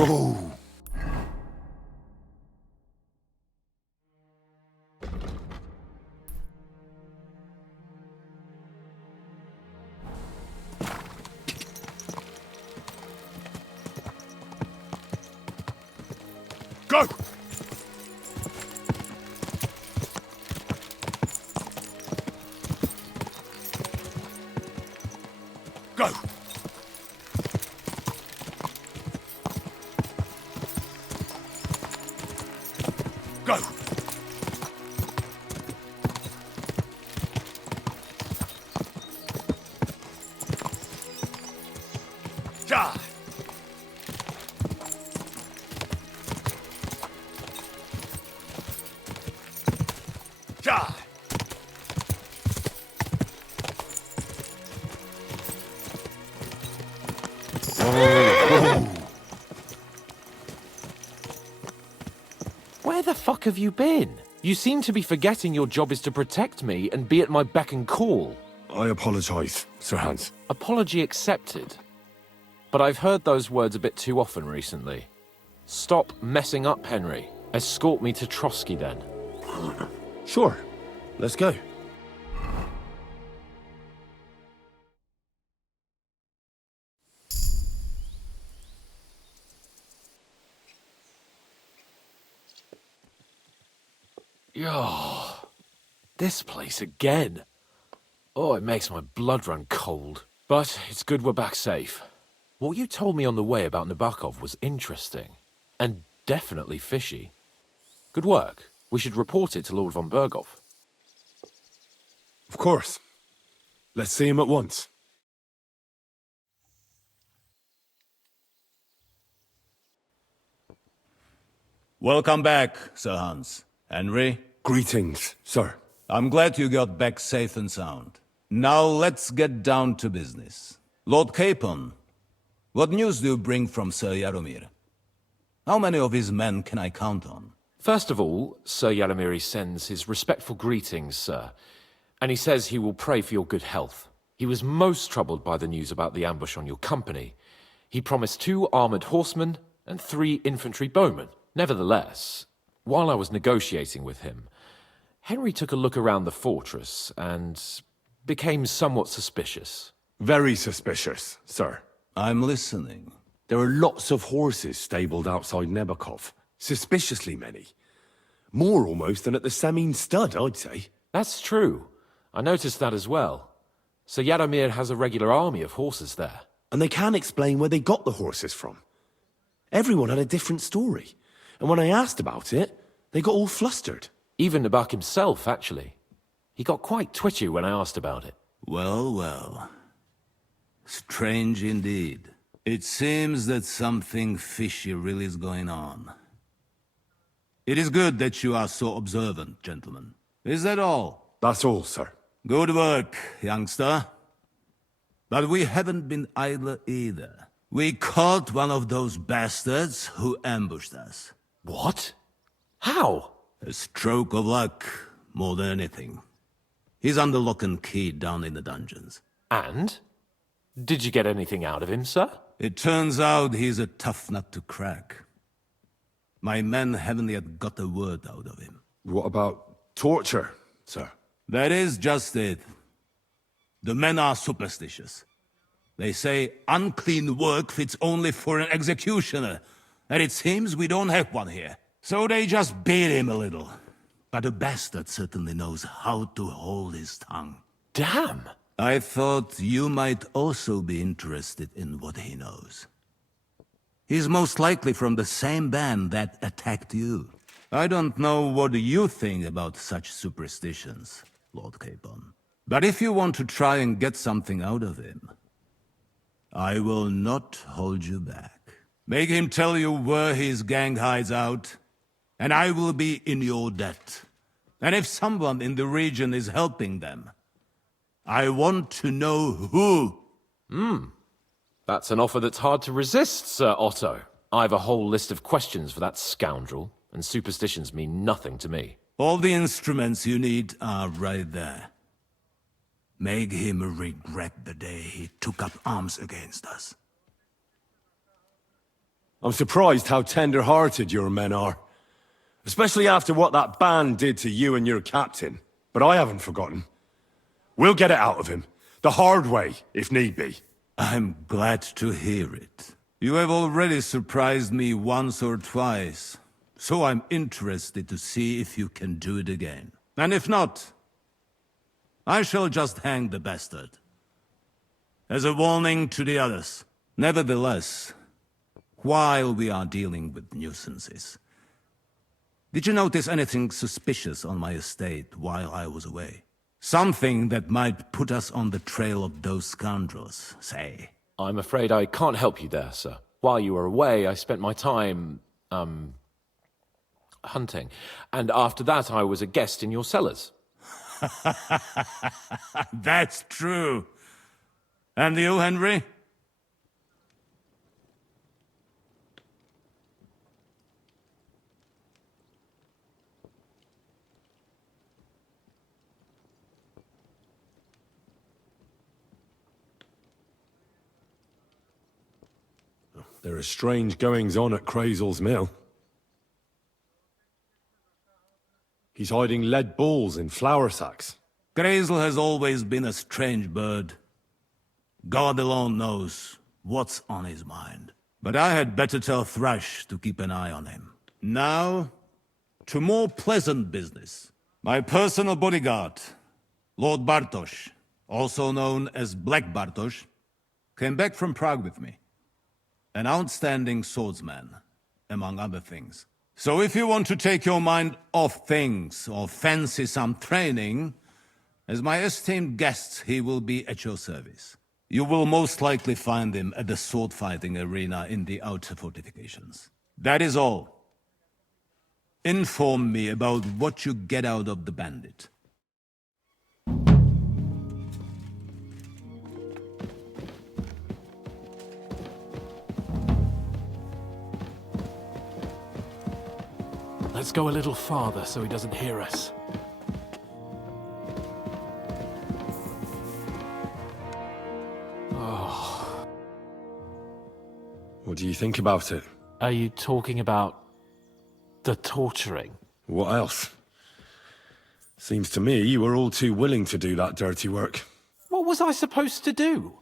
Whoa! Go! Go! Go! Ja! Ja! Where the fuck have you been? You seem to be forgetting your job is to protect me and be at my beck and call. I apologize, Sir Hans. Apology accepted. But I've heard those words a bit too often recently. Stop messing up, Henry. Escort me to Trotsky then. Sure. Let's go. Yo, this place again. Oh, it makes my blood run cold. But it's good we're back safe. What you told me on the way about Nabokov was interesting. And definitely fishy. Good work. We should report it to Lord von Berghoff. Of course. Let's see him at once. Welcome back, Sir Hans. Henry, Greetings, sir. I'm glad you got back safe and sound. Now let's get down to business. Lord Capon, what news do you bring from Sir Jaromir? How many of his men can I count on? First of all, Sir Jaromir sends his respectful greetings, sir. And he says he will pray for your good health. He was most troubled by the news about the ambush on your company. He promised 2 armored horsemen and 3 infantry bowmen. Nevertheless, while I was negotiating with him, Henry took a look around the fortress and became somewhat suspicious. Very suspicious, sir. I'm listening. There are lots of horses stabled outside Nebokov. Suspiciously many. More almost than at the Samin stud, I'd say. That's true. I noticed that as well. Sir Jaromir has a regular army of horses there. And they can't explain where they got the horses from. Everyone had a different story. And when I asked about it, they got all flustered. Even Nabok himself, actually. He got quite twitchy when I asked about it. Well, well. Strange indeed. It seems that something fishy really is going on. It is good that you are so observant, gentlemen. Is that all? That's all, sir. Good work, youngster. But we haven't been idle either. We caught one of those bastards who ambushed us. What? How? A stroke of luck, more than anything. He's under lock and key down in the dungeons. And? Did you get anything out of him, sir? It turns out he's a tough nut to crack. My men haven't yet got a word out of him. What about torture, sir? That is just it. The men are superstitious. They say unclean work fits only for an executioner, and it seems we don't have one here. So they just beat him a little. But the bastard certainly knows how to hold his tongue. Damn! I thought you might also be interested in what he knows. He's most likely from the same band that attacked you. I don't know what you think about such superstitions, Lord Capon. But if you want to try and get something out of him, I will not hold you back. Make him tell you where his gang hides out, and I will be in your debt. And if someone in the region is helping them, I want to know who. That's an offer that's hard to resist, Sir Otto. I have a whole list of questions for that scoundrel, and superstitions mean nothing to me. All the instruments you need are right there. Make him regret the day he took up arms against us. I'm surprised how tender-hearted your men are. Especially after what that band did to you and your captain. But I haven't forgotten. We'll get it out of him. The hard way, if need be. I'm glad to hear it. You have already surprised me once or twice, so I'm interested to see if you can do it again. And if not, I shall just hang the bastard. As a warning to the others. Nevertheless, while we are dealing with nuisances, did you notice anything suspicious on my estate while I was away? Something that might put us on the trail of those scoundrels, say. I'm afraid I can't help you there, sir. While you were away, I spent my time, hunting. And after that, I was a guest in your cellars. That's true. And you, Henry? There are strange goings-on at Crazel's mill. He's hiding lead balls in flour sacks. Grazel has always been a strange bird. God alone knows what's on his mind. But I had better tell Thrash to keep an eye on him. Now, to more pleasant business. My personal bodyguard, Lord Bartosz, also known as Black Bartosz, came back from Prague with me. An outstanding swordsman, among other things. So if you want to take your mind off things or fancy some training, as my esteemed guest, he will be at your service. You will most likely find him at the sword-fighting arena in the outer fortifications. That is all. Inform me about what you get out of the bandit. Let's go a little farther so he doesn't hear us. What do you think about it? Are you talking about the torturing? What else? Seems to me you were all too willing to do that dirty work. What was I supposed to do?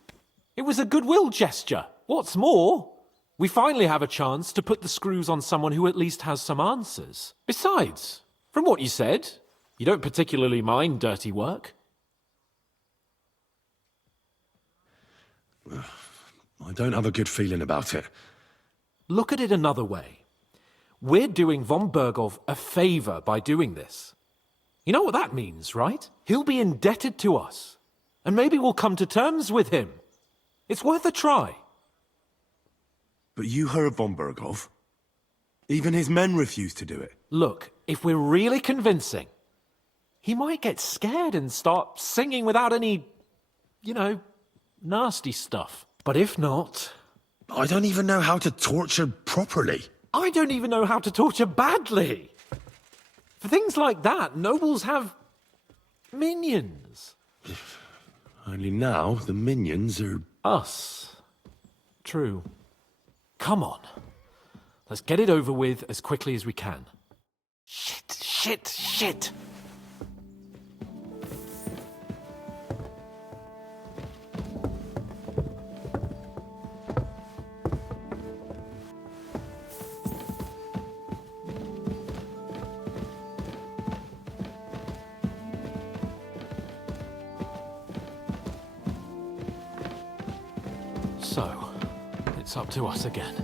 It was a goodwill gesture. What's more, we finally have a chance to put the screws on someone who at least has some answers. Besides, from what you said, you don't particularly mind dirty work. I don't have a good feeling about it. Look at it another way. We're doing von Bergov a favor by doing this. You know what that means, right? He'll be indebted to us. And maybe we'll come to terms with him. It's worth a try. But you heard von Bergov. Even his men refused to do it. Look, if we're really convincing, he might get scared and start singing without any, nasty stuff. But if not... I don't even know how to torture properly. I don't even know how to torture badly. For things like that, nobles have minions. Only now the minions are... Us. True. Come on. Let's get it over with as quickly as we can. Shit. So, it's up to us again.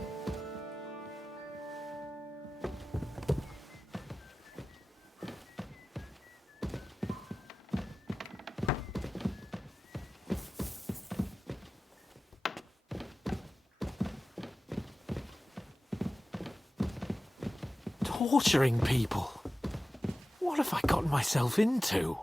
Torturing people. What have I gotten myself into?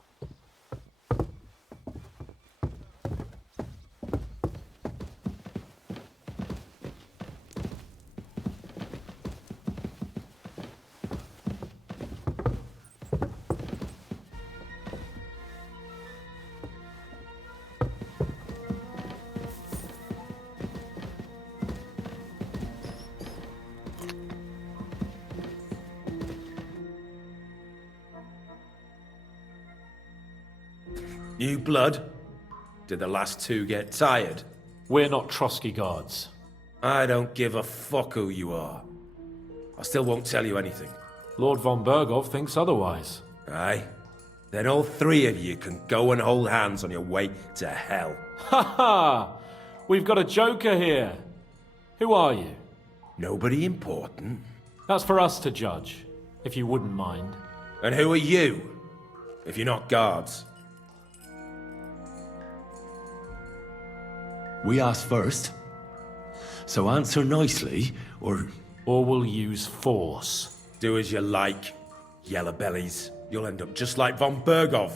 New blood? Did the last two get tired? We're not Trotsky guards. I don't give a fuck who you are. I still won't tell you anything. Lord von Bergov thinks otherwise. Aye? Then all three of you can go and hold hands on your way to hell. Ha ha! We've got a joker here. Who are you? Nobody important. That's for us to judge, if you wouldn't mind. And who are you? If you're not guards. We asked first. So answer nicely, or... Or we'll use force. Do as you like, yellow bellies. You'll end up just like von Bergov.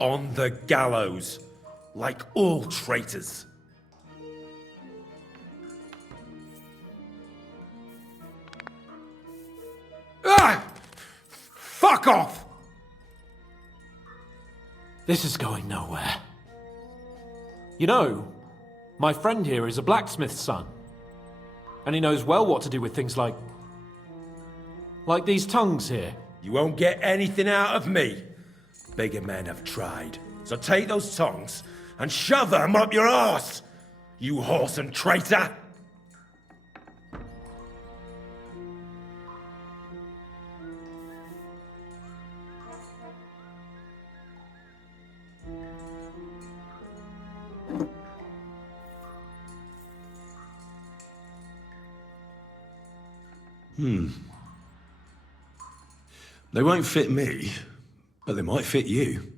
On the gallows. Like all traitors. Ah! Fuck off! This is going nowhere. You know, my friend here is a blacksmith's son. And he knows well what to do with things like these tongues here. You won't get anything out of me. Bigger men have tried. So take those tongs and shove them up your arse, you horse and traitor! They won't fit me, but they might fit you.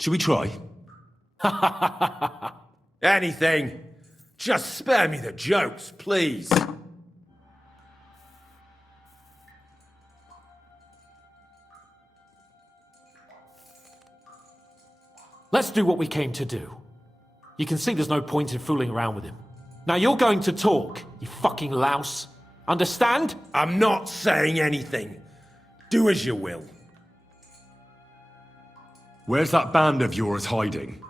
Should we try? Anything. Just spare me the jokes, please. Let's do what we came to do. You can see there's no point in fooling around with him. Now you're going to talk, you fucking louse. Understand? I'm not saying anything. Do as you will. Where's that band of yours hiding?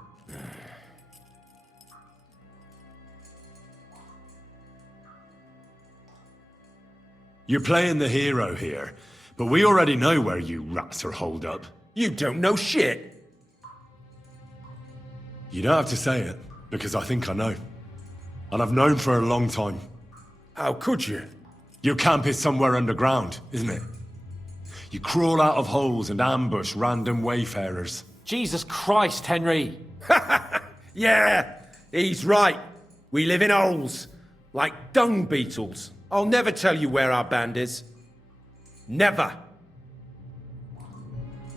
You're playing the hero here, but we already know where you rats are holed up. You don't know shit. You don't have to say it, because I think I know. And I've known for a long time. How could you? Your camp is somewhere underground, isn't it? You crawl out of holes and ambush random wayfarers. Jesus Christ, Henry! Yeah, he's right. We live in holes, like dung beetles. I'll never tell you where our band is. Never.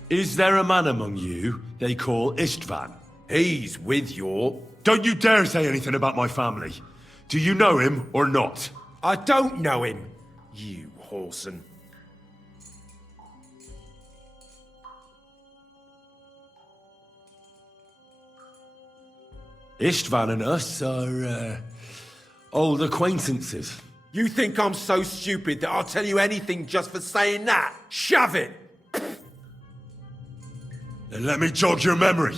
Is there a man among you they call Istvan? He's with your... Don't you dare say anything about my family. Do you know him or not? I don't know him, you whoreson. Istvan and us are, old acquaintances. You think I'm so stupid that I'll tell you anything just for saying that? Shove it! Then let me jog your memory.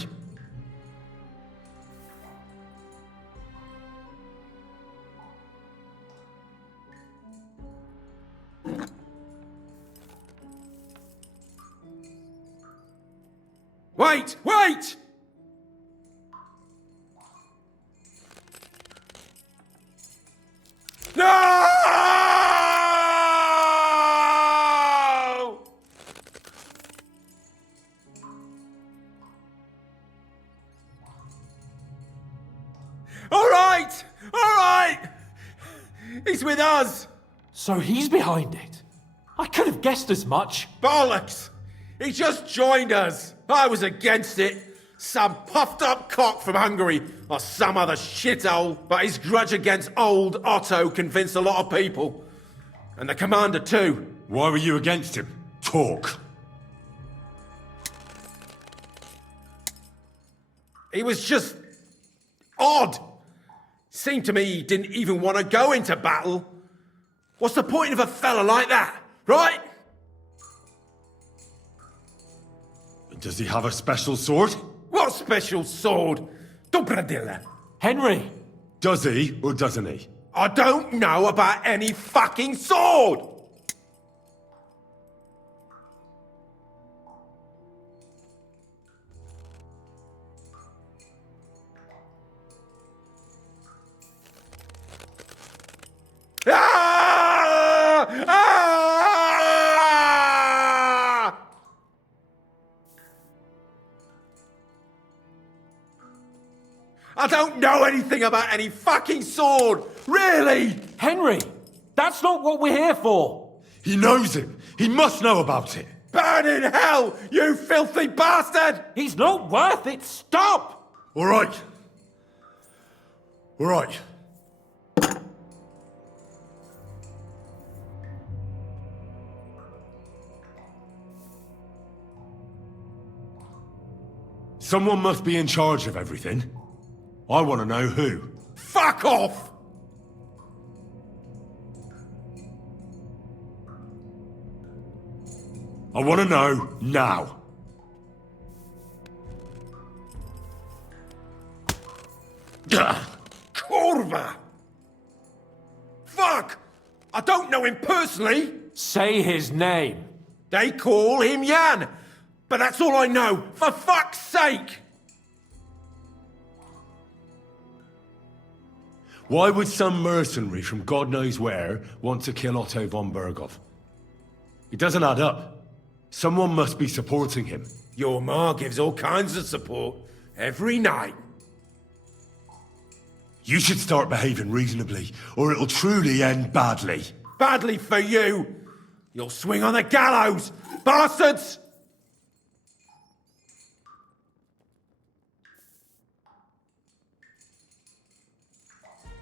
Wait! Wait! No! All right! All right! He's with us! So he's behind it. I could have guessed as much. Bollocks! He just joined us. I was against it. Some puffed up cock from Hungary or some other shithole. But his grudge against old Otto convinced a lot of people. And the commander too. Why were you against him? Talk. He was just odd. Seemed to me he didn't even want to go into battle. What's the point of a fella like that, right? Does he have a special sword? What special sword? Dobradilla. Henry! Does he or doesn't he? I don't know about any fucking sword! I don't know anything about any fucking sword! Really! Henry! That's not what we're here for! He knows it. He must know about it. Burn in hell, you filthy bastard! He's not worth it! Stop! All right. All right. Someone must be in charge of everything. I want to know who. Fuck off! I want to know now. Kurva! Fuck! I don't know him personally. Say his name. They call him Jan. But that's all I know. For fuck's sake! Why would some mercenary from God knows where want to kill Otto von Berghoff? It doesn't add up. Someone must be supporting him. Your ma gives all kinds of support. Every night. You should start behaving reasonably, or it'll truly end badly. Badly for you. You'll swing on the gallows, bastards!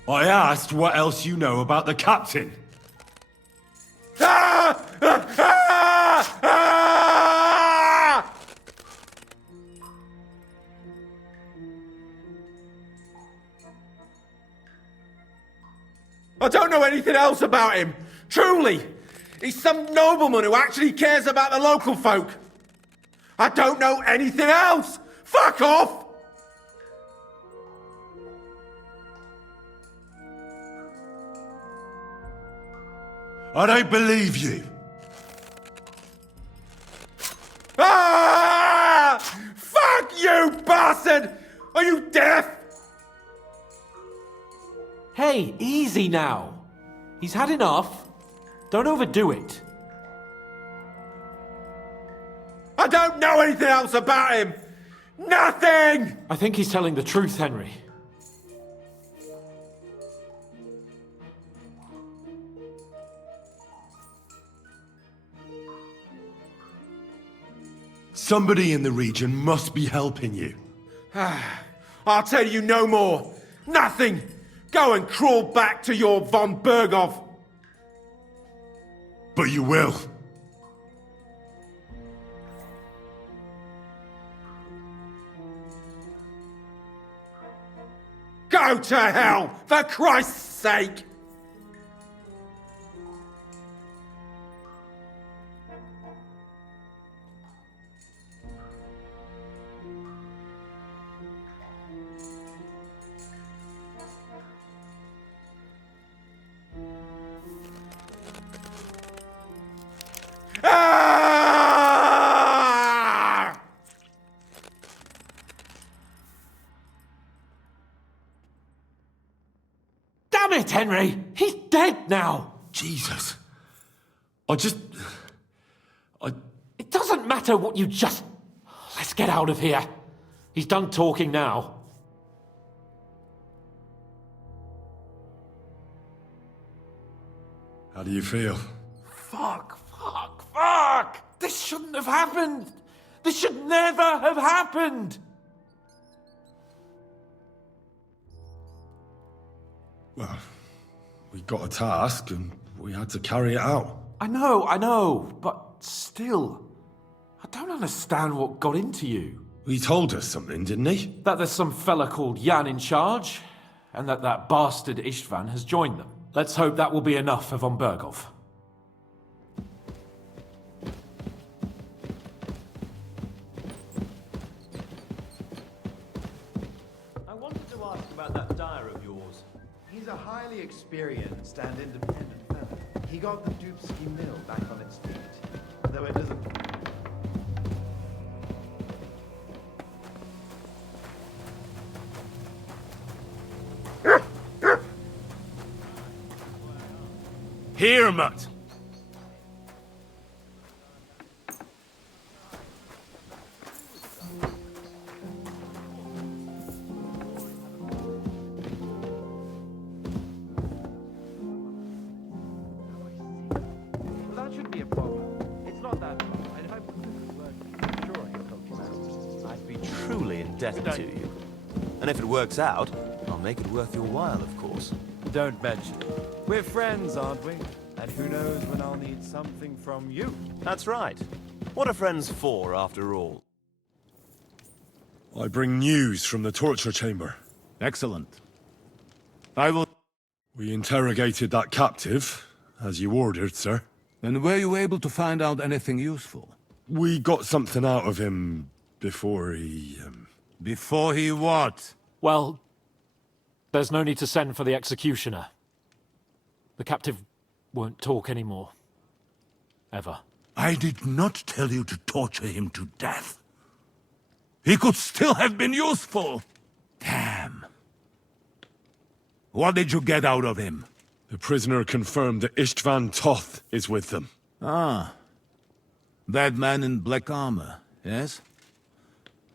I asked what else you know about the captain. Ah! Ah! Ah! Ah! I don't know anything else about him. Truly. He's some nobleman who actually cares about the local folk. I don't know anything else. Fuck off! I don't believe you. Ah! Fuck you, bastard! Are you deaf? Hey, easy now. He's had enough. Don't overdo it. I don't know anything else about him. Nothing! I think he's telling the truth, Henry. Somebody in the region must be helping you. I'll tell you no more. Nothing. Go and crawl back to your von Berghoff. But you will. Go to hell, for Christ's sake! Ah! Damn it, Henry! He's dead now! Jesus. It doesn't matter what you just... Let's get out of here. He's done talking now. How do you feel? Fuck! This shouldn't have happened! This should never have happened! Well, we got a task and we had to carry it out. I know, but still... I don't understand what got into you. He told us something, didn't he? That there's some fella called Jan in charge, and that bastard Istvan has joined them. Let's hope that will be enough for von Berghoff. I wanted to ask about that dyer of yours. He's a highly experienced and independent fellow. He got the Dubsky mill back on its feet, though it doesn't... Here, Mutt. indebted to you. And if it works out, I'll make it worth your while, of course. Don't mention it. We're friends, aren't we? And who knows when I'll need something from you. That's right. What are friends for, after all? I bring news from the torture chamber. Excellent. I will... We interrogated that captive, as you ordered, sir. And were you able to find out anything useful? We got something out of him before he, Before he what? Well, there's no need to send for the executioner. The captive won't talk anymore. Ever. I did not tell you to torture him to death. He could still have been useful. Damn. What did you get out of him? The prisoner confirmed that Istvan Toth is with them. Ah. That man in black armor, yes?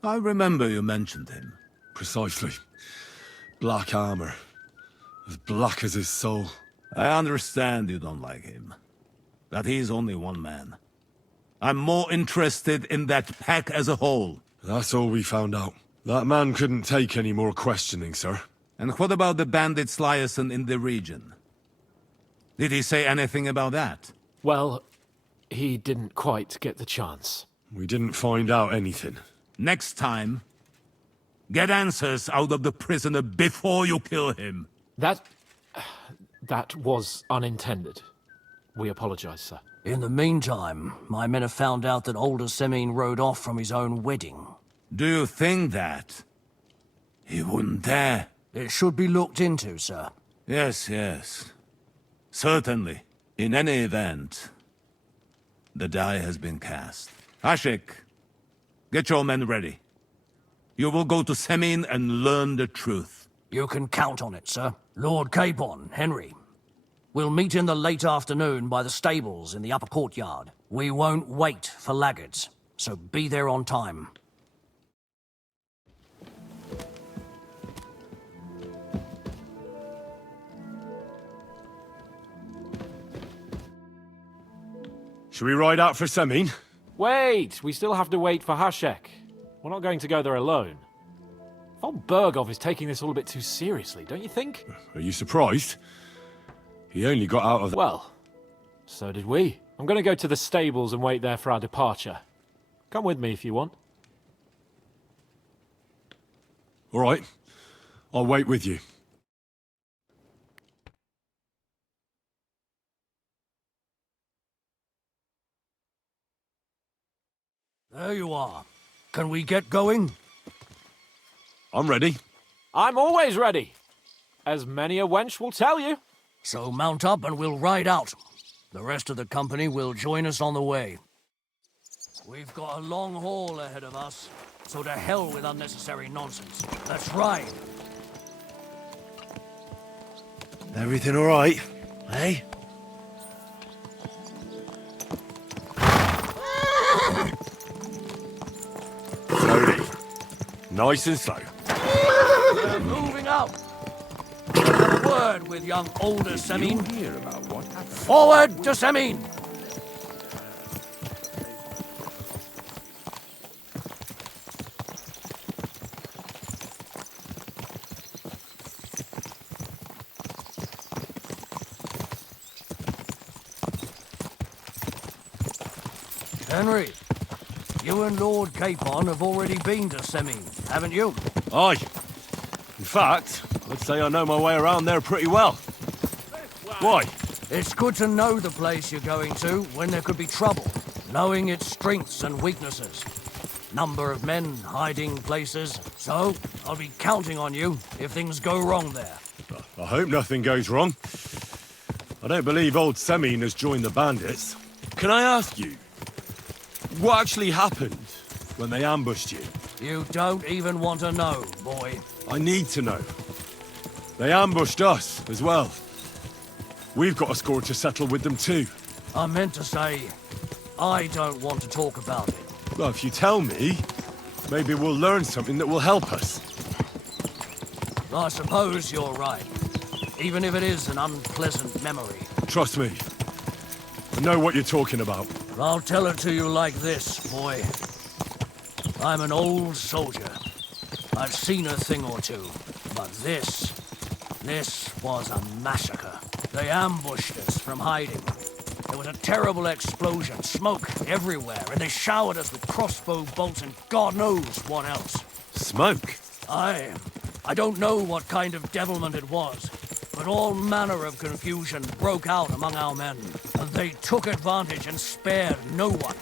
I remember you mentioned him. Precisely. Black armor. As black as his soul. I understand you don't like him. That he's only one man. I'm more interested in that pack as a whole. That's all we found out. That man couldn't take any more questioning, sir. And what about the bandits liaison in the region? Did he say anything about that? Well, he didn't quite get the chance. We didn't find out anything. Next time, get answers out of the prisoner before you kill him. That was unintended. We apologize, sir. In the meantime, my men have found out that older Semine rode off from his own wedding. Do you think that? He wouldn't dare. It should be looked into, sir. Yes, yes. Certainly. In any event, the die has been cast. Ashik, get your men ready. You will go to Semine and learn the truth. You can count on it, sir. Lord Capon, Henry. We'll meet in the late afternoon by the stables in the upper courtyard. We won't wait for laggards, so be there on time. Should we ride out for Semine? Wait! We still have to wait for Hashek. We're not going to go there alone. Von Bergov is taking this all a bit too seriously, don't you think? Are you surprised? He only got out of the... Well, so did we. I'm going to go to the stables and wait there for our departure. Come with me if you want. All right. I'll wait with you. There you are. Can we get going? I'm ready. I'm always ready. As many a wench will tell you. So mount up and we'll ride out. The rest of the company will join us on the way. We've got a long haul ahead of us, so to hell with unnecessary nonsense. Let's ride. Everything all right, eh? Slowly. Nice and slow. We're moving out. Have a word with young older Semine. Hear about what happened? Forward to Semine. Henry, you and Lord Capon have already been to Semine, haven't you? Aye. In fact, I'd say I know my way around there pretty well. Why? It's good to know the place you're going to when there could be trouble, knowing its strengths and weaknesses. Number of men, hiding places. So, I'll be counting on you if things go wrong there. I hope nothing goes wrong. I don't believe old Semine has joined the bandits. Can I ask you, what actually happened when they ambushed you? You don't even want to know, boy. I need to know. They ambushed us as well. We've got a score to settle with them too. I meant to say, I don't want to talk about it. Well, if you tell me, maybe we'll learn something that will help us. I suppose you're right, even if it is an unpleasant memory. Trust me. I know what you're talking about. I'll tell it to you like this, boy. I'm an old soldier. I've seen a thing or two, but this was a massacre. They ambushed us from hiding. There was a terrible explosion, smoke everywhere, and they showered us with crossbow bolts and God knows what else. Smoke? I don't know what kind of devilment it was, but all manner of confusion broke out among our men, and they took advantage and spared no one.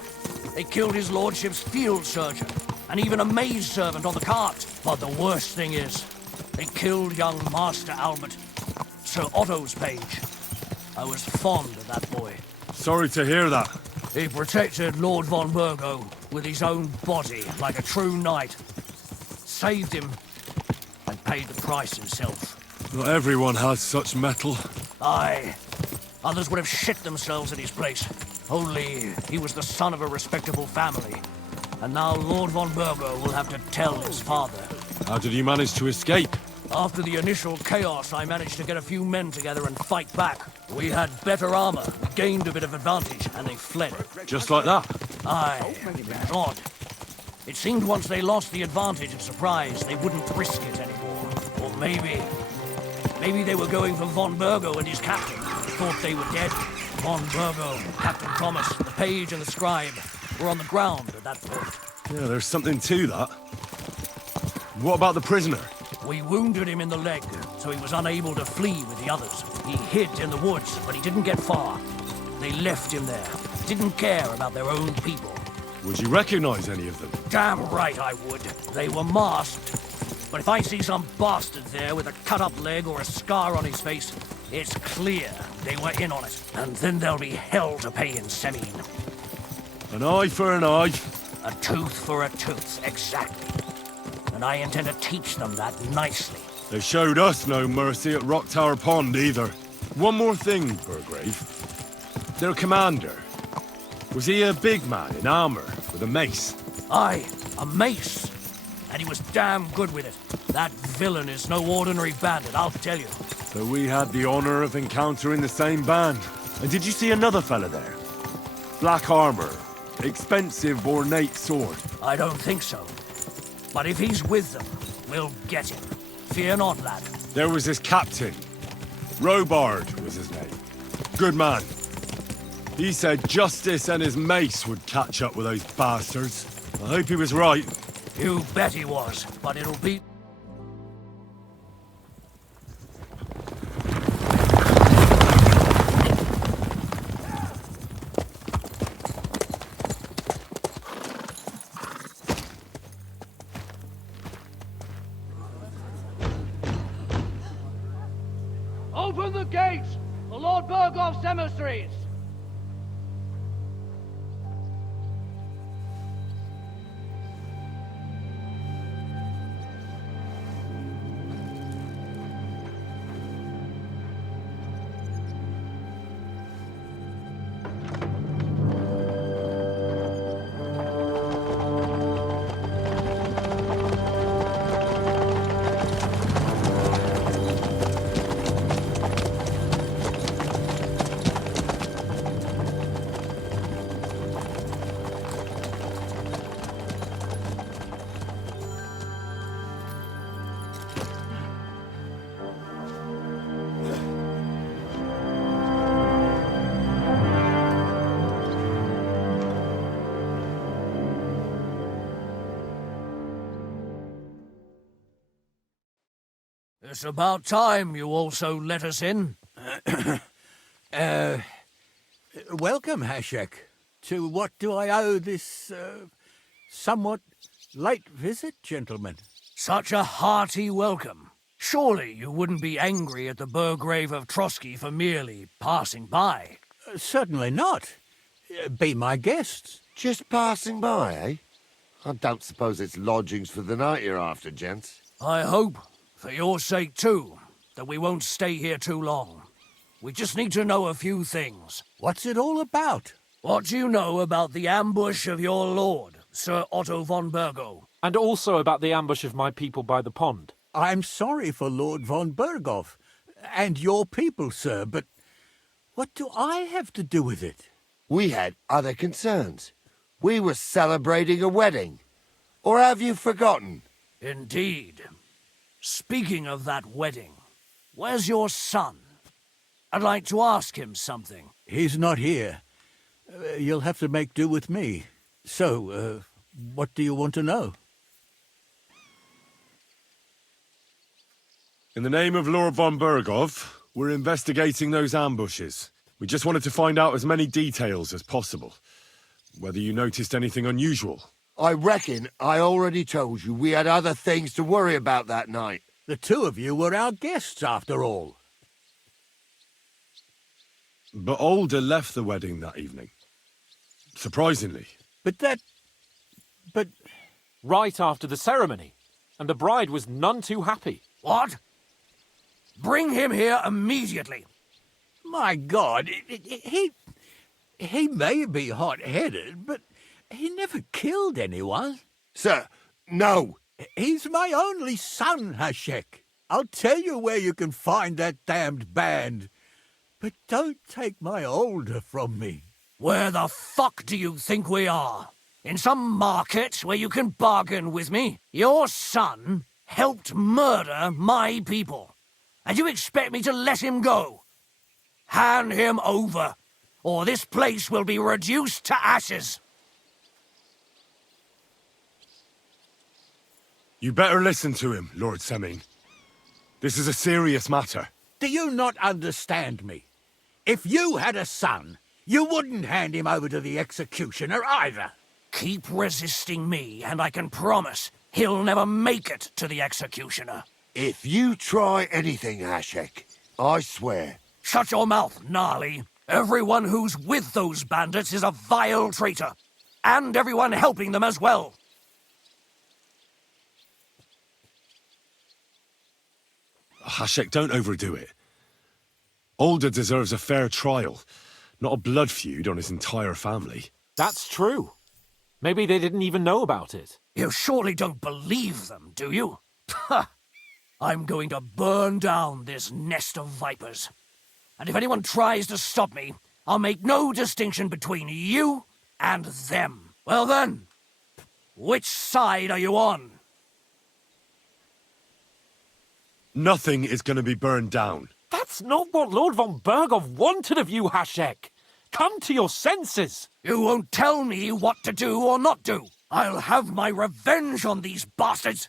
They killed his lordship's field surgeon, and even a maid servant on the cart. But the worst thing is, they killed young Master Albert, Sir Otto's page. I was fond of that boy. Sorry to hear that. He protected Lord von Burgo with his own body like a true knight. Saved him, and paid the price himself. Not everyone has such metal. Aye. Others would have shit themselves in his place. Only he was the son of a respectable family. And now Lord von Burgo will have to tell his father. How did you manage to escape? After the initial chaos, I managed to get a few men together and fight back. We had better armor, gained a bit of advantage, and they fled. Just like that? Aye, it was odd. It seemed once they lost the advantage of surprise, they wouldn't risk it anymore. Or maybe they were going for von Burgo and his captain. Thought they were dead. Von Burgo, Captain Thomas, the page and the scribe were on the ground at that point. Yeah, there's something to that. What about the prisoner? We wounded him in the leg, so he was unable to flee with the others. He hid in the woods, but he didn't get far. They left him there. Didn't care about their own people. Would you recognize any of them? Damn right I would. They were masked. But if I see some bastard there with a cut-up leg or a scar on his face, it's clear they were in on it. And then there'll be hell to pay in Semine. An eye for an eye. A tooth for a tooth, exactly. And I intend to teach them that nicely. They showed us no mercy at Rock Tower Pond either. One more thing, Burgrave. Their commander. Was he a big man in armor with a mace? Aye, a mace. And he was damn good with it. That villain is no ordinary bandit, I'll tell you. So we had the honor of encountering the same band. And did you see another fella there? Black armor, expensive ornate sword. I don't think so. But if he's with them, we'll get him. Fear not, lad. There was his captain. Robard was his name. Good man. He said Justice and his mace would catch up with those bastards. I hope he was right. You bet he was, but it'll be... Open the gates for Lord Burgoff's emissaries! It's about time you also let us in. Welcome, Hashek. To what do I owe this, somewhat late visit, gentlemen? Such a hearty welcome. Surely you wouldn't be angry at the Burgrave of Trotsky for merely passing by. Certainly not. Be my guests. Just passing by, eh? I don't suppose it's lodgings for the night you're after, gents. I hope, for your sake too, that we won't stay here too long. We just need to know a few things. What's it all about? What do you know about the ambush of your lord, Sir Otto von Burgo? And also about the ambush of my people by the pond. I'm sorry for Lord von Burgov and your people, sir, but what do I have to do with it? We had other concerns. We were celebrating a wedding. Or have you forgotten? Indeed. Speaking of that wedding, where's your son? I'd like to ask him something. He's not here. You'll have to make do with me. So, what do you want to know? In the name of Lord von Bergov, we're investigating those ambushes. We just wanted to find out as many details as possible. Whether you noticed anything unusual. I reckon I already told you we had other things to worry about that night. The two of you were our guests, after all. But Older left the wedding that evening. Surprisingly. But Right after the ceremony, and the bride was none too happy. What? Bring him here immediately. my God, he may be hot-headed, but he never killed anyone. Sir, no. He's my only son, Hashek. I'll tell you where you can find that damned band. But don't take my Older from me. Where the fuck do you think we are? In some market where you can bargain with me? Your son helped murder my people. And you expect me to let him go? Hand him over, or this place will be reduced to ashes. You better listen to him, Lord Seming. This is a serious matter. Do you not understand me? If you had a son, you wouldn't hand him over to the executioner either. Keep resisting me, and I can promise he'll never make it to the executioner. If you try anything, Hashek, I swear. Shut your mouth, Gnarly. Everyone who's with those bandits is a vile traitor. And everyone helping them as well. Hashek, don't overdo it. Older deserves a fair trial, not a blood feud on his entire family. That's true. Maybe they didn't even know about it. You surely don't believe them, do you? Ha! I'm going to burn down this nest of vipers. And if anyone tries to stop me, I'll make no distinction between you and them. Well then, which side are you on? Nothing is going to be burned down. That's not what Lord von Bergov wanted of you, Hashek. Come to your senses. You won't tell me what to do or not do. I'll have my revenge on these bastards,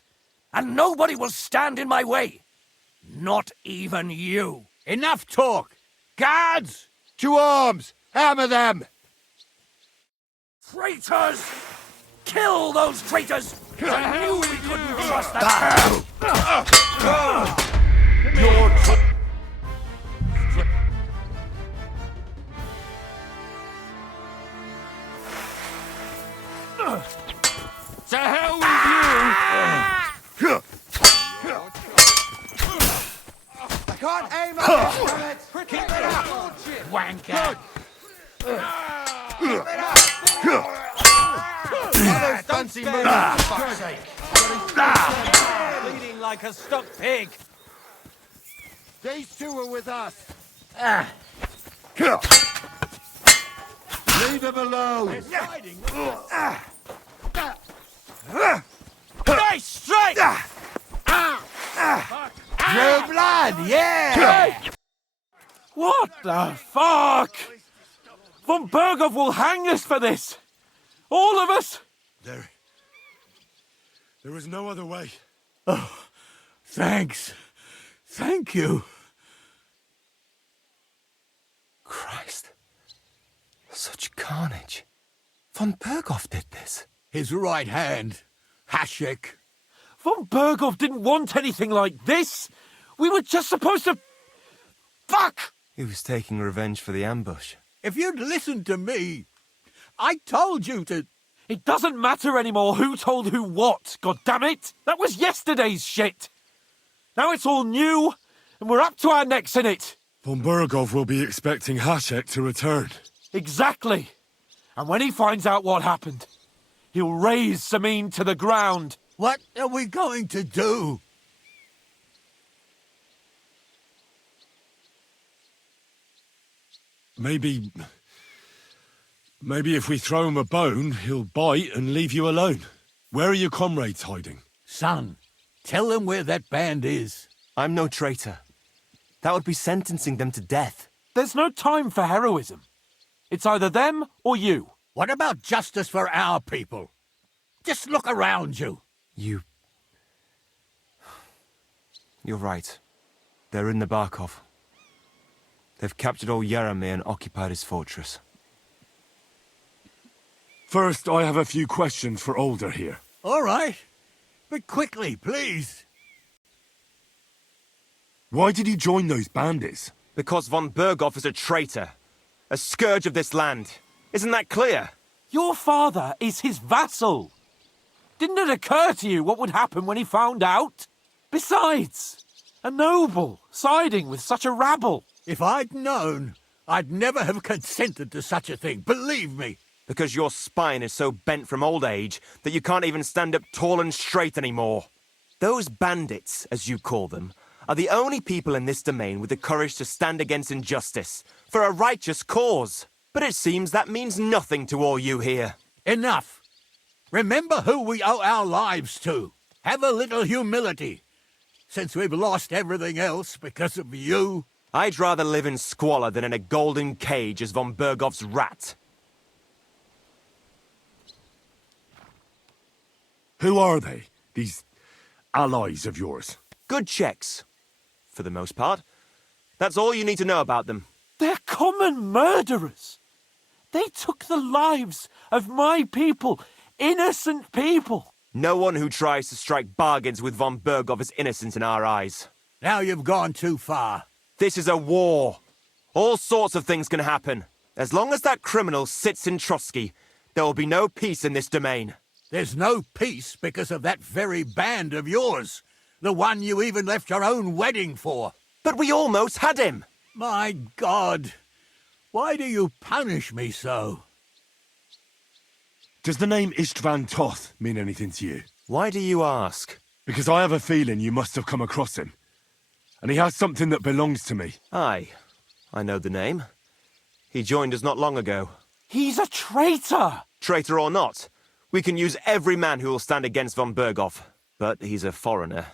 and nobody will stand in my way. Not even you. Enough talk! Guards! To arms! Hammer them! Traitors! Kill those traitors! I knew we couldn't trust that. To hell with you! I can't aim at it! Keep it up! Wanker! Those fancy moves, for fuck's sake! Bleeding like a stuck pig! These two are with us. Leave them alone. Nice strike! True blood, yeah! What the fuck? Von Bergov will hang us for this. All of us. There is no other way. Thanks. Thank you. Christ. Such carnage. Von Bergov did this. His right hand, Hashek. Von Bergov didn't want anything like this. We were just supposed to... Fuck! He was taking revenge for the ambush. If you'd listened to me, I told you to... It doesn't matter anymore who told who what, goddammit! That was yesterday's shit! Now it's all new, and we're up to our necks in it! Von Bergov will be expecting Hashek to return. Exactly! And when he finds out what happened, he'll raise Samin to the ground. What are we going to do? Maybe if we throw him a bone, he'll bite and leave you alone. Where are your comrades hiding? Son, Tell them where that band is. I'm no traitor. That would be sentencing them to death. There's no time for heroism. It's either them or you. What about justice for our people? Just look around you. You're right. They're in the Barkov. They've captured old Yaramir and occupied his fortress. First, I have a few questions for Older here. All right. But quickly, please. Why did you join those bandits? Because von Berghoff is a traitor. A scourge of this land. Isn't that clear? Your father is his vassal. Didn't it occur to you what would happen when he found out? Besides, a noble siding with such a rabble. If I'd known, I'd never have consented to such a thing, believe me. Because your spine is so bent from old age that you can't even stand up tall and straight anymore. Those bandits, as you call them, are the only people in this domain with the courage to stand against injustice, for a righteous cause. But it seems that means nothing to all you here. Enough. Remember who we owe our lives to. Have a little humility. Since we've lost everything else because of you. I'd rather live in squalor than in a golden cage as von Berghoff's rat. Who are they, these allies of yours? Good checks, for the most part. That's all you need to know about them. They're common murderers. They took the lives of my people, innocent people. No one who tries to strike bargains with von Berghoff is innocent in our eyes. Now you've gone too far. This is a war. All sorts of things can happen. As long as that criminal sits in Trotsky, there will be no peace in this domain. There's no peace because of that very band of yours. The one you even left your own wedding for. But we almost had him. My God. Why do you punish me so? Does the name Istvan Toth mean anything to you? Why do you ask? Because I have a feeling you must have come across him. And he has something that belongs to me. Aye, I know the name. He joined us not long ago. He's a traitor! Traitor or not, we can use every man who will stand against von Berghoff. But he's a foreigner,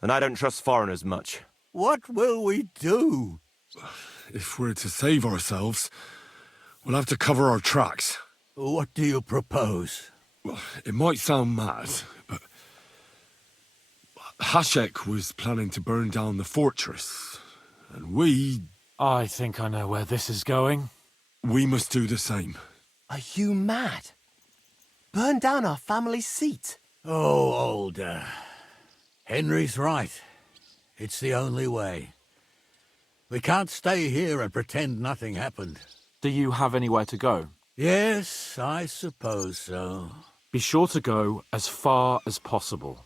and I don't trust foreigners much. What will we do? If we're to save ourselves, we'll have to cover our tracks. What do you propose? Well, it might sound mad, but Hashek was planning to burn down the fortress, and I think I know where this is going. we must do the same. Are you mad? Burn down our family seat? Oh, Older. Henry's right. It's the only way. We can't stay here and pretend nothing happened. Do you have anywhere to go? Yes, I suppose so. Be sure to go as far as possible.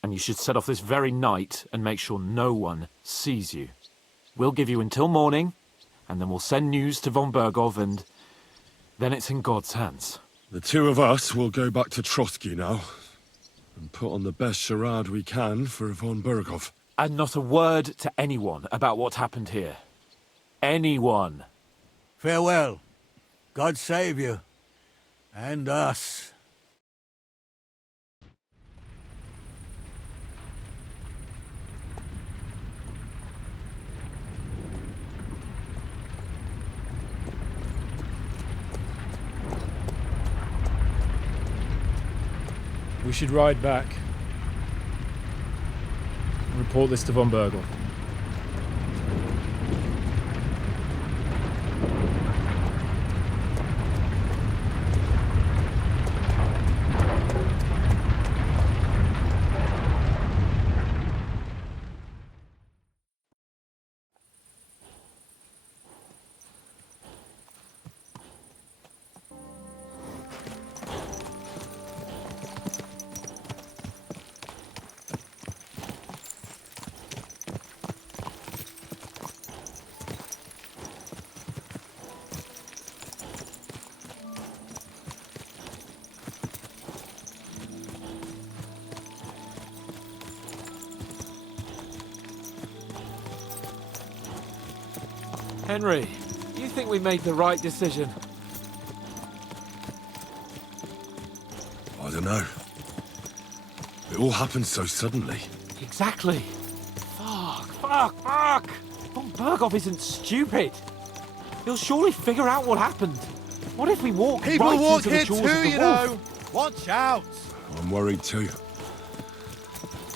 And you should set off this very night and make sure no one sees you. We'll give you until morning, and then we'll send news to von Berghoff, and then it's in God's hands. The two of us will go back to Trotsky now, and put on the best charade we can for von Berghoff. And not a word to anyone about what happened here. Anyone. Farewell. God save you. And us. We should ride back. Report this to von Berghoff. Henry, you think we made the right decision? I don't know. It all happened so suddenly. Exactly. Fuck! Von Berghoff isn't stupid. He'll surely figure out what happened. What if we walk People right walk into the here jaws too, of the you wolf? know. Watch out. I'm worried too.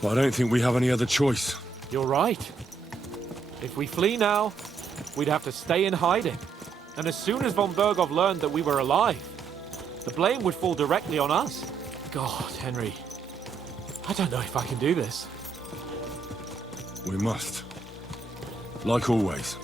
But I don't think we have any other choice. You're right. If we flee now, we'd have to stay in hiding. And as soon as von Berghoff learned that we were alive, the blame would fall directly on us. God, Henry. I don't know if I can do this. We must. Like always.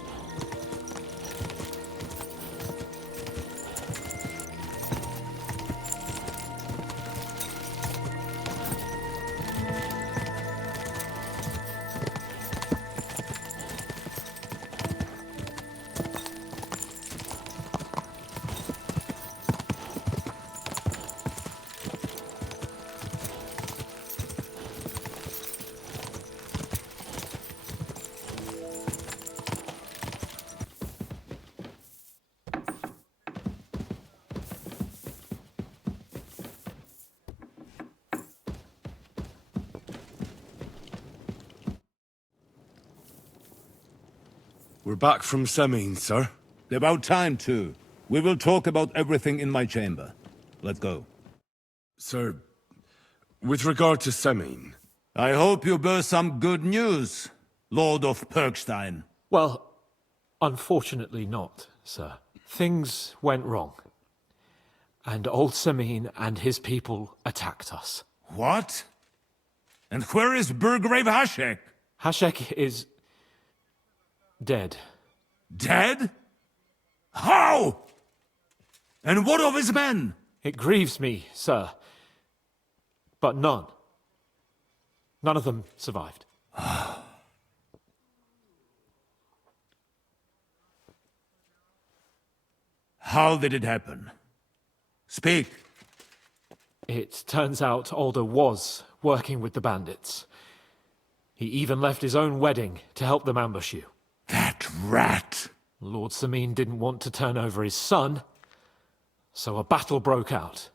We're back from Semin, sir. About time, too. We will talk about everything in my chamber. Let's go. Sir, with regard to Semin, I hope you bear some good news, Lord of Perkstein. Well, unfortunately not, sir. Things went wrong. And old Semin and his people attacked us. What? And where is Burgrave Hashek? Hashek is dead. Dead? How? And what of his men? It grieves me, sir. But none of them survived. How did it happen? Speak. It turns out Alder was working with the bandits. He even left his own wedding to help them ambush you. That rat! Lord Semin didn't want to turn over his son, so a battle broke out.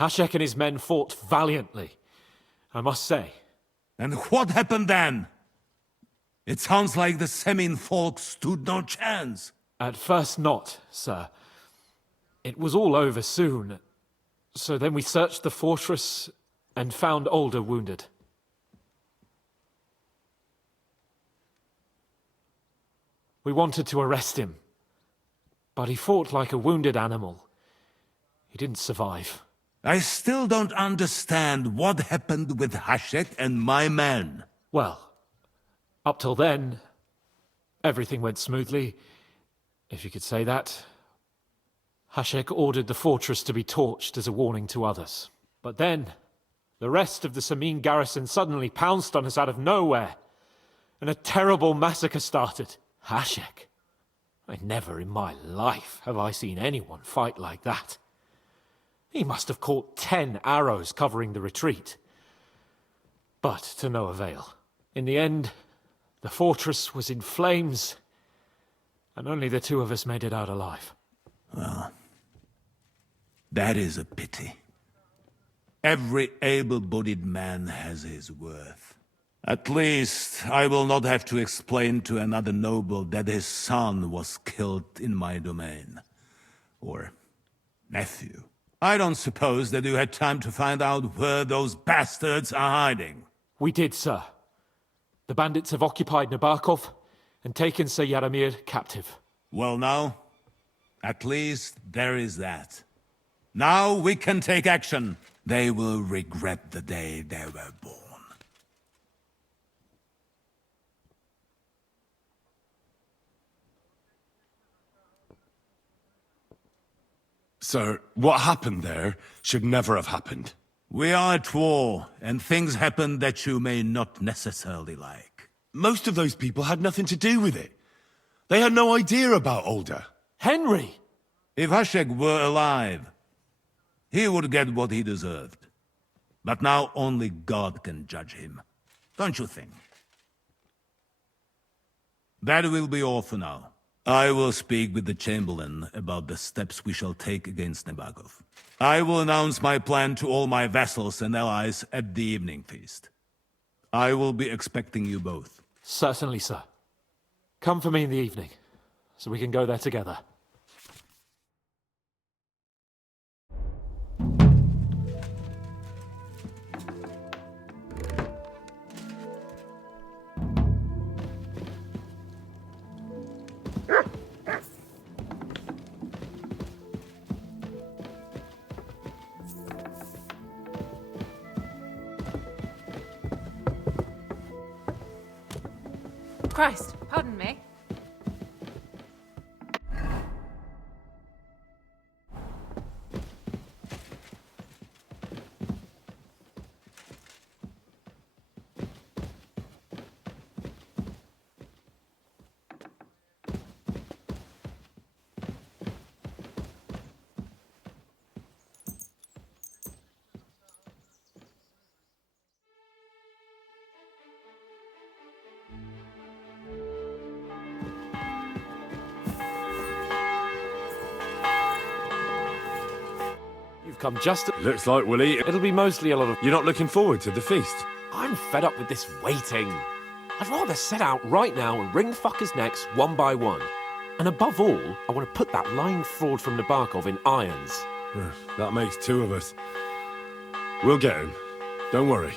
Hashek and his men fought valiantly, I must say. And what happened then? It sounds like the Semin folk stood no chance. At first not, sir. It was all over soon. So then we searched the fortress and found Alder wounded. We wanted to arrest him, but he fought like a wounded animal. He didn't survive. I still don't understand what happened with Hashek and my men. Well, up till then, everything went smoothly, if you could say that. Hashek ordered the fortress to be torched as a warning to others. But then, the rest of the Semin garrison suddenly pounced on us out of nowhere, and a terrible massacre started. Hashek. Never in my life have I seen anyone fight like that. He must have caught 10 arrows covering the retreat. But to no avail. In the end, the fortress was in flames, and only the two of us made it out alive. Well, that is a pity. Every able-bodied man has his worth. At least, I will not have to explain to another noble that his son was killed in my domain. Or nephew. I don't suppose that you had time to find out where those bastards are hiding. We did, sir. The bandits have occupied Nabokov and taken Sir Yaramir captive. Well now, at least there is that. Now we can take action. They will regret the day they were born. Sir, what happened there should never have happened. We are at war, and things happen that you may not necessarily like. Most of those people had nothing to do with it. They had no idea about Alder. Henry! If Hashek were alive, he would get what he deserved. But now only God can judge him. Don't you think? That will be all for now. I will speak with the Chamberlain about the steps we shall take against Nabokov. I will announce my plan to all my vassals and allies at the evening feast. I will be expecting you both. Certainly, sir. Come for me in the evening, so we can go there together. Christ, pardon me. You've come just at... Looks like we'll eat. It'll be mostly a lot of... You're not looking forward to the feast? I'm fed up with this waiting. I'd rather set out right now and wring fuckers' necks one by one. And above all, I want to put that lying fraud from Nabokov in irons. That makes two of us. We'll get him. Don't worry.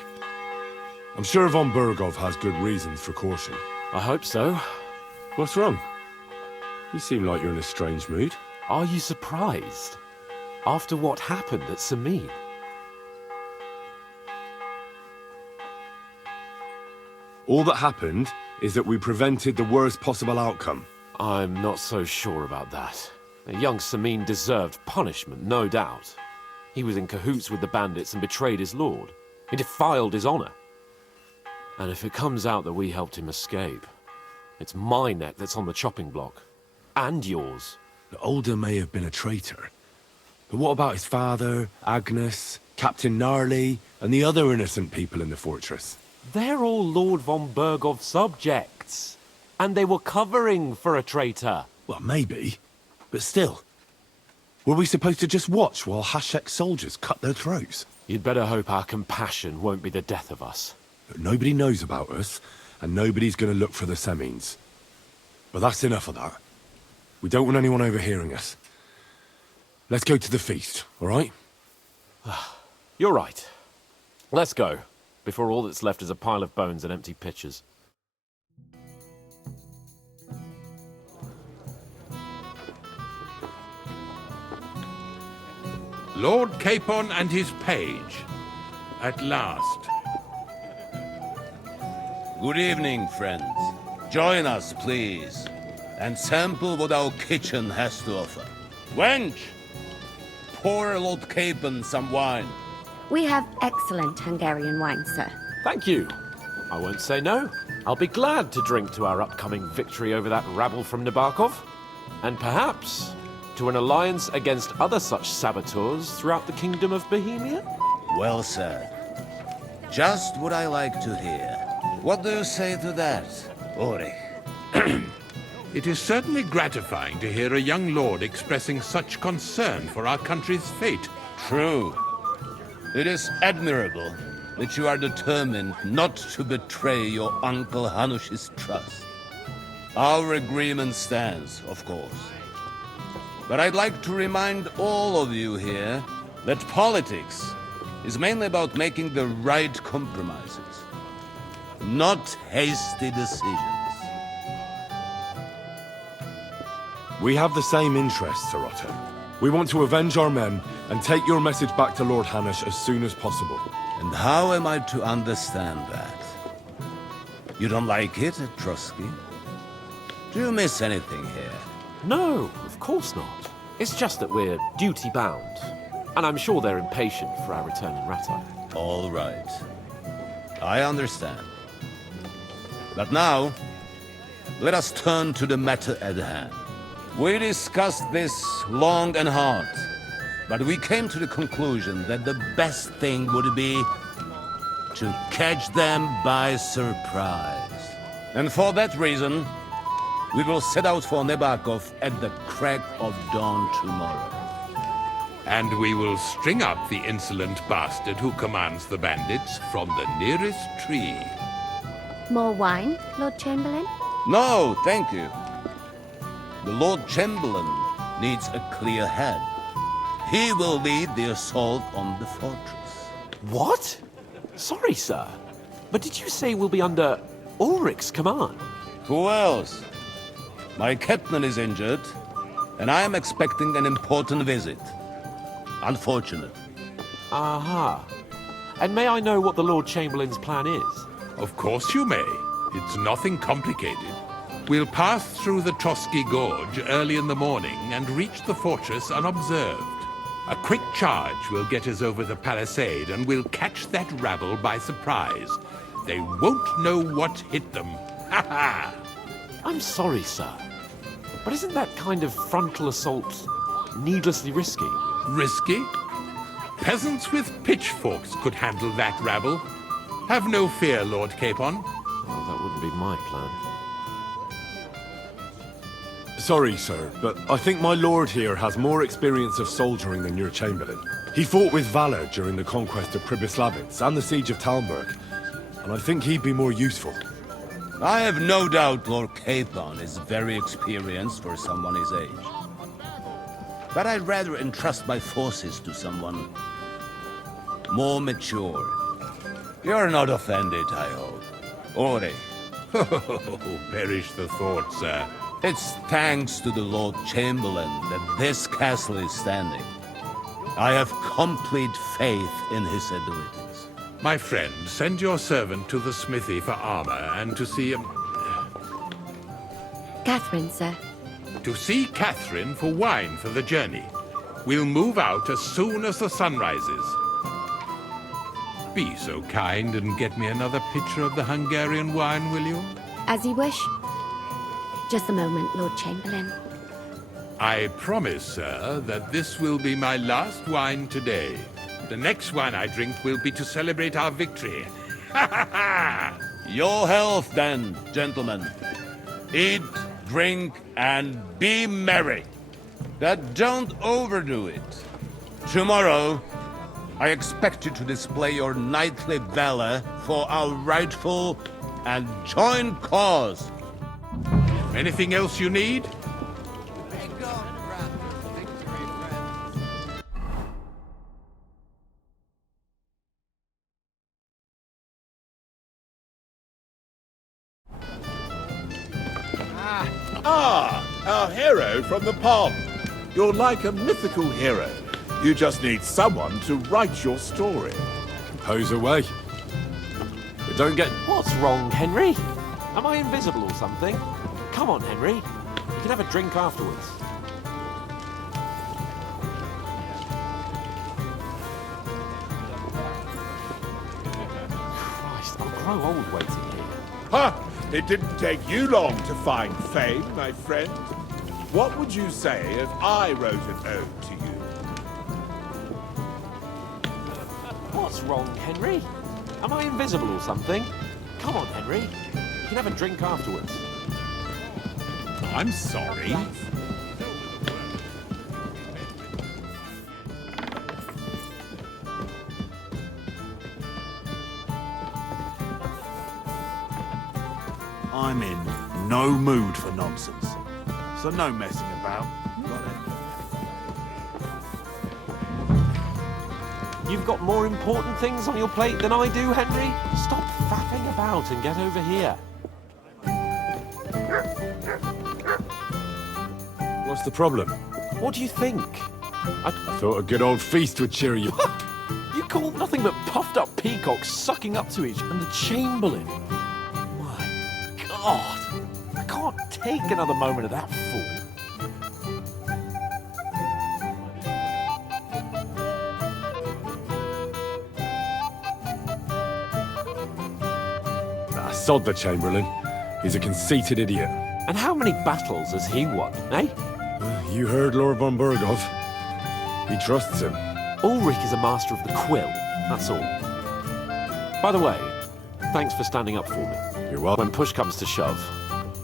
I'm sure von Burgov has good reasons for caution. I hope so. What's wrong? You seem like you're in a strange mood. Are you surprised? After what happened at Samin? All that happened is that we prevented the worst possible outcome. I'm not so sure about that. The young Samin deserved punishment, no doubt. He was in cahoots with the bandits and betrayed his lord. He defiled his honor. And if it comes out that we helped him escape, it's my neck that's on the chopping block. And yours. The Older may have been a traitor. But what about his father, Agnes, Captain Gnarly, and the other innocent people in the fortress? They're all Lord von Burgov's subjects. And they were covering for a traitor. Well, maybe. But still. Were we supposed to just watch while Hashek's soldiers cut their throats? You'd better hope our compassion won't be the death of us. But nobody knows about us, and nobody's going to look for the Semines. But that's enough of that. We don't want anyone overhearing us. Let's go to the feast, all right? You're right. Let's go, before all that's left is a pile of bones and empty pitchers. Lord Capon and his page. At last. Good evening, friends. Join us, please, and sample what our kitchen has to offer. Wench, pour Lord Capon some wine. We have excellent Hungarian wine, sir. Thank you. I won't say no. I'll be glad to drink to our upcoming victory over that rabble from Nabokov. And perhaps to an alliance against other such saboteurs throughout the Kingdom of Bohemia? Well said. Just what I like to hear. What do you say to that, Ulrich? It is certainly gratifying to hear a young lord expressing such concern for our country's fate. True. It is admirable that you are determined not to betray your Uncle Hanush's trust. Our agreement stands, of course. But I'd like to remind all of you here that politics is mainly about making the right compromises, not hasty decisions. We have the same interests, Sir Otto. We want to avenge our men and take your message back to Lord Hanush as soon as possible. And how am I to understand that? You don't like it, Trotsky? Do you miss anything here? No, of course not. It's just that we're duty-bound. And I'm sure they're impatient for our return in Rattay. All right. I understand. But now, let us turn to the matter at hand. We discussed this long and hard, but we came to the conclusion that the best thing would be to catch them by surprise. And for that reason, We will set out for Nebakov at the crack of dawn tomorrow. And we will string up the insolent bastard who commands the bandits from the nearest tree. More wine, Lord Chamberlain? No, thank you. The Lord Chamberlain needs a clear head. He will lead the assault on the fortress. What? Sorry, sir. But did you say we'll be under Ulrich's command? Who else? My captain is injured, and I am expecting an important visit. Unfortunate. Aha. And may I know what the Lord Chamberlain's plan is? Of course you may. It's nothing complicated. We'll pass through the Trotsky Gorge early in the morning and reach the fortress unobserved. A quick charge will get us over the palisade, and we'll catch that rabble by surprise. They won't know what hit them. Ha ha! I'm sorry, sir. But isn't that kind of frontal assault needlessly risky? Risky? Peasants with pitchforks could handle that rabble. Have no fear, Lord Capon. Well, that wouldn't be my plan. Sorry, sir, but I think my lord here has more experience of soldiering than your Chamberlain. He fought with valor during the conquest of Pribyslavitz and the siege of Talmberg, and I think he'd be more useful. I have no doubt Lord Capon is very experienced for someone his age. But I'd rather entrust my forces to someone more mature. You're not offended, I hope. Ore. Oh, perish the thought, sir. It's thanks to the Lord Chamberlain that this castle is standing. I have complete faith in his abilities. My friend, send your servant to the smithy for armor and to see Catherine, sir. To see Catherine for wine for the journey. We'll move out as soon as the sun rises. Be so kind and get me another pitcher of the Hungarian wine, will you? As you wish. Just a moment, Lord Chamberlain. I promise, sir, that this will be my last wine today. The next wine I drink will be to celebrate our victory. Ha ha ha! Your health, then, gentlemen. Eat, drink, and be merry. But don't overdo it. Tomorrow, I expect you to display your knightly valor for our rightful and joint cause. Anything else you need? Our hero from the pond. You're like a mythical hero. You just need someone to write your story. Pose away. But don't get... What's wrong, Henry? Am I invisible or something? Come on, Henry. You can have a drink afterwards. Christ, I'll grow old waiting here. Ha! It didn't take you long to find fame, my friend. What would you say if I wrote an ode to you? What's wrong, Henry? Am I invisible or something? Come on, Henry. You can have a drink afterwards. I'm sorry. I'm in no mood for nonsense. So no messing about. You've got more important things on your plate than I do, Henry? Stop faffing about and get over here. What's the problem? What do you think? I thought a good old feast would cheer you. You call nothing but puffed up peacocks sucking up to each other, and the Chamberlain. My God! I can't take another moment of that fool. Sod the Chamberlain. He's a conceited idiot. And how many battles has he won, eh? You heard Lord von Burgov. He trusts him. Ulrich is a master of the quill, that's all. By the way, thanks for standing up for me. You're welcome. When push comes to shove,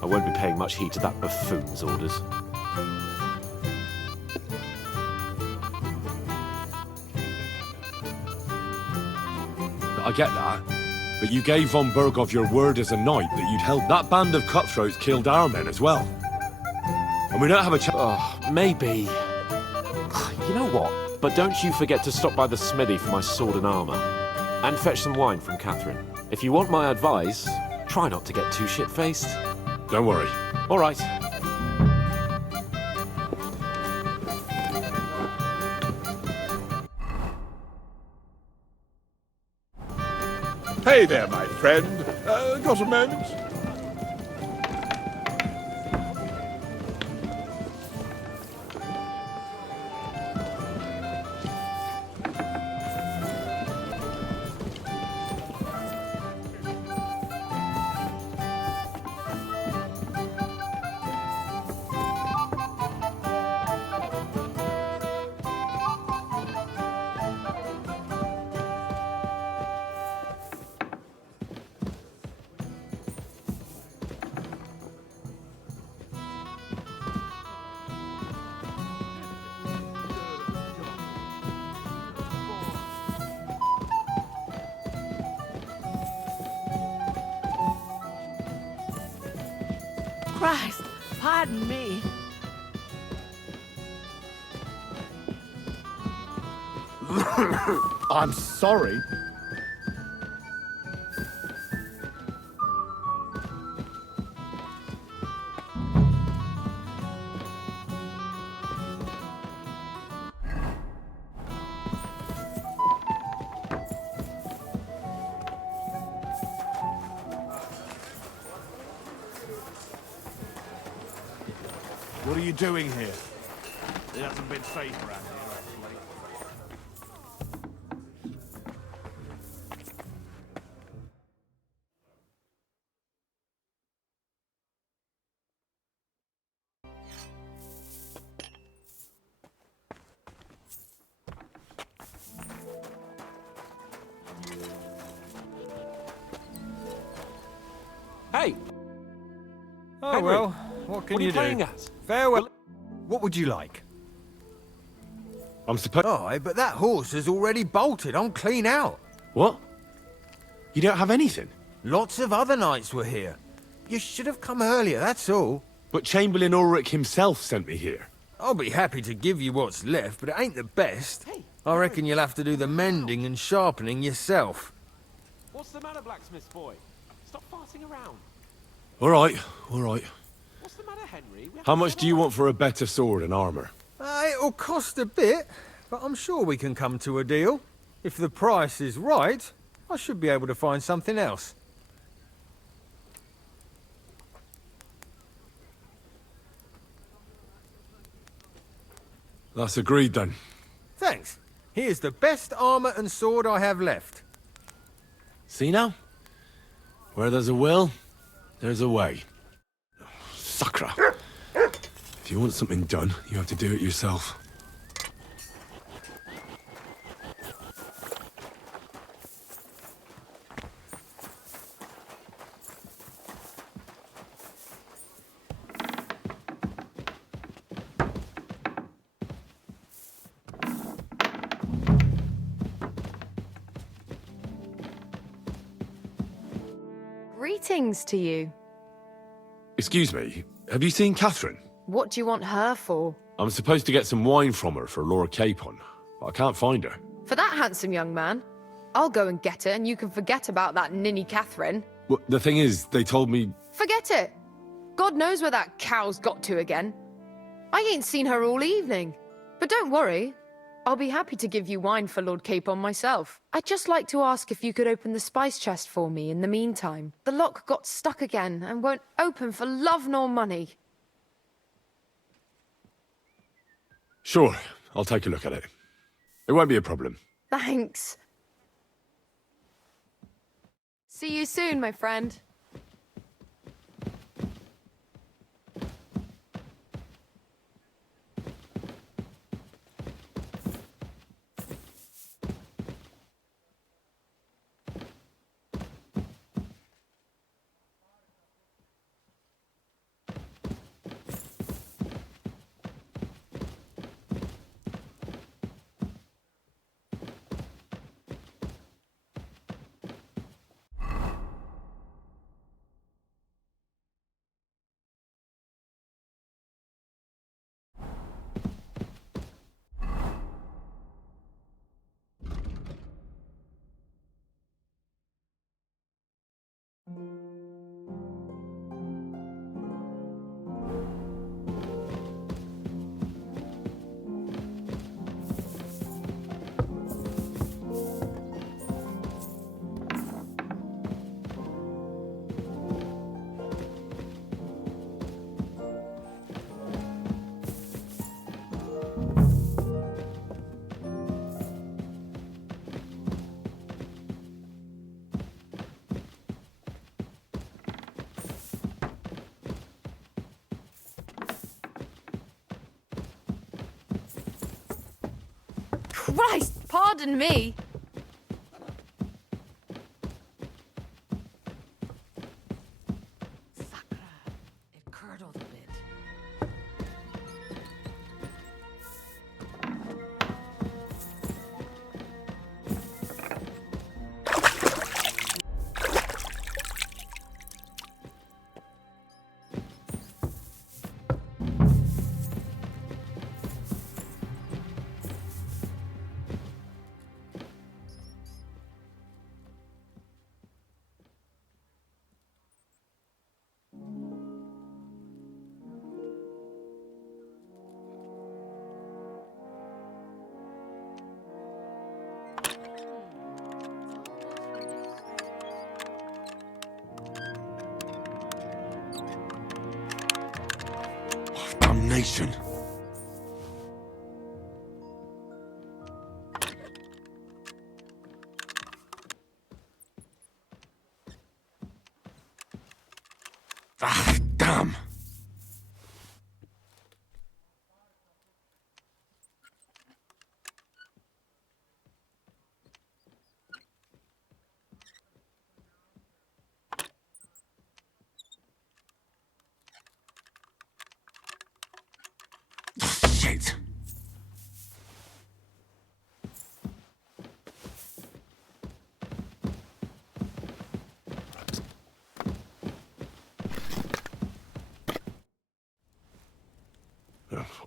I won't be paying much heed to that buffoon's orders. I get that. But you gave von Berghoff your word as a knight that you'd help. That band of cutthroats killed our men as well. And we don't have a chance. Oh, maybe. You know what? But don't you forget to stop by the smithy for my sword and armor. And fetch some wine from Catherine. If you want my advice, try not to get too shit-faced. Don't worry. All right. Hey there, my friend. Got a moment? Christ, pardon me. I'm sorry. What are you doing here? It hasn't been safe around here, actually. Hey! Oh, Henry, well, what can what are you do? playing at? Farewell. What would you like? I'm supposed. Oh, but that horse has already bolted. I'm clean out. What? You don't have anything? Lots of other knights were here. You should have come earlier, that's all. But Chamberlain Ulrich himself sent me here. I'll be happy to give you what's left, but it ain't the best. I reckon you'll have to do the mending and sharpening yourself. What's the matter, blacksmith boy? Stop farting around. All right, all right. What's the matter, Henry? How much do you want for a better sword and armor? It'll cost a bit, but I'm sure we can come to a deal. If the price is right, I should be able to find something else. That's agreed then. Thanks. Here's the best armor and sword I have left. See now? Where there's a will, there's a way. Sacra. If you want something done, you have to do it yourself. Greetings to you. Excuse me, have you seen Catherine? What do you want her for? I'm supposed to get some wine from her for Laura Capon, but I can't find her. For that handsome young man? I'll go and get her, and you can forget about that ninny Catherine. Well, the thing is, they told me... Forget it! God knows where that cow's got to again. I ain't seen her all evening. But don't worry, I'll be happy to give you wine for Lord Capon myself. I'd just like to ask if you could open the spice chest for me in the meantime. The lock got stuck again and won't open for love nor money. Sure, I'll take a look at it. It won't be a problem. Thanks. See you soon, my friend. Christ! Pardon me! It curdled a bit. Damnation. Ah, damn. Shit.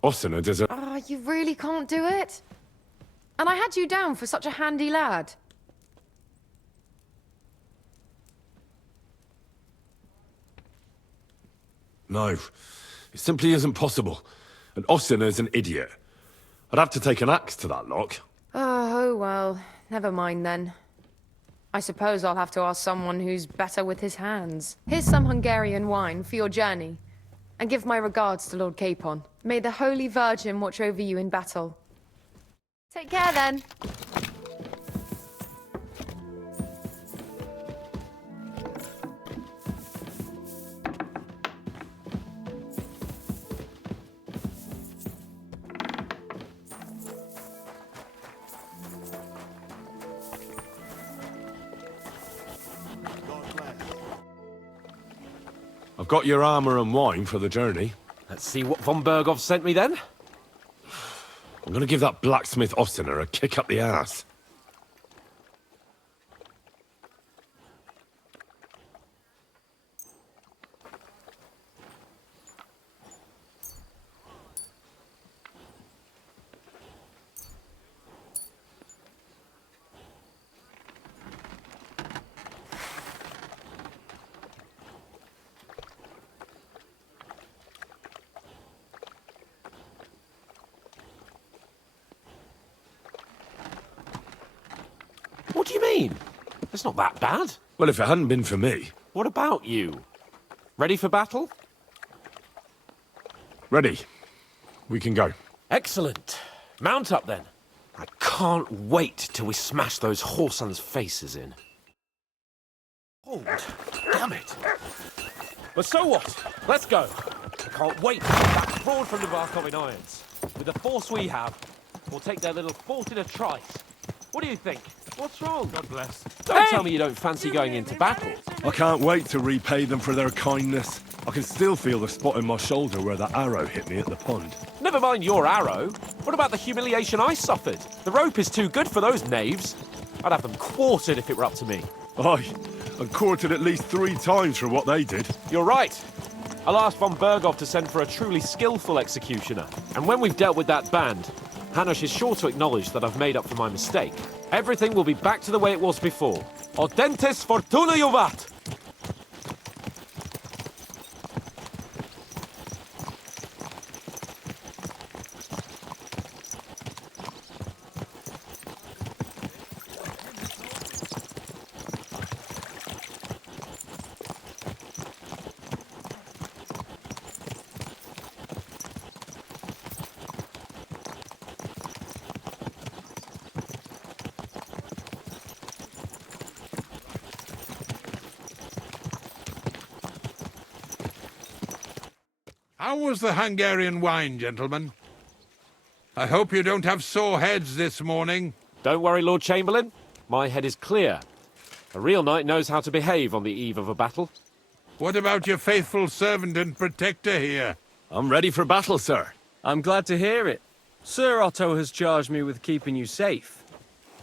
Ossina does a... Ah, you really can't do it? And I had you down for such a handy lad. No, it simply isn't possible. And Ossina's an idiot. I'd have to take an axe to that lock. Oh, well, never mind then. I suppose I'll have to ask someone who's better with his hands. Here's some Hungarian wine for your journey. And give my regards to Lord Capon. May the Holy Virgin watch over you in battle. Take care then. I've got your armor and wine for the journey. Let's see what von Berghoff sent me then. I'm gonna give that blacksmith Ossina a kick up the ass. What do you mean? It's not that bad. Well, if it hadn't been for me... What about you? Ready for battle? Ready. We can go. Excellent. Mount up then. I can't wait till we smash those whoresons' faces in. Hold. Damn it. But so what? Let's go. I can't wait to get that fraud from the Barkovin Irons. With the force we have, we'll take their little fort in a trice. What do you think? What's wrong? God bless. Don't tell me you don't fancy going into battle. I can't wait to repay them for their kindness. I can still feel the spot in my shoulder where that arrow hit me at the pond. Never mind your arrow. What about the humiliation I suffered? The rope is too good for those knaves. I'd have them quartered if it were up to me. Aye, and quartered at least 3 times for what they did. You're right. I'll ask von Berghoff to send for a truly skillful executioner. And when we've dealt with that band, Hanush is sure to acknowledge that I've made up for my mistake. Everything will be back to the way it was before. Audentes fortuna juvat! How was the Hungarian wine, gentlemen? I hope you don't have sore heads this morning. Don't worry, Lord Chamberlain. My head is clear. A real knight knows how to behave on the eve of a battle. What about your faithful servant and protector here? I'm ready for battle, sir. I'm glad to hear it. Sir Otto has charged me with keeping you safe.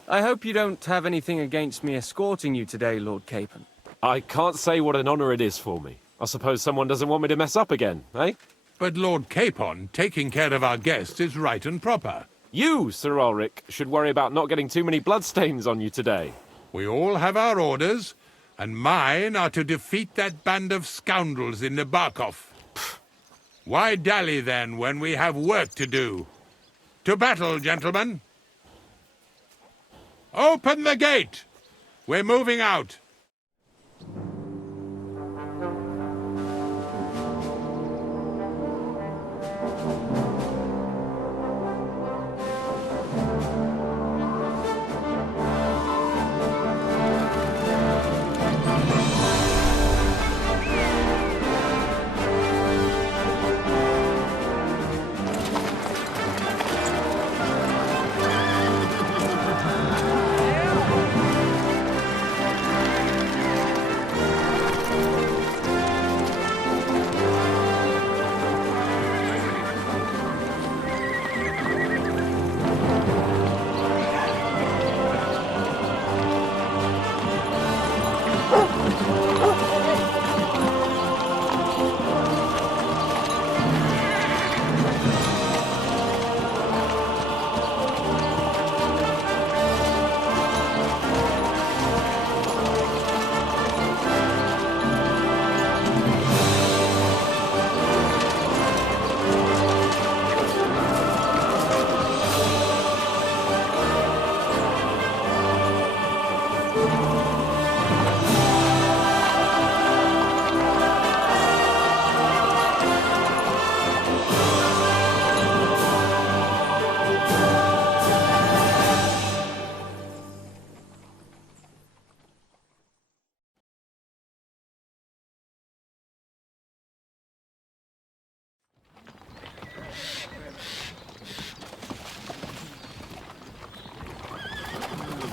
I hope you don't have anything against me escorting you today, Lord Capon. I can't say what an honor it is for me. I suppose someone doesn't want me to mess up again, eh? But Lord Capon, taking care of our guests is right and proper. You, Sir Ulrich, should worry about not getting too many bloodstains on you today. We all have our orders, and mine are to defeat that band of scoundrels in Nabokov. Why dally then when we have work to do? To battle, gentlemen! Open the gate! We're moving out.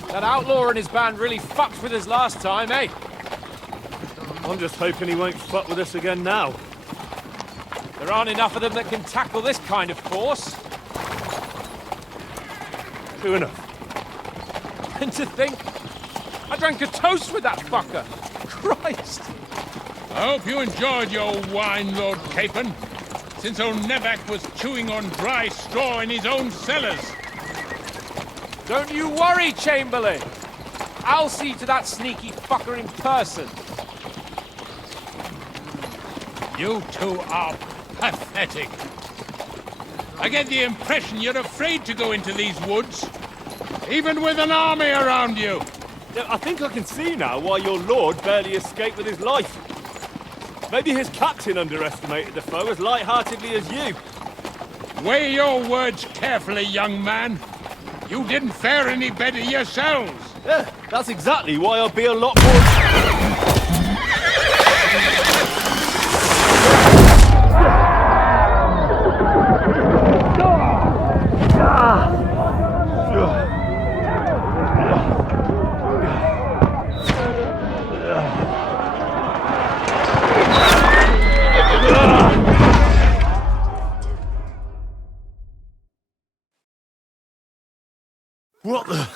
That outlaw and his band really fucked with us last time, eh? I'm just hoping he won't fuck with us again now. There aren't enough of them that can tackle this kind of force. True enough. And to think, I drank a toast with that fucker. Christ! I hope you enjoyed your wine, Lord Capon, since old Nevak was chewing on dry straw in his own cellars. Don't you worry, Chamberlain. I'll see to that sneaky fucker in person. You two are pathetic. I get the impression you're afraid to go into these woods, even with an army around you. Yeah, I think I can see now why your lord barely escaped with his life. Maybe his captain underestimated the foe as light-heartedly as you. Weigh your words carefully, young man. You didn't fare any better yourselves. Yeah, that's exactly why I'll be a lot more... What the...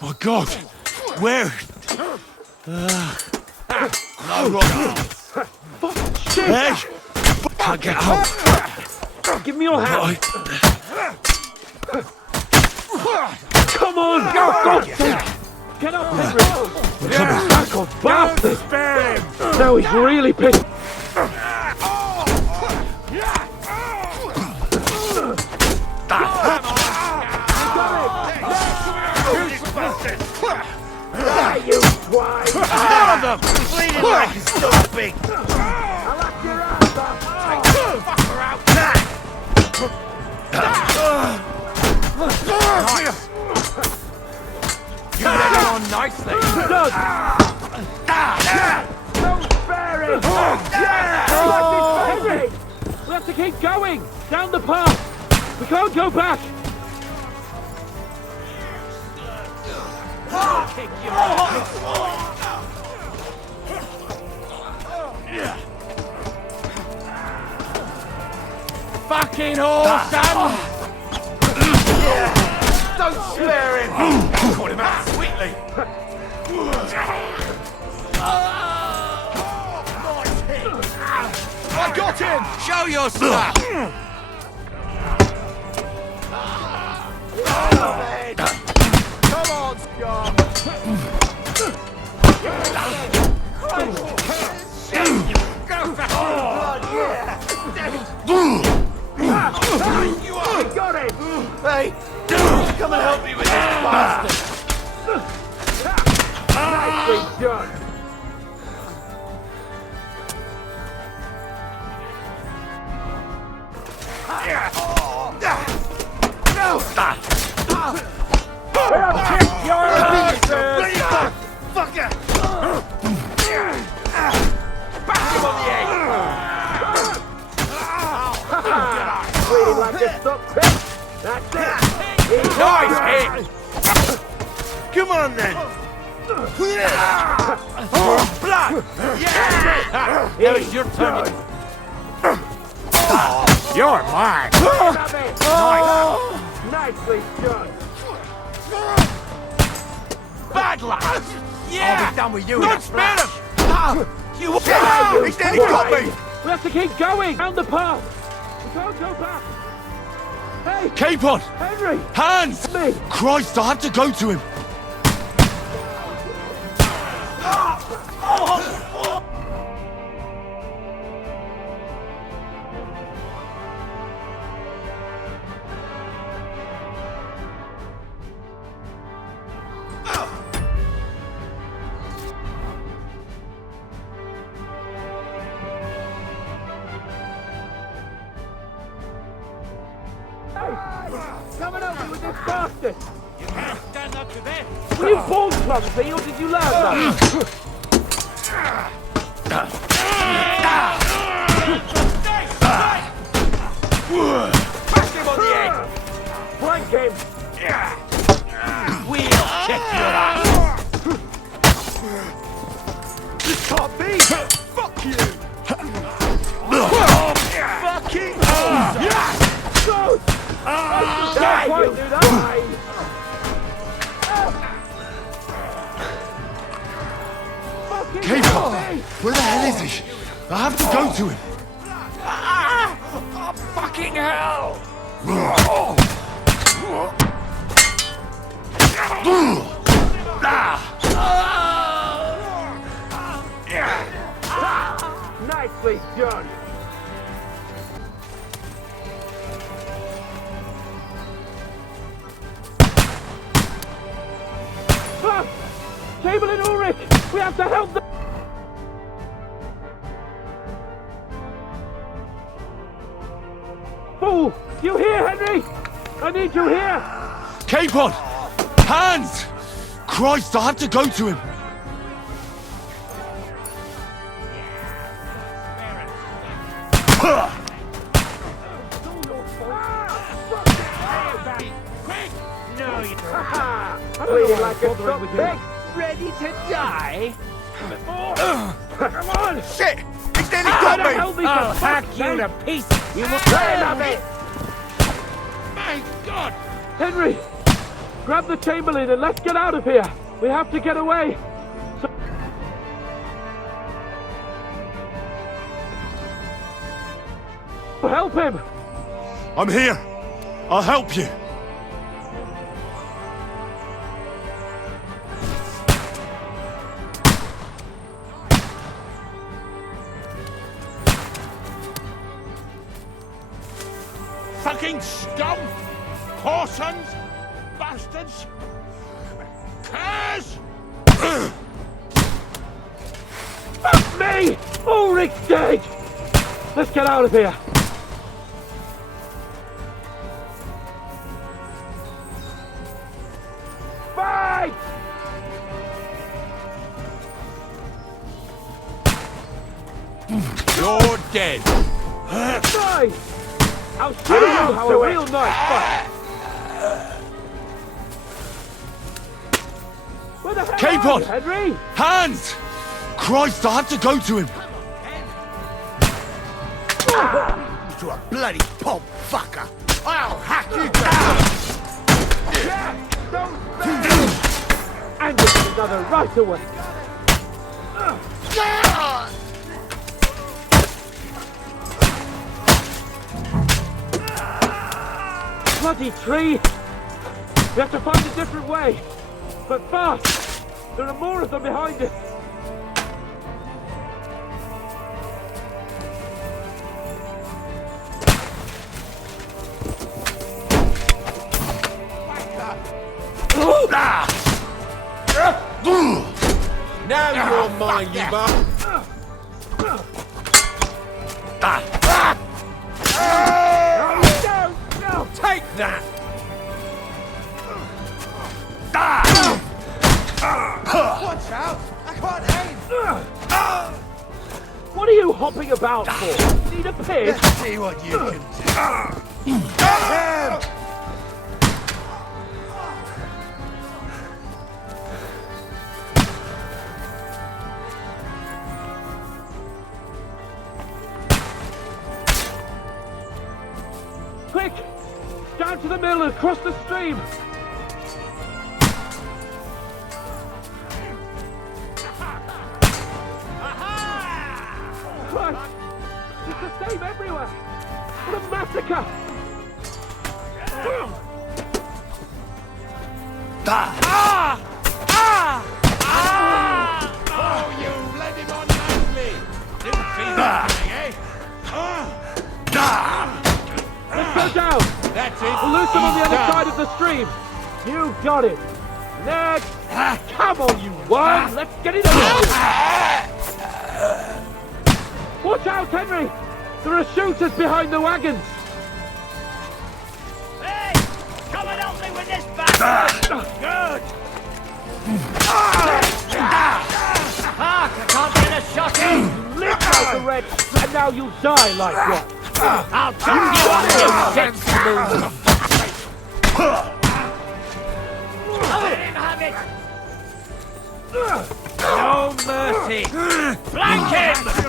My God! Where? Shit! Hey! Can't get out! Give me your hand! Come on! Go! Get up, Henry! Back on, bastard! Spare him! Now he's really pissed! You swine! One of them! Bleeding like he's still big! I'll lock your ass up! Fuck her out! You let it on nicely! Don't spare it! We'll have to keep going! Down the path! We can't go back! Fucking horse, son! Don't spare him! Call him out sweetly! I got him! Show your stuff! Come on, Scott! You got it! Hey, come and help me with this bastard! Nicely done! No! I'll kick your ass! Fucker! Back him on the egg! Bleeding like a stuck pig! That's it! Nice hit! Come on then! Blood! Yeah! Now it's your turn! You're mine! Nicely done! Bad lad! Yeah! I'll be done with you! Don't spare him! You He's nearly got me! We have to keep going! Down the path! We can't go back! Hey! Capon! Henry! Hands! Me! Christ, I have to go to him! Coming over with this bastard! You can't stand up to that! Were you born clumsy or did you learn that? Back him on the egg! Flank him! We'll kick your ass! This can't be! Fuck you! Fucking Go! Die, you die! Capon! Where the hell is he? I have to go to him! Oh, fucking hell! Nicely done! Chamberlain Ulrich! We have to help them! Fool! You here, Henry? I need you here! Capon! Hands! Christ, I have to go to him! No, you Bleeding like a stuck pig! ready to die? Come on! Shit! He's nearly got me! I'll hack you to pieces! You must have it! My God! Henry! Grab the Chamberlain and let's get out of here! We have to get away! Help him! I'm here! I'll help you! Fucking scum! Whoresons! Bastards! Curs! Fuck me! Ulrich's dead! Let's get out of here! Fight! You're dead. Die! I'll show you how a real knife fights. Where the hell Keep are on! you, Henry? Hands! Christ, I have to go to him! To a bloody pulp fucker! I'll hack you guys! And it's another right away. Bloody tree! We have to find a different way. But fast! There are more of them behind us. Now you're mine, you bastard! No! Take that! Watch out! I can't aim! What are you hopping about for? Need a pig? Let's see what you can do. Get him! Quick! Down to the mill and across the stream! Christ! It's the same everywhere! What a massacre! Oh, you bled him on nicely! Didn't see that coming, eh? Let's go down! That's it. We'll lose them on the He's other done. side of the stream! You got it! Next! Come on, you worm! Let's get it over! Watch out, Henry! There are shooters behind the wagons! Hey! Come and help me with this bastard! Good! I can't get a shot in! Lift out the red, and now you die like one! I'll chop you on, you shit spoon! Let him have it! No mercy! Flank him! Go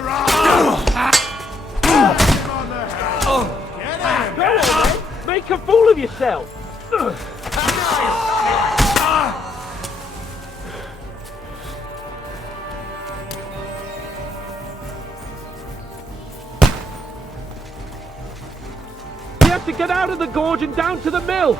on, then! Make a fool of yourself! We have to get out of the gorge and down to the mill!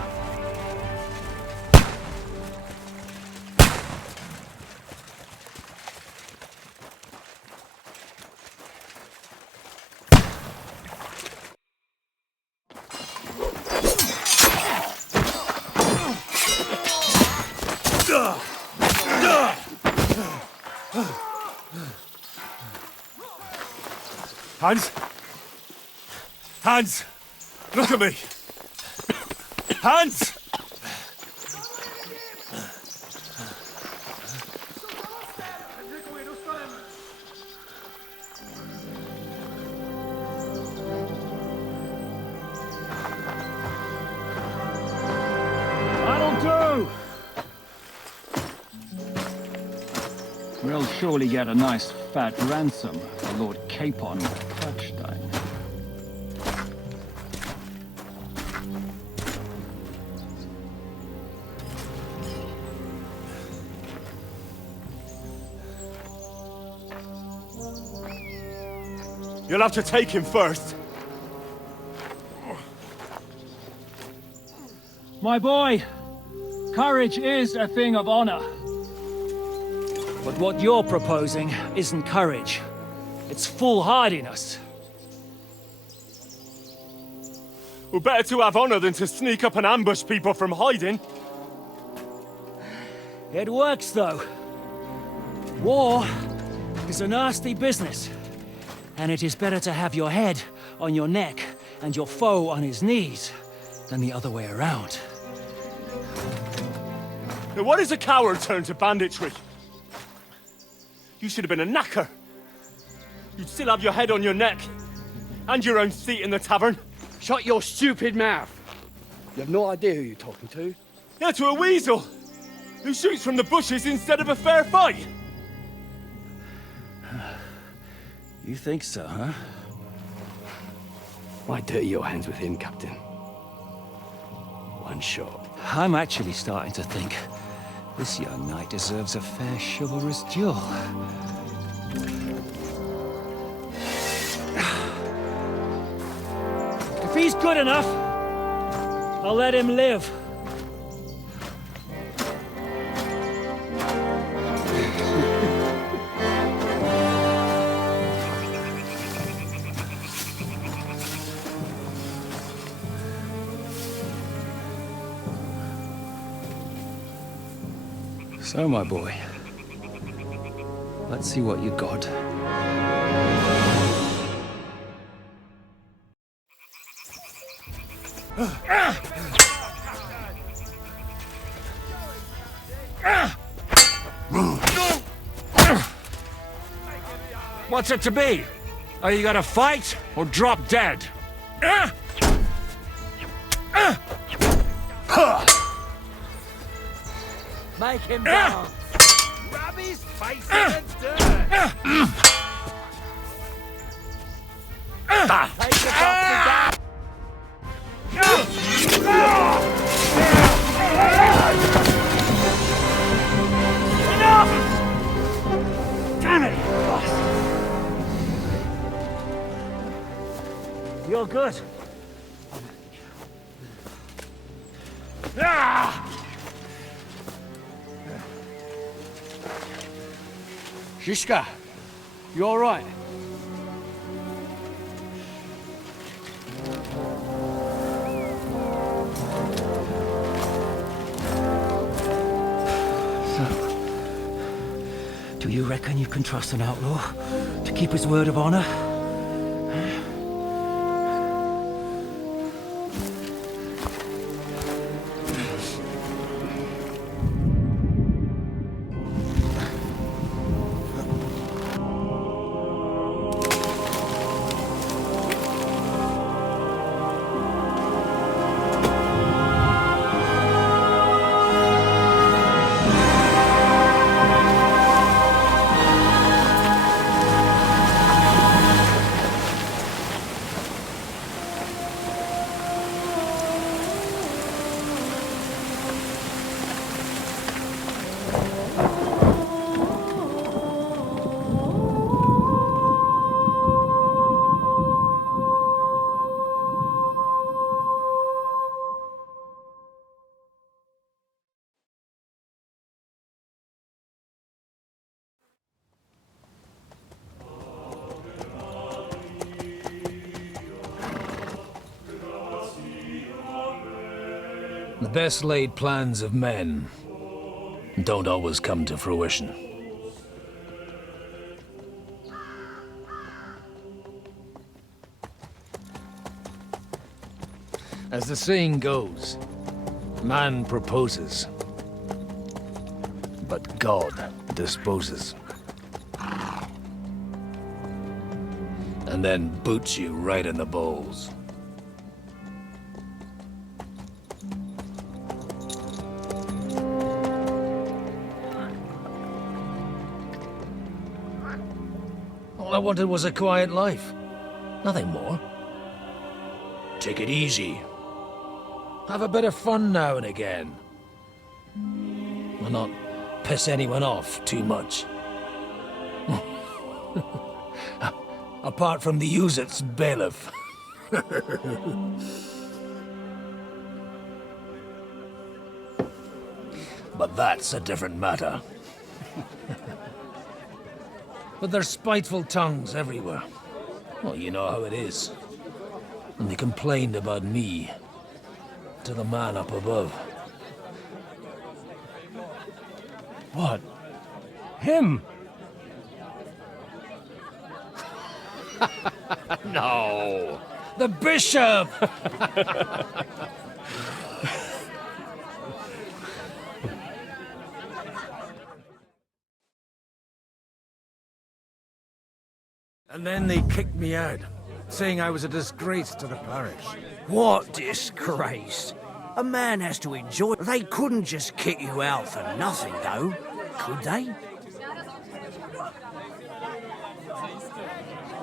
Hans? Hans! Look at me! Hans! That'll do! We'll surely get a nice fat ransom for Lord Capon of Touchstone. You'll have to take him first. My boy, courage is a thing of honor. But what you're proposing isn't courage. It's foolhardiness. Well, better to have honor than to sneak up and ambush people from hiding. It works, though. War is a nasty business. And it is better to have your head on your neck and your foe on his knees than the other way around. Now, what is a coward turned to banditry? You should have been a knacker. You'd still have your head on your neck and your own seat in the tavern. Shut your stupid mouth! You have no idea who you're talking to. Yeah, to a weasel! Who shoots from the bushes instead of a fair fight! You think so, huh? Why dirty your hands with him, Captain? One shot. I'm actually starting to think this young knight deserves a fair chivalrous duel. If he's good enough, I'll let him live. So, my boy, let's see what you got. What's it to be? Are you gonna fight or drop dead? Make him dance! Rub his face in the dirt! Take us off the gas! Enough! Damn it, boss! You're good. Shishka, you all right? So, do you reckon you can trust an outlaw to keep his word of honor? The best laid plans of men don't always come to fruition. As the saying goes, man proposes, but God disposes. And then boots you right in the balls. All I wanted was a quiet life. Nothing more. Take it easy. Have a bit of fun now and again. Will not piss anyone off too much. Apart from the Uzit's bailiff. But that's a different matter. But there's spiteful tongues everywhere. Well, you know how it is. And they complained about me to the man up above. What? Him? No! The bishop! And then they kicked me out, saying I was a disgrace to the parish. What disgrace. A man has to enjoy... They couldn't just kick you out for nothing, though, could they?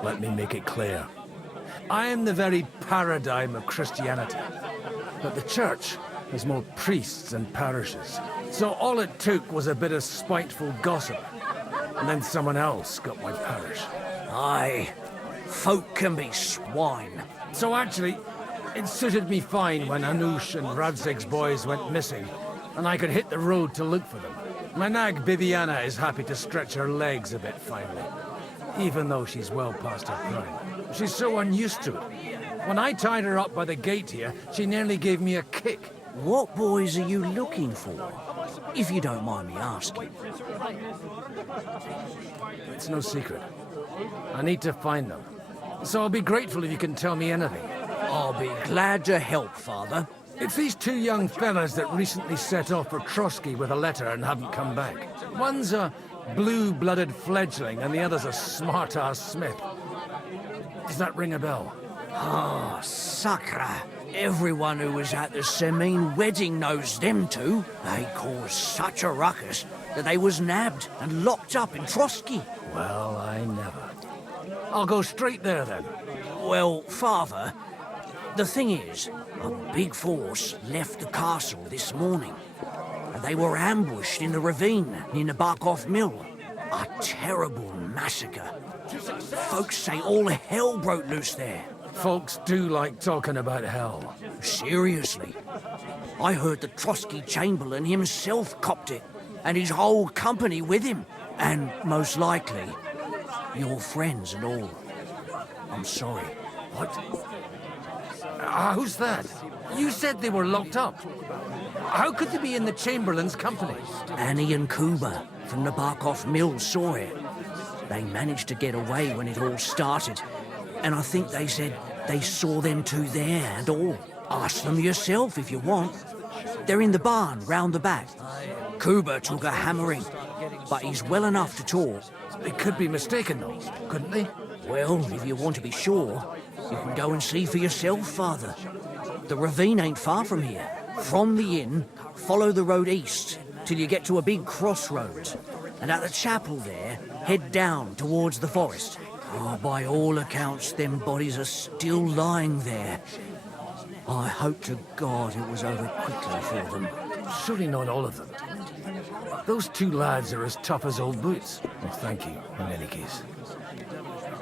Let me make it clear. I am the very paradigm of Christianity. But the church has more priests than parishes. So all it took was a bit of spiteful gossip. And then someone else got my parish. Aye. Folk can be swine. So actually, it suited me fine when Anush and Radzig's boys went missing, and I could hit the road to look for them. My nag Bibiana is happy to stretch her legs a bit finally, even though she's well past her prime. She's so unused to it. When I tied her up by the gate here, she nearly gave me a kick. What boys are you looking for? If you don't mind me asking. It's no secret. I need to find them. So I'll be grateful if you can tell me anything. I'll be glad to help, Father. It's these two young fellas that recently set off for Trotsky with a letter and haven't come back. One's a blue-blooded fledgling and the other's a smart-ass smith. Does that ring a bell? Ah, Sakra. Everyone who was at the Semine wedding knows them two. They caused such a ruckus that they was nabbed and locked up in Trotsky. Well, I never. I'll go straight there, then. Well, Father, the thing is, a big force left the castle this morning. And they were ambushed in the ravine near the Barkov Mill. A terrible massacre. Folks say all hell broke loose there. Folks do like talking about hell. Seriously. I heard the Trotsky Chamberlain himself copped it, and his whole company with him. And most likely, your friends and all. I'm sorry. What? Who's that? You said they were locked up. How could they be in the Chamberlain's company? Annie and Kuba from the Barkov Mill saw it. They managed to get away when it all started. And I think they said they saw them two there and all. Ask them yourself if you want. They're in the barn round the back. Kuba took a hammering, but he's well enough to talk. They could be mistaken, though, couldn't they? Well, if you want to be sure, you can go and see for yourself, Father. The ravine ain't far from here. From the inn, follow the road east till you get to a big crossroads. And at the chapel there, head down towards the forest. Oh, by all accounts, them bodies are still lying there. I hope to God it was over quickly for them. Surely not all of them. Those two lads are as tough as old boots. Well, thank you, in any case.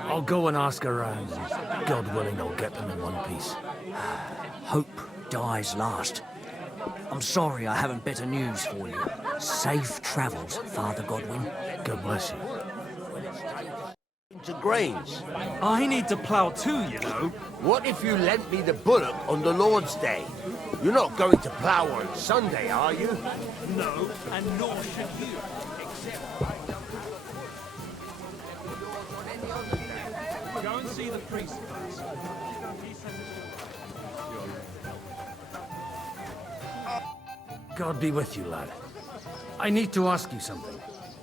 I'll go and ask around, and God willing, I'll get them in one piece. Hope dies last. I'm sorry I haven't better news for you. Safe travels, Father Godwin. God bless you. To Grange. I need to plough too, you know. What if you lent me the bullock on the Lord's Day? You're not going to plough on Sunday, are you? No, and nor should you. Go and see the priest first. God be with you, lad. I need to ask you something.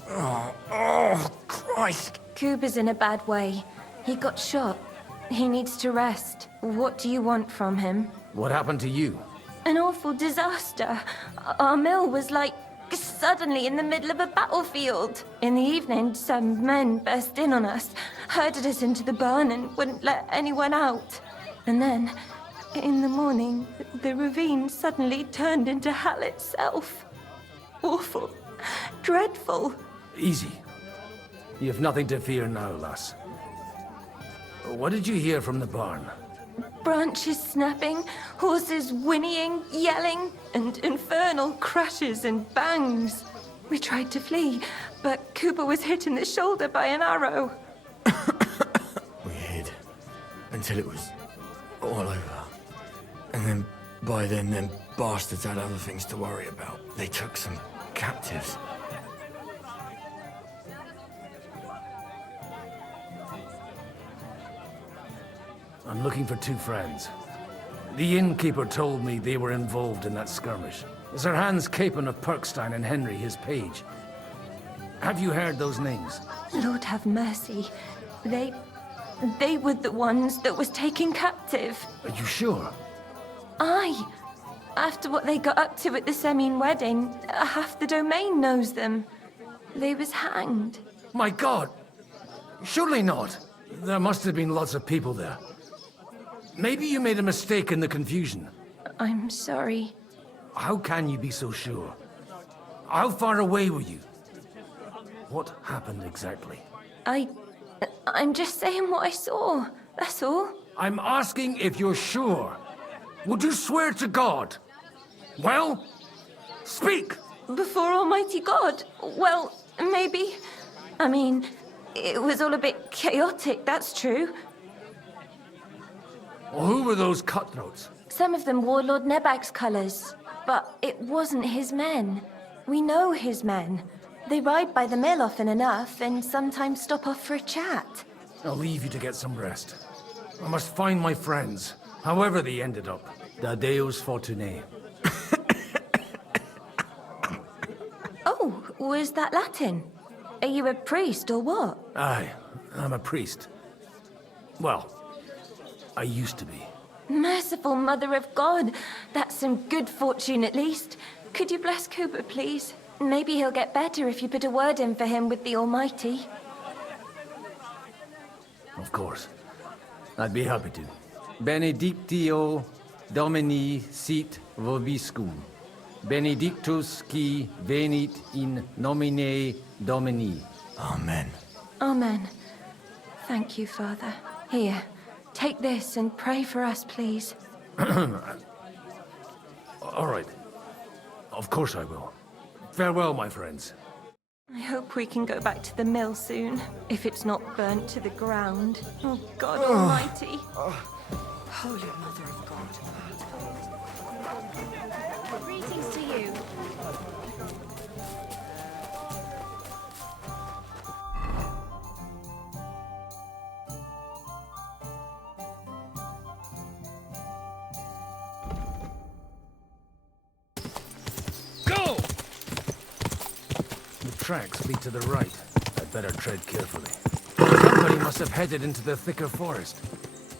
Oh, Christ! Kuba's in a bad way. He got shot. He needs to rest. What do you want from him? What happened to you? An awful disaster. Our mill was like suddenly in the middle of a battlefield. In the evening, some men burst in on us, herded us into the barn and wouldn't let anyone out. And then, in the morning, the ravine suddenly turned into hell itself. Awful. Dreadful. Easy. You have nothing to fear now, lass. What did you hear from the barn? Branches snapping, horses whinnying, yelling, and infernal crashes and bangs. We tried to flee, but Cooper was hit in the shoulder by an arrow. We hid until it was all over. And then, by then, them bastards had other things to worry about. They took some captives. I'm looking for two friends. The innkeeper told me they were involved in that skirmish. Sir Hans Capon of Perkstein and Henry, his page. Have you heard those names? Lord have mercy. They were the ones that was taken captive. Are you sure? Aye. After what they got up to at the Semine wedding, half the domain knows them. They was hanged. My God! Surely not. There must have been lots of people there. Maybe you made a mistake in the confusion. I'm sorry. How can you be so sure? How far away were you? What happened exactly? I'm just saying what I saw. That's all. I'm asking if you're sure. Would you swear to God? Well, speak! Before Almighty God? Well, maybe. I mean, it was all a bit chaotic, that's true. Well, who were those cutthroats? Some of them wore Lord Nebag's colours, but it wasn't his men. We know his men. They ride by the mill often enough and sometimes stop off for a chat. I'll leave you to get some rest. I must find my friends, however they ended up. Da Deus Fortunae. Oh, was that Latin? Are you a priest or what? Aye, I'm a priest. Well, I used to be. Merciful Mother of God. That's some good fortune at least. Could you bless Cooper, please? Maybe he'll get better if you put a word in for him with the Almighty. Of course. I'd be happy to. Benedictio Domini sit vobiscum. Benedictus qui venit in nomine Domini. Amen. Amen. Thank you, Father. Here, take this and pray for us, please. All right. Of course I will. Farewell, my friends. I hope we can go back to the mill soon, if it's not burnt to the ground. Oh, God Almighty. Holy Mother of God. Greetings to you. Go! The tracks lead to the right. I'd better tread carefully. Somebody must have headed into the thicker forest.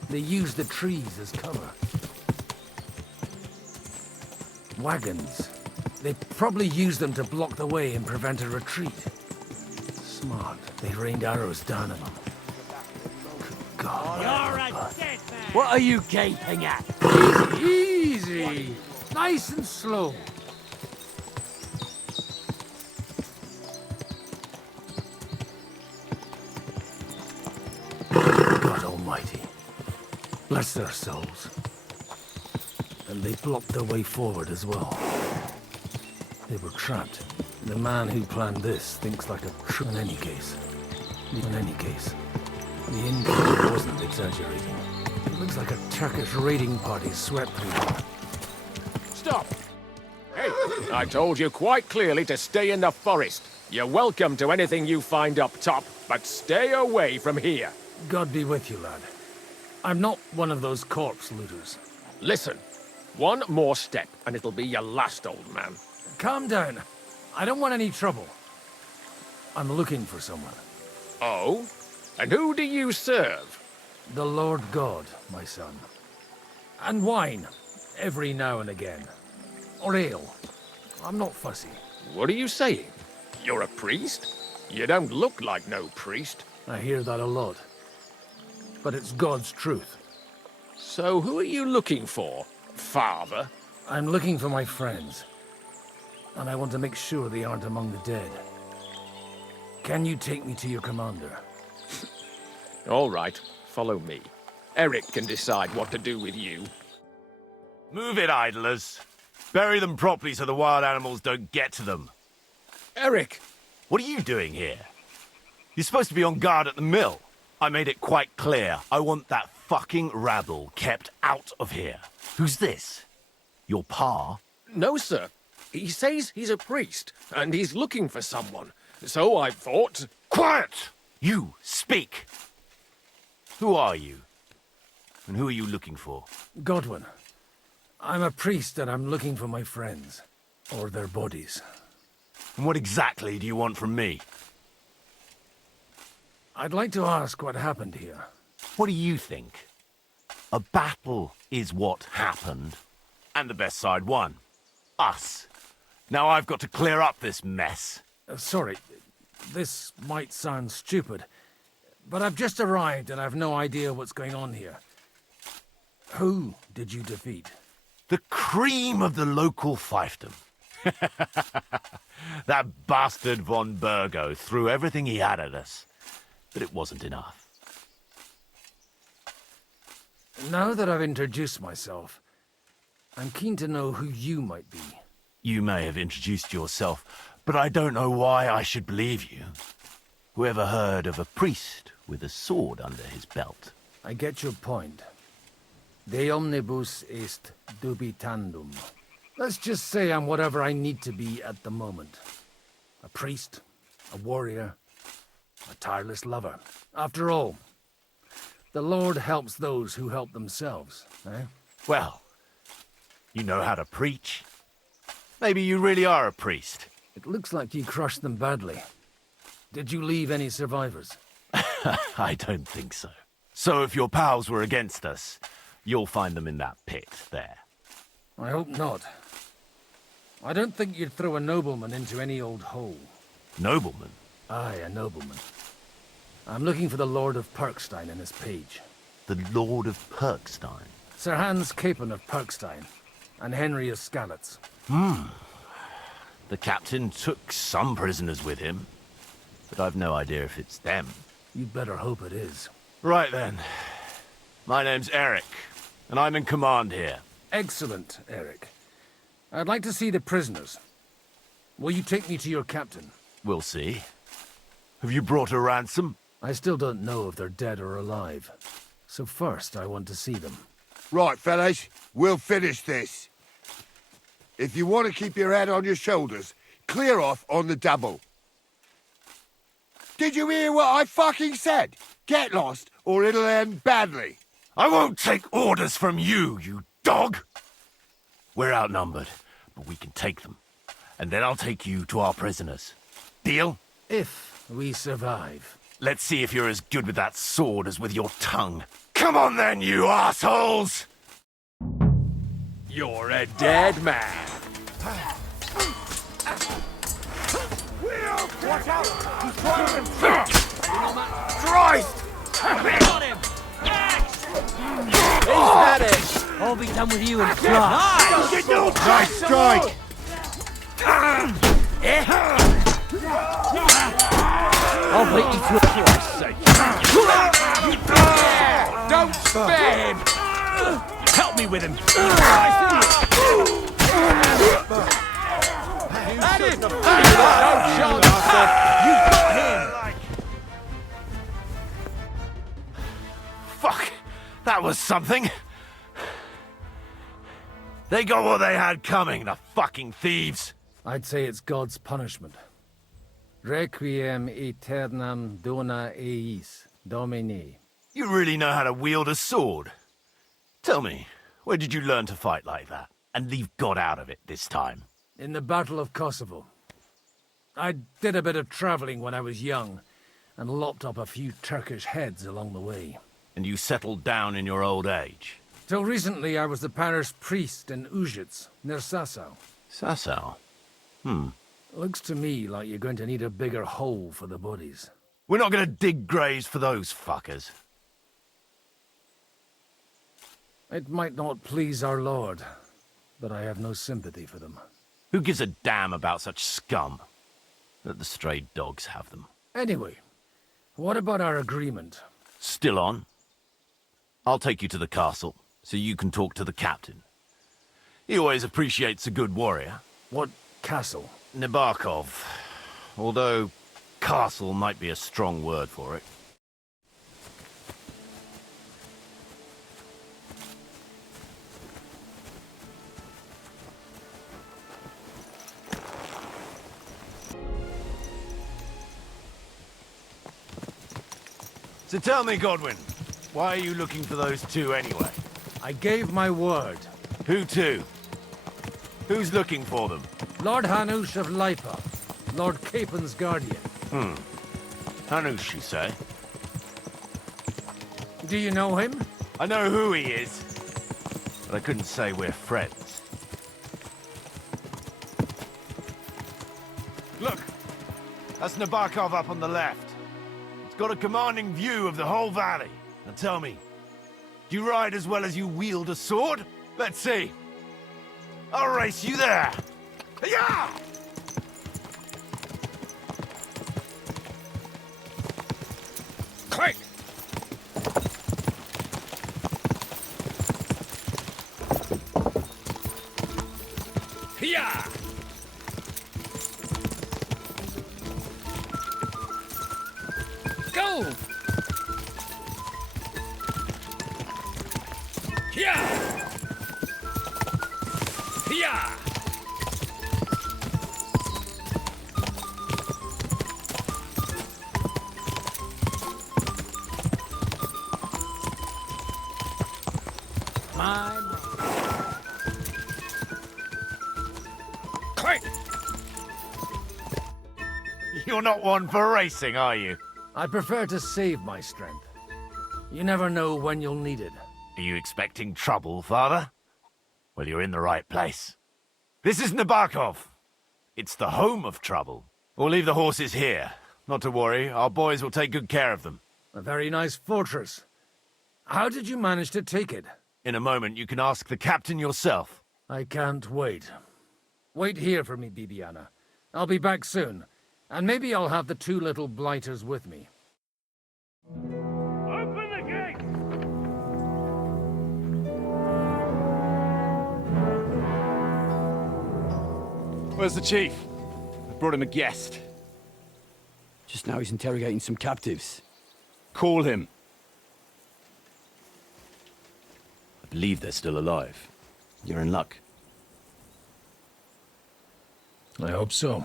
They used the trees as cover. Wagons. They probably used them to block the way and prevent a retreat. Smart. They rained arrows down at them. Good God. You're a dead man! What are you gaping at? Easy! Nice and slow. God Almighty. Bless their souls. And they blocked their way forward as well. They were trapped. The man who planned this thinks like a in any case. The innkeeper wasn't exaggerating. It looks like a Turkish raiding party swept through here. Stop! Hey, I told you quite clearly to stay in the forest. You're welcome to anything you find up top, but stay away from here. God be with you, lad. I'm not one of those corpse looters. Listen, one more step and it'll be your last, old man. Calm down. I don't want any trouble. I'm looking for someone. Oh? And who do you serve? The Lord God, my son. And wine, every now and again. Or ale. I'm not fussy. What are you saying? You're a priest? You don't look like no priest. I hear that a lot. But it's God's truth. So who are you looking for, Father? I'm looking for my friends. And I want to make sure they aren't among the dead. Can you take me to your commander? All right, follow me. Eric can decide what to do with you. Move it, idlers. Bury them properly so the wild animals don't get to them. Eric! What are you doing here? You're supposed to be on guard at the mill. I made it quite clear. I want that fucking rabble kept out of here. Who's this? Your pa? No, sir. He says he's a priest, and he's looking for someone. So I thought... Quiet! You, speak! Who are you? And who are you looking for? Godwin. I'm a priest and I'm looking for my friends. Or their bodies. And what exactly do you want from me? I'd like to ask what happened here. What do you think? A battle is what happened. And the best side won. Us. Now I've got to clear up this mess. Sorry, this might sound stupid, but I've just arrived and I've no idea what's going on here. Who did you defeat? The cream of the local fiefdom. That bastard von Burgo threw everything he had at us, but it wasn't enough. Now that I've introduced myself, I'm keen to know who you might be. You may have introduced yourself, but I don't know why I should believe you. Whoever heard of a priest with a sword under his belt? I get your point. De omnibus est dubitandum. Let's just say I'm whatever I need to be at the moment. A priest, a warrior, a tireless lover. After all, the Lord helps those who help themselves, eh? Well, you know how to preach. Maybe you really are a priest. It looks like you crushed them badly. Did you leave any survivors? I don't think so. So if your pals were against us, you'll find them in that pit there. I hope not. I don't think you'd throw a nobleman into any old hole. Nobleman? Aye, a nobleman. I'm looking for the Lord of Perkstein and his page. The Lord of Perkstein? Sir Hans Capon of Perkstein, and Henry of Skalitz. The captain took some prisoners with him, but I've no idea if it's them. You'd better hope it is. Right then. My name's Eric, and I'm in command here. Excellent, Eric. I'd like to see the prisoners. Will you take me to your captain? We'll see. Have you brought a ransom? I still don't know if they're dead or alive. So first, I want to see them. Right, fellas, we'll finish this. If you want to keep your head on your shoulders, clear off on the double. Did you hear what I fucking said? Get lost, or it'll end badly. I won't take orders from you, you dog! We're outnumbered, but we can take them. And then I'll take you to our prisoners. Deal? If we survive. Let's see if you're as good with that sword as with your tongue. Come on then, you assholes! You're a dead man. Watch out! He's trying to Christ! Got him! He's had it! I'll be done with you in a flash. Nice strike! I'll beat you to a Christ's sake. Don't spare him! Help me with him. At him! No chance! You got him! Fuck! That was something! They got what they had coming, the fucking thieves! I'd say it's God's punishment. Requiem aeternam dona eis, Domini. You really know how to wield a sword. Tell me, where did you learn to fight like that? And leave God out of it this time? In the Battle of Kosovo. I did a bit of traveling when I was young, and lopped up a few Turkish heads along the way. And you settled down in your old age? Till recently, I was the parish priest in Ujits, near Sasau. Sasau? Looks to me like you're going to need a bigger hole for the bodies. We're not going to dig graves for those fuckers. It might not please our Lord, but I have no sympathy for them. Who gives a damn about such scum? Let the stray dogs have them. Anyway, what about our agreement? Still on? I'll take you to the castle, so you can talk to the captain. He always appreciates a good warrior. What castle? Nebarkov. Although, castle might be a strong word for it. So tell me, Godwin, why are you looking for those two anyway? I gave my word. Who to? Who's looking for them? Lord Hanush of Lipa, Lord Capon's guardian. Hanush, you say? Do you know him? I know who he is, but I couldn't say we're friends. Look, that's Nabokov up on the left. It's got a commanding view of the whole valley. Now tell me, do you ride as well as you wield a sword? Let's see. I'll race you there. Yeah! Quick! Yeah! Go! Yeah! Yeah! Quick! You're not one for racing, are you? I prefer to save my strength. You never know when you'll need it. Are you expecting trouble, Father? Well, you're in the right place. This is Nabokov. It's the home of trouble. We'll leave the horses here. Not to worry, our boys will take good care of them. A very nice fortress. How did you manage to take it? In a moment, you can ask the captain yourself. I can't wait. Wait here for me, Bibiana. I'll be back soon. And maybe I'll have the two little blighters with me. Open the gate! Where's the chief? I brought him a guest. Just now he's interrogating some captives. Call him. I believe they're still alive. You're in luck. I hope so.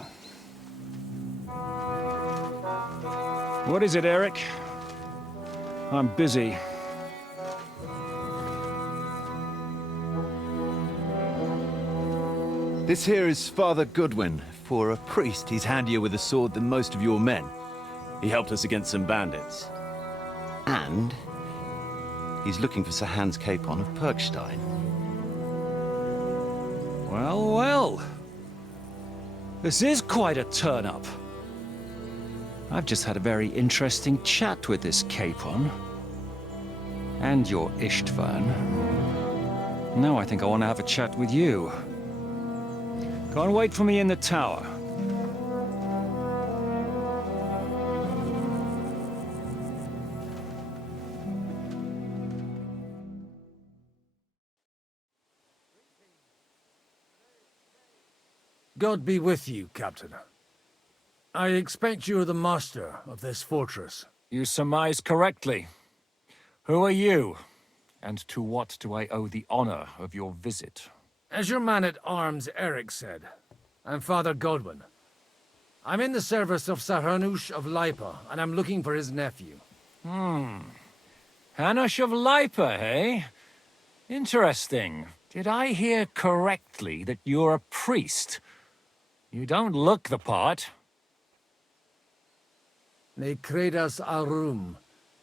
What is it, Eric? I'm busy. This here is Father Goodwin. For a priest, he's handier with a sword than most of your men. He helped us against some bandits. And he's looking for Sir Hans Capon of Perkstein. Well, well. This is quite a turn-up. I've just had a very interesting chat with this Capon. And your Istvan. Now I think I want to have a chat with you. Go and wait for me in the tower. God be with you, Captain. I expect you're the master of this fortress. You surmise correctly. Who are you? And to what do I owe the honor of your visit? As your man-at-arms Eric said, I'm Father Godwin. I'm in the service of Sir Hanush of Lipa, and I'm looking for his nephew. Hanush of Lipa, eh? Interesting. Did I hear correctly that you're a priest? You don't look the part. Ne credas aurum,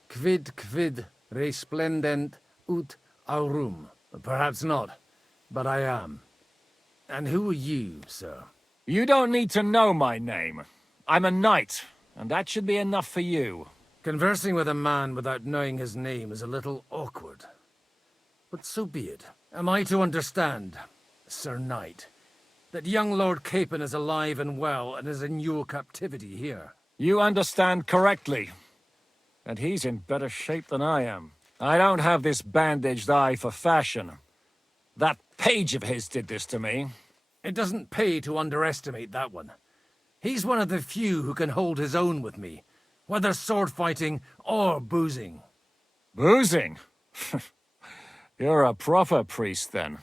quid resplendent ut aurum. Perhaps not, but I am. And who are you, sir? You don't need to know my name. I'm a knight, and that should be enough for you. Conversing with a man without knowing his name is a little awkward. But so be it. Am I to understand, Sir Knight, that young Lord Capon is alive and well and is in your captivity here? You understand correctly. And he's in better shape than I am. I don't have this bandaged eye for fashion. That page of his did this to me. It doesn't pay to underestimate that one. He's one of the few who can hold his own with me, whether sword fighting or boozing. Boozing? You're a proper priest, then.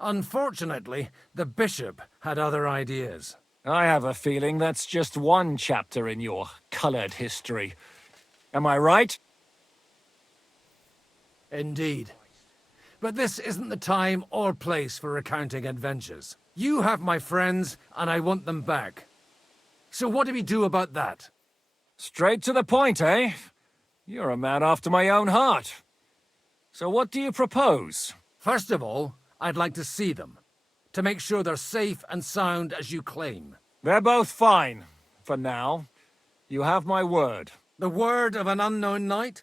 Unfortunately, the bishop had other ideas. I have a feeling that's just one chapter in your colored history. Am I right? Indeed. But this isn't the time or place for recounting adventures. You have my friends, and I want them back. So what do we do about that? Straight to the point, eh? You're a man after my own heart. So what do you propose? First of all, I'd like to see them, to make sure they're safe and sound as you claim. They're both fine, for now. You have my word. The word of an unknown knight?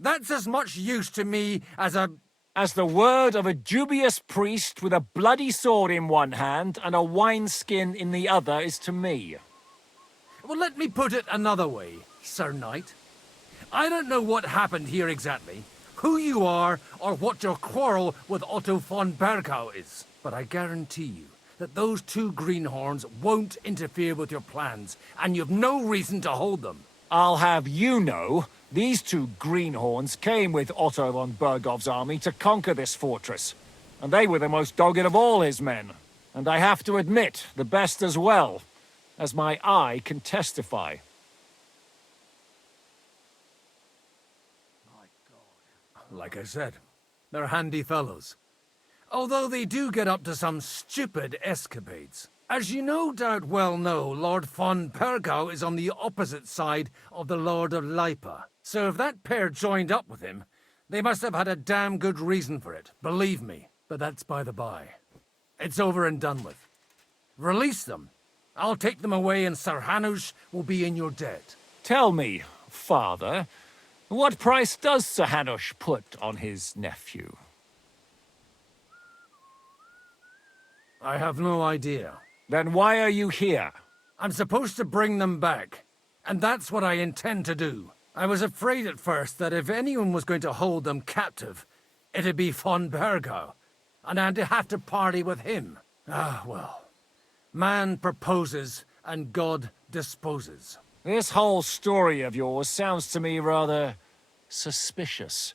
That's as much use to me as a... As the word of a dubious priest with a bloody sword in one hand and a wineskin in the other is to me. Well, let me put it another way, Sir Knight. I don't know what happened here exactly, who you are, or what your quarrel with Otto von Bergau is. But I guarantee you that those two greenhorns won't interfere with your plans, and you've no reason to hold them. I'll have you know, these two greenhorns came with Otto von Bergov's army to conquer this fortress. And they were the most dogged of all his men. And I have to admit, the best as well, as my eye can testify. Like I said, they're handy fellows. Although they do get up to some stupid escapades. As you no doubt well know, Lord von Bergau is on the opposite side of the Lord of Lipa. So if that pair joined up with him, they must have had a damn good reason for it, believe me. But that's by the by. It's over and done with. Release them. I'll take them away and Sir Hanush will be in your debt. Tell me, father, what price does Sir Hanush put on his nephew? I have no idea. Then why are you here? I'm supposed to bring them back, and that's what I intend to do. I was afraid at first that if anyone was going to hold them captive, it'd be von Bergau, and I'd have to party with him. Ah, well. Man proposes, and God disposes. This whole story of yours sounds to me rather suspicious.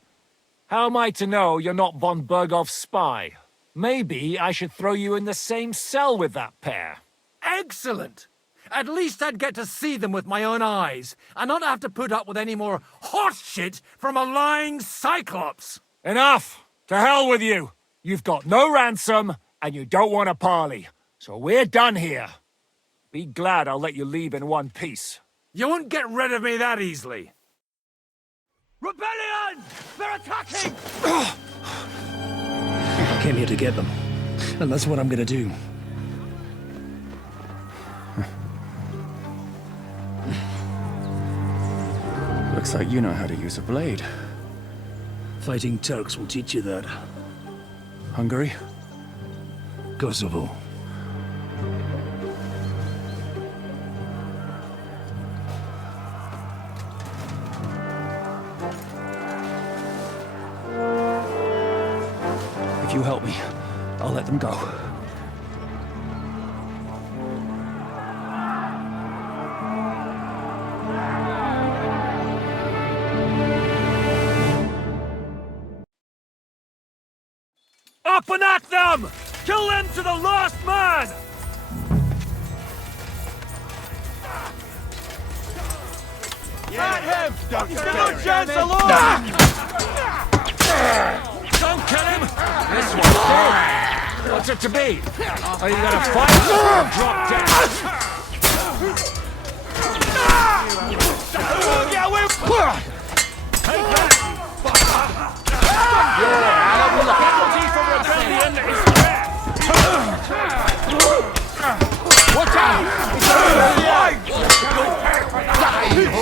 How am I to know you're not von Bergov's spy? Maybe I should throw you in the same cell with that pair. Excellent! At least I'd get to see them with my own eyes, and not have to put up with any more horse shit from a lying cyclops! Enough! To hell with you! You've got no ransom, and you don't want a parley. So we're done here. Be glad I'll let you leave in one piece. You won't get rid of me that easily. Rebellion! They're attacking! I came here to get them, and that's what I'm gonna do. Looks like you know how to use a blade. Fighting Turks will teach you that. Hungary? Kosovo. If you help me, I'll let them go. Up and at them! Kill them to the last man! At him! Don't He's got no chance alone! Don't kill him! This one's dead! What's it to be? Are you gonna fight or drop dead? Yeah, we're... Take that! Your penalty for rebellion is death! Watch out! He's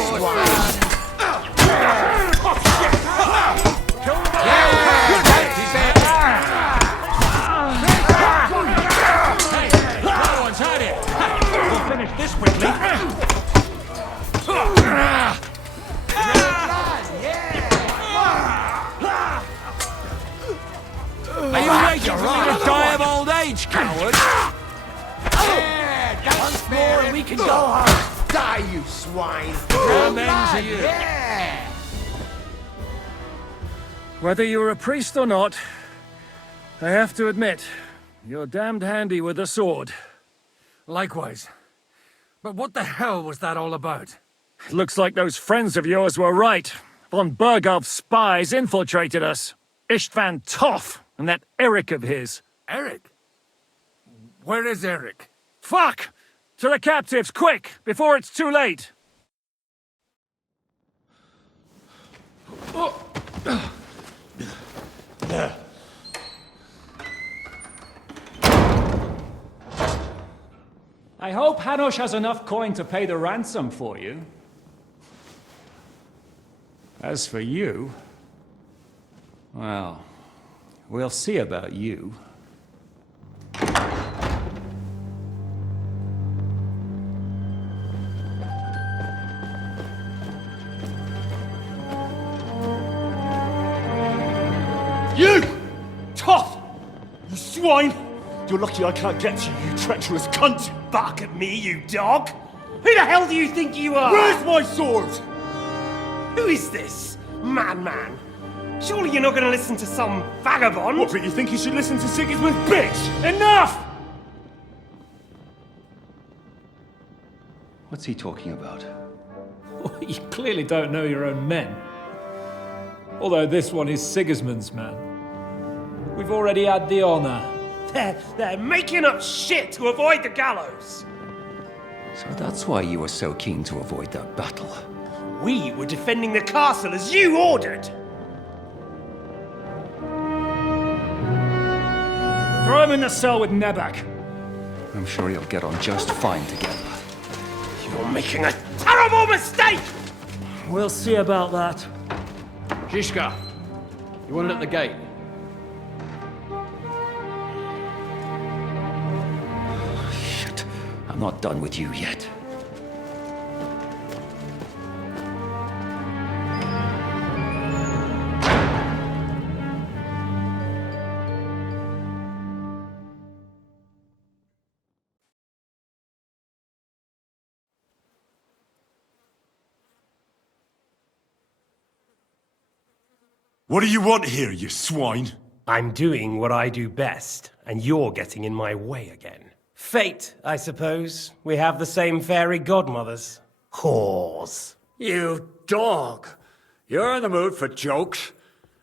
We'll finish this quickly. Are you waiting for me to die of old age, coward? Once more and we can go home. Die, you swine! Amen to you. Yeah! Whether you're a priest or not, I have to admit, you're damned handy with a sword. Likewise. But what the hell was that all about? Looks like those friends of yours were right. Von Bergov's spies infiltrated us. Istvan Toff and that Eric of his. Eric? Where is Eric? Fuck! To the captives, quick, before it's too late! I hope Hanush has enough coin to pay the ransom for you. As for you, well, we'll see about you. You! Tough! You swine! You're lucky I can't get to you, you treacherous cunt! Bark at me, you dog! Who the hell do you think you are? Where's my sword? Who is this? Man. Surely you're not going to listen to some vagabond? What, but you think you should listen to Sigismund's bitch? Enough! What's he talking about? Well, you clearly don't know your own men. Although this one is Sigismund's man. We've already had the honor. They're making up shit to avoid the gallows. So that's why you were so keen to avoid that battle. We were defending the castle as you ordered. Throw him in the cell with Nebak. I'm sure he'll get on just fine together. You're making a terrible mistake! We'll see about that. Zhishka, you want it at the gate? Shit, I'm not done with you yet. What do you want here, you swine? I'm doing what I do best, and you're getting in my way again. Fate, I suppose. We have the same fairy godmothers. Whores. You dog! You're in the mood for jokes?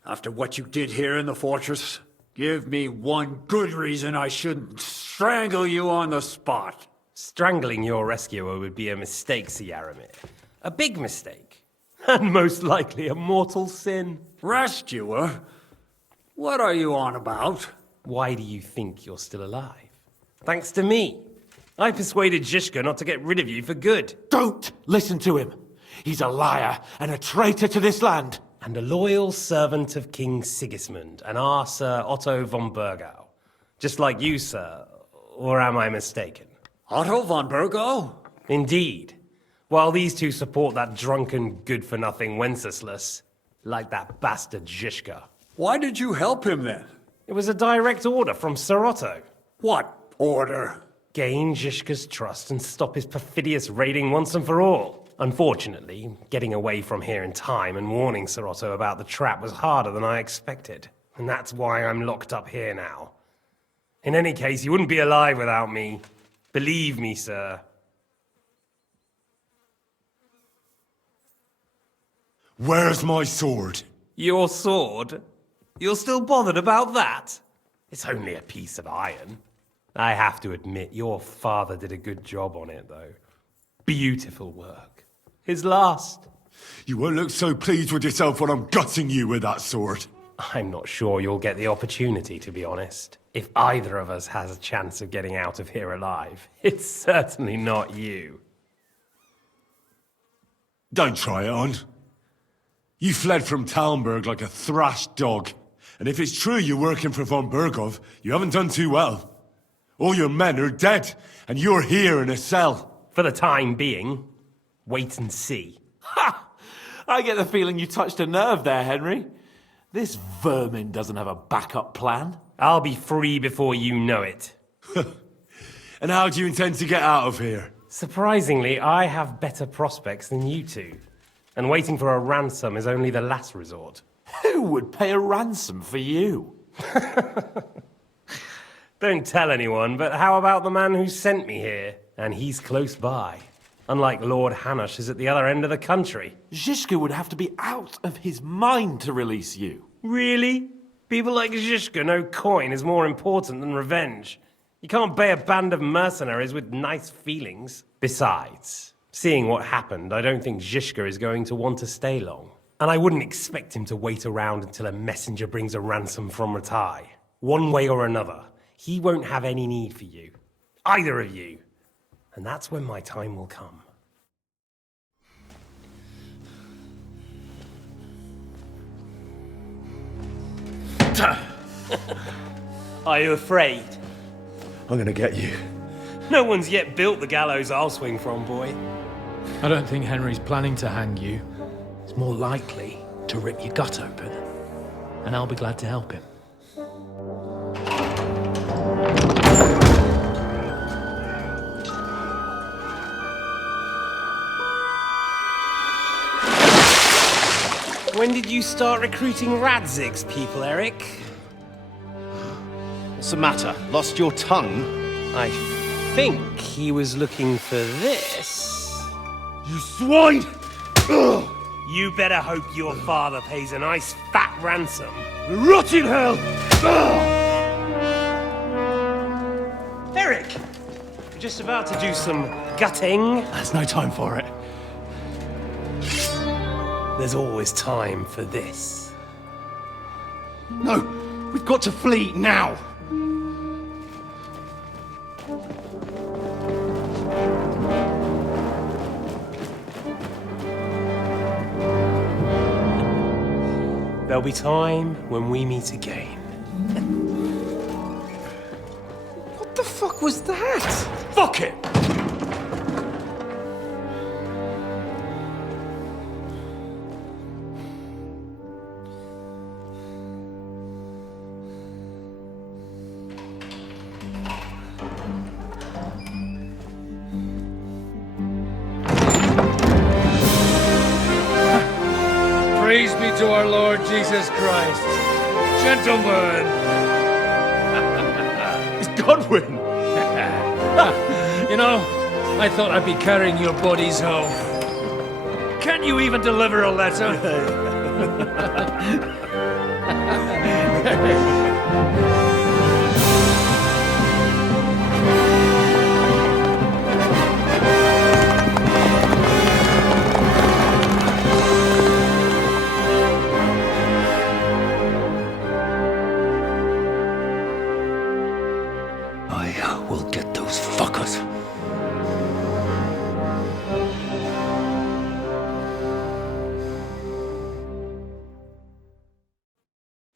After what you did here in the fortress? Give me one good reason I shouldn't strangle you on the spot. Strangling your rescuer would be a mistake, Yaramir. A big mistake. And most likely a mortal sin. Rescuer? What are you on about? Why do you think you're still alive? Thanks to me. I persuaded Zhishka not to get rid of you for good. Don't listen to him. He's a liar and a traitor to this land. And a loyal servant of King Sigismund and our Sir Otto von Burgau. Just like you, sir. Or am I mistaken? Otto von Burgau? Indeed. While these two support that drunken, good-for-nothing Wenceslas, like that bastard Zhishka. Why did you help him then? It was a direct order from Sir Otto. What order? Gain Zhishka's trust and stop his perfidious raiding once and for all. Unfortunately, getting away from here in time and warning Sir Otto about the trap was harder than I expected. And that's why I'm locked up here now. In any case, you wouldn't be alive without me. Believe me, sir. Where's my sword? Your sword? You're still bothered about that? It's only a piece of iron. I have to admit, your father did a good job on it, though. Beautiful work. His last. You won't look so pleased with yourself when I'm gutting you with that sword. I'm not sure you'll get the opportunity, to be honest. If either of us has a chance of getting out of here alive, it's certainly not you. Don't try it on. You fled from Talmberg like a thrashed dog. And if it's true you're working for von Burgov, you haven't done too well. All your men are dead, and you're here in a cell. For the time being, wait and see. Ha! I get the feeling you touched a nerve there, Henry. This vermin doesn't have a backup plan. I'll be free before you know it. And how do you intend to get out of here? Surprisingly, I have better prospects than you two. And waiting for a ransom is only the last resort. Who would pay a ransom for you? Don't tell anyone, but how about the man who sent me here? And he's close by. Unlike Lord Hanush is at the other end of the country. Zhishka would have to be out of his mind to release you. Really? People like Zhishka know coin is more important than revenge. You can't pay a band of mercenaries with nice feelings. Besides, seeing what happened, I don't think Zhishka is going to want to stay long. And I wouldn't expect him to wait around until a messenger brings a ransom from Ratai. One way or another, he won't have any need for you. Either of you. And that's when my time will come. Are you afraid? I'm gonna get you. No one's yet built the gallows I'll swing from, boy. I don't think Henry's planning to hang you. It's more likely to rip your gut open. And I'll be glad to help him. When did you start recruiting Radzig's people, Eric? What's the matter? Lost your tongue? I think he was looking for this. You swine! Ugh. You better hope your father pays a nice fat ransom. Rot in hell! Ugh. Eric! We're just about to do some gutting. There's no time for it. There's always time for this. No! We've got to flee now! There'll be time when we meet again. What the fuck was that? Fuck it! Praise be to our Lord Jesus Christ. Gentlemen! It's Godwin! You know, I thought I'd be carrying your bodies home. Can't you even deliver a letter? I will get those fuckers.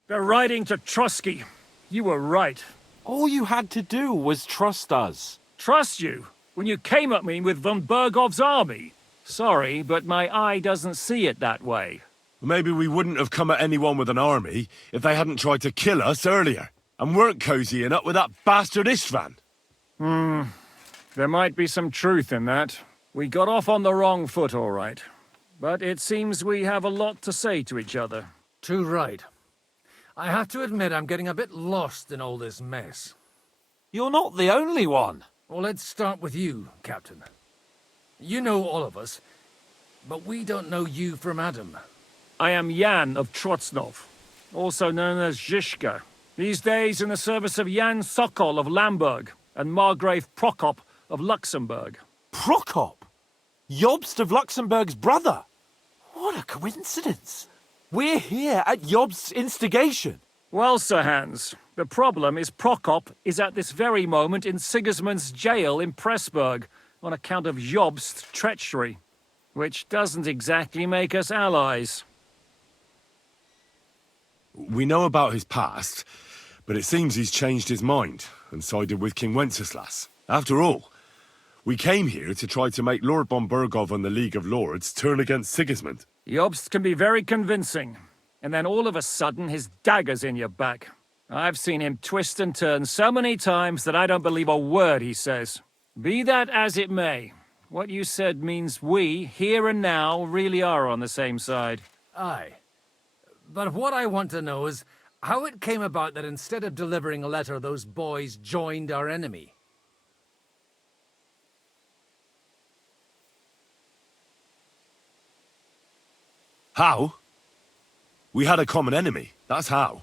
They're riding to Trotsky. You were right. All you had to do was trust us. Trust you? When you came at me with von Bergov's army? Sorry, but my eye doesn't see it that way. Maybe we wouldn't have come at anyone with an army if they hadn't tried to kill us earlier. And weren't cozying up with that bastard Istvan. There might be some truth in that. We got off on the wrong foot, all right. But it seems we have a lot to say to each other. Too right. I have to admit I'm getting a bit lost in all this mess. You're not the only one. Well, let's start with you, Captain. You know all of us, but we don't know you from Adam. I am Jan of Trotsnov, also known as Zhishka. These days in the service of Jan Sokol of Lamberg and Margrave Prokop of Luxembourg. Prokop? Jobst of Luxembourg's brother? What a coincidence. We're here at Jobst's instigation. Well, Sir Hans, the problem is Prokop is at this very moment in Sigismund's jail in Pressburg on account of Jobst's treachery, which doesn't exactly make us allies. We know about his past, but it seems he's changed his mind and sided with King Wenceslas. After all, we came here to try to make Lord von Bergov and the League of Lords turn against Sigismund. Jobst can be very convincing, and then all of a sudden his dagger's in your back. I've seen him twist and turn so many times that I don't believe a word he says. Be that as it may, what you said means we, here and now, really are on the same side. Aye. But what I want to know is how it came about that instead of delivering a letter, those boys joined our enemy. How? We had a common enemy, that's how.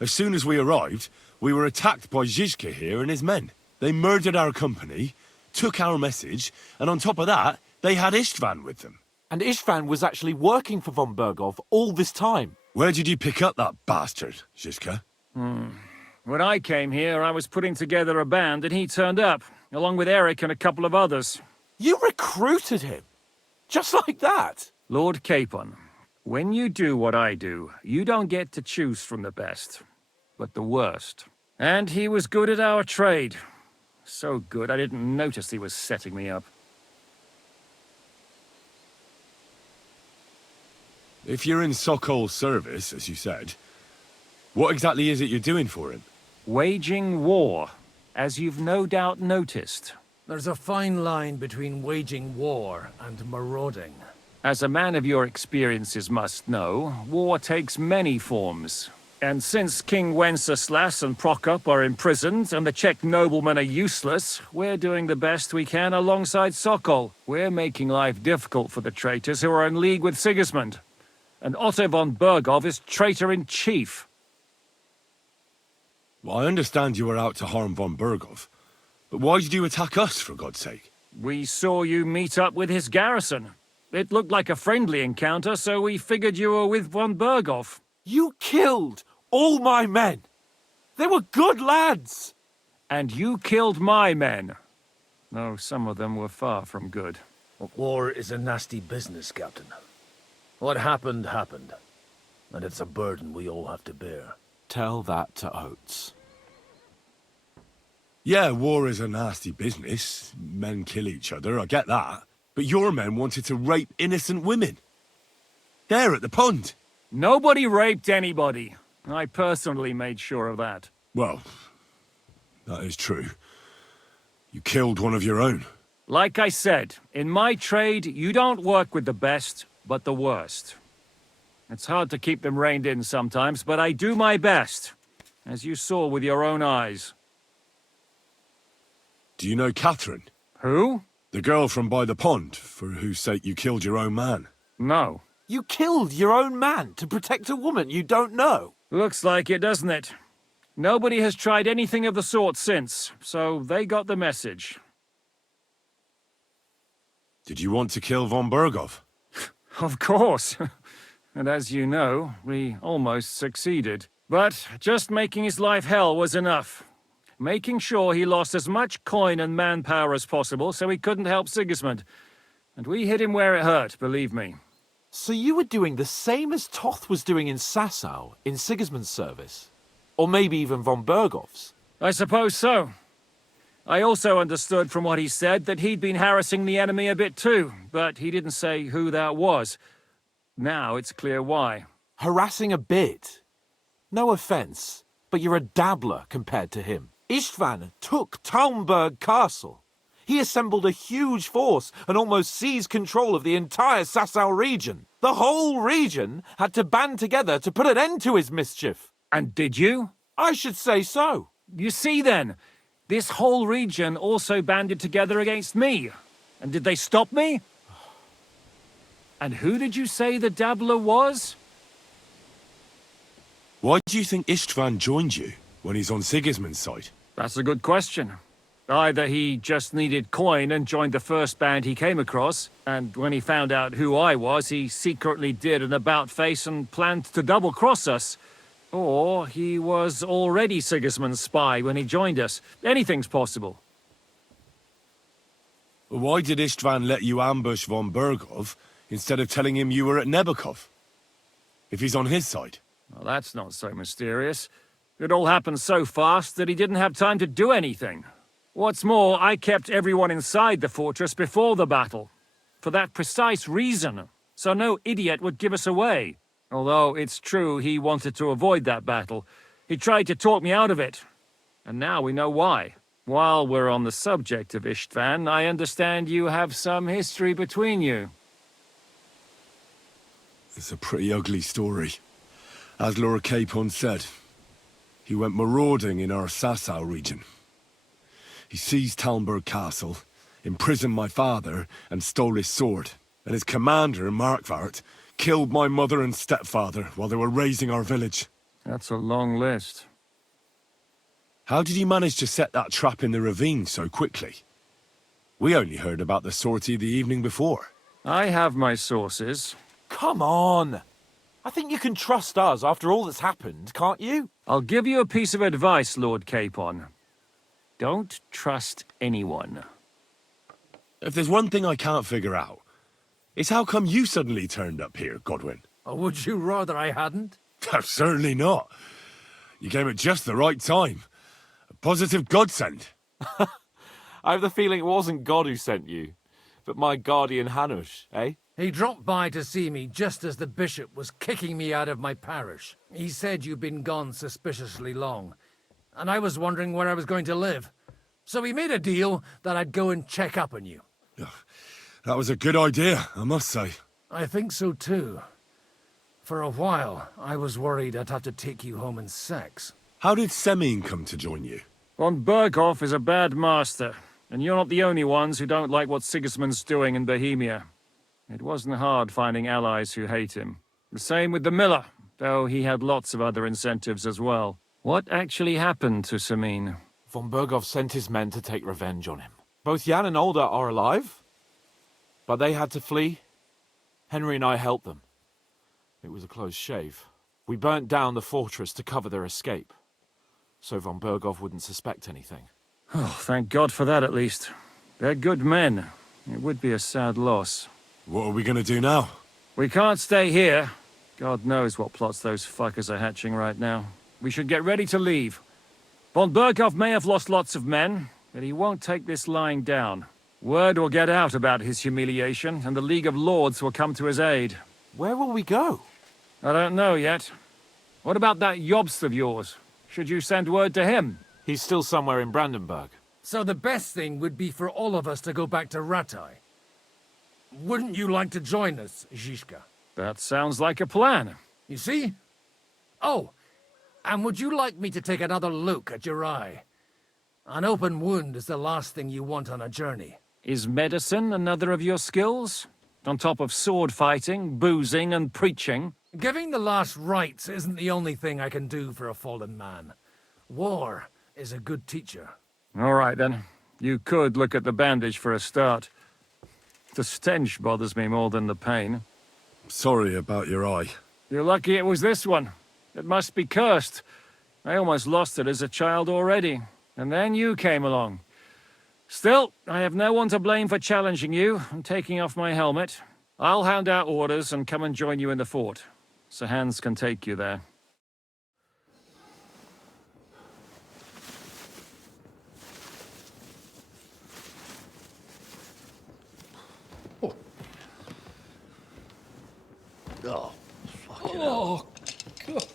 As soon as we arrived, we were attacked by Zhizka here and his men. They murdered our company, took our message, and on top of that, they had Istvan with them. And Istvan was actually working for von Bergov all this time. Where did you pick up that bastard, Zhizka? When I came here, I was putting together a band and he turned up. along with Eric and a couple of others. You recruited him? Just like that? Lord Capon, when you do what I do, you don't get to choose from the best, but the worst. And he was good at our trade. So good, I didn't notice he was setting me up. If you're in Sokol's service, as you said, what exactly is it you're doing for him? Waging war, as you've no doubt noticed. There's a fine line between waging war and marauding. As a man of your experiences must know, war takes many forms. And since King Wenceslas and Prokop are imprisoned and the Czech noblemen are useless, we're doing the best we can alongside Sokol. We're making life difficult for the traitors who are in league with Sigismund. And Otto von Bergov is traitor-in-chief. Well, I understand you were out to harm von Bergov, but why did you attack us, for God's sake? We saw you meet up with his garrison. It looked like a friendly encounter, so we figured you were with von Bergov. You killed all my men! They were good lads! And you killed my men. Though some of them were far from good. War is a nasty business, Captain. What happened, happened. And it's a burden we all have to bear. Tell that to Oates. Yeah, war is a nasty business. Men kill each other, I get that. But your men wanted to rape innocent women. There at the pond. Nobody raped anybody. I personally made sure of that. Well, that is true. You killed one of your own. Like I said, in my trade, you don't work with the best, but the worst. It's hard to keep them reined in sometimes, but I do my best, as you saw with your own eyes. Do you know Catherine? Who? The girl from by the pond, for whose sake you killed your own man. No. You killed your own man to protect a woman you don't know? Looks like it, doesn't it? Nobody has tried anything of the sort since, so they got the message. Did you want to kill von Bergov? Of course. And as you know, we almost succeeded. But just making his life hell was enough. Making sure he lost as much coin and manpower as possible so he couldn't help Sigismund. And we hit him where it hurt, believe me. So you were doing the same as Toth was doing in Sasau, in Sigismund's service? Or maybe even von Bergov's? I suppose so. I also understood from what he said that he'd been harassing the enemy a bit too, but he didn't say who that was. Now it's clear why. Harassing a bit? No offense, but you're a dabbler compared to him. Istvan took Talmberg Castle. He assembled a huge force and almost seized control of the entire Sasau region. The whole region had to band together to put an end to his mischief. And did you? I should say so. You see then, this whole region also banded together against me. And did they stop me? And who did you say the dabbler was? Why do you think Istvan joined you when he's on Sigismund's side? That's a good question. Either he just needed coin and joined the first band he came across, and when he found out who I was, he secretly did an about-face and planned to double-cross us. Or he was already Sigismund's spy when he joined us. Anything's possible. Why did Istvan let you ambush von Bergov instead of telling him you were at Nebukov? If he's on his side. Well, that's not so mysterious. It all happened so fast that he didn't have time to do anything. What's more, I kept everyone inside the fortress before the battle. For that precise reason. So no idiot would give us away. Although it's true he wanted to avoid that battle. He tried to talk me out of it. And now we know why. While we're on the subject of Istvan, I understand you have some history between you. It's a pretty ugly story. As Lord Capon said, he went marauding in our Sasau region. He seized Talmberg Castle, imprisoned my father, and stole his sword. And his commander, Markvart, killed my mother and stepfather while they were raising our village. That's a long list. How did he manage to set that trap in the ravine so quickly? We only heard about the sortie the evening before. I have my sources. Come on! I think you can trust us after all that's happened, can't you? I'll give you a piece of advice, Lord Capon. Don't trust anyone. If there's one thing I can't figure out, it's how come you suddenly turned up here, Godwin? Or would you rather I hadn't? Certainly not. You came at just the right time. A positive godsend. I have the feeling it wasn't God who sent you, but my guardian Hanush, eh? He dropped by to see me just as the bishop was kicking me out of my parish. He said you'd been gone suspiciously long, and I was wondering where I was going to live. So he made a deal that I'd go and check up on you. That was a good idea, I must say. I think so too. For a while, I was worried I'd have to take you home in sex. How did Semine come to join you? Von Berghoff is a bad master, and you're not the only ones who don't like what Sigismund's doing in Bohemia. It wasn't hard finding allies who hate him. The same with the miller, though he had lots of other incentives as well. What actually happened to Semine? Von Berghoff sent his men to take revenge on him. Both Jan and Olda are alive, but they had to flee. Henry and I helped them. It was a close shave. We burnt down the fortress to cover their escape, so Von Berghoff wouldn't suspect anything. Oh, thank God for that at least. They're good men. It would be a sad loss. What are we gonna do now? We can't stay here. God knows what plots those fuckers are hatching right now. We should get ready to leave. Von Berghoff may have lost lots of men, but he won't take this lying down. Word will get out about his humiliation, and the League of Lords will come to his aid. Where will we go? I don't know yet. What about that Jobst of yours? Should you send word to him? He's still somewhere in Brandenburg. So the best thing would be for all of us to go back to Ratai. Wouldn't you like to join us, Zizka? That sounds like a plan. You see? Oh, and would you like me to take another look at your eye? An open wound is the last thing you want on a journey. Is medicine another of your skills? On top of sword fighting, boozing, and preaching? Giving the last rites isn't the only thing I can do for a fallen man. War is a good teacher. All right, then. You could look at the bandage for a start. The stench bothers me more than the pain. Sorry about your eye. You're lucky it was this one. It must be cursed. I almost lost it as a child already. And then you came along. Still, I have no one to blame for challenging you and taking off my helmet. I'll hand out orders and come and join you in the fort. Sir Hans can take you there. Oh, fucking hell. God.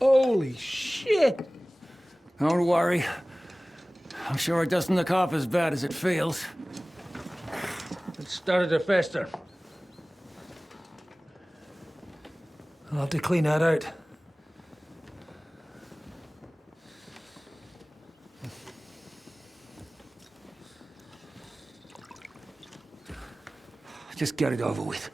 Holy shit! Don't worry. I'm sure it doesn't look half as bad as it feels. It started to fester. I'll have to clean that out. Just get it over with.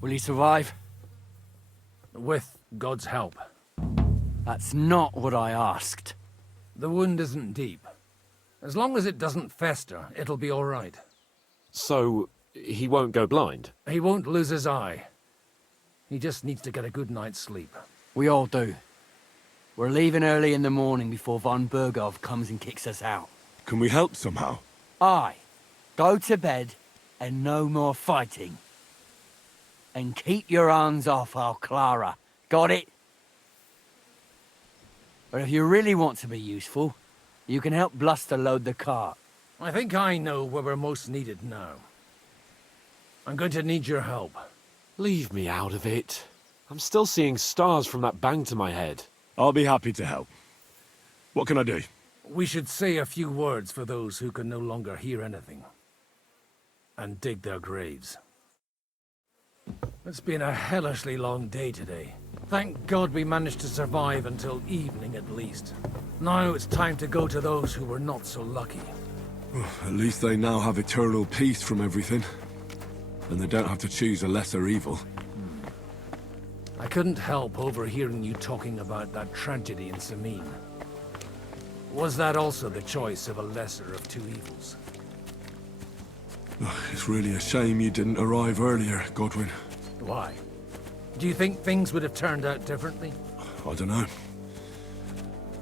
Will he survive? With God's help. That's not what I asked. The wound isn't deep. As long as it doesn't fester, it'll be all right. So, he won't go blind? He won't lose his eye. He just needs to get a good night's sleep. We all do. We're leaving early in the morning before von Berghoff comes and kicks us out. Can we help somehow? Aye. Go to bed and no more fighting. And keep your hands off our Clara. Got it? But if you really want to be useful, you can help Bluster load the cart. I think I know where we're most needed now. I'm going to need your help. Leave me out of it. I'm still seeing stars from that bang to my head. I'll be happy to help. What can I do? We should say a few words for those who can no longer hear anything. And dig their graves. It's been a hellishly long day today. Thank God we managed to survive until evening at least. Now it's time to go to those who were not so lucky. At least they now have eternal peace from everything. And they don't have to choose a lesser evil. I couldn't help overhearing you talking about that tragedy in Samin. Was that also the choice of a lesser of two evils? It's really a shame you didn't arrive earlier, Godwin. Why? Do you think things would have turned out differently? I don't know.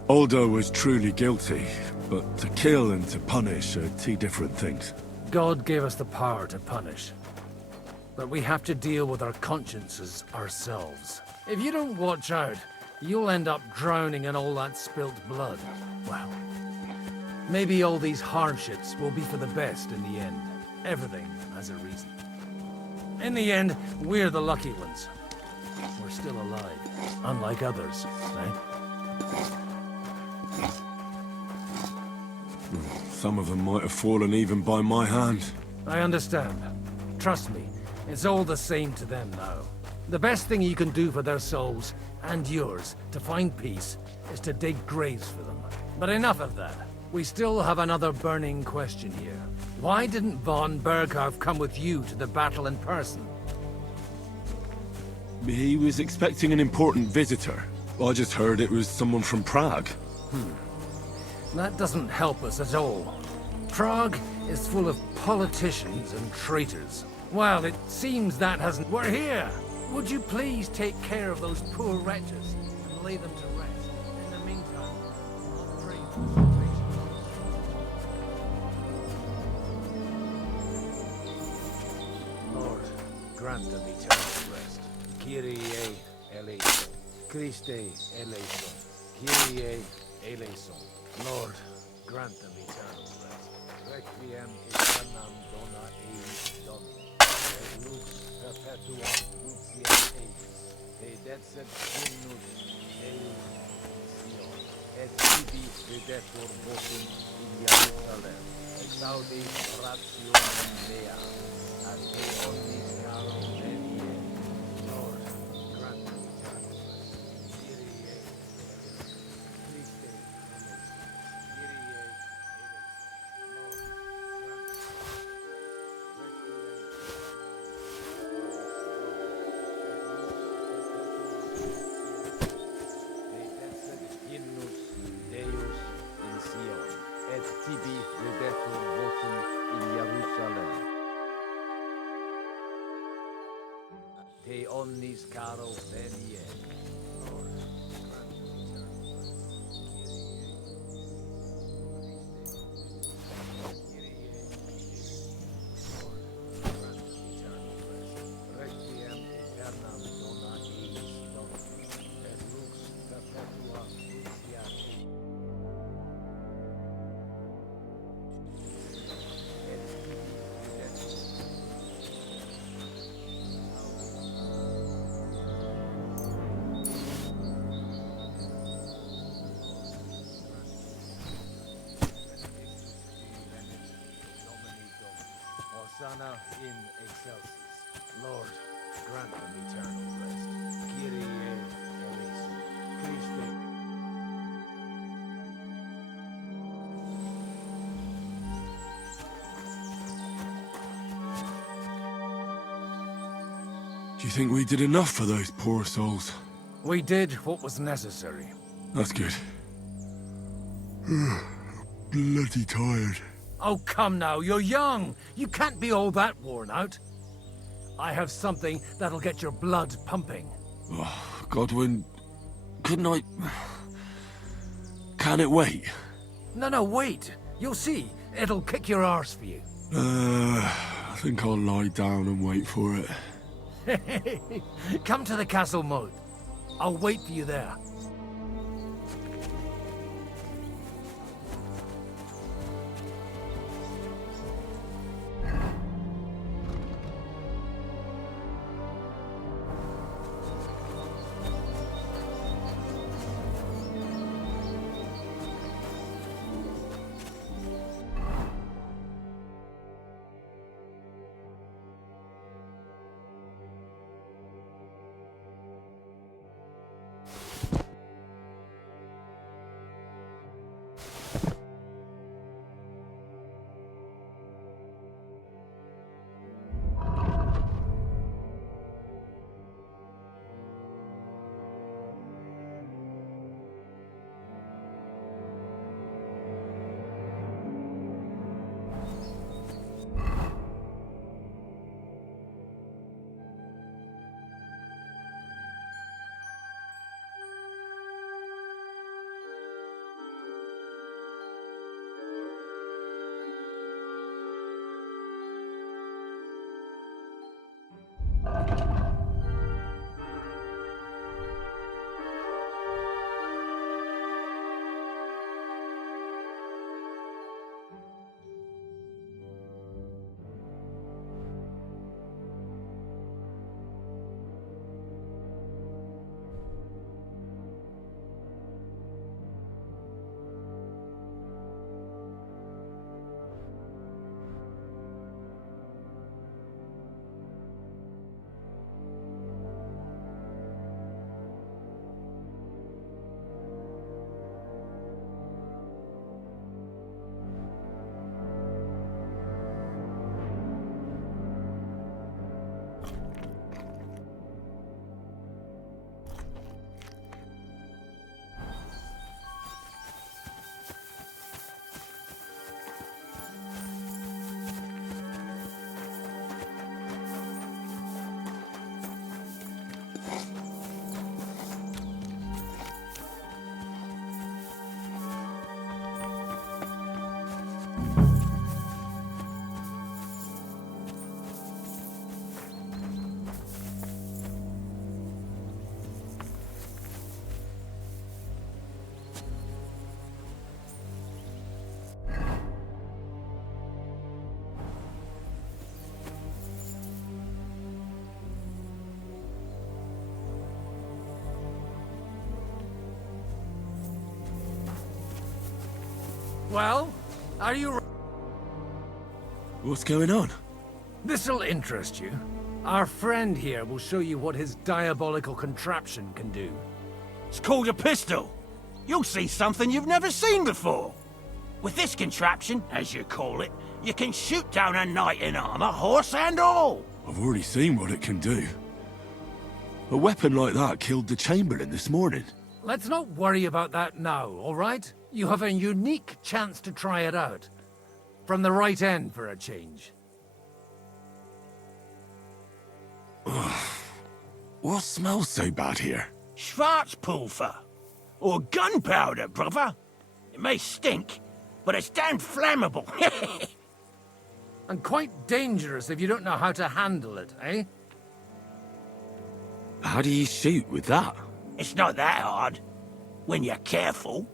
Aldo was truly guilty, but to kill and to punish are two different things. God gave us the power to punish. But we have to deal with our consciences ourselves. If you don't watch out, you'll end up drowning in all that spilt blood. Well, maybe all these hardships will be for the best in the end. Everything has a reason. In the end, we're the lucky ones. We're still alive, unlike others, right? Some of them might have fallen even by my hand. I understand. Trust me, it's all the same to them now. The best thing you can do for their souls, and yours, to find peace, is to dig graves for them. But enough of that. We still have another burning question here. Why didn't von Berghoff come with you to the battle in person? He was expecting an important visitor. I just heard it was someone from Prague. That doesn't help us at all. Prague is full of politicians and traitors. Well, it seems that hasn't... We're here! Would you please take care of those poor wretches and lay them to rest? In the meantime, I'll pray for salvation. Lord, grant them eternal rest. Kyrie eleison. Christe eleison. Kyrie eleison. Lord, grant them eternal rest. Requiem aeternam dona eis Domini. Et lux perpetua lucia eis. Te decet hymnus Deus Sion. Et tibi videtur vocum in Jerusalem. Exaudi rationem mea. Ad te omnis caro venie. Lord, grant them eternal rest. Kyrie eleison. Christe eleison. Te omnis caro venie. Lord, grant them eternal rest. Requiem aeternam dona eis Domini. Et lux perpetua lucia eis. Hosanna in excelsis. Lord, grant them eternal rest. Kyrie eleison. Christe. Do you think we did enough for those poor souls? We did what was necessary. That's good. Bloody tired. Oh, come now, you're young. You can't be all that worn out. I have something that'll get your blood pumping. Oh, Godwin, couldn't I... Can it wait? No, wait. You'll see. It'll kick your arse for you. I think I'll lie down and wait for it. Come to the castle moat. I'll wait for you there. Well, are you... What's going on? This'll interest you. Our friend here will show you what his diabolical contraption can do. It's called a pistol. You'll see something you've never seen before. With this contraption, as you call it, you can shoot down a knight in armor, horse and all. I've already seen what it can do. A weapon like that killed the Chamberlain this morning. Let's not worry about that now, all right? You have a unique chance to try it out. From the right end for a change. What smells so bad here? Schwarzpulver. Or gunpowder, brother. It may stink, but it's damn flammable. And quite dangerous if you don't know how to handle it, eh? How do you shoot with that? It's not that hard, when you're careful.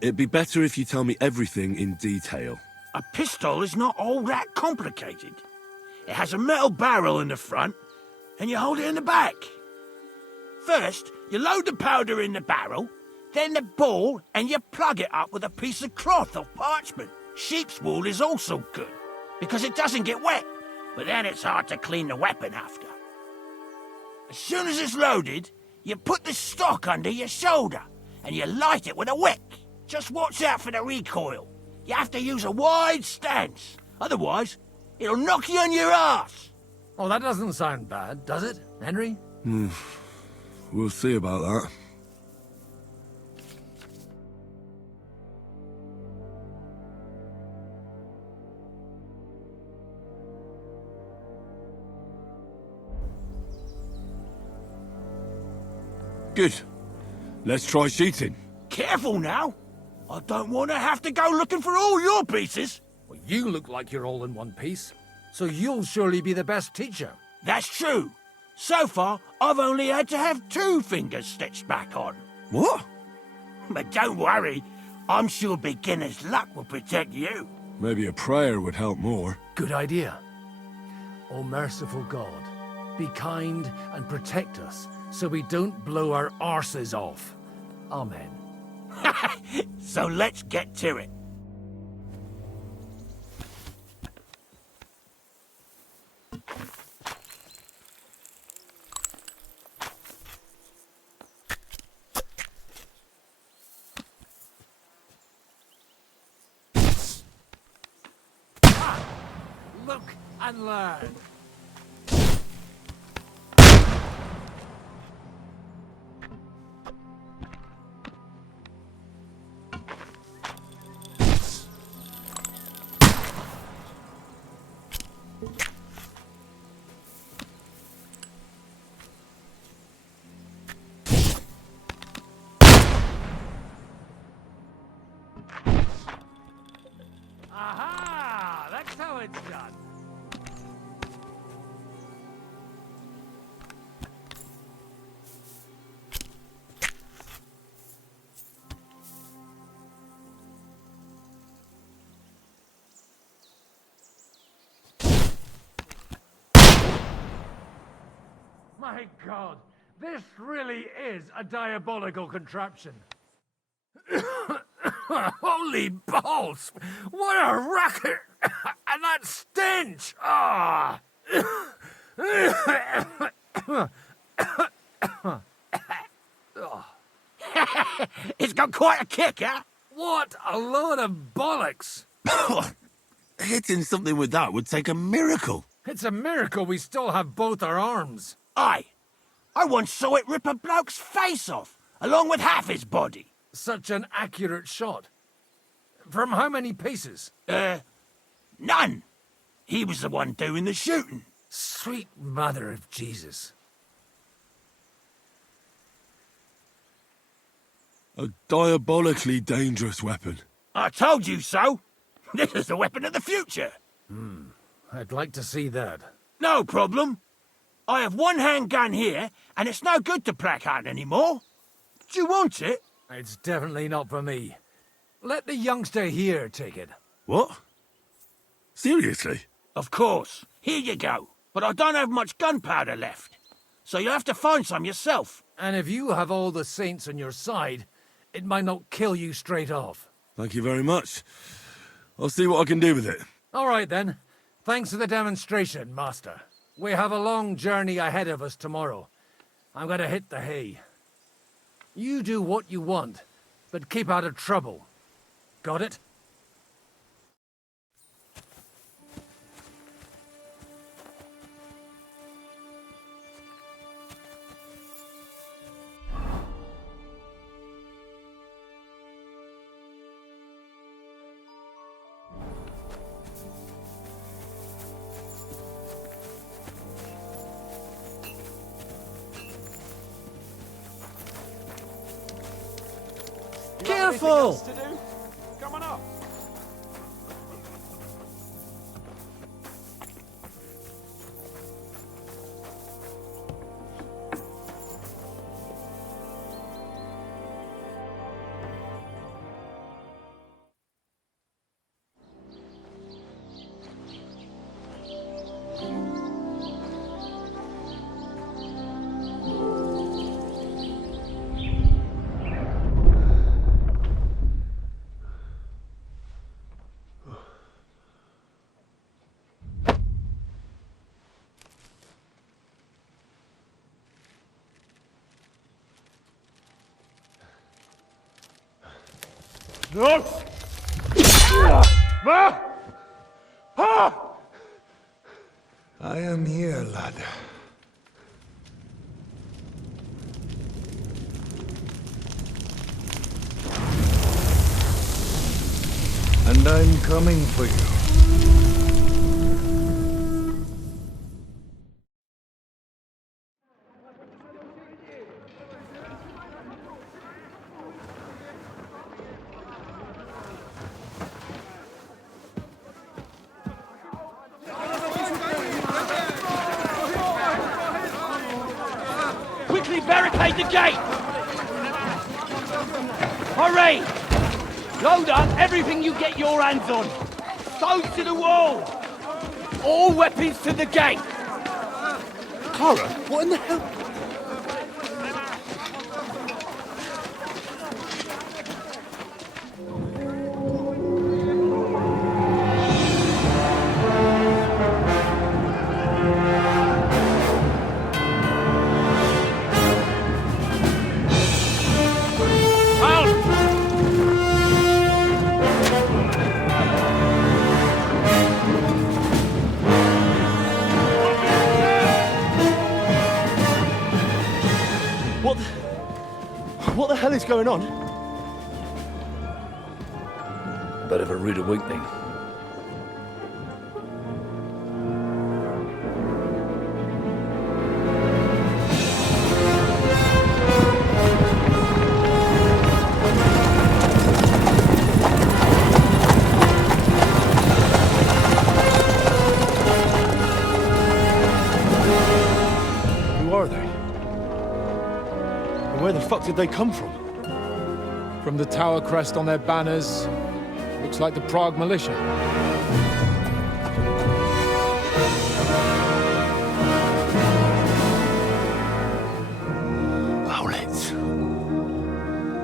It'd be better if you tell me everything in detail. A pistol is not all that complicated. It has a metal barrel in the front, and you hold it in the back. First, you load the powder in the barrel, then the ball, and you plug it up with a piece of cloth or parchment. Sheep's wool is also good, because it doesn't get wet, but then it's hard to clean the weapon after. As soon as it's loaded, you put the stock under your shoulder, and you light it with a wick. Just watch out for the recoil. You have to use a wide stance, otherwise it'll knock you on your ass. Oh, that doesn't sound bad, does it, Henry? We'll see about that. Good. Let's try shooting. Careful now. I don't want to have to go looking for all your pieces. Well, you look like you're all in one piece, so you'll surely be the best teacher. That's true. So far, I've only had to have 2 fingers stitched back on. What? But don't worry. I'm sure beginner's luck will protect you. Maybe a prayer would help more. Good idea. O merciful God, be kind and protect us so we don't blow our arses off. Amen. So let's get to it. Look and learn. Aha! That's how it's done. My God, this really is a diabolical contraption. Holy balls! What a racket! And that stench! Ah! It's got quite a kick, huh? What a load of bollocks! Hitting something with that would take a miracle. It's a miracle we still have both our arms. Aye. I once saw it rip a bloke's face off, along with half his body. Such an accurate shot. From how many paces? None. He was the one doing the shooting. Sweet mother of Jesus. A diabolically dangerous weapon. I told you so. This is the weapon of the future. I'd like to see that. No problem. I have one handgun here, and it's no good to placard anymore. Do you want it? It's definitely not for me. Let the youngster here take it. What? Seriously? Of course. Here you go. But I don't have much gunpowder left. So you'll have to find some yourself. And if you have all the saints on your side, it might not kill you straight off. Thank you very much. I'll see what I can do with it. All right, then. Thanks for the demonstration, Master. We have a long journey ahead of us tomorrow. I'm gonna hit the hay. You do what you want, but keep out of trouble. Got it? Careful! Come on up. No! I am here, lad. And I'm coming for you. Quickly barricade the gate! Hurry! Load up everything you get your hands on. Stones to the wall! All weapons to the gate! Clara, what in the hell? What the hell is going on? Bit of a rude awakening. Who are they? And where the fuck did they come from? From the tower crest on their banners, looks like the Prague militia. Owlets.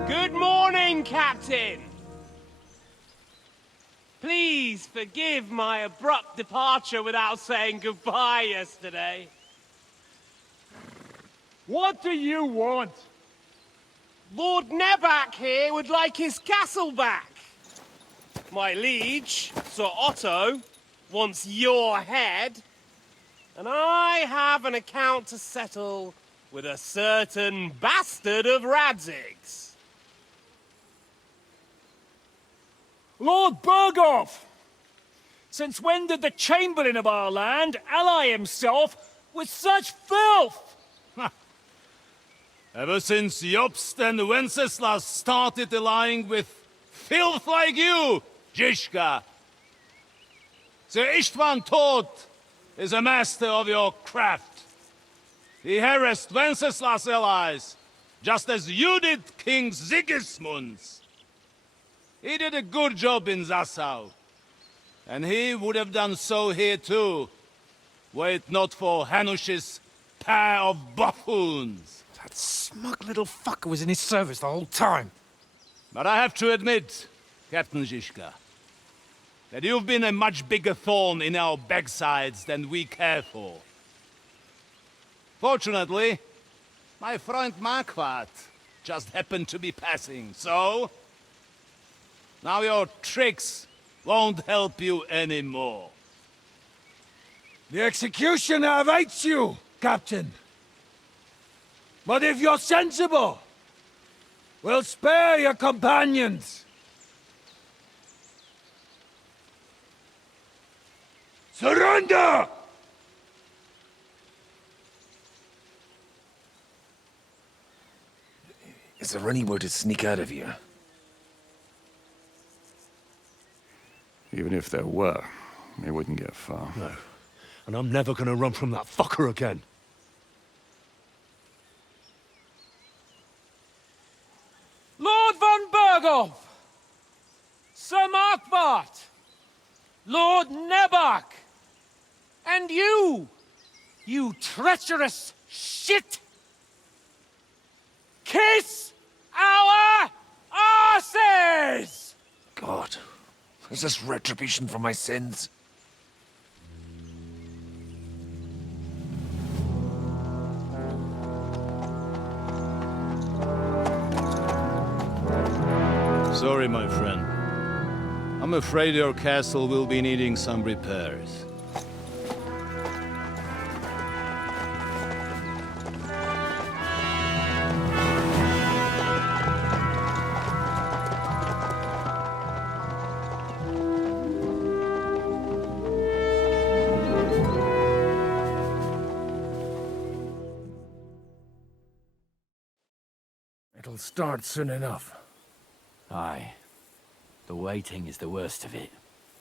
Good morning, Captain! Please forgive my abrupt departure without saying goodbye yesterday. What do you want? Lord Nebak here would like his castle back. My liege, Sir Otto, wants your head. And I have an account to settle with a certain bastard of Radzig's. Lord Berghoff! Since when did the Chamberlain of our land ally himself with such filth? Ever since Jobst and Wenceslas started allying with filth like you, Zizka. Sir Istvan Tod is a master of your craft. He harassed Wenceslas' allies, just as you did King Sigismund's. He did a good job in Zassau, and he would have done so here too, were it not for Hanush's pair of buffoons. That smug little fucker was in his service the whole time. But I have to admit, Captain Zizka, that you've been a much bigger thorn in our backsides than we care for. Fortunately, my friend Marquardt just happened to be passing, so... now your tricks won't help you anymore. The executioner awaits you, Captain. But if you're sensible, we'll spare your companions. Surrender! Is there any way to sneak out of here? Even if there were, it wouldn't get far. No. And I'm never gonna run from that fucker again. Lord von Berghoff! Sir Marquardt! Lord Nebach! And you! You treacherous shit! Kiss our asses! God, is this retribution for my sins? Sorry, my friend. I'm afraid your castle will be needing some repairs. It'll start soon enough. Aye. The waiting is the worst of it.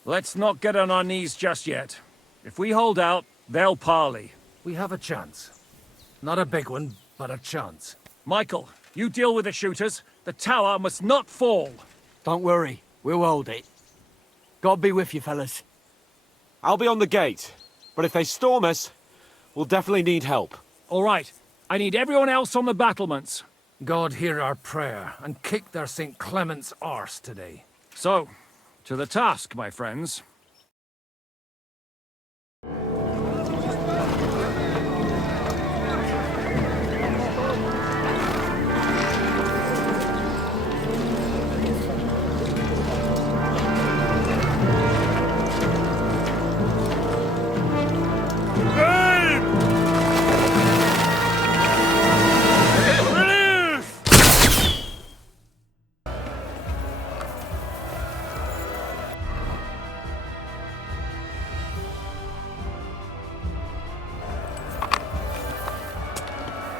Let's not get on our knees just yet. If we hold out, they'll parley. We have a chance. Not a big one, but a chance. Michael, you deal with the shooters. The tower must not fall. Don't worry. We'll hold it. God be with you, fellas. I'll be on the gate. But if they storm us, we'll definitely need help. All right. I need everyone else on the battlements. God hear our prayer, and kick their St. Clement's arse today. So, to the task, my friends.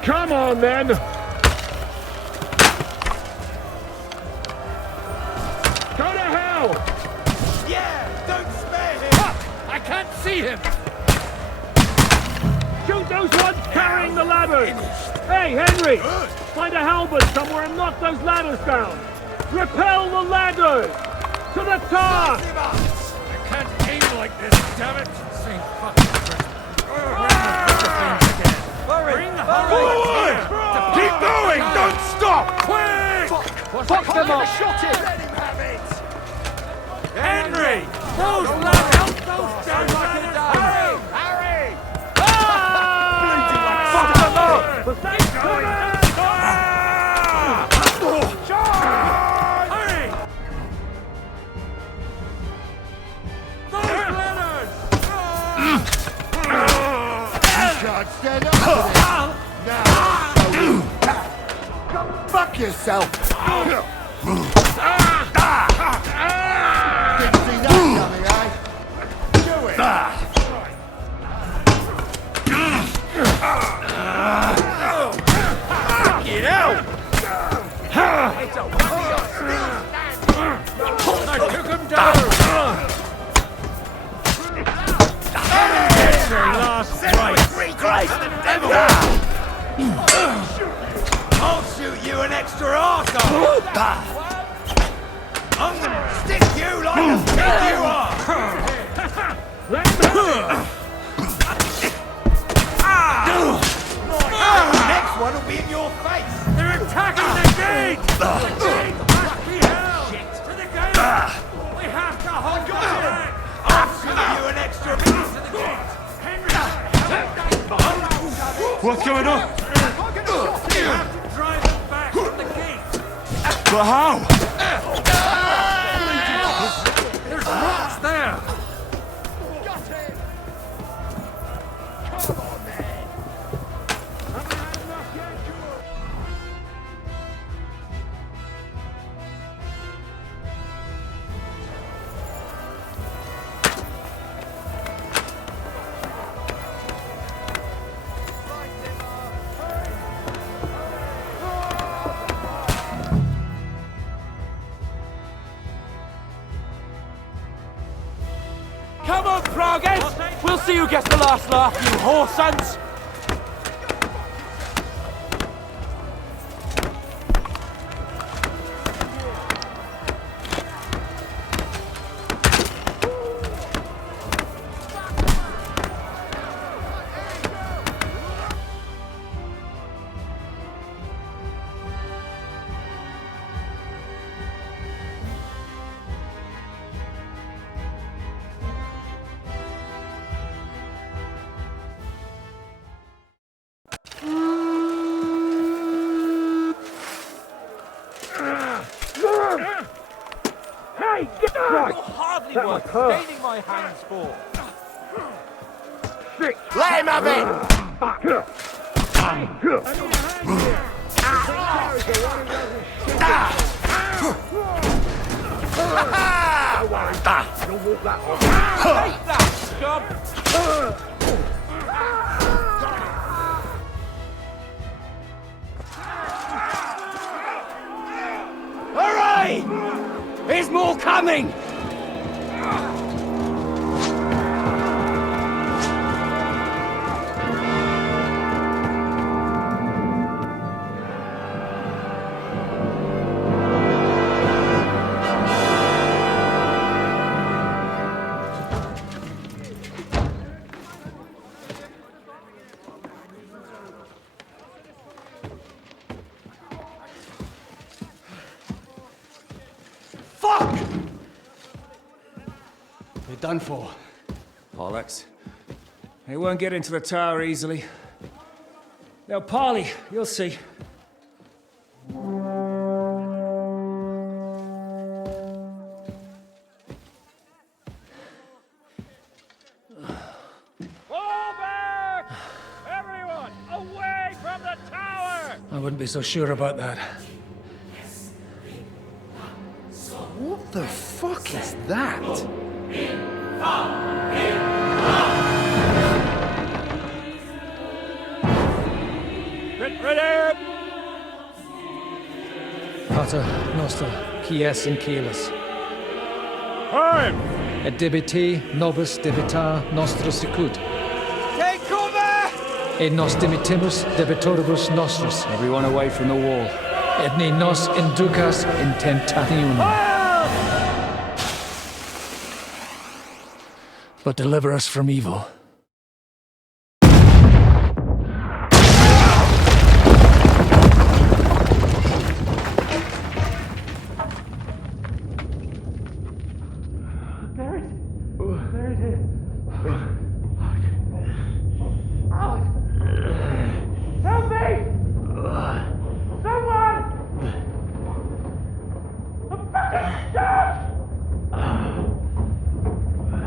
Come on, then! Go to hell! Yeah, don't spare him! Fuck! I can't see him! Shoot those ones carrying the ladders! Hey, Henry! Find a halberd somewhere and knock those ladders down! Repel the ladders! To the top! I can't aim like this, damn it! St. fucking Bring the Forward! Keep going! Don't stop! Quick! Fuck them up! Shot him! Let him have it! Henry! Those ladders! Help those damn ladders! Hurry! Hurry! Fuck them up! But thanks, Hurry! Those ladders! You can't stand up to this. Now I'll show you. Fuck yourself! Didn't see that coming, eh? Do it! Fucking hell! I took him down! That's your last right. Christ the devil! I'll shoot you an extra arsehole! I'm gonna stick you like a pig you are! The next one will be in your face! They're attacking the gate! What's going on? Drive them back from the gate. But how? There's rocks there. Come on, Pragas! We'll see who gets the last laugh, you whoresons! Hey, get back! You're hardly worth staining my hands for. Let him have it! Take that, scum! Hurry! There's more coming! Fuck! We're done for. Bollocks. They won't get into the tower easily. They'll parley, you'll see. Fall back! Everyone, away from the tower! I wouldn't be so sure about that. What the fuck is that? Get ready! Pater Noster, Kies in Kielis. Time! Et debiti nobis debitar nostros sicut. Take cover! Et nos dimitimus debitoribus nostris. Everyone away from the wall. Et ne nos inducas in tentationem. But deliver us from evil. Help me! Someone! I'm fucking stuck!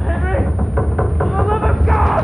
Henry! For the love of God!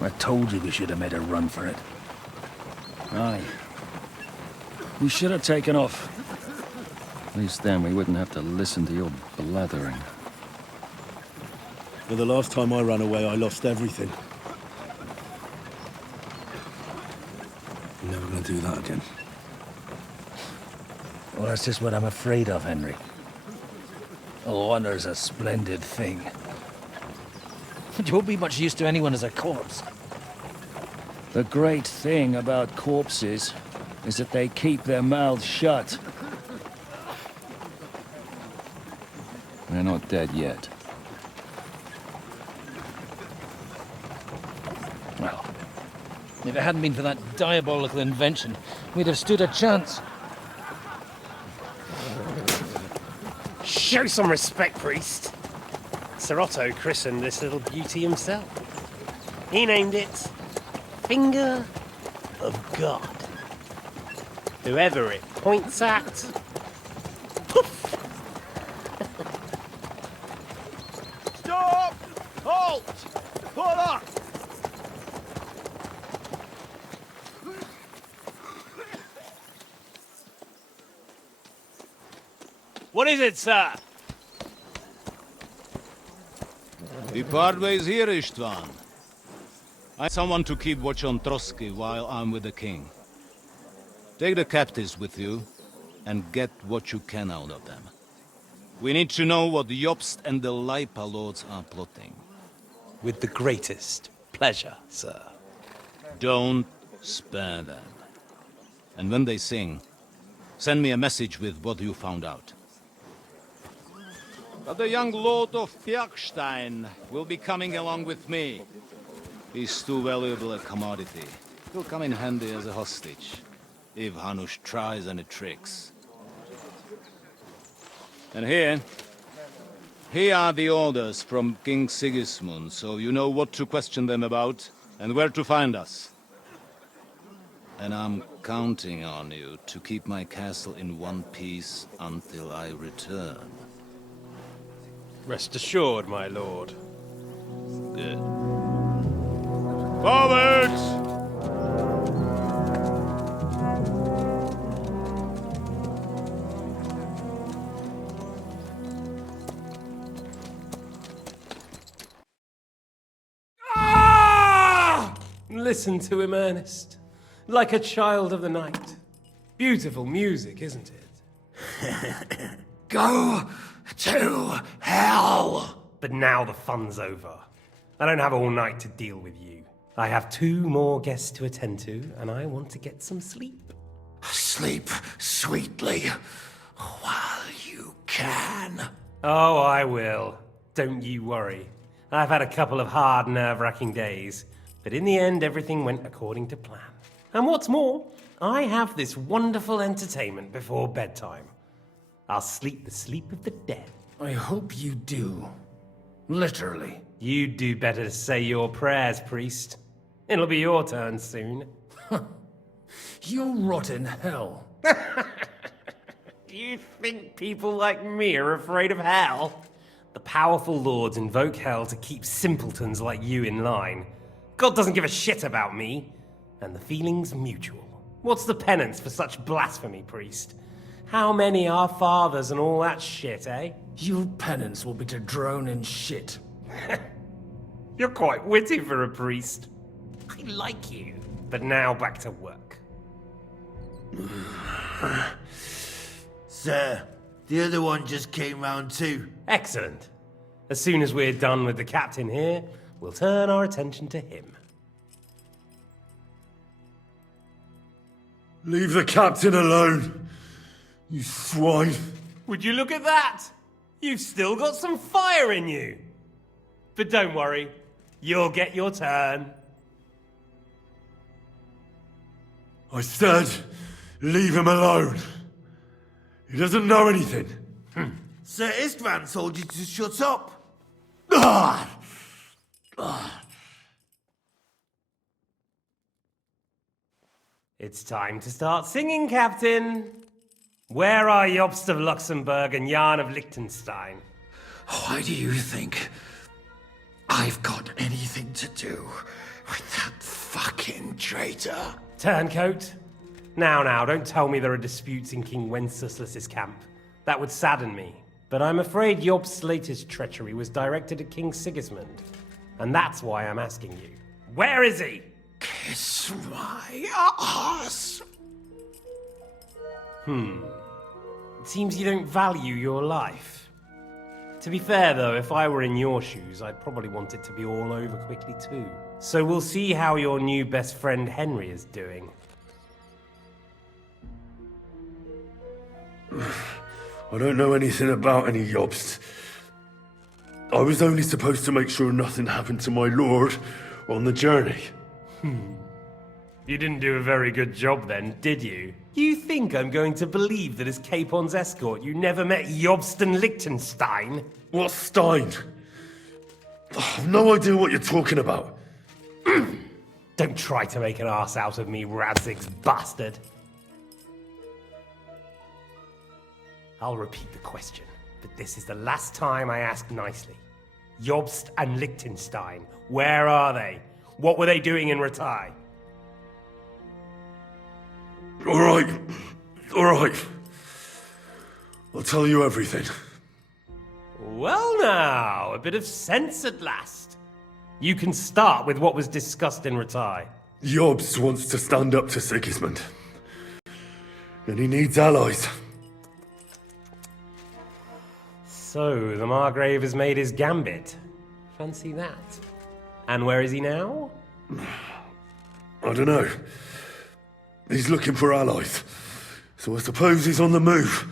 I told you we should have made a run for it. Aye. We should have taken off. At least then we wouldn't have to listen to your blathering. Well, the last time I ran away, I lost everything. I'm never gonna do that again. Well, that's just what I'm afraid of, Henry. Oh, honor's a splendid thing. You won't be much use to anyone as a corpse. The great thing about corpses is that they keep their mouths shut. They're not dead yet. Well, if it hadn't been for that diabolical invention, we'd have stood a chance. Show some respect, priest. Sir Otto christened this little beauty himself. He named it Finger of God. Whoever it points at, poof! Stop! Halt! Pull up! What is it, sir? We part ways here, Istvan. I someone to keep watch on Trotsky while I'm with the king. Take the captives with you, and get what you can out of them. We need to know what Jobst and the Leipa lords are plotting. With the greatest pleasure, sir. Don't spare them. And when they sing, send me a message with what you found out. But the young lord of Bjergstein will be coming along with me. He's too valuable a commodity. He'll come in handy as a hostage, if Hanush tries any tricks. And here are the orders from King Sigismund, so you know what to question them about, and where to find us. And I'm counting on you to keep my castle in one piece until I return. Rest assured, my lord. Good. Forwards! Listen to him, Ernest. Like a child of the night. Beautiful music, isn't it? Go to hell! But now the fun's over. I don't have all night to deal with you. I have 2 more guests to attend to, and I want to get some sleep. Sleep sweetly while you can. Oh, I will. Don't you worry. I've had a couple of hard, nerve-wracking days, but in the end, everything went according to plan. And what's more, I have this wonderful entertainment before bedtime. I'll sleep the sleep of the dead. I hope you do. Literally. You'd do better to say your prayers, priest. It'll be your turn soon. You'll rot in hell. You think people like me are afraid of hell? The powerful lords invoke hell to keep simpletons like you in line. God doesn't give a shit about me. And the feeling's mutual. What's the penance for such blasphemy, priest? How many are fathers and all that shit, eh? Your penance will be to drown in shit. You're quite witty for a priest. I like you. But now back to work. Sir, the other one just came round too. Excellent. As soon as we're done with the captain here, we'll turn our attention to him. Leave the captain alone, you swine. Would you look at that? You've still got some fire in you. But don't worry, you'll get your turn. I said, leave him alone. He doesn't know anything. Sir Istvan told you to shut up. It's time to start singing, Captain. Where are Jobst of Luxembourg and Jan of Liechtenstein? Why do you think I've got anything to do with that fucking traitor? Turncoat. Now, don't tell me there are disputes in King Wenceslas's camp. That would sadden me. But I'm afraid Jobst's latest treachery was directed at King Sigismund. And that's why I'm asking you. Where is he? Kiss my ass. It seems you don't value your life. To be fair though, if I were in your shoes, I'd probably want it to be all over quickly too. So we'll see how your new best friend Henry is doing. I don't know anything about any Jobst. I was only supposed to make sure nothing happened to my lord on the journey. You didn't do a very good job then, did you? You think I'm going to believe that as Capon's escort you never met Jobston Liechtenstein? What Stein? I've no idea what you're talking about. Don't try to make an ass out of me, Radzig's bastard. I'll repeat the question, but this is the last time I ask nicely. Jobst and Liechtenstein, where are they? What were they doing in Ratai? All right. I'll tell you everything. Well now, a bit of sense at last. You can start with what was discussed in Ratai. Jobst wants to stand up to Sigismund. And he needs allies. So, the Margrave has made his gambit. Fancy that. And where is he now? I don't know. He's looking for allies. So I suppose he's on the move.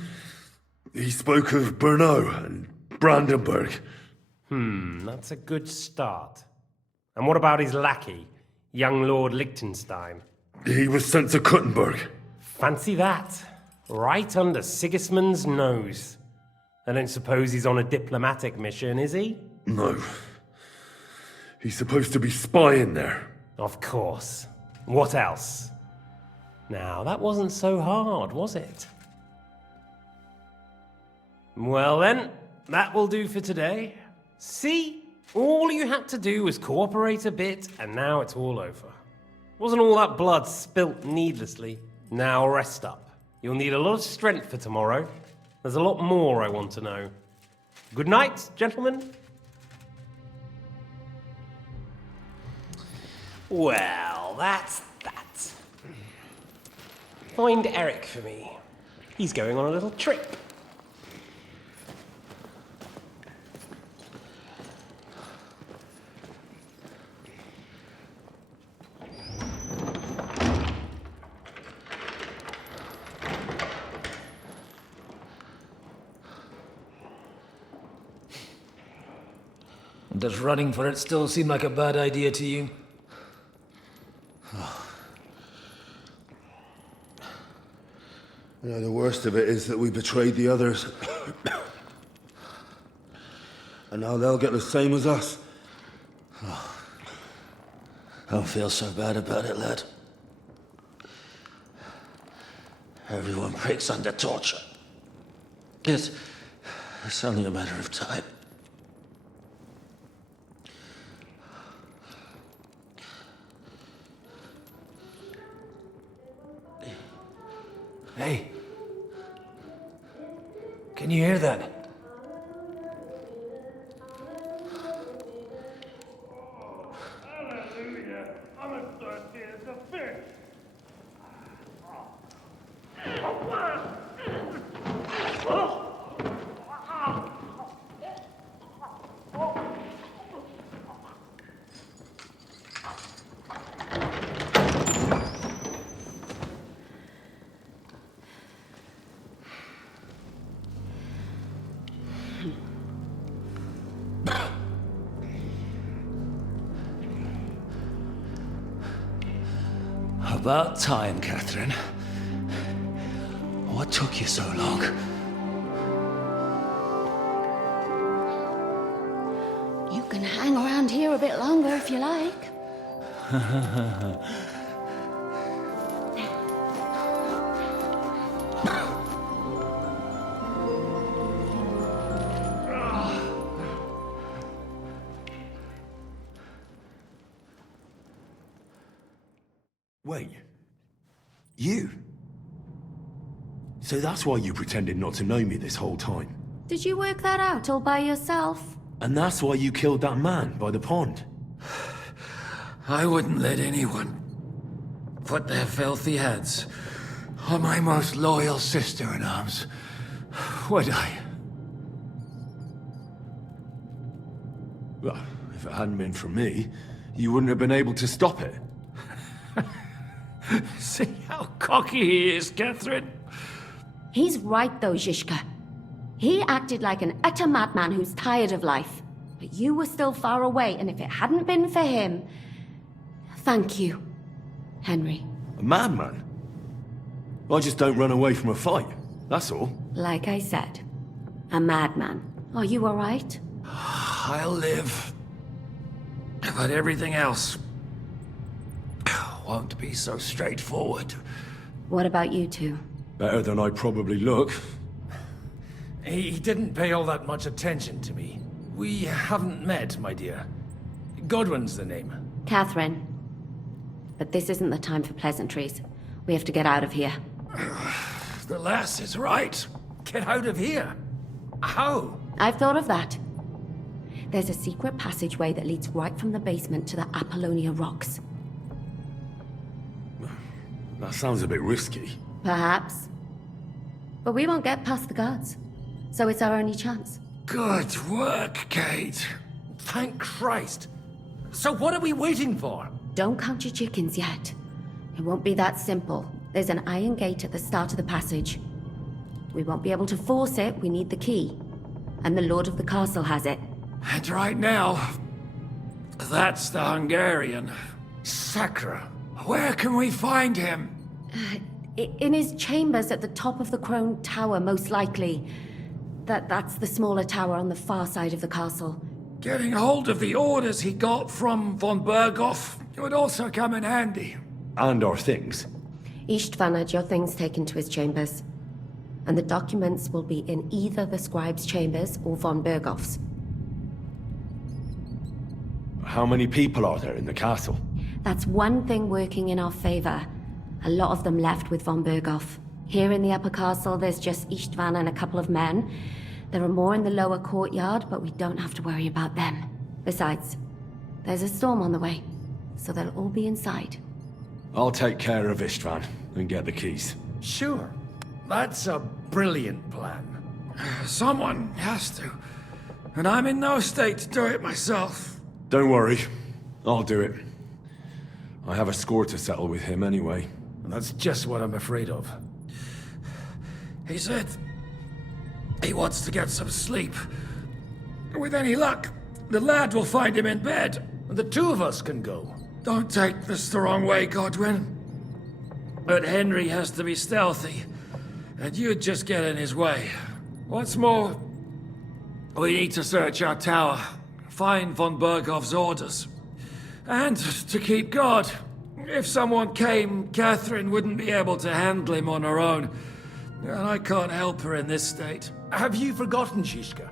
He spoke of Brno and Brandenburg. That's a good start. And what about his lackey, young Lord Liechtenstein? He was sent to Kuttenberg. Fancy that. Right under Sigismund's nose. I don't suppose he's on a diplomatic mission, is he? No. He's supposed to be spying there. Of course. What else? Now, that wasn't so hard, was it? Well then, that will do for today. See? All you had to do was cooperate a bit, and now it's all over. Wasn't all that blood spilt needlessly. Now rest up. You'll need a lot of strength for tomorrow. There's a lot more I want to know. Good night, gentlemen. Well, that's that. Find Eric for me. He's going on a little trip. Does running for it still seem like a bad idea to you? You know, the worst of it is that we betrayed the others. And now they'll get the same as us. Don't feel so bad about it, lad. Everyone breaks under torture. It's only a matter of time. Hey. Can you hear that? About time, Catherine. What took you so long? You can hang around here a bit longer if you like. Wait. You? So that's why you pretended not to know me this whole time? Did you work that out all by yourself? And that's why you killed that man by the pond? I wouldn't let anyone put their filthy hands on my most loyal sister-in-arms, would I? Well, if it hadn't been for me, you wouldn't have been able to stop it. See how cocky he is, Catherine? He's right though, Zhishka. He acted like an utter madman who's tired of life. But you were still far away, and if it hadn't been for him... Thank you, Henry. A madman? I just don't run away from a fight, that's all. Like I said, a madman. Are you alright? I'll live. But everything else won't be so straightforward. What about you two? Better than I probably look. He didn't pay all that much attention to me. We haven't met, my dear. Godwin's the name. Catherine. But this isn't the time for pleasantries. We have to get out of here. The lass is right. Get out of here? How? I've thought of that. There's a secret passageway that leads right from the basement to the Apollonia Rocks. That sounds a bit risky. Perhaps. But we won't get past the guards. So it's our only chance. Good work, Kate. Thank Christ. So what are we waiting for? Don't count your chickens yet. It won't be that simple. There's an iron gate at the start of the passage. We won't be able to force it, we need the key. And the Lord of the Castle has it. And right now, that's the Hungarian. Sacra. Where can we find him? In his chambers at the top of the Crone Tower, most likely. That's the smaller tower on the far side of the castle. Getting hold of the orders he got from von Berghoff would also come in handy. And our things. Istvan had your things taken to his chambers. And the documents will be in either the scribe's chambers or von Berghoff's. How many people are there in the castle? That's one thing working in our favor. A lot of them left with von Berghoff. Here in the upper castle, there's just Istvan and a couple of men. There are more in the lower courtyard, but we don't have to worry about them. Besides, there's a storm on the way, so they'll all be inside. I'll take care of Istvan and get the keys. Sure. That's a brilliant plan. Someone has to. And I'm in no state to do it myself. Don't worry. I'll do it. I have a score to settle with him anyway. And that's just what I'm afraid of. He said he wants to get some sleep. With any luck, the lad will find him in bed. And the two of us can go. Don't take this the wrong way, Godwin. But Henry has to be stealthy, and you'd just get in his way. What's more, we need to search our tower, find von Berghoff's orders. And to keep guard. If someone came, Catherine wouldn't be able to handle him on her own. And I can't help her in this state. Have you forgotten, Zhishka?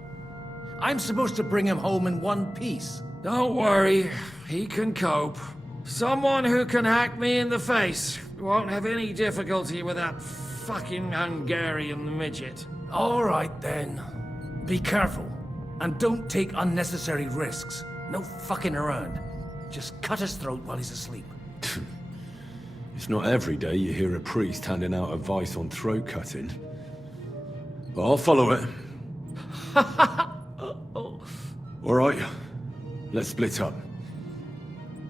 I'm supposed to bring him home in one piece. Don't worry, he can cope. Someone who can hack me in the face won't have any difficulty with that fucking Hungarian midget. All right, then. Be careful. And don't take unnecessary risks. No fucking around. Just cut his throat while he's asleep. It's not every day you hear a priest handing out advice on throat cutting. But I'll follow it. All right, let's split up.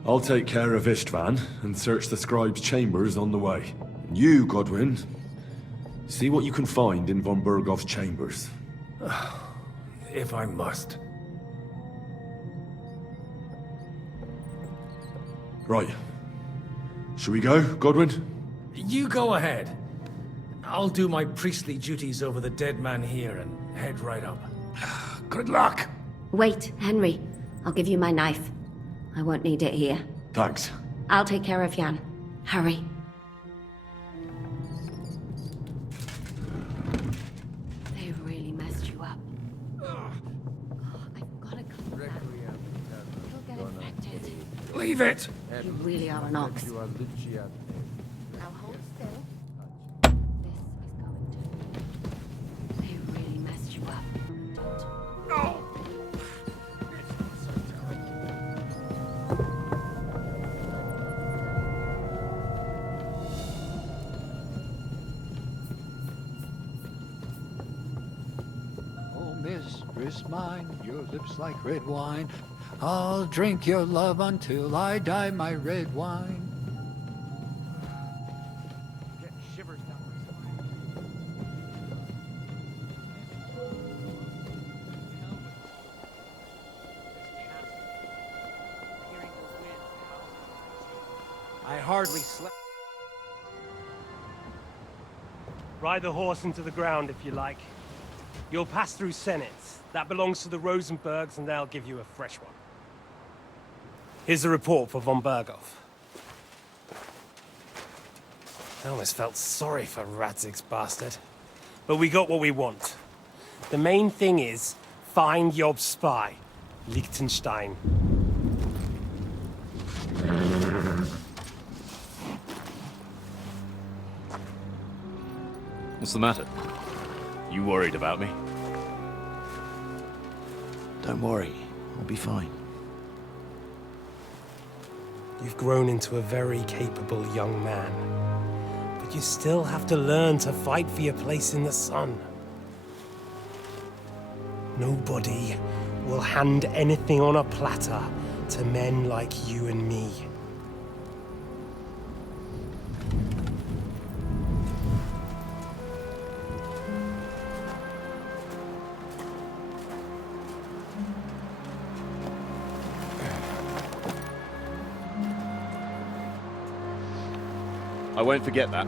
I'll take care of Istvan and search the scribe's chambers on the way. And you, Godwin, see what you can find in von Berghoff's chambers. If I must. Right. Shall we go, Godwin? You go ahead. I'll do my priestly duties over the dead man here and head right up. Good luck. Wait, Henry. I'll give you my knife. I won't need it here. Thanks. I'll take care of Jan. Hurry. They really messed you up. I've got to cover that. You'll get infected. Leave it. You really are an ox. Now hold still. This is going to... They really messed you up. No. Oh, mistress mine, your lips like red wine. I'll drink your love until I die, my red wine. I hardly slept. Ride the horse into the ground if you like. You'll pass through Senates. That belongs to the Rosenbergs, and they'll give you a fresh one. Here's the report for von Berghoff. I almost felt sorry for Radzig's bastard. But we got what we want. The main thing is, find Job's spy, Liechtenstein. What's the matter? You worried about me? Don't worry, I'll be fine. You've grown into a very capable young man. But you still have to learn to fight for your place in the sun. Nobody will hand anything on a platter to men like you and me. I won't forget that.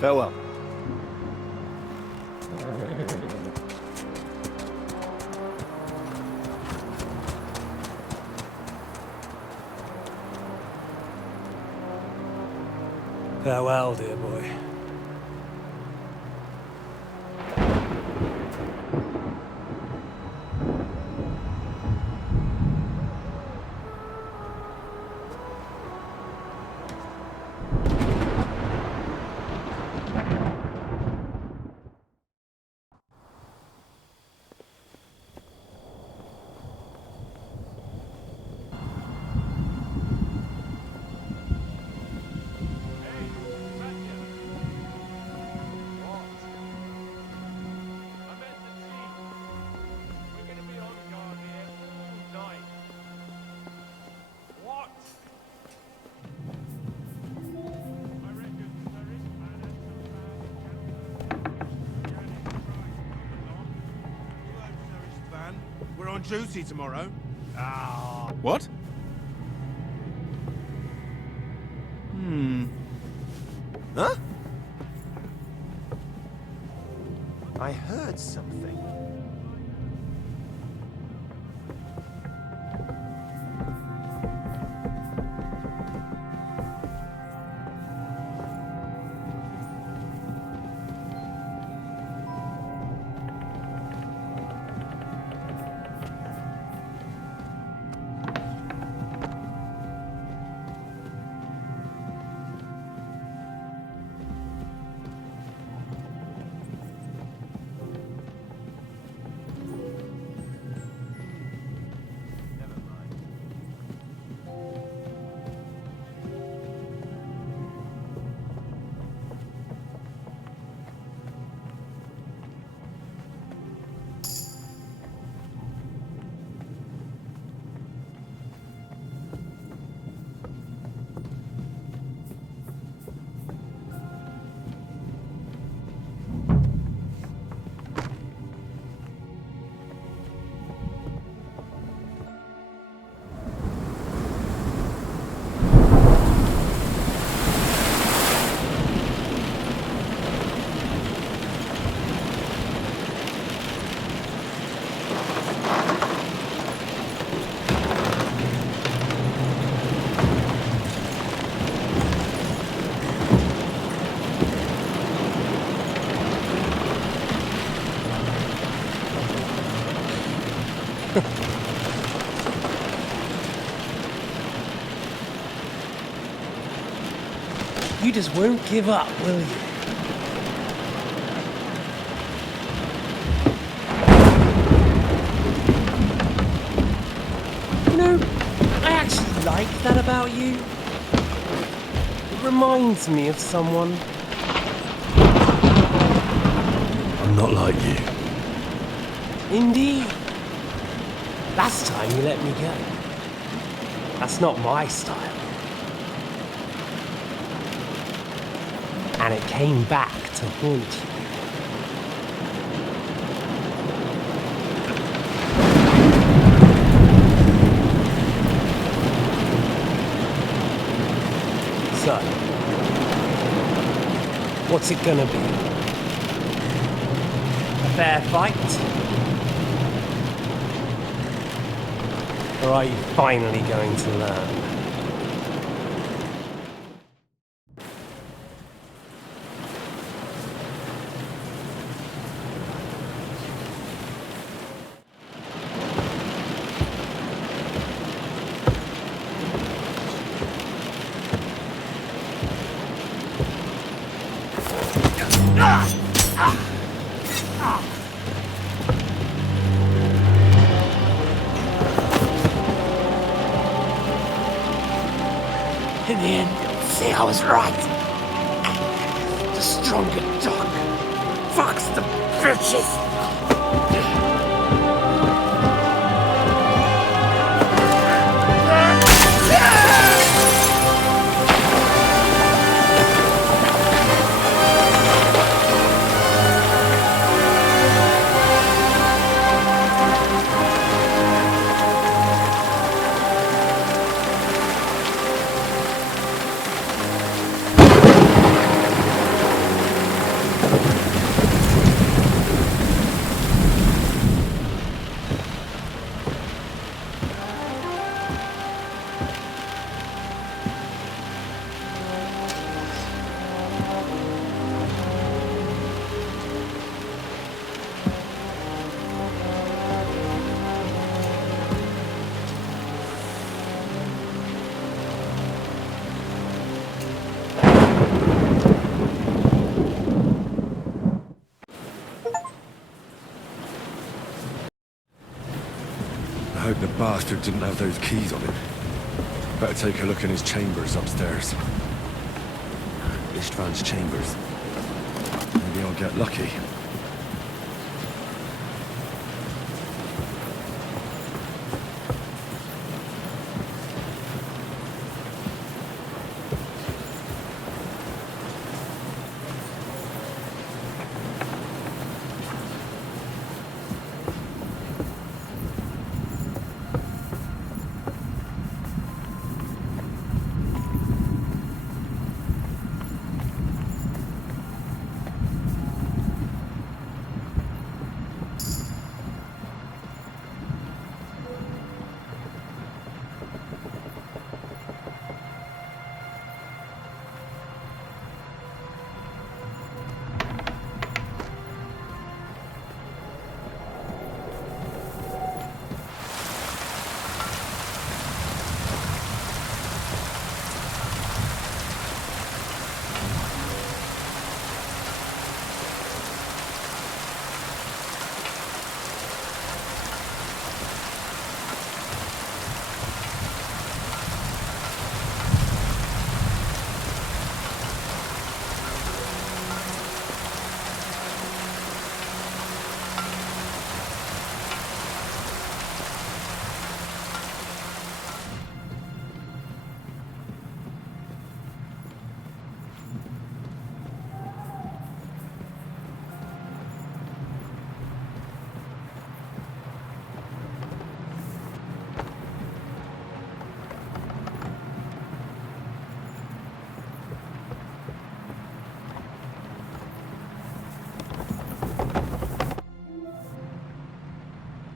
Farewell. Farewell, dear boy. We're on duty tomorrow. What? Huh? I heard something. You just won't give up, will you? You know, I actually like that about you. It reminds me of someone. I'm not like you. Indeed. Last time you let me go. That's not my style. And it came back to haunt you. So, what's it gonna be? A fair fight? Or are you finally going to learn? In the end, you'll see I was right. The stronger dog fucks the bitches. I hope the bastard didn't have those keys on him. Better take a look in his chambers upstairs. Ishtvan's chambers. Maybe I'll get lucky.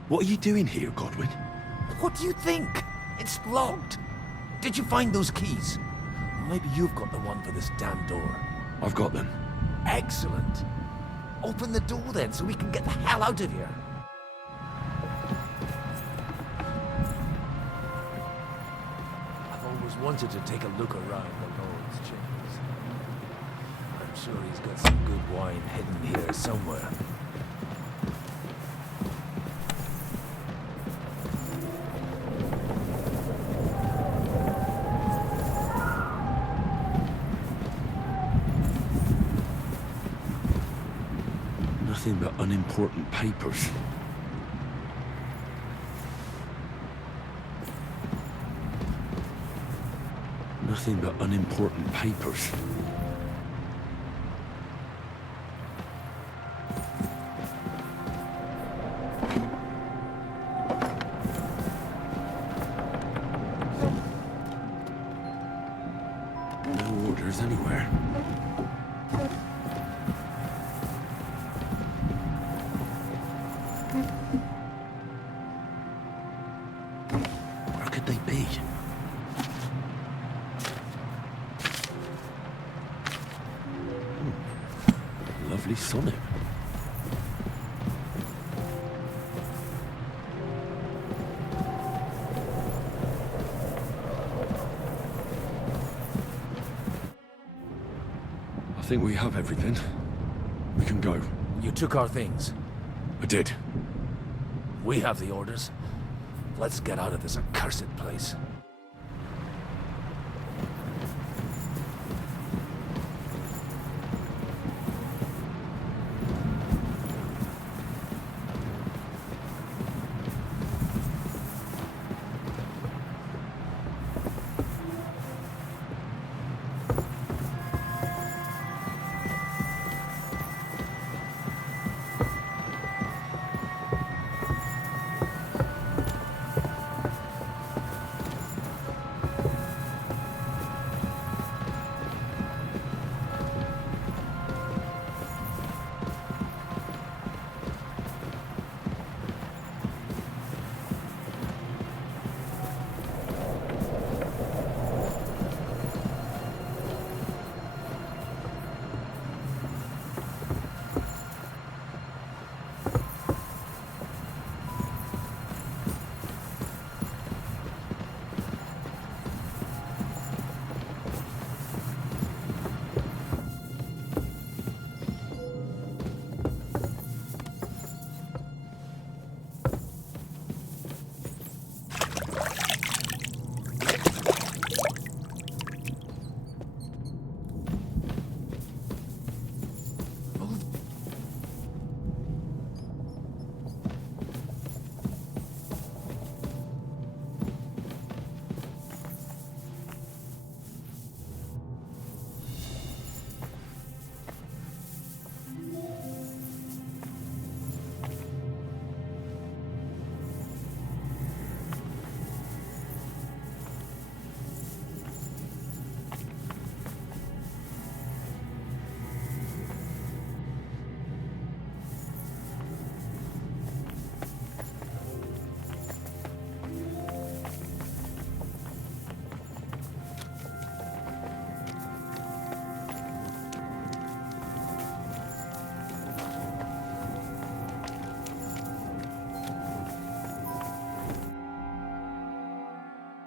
What are you doing here, Godwin? What do you think? It's locked. Did you find those keys? Maybe you've got the one for this damn door. I've got them. Excellent. Open the door then, so we can get the hell out of here. I've always wanted to take a look around the Lord's chambers. I'm sure he's got some good wine hidden here somewhere. Nothing but unimportant papers. Nothing but unimportant papers. No orders anywhere. Where could they be? Lovely sonnet. I think we have everything. We can go. You took our things. I did. We have the orders. Let's get out of this accursed place.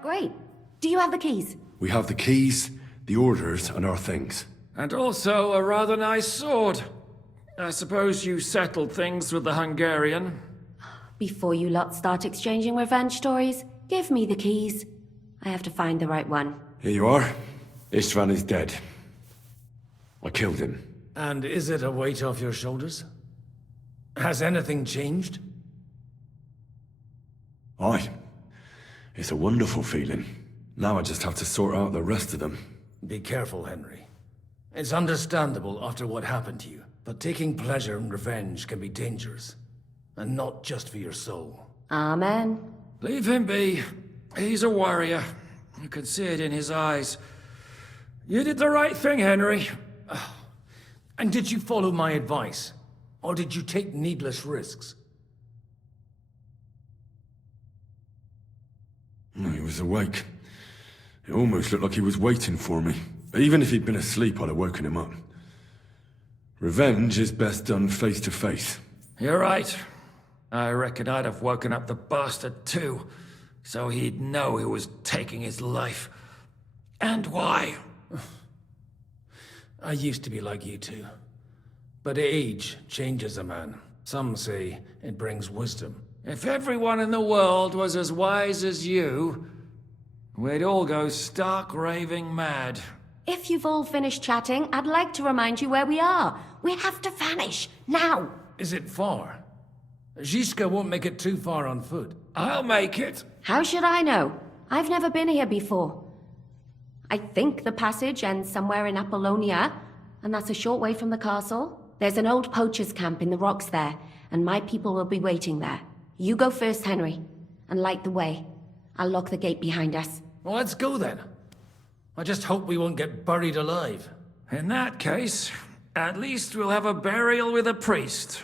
Great. Do you have the keys? We have the keys, the orders, and our things. And also a rather nice sword. I suppose you settled things with the Hungarian. Before you lot start exchanging revenge stories, give me the keys. I have to find the right one. Here you are. Istvan is dead. I killed him. And is it a weight off your shoulders? Has anything changed? Aye. It's a wonderful feeling. Now I just have to sort out the rest of them. Be careful, Henry. It's understandable after what happened to you, but taking pleasure in revenge can be dangerous. And not just for your soul. Amen. Leave him be. He's a warrior. You can see it in his eyes. You did the right thing, Henry. And did you follow my advice? Or did you take needless risks? No, he was awake. It almost looked like he was waiting for me. Even if he'd been asleep, I'd have woken him up. Revenge is best done face to face. You're right. I reckon I'd have woken up the bastard too, so he'd know who was taking his life. And why. I used to be like you two. But age changes a man. Some say it brings wisdom. If everyone in the world was as wise as you, we'd all go stark raving mad. If you've all finished chatting, I'd like to remind you where we are. We have to vanish, now! Is it far? Zizka won't make it too far on foot. I'll make it. How should I know? I've never been here before. I think the passage ends somewhere in Apollonia, and that's a short way from the castle. There's an old poacher's camp in the rocks there, and my people will be waiting there. You go first, Henry, and light the way. I'll lock the gate behind us. Well, let's go then. I just hope we won't get buried alive. In that case, at least we'll have a burial with a priest.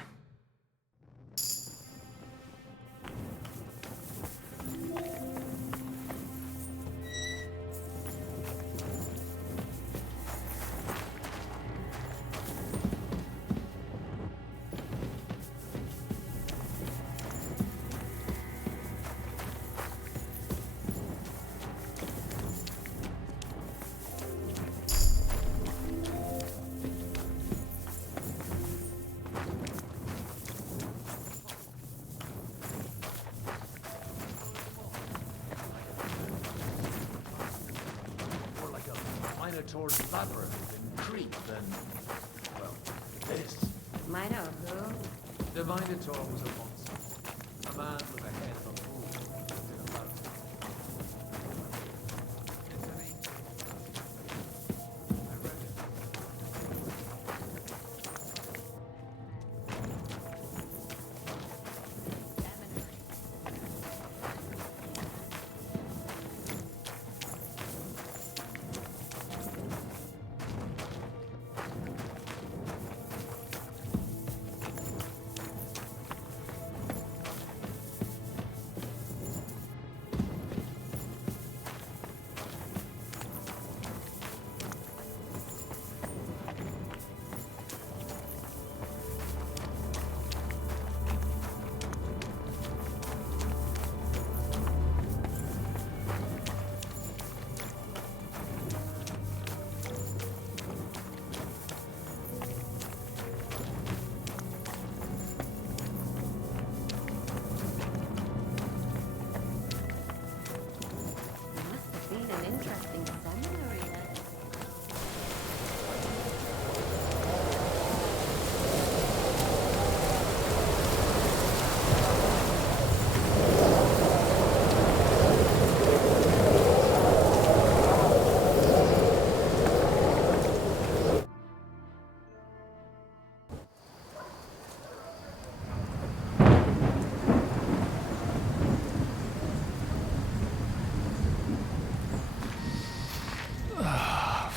Minotaur's labyrinth in Crete than, well, this. Mino who? The Minotaur was a monster. A man with a head of a bull. In a mountain.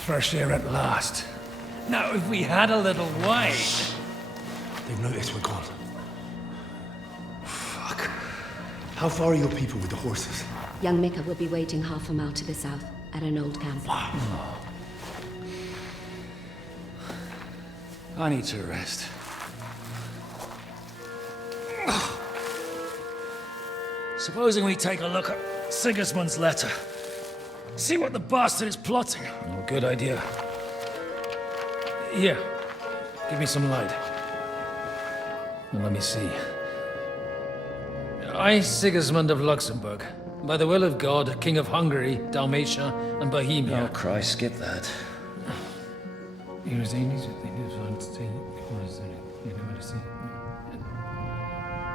Fresh air at last. Now, if we had a little wine... They've noticed we're gone. Fuck. How far are your people with the horses? Young Mika will be waiting half a mile to the south, at an old camp. I need to rest. Supposing we take a look at Sigismund's letter. See what the bastard is plotting. Oh, good idea. Here, give me some light. Now, let me see. I, Sigismund of Luxembourg, by the will of God, King of Hungary, Dalmatia, and Bohemia. Oh, Christ, skip that.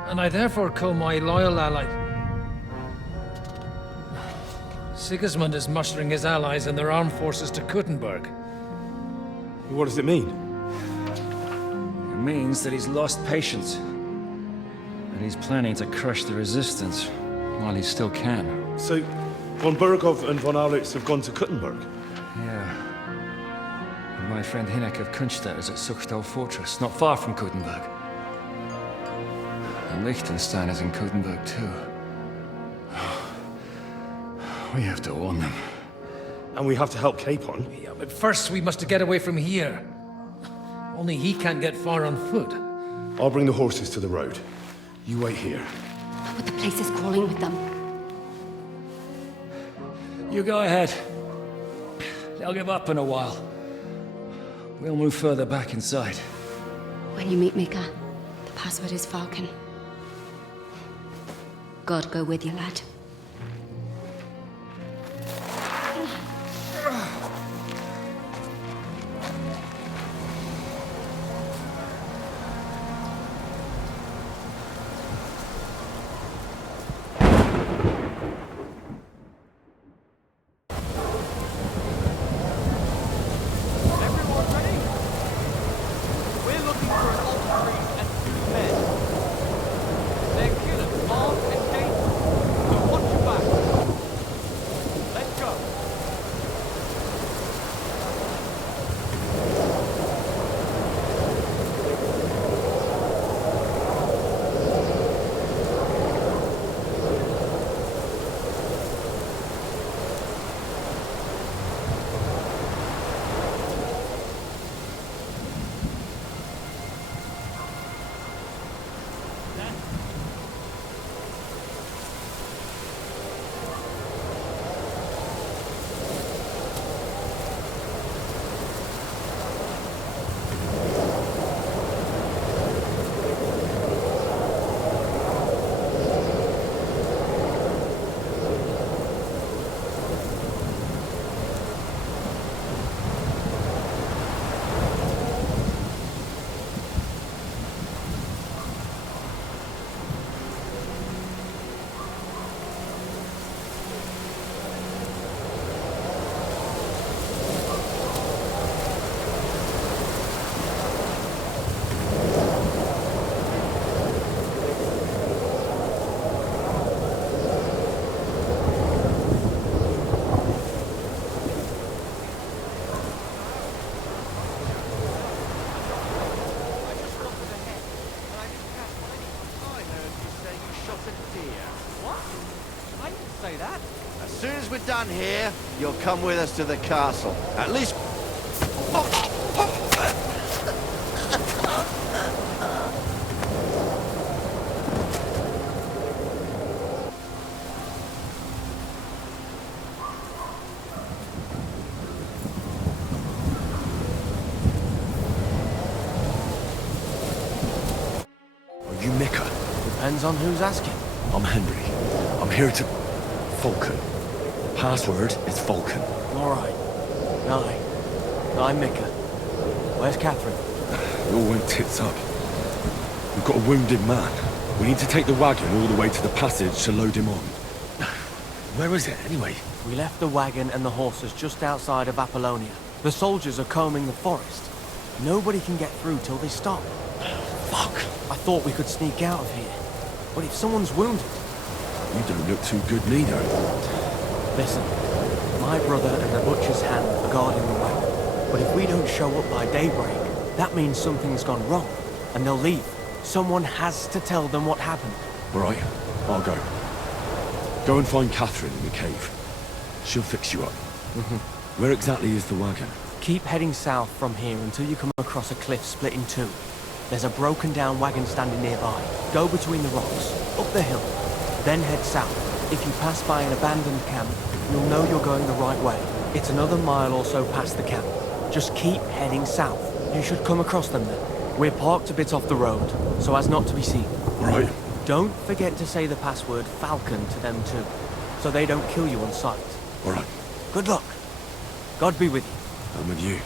And I therefore call my loyal ally... Sigismund is mustering his allies and their armed forces to Kuttenberg. What does it mean? It means that he's lost patience. And he's planning to crush the resistance while he still can. So, von Burgov and von Aulitz have gone to Kuttenberg? Yeah. And my friend Hinek of Kunstadt is at Suchtal Fortress, not far from Kuttenberg. And Liechtenstein is in Kuttenberg too. We have to warn them. And we have to help Capon? Yeah, but first we must get away from here. Only he can't get far on foot. I'll bring the horses to the road. You wait here. But the place is crawling with them. You go ahead. They'll give up in a while. We'll move further back inside. When you meet Mika, the password is Falcon. God go with you, lad. say that. As soon as we're done here, you'll come with us to the castle. At least... Are you Mika? Depends on who's asking. I'm Henry. I'm here to... Falcon. Password is Falcon. All right. I'm Mika. Where's Catherine? It all went tits up. We've got a wounded man. We need to take the wagon all the way to the passage to load him on. Where is it, anyway? We left the wagon and the horses just outside of Apollonia. The soldiers are combing the forest. Nobody can get through till they stop. Fuck. I thought we could sneak out of here. But if someone's wounded... You don't look too good neither. Listen, my brother and the butcher's hand are guarding the wagon. But if we don't show up by daybreak, that means something's gone wrong. And they'll leave. Someone has to tell them what happened. All right, I'll go. Go and find Catherine in the cave. She'll fix you up. Where exactly is the wagon? Keep heading south from here until you come across a cliff split in two. There's a broken down wagon standing nearby. Go between the rocks, up the hill, then head south. If you pass by an abandoned camp, you'll know you're going the right way. It's another mile or so past the camp. Just keep heading south. You should come across them then. We're parked a bit off the road, so as not to be seen. Right. Don't forget to say the password Falcon to them too, so they don't kill you on sight. All right. Good luck. God be with you. I'm with you.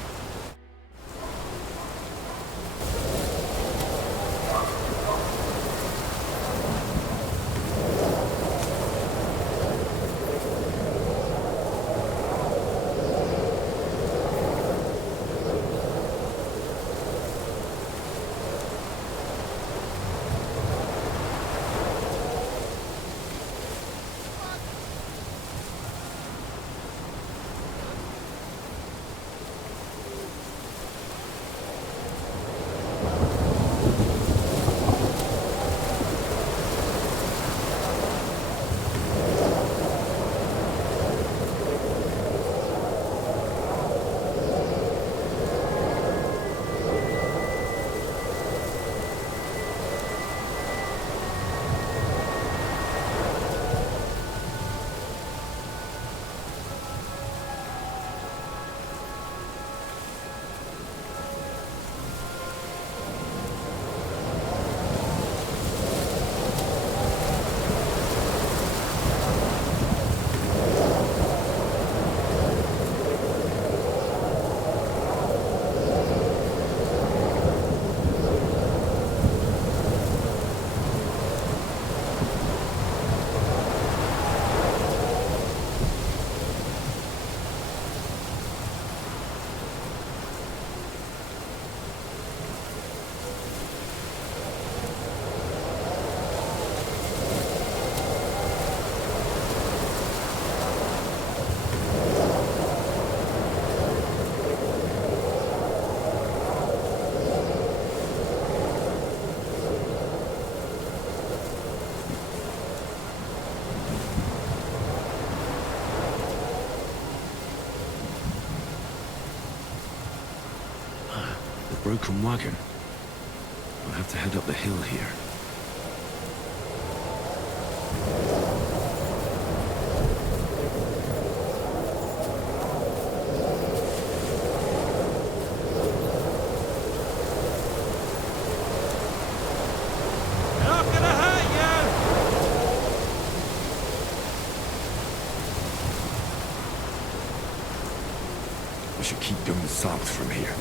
Broken wagon. I'll have to head up the hill here. I should keep going south from here.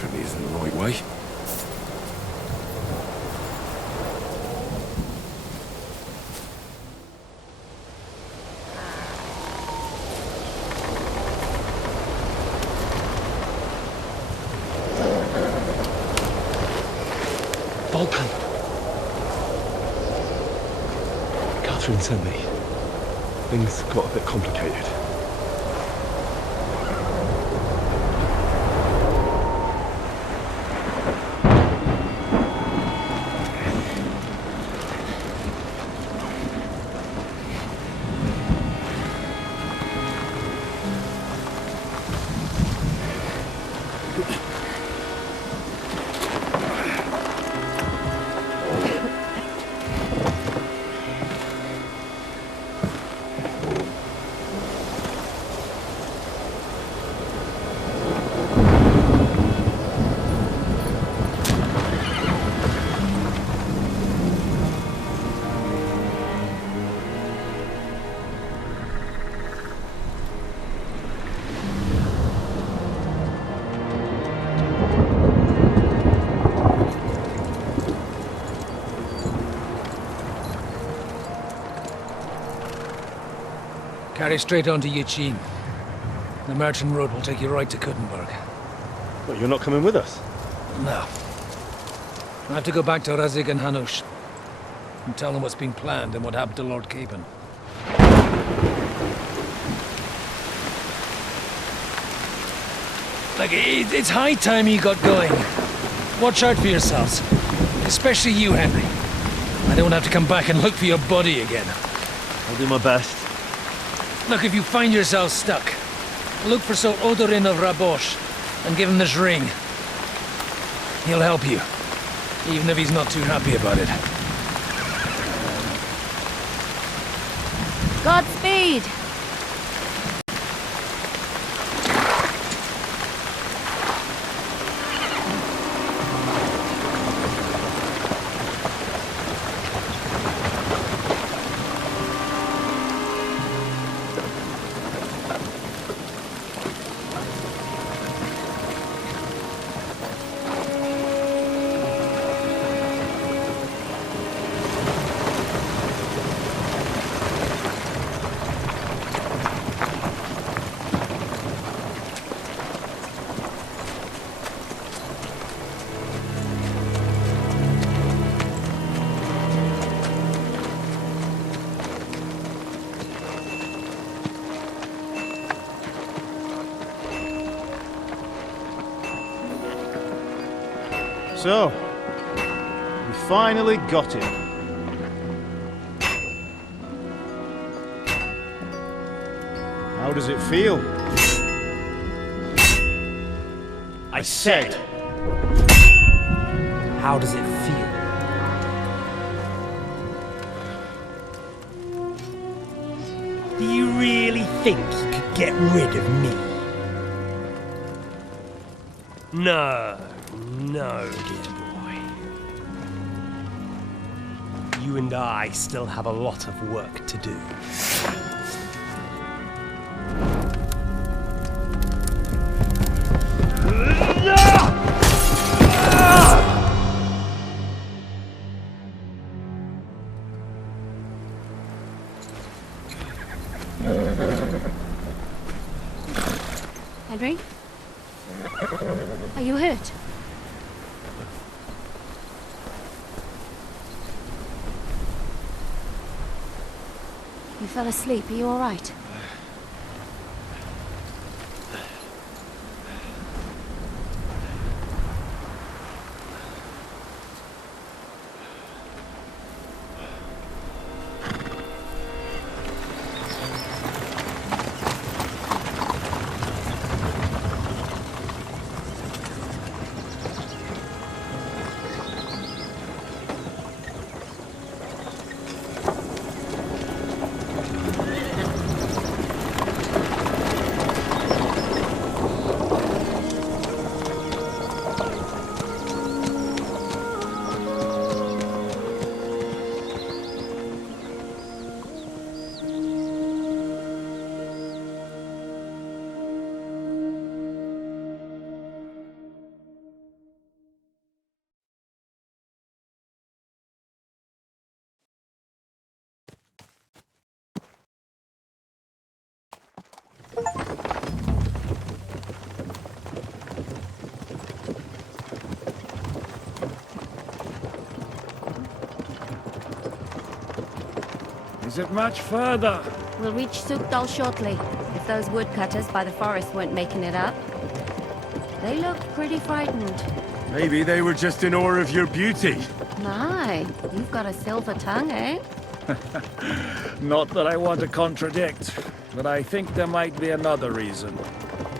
definitely isn't the right way. Vulcan. Catherine sent me. Things got a bit complicated. Carry straight on to Yichin. The merchant road will take you right to Kuttenberg. But you're not coming with us? No. I have to go back to Razik and Hanush and tell them what's been planned and what happened to Lord Capon. Like, it's high time you got going. Watch out for yourselves. Especially you, Henry. I don't have to come back and look for your body again. I'll do my best. Look, if you find yourself stuck, look for Sir Odorin of Rabosh and give him this ring. He'll help you, even if he's not too happy about it. Godspeed! So, we finally got him. How does it feel? I said, how does it feel? Do you really think you could get rid of me? No, dear boy. You and I still have a lot of work to do. Henry? Are you hurt? You fell asleep. Are you all right? Is it much further? We'll reach Sukdal shortly, if those woodcutters by the forest weren't making it up. They looked pretty frightened. Maybe they were just in awe of your beauty. My, you've got a silver tongue, eh? Not that I want to contradict, but I think there might be another reason.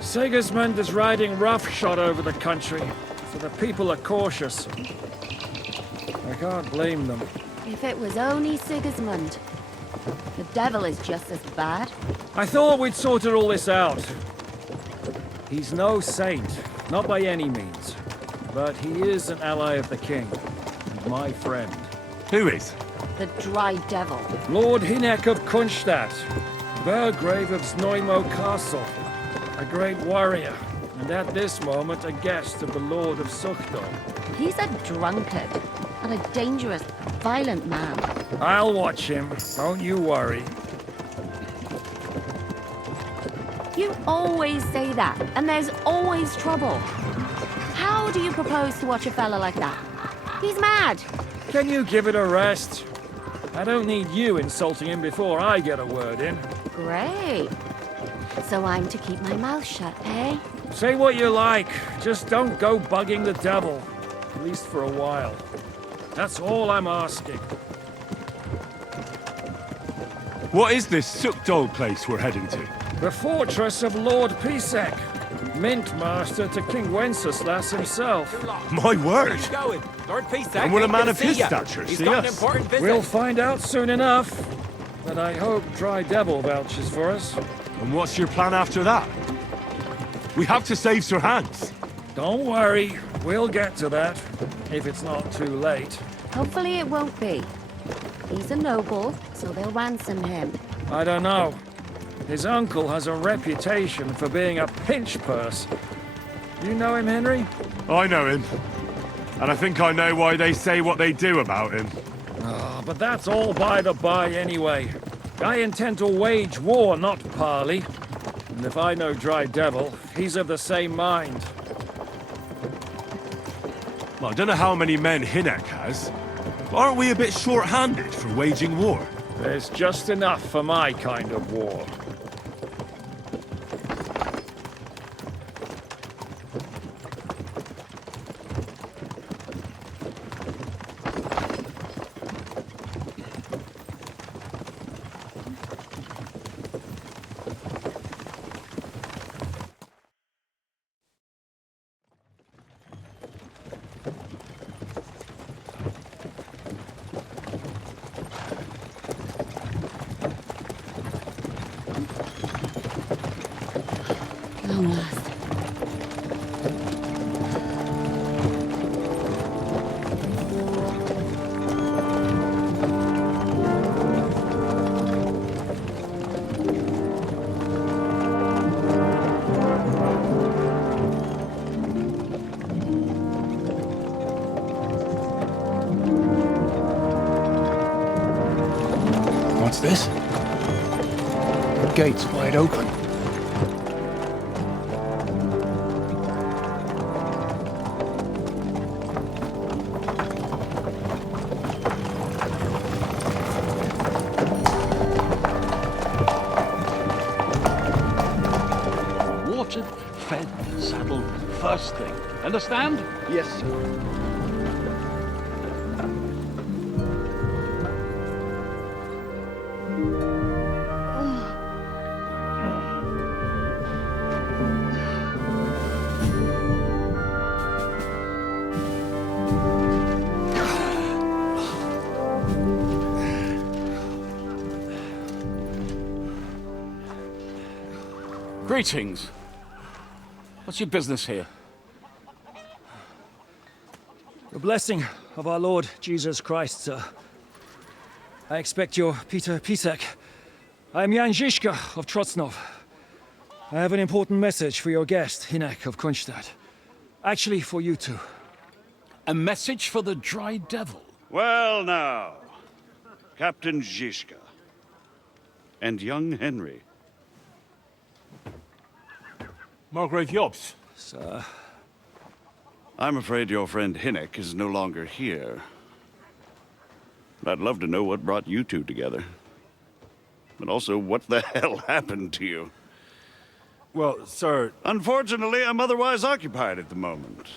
Sigismund is riding roughshod over the country, so the people are cautious. I can't blame them. If it was only Sigismund. The devil is just as bad. I thought we'd sorted all this out. He's no saint, not by any means. But he is an ally of the king, and my friend. Who is? The Dry Devil. Lord Hynek of Kunstadt, Burgrave of Znojmo Castle, a great warrior, and at this moment a guest of the Lord of Sukdal. He's a drunkard, and a dangerous, violent man. I'll watch him, don't you worry. You always say that, and there's always trouble. How do you propose to watch a fella like that? He's mad. Can you give it a rest? I don't need you insulting him before I get a word in. Great. So I'm to keep my mouth shut, eh? Say what you like, just don't go bugging the devil. At least for a while. That's all I'm asking. What is this Sukdal place we're heading to? The fortress of Lord Pisek, Mint Master to King Wenceslas himself. My word! Where you going? Lord Pisek. And will a man good of to see his ya. stature He's see got an us? important visit. We'll find out soon enough. But I hope Dry Devil vouches for us. And what's your plan after that? We have to save Sir Hans. Don't worry, we'll get to that, if it's not too late. Hopefully it won't be. He's a noble, so they'll ransom him. I don't know. His uncle has a reputation for being a pinch purse. You know him, Henry? I know him. And I think I know why they say what they do about him. Oh, but that's all by the by anyway. I intend to wage war, not parley. And if I know Dry Devil, he's of the same mind. Well, I don't know how many men Hynek has. But aren't we a bit short-handed for waging war? There's just enough for my kind of war. Long last. What's this? The gate's wide open. Watered, fed, saddled, first thing. Understand? Yes, sir. Greetings. What's your business here? The blessing of our Lord Jesus Christ, sir. I expect you're Peter Pisek. I'm Jan Žižka of Trocnov. I have an important message for your guest, Hynek of Kunstadt. Actually, for you two. A message for the Dry Devil? Well now, Captain Žižka and young Henry. Margrave Jobs. Sir. I'm afraid your friend Hynek is no longer here. But I'd love to know what brought you two together. but also what the hell happened to you. Well, sir... Unfortunately, I'm otherwise occupied at the moment.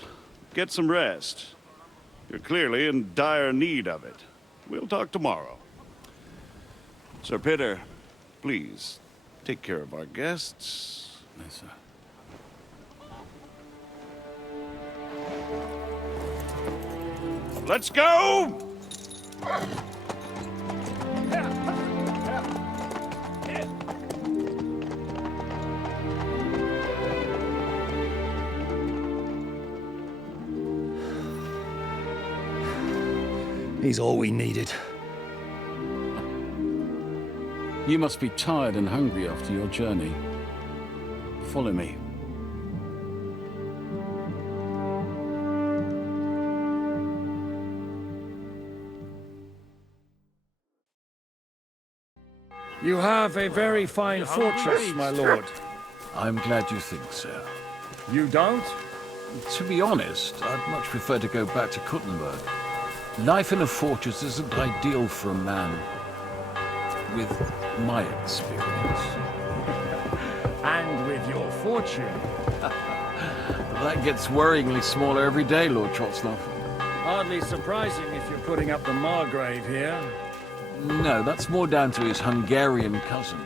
Get some rest. You're clearly in dire need of it. We'll talk tomorrow. Sir Peter, please, take care of our guests. Yes, sir. Let's go! He's all we needed. You must be tired and hungry after your journey. Follow me. You have a very fine fortress, my lord. I'm glad you think so. You don't? To be honest, I'd much prefer to go back to Kuttenberg. Life in a fortress isn't ideal for a man with my experience. And with your fortune. That gets worryingly smaller every day, Lord Trotsnov. Hardly surprising if you're putting up the Margrave here. No, that's more down to his Hungarian cousin.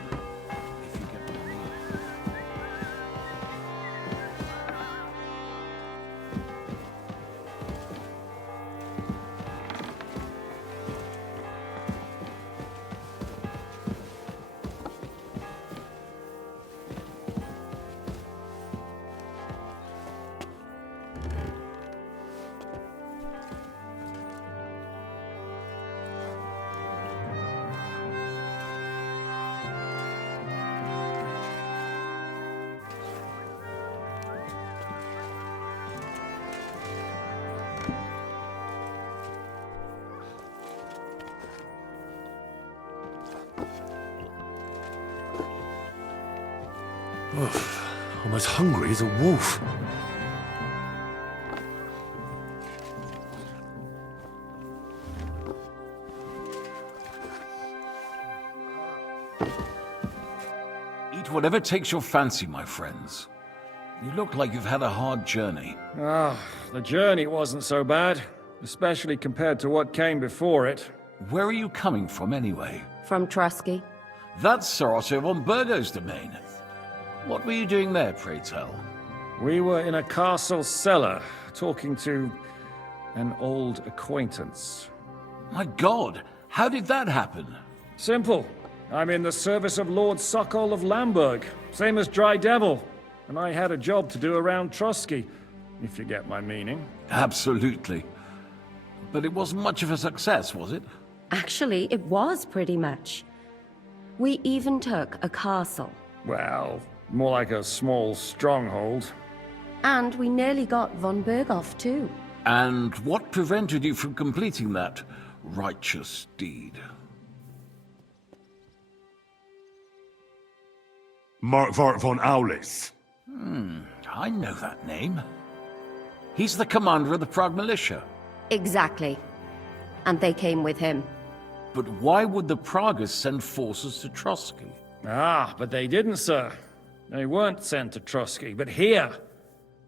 Oof, I'm as hungry as a wolf. Eat whatever takes your fancy, my friends. You look like you've had a hard journey. The journey wasn't so bad, especially compared to what came before it. Where are you coming from, anyway? From Trusky. That's Sir Otto von Burgo's domain. What were you doing there, pray tell? We were in a castle cellar, talking to an old acquaintance. My God, how did that happen? Simple. I'm in the service of Lord Sokol of Lamberg, same as Dry Devil. And I had a job to do around Trusky, if you get my meaning. Absolutely. But it wasn't much of a success, was it? Actually, it was pretty much. We even took a castle. Well, more like a small stronghold. And we nearly got von Berghoff, too. And what prevented you from completing that righteous deed? Markvart von Aulis. I know that name. He's the commander of the Prague militia. Exactly. And they came with him. But why would the Praguers send forces to Trusky? But they didn't, sir. They weren't sent to Trusky, but here.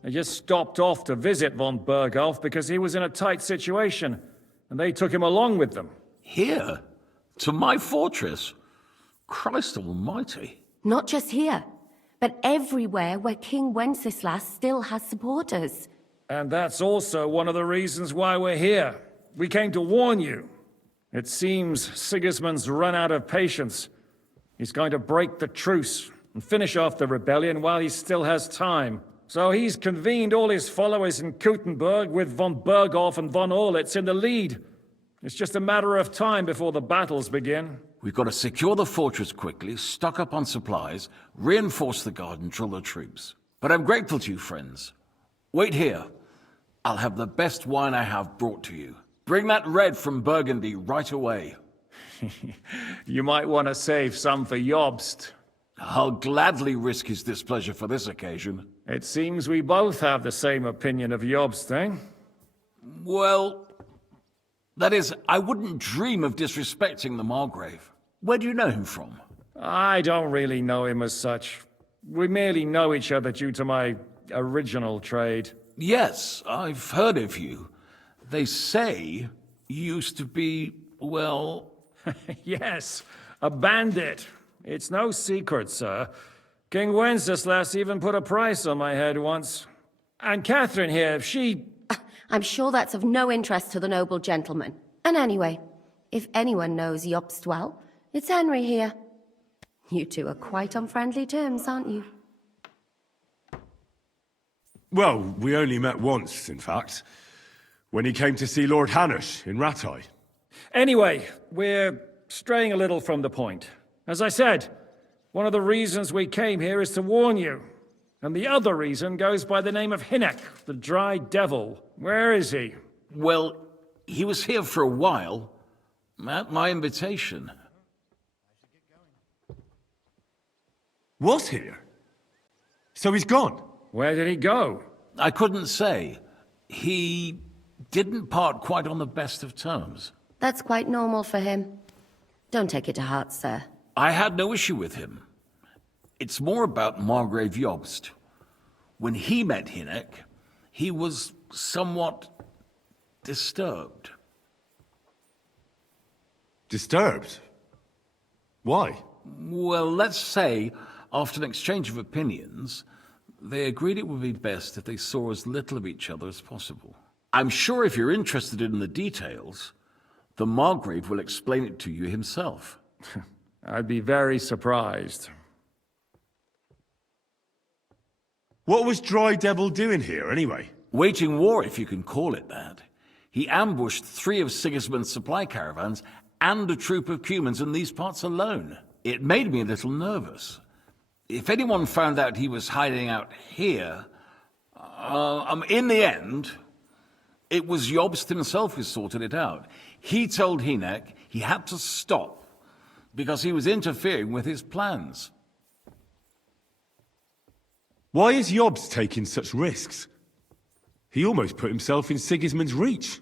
They just stopped off to visit von Berghoff because he was in a tight situation, and they took him along with them. Here? To my fortress? Christ almighty. Not just here, but everywhere where King Wenceslas still has supporters. And that's also one of the reasons why we're here. We came to warn you. It seems Sigismund's run out of patience. He's going to break the truce and finish off the rebellion while he still has time. So he's convened all his followers in Kuttenberg with von Berghoff and von Orlitz in the lead. It's just a matter of time before the battles begin. We've got to secure the fortress quickly, stock up on supplies, reinforce the guard and drill the troops. But I'm grateful to you, friends. Wait here. I'll have the best wine I have brought to you. Bring that red from Burgundy right away. You might want to save some for Jobst. I'll gladly risk his displeasure for this occasion. It seems we both have the same opinion of Jobst, eh? Well, that is, I wouldn't dream of disrespecting the Margrave. Where do you know him from? I don't really know him as such. We merely know each other due to my original trade. Yes, I've heard of you. They say you used to be, well... Yes, a bandit. It's no secret, sir. King Wenceslas even put a price on my head once. And Catherine here, she... I'm sure that's of no interest to the noble gentleman. And anyway, if anyone knows Jobst well, it's Henry here. You two are quite on friendly terms, aren't you? Well, we only met once, in fact. When he came to see Lord Hanush in Rattay. Anyway, we're straying a little from the point. As I said, one of the reasons we came here is to warn you. And the other reason goes by the name of Hinek, the Dry Devil. Where is he? Well, he was here for a while, at my invitation. Was here? So he's gone? Where did he go? I couldn't say. He didn't part quite on the best of terms. That's quite normal for him. Don't take it to heart, sir. I had no issue with him. It's more about Margrave Jobst. When he met Hinek, he was somewhat disturbed. Disturbed? Why? Well, let's say, after an exchange of opinions, they agreed it would be best if they saw as little of each other as possible. I'm sure if you're interested in the details, the Margrave will explain it to you himself. I'd be very surprised. What was Dry Devil doing here, anyway? Waging war, if you can call it that. He ambushed 3 of Sigismund's supply caravans and a troop of Cumans in these parts alone. It made me a little nervous. If anyone found out he was hiding out here... in the end, it was Jobst himself who sorted it out. He told Hinek he had to stop because he was interfering with his plans. Why is Jobst taking such risks? He almost put himself in Sigismund's reach.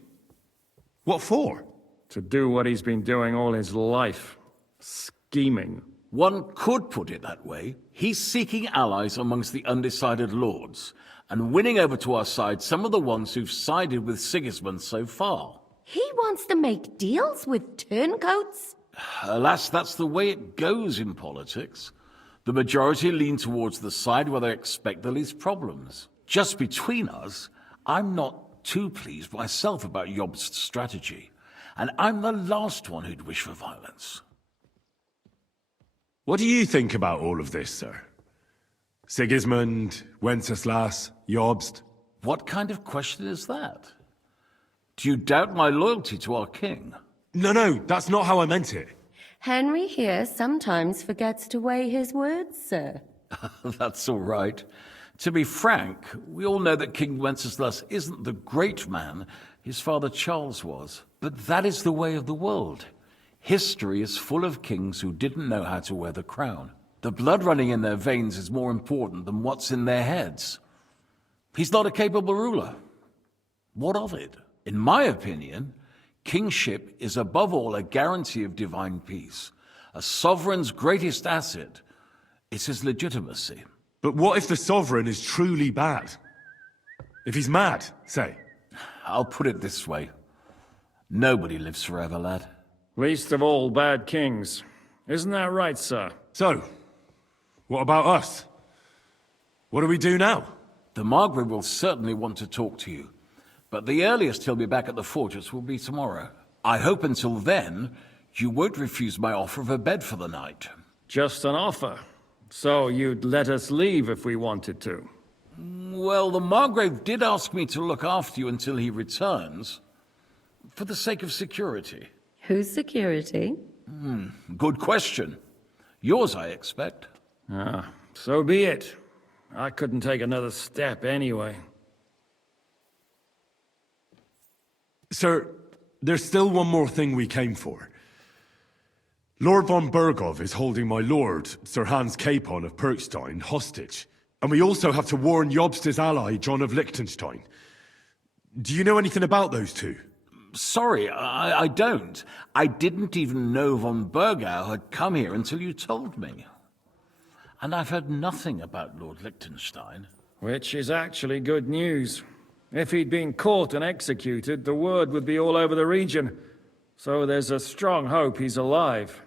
What for? To do what he's been doing all his life. Scheming. One could put it that way. He's seeking allies amongst the undecided lords, and winning over to our side some of the ones who've sided with Sigismund so far. He wants to make deals with turncoats? Alas, that's the way it goes in politics. The majority lean towards the side where they expect the least problems. Just between us, I'm not too pleased myself about Jobst's strategy, and I'm the last one who'd wish for violence. What do you think about all of this, sir? Sigismund, Wenceslas, Jobst? What kind of question is that? Do you doubt my loyalty to our king? No, that's not how I meant it. Henry here sometimes forgets to weigh his words, sir. That's all right. To be frank, we all know that King Wenceslas isn't the great man his father Charles was. But that is the way of the world. History is full of kings who didn't know how to wear the crown. The blood running in their veins is more important than what's in their heads. He's not a capable ruler. What of it? In my opinion, kingship is above all a guarantee of divine peace. A sovereign's greatest asset is his legitimacy. But what if the sovereign is truly bad? If he's mad, say? I'll put it this way. Nobody lives forever, lad. Least of all bad kings. Isn't that right, sir? So, what about us? What do we do now? The Margrave will certainly want to talk to you, but the earliest he'll be back at the fortress will be tomorrow. I hope until then, you won't refuse my offer of a bed for the night. Just an offer? So you'd let us leave if we wanted to? Well, the Margrave did ask me to look after you until he returns, for the sake of security. Whose security? Good question. Yours, I expect. So be it. I couldn't take another step anyway. Sir, there's still one more thing we came for. Lord von Bergov is holding my lord, Sir Hans Capon of Perkstein, hostage. And we also have to warn Jobst's ally, John of Liechtenstein. Do you know anything about those two? Sorry, I don't. I didn't even know von Burgau had come here until you told me. And I've heard nothing about Lord Liechtenstein. Which is actually good news. If he'd been caught and executed, the word would be all over the region. So there's a strong hope he's alive.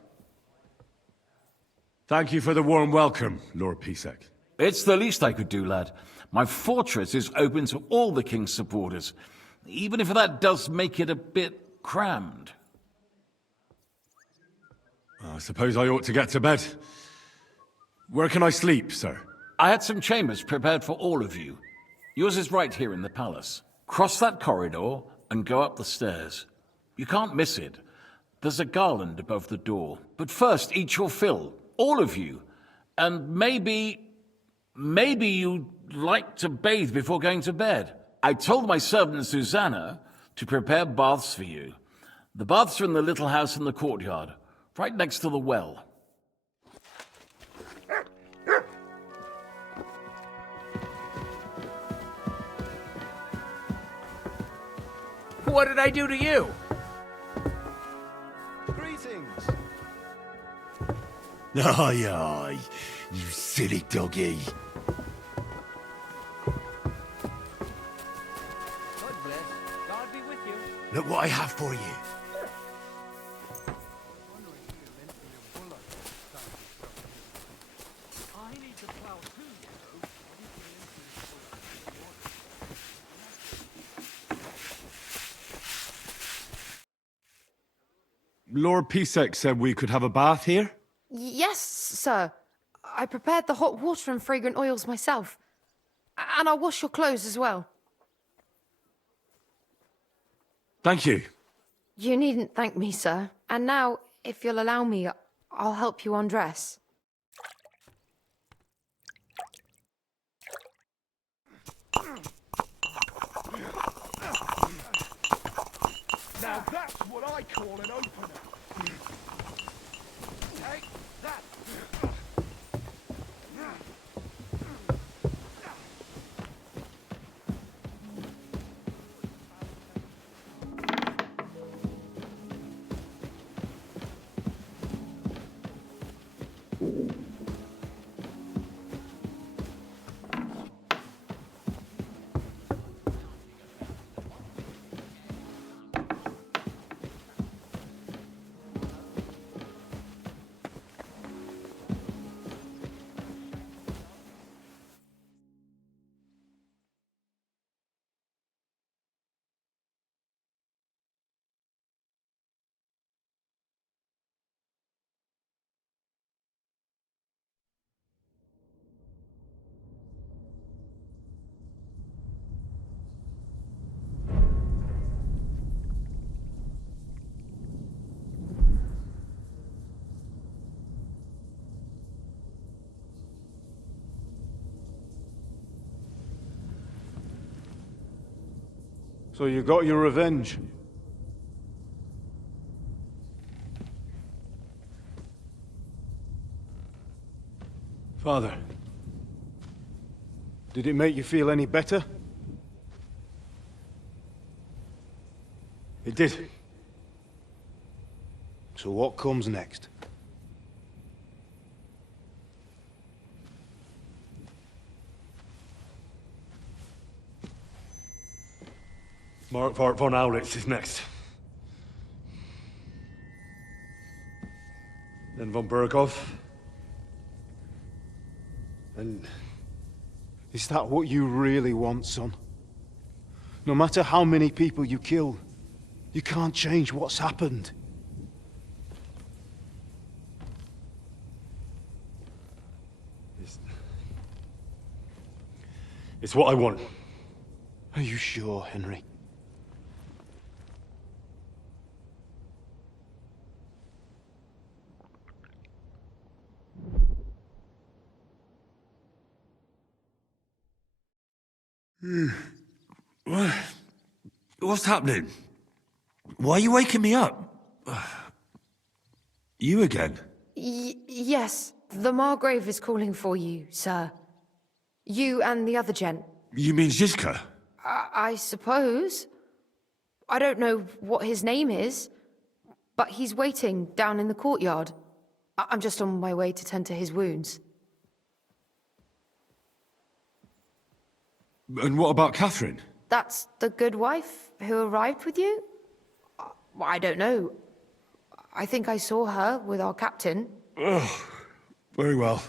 Thank you for the warm welcome, Lord Pisek. It's the least I could do, lad. My fortress is open to all the King's supporters, even if that does make it a bit crammed. I suppose I ought to get to bed. Where can I sleep, sir? I had some chambers prepared for all of you. Yours is right here in the palace. Cross that corridor and go up the stairs. You can't miss it. There's a garland above the door. But first, eat your fill. All of you. And maybe you'd like to bathe before going to bed. I told my servant Susanna to prepare baths for you. The baths are in the little house in the courtyard, right next to the well. What did I do to you? Greetings. Aye, aye, you silly doggy. God bless. God be with you. Look what I have for you. Lord Pisek said we could have a bath here? Yes, sir. I prepared the hot water and fragrant oils myself. And I'll wash your clothes as well. Thank you. You needn't thank me, sir. And now, if you'll allow me, I'll help you undress. Now that's what I call an opener. Take that. So you got your revenge? Father, did it make you feel any better? It did. So what comes next? Mark von Aulitz is next. Then von Berghoff. And is that what you really want, son? No matter how many people you kill, you can't change what's happened. It's what I want. Are you sure, Henry? What's happening? Why are you waking me up? You again? Yes, the Margrave is calling for you, sir. You and the other gent. You mean Zizka? I suppose. I don't know what his name is, but he's waiting down in the courtyard. I'm just on my way to tend to his wounds. And what about Catherine? That's the good wife who arrived with you? I don't know. I think I saw her with our captain. Oh, very well.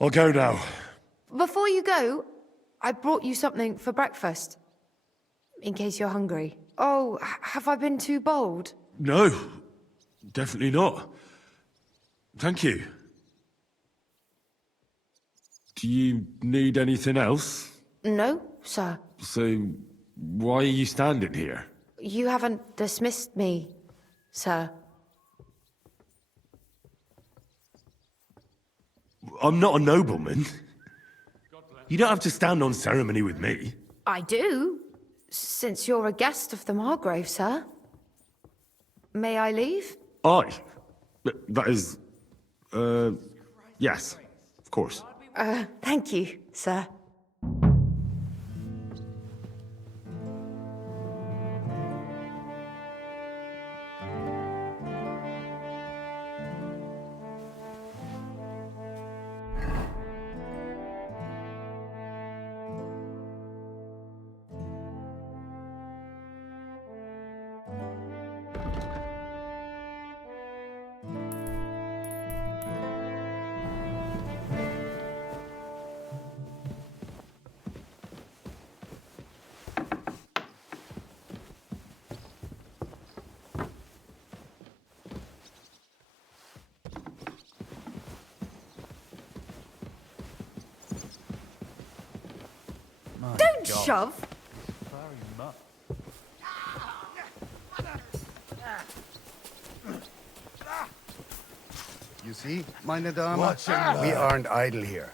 I'll go now. Before you go, I brought you something for breakfast. In case you're hungry. Oh, have I been too bold? No, definitely not. Thank you. Do you need anything else? No, sir. So, why are you standing here? You haven't dismissed me, sir. I'm not a nobleman. You don't have to stand on ceremony with me. I do, since you're a guest of the Margrave, sir. May I leave? I? That is... yes, of course. Thank you, sir. Don't shove! You see, meine Dame, we aren't idle here.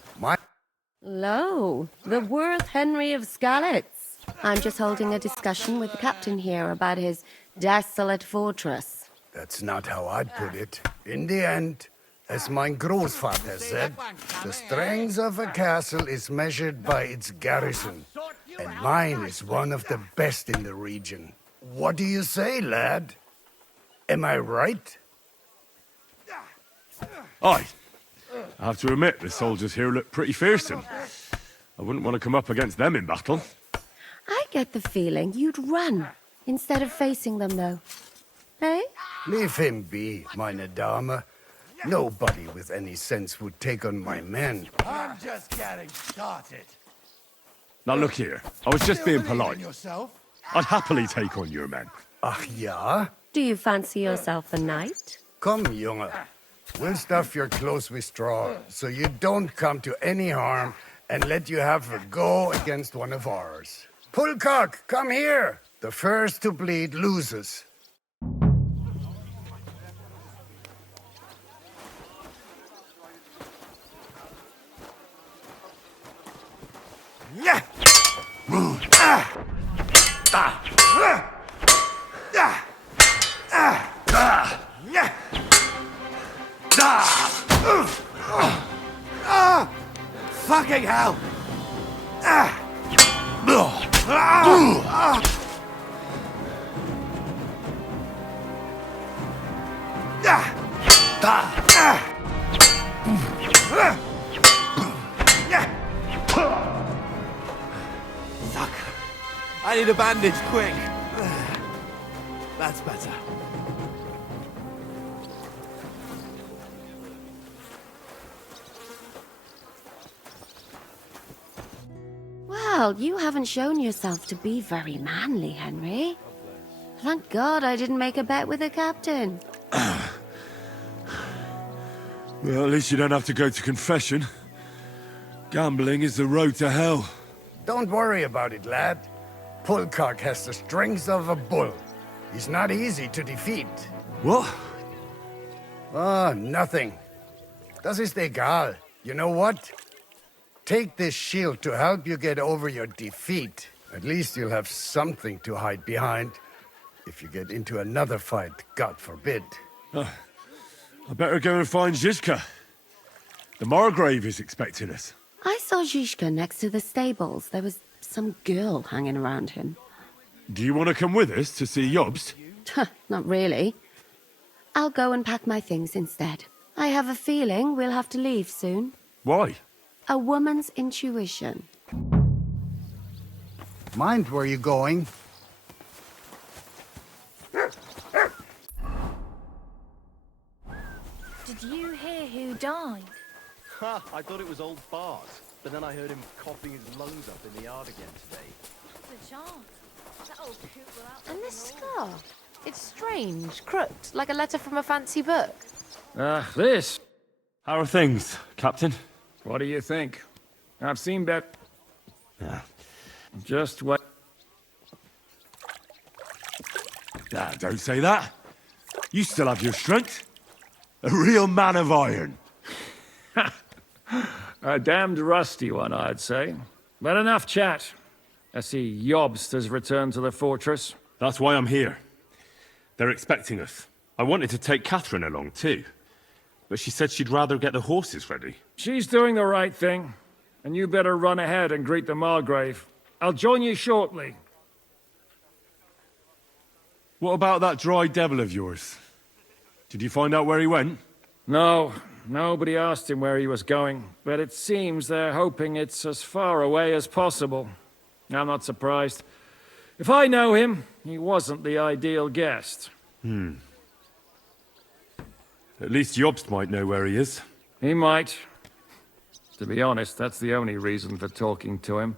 Lo, the worth Henry of Skalitz. I'm just holding a discussion with the captain here about his desolate fortress. That's not how I'd put it. In the end, as mein Großvater said, the strength of a castle is measured by its garrison. And mine is one of the best in the region. What do you say, lad? Am I right? Aye. I have to admit, the soldiers here look pretty fearsome. I wouldn't want to come up against them in battle. I get the feeling you'd run instead of facing them, though. Eh? Leave him be, meine Dame. Nobody with any sense would take on my men. I'm just getting started. Now look here, I was just being polite. Yourself? I'd happily take on your men. Ach ja? Do you fancy yourself a knight? Come, Junge. We'll stuff your clothes with straw, so you don't come to any harm, and let you have a go against one of ours. Pullcock, come here! The first to bleed loses. Yeah! Fucking hell! Fuck. I need a bandage, quick. That's better. Well, you haven't shown yourself to be very manly, Henry. Thank God I didn't make a bet with the captain. Well, at least you don't have to go to confession. Gambling is the road to hell. Don't worry about it, lad. Pullcock has the strength of a bull. He's not easy to defeat. What? Oh, nothing. Das ist egal. You know what? Take this shield to help you get over your defeat. At least you'll have something to hide behind. If you get into another fight, God forbid. I better go and find Zizka. The Margrave is expecting us. I saw Zizka next to the stables. There was some girl hanging around him. Do you want to come with us to see Jobst? Not really. I'll go and pack my things instead. I have a feeling we'll have to leave soon. Why? A woman's intuition. Mind where you're going. Did you hear who died? Ha! I thought it was old Bart, but then I heard him coughing his lungs up in the yard again today. The chance. That old coot will out. And this scar? It's strange, crooked, like a letter from a fancy book. This. How are things, Captain? What do you think? I've seen bet. Yeah. Just what? Don't say that. You still have your strength. A real man of iron. A damned rusty one, I'd say. But enough chat. I see Jobst has returned to the fortress. That's why I'm here. They're expecting us. I wanted to take Catherine along, too. But she said she'd rather get the horses ready. She's doing the right thing. And you better run ahead and greet the Margrave. I'll join you shortly. What about that dry devil of yours? Did you find out where he went? No, nobody asked him where he was going. But it seems they're hoping it's as far away as possible. I'm not surprised. If I know him, he wasn't the ideal guest. At least Jobst might know where he is. He might. To be honest, that's the only reason for talking to him.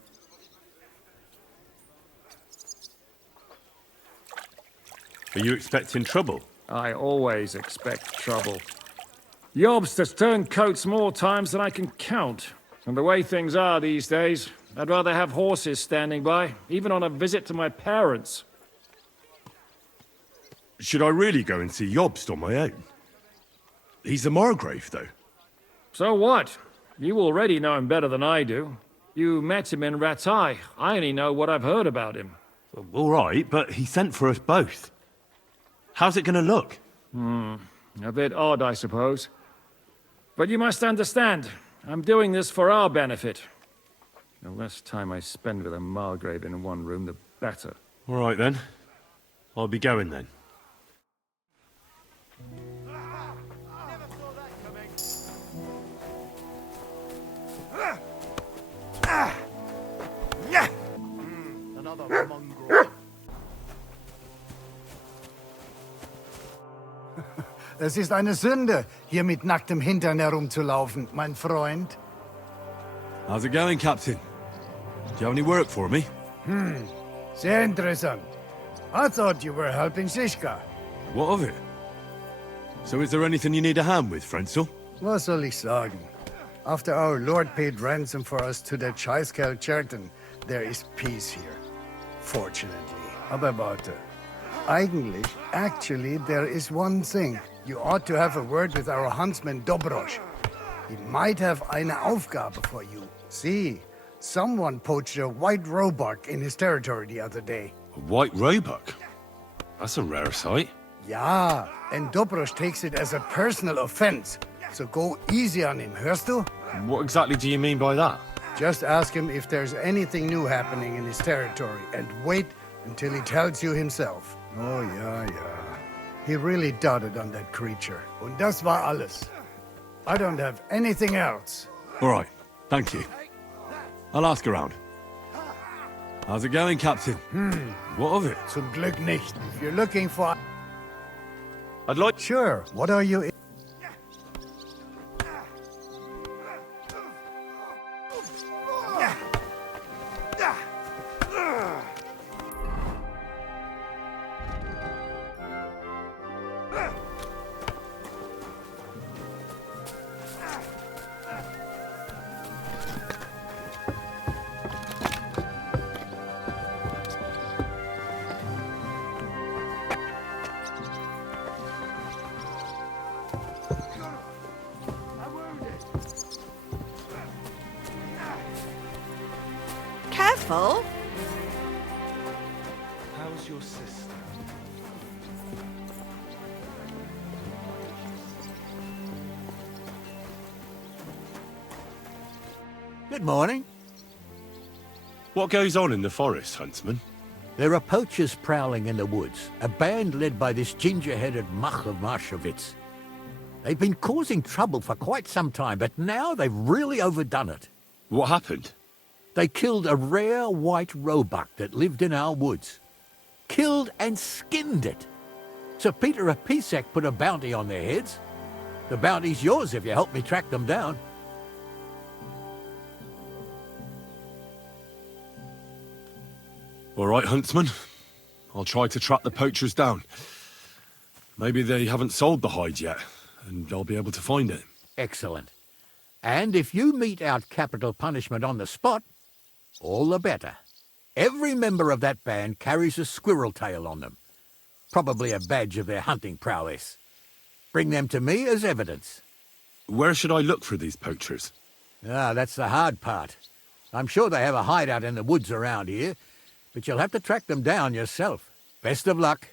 Are you expecting trouble? I always expect trouble. Jobst has turned coats more times than I can count. And the way things are these days, I'd rather have horses standing by, even on a visit to my parents. Should I really go and see Jobst on my own? He's a Margrave, though. So what? You already know him better than I do. You met him in Ratai. I only know what I've heard about him. Well, all right, but he sent for us both. How's it gonna look? A bit odd, I suppose. But you must understand, I'm doing this for our benefit. The less time I spend with a Margrave in one room, the better. All right, then. I'll be going, then. Another mongrel. Es ist eine Sünde, hier mit nacktem Hintern herumzulaufen, mein Freund. How's it going, Captain? Do you have any work for me? Sehr interessant. I thought you were helping Siska. What of it? So is there anything you need a hand with, Frenzel? Was soll ich sagen? After our Lord paid ransom for us to that Scheißkerl Cherton, there is peace here. Fortunately. Aber warte. Actually, there is one thing. You ought to have a word with our huntsman Dobrosch. He might have eine Aufgabe for you. See, someone poached a white roebuck in his territory the other day. A white roebuck? That's a rare sight. Ja, and Dobrosch takes it as a personal offense. So go easy on him, hörst du? What exactly do you mean by that? Just ask him if there's anything new happening in his territory, and wait until he tells you himself. Oh, ja. He really doted on that creature. Und das war alles. I don't have anything else. All right, thank you. I'll ask around. How's it going, Captain? What of it? Zum Glück nicht. If you're looking for... I'd like... Sure, what are you... Careful. How's your sister? Good morning. What goes on in the forest, Huntsman? There are poachers prowling in the woods, a band led by this ginger-headed muck of Marshowitz. They've been causing trouble for quite some time, but now they've really overdone it. What happened? They killed a rare white roebuck that lived in our woods. Killed and skinned it. Sir Peter of Pisek put a bounty on their heads. The bounty's yours if you help me track them down. All right, huntsman. I'll try to track the poachers down. Maybe they haven't sold the hide yet, and I'll be able to find it. Excellent. And if you mete out capital punishment on the spot, all the better. Every member of that band carries a squirrel tail on them. Probably a badge of their hunting prowess. Bring them to me as evidence. Where should I look for these poachers? Ah, that's the hard part. I'm sure they have a hideout in the woods around here, but you'll have to track them down yourself. Best of luck.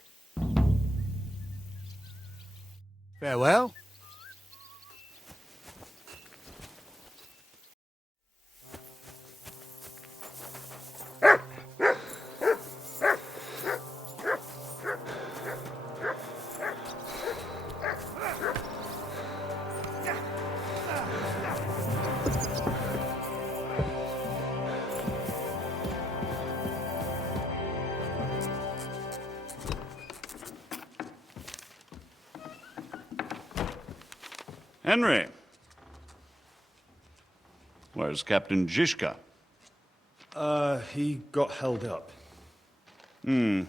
Farewell. Henry. Where's Captain Zizka? He got held up. I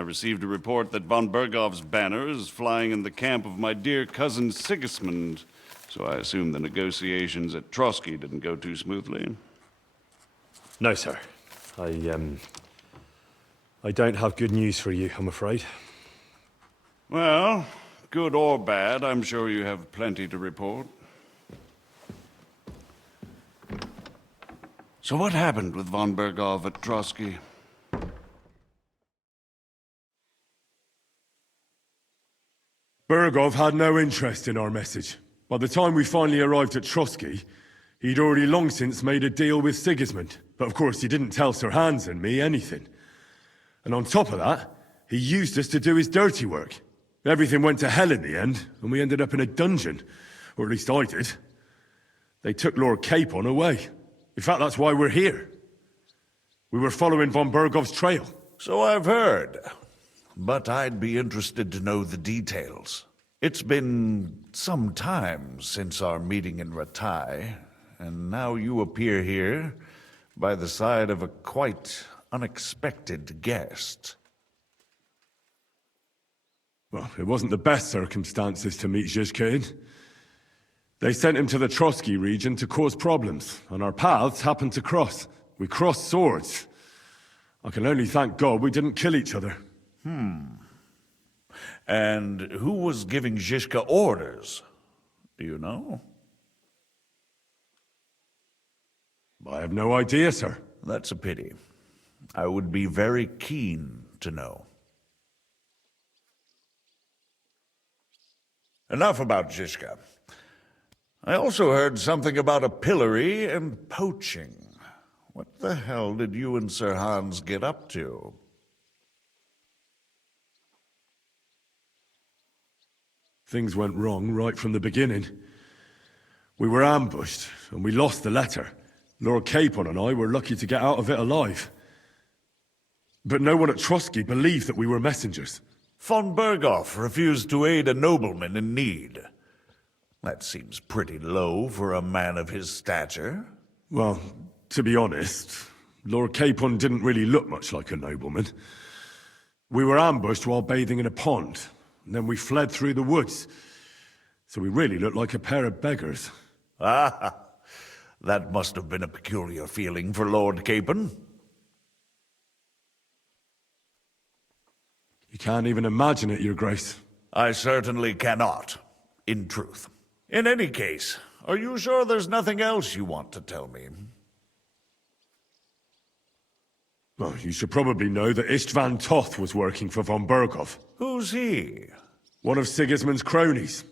received a report that von Bergov's banner is flying in the camp of my dear cousin Sigismund, so I assume the negotiations at Trotsky didn't go too smoothly. No, sir. I don't have good news for you, I'm afraid. Well, good or bad, I'm sure you have plenty to report. So what happened with von Bergov at Trotsky? Bergov had no interest in our message. By the time we finally arrived at Trotsky, he'd already long since made a deal with Sigismund. But of course, he didn't tell Sir Hans and me anything. And on top of that, he used us to do his dirty work. Everything went to hell in the end, and we ended up in a dungeon. Or at least I did. They took Lord Capon away. In fact, that's why we're here. We were following von Bergov's trail. So I've heard. But I'd be interested to know the details. It's been some time since our meeting in Ratai, and now you appear here by the side of a quite unexpected guest. Well, it wasn't the best circumstances to meet Zizka in. They sent him to the Trotsky region to cause problems, and our paths happened to cross. We crossed swords. I can only thank God we didn't kill each other. And who was giving Zizka orders? Do you know? I have no idea, sir. That's a pity. I would be very keen to know. Enough about Zizka. I also heard something about a pillory and poaching. What the hell did you and Sir Hans get up to? Things went wrong right from the beginning. We were ambushed, and we lost the letter. Lord Capon and I were lucky to get out of it alive. But no one at Trotsky believed that we were messengers. Von Berghoff refused to aid a nobleman in need. That seems pretty low for a man of his stature. Well, to be honest, Lord Capon didn't really look much like a nobleman. We were ambushed while bathing in a pond, and then we fled through the woods. So we really looked like a pair of beggars. Ah, that must have been a peculiar feeling for Lord Capon. You can't even imagine it, Your Grace. I certainly cannot, in truth. In any case, are you sure there's nothing else you want to tell me? Well, you should probably know that Istvan Toth was working for von Berghoff. Who's he? One of Sigismund's cronies.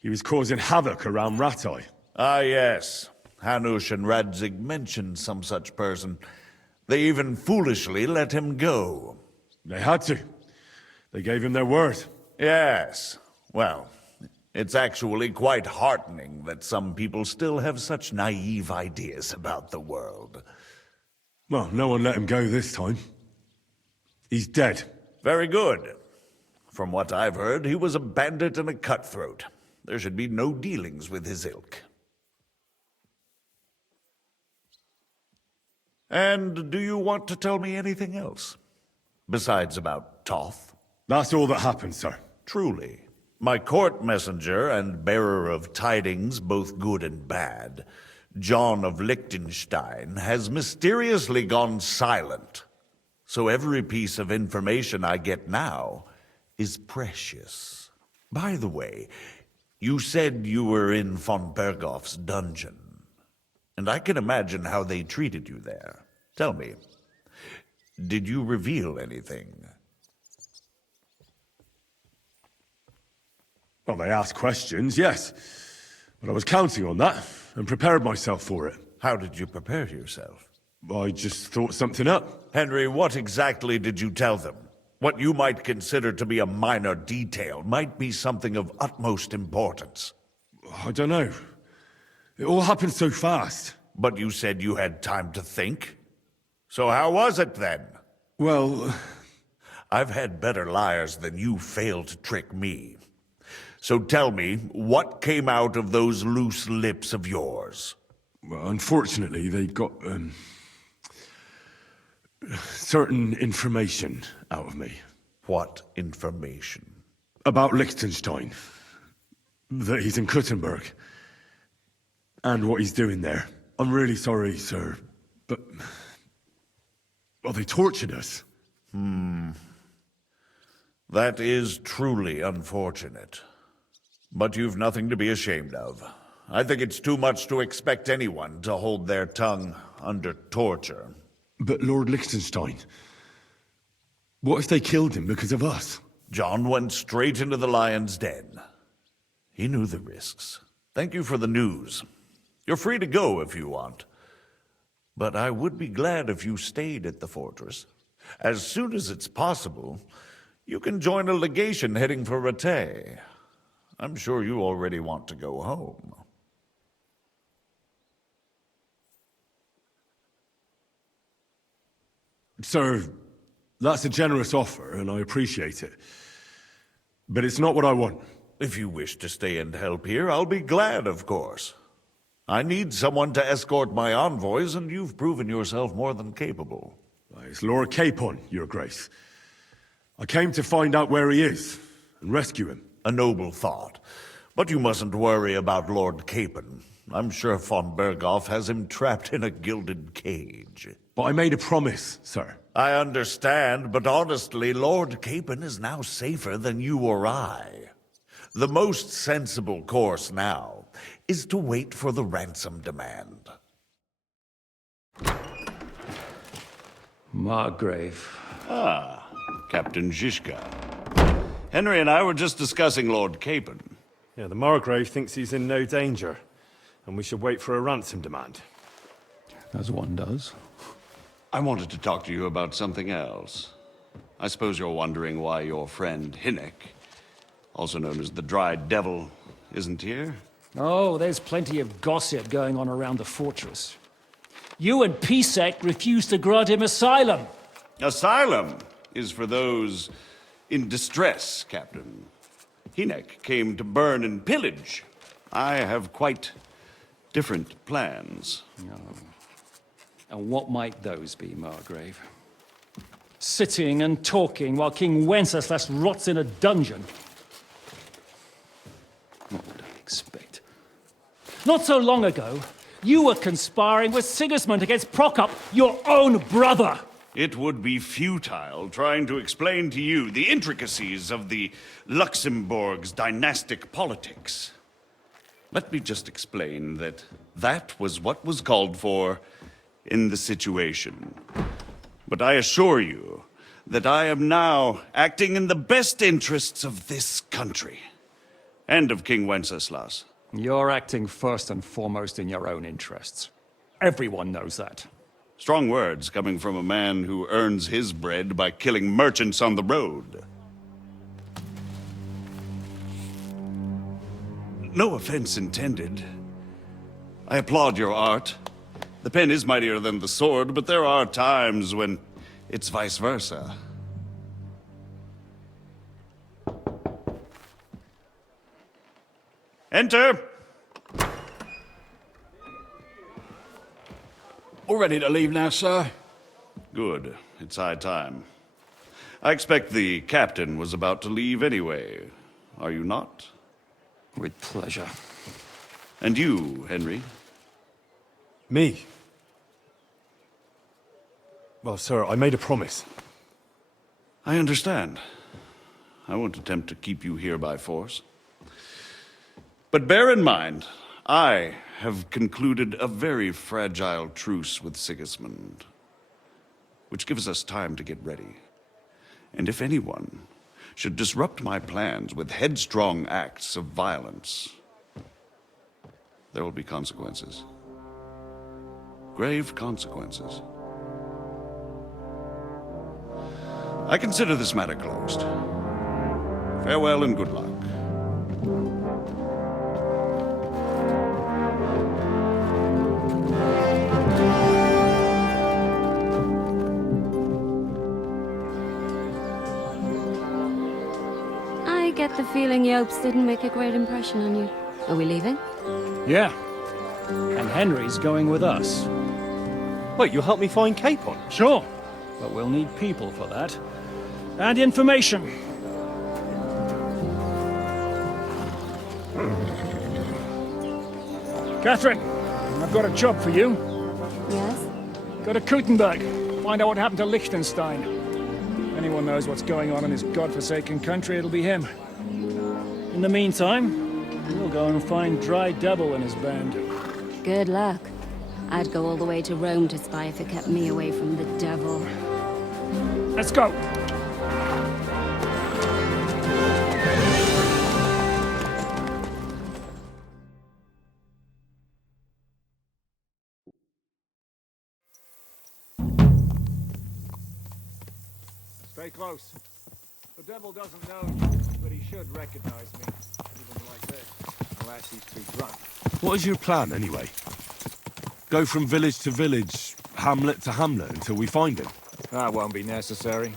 He was causing havoc around Ratai. Ah, yes. Hanush and Radzig mentioned some such person. They even foolishly let him go. They had to. They gave him their word. Yes. Well, it's actually quite heartening that some people still have such naive ideas about the world. Well, no one let him go this time. He's dead. Very good. From what I've heard, he was a bandit and a cutthroat. There should be no dealings with his ilk. And do you want to tell me anything else? Besides about Toth? That's all that happened, sir. Truly. My court messenger and bearer of tidings, both good and bad, John of Liechtenstein, has mysteriously gone silent. So every piece of information I get now is precious. By the way, you said you were in von Berghoff's dungeon. And I can imagine how they treated you there. Tell me, did you reveal anything? Well, they asked questions, yes. But I was counting on that, and prepared myself for it. How did you prepare yourself? I just thought something up. Henry, what exactly did you tell them? What you might consider to be a minor detail might be something of utmost importance. I don't know. It all happened so fast. But you said you had time to think? So how was it then? Well, I've had better liars than you fail to trick me. So tell me, what came out of those loose lips of yours? Well, unfortunately, they got, certain information out of me. What information? About Liechtenstein. That he's in Kuttenberg. And what he's doing there. I'm really sorry, sir, but... well, they tortured us. That is truly unfortunate. But you've nothing to be ashamed of. I think it's too much to expect anyone to hold their tongue under torture. But Lord Liechtenstein... what if they killed him because of us? John went straight into the lion's den. He knew the risks. Thank you for the news. You're free to go if you want. But I would be glad if you stayed at the fortress. As soon as it's possible, you can join a legation heading for Rattay. I'm sure you already want to go home. Sir, that's a generous offer, and I appreciate it. But it's not what I want. If you wish to stay and help here, I'll be glad, of course. I need someone to escort my envoys, and you've proven yourself more than capable. It's Lord Capon, Your Grace. I came to find out where he is, and rescue him. A noble thought. But you mustn't worry about Lord Capon. I'm sure von Berghoff has him trapped in a gilded cage. But I made a promise, sir. I understand, but honestly, Lord Capon is now safer than you or I. The most sensible course now is to wait for the ransom demand. Margrave. Ah, Captain Zizka. Henry and I were just discussing Lord Capon. Yeah, the Margrave thinks he's in no danger, and we should wait for a ransom demand. As one does. I wanted to talk to you about something else. I suppose you're wondering why your friend Hinnek, also known as the Dried Devil, isn't here? Oh, there's plenty of gossip going on around the fortress. You and Pisek refused to grant him asylum. Asylum is for those in distress, Captain. Hinnek came to burn and pillage. I have quite different plans. Oh. And what might those be, Margrave? Sitting and talking while King Wenceslas rots in a dungeon. What would I expect? Not so long ago, you were conspiring with Sigismund against Prokop, your own brother! It would be futile trying to explain to you the intricacies of the Luxembourg's dynastic politics. Let me just explain that that was what was called for in the situation. But I assure you that I am now acting in the best interests of this country and of King Wenceslas. You're acting first and foremost in your own interests. Everyone knows that. Strong words coming from a man who earns his bread by killing merchants on the road. No offense intended. I applaud your art. The pen is mightier than the sword, but there are times when it's vice versa. Enter! All ready to leave now, sir? Good. It's high time. I expect the captain was about to leave anyway. Are you not? With pleasure. And you, Henry? Me? Well, sir, I made a promise. I understand. I won't attempt to keep you here by force. But bear in mind, I have concluded a very fragile truce with Sigismund, which gives us time to get ready. And if anyone should disrupt my plans with headstrong acts of violence, there will be consequences. Grave consequences. I consider this matter closed. Farewell and good luck. I get the feeling Yopes didn't make a great impression on you. Are we leaving? Yeah. And Henry's going with us. Wait, you'll help me find Capon? Sure. But we'll need people for that. And information. Catherine, I've got a job for you. Yes? Go to Kuttenberg. Find out what happened to Liechtenstein. If anyone knows what's going on in this godforsaken country, it'll be him. In the meantime, we'll go and find Dry Devil and his band. Good luck. I'd go all the way to Rome to spy if it kept me away from the devil. Let's go! Stay close. The devil doesn't know you, but he should recognize me. Even like this. Unless he's too drunk. What is your plan, anyway? Go from village to village, hamlet to hamlet, until we find him? That won't be necessary.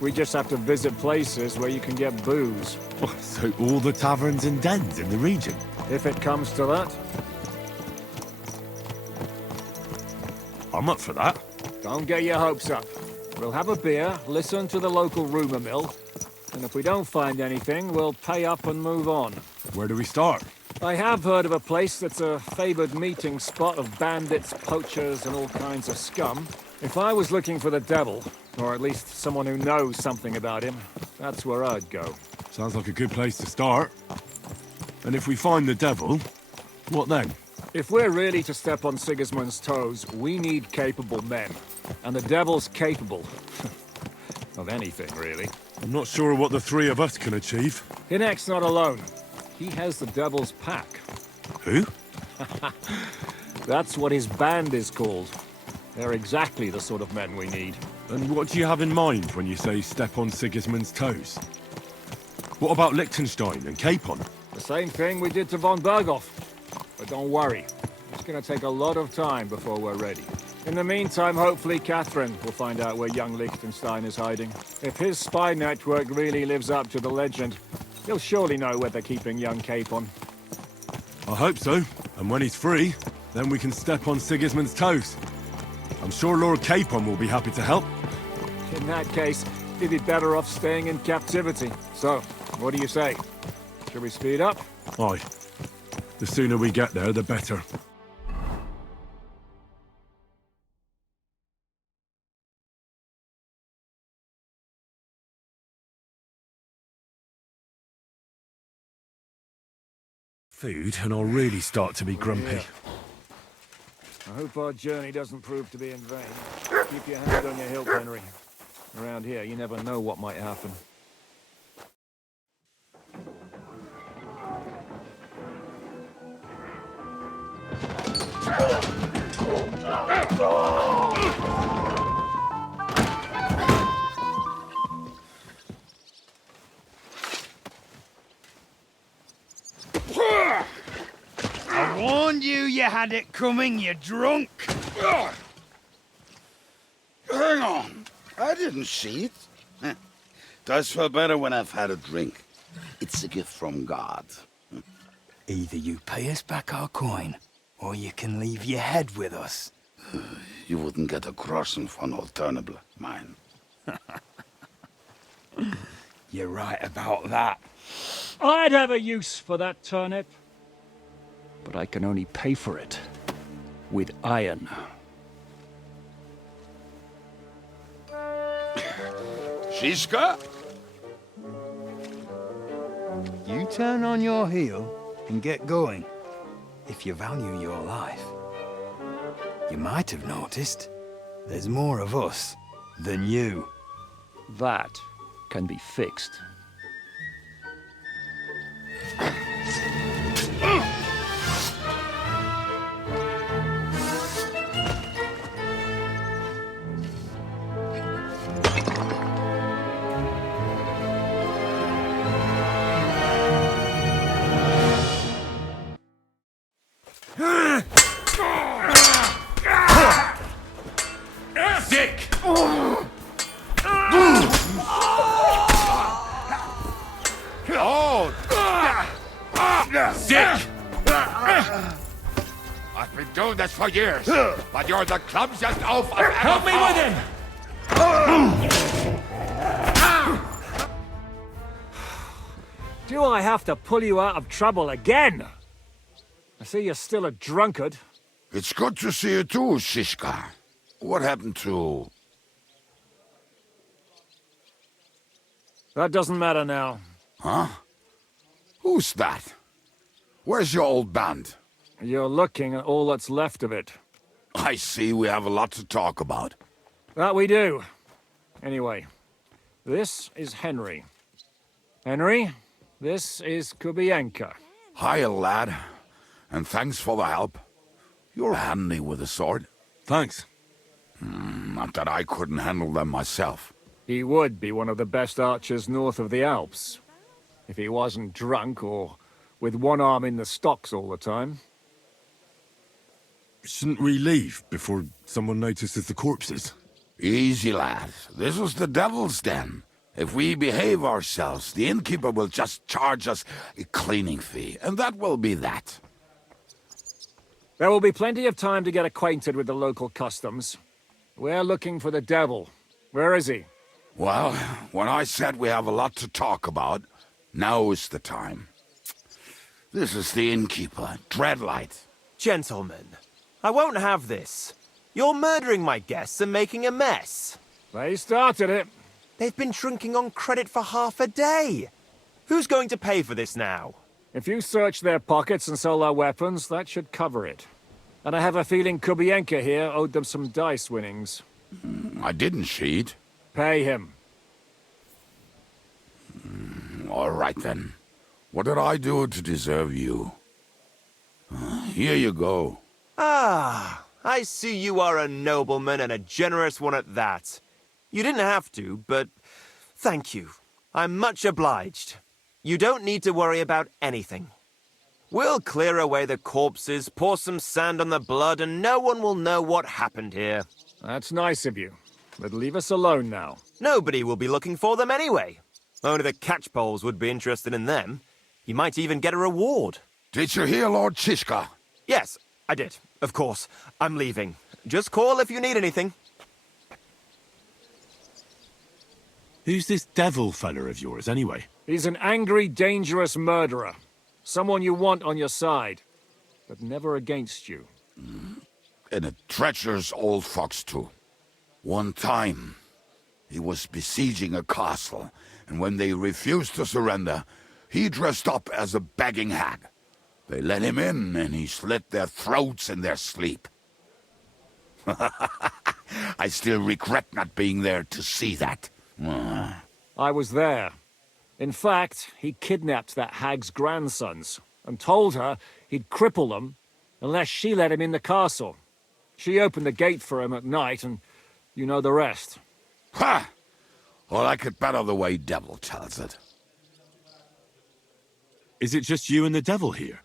We just have to visit places where you can get booze. Oh, so all the taverns and dens in the region? If it comes to that. I'm up for that. Don't get your hopes up. We'll have a beer, listen to the local rumor mill, and if we don't find anything, we'll pay up and move on. Where do we start? I have heard of a place that's a favored meeting spot of bandits, poachers, and all kinds of scum. If I was looking for the devil, or at least someone who knows something about him, that's where I'd go. Sounds like a good place to start. And if we find the devil, what then? If we're really to step on Sigismund's toes, we need capable men. And the devil's capable. of anything, really. I'm not sure what the three of us can achieve. Hinek's not alone. He has the devil's pack. Who? That's what his band is called. They're exactly the sort of men we need. And what do you have in mind when you say step on Sigismund's toes? What about Liechtenstein and Capon? The same thing we did to von Berghoff. But don't worry, it's gonna take a lot of time before we're ready. In the meantime, hopefully Catherine will find out where young Liechtenstein is hiding. If his spy network really lives up to the legend, he'll surely know where they're keeping young Capon. I hope so. And when he's free, then we can step on Sigismund's toes. I'm sure Lord Capon will be happy to help. In that case, he'd be better off staying in captivity. So, what do you say? Should we speed up? Aye. The sooner we get there, the better. Food, and I'll really start to be grumpy. I hope our journey doesn't prove to be in vain. Keep your hand on your hilt, Henry. Around here, you never know what might happen. had it coming, you drunk. Hang on. I didn't see it. Does feel better when I've had a drink. It's a gift from God. Either you pay us back our coin, or you can leave your head with us. You wouldn't get a groschen for an alternative, mine. You're right about that. I'd have a use for that turnip. But I can only pay for it with iron. Shiska? You turn on your heel and get going, if you value your life. You might have noticed there's more of us than you. That can be fixed. Sick! Sick! I've been doing this for years, but you're the clumsiest oaf I've ever Help me with him! Do I have to pull you out of trouble again? I see you're still a drunkard. It's good to see you too, Shishka. What happened to... That doesn't matter now. Huh? Who's that? Where's your old band? You're looking at all that's left of it. I see we have a lot to talk about. That we do. Anyway, this is Henry. Henry, this is Kubienka. Hiya, lad. And thanks for the help. You're handy with a sword. Thanks. Not that I couldn't handle them myself. He would be one of the best archers north of the Alps. If he wasn't drunk or with one arm in the stocks all the time. Shouldn't we leave before someone notices the corpses? Easy, lad. This was the devil's den. If we behave ourselves, the innkeeper will just charge us a cleaning fee, and that will be that. There will be plenty of time to get acquainted with the local customs. We're looking for the devil. Where is he? Well, when I said we have a lot to talk about, now is the time. This is the innkeeper, Dreadlight. Gentlemen, I won't have this. You're murdering my guests and making a mess. They started it. They've been drinking on credit for half a day. Who's going to pay for this now? If you search their pockets and sell their weapons, that should cover it. And I have a feeling Kubienka here owed them some dice winnings. I didn't cheat. Pay him. All right, then. What did I do to deserve you? Here you go. Ah, I see you are a nobleman and a generous one at that. You didn't have to, but thank you. I'm much obliged. You don't need to worry about anything. We'll clear away the corpses, pour some sand on the blood, and no one will know what happened here. That's nice of you. But leave us alone now. Nobody will be looking for them anyway. Only the catchpoles would be interested in them. You might even get a reward. Did you hear Lord Chishka? Yes, I did. Of course. I'm leaving. Just call if you need anything. Who's this devil fella of yours, anyway? He's an angry, dangerous murderer. Someone you want on your side, but never against you. And a treacherous old fox, too. One time, he was besieging a castle, and when they refused to surrender, he dressed up as a begging hag. They let him in, and he slit their throats in their sleep. I still regret not being there to see that. I was there. In fact, he kidnapped that hag's grandsons and told her he'd cripple them unless she let him in the castle. She opened the gate for him at night, and you know the rest. Ha! Well, I could better the way Devil tells it. Is it just you and the devil here?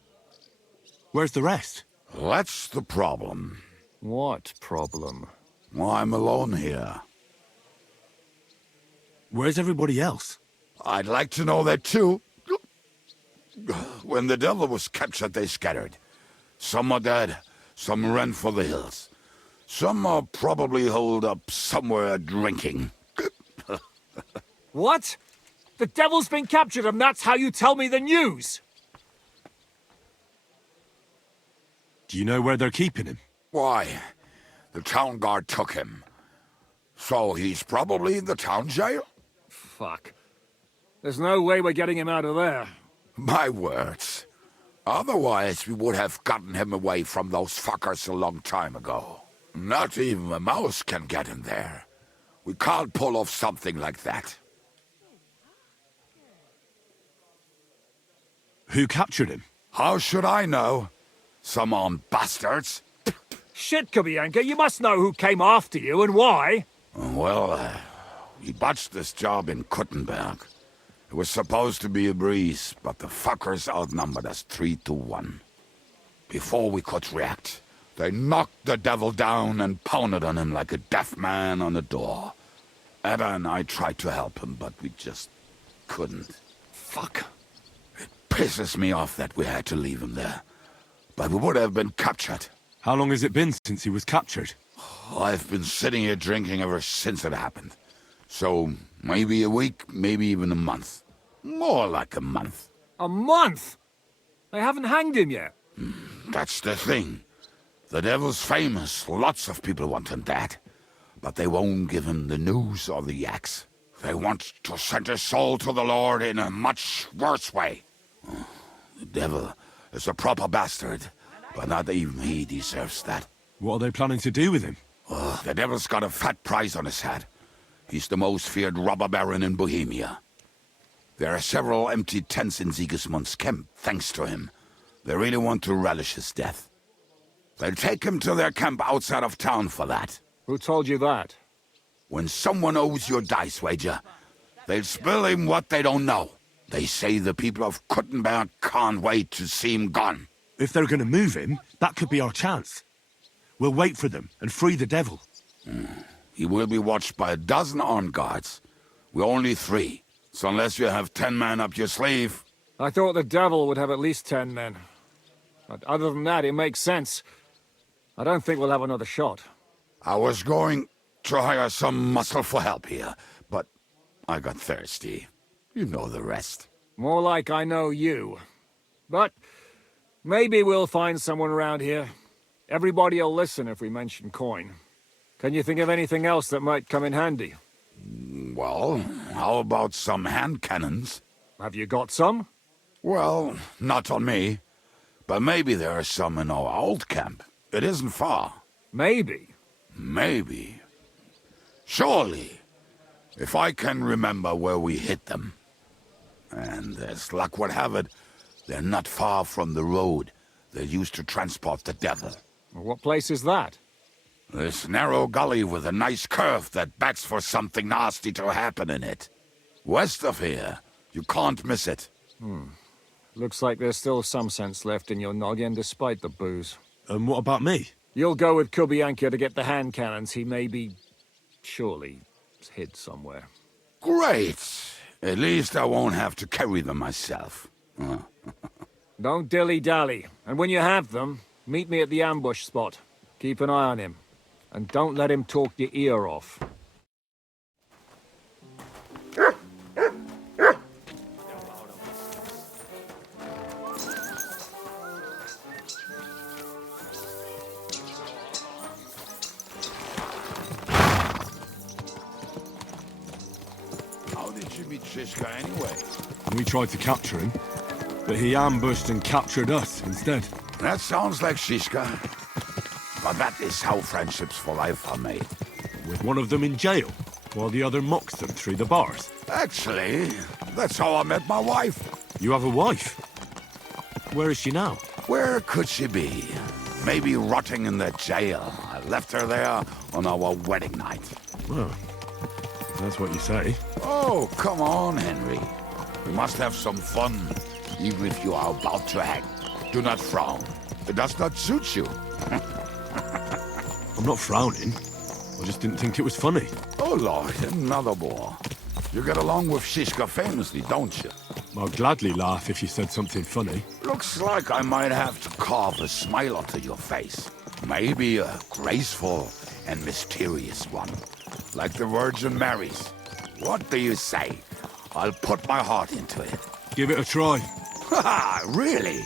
Where's the rest? That's the problem. What problem? Well, I'm alone here. Where's everybody else? I'd like to know that too. When the devil was captured, they scattered. Some are dead, some ran for the hills. Some are probably holed up somewhere drinking. What? The devil's been captured and that's how you tell me the news? Do you know where they're keeping him? Why, the town guard took him. So he's probably in the town jail? Fuck. There's no way we're getting him out of there. My words. Otherwise, we would have gotten him away from those fuckers a long time ago. Not even a mouse can get in there. We can't pull off something like that. Who captured him? How should I know? Some armed bastards. Shit, Kubianka, you must know who came after you and why. Well, we botched this job in Kuttenberg. It was supposed to be a breeze, but the fuckers outnumbered us 3-1. Before we could react, they knocked the devil down and pounded on him like a deaf man on a door. Ada and I tried to help him, but we just couldn't. Fuck. It pisses me off that we had to leave him there. But we would have been captured. How long has it been since he was captured? I've been sitting here drinking ever since it happened. So, maybe a week, maybe even a month. More like a month. A month? They haven't hanged him yet. That's the thing. The devil's famous. Lots of people want him dead. But they won't give him the news or the axe. They want to send his soul to the Lord in a much worse way. The devil is a proper bastard, but not even he deserves that. What are they planning to do with him? The devil's got a fat price on his head. He's the most feared robber baron in Bohemia. There are several empty tents in Sigismund's camp, thanks to him. They really want to relish his death. They'll take him to their camp outside of town for that. Who told you that? When someone owes you a dice wager, they'll spill him what they don't know. They say the people of Kuttenberg can't wait to see him gone. If they're going to move him, that could be our chance. We'll wait for them and free the devil. He will be watched by a dozen armed guards. We're only 3, so unless you have 10 men up your sleeve... I thought the devil would have at least 10 men. But other than that, it makes sense. I don't think we'll have another shot. I was going to hire some muscle for help here, but I got thirsty. You know the rest. More like I know you. But maybe we'll find someone around here. Everybody'll listen if we mention coin. Can you think of anything else that might come in handy? Well, how about some hand cannons? Have you got some? Well, not on me. But maybe there are some in our old camp. It isn't far. Maybe? Maybe. Surely. If I can remember where we hid them. And as luck would have it, they're not far from the road they used to transport the devil. What place is that? This narrow gully with a nice curve that backs for something nasty to happen in it. West of here. You can't miss it. Looks like there's still some sense left in your noggin despite the booze. And what about me? You'll go with Kubianka to get the hand cannons he may be... surely hid somewhere. Great! At least I won't have to carry them myself. Don't dilly-dally. And when you have them, meet me at the ambush spot. Keep an eye on him. And don't let him talk your ear off. How did you meet Shishka anyway? We tried to capture him, but he ambushed and captured us instead. That sounds like Shishka. But that is how friendships for life are made. With one of them in jail, while the other mocks them through the bars. Actually, that's how I met my wife. You have a wife? Where is she now? Where could she be? Maybe rotting in the jail. I left her there on our wedding night. Well, if that's what you say. Oh, come on, Henry. We must have some fun, even if you are about to hang. Do not frown. It does not suit you. I'm not frowning. I just didn't think it was funny. Oh, Lord, another more. You get along with Shishka famously, don't you? I'd gladly laugh if you said something funny. Looks like I might have to carve a smile onto your face. Maybe a graceful and mysterious one, like the Virgin Mary's. What do you say? I'll put my heart into it. Give it a try. Ha! Really?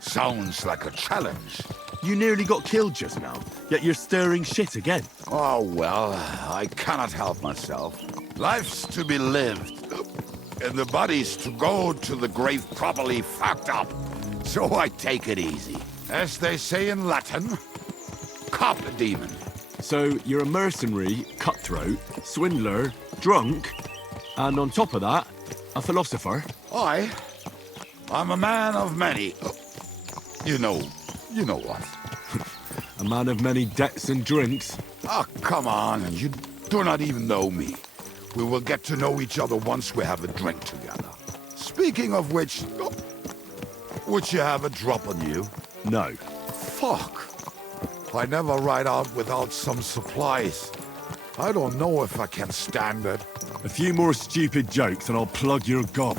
Sounds like a challenge. You nearly got killed just now, yet you're stirring shit again. Oh, well, I cannot help myself. Life's to be lived, and the body's to go to the grave properly fucked up. So I take it easy. As they say in Latin, cop a demon. So you're a mercenary, cutthroat, swindler, drunk, and on top of that, a philosopher? I'm a man of many... You know what? A man of many debts and drinks? Ah, come on, you do not even know me. We will get to know each other once we have a drink together. Speaking of which, would you have a drop on you? No. Fuck. I never ride out without some supplies. I don't know if I can stand it. A few more stupid jokes and I'll plug your gob.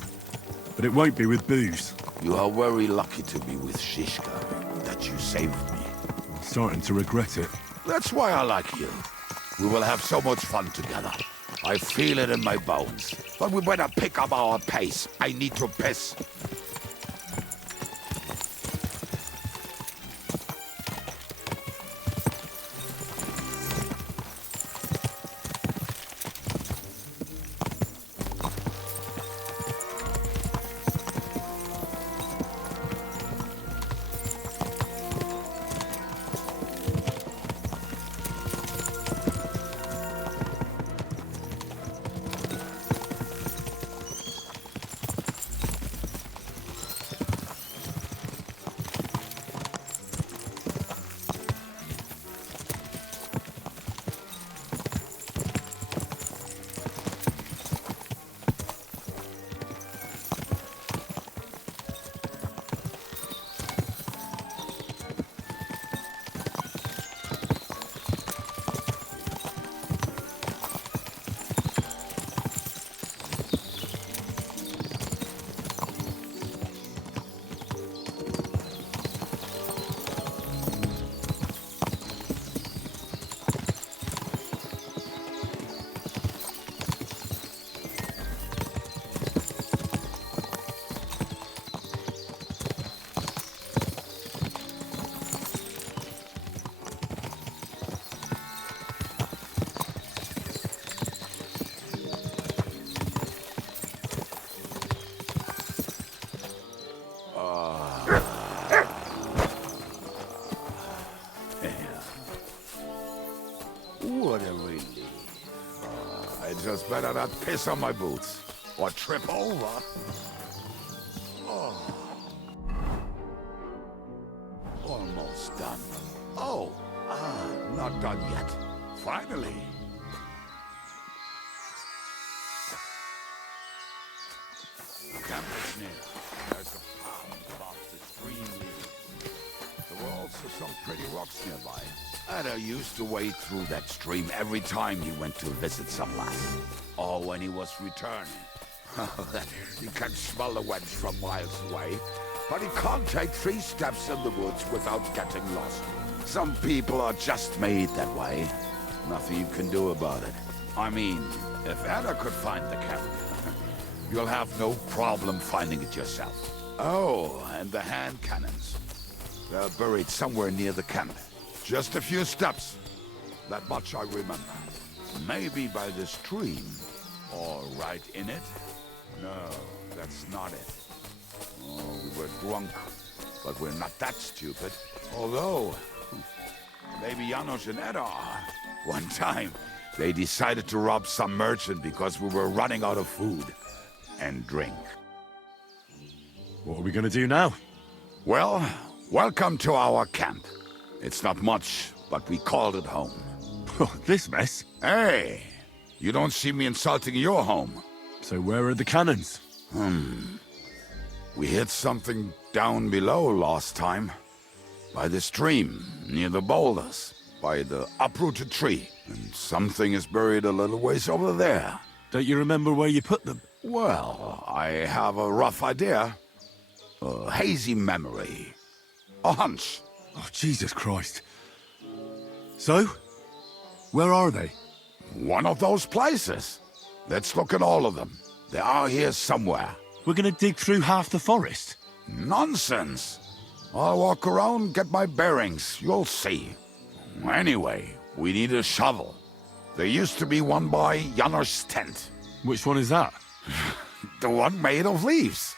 But it won't be with booze. You are very lucky to be with Shishka, that you saved me. I'm starting to regret it. That's why I like you. We will have so much fun together. I feel it in my bones. But we better pick up our pace. I need to piss. What a relief. I just better not piss on my boots or trip over. Oh. Almost done. Oh, not done yet. Finally. Camp is near. There's a pound above the stream leading. There were also some pretty rocks nearby. And I used to wade through that stream every time he went to visit some lass. Or when he was returning. He can smell the wench from miles away, but he can't take 3 steps in the woods without getting lost. Some people are just made that way. Nothing you can do about it. I mean, if Anna could find the camp, you'll have no problem finding it yourself. Oh, and the hand cannons. They're buried somewhere near the camp. Just a few steps. That much I remember. Maybe by the stream. Or right in it. No, that's not it. Oh, we were drunk. But we're not that stupid. Although, maybe Janos and Eda are. One time, they decided to rob some merchant because we were running out of food and drink. What are we gonna do now? Well, welcome to our camp. It's not much, but we called it home. This mess? Hey, you don't see me insulting your home. So where are the cannons? We hid something down below last time. By the stream, near the boulders, by the uprooted tree. And something is buried a little ways over there. Don't you remember where you put them? Well, I have a rough idea. A hazy memory. A hunch. Oh, Jesus Christ. So? Where are they? One of those places. Let's look at all of them. They are here somewhere. We're gonna dig through half the forest. Nonsense. I'll walk around, get my bearings. You'll see. Anyway, we need a shovel. There used to be one by Janner's tent. Which one is that? The one made of leaves.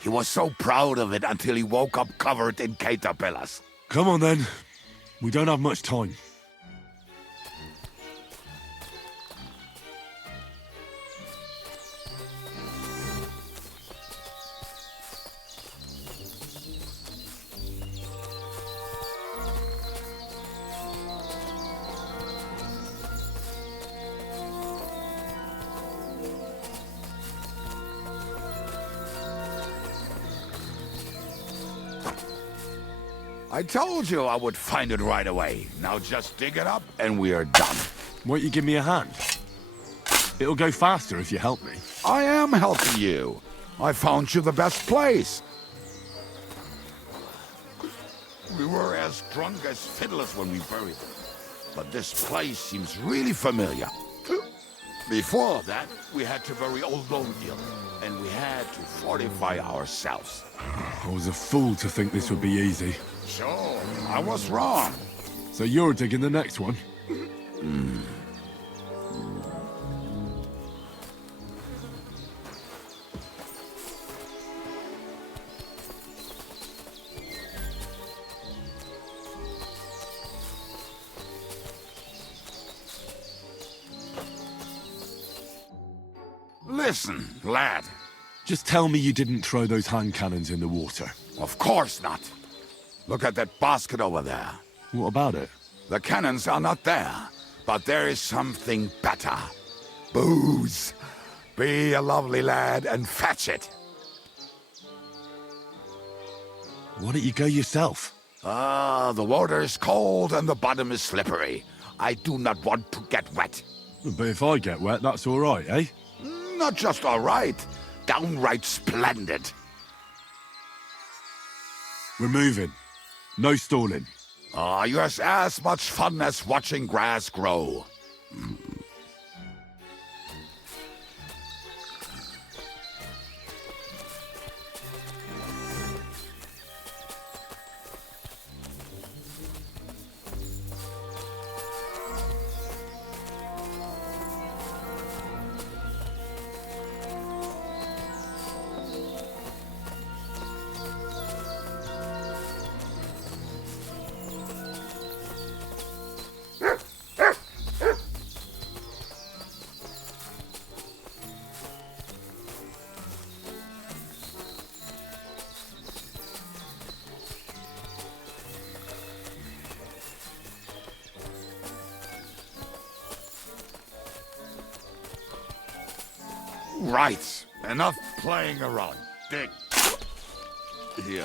He was so proud of it until he woke up covered in caterpillars. Come on then. We don't have much time. I told you I would find it right away. Now just dig it up and we are done. Won't you give me a hand? It'll go faster if you help me. I am helping you. I found you the best place. We were as drunk as fiddlers when we buried them. But this place seems really familiar. Before that, we had to bury old Longplay, and we had to fortify ourselves. I was a fool to think this would be easy. Sure, I was wrong. So you're digging the next one? Listen, lad. Just tell me you didn't throw those hand cannons in the water. Of course not. Look at that basket over there. What about it? The cannons are not there, but there is something better. Booze. Be a lovely lad and fetch it. Why don't you go yourself? The water is cold and the bottom is slippery. I do not want to get wet. But if I get wet, that's all right, eh? Not just all right, downright splendid. We're moving. No stalling. You have as much fun as watching grass grow. Right. Enough playing around. Dig. Here.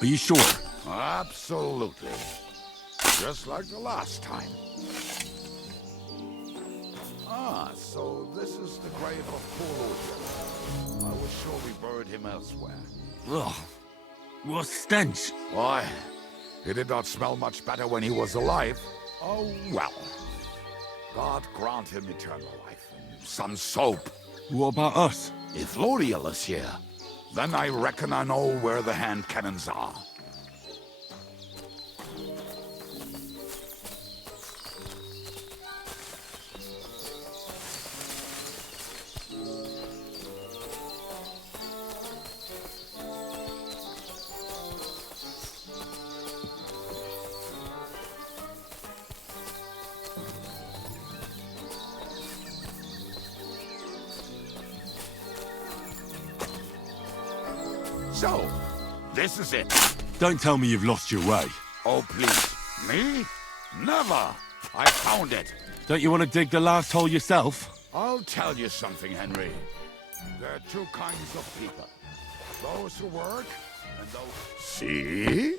Are you sure? Absolutely. Just like the last time. So this is the grave of poor Odin. I was sure we buried him elsewhere. Ugh. What stench. Why? He did not smell much better when he was alive. Oh, well. God grant him eternal life and some soap. What about us? If Lodiel is here, then I reckon I know where the hand cannons are. So, this is it. Don't tell me you've lost your way. Oh, please. Me? Never. I found it. Don't you want to dig the last hole yourself? I'll tell you something, Henry. There are two kinds of people. Those who work See?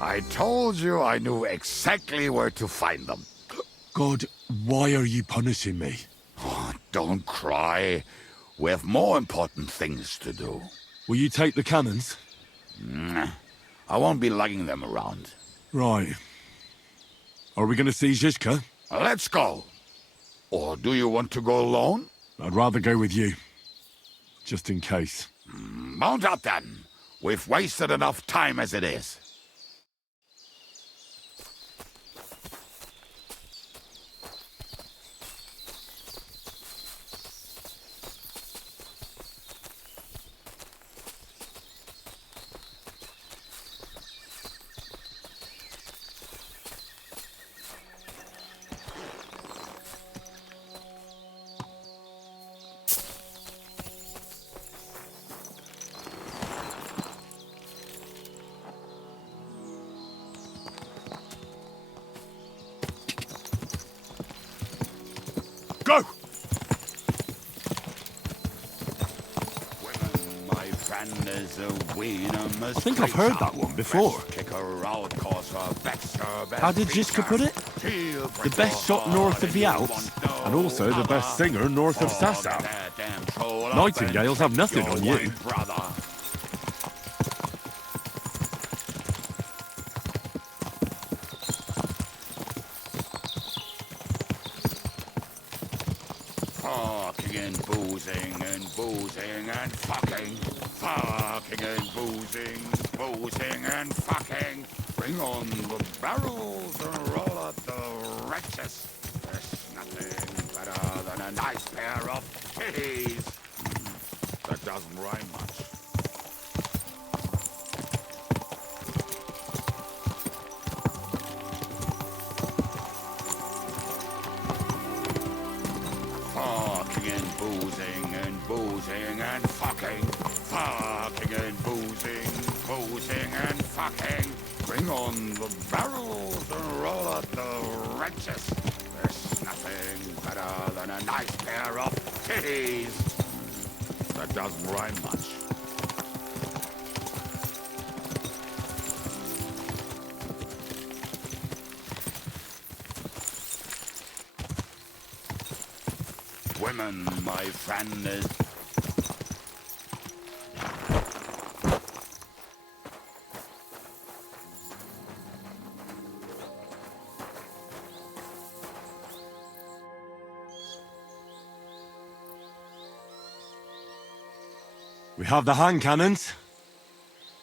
I told you I knew exactly where to find them. God, why are you punishing me? Oh, don't cry. We have more important things to do. Will you take the cannons? I won't be lugging them around. Right. Are we going to see Zizka? Let's go. Or do you want to go alone? I'd rather go with you. Just in case. Mount up then. We've wasted enough time as it is. Go! I think I've heard that one before. How did Zizka put it? The best shot north of the Alps, and also the best singer north of Sasau. Nightingales have nothing on you. Fucking and boozing and boozing and fucking. Fucking and boozing, boozing and fucking. Bring on the barrels and roll up the wretches. There's nothing better than a nice pair of titties. That doesn't rhyme much. Fucking and boozing and boozing and fucking. Fucking and boozing, boozing and fucking. Bring on the barrels and roll out the wrenches. There's nothing better than a nice pair of titties. That doesn't rhyme much. Women, my friend, is... We have the hand cannons.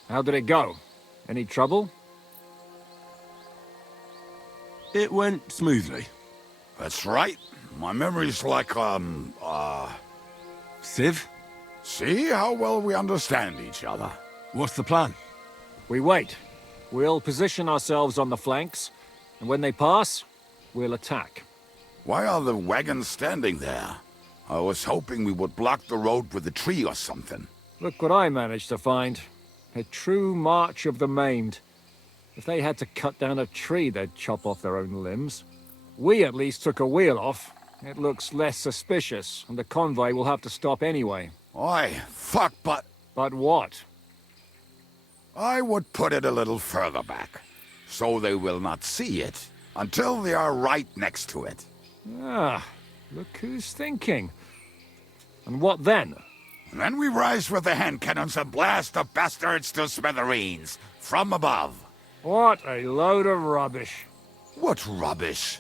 How did it go? Any trouble? It went smoothly. That's right. My memory's like, Civ? See how well we understand each other. What's the plan? We wait. We'll position ourselves on the flanks, and when they pass, we'll attack. Why are the wagons standing there? I was hoping we would block the road with a tree or something. Look what I managed to find. A true march of the maimed. If they had to cut down a tree, they'd chop off their own limbs. We at least took a wheel off. It looks less suspicious, and the convoy will have to stop anyway. Oi, fuck, but... But what? I would put it a little further back, so they will not see it, until they are right next to it. Ah, look who's thinking. And what then? Then we rise with the hand cannons and blast the bastards to smithereens, from above. What a load of rubbish. What rubbish?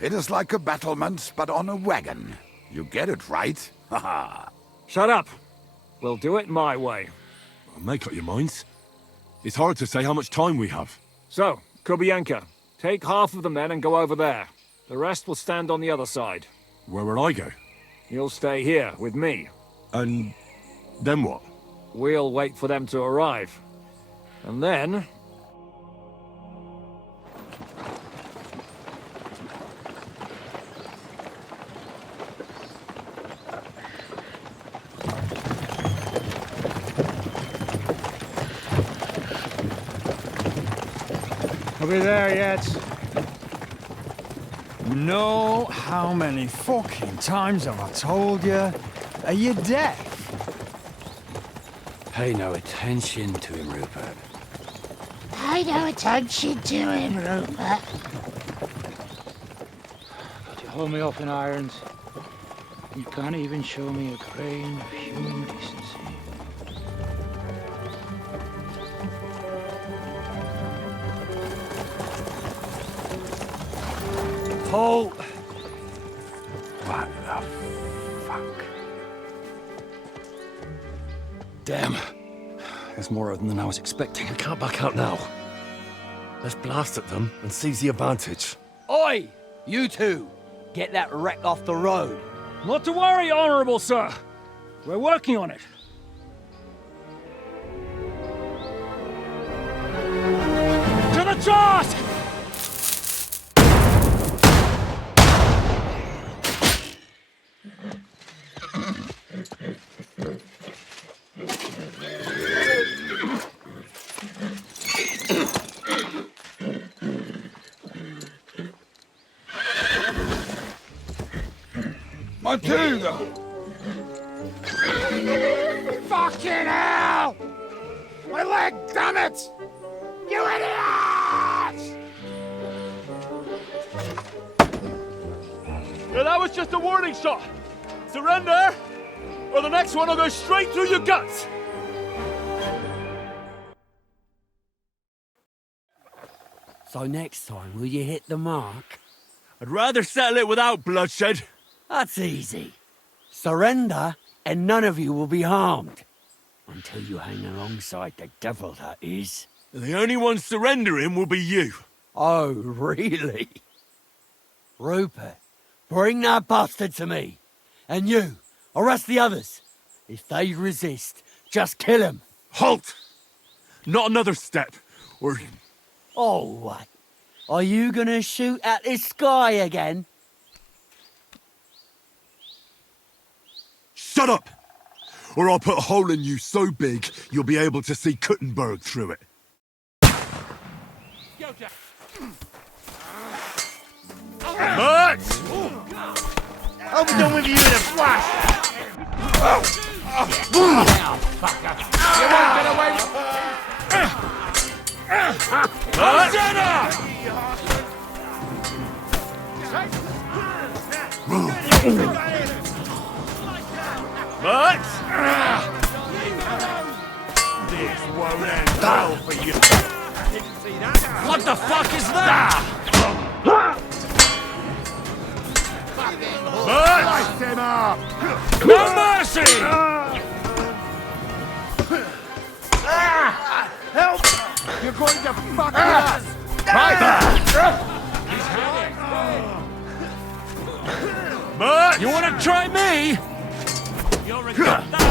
It is like a battlement, but on a wagon. You get it, right? Haha. Shut up. We'll do it my way. Well, make up your minds. It's hard to say how much time we have. So, Kubienka, take half of the men and go over there. The rest will stand on the other side. Where will I go? You'll stay here with me. And then what? We'll wait for them to arrive. And then... Are we there yet? No, how many fucking times have I told you? Are you deaf? Pay no attention to him, Rupert. Pay no attention to him, Rupert. But you hold me up in irons. You can't even show me a grain of human decency. Paul! What the fuck? Damn. There's more of them than I was expecting. We can't back out now. Let's blast at them and seize the advantage. Oi! You two! Get that wreck off the road. Not to worry, Honorable Sir. We're working on it. To the chart! Matilda! Fucking hell! My leg, damn it! You idiots! Yeah, that was just a warning shot. Surrender, or the next one will go straight through your guts. So next time, will you hit the mark? I'd rather settle it without bloodshed. That's easy. Surrender, and none of you will be harmed. Until you hang alongside the devil, that is. The only one surrendering will be you. Oh, really? Rupert, bring that bastard to me. And you, arrest the others. If they resist, just kill them. Halt! Not another step, or... Oh, what? Are you gonna shoot at the sky again? Shut up! Or I'll put a hole in you so big, you'll be able to see Kuttenberg through it. Hurt! I'll be done with you in a flash! Now, fucker! You won't get away But this won't end well for you. What the fuck is that? Light him up! No mercy! Help! You're going to fuck us! But you want to try me? You'll regret that.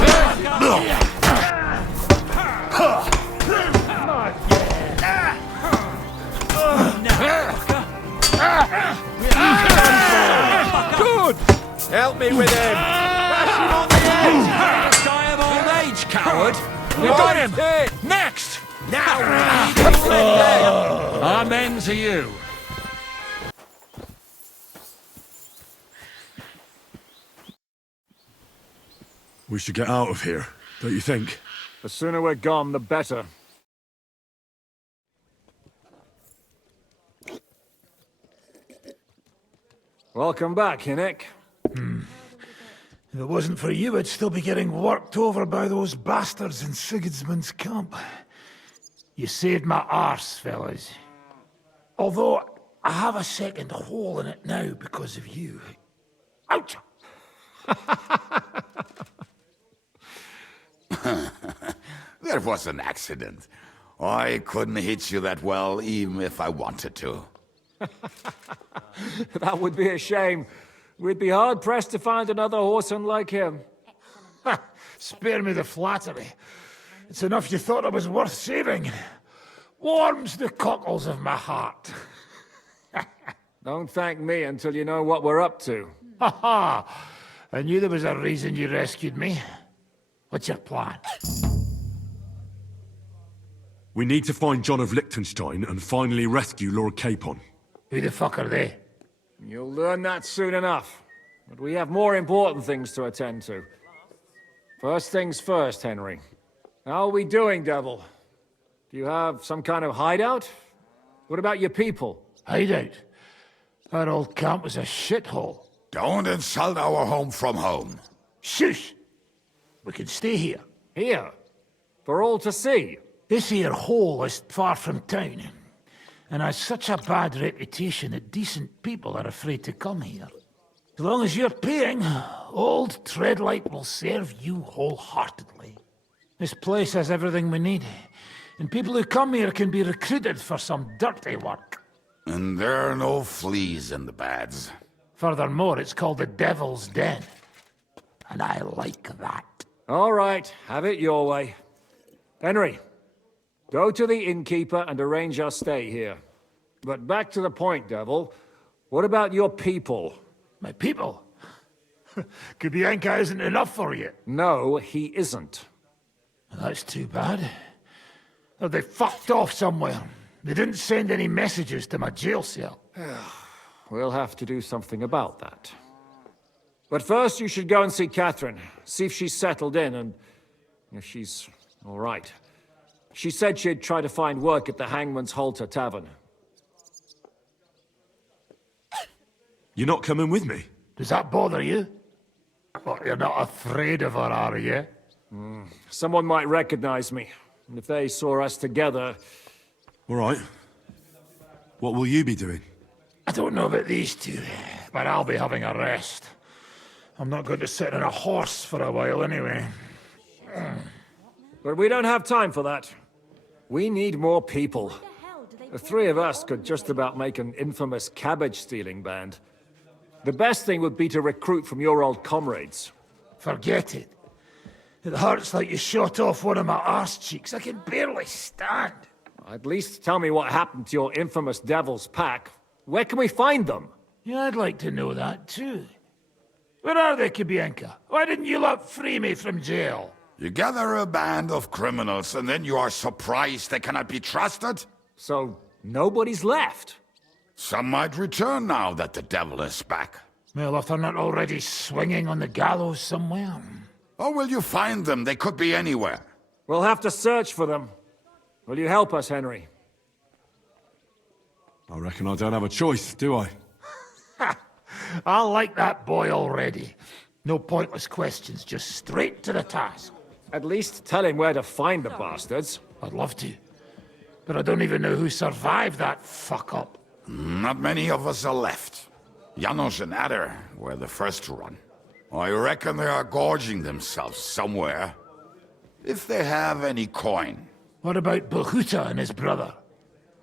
Good! Help me with him! Bash him on the edge! Die of old age, coward! You got him! Next! Now we need Amen to you. we should get out of here, don't you think? The sooner we're gone, the better. Welcome back, Hinnick. If it wasn't for you, I'd still be getting worked over by those bastards in Sigismund's camp. You saved my arse, fellas. Although, I have a second hole in it now because of you. Ouch! There was an accident. I couldn't hit you that well, even if I wanted to. That would be a shame. We'd be hard-pressed to find another horseman like him. Spare me the flattery. It's enough you thought I was worth saving. Warms the cockles of my heart. Don't thank me until you know what we're up to. Ha ha! I knew there was a reason you rescued me. What's your plan? We need to find John of Liechtenstein and finally rescue Lord Capon. Who the fuck are they? You'll learn that soon enough. But we have more important things to attend to. First things first, Henry. How are we doing, Devil? Do you have some kind of hideout? What about your people? Hideout? Our old camp was a shithole. Don't insult our home from home. Shush! We can stay here. Here? For all to see? This here hole is far from town, and has such a bad reputation that decent people are afraid to come here. As long as you're paying, old Treadlight will serve you wholeheartedly. This place has everything we need, and people who come here can be recruited for some dirty work. And there are no fleas in the beds. Furthermore, it's called the Devil's Den, and I like that. All right, have it your way. Henry, go to the innkeeper and arrange our stay here. But back to the point, Devil. What about your people? My people? Kubienka isn't enough for you. No, he isn't. That's too bad. Oh, they fucked off somewhere. They didn't send any messages to my jail cell. We'll have to do something about that. But first, you should go and see Catherine. See if she's settled in and if she's all right. She said she'd try to find work at the Hangman's Halter Tavern. You're not coming with me? Does that bother you? Well, you're not afraid of her, are you? Someone might recognize me. And if they saw us together... All right. What will you be doing? I don't know about these two, but I'll be having a rest. I'm not going to sit on a horse for a while anyway. But we don't have time for that. We need more people. The three of us could just about make an infamous cabbage-stealing band. The best thing would be to recruit from your old comrades. Forget it. It hurts like you shot off one of my arse cheeks. I can barely stand. At least tell me what happened to your infamous Devil's Pack. Where can we find them? Yeah, I'd like to know that too. Where are they, Kubienka? Why didn't you lot free me from jail? You gather a band of criminals and then you are surprised they cannot be trusted? So, nobody's left? Some might return now that the devil is back. Well, if they're not already swinging on the gallows somewhere. Or will you find them? They could be anywhere. We'll have to search for them. Will you help us, Henry? I reckon I don't have a choice, do I? I like that boy already. No pointless questions, just straight to the task. At least tell him where to find the bastards. I'd love to. But I don't even know who survived that fuck-up. Not many of us are left. Janos and Adder were the first to run. I reckon they are gorging themselves somewhere. If they have any coin. What about Bohuta and his brother?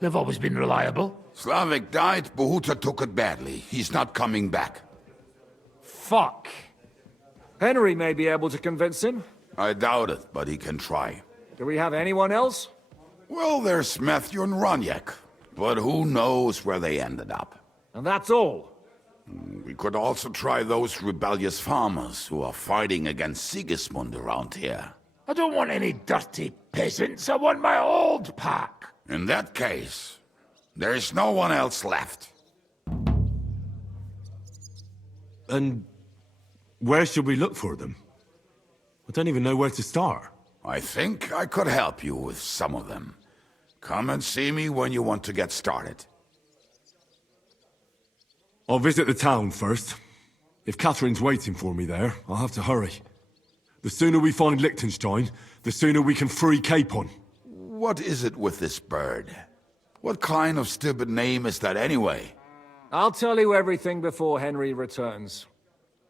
They've always been reliable. Slavik died, Bohuta took it badly. He's not coming back. Fuck. Henry may be able to convince him. I doubt it, but he can try. Do we have anyone else? Well, there's Matthew and Roniek, but who knows where they ended up. And that's all? We could also try those rebellious farmers who are fighting against Sigismund around here. I don't want any dirty peasants. I want my old pack. In that case, there is no one else left. And where should we look for them? I don't even know where to start. I think I could help you with some of them. Come and see me when you want to get started. I'll visit the town first. If Catherine's waiting for me there, I'll have to hurry. The sooner we find Liechtenstein, the sooner we can free Capon. What is it with this bird? What kind of stupid name is that anyway? I'll tell you everything before Henry returns.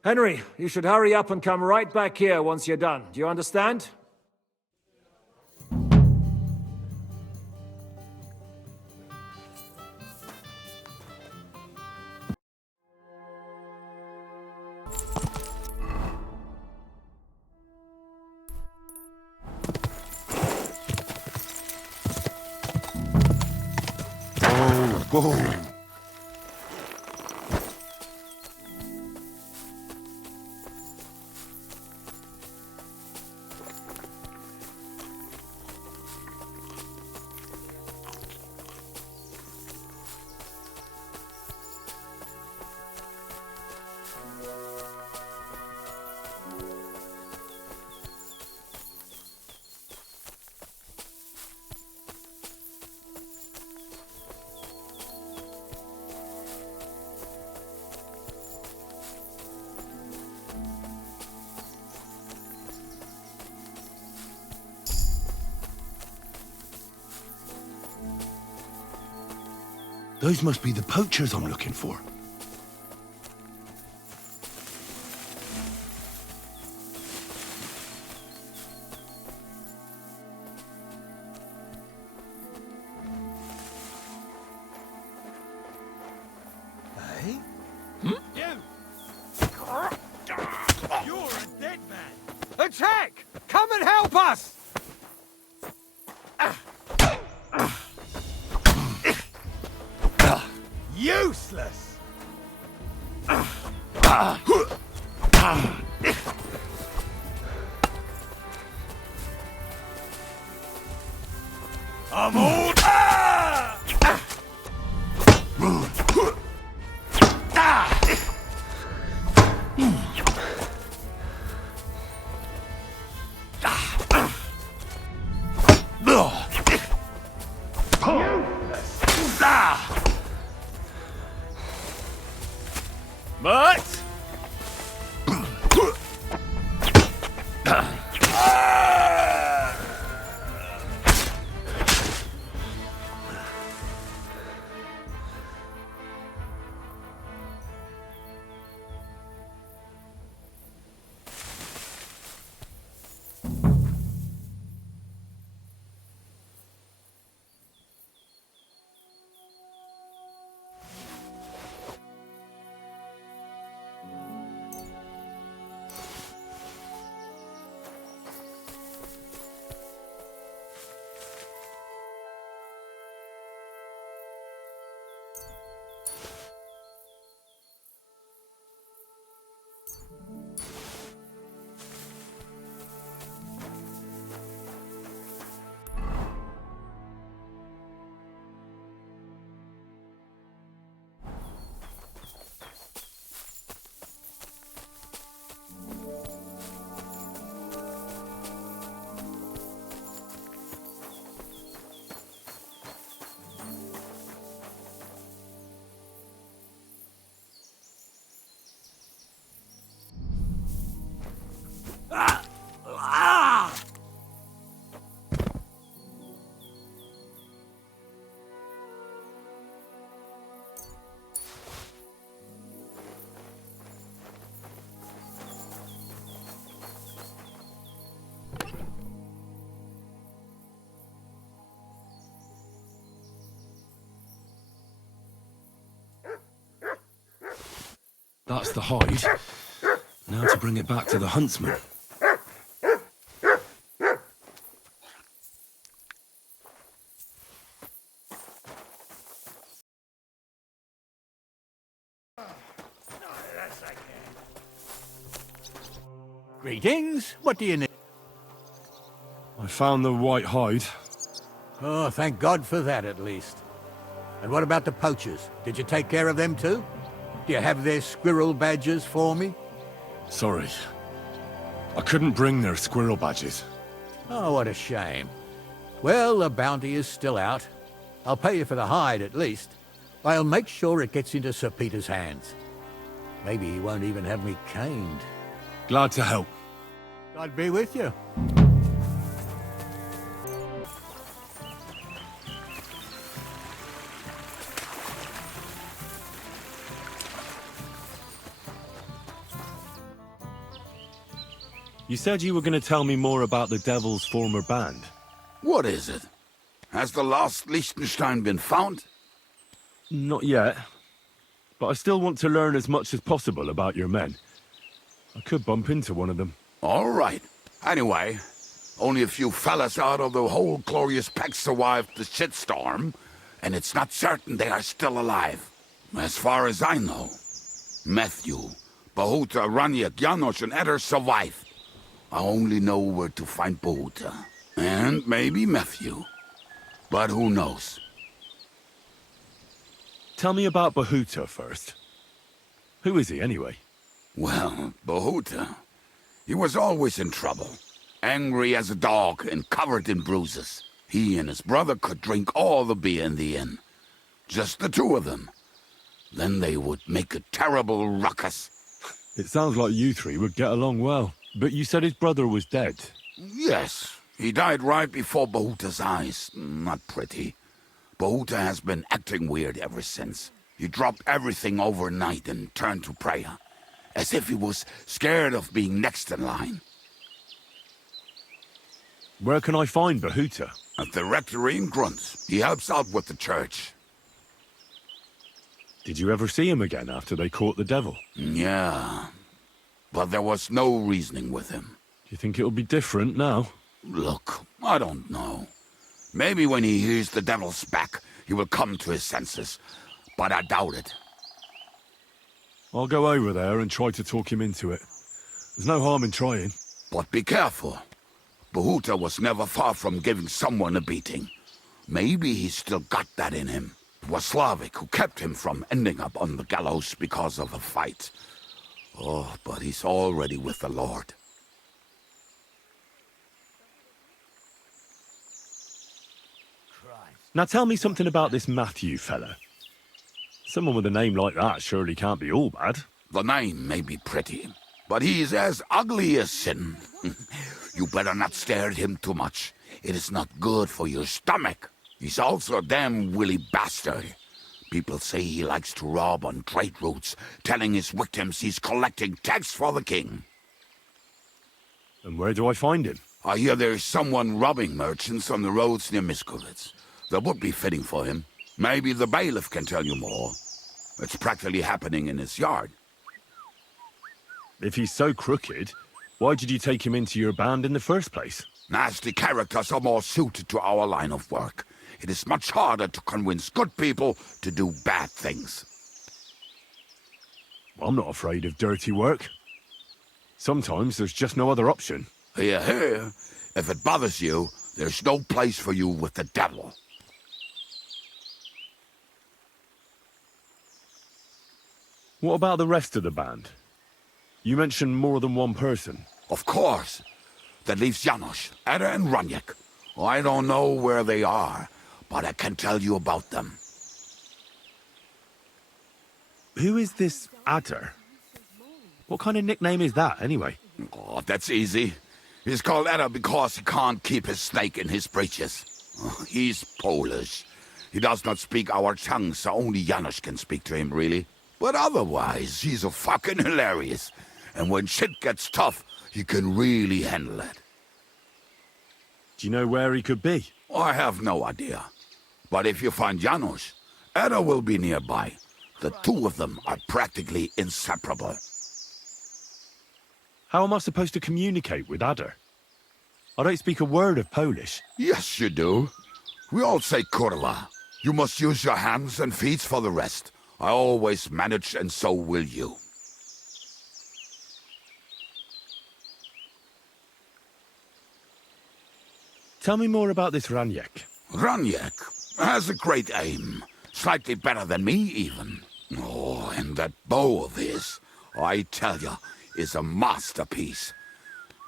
Henry, you should hurry up and come right back here once you're done. Do you understand? Boom! Those must be the poachers I'm looking for. Hey? You! You're a dead man! Attack! Come and help us! Useless! I'm all... But... That's the hide. Now to bring it back to the huntsman. Greetings. What do you need? I found the white hide. Oh, thank God for that, at least. And what about the poachers? Did you take care of them too? Do you have their squirrel badges for me? Sorry. I couldn't bring their squirrel badges. Oh, what a shame. Well, the bounty is still out. I'll pay you for the hide, at least. I'll make sure it gets into Sir Peter's hands. Maybe he won't even have me caned. Glad to help. God be with you. You said you were going to tell me more about the Devil's former band. What is it? Has the lost Liechtenstein been found? Not yet. But I still want to learn as much as possible about your men. I could bump into one of them. All right. Anyway, only a few fellas out of the whole glorious pack survived the shitstorm, and it's not certain they are still alive. As far as I know, Matthew, Bahuta, Raniak, Janosch, and Eder survived. I only know where to find Bahuta. And maybe Matthew. But who knows? Tell me about Bahuta first. Who is he, anyway? Well, Bahuta, he was always in trouble. Angry as a dog and covered in bruises. He and his brother could drink all the beer in the inn. Just the two of them. Then they would make a terrible ruckus. It sounds like you three would get along well. But you said his brother was dead. Yes, he died right before Bahuta's eyes. Not pretty. Bahuta has been acting weird ever since. He dropped everything overnight and turned to prayer, as if he was scared of being next in line. Where can I find Bahuta? At the rectory in Grunt. He helps out with the church. Did you ever see him again after they caught the devil? Yeah, but there was no reasoning with him. Do you think it'll be different now? Look, I don't know. Maybe when he hears the devil's back, he will come to his senses, but I doubt it. I'll go over there and try to talk him into it. There's no harm in trying. But be careful. Bahuta was never far from giving someone a beating. Maybe he's still got that in him. It was Slavic who kept him from ending up on the gallows because of a fight. Oh, but he's already with the Lord. Now tell me something about this Matthew fella. Someone with a name like that surely can't be all bad. The name may be pretty, but he's as ugly as sin. You better not stare at him too much. It is not good for your stomach. He's also a damn willy bastard. People say he likes to rob on trade routes, telling his victims he's collecting tax for the king. And where do I find him? I hear there's someone robbing merchants on the roads near Miskovitz. That would be fitting for him. Maybe the bailiff can tell you more. It's practically happening in his yard. If he's so crooked, why did you take him into your band in the first place? Nasty characters are more suited to our line of work. It is much harder to convince good people to do bad things. I'm not afraid of dirty work. Sometimes there's just no other option. Hear, hear. If it bothers you, there's no place for you with the devil. What about the rest of the band? You mentioned more than one person. Of course. That leaves Janos, Ada and Raniek. I don't know where they are, but I can tell you about them. Who is this Adder? What kind of nickname is that, anyway? Oh, that's easy. He's called Ada because he can't keep his snake in his breeches. He's Polish. He does not speak our tongue, so only Janos can speak to him, really. But otherwise, he's a fucking hilarious. And when shit gets tough, he can really handle it. Do you know where he could be? I have no idea. But if you find Janos, Ada will be nearby. The two of them are practically inseparable. How am I supposed to communicate with Adder? I don't speak a word of Polish. Yes, you do. We all say kurwa. You must use your hands and feet for the rest. I always manage, and so will you. Tell me more about this Raniek. Raniek has a great aim. Slightly better than me, even. Oh, and that bow of his, I tell ya, is a masterpiece.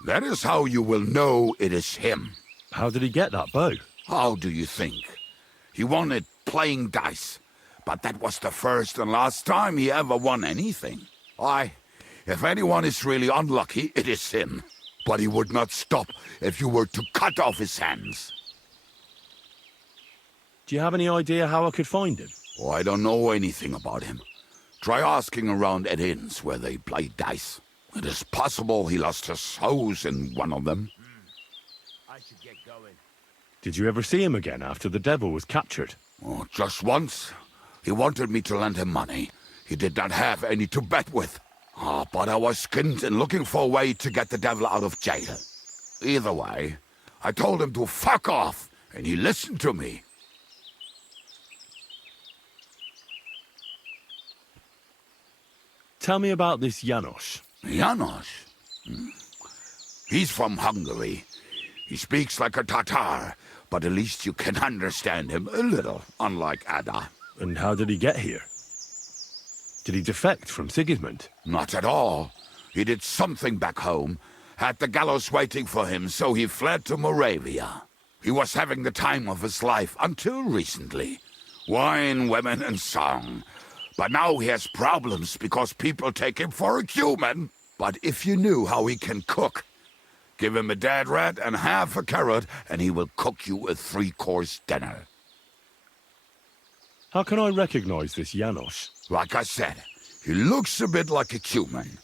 That is how you will know it is him. How did he get that bow? How do you think? He won it playing dice. But that was the first and last time he ever won anything. If anyone is really unlucky, it is him. But he would not stop if you were to cut off his hands. Do you have any idea how I could find him? Oh, I don't know anything about him. Try asking around at inns where they play dice. It is possible he lost his hose in one of them. I should get going. Did you ever see him again after the devil was captured? Oh, just once. He wanted me to lend him money. He did not have any to bet with. But I was skinned and looking for a way to get the devil out of jail. Either way, I told him to fuck off, and he listened to me. Tell me about this Janos. Janos? He's from Hungary. He speaks like a Tatar, but at least you can understand him a little, unlike Ada. And how did he get here? Did he defect from Sigismund? Not at all. He did something back home, had the gallows waiting for him, so he fled to Moravia. He was having the time of his life until recently. Wine, women, and song. But now he has problems because people take him for a human. But if you knew how he can cook, give him a dead rat and half a carrot, and he will cook you a 3-course dinner. How can I recognize this Janos? Like I said, he looks a bit like a human.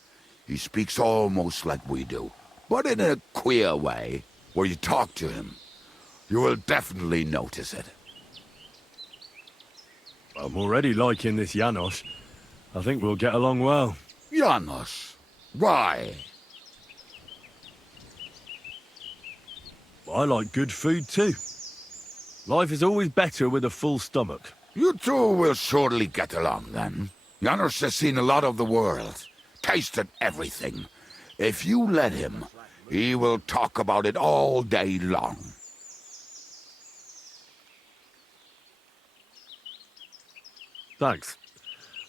He speaks almost like we do, but in a queer way, where you talk to him. You will definitely notice it. I'm already liking this Janos. I think we'll get along well. Janos? Why? I like good food too. Life is always better with a full stomach. You two will surely get along then. Janos has seen a lot of the world, tasted everything. If you let him, he will talk about it all day long. Thanks.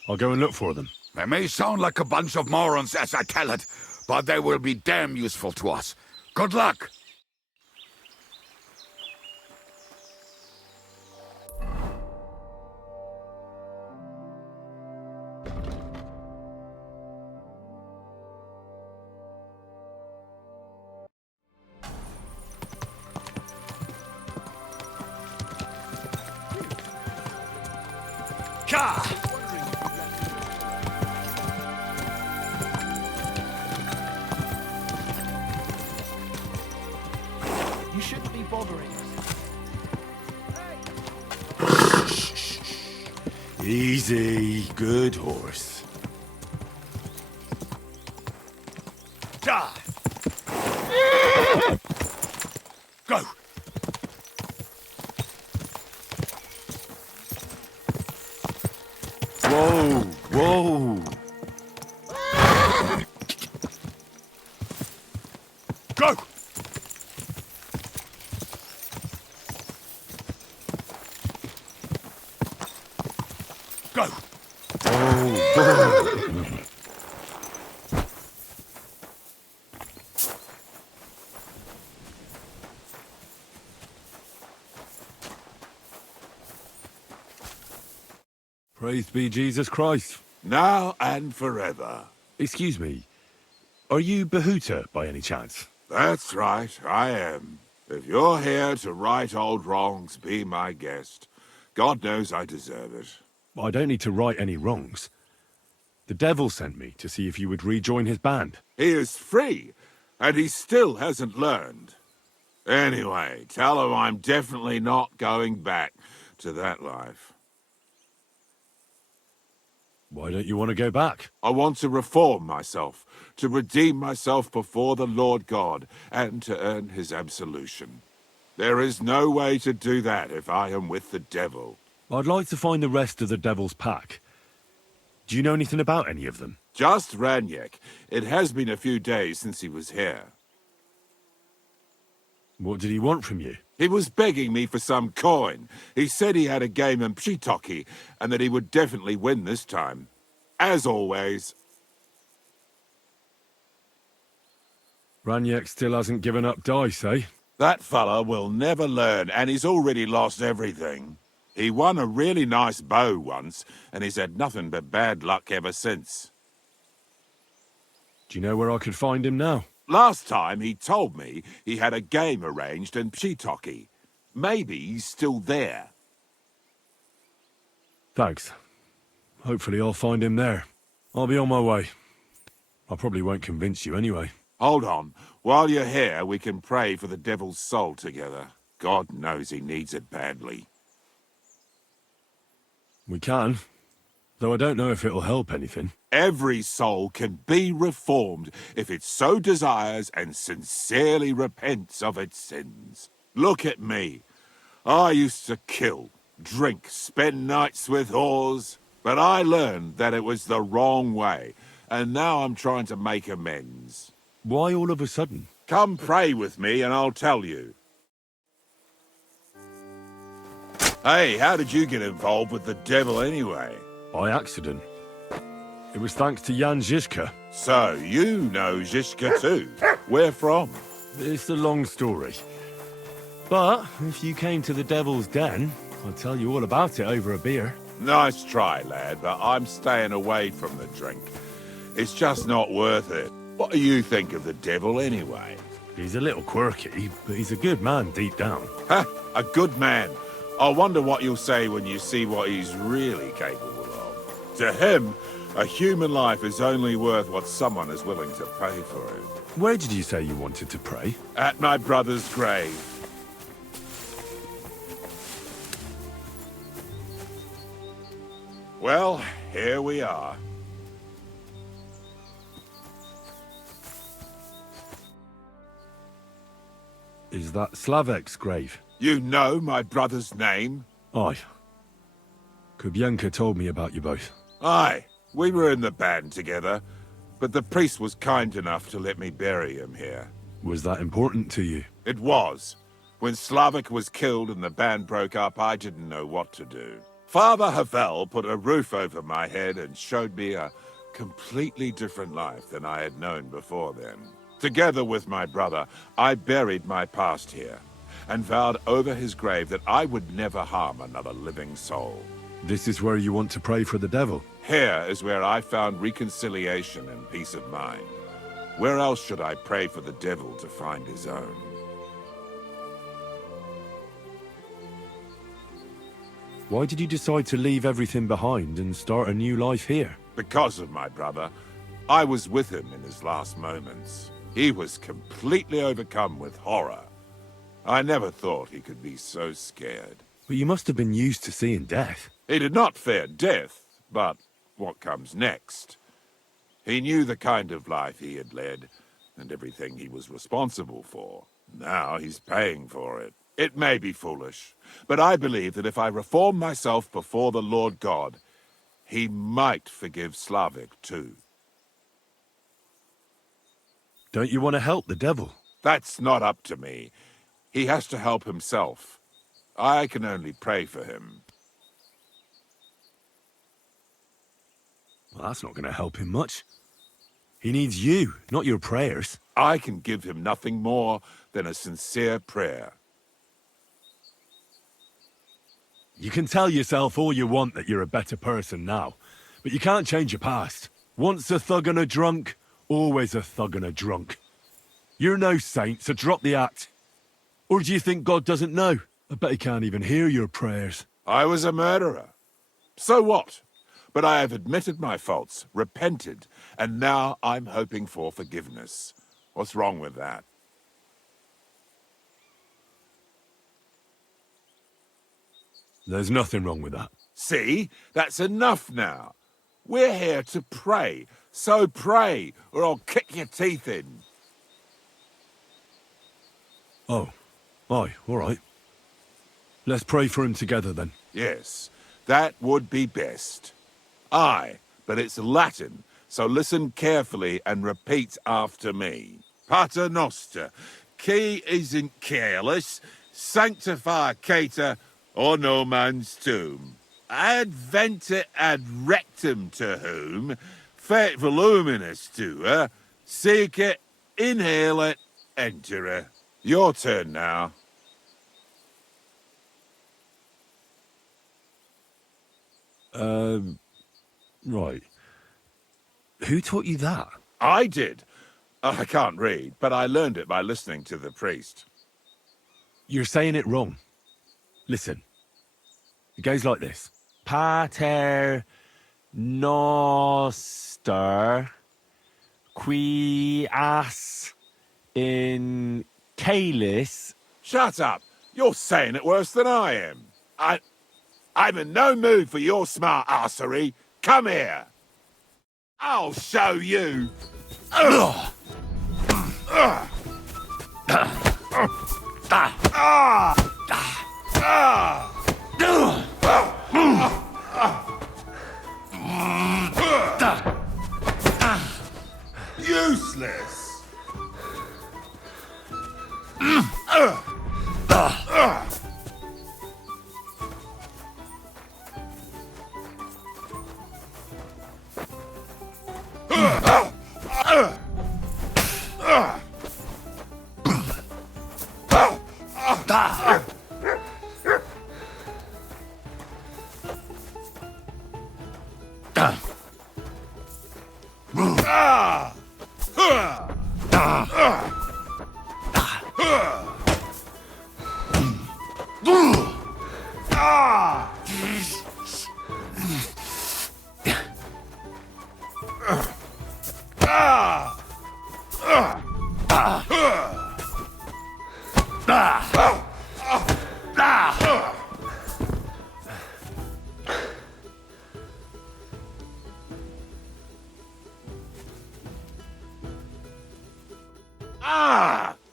I'll go and look for them. They may sound like a bunch of morons as I tell it, but they will be damn useful to us. Good luck! You shouldn't be bothering us. Easy, good horse. Go! Whoa, whoa! Go! Go! Oh, Praised be Jesus Christ. Now and forever. Excuse me, are you Behuta by any chance? That's right, I am. If you're here to right old wrongs, be my guest. God knows I deserve it. I don't need to right any wrongs. The devil sent me to see if you would rejoin his band. He is free, and he still hasn't learned. Anyway, tell him I'm definitely not going back to that life. Why don't you want to go back? I want to reform myself, to redeem myself before the Lord God, and to earn his absolution. There is no way to do that if I am with the devil. I'd like to find the rest of the devil's pack. Do you know anything about any of them? Just Raniek. It has been a few days since he was here. What did he want from you? He was begging me for some coin. He said he had a game in Pshitoki, and that he would definitely win this time. As always. Raniek still hasn't given up dice, eh? That fella will never learn, and he's already lost everything. He won a really nice bow once, and he's had nothing but bad luck ever since. Do you know where I could find him now? Last time he told me he had a game arranged in Pshitoki. Maybe he's still there. Thanks. Hopefully I'll find him there. I'll be on my way. I probably won't convince you anyway. Hold on. While you're here, we can pray for the devil's soul together. God knows he needs it badly. We can, though I don't know if it'll help anything. Every soul can be reformed if it so desires and sincerely repents of its sins. Look at me. I used to kill, drink, spend nights with whores, but I learned that it was the wrong way, and now I'm trying to make amends. Why all of a sudden? Come pray with me and I'll tell you. Hey, how did you get involved with the devil anyway? By accident. It was thanks to Jan Žižka. So, you know Žižka too. Where from? It's a long story. But if you came to the Devil's Den, I'll tell you all about it over a beer. Nice try, lad, but I'm staying away from the drink. It's just not worth it. What do you think of the devil anyway? He's a little quirky, but he's a good man deep down. Ha! A good man. I wonder what you'll say when you see what he's really capable of. To him, a human life is only worth what someone is willing to pay for it. Where did you say you wanted to pray? At my brother's grave. Well, here we are. Is that Slavek's grave? You know my brother's name? Aye. Kubyanka told me about you both. Aye, we were in the band together, but the priest was kind enough to let me bury him here. Was that important to you? It was. When Slavek was killed and the band broke up, I didn't know what to do. Father Havel put a roof over my head and showed me a completely different life than I had known before then. Together with my brother, I buried my past here, and vowed over his grave that I would never harm another living soul. This is where you want to pray for the devil? Here is where I found reconciliation and peace of mind. Where else should I pray for the devil to find his own? Why did you decide to leave everything behind and start a new life here? Because of my brother. I was with him in his last moments. He was completely overcome with horror. I never thought he could be so scared. But you must have been used to seeing death. He did not fear death, but what comes next? He knew the kind of life he had led, and everything he was responsible for. Now he's paying for it. It may be foolish, but I believe that if I reform myself before the Lord God, he might forgive Slavek too. Don't you want to help the devil? That's not up to me. He has to help himself. I can only pray for him. Well, that's not going to help him much. He needs you, not your prayers. I can give him nothing more than a sincere prayer. You can tell yourself all you want that you're a better person now, but you can't change your past. Once a thug and a drunk, always a thug and a drunk. You're no saint, so drop the act. Or do you think God doesn't know? I bet he can't even hear your prayers. I was a murderer. So what? But I have admitted my faults, repented, and now I'm hoping for forgiveness. What's wrong with that? There's nothing wrong with that. See? That's enough now. We're here to pray. So pray, or I'll kick your teeth in. Oh. Aye, all right. Let's pray for him together, then. Yes, that would be best. Aye, but it's Latin, so listen carefully and repeat after me. Pater Noster, qui is in careless, sanctificator, or no man's tomb. Adventure ad rectum to whom, fet voluminous to her, seek it, inhale it, enter her. Your turn now. Right. Who taught you that? I did. I can't read, but I learned it by listening to the priest. You're saying it wrong. Listen. It goes like this. Pater Noster qui as in calis. Shut up! You're saying it worse than I am. I'm in no mood for your smart arsery. Come here. I'll show you. Useless.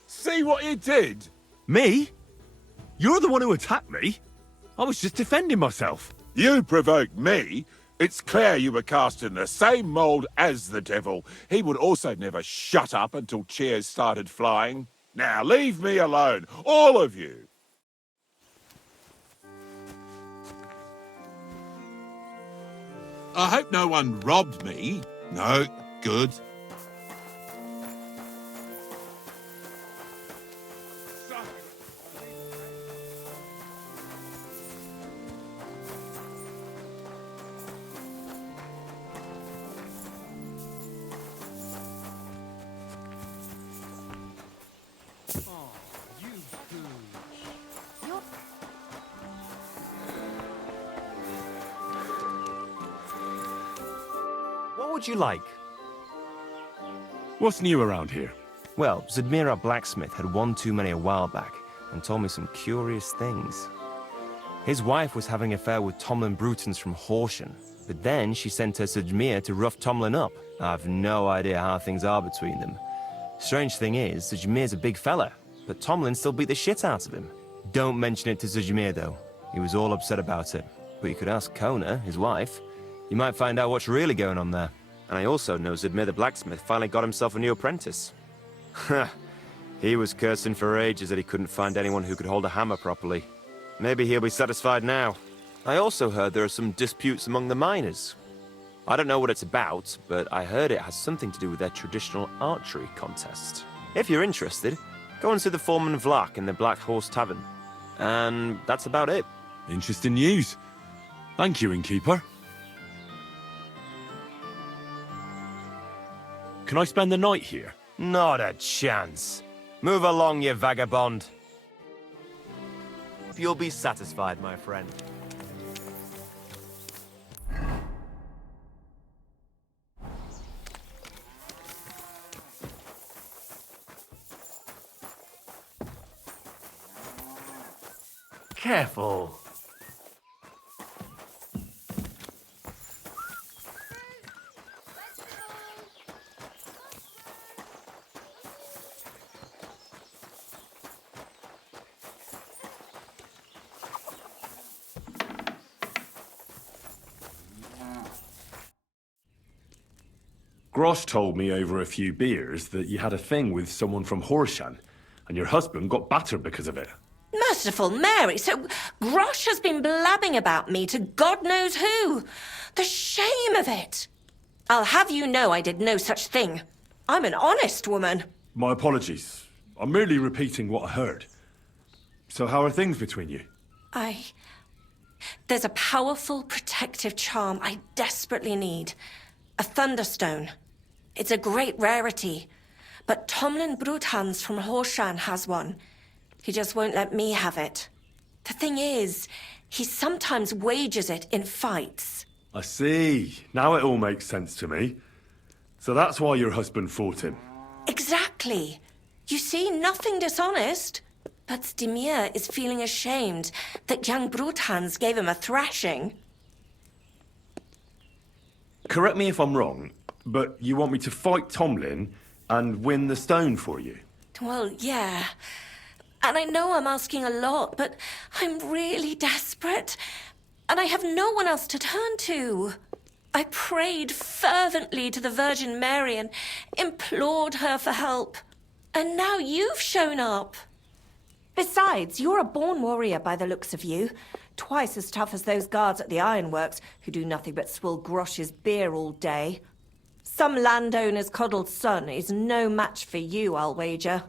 See what you did? Me? You're the one who attacked me. I was just defending myself. You provoked me. It's clear you were cast in the same mould as the devil. He would also never shut up until cheers started flying. Now leave me alone, all of you. I hope no one robbed me. No, good. What would you like? What's new around here? Well, Zudmira Blacksmith had one too many a while back and told me some curious things. His wife was having an affair with Tomlin Brutons from Horsham, but then she sent her Zudmir to rough Tomlin up. I've no idea how things are between them. Strange thing is, Zudmir's a big fella, but Tomlin still beat the shit out of him. Don't mention it to Zudmir, though. He was all upset about it. But you could ask Kona, his wife. You might find out what's really going on there. And I also know Zudmir the blacksmith finally got himself a new apprentice. He was cursing for ages that he couldn't find anyone who could hold a hammer properly. Maybe he'll be satisfied now. I also heard there are some disputes among the miners. I don't know what it's about, but I heard it has something to do with their traditional archery contest. If you're interested, go and see the foreman Vlak in the Black Horse Tavern. And that's about it. Interesting news. Thank you, innkeeper. Can I spend the night here? Not a chance. Move along, you vagabond. You'll be satisfied, my friend. Careful. Grosh told me over a few beers that you had a thing with someone from Horsham, and your husband got battered because of it. Merciful Mary, so Grosh has been blabbing about me to God knows who. The shame of it. I'll have you know I did no such thing. I'm an honest woman. My apologies. I'm merely repeating what I heard. So how are things between you? There's a powerful protective charm I desperately need. A Thunderstone. It's a great rarity. But Tomlin Bruthans from Horsham has one. He just won't let me have it. The thing is, he sometimes wages it in fights. I see. Now it all makes sense to me. So that's why your husband fought him. Exactly. You see, nothing dishonest. But Zdemir is feeling ashamed that young Bruthans gave him a thrashing. Correct me if I'm wrong, but you want me to fight Tomlin and win the stone for you? Well, yeah. And I know I'm asking a lot, but I'm really desperate. And I have no one else to turn to. I prayed fervently to the Virgin Mary and implored her for help. And now you've shown up. Besides, you're a born warrior by the looks of you. Twice as tough as those guards at the ironworks, who do nothing but swill Grosh's beer all day. Some landowner's coddled son is no match for you, I'll wager.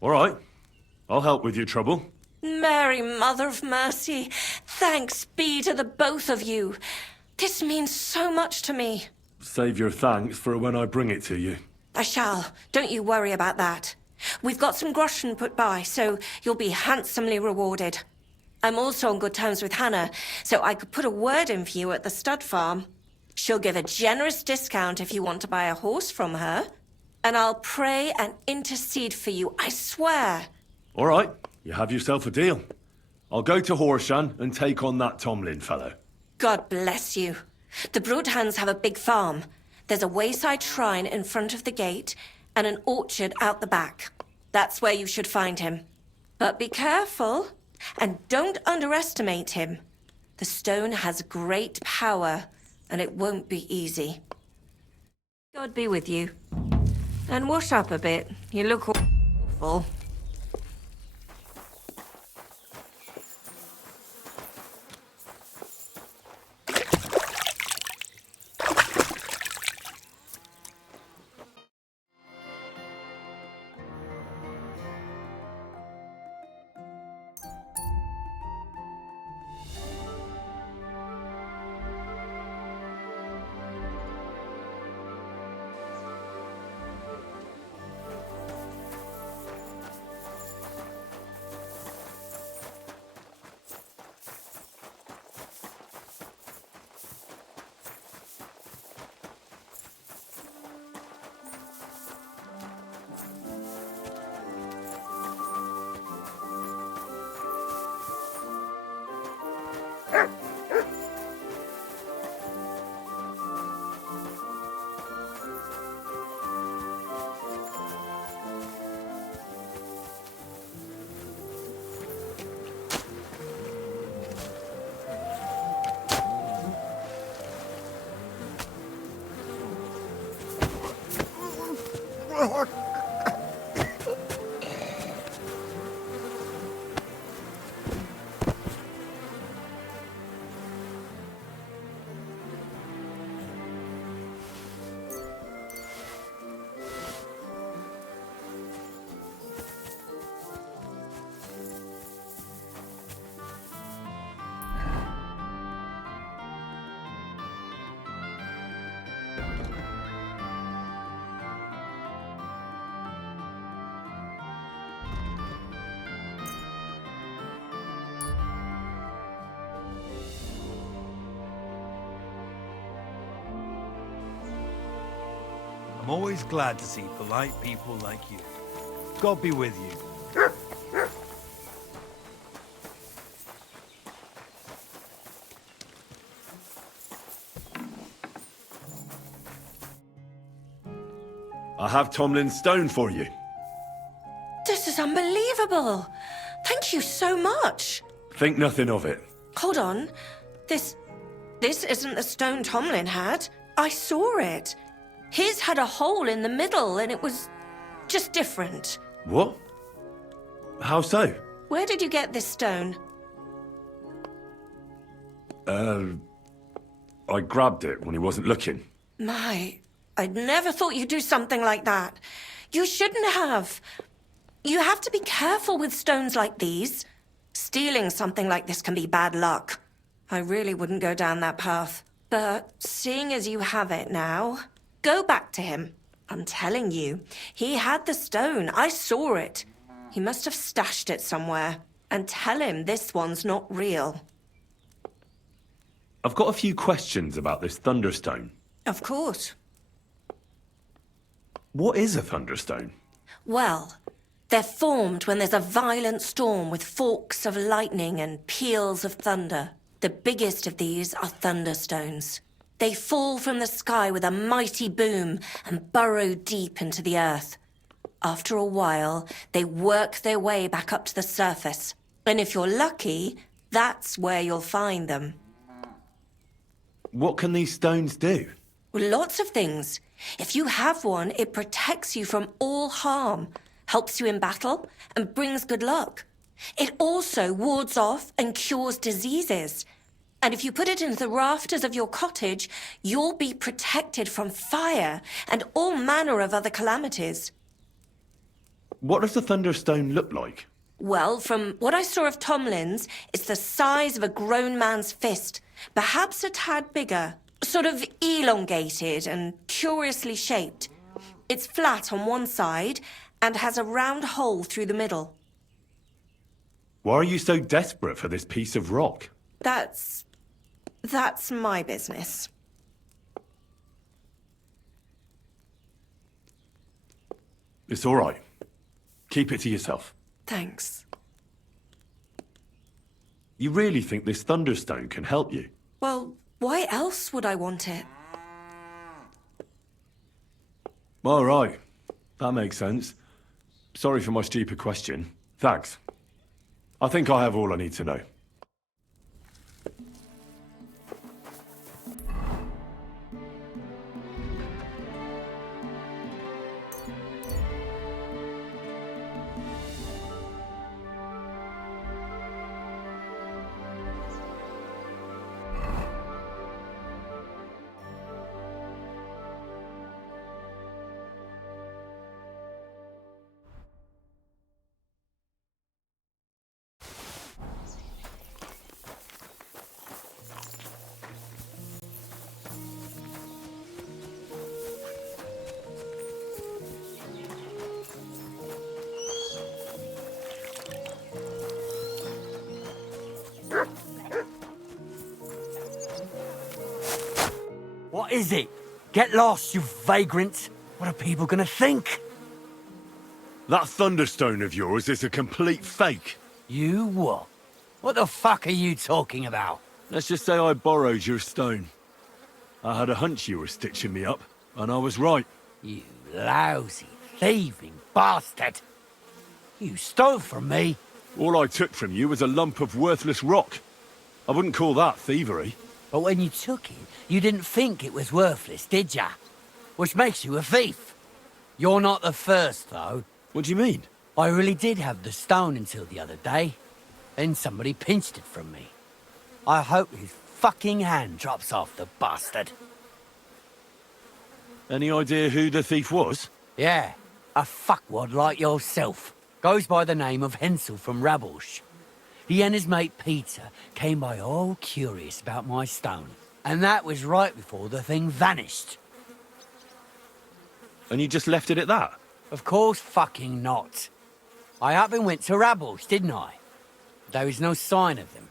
All right. I'll help with your trouble. Mary, Mother of Mercy, thanks be to the both of you. This means so much to me. Save your thanks for when I bring it to you. I shall. Don't you worry about that. We've got some groschen put by, so you'll be handsomely rewarded. I'm also on good terms with Hannah, so I could put a word in for you at the stud farm. She'll give a generous discount if you want to buy a horse from her. And I'll pray and intercede for you, I swear. All right, you have yourself a deal. I'll go to Horshan and take on that Tomlin fellow. God bless you. The Broadhands have a big farm. There's a wayside shrine in front of the gate and an orchard out the back. That's where you should find him. But be careful, and don't underestimate him. The stone has great power, and it won't be easy. God be with you. And wash up a bit. You look awful. I'm always glad to see polite people like you. God be with you. I have Tomlin's stone for you. This is unbelievable. Thank you so much. Think nothing of it. Hold on. This isn't the stone Tomlin had. I saw it. His had a hole in the middle, and it was just different. What? How so? Where did you get this stone? I grabbed it when he wasn't looking. My, I'd never thought you'd do something like that. You shouldn't have. You have to be careful with stones like these. Stealing something like this can be bad luck. I really wouldn't go down that path. But seeing as you have it now, go back to him. I'm telling you, he had the stone. I saw it. He must have stashed it somewhere. And tell him this one's not real. I've got a few questions about this Thunderstone. Of course. What is a Thunderstone? Well, they're formed when there's a violent storm with forks of lightning and peals of thunder. The biggest of these are thunderstones. They fall from the sky with a mighty boom and burrow deep into the earth. After a while, they work their way back up to the surface. And if you're lucky, that's where you'll find them. What can these stones do? Lots of things. If you have one, it protects you from all harm, helps you in battle, and brings good luck. It also wards off and cures diseases. And if you put it into the rafters of your cottage, you'll be protected from fire and all manner of other calamities. What does the Thunderstone look like? Well, from what I saw of Tomlin's, it's the size of a grown man's fist, perhaps a tad bigger, sort of elongated and curiously shaped. It's flat on one side, and has a round hole through the middle. Why are you so desperate for this piece of rock? That's my business. It's all right. Keep it to yourself. Thanks. You really think this Thunderstone can help you? Well, why else would I want it? All right. That makes sense. Sorry for my stupid question. Thanks. I think I have all I need to know. What is it? Get lost, you vagrant. What are people gonna think? That Thunderstone of yours is a complete fake. You what? What the fuck are you talking about? Let's just say I borrowed your stone. I had a hunch you were stitching me up, and I was right. You lousy, thieving bastard. You stole from me. All I took from you was a lump of worthless rock. I wouldn't call that thievery. But when you took it, you didn't think it was worthless, did ya? Which makes you a thief. You're not the first, though. What do you mean? I really did have the stone until the other day. Then somebody pinched it from me. I hope his fucking hand drops off, the bastard. Any idea who the thief was? Yeah, a fuckwad like yourself. Goes by the name of Hensel from Rabosh. He and his mate Peter came by all curious about my stone. And that was right before the thing vanished. And you just left it at that? Of course fucking not. I up and went to Rabosh, didn't I? There is no sign of them.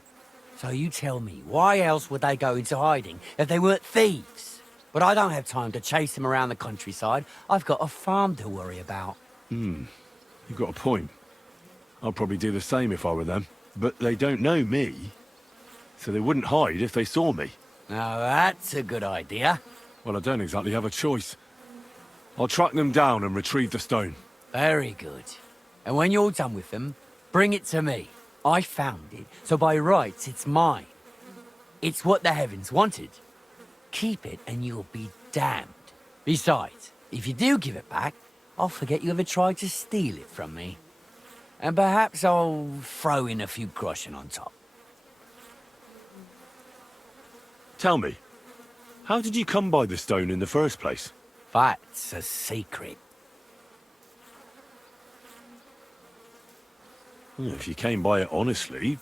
So you tell me, why else would they go into hiding if they weren't thieves? But I don't have time to chase them around the countryside. I've got a farm to worry about. You've got a point. I'd probably do the same if I were them. But they don't know me, so they wouldn't hide if they saw me. Now that's a good idea. Well, I don't exactly have a choice. I'll track them down and retrieve the stone. Very good. And when you're done with them, bring it to me. I found it, so by rights it's mine. It's what the heavens wanted. Keep it and you'll be damned. Besides, if you do give it back, I'll forget you ever tried to steal it from me. And perhaps I'll throw in a few groschen on top. Tell me, how did you come by the stone in the first place? That's a secret. If you came by it honestly,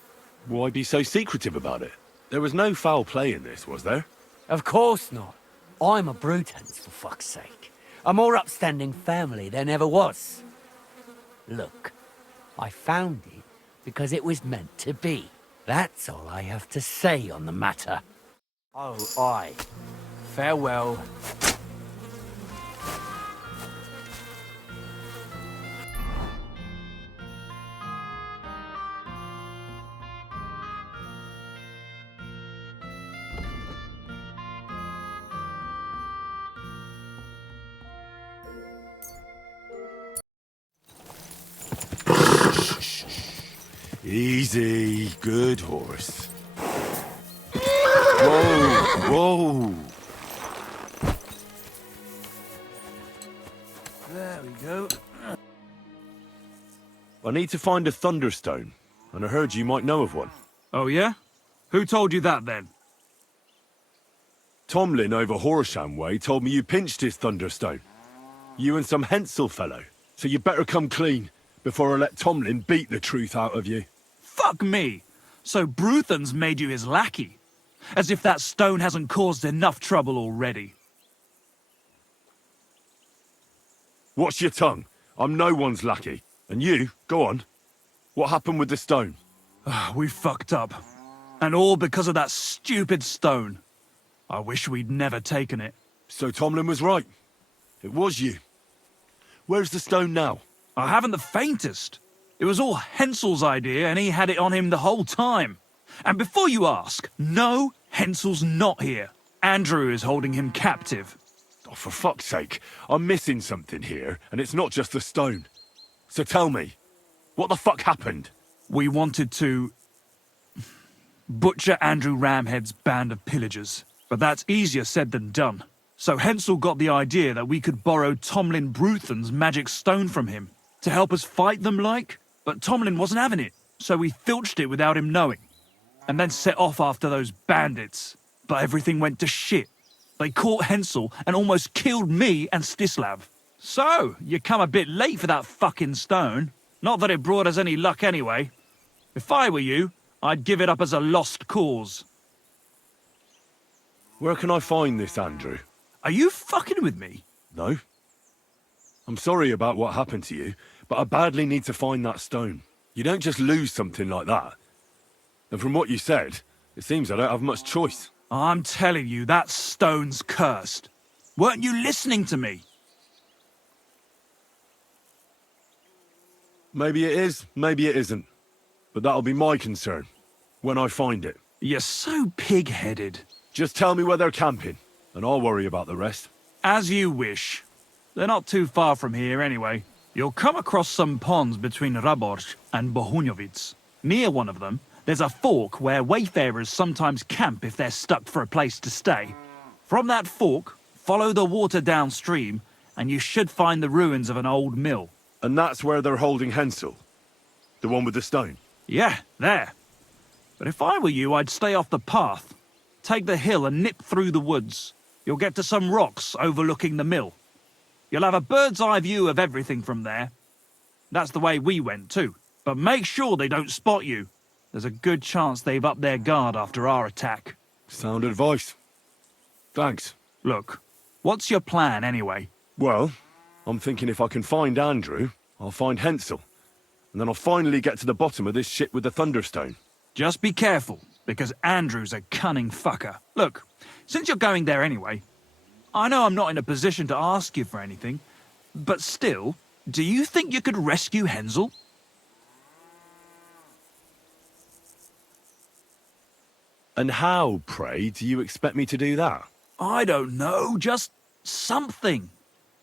why be so secretive about it? There was no foul play in this, was there? Of course not. I'm a Brutans, for fuck's sake. A more upstanding family than ever was. Look, I found it because it was meant to be. That's all I have to say on the matter. Oh, aye. Farewell. Easy, good horse. Whoa, whoa. There we go. I need to find a Thunderstone, and I heard you might know of one. Oh, yeah? Who told you that, then? Tomlin over Horsham Way told me you pinched his Thunderstone. You and some Hensel fellow. So you better come clean before I let Tomlin beat the truth out of you. Fuck me! So Bruthan's made you his lackey? As if that stone hasn't caused enough trouble already. Watch your tongue. I'm no one's lackey. And you, go on. What happened with the stone? We fucked up. And all because of that stupid stone. I wish we'd never taken it. So Tomlin was right. It was you. Where's the stone now? I haven't the faintest. It was all Hensel's idea, and he had it on him the whole time. And before you ask, no, Hensel's not here. Andrew is holding him captive. Oh, for fuck's sake. I'm missing something here, and it's not just the stone. So tell me, what the fuck happened? We wanted to butcher Andrew Ramhead's band of pillagers, but that's easier said than done. So Hensel got the idea that we could borrow Tomlin Bruthen's magic stone from him to help us fight them like, but Tomlin wasn't having it, so we filched it without him knowing, and then set off after those bandits. But everything went to shit. They caught Hensel and almost killed me and Stislav. So, you come a bit late for that fucking stone. Not that it brought us any luck anyway. If I were you, I'd give it up as a lost cause. Where can I find this, Andrew? Are you fucking with me? No. I'm sorry about what happened to you, but I badly need to find that stone. You don't just lose something like that. And from what you said, it seems I don't have much choice. I'm telling you, that stone's cursed. Weren't you listening to me? Maybe it is, maybe it isn't. But that'll be my concern, when I find it. You're so pig-headed. Just tell me where they're camping, and I'll worry about the rest. As you wish. They're not too far from here anyway. You'll come across some ponds between Raborj and Bohunjovic. Near one of them, there's a fork where wayfarers sometimes camp if they're stuck for a place to stay. From that fork, follow the water downstream, and you should find the ruins of an old mill. And that's where they're holding Hensel? The one with the stone? Yeah, there. But if I were you, I'd stay off the path. Take the hill and nip through the woods. You'll get to some rocks overlooking the mill. You'll have a bird's eye view of everything from there. That's the way we went too. But make sure they don't spot you. There's a good chance they've upped their guard after our attack. Sound advice. Thanks. Look, what's your plan anyway? Well, I'm thinking if I can find Andrew, I'll find Hensel. And then I'll finally get to the bottom of this shit with the Thunderstone. Just be careful, because Andrew's a cunning fucker. Look, since you're going there anyway, I know I'm not in a position to ask you for anything, but still, do you think you could rescue Hensel? And how, pray, do you expect me to do that? I don't know, just something.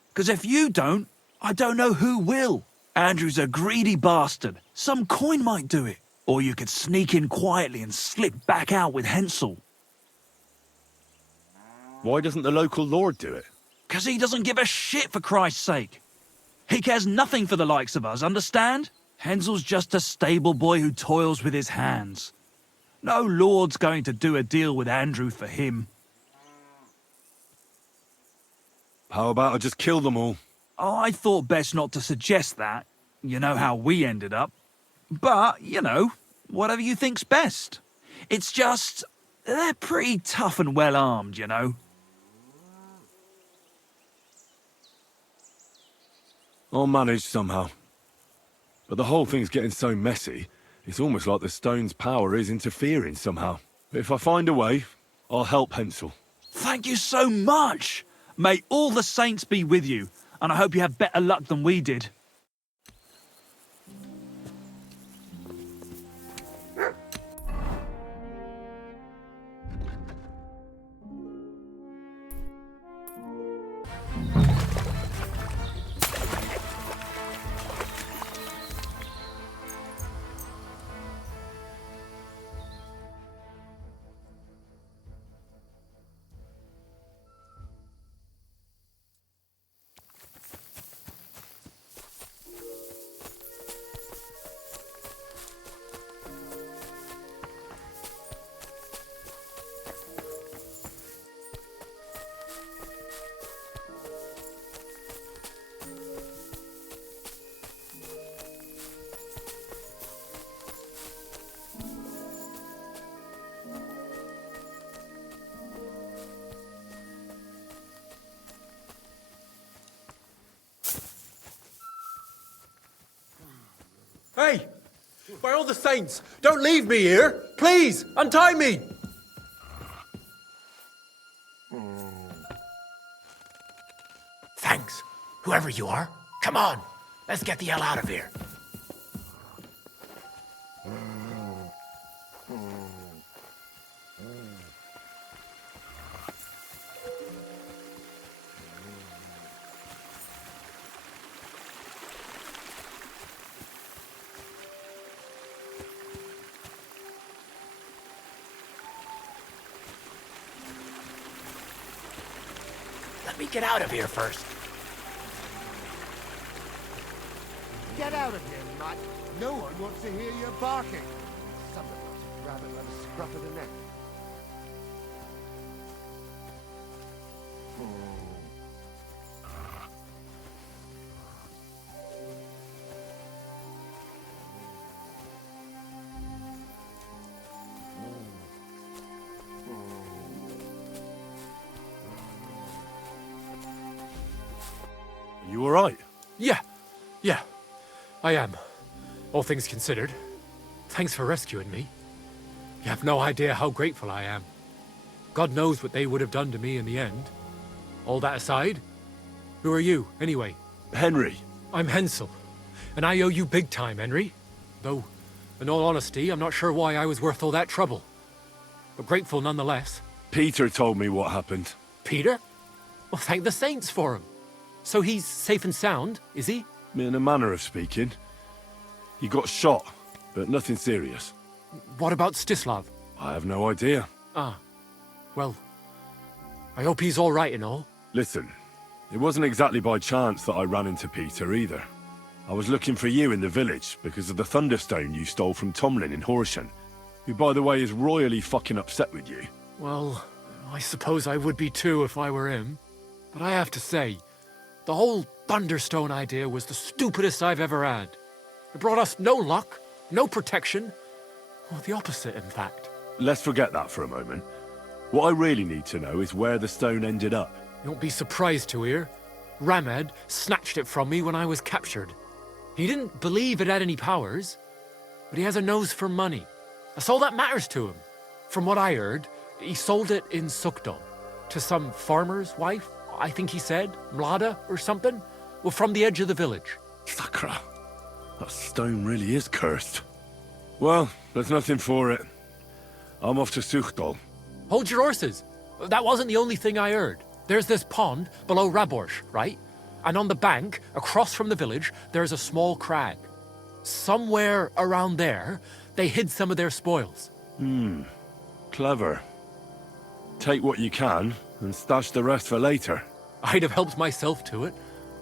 Because if you don't, I don't know who will. Andrew's a greedy bastard. Some coin might do it. Or you could sneak in quietly and slip back out with Hensel. Why doesn't the local lord do it? 'Cause he doesn't give a shit, for Christ's sake. He cares nothing for the likes of us, understand? Hensel's just a stable boy who toils with his hands. No lord's going to do a deal with Andrew for him. How about I just kill them all? I thought best not to suggest that. You know how we ended up. But, you know, whatever you think's best. It's just, they're pretty tough and well-armed, you know. I'll manage somehow. But the whole thing's getting so messy, it's almost like the stone's power is interfering somehow. But if I find a way, I'll help Hensel. Thank you so much! May all the saints be with you, and I hope you have better luck than we did. Hey! By all the saints, don't leave me here! Please, untie me! Thanks, whoever you are. Come on, let's get the hell out of here. Let me get out of here first. Get out of here, mutt. No one wants to hear you barking. Some of us would rather have a scruff of the neck. You all right? Yeah, I am. All things considered. Thanks for rescuing me. You have no idea how grateful I am. God knows what they would have done to me in the end. All that aside, who are you, anyway? Henry. I'm Hensel, and I owe you big time, Henry. Though, in all honesty, I'm not sure why I was worth all that trouble. But grateful nonetheless. Peter told me what happened. Peter? Well, thank the saints for him. So he's safe and sound, is he? In a manner of speaking. He got shot, but nothing serious. What about Stislav? I have no idea. Ah, well, I hope he's all right and all. Listen, it wasn't exactly by chance that I ran into Peter either. I was looking for you in the village because of the Thunderstone you stole from Tomlin in Horsham, who, by the way, is royally fucking upset with you. Well, I suppose I would be too if I were him. But I have to say, the whole Thunderstone idea was the stupidest I've ever had. It brought us no luck, no protection. Well, the opposite, in fact. Let's forget that for a moment. What I really need to know is where the stone ended up. You won't be surprised to hear. Ramed snatched it from me when I was captured. He didn't believe it had any powers, but he has a nose for money. That's all that matters to him. From what I heard, he sold it in Sukdom to some farmer's wife, I think he said, Mlada or something. Well, from the edge of the village. Sakra. That stone really is cursed. Well, there's nothing for it. I'm off to Sukdol. Hold your horses. That wasn't the only thing I heard. There's this pond below Raborsh, right? And on the bank, across from the village, there's a small crag. Somewhere around there, they hid some of their spoils. Clever. Take what you can, and stash the rest for later. I'd have helped myself to it,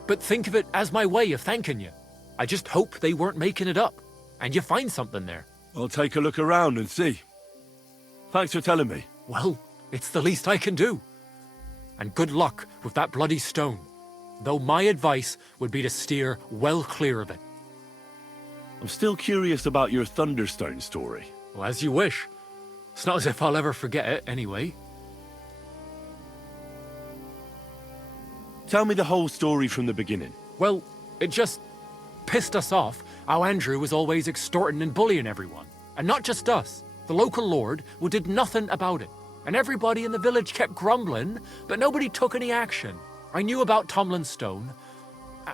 but think of it as my way of thanking you. I just hope they weren't making it up, and you find something there. I'll take a look around and see. Thanks for telling me. Well, it's the least I can do. And good luck with that bloody stone, though my advice would be to steer well clear of it. I'm still curious about your Thunderstone story. Well, as you wish. It's not as if I'll ever forget it, anyway. Tell me the whole story from the beginning. Well, it just pissed us off how Andrew was always extorting and bullying everyone. And not just us. The local lord who did nothing about it. And everybody in the village kept grumbling, but nobody took any action. I knew about Tomlin's stone,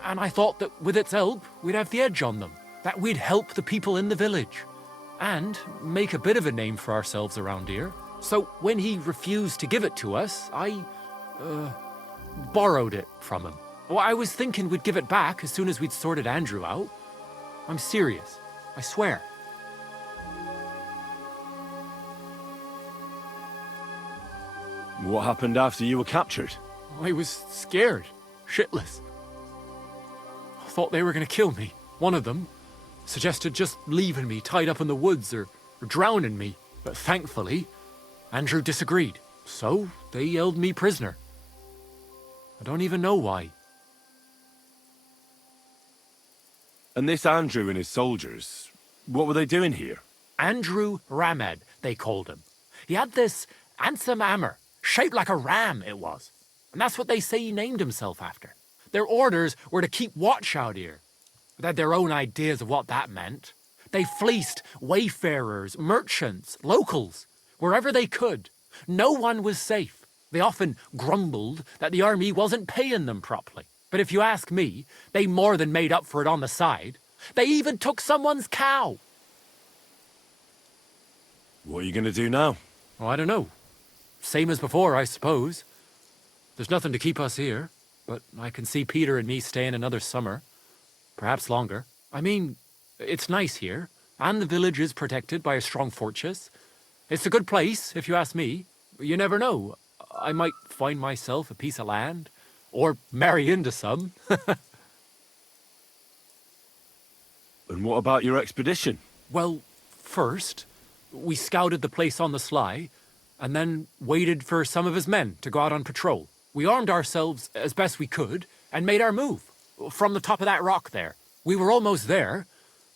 and I thought that with its help, we'd have the edge on them. That we'd help the people in the village. And make a bit of a name for ourselves around here. So when he refused to give it to us, I borrowed it from him. Well, I was thinking we'd give it back as soon as we'd sorted Andrew out. I'm serious. I swear. What happened after you were captured? I was scared. Shitless. I thought they were going to kill me. One of them suggested just leaving me tied up in the woods or drowning me. But thankfully, Andrew disagreed. So they held me prisoner. I don't even know why. And this Andrew and his soldiers, what were they doing here? Andrew Ramed, they called him. He had this handsome hammer, shaped like a ram it was. And that's what they say he named himself after. Their orders were to keep watch out here. They had their own ideas of what that meant. They fleeced wayfarers, merchants, locals, wherever they could. No one was safe. They often grumbled that the army wasn't paying them properly. But if you ask me, they more than made up for it on the side. They even took someone's cow. What are you going to do now? Oh, I don't know. Same as before, I suppose. There's nothing to keep us here, but I can see Peter and me staying another summer. Perhaps longer. I mean, it's nice here, and the village is protected by a strong fortress. It's a good place, if you ask me. You never know. I might find myself a piece of land, or marry into some. And what about your expedition? Well, first, we scouted the place on the sly, and then waited for some of his men to go out on patrol. We armed ourselves as best we could, and made our move, from the top of that rock there. We were almost there,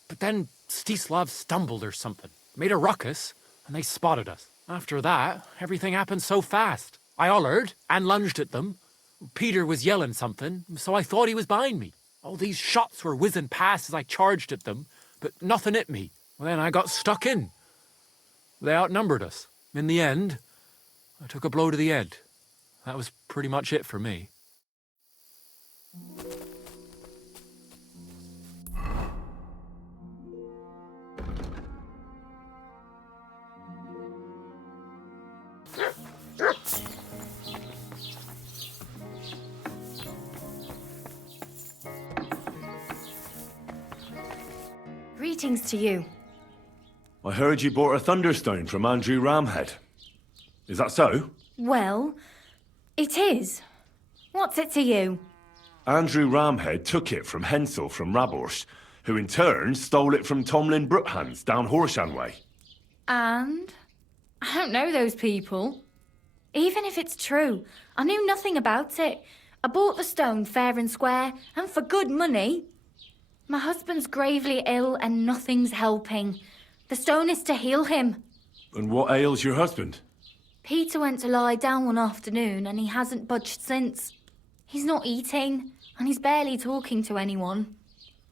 but then Stislav stumbled or something, made a ruckus, and they spotted us. After that, everything happened so fast. I hollered and lunged at them. Peter was yelling something, so I thought he was behind me. All these shots were whizzing past as I charged at them, but nothing hit me. Well, then I got stuck in. They outnumbered us. In the end, I took a blow to the head. That was pretty much it for me. Greetings to you. I heard you bought a Thunderstone from Andrew Ramhead. Is that so? Well, it is. What's it to you? Andrew Ramhead took it from Hensel from Raborst, who in turn stole it from Tomlin Brookhans down Horshan way. And? I don't know those people. Even if it's true, I knew nothing about it. I bought the stone fair and square, and for good money. My husband's gravely ill and nothing's helping. The stone is to heal him. And what ails your husband? Peter went to lie down one afternoon and he hasn't budged since. He's not eating, and he's barely talking to anyone.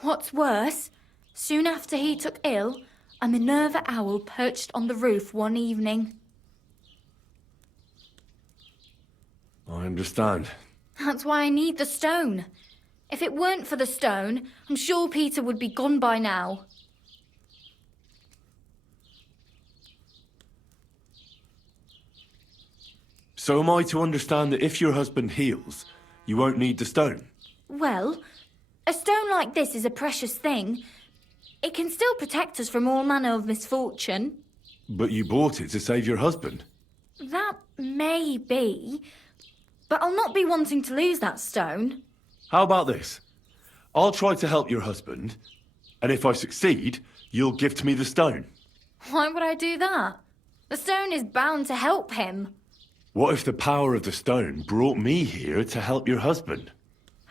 What's worse, soon after he took ill, a Minerva owl perched on the roof one evening. I understand. That's why I need the stone. If it weren't for the stone, I'm sure Peter would be gone by now. So am I to understand that if your husband heals, you won't need the stone? Well, a stone like this is a precious thing. It can still protect us from all manner of misfortune. But you bought it to save your husband. That may be, but I'll not be wanting to lose that stone. How about this? I'll try to help your husband, and if I succeed, you'll gift me the stone. Why would I do that? The stone is bound to help him. What if the power of the stone brought me here to help your husband?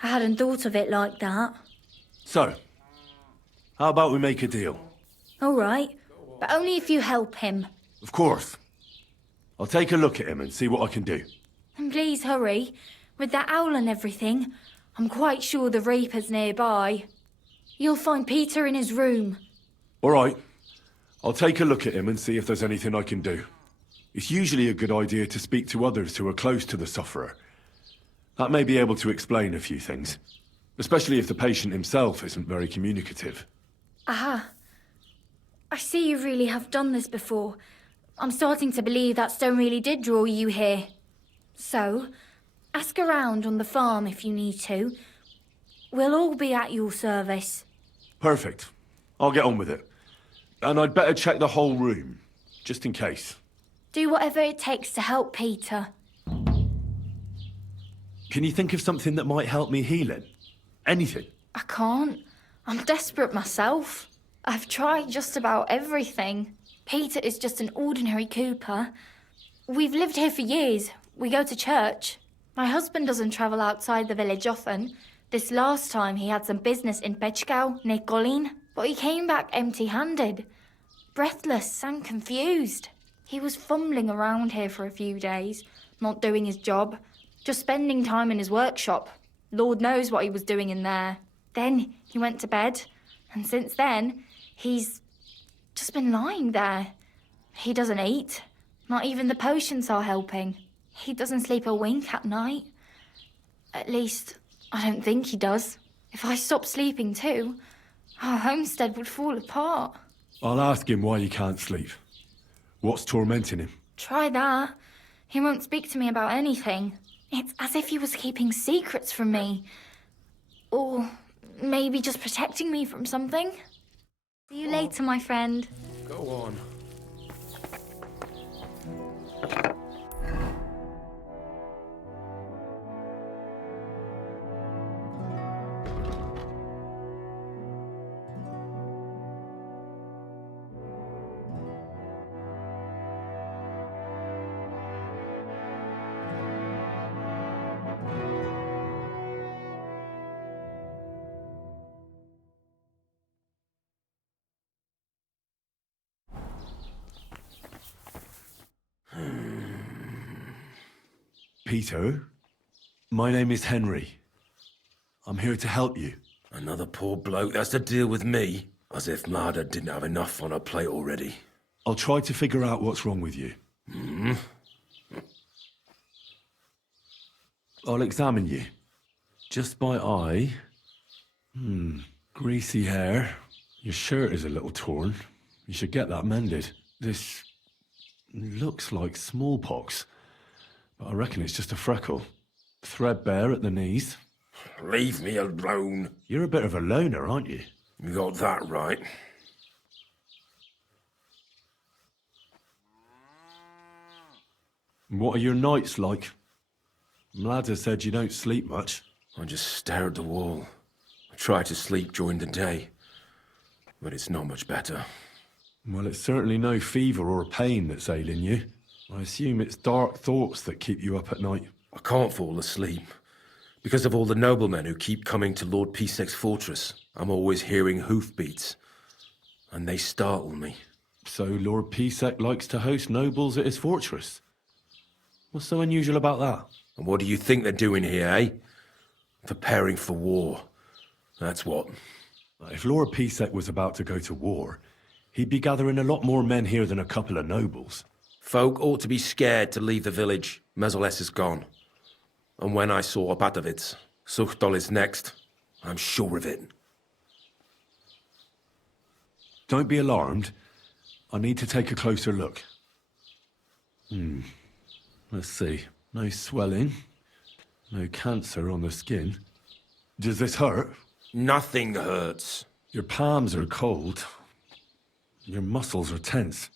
I hadn't thought of it like that. So, how about we make a deal? All right, but only if you help him. Of course. I'll take a look at him and see what I can do. And please hurry. With that owl and everything, I'm quite sure the Reaper's nearby. You'll find Peter in his room. All right. I'll take a look at him and see if there's anything I can do. It's usually a good idea to speak to others who are close to the sufferer. That may be able to explain a few things, especially if the patient himself isn't very communicative. Aha. I see you really have done this before. I'm starting to believe that stone really did draw you here. So, ask around on the farm if you need to. We'll all be at your service. Perfect. I'll get on with it. And I'd better check the whole room, just in case. Do whatever it takes to help Peter. Can you think of something that might help me heal him? Anything? I can't. I'm desperate myself. I've tried just about everything. Peter is just an ordinary cooper. We've lived here for years. We go to church. My husband doesn't travel outside the village often. This last time he had some business in Pechkau, near Golin, but he came back empty-handed, breathless and confused. He was fumbling around here for a few days, not doing his job, just spending time in his workshop. Lord knows what he was doing in there. Then he went to bed, And since then, he's just been lying there. He doesn't eat. Not even the potions are helping. He doesn't sleep a wink at night. At least, I don't think he does. If I stopped sleeping too, our homestead would fall apart. I'll ask him why he can't sleep. What's tormenting him? Try that. He won't speak to me about anything. It's as if he was keeping secrets from me. Or maybe just protecting me from something. See you later, my friend. Go on. Peter, my name is Henry. I'm here to help you. Another poor bloke that's to deal with me, as if Marder didn't have enough on her plate already. I'll try to figure out what's wrong with you. I'll examine you. Just by eye. Greasy hair. Your shirt is a little torn. You should get that mended. This looks like smallpox, but I reckon it's just a freckle. Threadbare at the knees. Leave me alone. You're a bit of a loner, aren't you? You got that right. What are your nights like? Mladder said you don't sleep much. I just stare at the wall. I try to sleep during the day, but it's not much better. Well, it's certainly no fever or pain that's ailing you. I assume it's dark thoughts that keep you up at night. I can't fall asleep. Because of all the noblemen who keep coming to Lord Pisek's fortress, I'm always hearing hoofbeats, and they startle me. So Lord Pisek likes to host nobles at his fortress? What's so unusual about that? And what do you think they're doing here, eh? Preparing for war. That's what. If Lord Pisek was about to go to war, he'd be gathering a lot more men here than a couple of nobles. Folk ought to be scared to leave the village. Mezoles is gone. And when I saw Abatovitz, Suchdol is next. I'm sure of it. Don't be alarmed. I need to take a closer look. Let's see. No swelling. No cancer on the skin. Does this hurt? Nothing hurts. Your palms are cold. Your muscles are tense.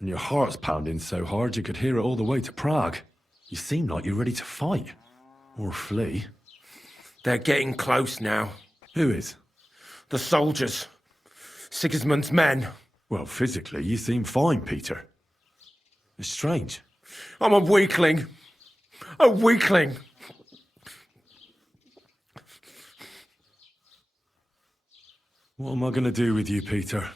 And your heart's pounding so hard you could hear it all the way to Prague. You seem like you're ready to fight. Or flee. They're getting close now. Who is? The soldiers. Sigismund's men. Well, physically, you seem fine, Peter. It's strange. I'm a weakling. A weakling. What am I going to do with you, Peter?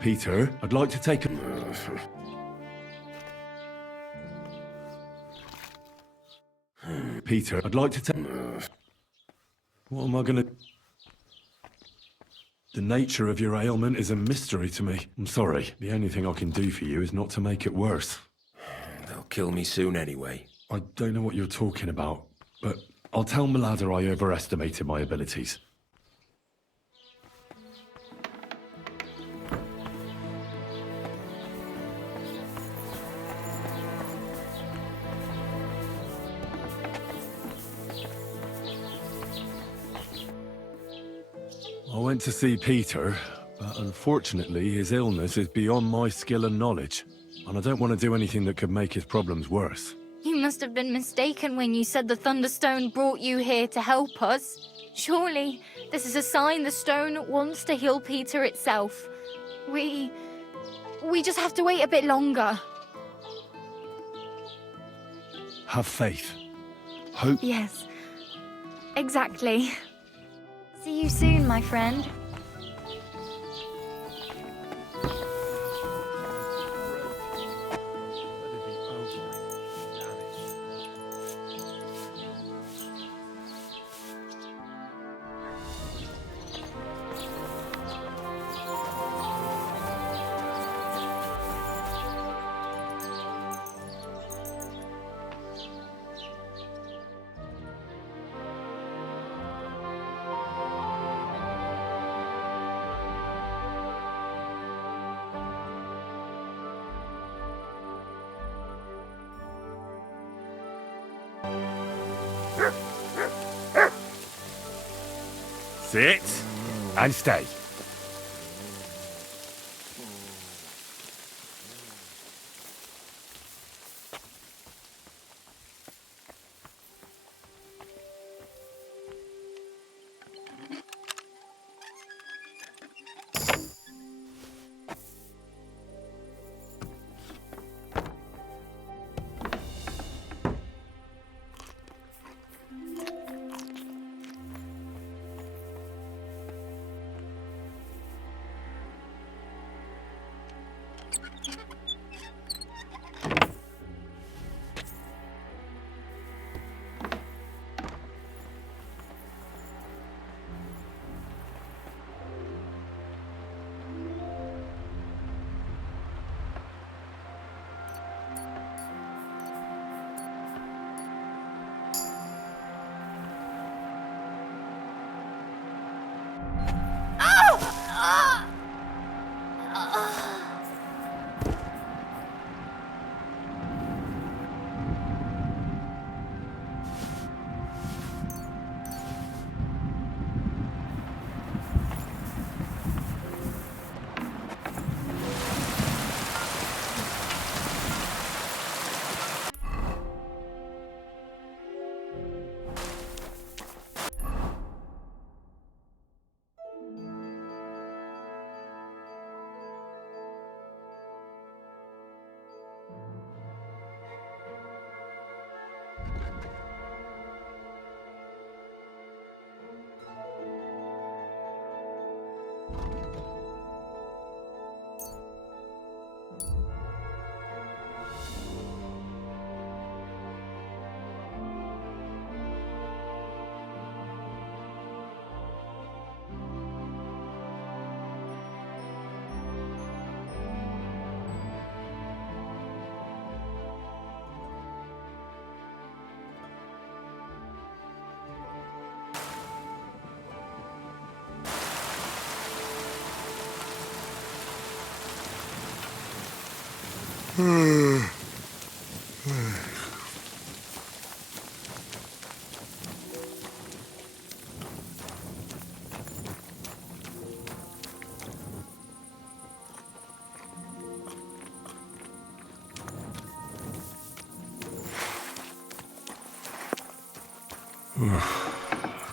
Peter, I'd like to take a... Peter, I'd like to take... What am I gonna... The nature of your ailment is a mystery to me. I'm sorry. The only thing I can do for you is not to make it worse. They'll kill me soon anyway. I don't know what you're talking about, but I'll tell Mladder I overestimated my abilities. I went to see Peter, but unfortunately his illness is beyond my skill and knowledge, and I don't want to do anything that could make his problems worse. You must have been mistaken when you said the Thunderstone brought you here to help us. Surely, this is a sign the stone wants to heal Peter itself. We just have to wait a bit longer. Have faith. Hope. Yes, exactly. See you soon, my friend. Sit and stay.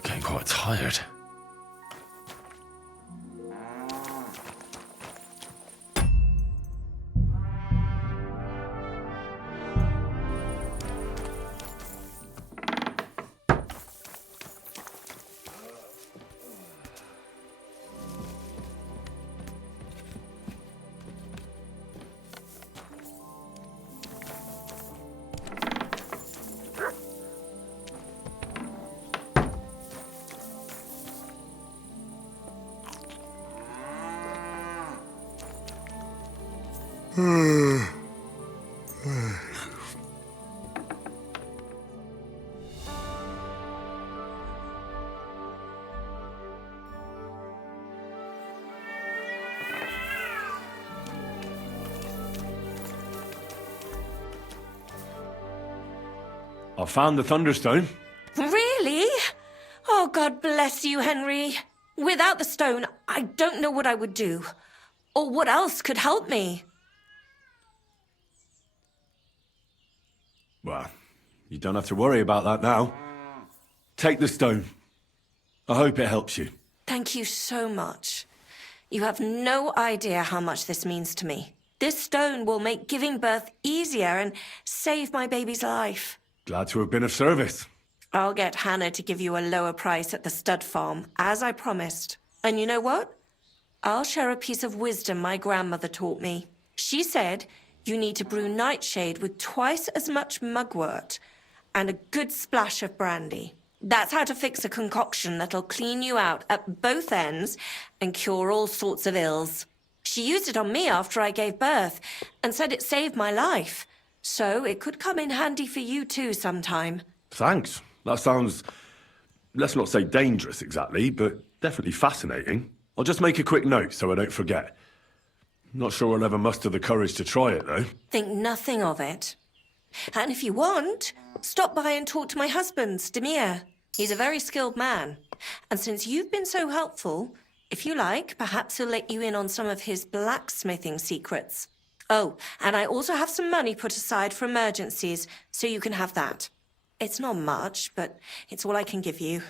Getting quite tired. I found the Thunderstone. Really? Oh, God bless you, Henry. Without the stone, I don't know what I would do. Or what else could help me. Well, you don't have to worry about that now. Take the stone. I hope it helps you. Thank you so much. You have no idea how much this means to me. This stone will make giving birth easier and save my baby's life. Glad to have been of service. I'll get Hannah to give you a lower price at the stud farm, as I promised. And you know what? I'll share a piece of wisdom my grandmother taught me. She said you need to brew nightshade with twice as much mugwort and a good splash of brandy. That's how to fix a concoction that'll clean you out at both ends and cure all sorts of ills. She used it on me after I gave birth and said it saved my life. So it could come in handy for you too sometime. Thanks. That sounds, let's not say dangerous exactly, but definitely fascinating. I'll just make a quick note so I don't forget. Not sure I'll ever muster the courage to try it, though. Think nothing of it. And if you want, stop by and talk to my husband, Demir. He's a very skilled man. And since you've been so helpful, if you like, perhaps he'll let you in on some of his blacksmithing secrets. Oh, and I also have some money put aside for emergencies, so you can have that. It's not much, but it's all I can give you.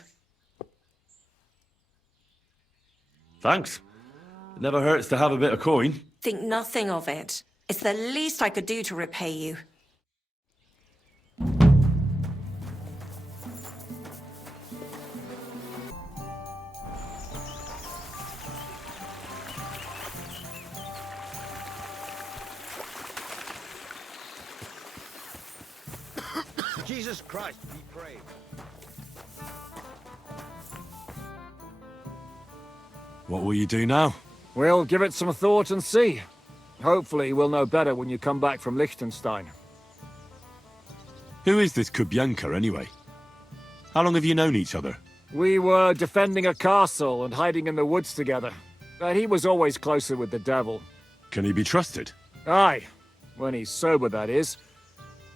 Thanks. It never hurts to have a bit of coin. Think nothing of it. It's the least I could do to repay you. Jesus Christ, be praised. What will you do now? We'll give it some thought and see. Hopefully we'll know better when you come back from Liechtenstein. Who is this Kubyanka, anyway? How long have you known each other? We were defending a castle and hiding in the woods together. But he was always closer with the devil. Can he be trusted? Aye. When he's sober, that is.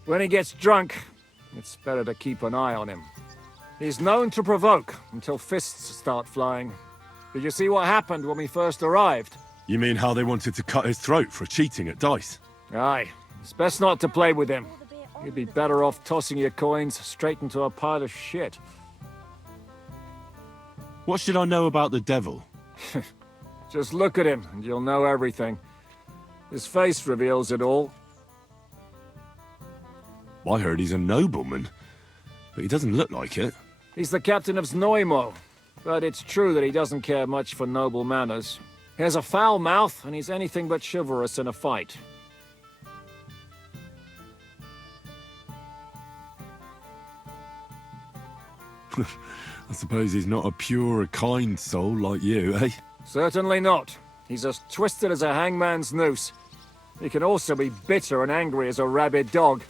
When he gets drunk, it's better to keep an eye on him. He's known to provoke until fists start flying. Did you see what happened when we first arrived? You mean how they wanted to cut his throat for cheating at dice? Aye. It's best not to play with him. You'd be better off tossing your coins straight into a pile of shit. What should I know about the devil? Just look at him and you'll know everything. His face reveals it all. I heard he's a nobleman, but he doesn't look like it. He's the captain of Znojmo, but it's true that he doesn't care much for noble manners. He has a foul mouth, and he's anything but chivalrous in a fight. I suppose he's not a pure, kind soul like you, eh? Certainly not. He's as twisted as a hangman's noose. He can also be bitter and angry as a rabid dog.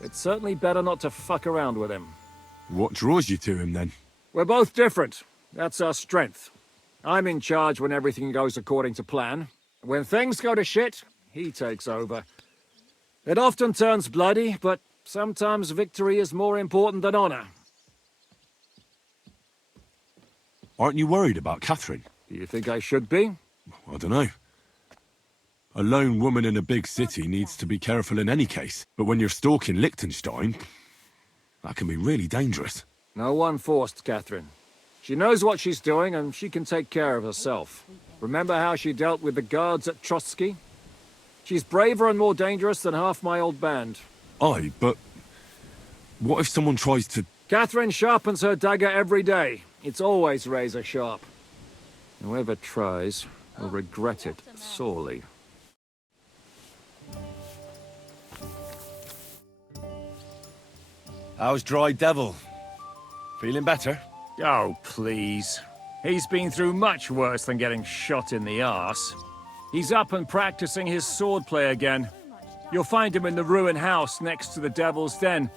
It's certainly better not to fuck around with him. What draws you to him, then? We're both different. That's our strength. I'm in charge when everything goes according to plan. When things go to shit, he takes over. It often turns bloody, but sometimes victory is more important than honor. Aren't you worried about Catherine? Do you think I should be? I don't know. A lone woman in a big city needs to be careful in any case. But when you're stalking Liechtenstein, that can be really dangerous. No one forced Catherine. She knows what she's doing, and she can take care of herself. Remember how she dealt with the guards at Trotsky? She's braver and more dangerous than half my old band. Aye, but what if someone tries to... Catherine sharpens her dagger every day. It's always razor sharp. Whoever tries will regret it sorely. How's Dry Devil? Feeling better? Oh, please. He's been through much worse than getting shot in the arse. He's up and practicing his swordplay again. You'll find him in the ruined house next to the Devil's Den.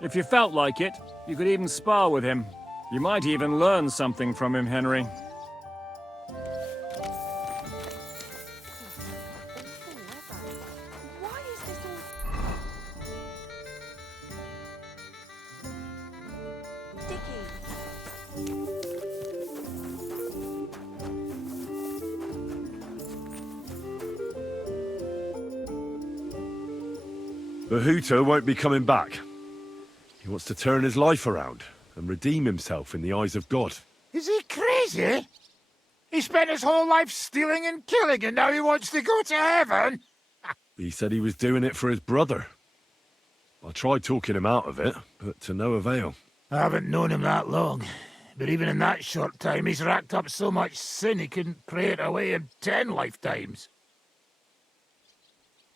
If you felt like it, you could even spar with him. You might even learn something from him, Henry. The Hooter won't be coming back. He wants to turn his life around and redeem himself in the eyes of God. Is he crazy? He spent his whole life stealing and killing, and now he wants to go to heaven? He said he was doing it for his brother. I tried talking him out of it, but to no avail. I haven't known him that long, but even in that short time, he's racked up so much sin he couldn't pray it away in 10 lifetimes.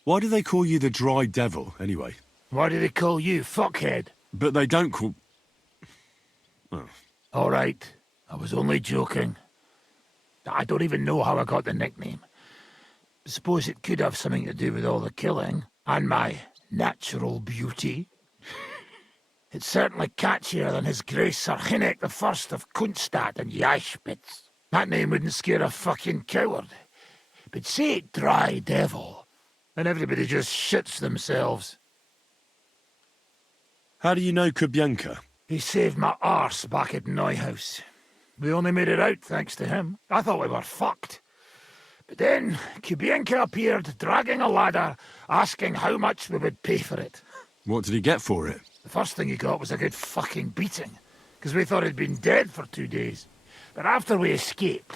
Why do they call you the Dry Devil, anyway? Why do they call you fuckhead? But they don't call... Oh. All right, I was only joking. I don't even know how I got the nickname. Suppose it could have something to do with all the killing, and my natural beauty. It's certainly catchier than His Grace Sir Hinnek the First of Kunstadt and Yashpitz. That name wouldn't scare a fucking coward. But say it Dry Devil, and everybody just shits themselves. How do you know Kubyanka? He saved my arse back at Neuhaus. We only made it out thanks to him. I thought we were fucked. But then Kubienka appeared, dragging a ladder, asking how much we would pay for it. What did he get for it? The first thing he got was a good fucking beating, because we thought he'd been dead for 2 days. But after we escaped,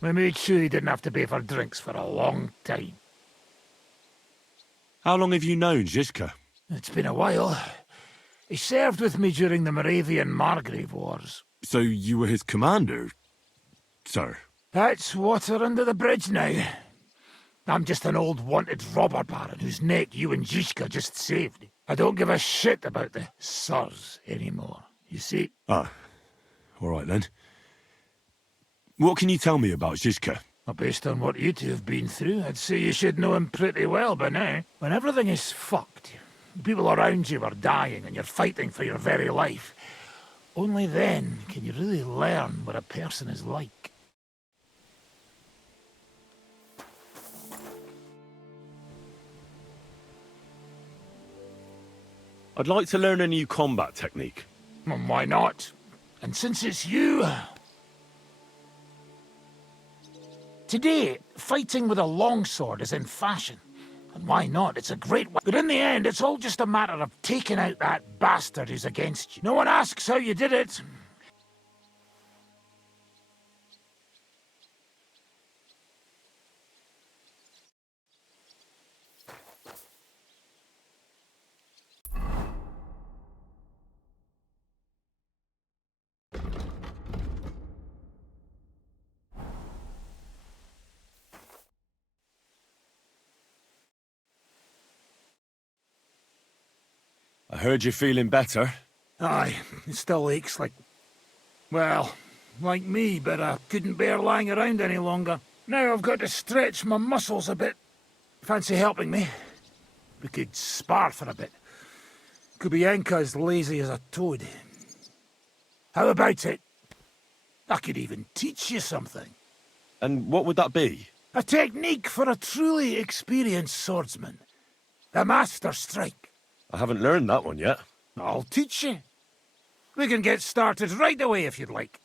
we made sure he didn't have to pay for drinks for a long time. How long have you known Zizka? It's been a while. He served with me during the Moravian-Margrave Wars. So you were his commander, sir? That's water under the bridge now. I'm just an old wanted robber baron whose neck you and Zizka just saved. I don't give a shit about the sirs anymore, you see? Ah, all right then. What can you tell me about Zizka? Well, based on what you two have been through, I'd say you should know him pretty well by now. When everything is fucked, the people around you are dying and you're fighting for your very life, only then can you really learn what a person is like. I'd like to learn a new combat technique. Well, why not? And since it's you... Today, fighting with a longsword is in fashion. And why not? It's a great one. But in the end, it's all just a matter of taking out that bastard who's against you. No one asks how you did it. I heard you're feeling better. Aye, it still aches like... Well, like me, but I couldn't bear lying around any longer. Now I've got to stretch my muscles a bit. Fancy helping me? We could spar for a bit. Kubienka's lazy as a toad. How about it? I could even teach you something. And what would that be? A technique for a truly experienced swordsman. The master strike. I haven't learned that one yet. I'll teach you. We can get started right away if you'd like.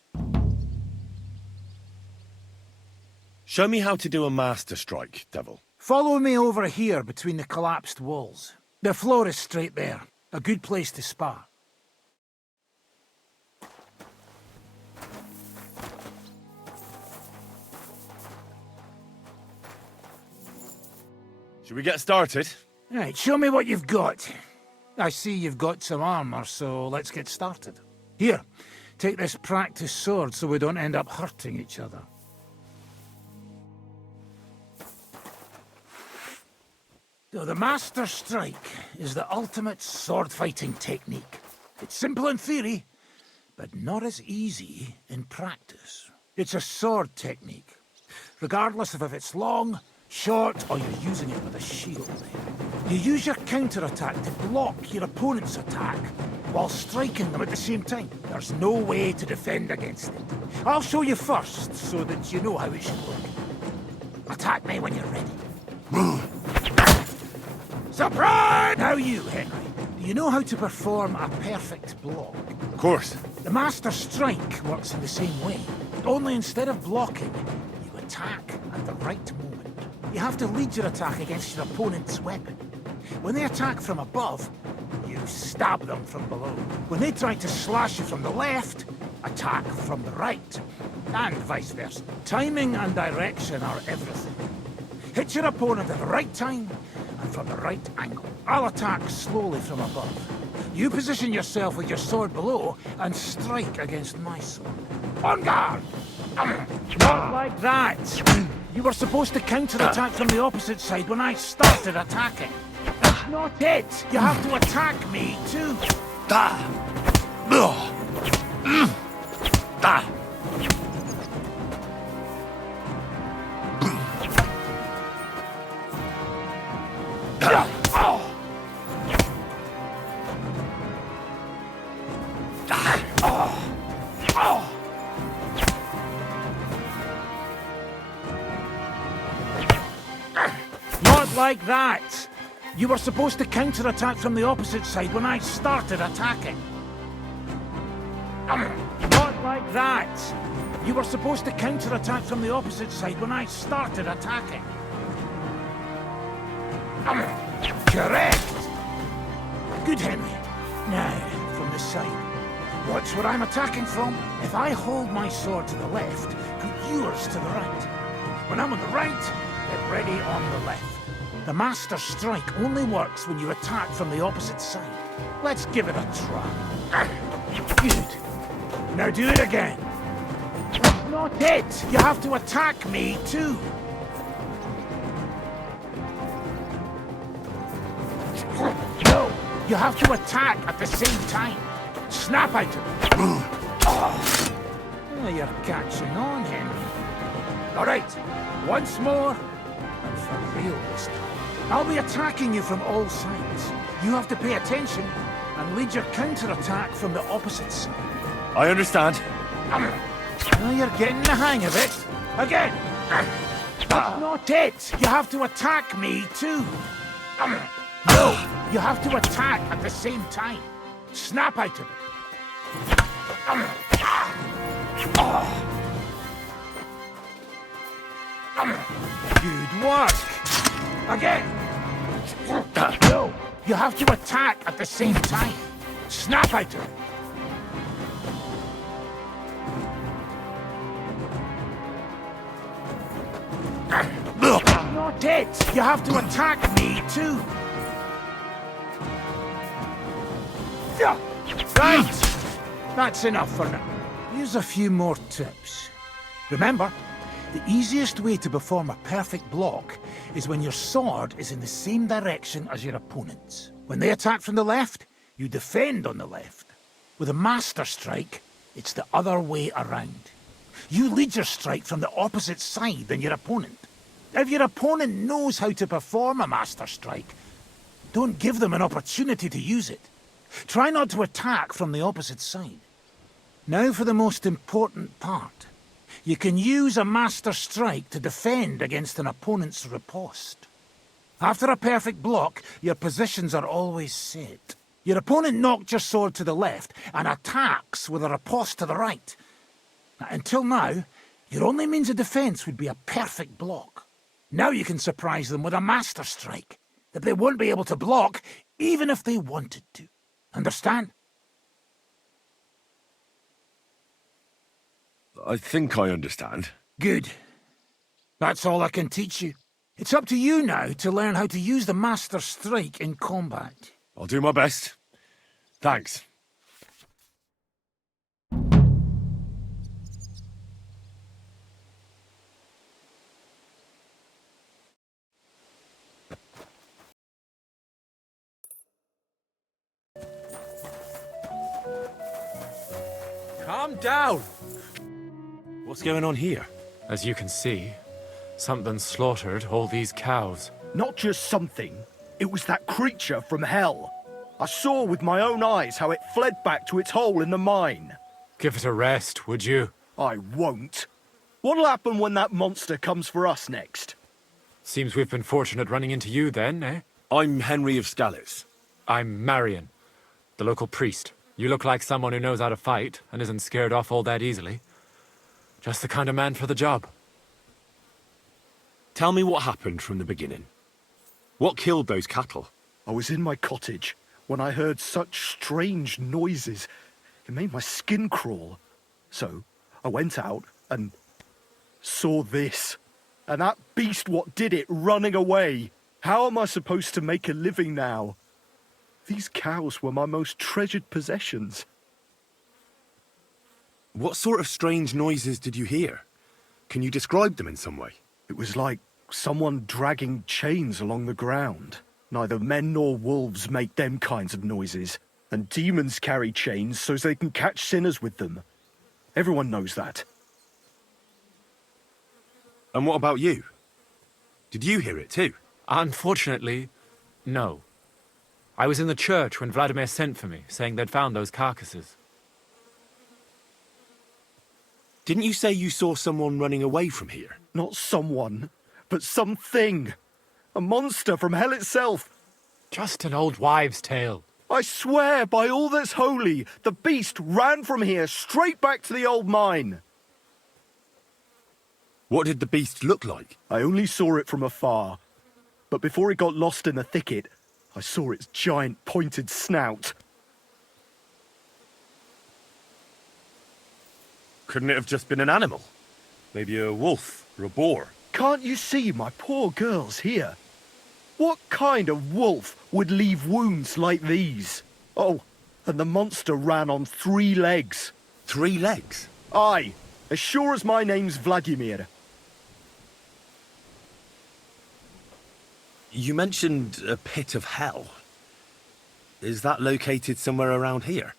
Show me how to do a master strike, Devil. Follow me over here between the collapsed walls. The floor is straight there. A good place to spar. Should we get started? Right, show me what you've got. I see you've got some armor, so let's get started. Here, take this practice sword so we don't end up hurting each other. So the Master Strike is the ultimate sword-fighting technique. It's simple in theory, but not as easy in practice. It's a sword technique, regardless of if it's long, short, or you're using it with a shield. You use your counterattack to block your opponent's attack while striking them at the same time. There's no way to defend against it. I'll show you first so that you know how it should look. Attack me when you're ready. Surprise! Now you, Henry. Do you know how to perform a perfect block? Of course. The Master Strike works in the same way. Only instead of blocking, you attack at the right moment. You have to lead your attack against your opponent's weapon. When they attack from above, you stab them from below. When they try to slash you from the left, attack from the right. And vice versa. Timing and direction are everything. Hit your opponent at the right time and from the right angle. I'll attack slowly from above. You position yourself with your sword below and strike against my sword. On guard! Not like that! You were supposed to counter-attack from the opposite side when I started attacking. That's not it! You have to attack me, too! Not like that! You were supposed to counter-attack from the opposite side when I started attacking. Not like that! You were supposed to counter-attack from the opposite side when I started attacking. Correct! Good, Henry. Now, from the side. Watch where I'm attacking from. If I hold my sword to the left, put yours to the right. When I'm on the right, get ready on the left. The Master Strike only works when you attack from the opposite side. Let's give it a try. Good. Now do it again. Not it! You have to attack me, too. No, you have to attack at the same time. Snap out of it. Oh, you're catching on, Henry. All right, once more, and for real this time. I'll be attacking you from all sides. You have to pay attention and lead your counter-attack from the opposite side. I understand. Now you're getting the hang of it. Again. That's not it. You have to attack me, too. No, you have to attack at the same time. Snap out of it. Good work. Again. No, you have to attack at the same time. Snap out of it. Not it. You have to attack me, too. Right! That's enough for now. Here's a few more tips. Remember, the easiest way to perform a perfect block is when your sword is in the same direction as your opponent's. When they attack from the left, you defend on the left. With a Master Strike, it's the other way around. You lead your strike from the opposite side than your opponent. If your opponent knows how to perform a Master Strike, don't give them an opportunity to use it. Try not to attack from the opposite side. Now for the most important part. You can use a Master Strike to defend against an opponent's riposte. After a perfect block, your positions are always set. Your opponent knocked your sword to the left and attacks with a riposte to the right. Until now, your only means of defense would be a perfect block. Now you can surprise them with a Master Strike that they won't be able to block even if they wanted to. Understand? I think I understand. Good. That's all I can teach you. It's up to you now to learn how to use the Master Strike in combat. I'll do my best. Thanks. Calm down! What's going on here? As you can see, something slaughtered all these cows. Not just something. It was that creature from hell. I saw with my own eyes how it fled back to its hole in the mine. Give it a rest, would you? I won't. What'll happen when that monster comes for us next? Seems we've been fortunate running into you then, eh? I'm Henry of Skalitz. I'm Marion, the local priest. You look like someone who knows how to fight and isn't scared off all that easily. Just the kind of man for the job. Tell me what happened from the beginning. What killed those cattle? I was in my cottage when I heard such strange noises. It made my skin crawl. So I went out and saw this. And that beast what did it running away. How am I supposed to make a living now? These cows were my most treasured possessions. What sort of strange noises did you hear? Can you describe them in some way? It was like someone dragging chains along the ground. Neither men nor wolves make them kinds of noises. And demons carry chains so they can catch sinners with them. Everyone knows that. And what about you? Did you hear it too? Unfortunately, no. I was in the church when Vladimir sent for me, saying they'd found those carcasses. Didn't you say you saw someone running away from here? Not someone, but something. A monster from hell itself. Just an old wives' tale. I swear by all that's holy, the beast ran from here straight back to the old mine. What did the beast look like? I only saw it from afar, but before it got lost in the thicket, I saw its giant pointed snout. Couldn't it have just been an animal? Maybe a wolf or a boar? Can't you see my poor girls here? What kind of wolf would leave wounds like these? Oh, and the monster ran on 3 legs. 3 legs? Aye, as sure as my name's Vladimir. You mentioned a pit of hell. Is that located somewhere around here?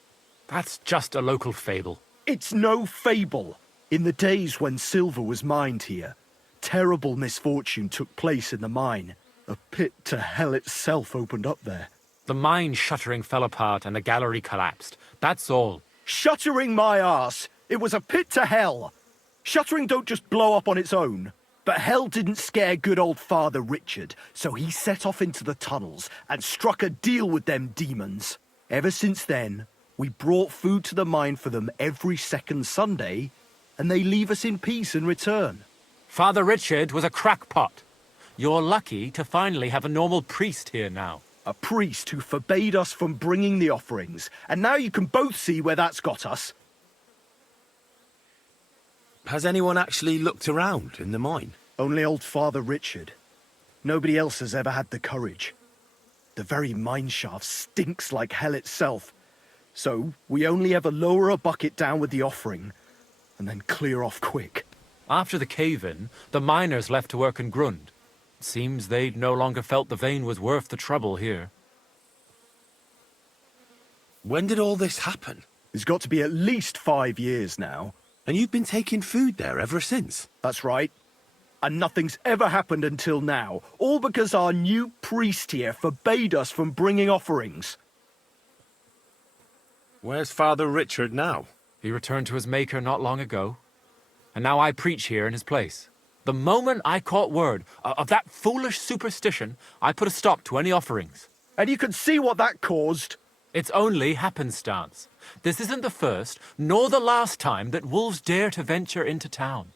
That's just a local fable. It's no fable. In the days when silver was mined here, terrible misfortune took place in the mine. A pit to hell itself opened up there. The mine shuttering fell apart and the gallery collapsed. That's all. Shuttering my arse! It was a pit to hell! Shuttering don't just blow up on its own. But hell didn't scare good old Father Richard, so he set off into the tunnels and struck a deal with them demons. Ever since then, we brought food to the mine for them every second Sunday, and they leave us in peace in return. Father Richard was a crackpot. You're lucky to finally have a normal priest here now. A priest who forbade us from bringing the offerings, and now you can both see where that's got us. Has anyone actually looked around in the mine? Only old Father Richard. Nobody else has ever had the courage. The very mine shaft stinks like hell itself. So we only ever lower a bucket down with the offering, and then clear off quick. After the cave-in, the miners left to work in Grund. It seems they'd no longer felt the vein was worth the trouble here. When did all this happen? It's got to be at least 5 years now. And you've been taking food there ever since? That's right. And nothing's ever happened until now, all because our new priest here forbade us from bringing offerings. Where's Father Richard now? He returned to his maker not long ago, and now I preach here in his place. The moment I caught word of that foolish superstition, I put a stop to any offerings. And you can see what that caused. It's only happenstance. This isn't the first, nor the last time that wolves dare to venture into town.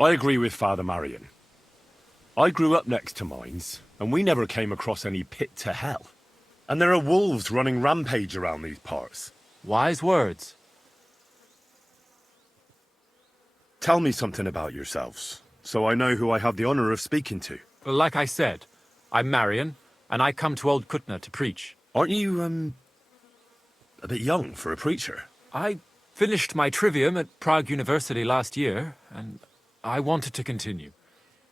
I agree with Father Marion. I grew up next to mines, and we never came across any pit to hell. And there are wolves running rampage around these parts. Wise words. Tell me something about yourselves, so I know who I have the honor of speaking to. Like I said, I'm Marion, and I come to Old Kutna to preach. Aren't you, a bit young for a preacher? I finished my trivium at Prague University last year, and I wanted to continue.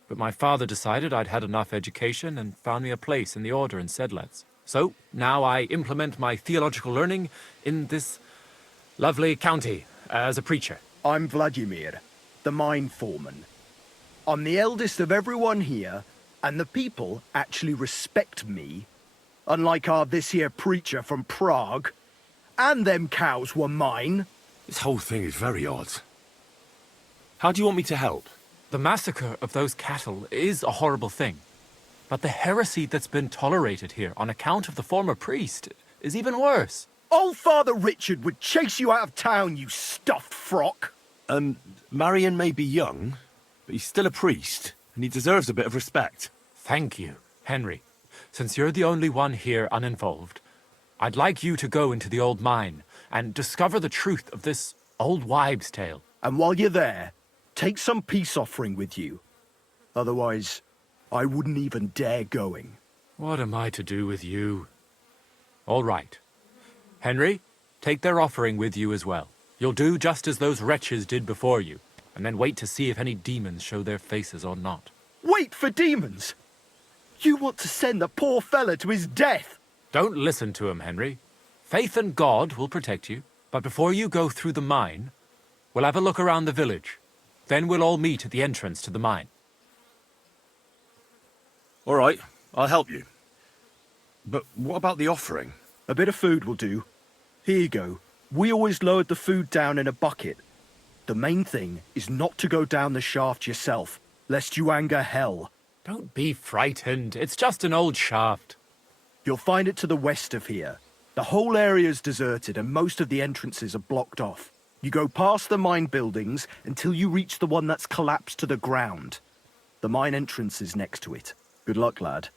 But my father decided I'd had enough education and found me a place in the order in Sedlec. So now I implement my theological learning in this lovely county as a preacher. I'm Vladimir, the mine foreman. I'm the eldest of everyone here, and the people actually respect me, unlike our this here preacher from Prague. And them cows were mine. This whole thing is very odd. How do you want me to help? The massacre of those cattle is a horrible thing. But the heresy that's been tolerated here on account of the former priest is even worse. Old Father Richard would chase you out of town, you stuffed frock. Marion may be young, but he's still a priest, and he deserves a bit of respect. Thank you, Henry. Since you're the only one here uninvolved, I'd like you to go into the old mine and discover the truth of this old wives' tale. And while you're there, take some peace offering with you. Otherwise, I wouldn't even dare going. What am I to do with you? All right. Henry, take their offering with you as well. You'll do just as those wretches did before you, and then wait to see if any demons show their faces or not. Wait for demons? You want to send the poor fella to his death? Don't listen to him, Henry. Faith in God will protect you. But before you go through the mine, we'll have a look around the village. Then we'll all meet at the entrance to the mine. All right, I'll help you. But what about the offering? A bit of food will do. Here you go. We always lowered the food down in a bucket. The main thing is not to go down the shaft yourself, lest you anger hell. Don't be frightened. It's just an old shaft. You'll find it to the west of here. The whole area's deserted and most of the entrances are blocked off. You go past the mine buildings until you reach the one that's collapsed to the ground. The mine entrance is next to it. Good luck, lad.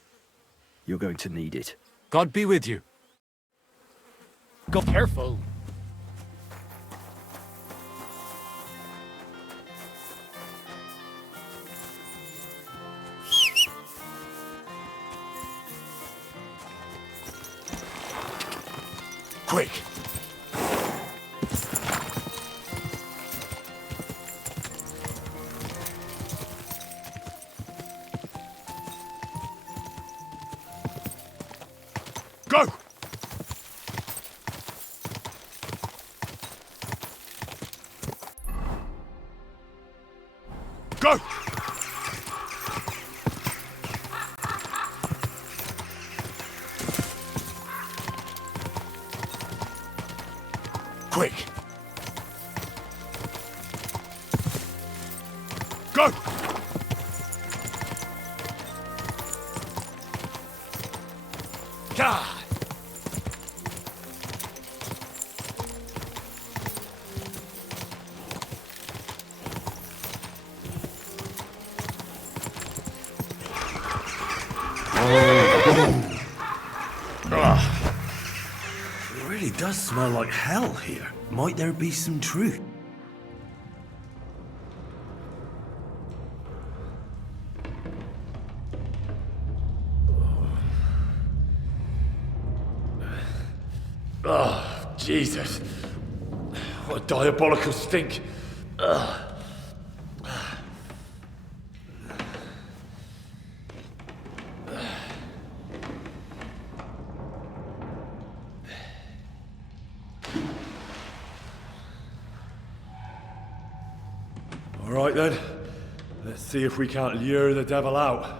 You're going to need it. God be with you. Go careful. Quick! Go! Go! Quick! Go! God! It really does smell like hell here. Might there be some truth? Oh, Jesus. What a diabolical stink. Ugh. All right then. Let's see if we can't lure the devil out.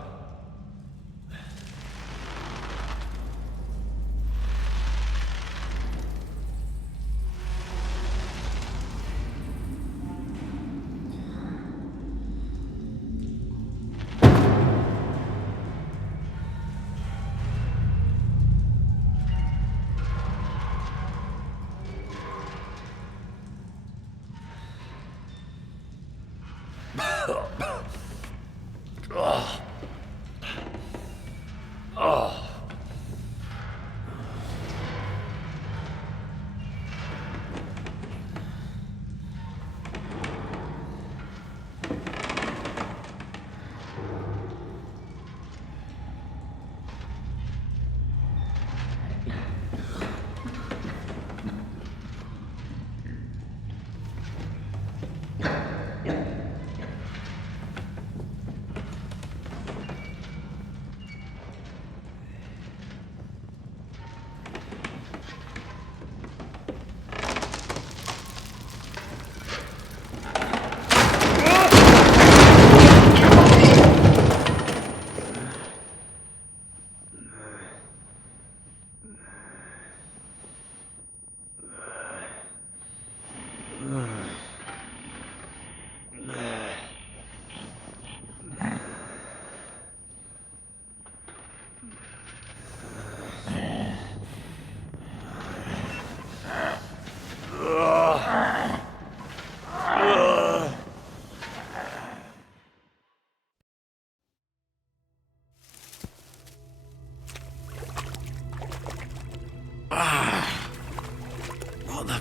What the...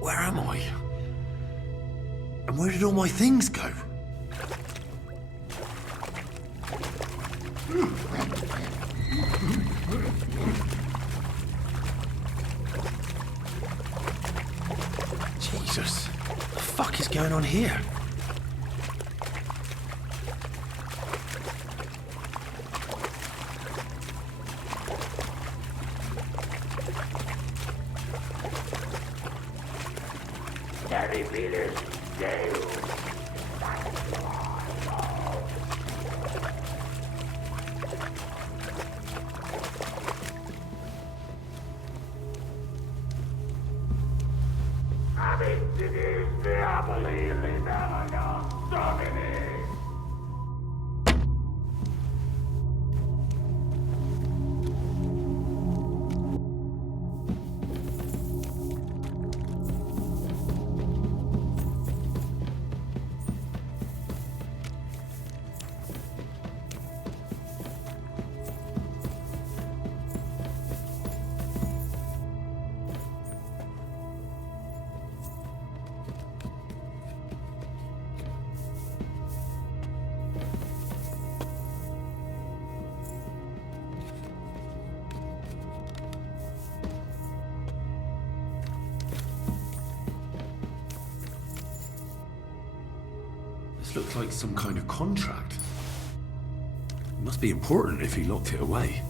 Where am I? And where did all my things go? Jesus, what the fuck is going on here? looks like some kind of contract. It must be important if he locked it away.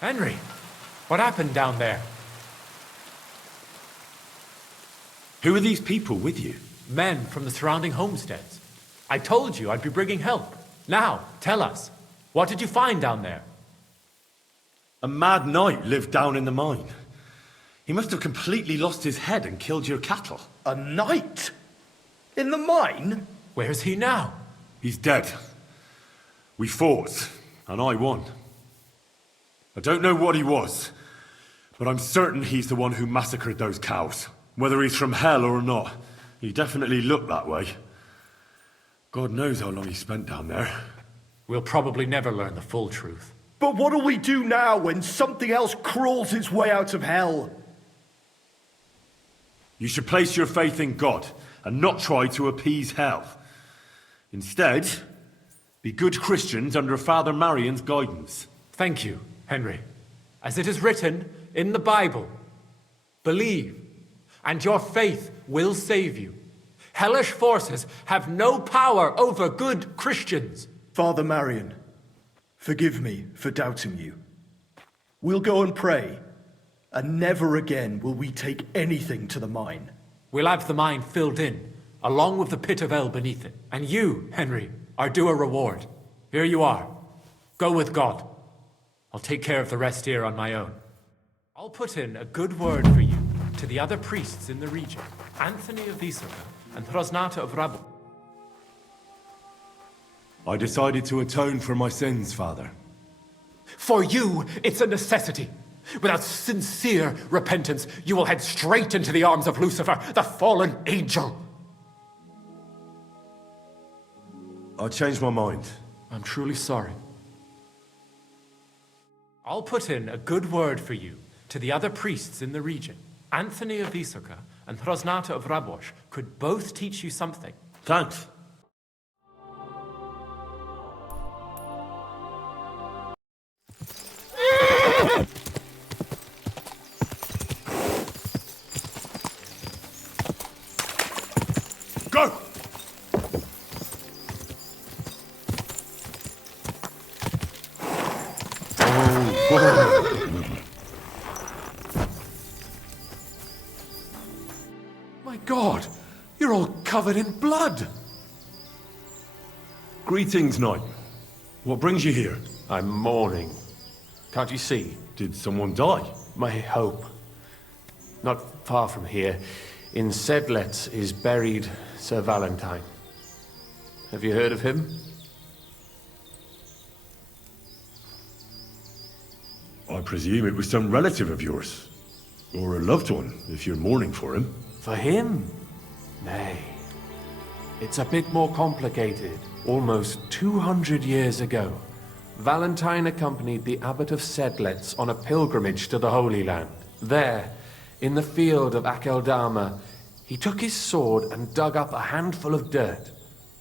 Henry, what happened down there? Who are these people with you? Men from the surrounding homesteads. I told you I'd be bringing help. Now, tell us, what did you find down there? A mad knight lived down in the mine. He must have completely lost his head and killed your cattle. A knight? In the mine? Where's he now? He's dead. We fought, and I won. I don't know what he was, but I'm certain he's the one who massacred those cows. Whether he's from hell or not, he definitely looked that way. God knows how long he spent down there. We'll probably never learn the full truth. But what do we do now when something else crawls its way out of hell? You should place your faith in God and not try to appease hell. Instead, be good Christians under Father Marion's guidance. Thank you, Henry. As it is written in the Bible, believe, and your faith will save you. Hellish forces have no power over good Christians. Father Marion, forgive me for doubting you. We'll go and pray, and never again will we take anything to the mine. We'll have the mine filled in, along with the pit of hell beneath it. And you, Henry, are due a reward. Here you are. Go with God. I'll take care of the rest here on my own. I'll put in a good word for you to the other priests in the region, Anthony of Vysoka and Hrosnata of Rabel. I decided to atone for my sins, Father. For you, it's a necessity. Without sincere repentance, you will head straight into the arms of Lucifer, the fallen angel. I changed my mind. I'm truly sorry. I'll put in a good word for you to the other priests in the region. Anthony of Vysoka and Hrosnata of Rabosh could both teach you something. Thanks. Go! My God, you're all covered in blood. Greetings, Knight. What brings you here? I'm mourning. Can't you see? Did someone die? My hope. Not far from here, in Sedlets, is buried Sir Valentine. Have you heard of him? I presume it was some relative of yours. Or a loved one, if you're mourning for him. For him? Nay. It's a bit more complicated. Almost 200 years ago, Valentine accompanied the Abbot of Sedlets on a pilgrimage to the Holy Land. There, in the field of Akeldama, he took his sword and dug up a handful of dirt,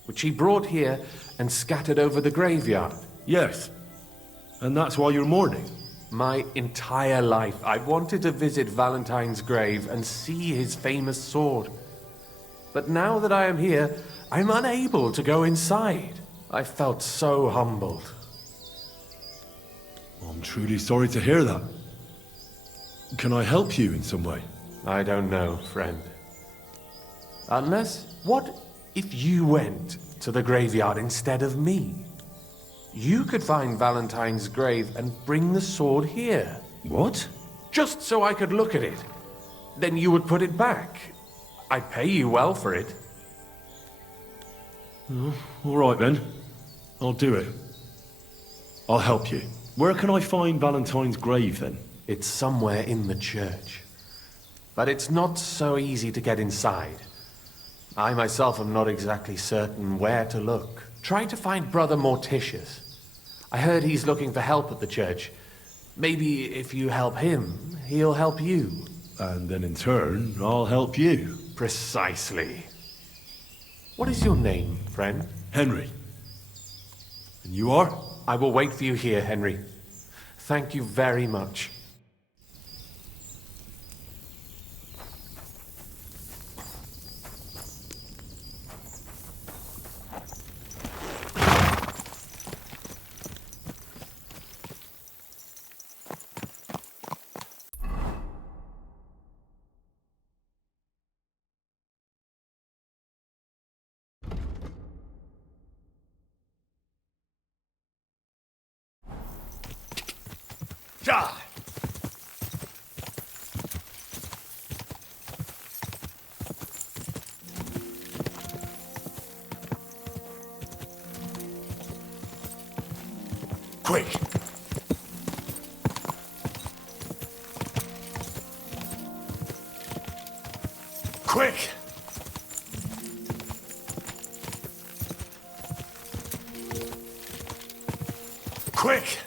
which he brought here and scattered over the graveyard. Yes. And that's why you're mourning? My entire life, I wanted to visit Valentine's grave and see his famous sword. But now that I am here, I'm unable to go inside. I felt so humbled. I'm truly sorry to hear that. Can I help you in some way? I don't know, friend. Unless, what if you went to the graveyard instead of me? You could find Valentine's grave and bring the sword here. What? Just so I could look at it. Then you would put it back. I'd pay you well for it. Oh, all right then. I'll do it. I'll help you. Where can I find Valentine's grave then? It's somewhere in the church. But it's not so easy to get inside. I myself am not exactly certain where to look. Try to find Brother Morticius. I heard he's looking for help at the church. Maybe if you help him, he'll help you. And then in turn, I'll help you. Precisely. What is your name, friend? Henry. And you are? I will wait for you here, Henry. Thank you very much. Quick! Quick! Quick!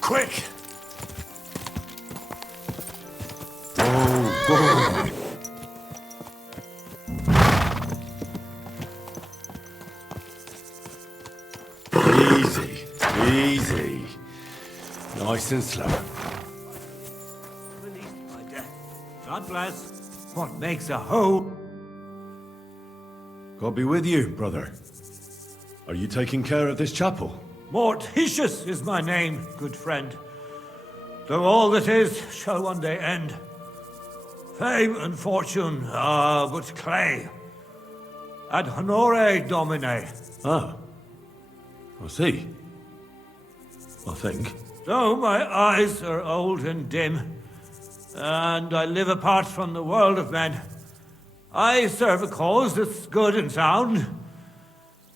Quick! Oh, Easy, easy. Nice and slow. Released by death. God bless. What makes a hoe? God be with you, brother. Are you taking care of this chapel? Morticius is my name, good friend. Though all that is shall one day end. Fame and fortune are but clay. Ad honore domine. Ah. I see. I think. Though my eyes are old and dim, and I live apart from the world of men, I serve a cause that's good and sound,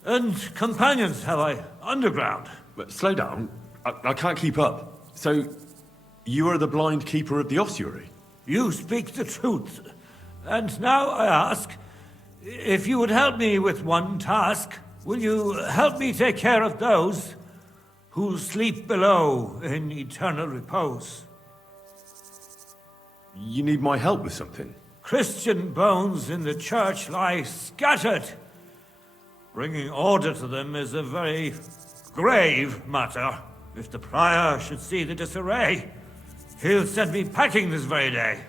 and companions have I underground. But slow down. I can't keep up. So, you are the blind keeper of the ossuary? You speak the truth. And now I ask, if you would help me with one task, will you help me take care of those who sleep below in eternal repose? You need my help with something? Christian bones in the church lie scattered. Bringing order to them is a very grave matter. If the prior should see the disarray, he'll send me packing this very day.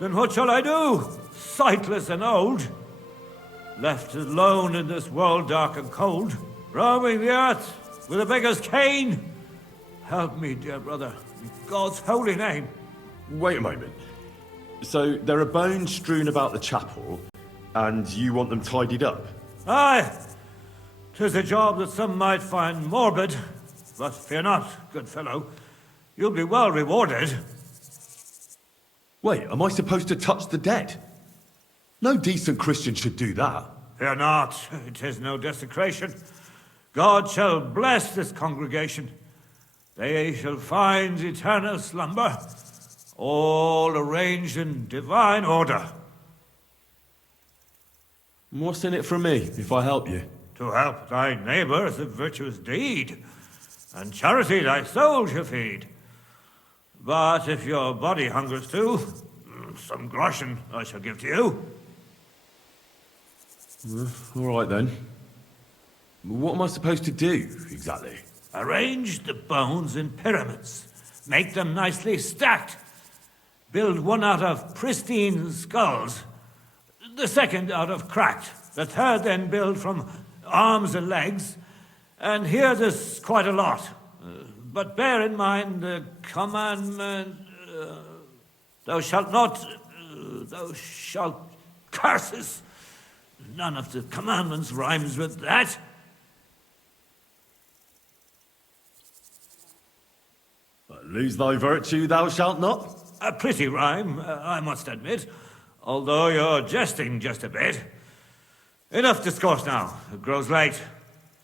Then what shall I do, sightless and old? Left alone in this world dark and cold, roaming the earth with a beggar's cane? Help me, dear brother, in God's holy name. Wait a moment. So, there are bones strewn about the chapel, and you want them tidied up? Aye, 'tis a job that some might find morbid, but fear not, good fellow. You'll be well rewarded. Wait, am I supposed to touch the dead? No decent Christian should do that. Fear not, it is no desecration. God shall bless this congregation. They shall find eternal slumber, all arranged in divine order. What's in it for me, if I help you? To help thy neighbour is a virtuous deed, and charity thy soul shall feed. But if your body hungers too, some groschen I shall give to you. All right then. What am I supposed to do, exactly? Arrange the bones in pyramids. Make them nicely stacked. Build one out of pristine skulls, the second out of cracked, the third then build from arms and legs, and here there's quite a lot. But bear in mind the commandment, thou shalt not, thou shalt curses. None of the commandments rhymes with that. Lose thy virtue, thou shalt not? A pretty rhyme, I must admit, although you're jesting just a bit. Enough discourse now. It grows late.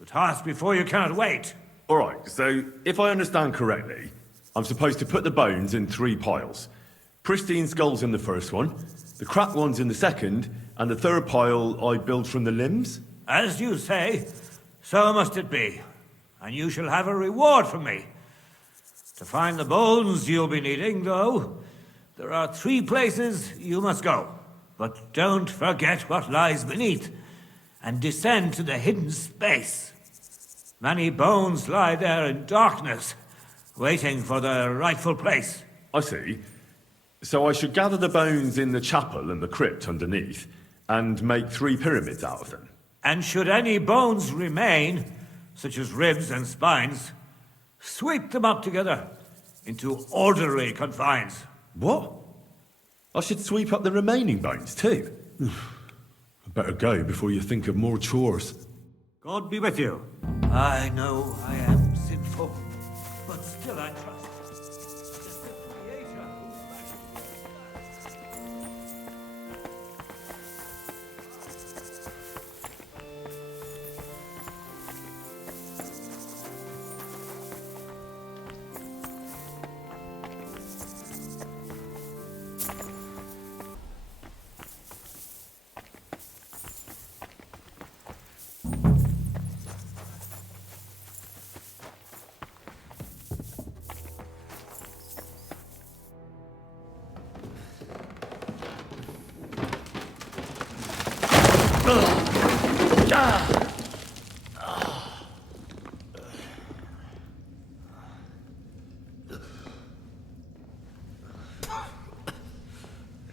The task before you cannot wait. All right, so if I understand correctly, I'm supposed to put the bones in 3 piles. Pristine skulls in the first one, the cracked ones in the second, and the third pile I build from the limbs? As you say, so must it be. And you shall have a reward from me. To find the bones you'll be needing, though, there are 3 places you must go. But don't forget what lies beneath, and descend to the hidden space. Many bones lie there in darkness, waiting for their rightful place. I see. So I should gather the bones in the chapel and the crypt underneath, and make 3 pyramids out of them. And should any bones remain, such as ribs and spines, sweep them up together into orderly confines. What? I should sweep up the remaining bones too? I better go before you think of more chores. God be with you. I know I am sinful, but still I trust.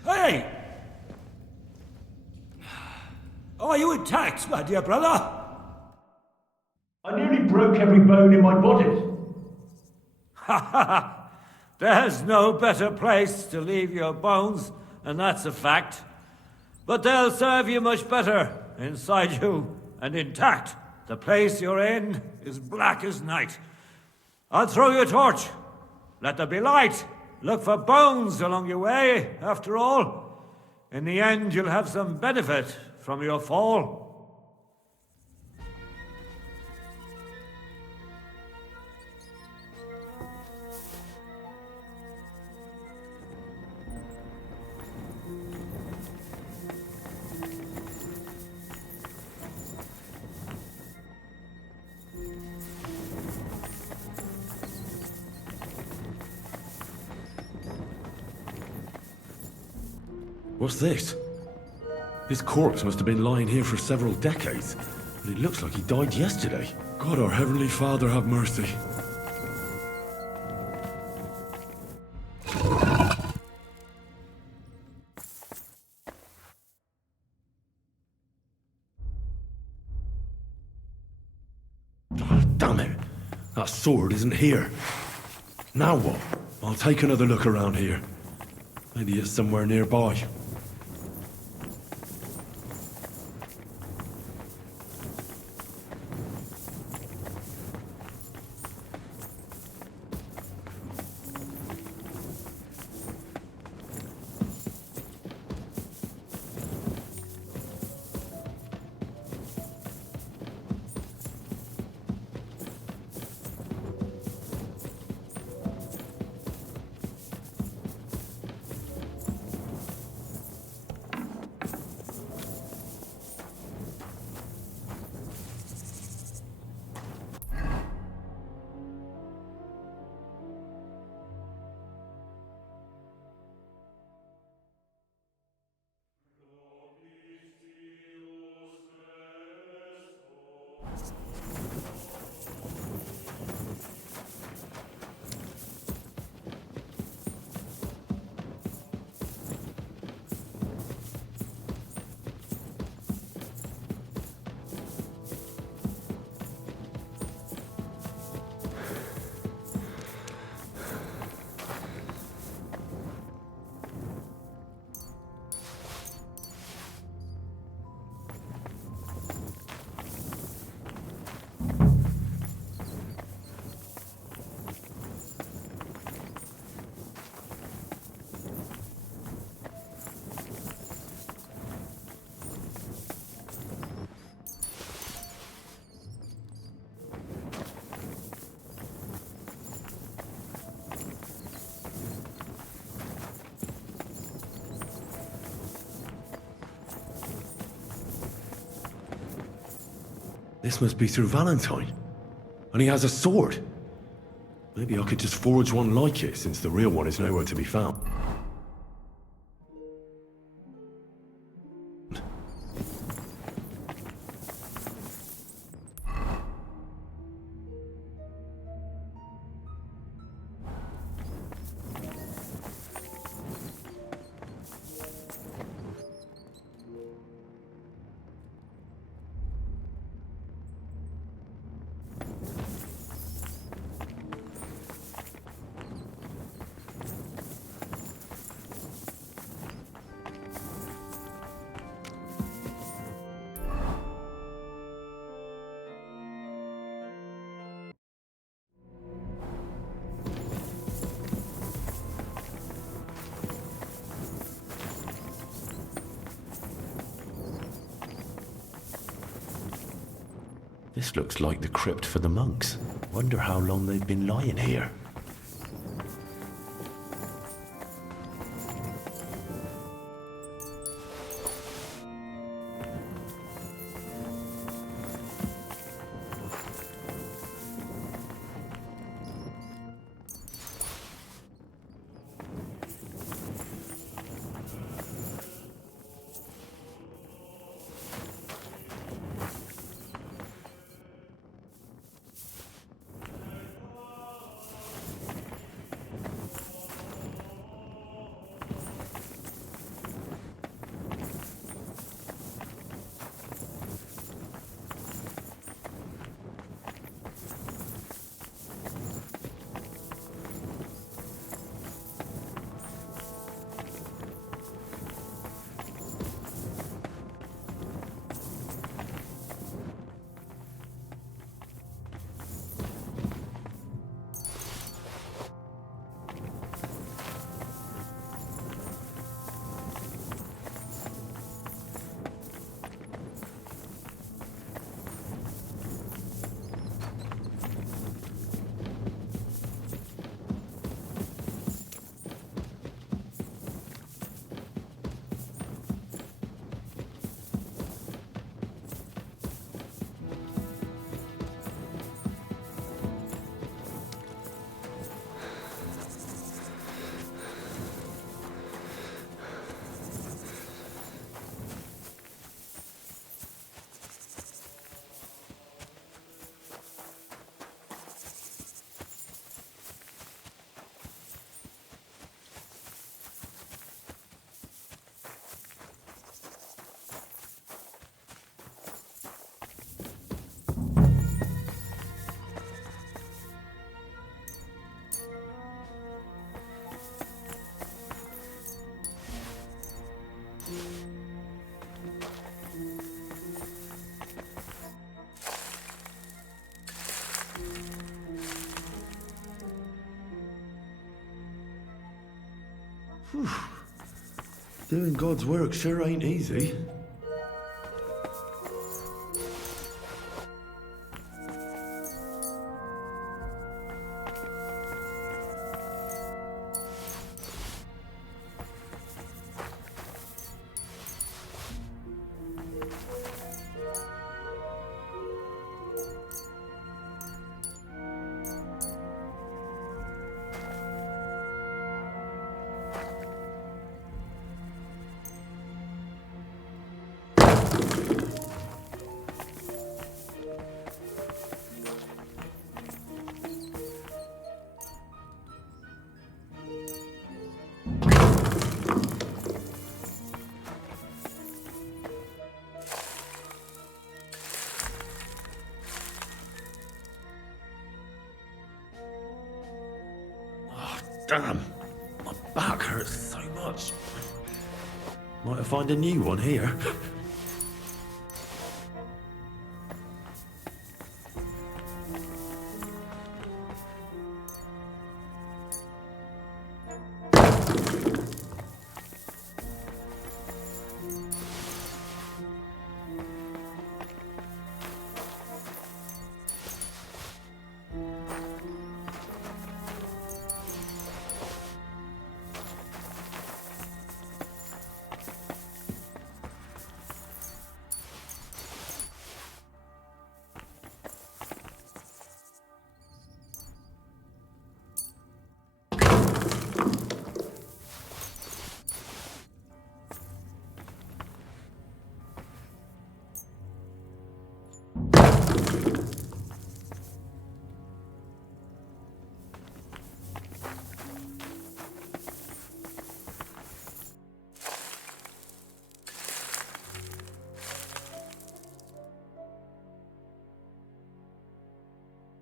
Hey! Are you intact, my dear brother? I nearly broke every bone in my body. Ha ha! There's no better place to leave your bones, and that's a fact. But they'll serve you much better inside you and intact. The place you're in is black as night. I'll throw you a torch. Let there be light. Look for bones along your way, after all. In the end, you'll have some benefit from your fall. What's this? His corpse must have been lying here for several decades, but it looks like he died yesterday. God, our Heavenly Father, have mercy. Oh, damn it! That sword isn't here. Now what? I'll take another look around here. Maybe it's somewhere nearby. This must be through Valentine. And he has a sword. Maybe I could just forge one like it, since the real one is nowhere to be found. This looks like the crypt for the monks. Wonder how long they've been lying here. Whew. Doing God's work sure ain't easy. Damn, my back hurts so much. Might I find a new one here?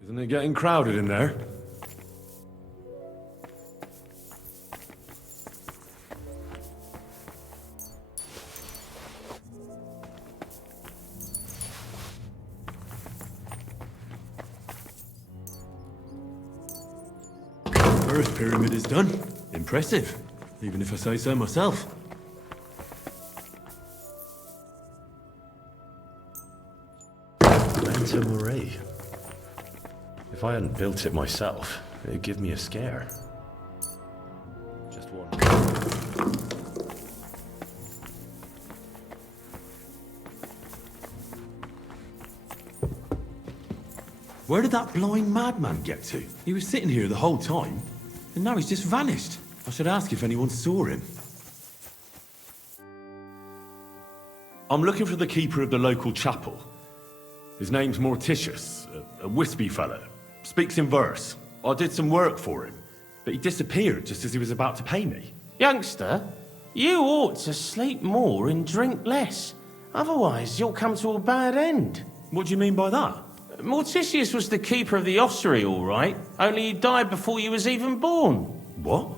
Isn't it getting crowded in there? First pyramid is done. Impressive, even if I say so myself. Manta Murray. If I hadn't built it myself, it'd give me a scare. Just one. Where did that blind madman get to? He was sitting here the whole time, and now he's just vanished. I should ask if anyone saw him. I'm looking for the keeper of the local chapel. His name's Morticius, a wispy fellow. Speaks in verse. I did some work for him, but he disappeared just as he was about to pay me. Youngster, you ought to sleep more and drink less. Otherwise, you'll come to a bad end. What do you mean by that? Morticius was the keeper of the ossuary, all right. Only he died before you was even born. What?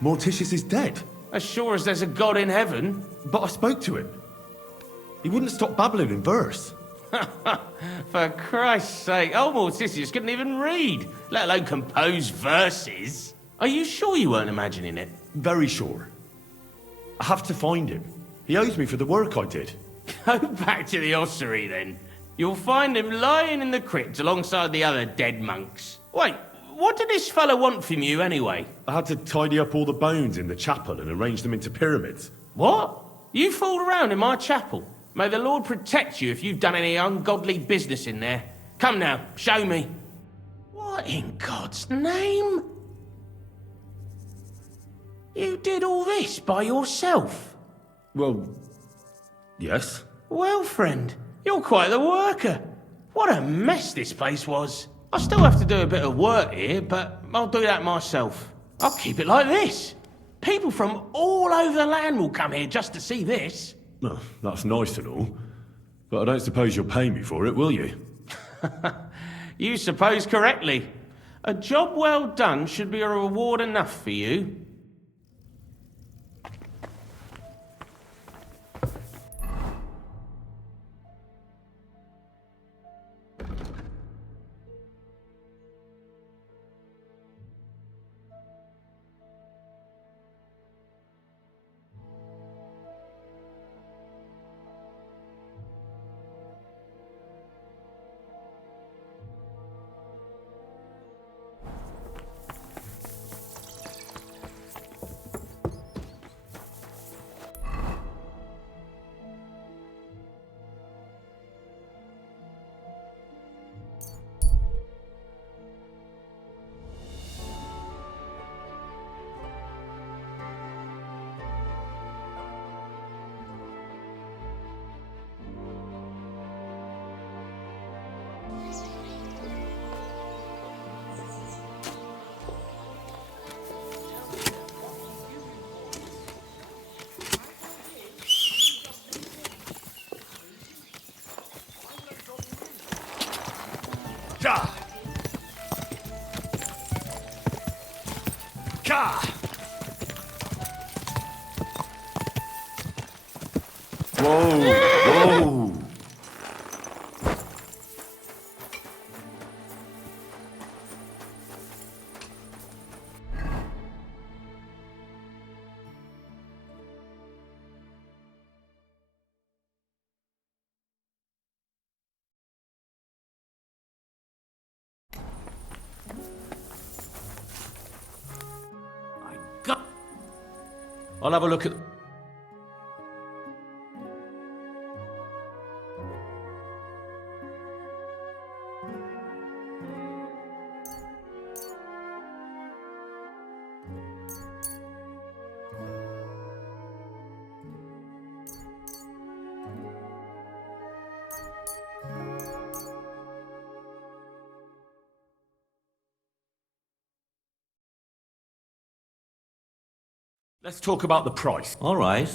Morticius is dead? As sure as there's a God in heaven. But I spoke to him. He wouldn't stop babbling in verse. For Christ's sake, old Morticius couldn't even read, let alone compose verses. Are you sure you weren't imagining it? Very sure. I have to find him. He owes me for the work I did. Go back to the ossuary, then. You'll find him lying in the crypt alongside the other dead monks. Wait, what did this fellow want from you, anyway? I had to tidy up all the bones in the chapel and arrange them into pyramids. What? You fooled around in my chapel? May the Lord protect you if you've done any ungodly business in there. Come now, show me. What in God's name? You did all this by yourself? Well, yes. Well, friend, you're quite the worker. What a mess this place was. I still have to do a bit of work here, but I'll do that myself. I'll keep it like this. People from all over the land will come here just to see this. Well, that's nice and all, but I don't suppose you'll pay me for it, will you? You suppose correctly. A job well done should be a reward enough for you. Ka! Ka! Whoa! Whoa! I'll have a look at... Let's talk about the price. All right.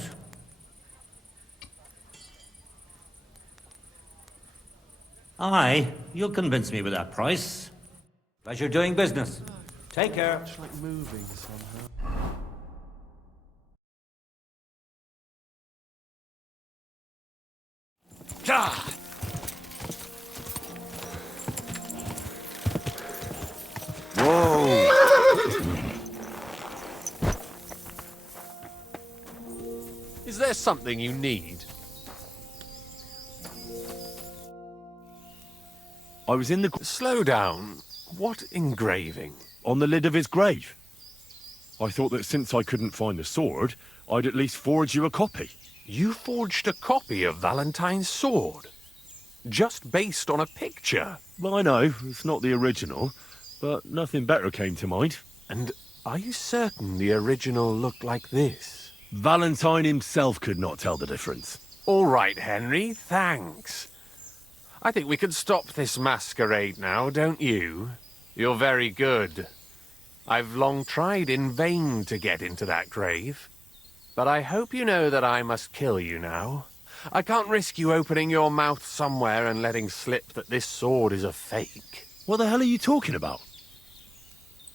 I you'll convince me with that price. Pleasure doing business. Take care. It's like moving somehow. Whoa! Is there something you need? I was in the... Slow down. What engraving? On the lid of his grave. I thought that since I couldn't find the sword, I'd at least forge you a copy. You forged a copy of Valentine's sword? Just based on a picture? I know, it's not the original, but nothing better came to mind. And are you certain the original looked like this? Valentine himself could not tell the difference. All right, Henry, thanks. I think we can stop this masquerade now, don't you? You're very good. I've long tried in vain to get into that grave. But I hope you know that I must kill you now. I can't risk you opening your mouth somewhere and letting slip that this sword is a fake. What the hell are you talking about?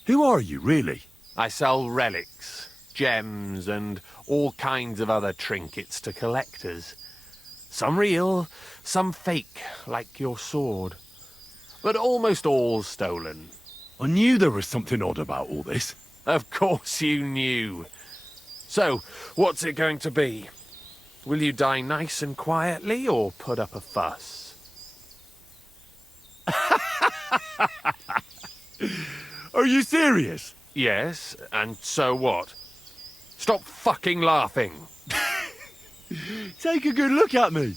Who are you, really? I sell relics, gems, and all kinds of other trinkets to collectors. Some real, some fake, like your sword. But almost all stolen. I knew there was something odd about all this. Of course you knew. So, what's it going to be? Will you die nice and quietly, or put up a fuss? Are you serious? Yes, and so what? Stop fucking laughing. Take a good look at me.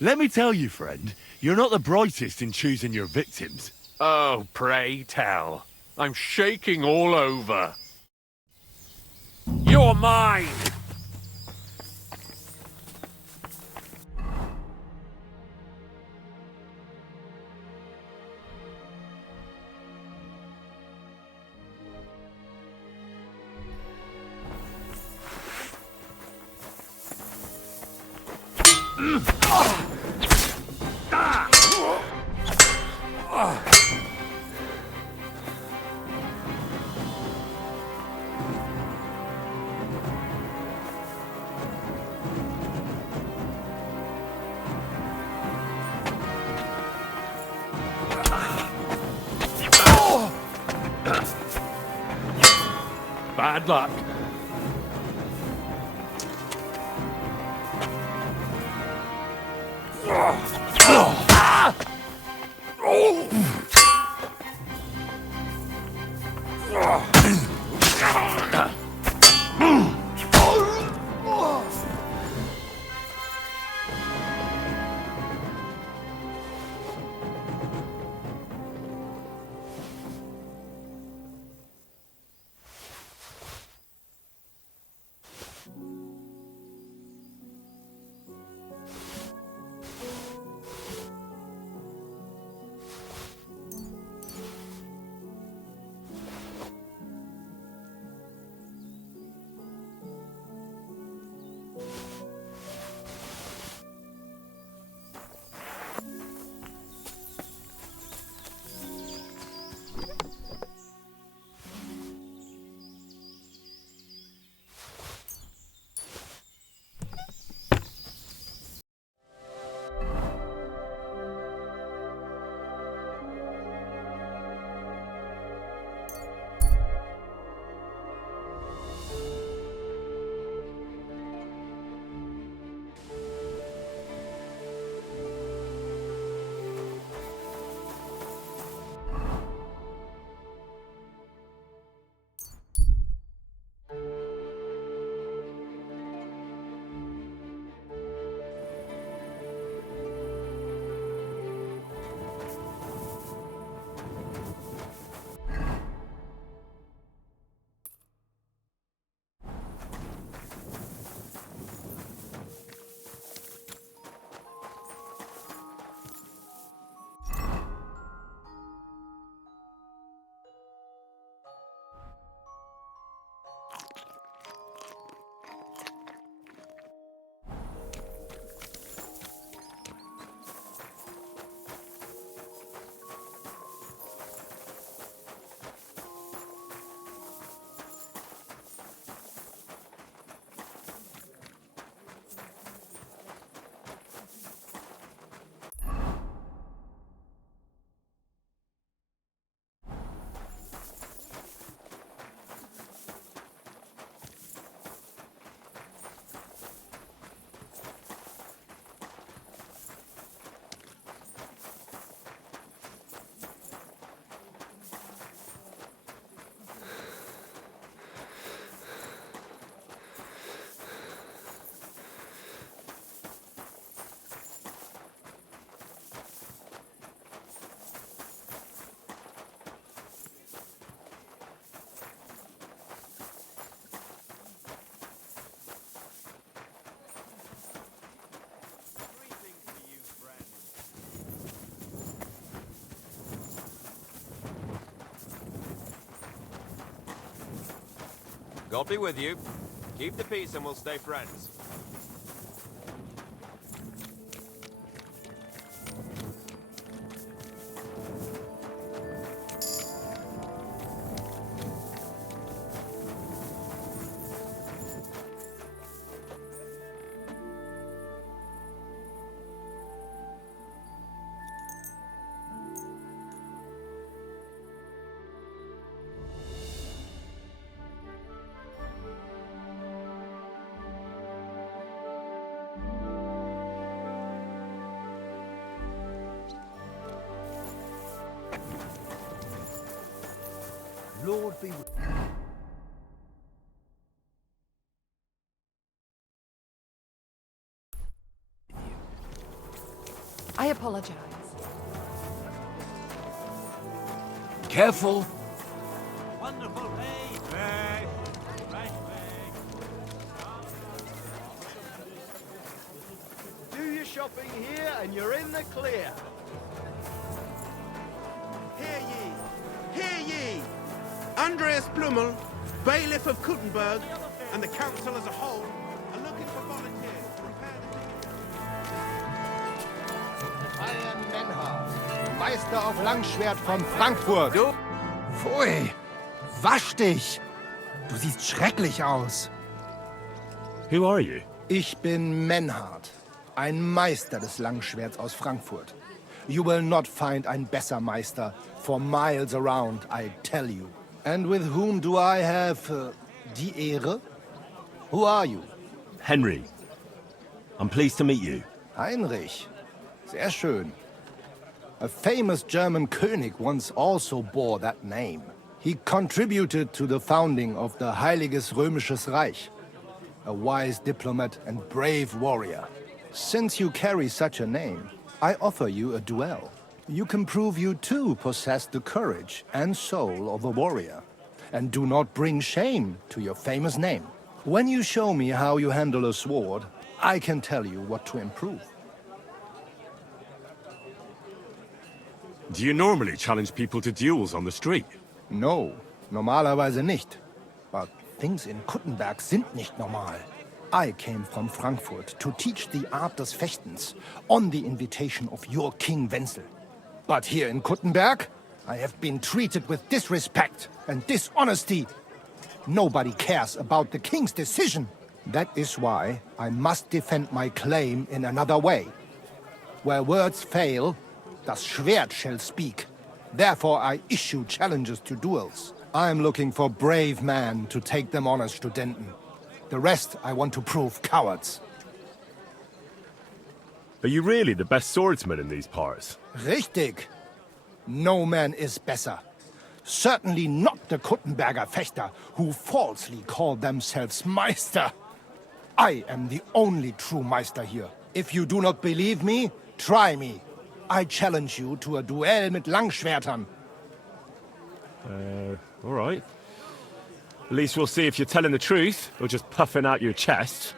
Let me tell you, friend, you're not the brightest in choosing your victims. Oh, pray tell. I'm shaking all over. You're mine! Bad luck. God be with you. Keep the peace and we'll stay friends. Lord be with I apologize. Careful. Wonderful day. Do your shopping here and you're in the clear. Hear ye! Hear ye! Andreas Blummel, bailiff of Kuttenberg, and the council as a whole are looking for volunteers to repair the... I am Menhard, Meister of Langschwert von Frankfurt. Du? Pfui! Wasch dich! Du siehst schrecklich aus. Who are you? Ich bin Menhard, ein Meister des Langschwerts aus Frankfurt. You will not find ein besser Meister for miles around, I tell you. And with whom do I have die Ehre? Who are you? Henry. I'm pleased to meet you. Heinrich. Sehr schön. A famous German König once also bore that name. He contributed to the founding of the Heiliges Römisches Reich. A wise diplomat and brave warrior. Since you carry such a name, I offer you a duel. You can prove you too possess the courage and soul of a warrior. And do not bring shame to your famous name. When you show me how you handle a sword, I can tell you what to improve. Do you normally challenge people to duels on the street? No, normalerweise nicht. But things in Kuttenberg sind nicht normal. I came from Frankfurt to teach the art des Fechtens on the invitation of your King Wenzel. But here in Kuttenberg, I have been treated with disrespect and dishonesty. Nobody cares about the king's decision. That is why I must defend my claim in another way. Where words fail, das Schwert shall speak. Therefore I issue challenges to duels. I am looking for brave men to take them on as Studenten. The rest I want to prove cowards. Are you really the best swordsman in these parts? Richtig. No man is better. Certainly not the Kuttenberger Fechter, who falsely call themselves Meister. I am the only true Meister here. If you do not believe me, try me. I challenge you to a duel mit Langschwertern. All right. At least we'll see if you're telling the truth, or just puffing out your chest.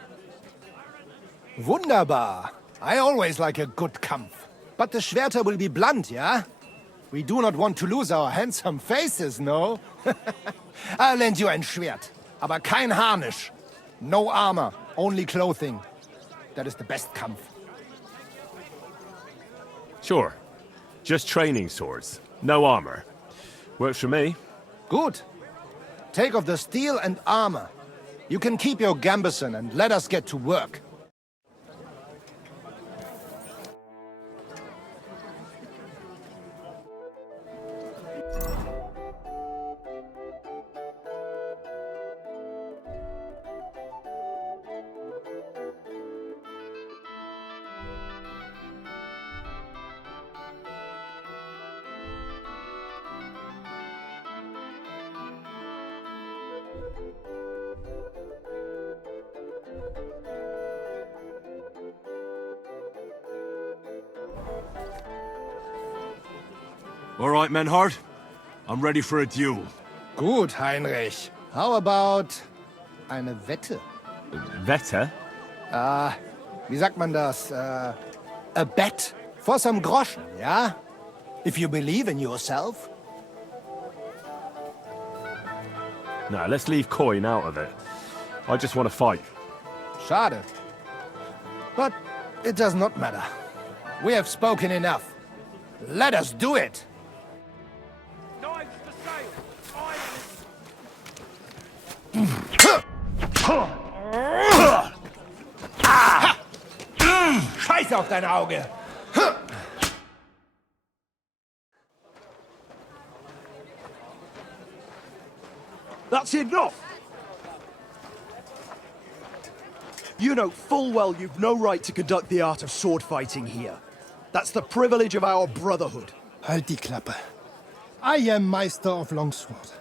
Wunderbar. I always like a good Kampf. But the Schwerter will be blunt, yeah? We do not want to lose our handsome faces, no? I'll lend you ein Schwert, aber kein Harnisch. No armor, only clothing. That is the best Kampf. Sure. Just training swords. No armor. Works for me. Good. Take off the steel and armor. You can keep your gambeson and let us get to work. All right, Menhard. I'm ready for a duel. Gut, Heinrich. How about eine Wette? Wette? Wie sagt man das? A bet for some groschen, yeah? If you believe in yourself. Now, let's leave coin out of it. I just want to fight. Schade. But it does not matter. We have spoken enough. Let us do it! Scheiß auf dein Auge! That's enough! You know full well you've no right to conduct the art of sword fighting here. That's the privilege of our brotherhood. Halt die Klappe. I am Meister of Longsword.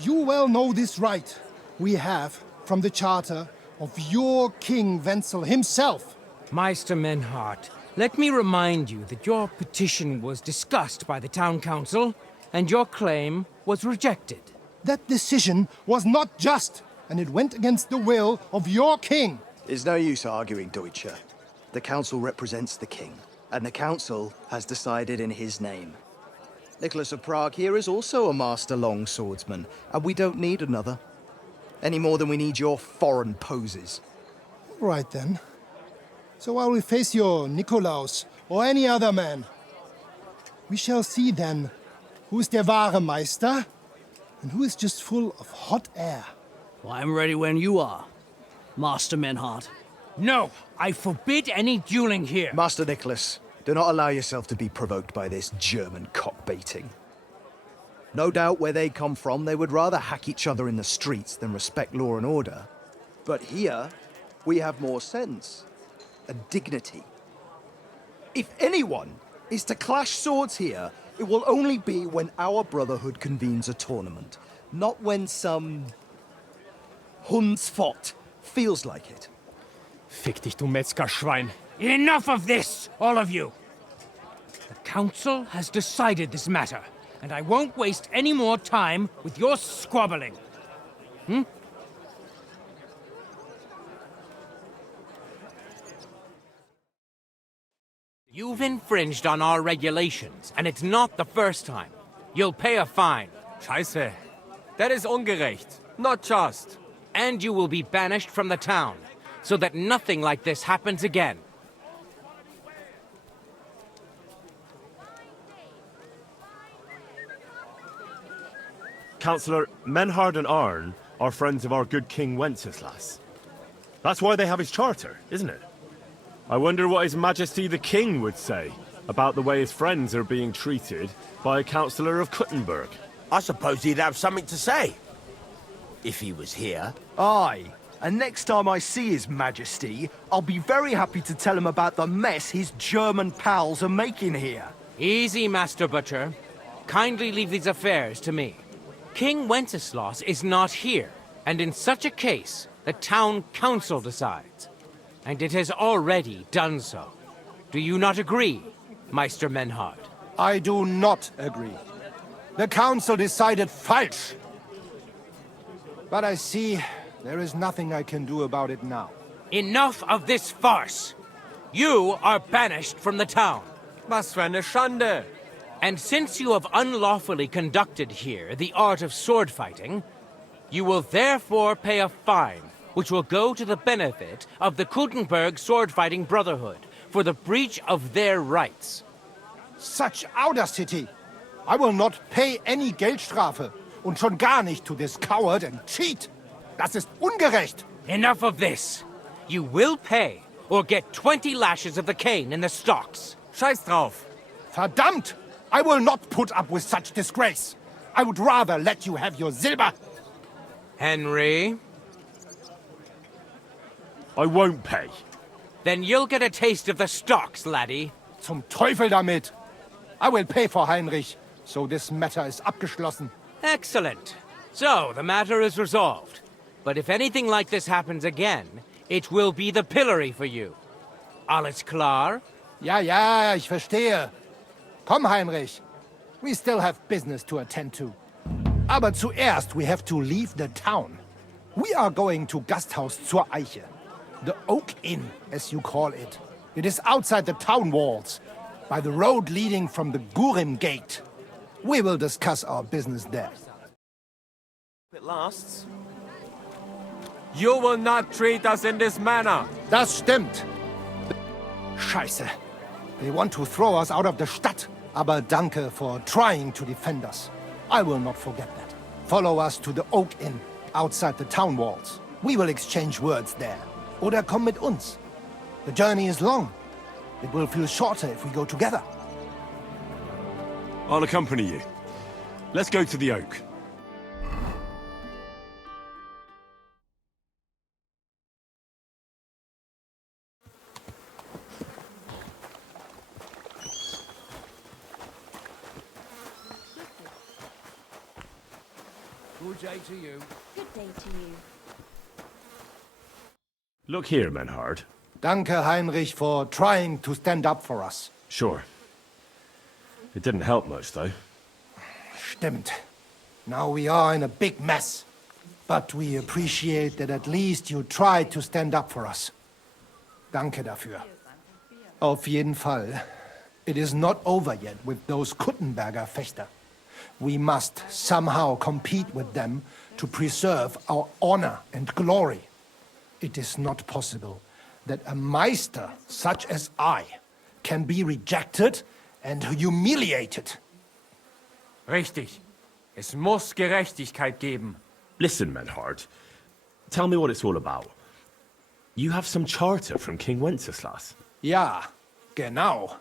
You well know this right we have from the charter of your King Wenzel himself. Meister Menhart, let me remind you that your petition was discussed by the town council, and your claim was rejected. That decision was not just, and it went against the will of your king. There's no use arguing, Deutscher. The council represents the king, and the council has decided in his name. Nicholas of Prague here is also a master longswordsman, and we don't need another. Any more than we need your foreign poses. Right then. So I will face your Nikolaus or any other man. We shall see then who is der wahre Meister and who is just full of hot air. Well, I'm ready when you are, Master Menhart. No, I forbid any dueling here. Master Nicholas, do not allow yourself to be provoked by this German cock-baiting. No doubt where they come from, they would rather hack each other in the streets than respect law and order. But here, we have more sense and dignity. If anyone is to clash swords here, it will only be when our brotherhood convenes a tournament, not when some Hundsfott feels like it. Fick dich, du Metzgerschwein. Enough of this, all of you! The council has decided this matter, and I won't waste any more time with your squabbling. You've infringed on our regulations, and it's not the first time. You'll pay a fine. Scheiße. That is ungerecht. Not just. And you will be banished from the town, so that nothing like this happens again. Councillor, Menhard and Arn are friends of our good King Wenceslas. That's why they have his charter, isn't it? I wonder what His Majesty the King would say about the way his friends are being treated by a councillor of Kuttenberg. I suppose he'd have something to say. If he was here. Aye, and next time I see His Majesty, I'll be very happy to tell him about the mess his German pals are making here. Easy, Master Butcher. Kindly leave these affairs to me. King Wenceslas is not here, and in such a case, the town council decides. And it has already done so. Do you not agree, Meister Menhard? I do not agree. The council decided falsch. But I see there is nothing I can do about it now. Enough of this farce! You are banished from the town. Was für eine Schande! And since you have unlawfully conducted here the art of sword fighting, you will therefore pay a fine, which will go to the benefit of the Kuttenberg Sword-Fighting Brotherhood for the breach of their rights. Such audacity! I will not pay any Geldstrafe, und schon gar nicht to this coward and cheat. Das ist ungerecht. Enough of this. You will pay, or get 20 lashes of the cane in the stocks. Scheiß drauf. Verdammt! I will not put up with such disgrace. I would rather let you have your silber. Henry? I won't pay. Then you'll get a taste of the stocks, laddie. Zum Teufel damit! I will pay for Heinrich, so this matter is abgeschlossen. Excellent. So, the matter is resolved. But if anything like this happens again, it will be the pillory for you. Alles klar? Ja, ich verstehe. Komm, Heinrich. We still have business to attend to. Aber zuerst we have to leave the town. We are going to Gasthaus zur Eiche. The Oak Inn, as you call it. It is outside the town walls, by the road leading from the Gurim Gate. We will discuss our business there. It lasts. You will not treat us in this manner. Das stimmt. Scheiße. They want to throw us out of the Stadt. Aber danke for trying to defend us. I will not forget that. Follow us to the Oak Inn, outside the town walls. We will exchange words there. Oder komm mit uns. The journey is long. It will feel shorter if we go together. I'll accompany you. Let's go to the Oak. Good day to you. Good day to you. Look here, Menhard. Danke, Heinrich, for trying to stand up for us. Sure. It didn't help much, though. Stimmt. Now we are in a big mess. But we appreciate that at least you tried to stand up for us. Danke dafür. Auf jeden Fall. It is not over yet with those Kuttenberger Fechter. We must somehow compete with them to preserve our honor and glory. It is not possible that a Meister such as I can be rejected and humiliated. Richtig. Es muss Gerechtigkeit geben. Listen, Menhard. Tell me what it's all about. You have some charter from King Wenceslas. Ja, genau.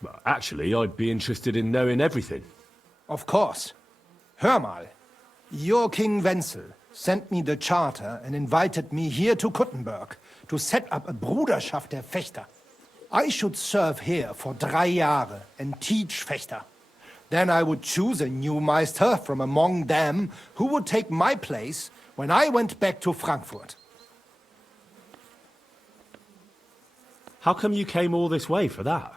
Well, actually, I'd be interested in knowing everything. Of course. Hör mal. Your King Wenzel sent me the charter and invited me here to Kuttenberg to set up a Bruderschaft der Fechter. I should serve here for 3 Jahre and teach Fechter. Then I would choose a new Meister from among them who would take my place when I went back to Frankfurt. How come you came all this way for that?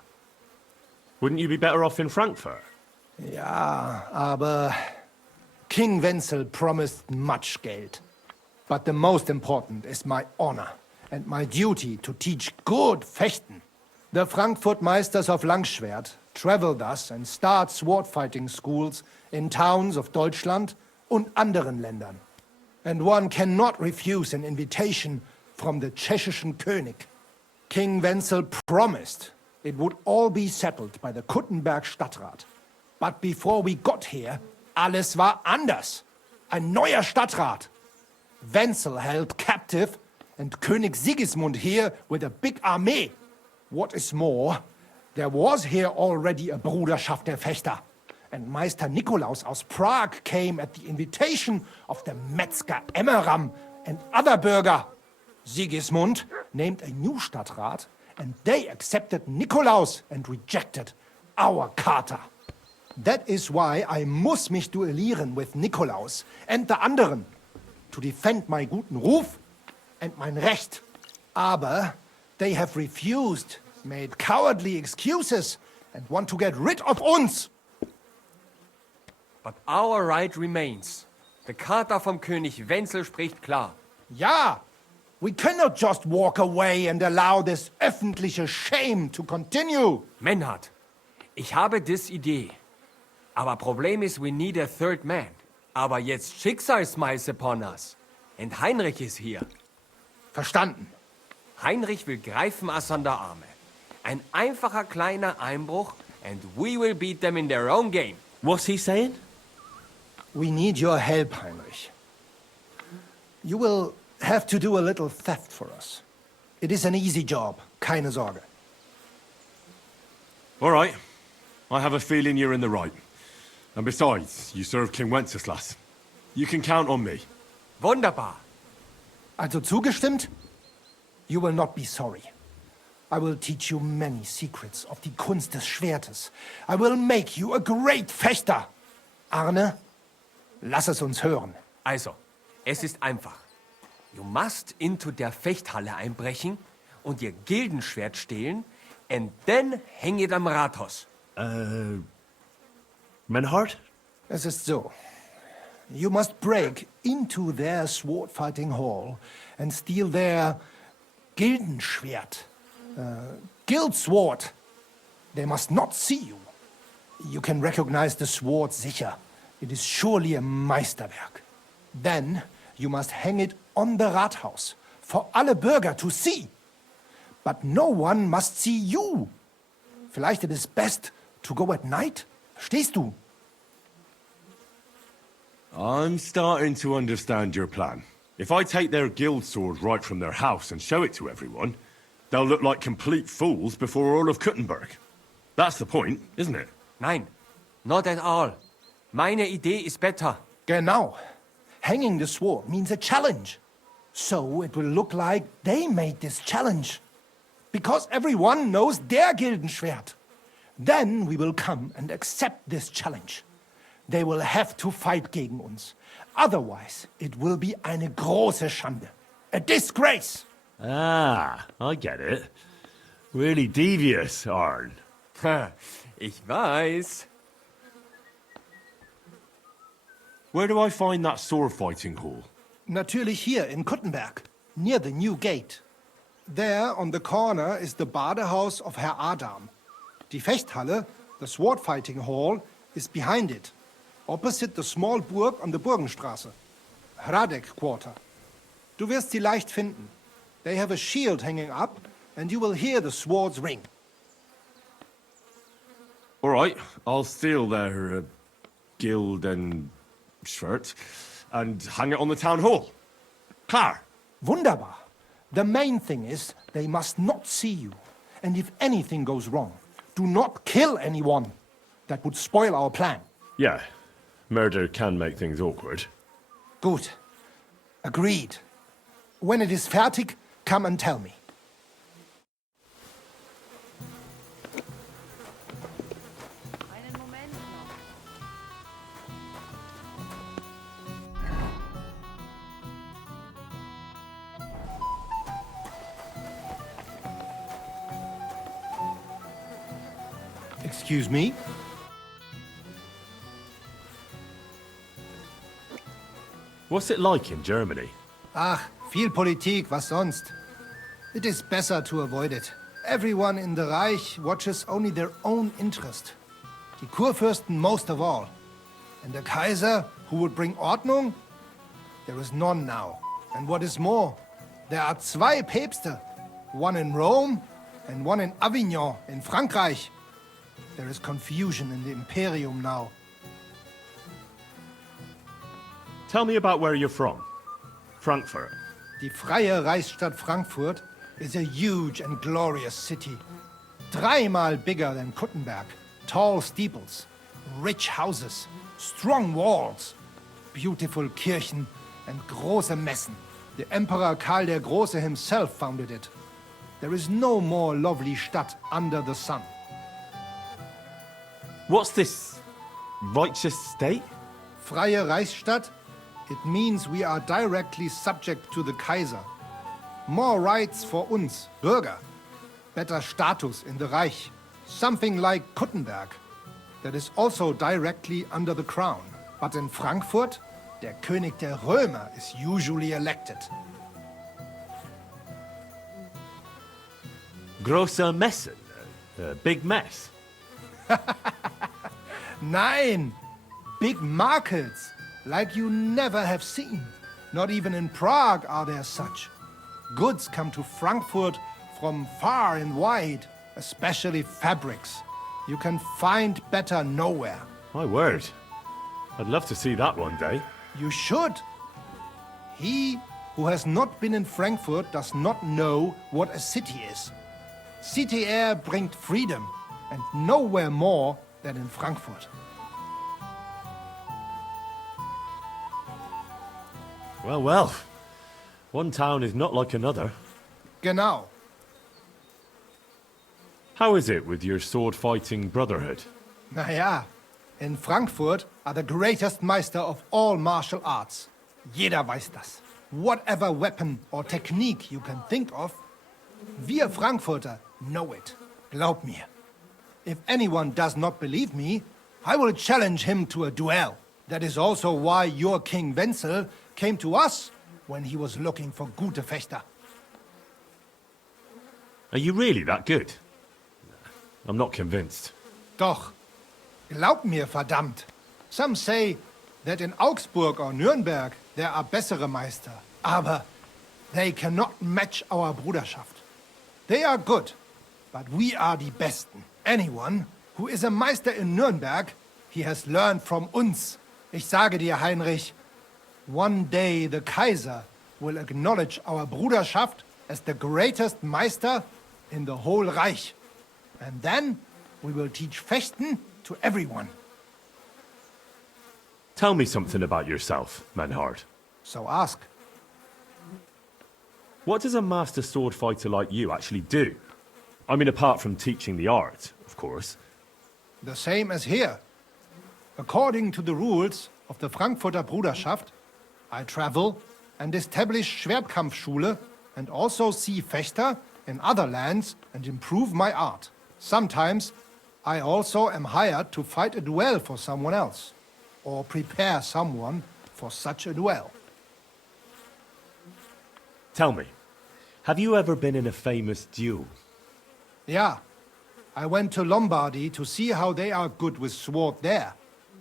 Wouldn't you be better off in Frankfurt? Ja, aber King Wenzel promised much Geld. But the most important is my honor and my duty to teach good Fechten. The Frankfurt Meisters of Langschwert travel thus and start sword fighting schools in towns of Deutschland und anderen Ländern. And one cannot refuse an invitation from the tschechischen König. King Wenzel promised it would all be settled by the Kuttenberg Stadtrat. But before we got here, alles war anders. Ein neuer Stadtrat. Wenzel held captive and König Sigismund here with a big army. What is more, there was here already a Bruderschaft der Fechter. And Meister Nikolaus aus Prague came at the invitation of the Metzger Emmeram and other burger. Sigismund named a new Stadtrat and they accepted Nikolaus and rejected our Charter. That is why I muss mich duellieren with Nikolaus and the anderen to defend my guten Ruf and mein Recht. Aber they have refused, made cowardly excuses and want to get rid of uns. But our right remains. The Charta vom König Wenzel spricht klar. Ja, we cannot just walk away and allow this öffentliche shame to continue. Menhard, ich habe dis Idee. Aber Problem ist, we need a third man. Aber jetzt Schicksalsschmeiß upon us. And Heinrich ist hier. Verstanden. Heinrich will greifen us an der Arme. Ein einfacher kleiner Einbruch and we will beat them in their own game. What's he saying? We need your help, Heinrich. You will have to do a little theft for us. It is an easy job, keine Sorge. All right. I have a feeling you're in the right. And besides, you serve King Wenceslas. You can count on me. Wunderbar. Also zugestimmt? You will not be sorry. I will teach you many secrets of die Kunst des Schwertes. I will make you a great Fechter. Arne, lass es uns hören. Also, es ist einfach. You must into der Fechthalle einbrechen und ihr Gildenschwert stehlen and then hang it am Rathaus. Menhard? Es ist so. You must break into their sword-fighting hall and steal their Gildenschwert. Guild sword. They must not see you. You can recognize the sword sicher. It is surely a Meisterwerk. Then you must hang it on the Rathaus, for alle Bürger to see. But no one must see you. Vielleicht it is best to go at night? Verstehst du? I'm starting to understand your plan. If I take their guild sword right from their house and show it to everyone, they'll look like complete fools before all of Kuttenberg. That's the point, isn't it? Nein, not at all. Meine Idee is better. Genau. Hanging the sword means a challenge. So it will look like they made this challenge. Because everyone knows their Gildenschwert. Then we will come and accept this challenge. They will have to fight gegen uns. Otherwise, it will be eine große Schande. A disgrace. Ah, I get it. Really devious, Arn. Ich weiß. Where do I find that sword fighting hall? Natürlich hier in Kuttenberg, near the new gate. There on the corner is the Badehaus of Herr Adam. Die Fechthalle, the sword fighting hall, is behind it, opposite the small Burg on the Burgenstraße. Hradek Quarter. Du wirst sie leicht finden. They have a shield hanging up, and you will hear the swords ring. All right, I'll steal their guild and shirt and hang it on the town hall. Klar. Wunderbar. The main thing is they must not see you. And if anything goes wrong, do not kill anyone. That would spoil our plan. Yeah, murder can make things awkward. Gut. Agreed. When it is fertig, come and tell me. Excuse me? What's it like in Germany? Ach, viel Politik, was sonst? It is better to avoid it. Everyone in the Reich watches only their own interest. Die Kurfürsten most of all. And the Kaiser, who would bring Ordnung? There is none now. And what is more, there are zwei Päpste. One in Rome and one in Avignon in Frankreich. There is confusion in the Imperium now. Tell me about where you're from. Frankfurt. Die freie Reichsstadt Frankfurt is a huge and glorious city. Dreimal bigger than Kuttenberg. Tall steeples, rich houses, strong walls, beautiful Kirchen and große Messen. The Emperor Karl der Große himself founded it. There is no more lovely Stadt under the sun. What's this righteous state? Freie Reichsstadt? It means we are directly subject to the Kaiser. More rights for uns, Bürger. Better status in the Reich. Something like Kuttenberg. That is also directly under the crown. But in Frankfurt, der König der Römer is usually elected. Große Messen. Big mess. Nein! Big markets, like you never have seen. Not even in Prague are there such. Goods come to Frankfurt from far and wide, especially fabrics. You can find better nowhere. My word. I'd love to see that one day. You should. He who has not been in Frankfurt does not know what a city is. City air bringt freedom, and nowhere more than in Frankfurt. Well, well. One town is not like another. Genau. How is it with your sword-fighting brotherhood? Naja, in Frankfurt are the greatest Meister of all martial arts. Jeder weiß das. Whatever weapon or technique you can think of, wir Frankfurter know it. Glaub mir. If anyone does not believe me, I will challenge him to a duel. That is also why your King Wenzel came to us when he was looking for gute Fechter. Are you really that good? I'm not convinced. Doch. Glaub mir, verdammt. Some say that in Augsburg or Nürnberg there are bessere Meister, aber they cannot match our Bruderschaft. They are good, but we are die Besten. Anyone who is a Meister in Nürnberg, he has learned from uns. Ich sage dir, Heinrich, one day the Kaiser will acknowledge our Bruderschaft as the greatest Meister in the whole Reich. And then we will teach Fechten to everyone. Tell me something about yourself, Manhart. So ask. What does a master sword fighter like you actually do? I mean, apart from teaching the art, of course. The same as here. According to the rules of the Frankfurter Bruderschaft, I travel and establish Schwertkampfschule and also see Fechter in other lands and improve my art. Sometimes I also am hired to fight a duel for someone else, or prepare someone for such a duel. Tell me, have you ever been in a famous duel? Yeah, I went to Lombardy to see how they are good with sword there,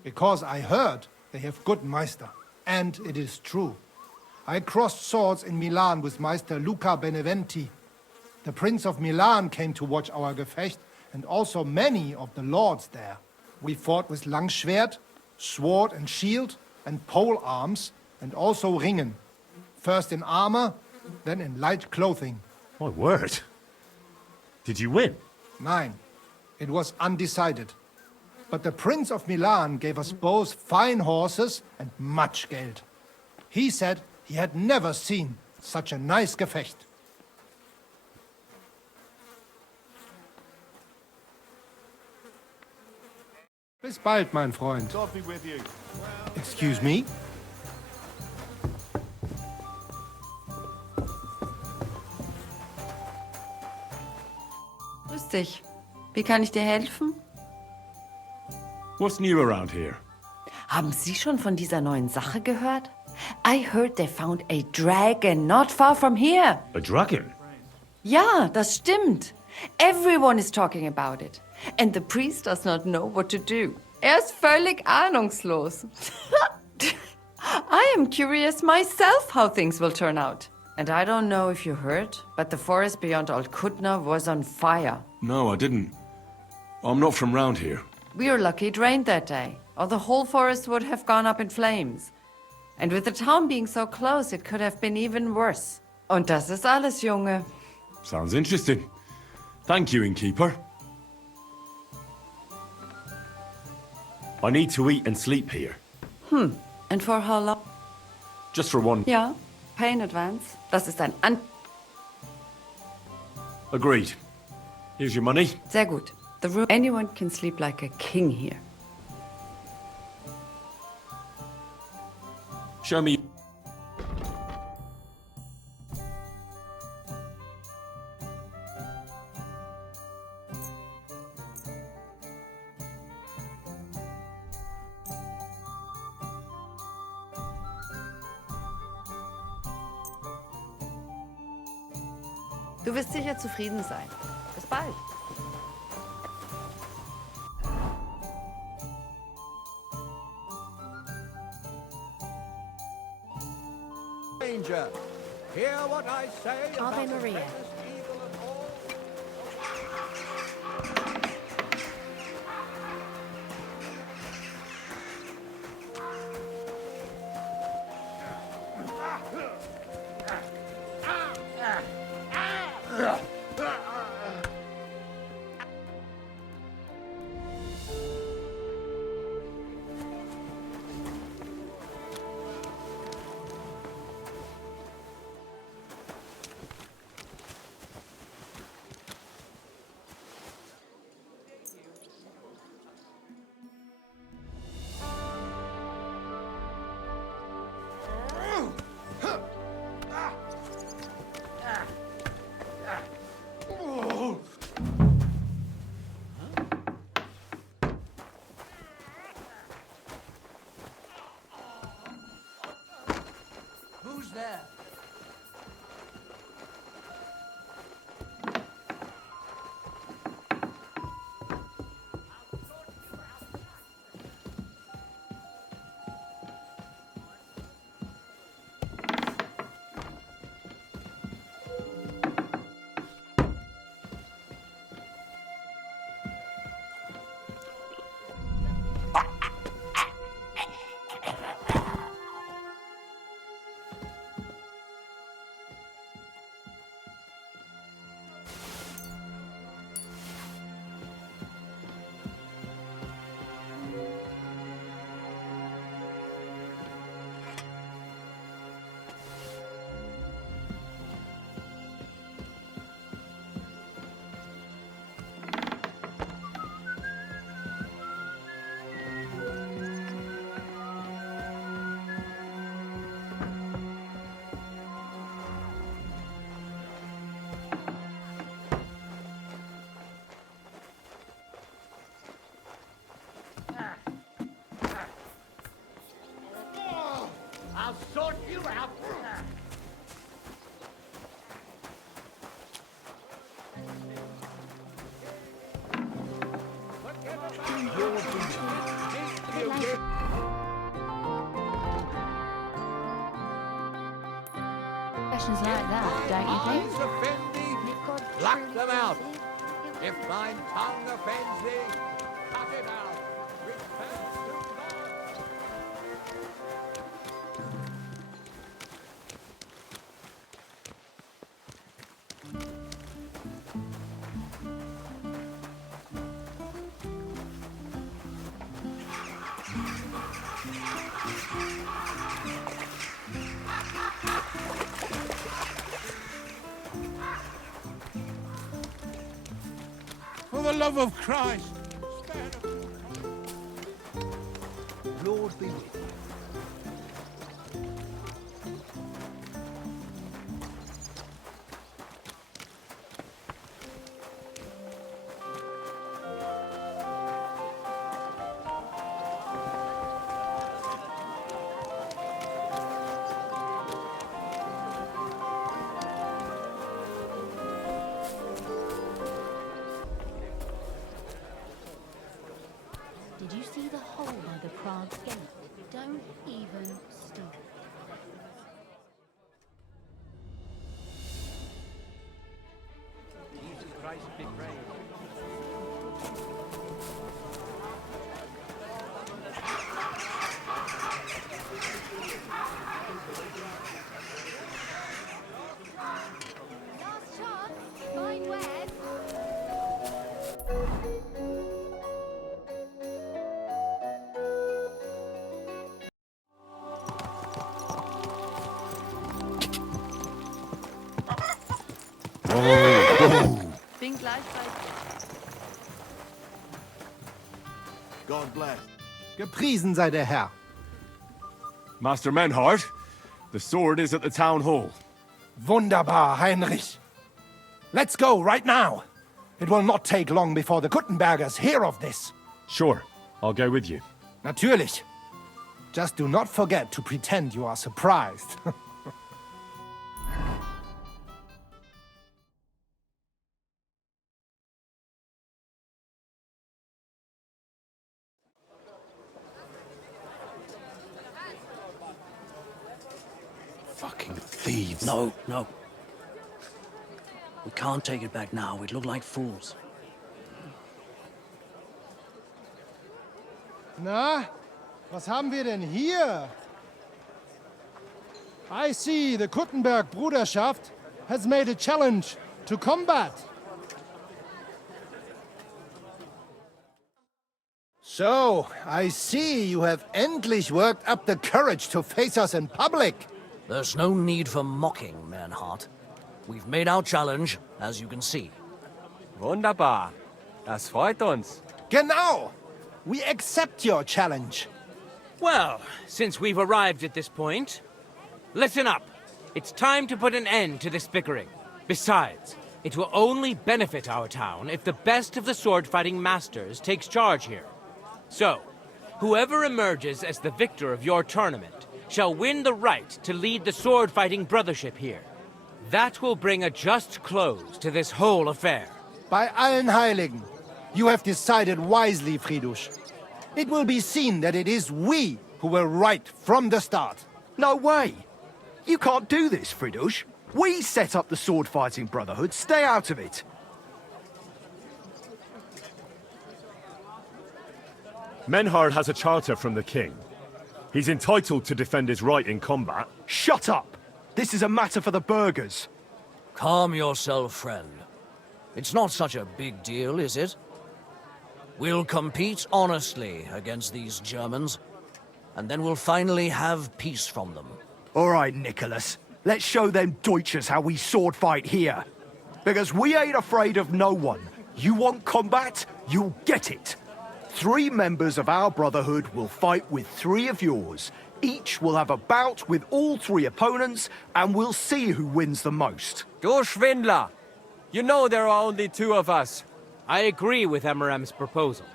because I heard they have good Meister. And it is true. I crossed swords in Milan with Meister Luca Beneventi. The Prince of Milan came to watch our Gefecht, and also many of the lords there. We fought with Langschwert, sword and shield, and pole arms, and also Ringen. First in armor, then in light clothing. My word. Did you win? Nein, it was undecided. But the Prince of Milan gave us both fine horses and much Geld. He said he had never seen such a nice Gefecht. Bis bald, mein Freund. God be with you. Excuse me? Grüß dich. Wie kann ich dir helfen? What's new around here? Haben Sie schon von dieser neuen Sache gehört? I heard they found a dragon not far from here. A dragon? Ja, das stimmt. Everyone is talking about it. And the priest does not know what to do. Ist völlig ahnungslos. I am curious myself how things will turn out. And I don't know if you heard, but the forest beyond Altkutna was on fire. No, I didn't. I'm not from round here. We were lucky it rained that day, or the whole forest would have gone up in flames. And with the town being so close, it could have been even worse. Und das ist alles, Junge. Sounds interesting. Thank you, innkeeper. I need to eat and sleep here. And for how long? Just for one. Ja, pay in advance. Das ist ein Agreed. Here's your money. Sehr gut. The room. Anyone can sleep like a king here. Show me. Du wirst sicher zufrieden sein. Bis bald. Ranger, hear what I say. Ave Maria. Who's there? Questions like that, don't you think? Eyes offend thee, pluck them out. If thine tongue offends thee, cut it out. Return to God. For the love of Christ, spare us. Lord be with you. Did you see the hole by the Prague gate? Don't even stop. Jesus Christ be praised. Last chance. Find Wes. Bin gleich bei dir. God bless. Gepriesen sei der Herr. Master Menhart, the sword is at the town hall. Wunderbar, Heinrich. Let's go right now. It will not take long before the Kuttenbergers hear of this. Sure, I'll go with you. Natürlich. Just do not forget to pretend you are surprised. Fucking thieves. No, no. We can't take it back now. We'd look like fools. Na, was haben wir denn hier? I see the Kuttenberg Bruderschaft has made a challenge to combat. So, I see you have endlich worked up the courage to face us in public. There's no need for mocking, Mernhardt. We've made our challenge, as you can see. Wunderbar. Das freut uns. Genau. We accept your challenge. Well, since we've arrived at this point, listen up. It's time to put an end to this bickering. Besides, it will only benefit our town if the best of the sword-fighting masters takes charge here. So, whoever emerges as the victor of your tournament shall win the right to lead the sword-fighting brothership here. That will bring a just close to this whole affair. Bei allen Heiligen, you have decided wisely, Friedrich. It will be seen that it is we who were right from the start. No way! You can't do this, Friedrich. We set up the sword-fighting brotherhood. Stay out of it. Menhard has a charter from the king. He's entitled to defend his right in combat. Shut up! This is a matter for the burghers. Calm yourself, friend. It's not such a big deal, is it? We'll compete honestly against these Germans, and then we'll finally have peace from them. All right, Nicholas. Let's show them Deutschers how we sword fight here. Because we ain't afraid of no one. You want combat? You'll get it. 3 members of our brotherhood will fight with 3 of yours. Each will have a bout with all 3 opponents, and we'll see who wins the most. Du Schwindler! You know there are only 2 of us. I agree with Emerem's proposal.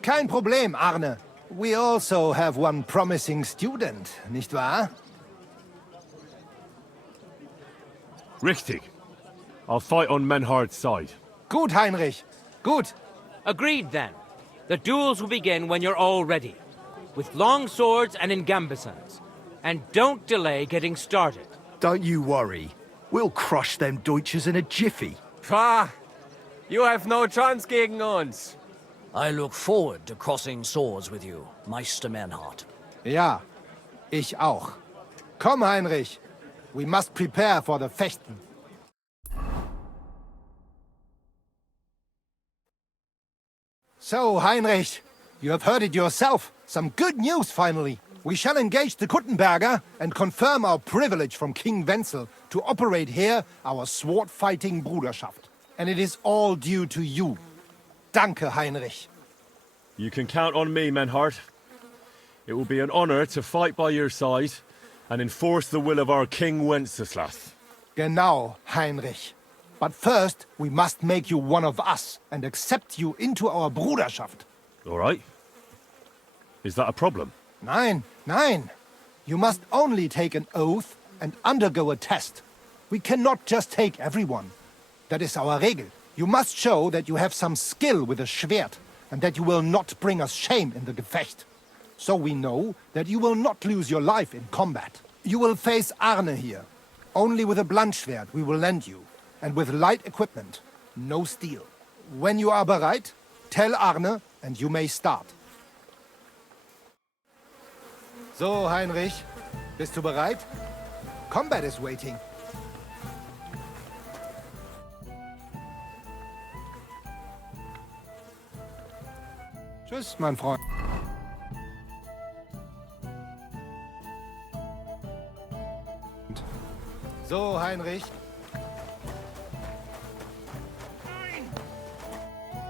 Kein Problem, Arne. We also have one promising student, nicht wahr? Richtig. I'll fight on Menhard's side. Gut, Heinrich. Gut. Agreed, then. The duels will begin when you're all ready, with long swords and in gambesons. And don't delay getting started. Don't you worry. We'll crush them Deutsches in a jiffy. Pah! You have no chance gegen uns. I look forward to crossing swords with you, Meister Menhart. Ja, ich auch. Komm, Heinrich. We must prepare for the Fechten. So, Heinrich, you have heard it yourself. Some good news, finally. We shall engage the Kuttenberger and confirm our privilege from King Wenzel to operate here our sword-fighting Bruderschaft. And it is all due to you. Danke, Heinrich. You can count on me, Menhart. It will be an honor to fight by your side and enforce the will of our King Wenceslas. Genau, Heinrich. But first, we must make you one of us and accept you into our Bruderschaft. All right. Is that a problem? Nein, nein. You must only take an oath and undergo a test. We cannot just take everyone. That is our Regel. You must show that you have some skill with a Schwert and that you will not bring us shame in the Gefecht. So we know that you will not lose your life in combat. You will face Arne here. Only with a blunt Schwert we will lend you, and with light equipment, no steel. When you are bereit, tell Arne and you may start. So, Heinrich, bist du bereit? Combat is waiting. Tschüss, mein Freund. So, Heinrich.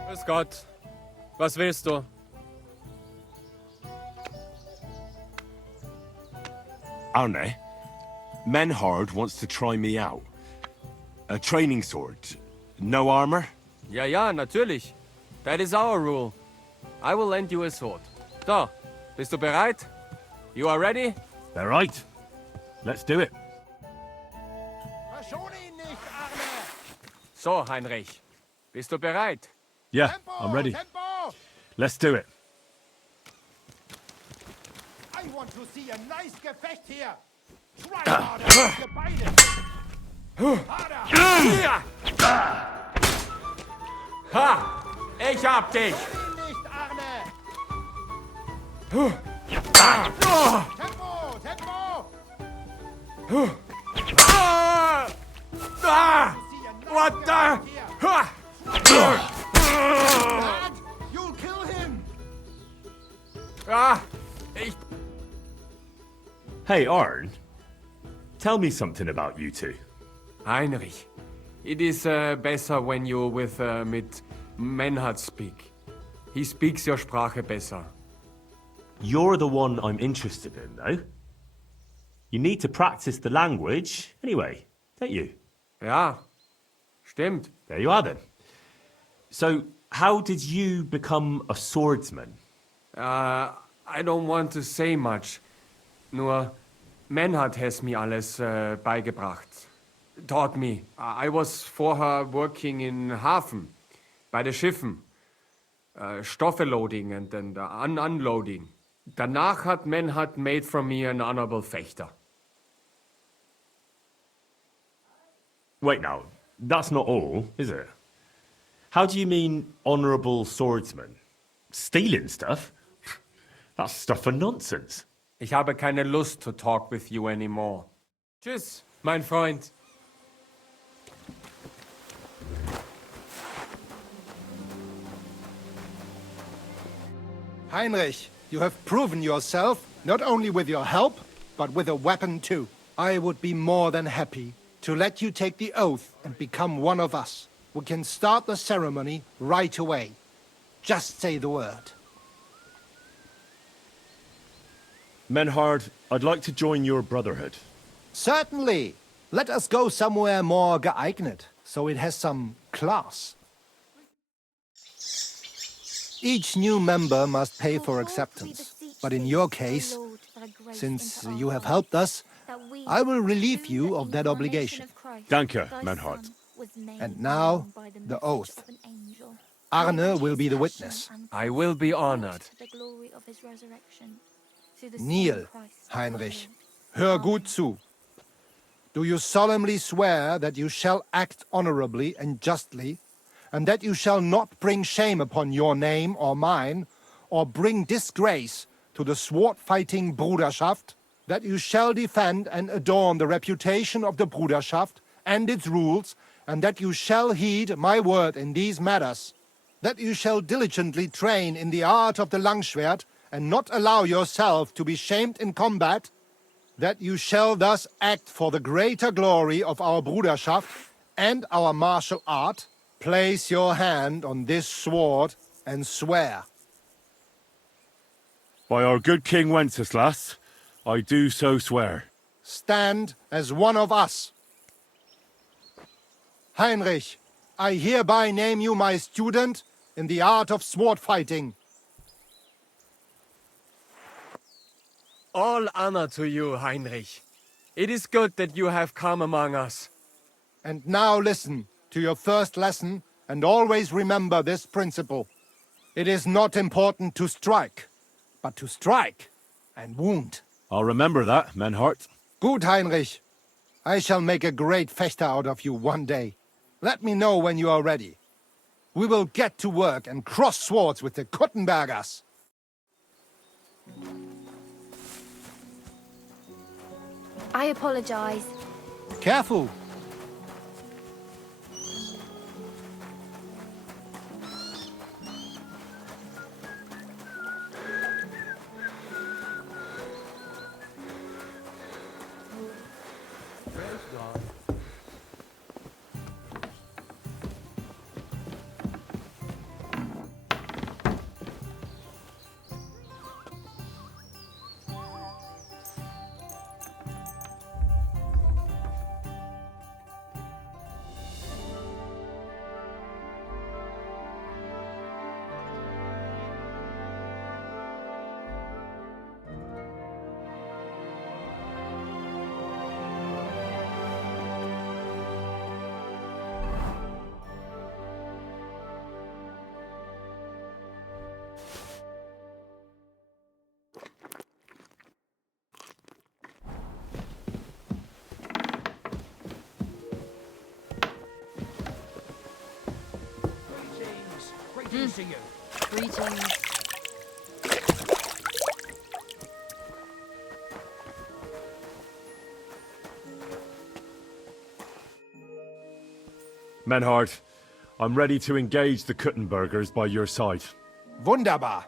Grüß Gott. Was willst du? Arne, Menhard wants to try me out. A training sword. No armor? Ja, ja, natürlich. That is our rule. I will lend you a sword. So, bist du bereit? You are ready? They're right. Let's do it. Verschone ihn nicht, Arne! So, Heinrich. Bist du bereit? Yeah, Tempo, I'm ready. Tempo! Let's do it. I want to see a nice Gefecht here. Try harder with your Beine. Harder! Ha! Ich hab dich! Ihn nicht, Arne! Tempo, Tempo! What the? Dad, you'll kill him! Ich... Hey, Arn. Tell me something about you two. Heinrich, it is better when you with mit Menhard speak. He speaks your Sprache besser. You're the one I'm interested in, though. You need to practice the language anyway, don't you? Ja, stimmt. There you are then. So, how did you become a swordsman? I don't want to say much. Nur, Menhard has me alles beigebracht. Taught me. I was vorher working in Hafen, bei den Schiffen. Stoffe loading and then unloading. Danach hat Menhard made from me an honorable fechter. Wait now, that's not all, is it? How do you mean honourable swordsman? Stealing stuff? That's stuff for nonsense. Ich habe keine Lust to talk with you anymore. Tschüss, mein Freund. Heinrich, you have proven yourself, not only with your help, but with a weapon too. I would be more than happy to let you take the oath and become one of us. We can start the ceremony right away. Just say the word. Menhard, I'd like to join your brotherhood. Certainly. Let us go somewhere more geeignet, so it has some class. Each new member must pay for acceptance. But in your case, since you have helped us, I will relieve you of that obligation. Danke, Menhard. And now, the oath. Arne will be the witness. I will be honored. The glory of his resurrection. Through the Kneel, same Christ. Heinrich. Hör gut zu. Do you solemnly swear that you shall act honorably and justly, and that you shall not bring shame upon your name or mine, or bring disgrace to the sword-fighting Bruderschaft, that you shall defend and adorn the reputation of the Bruderschaft and its rules, and that you shall heed my word in these matters, that you shall diligently train in the art of the Langschwert, and not allow yourself to be shamed in combat, that you shall thus act for the greater glory of our Bruderschaft and our martial art. Place your hand on this sword and swear. By our good King Wenceslas, I do so swear. Stand as one of us. Heinrich, I hereby name you my student in the art of sword fighting. All honor to you, Heinrich. It is good that you have come among us. And now listen to your first lesson, and always remember this principle. It is not important to strike, but to strike and wound. I'll remember that, Menhart. Good, Heinrich. I shall make a great fechter out of you one day. Let me know when you are ready. We will get to work and cross swords with the Kuttenbergers. I apologize. Careful. Greetings to you. Greetings. Menhart, I'm ready to engage the Kuttenbergers by your side. Wunderbar.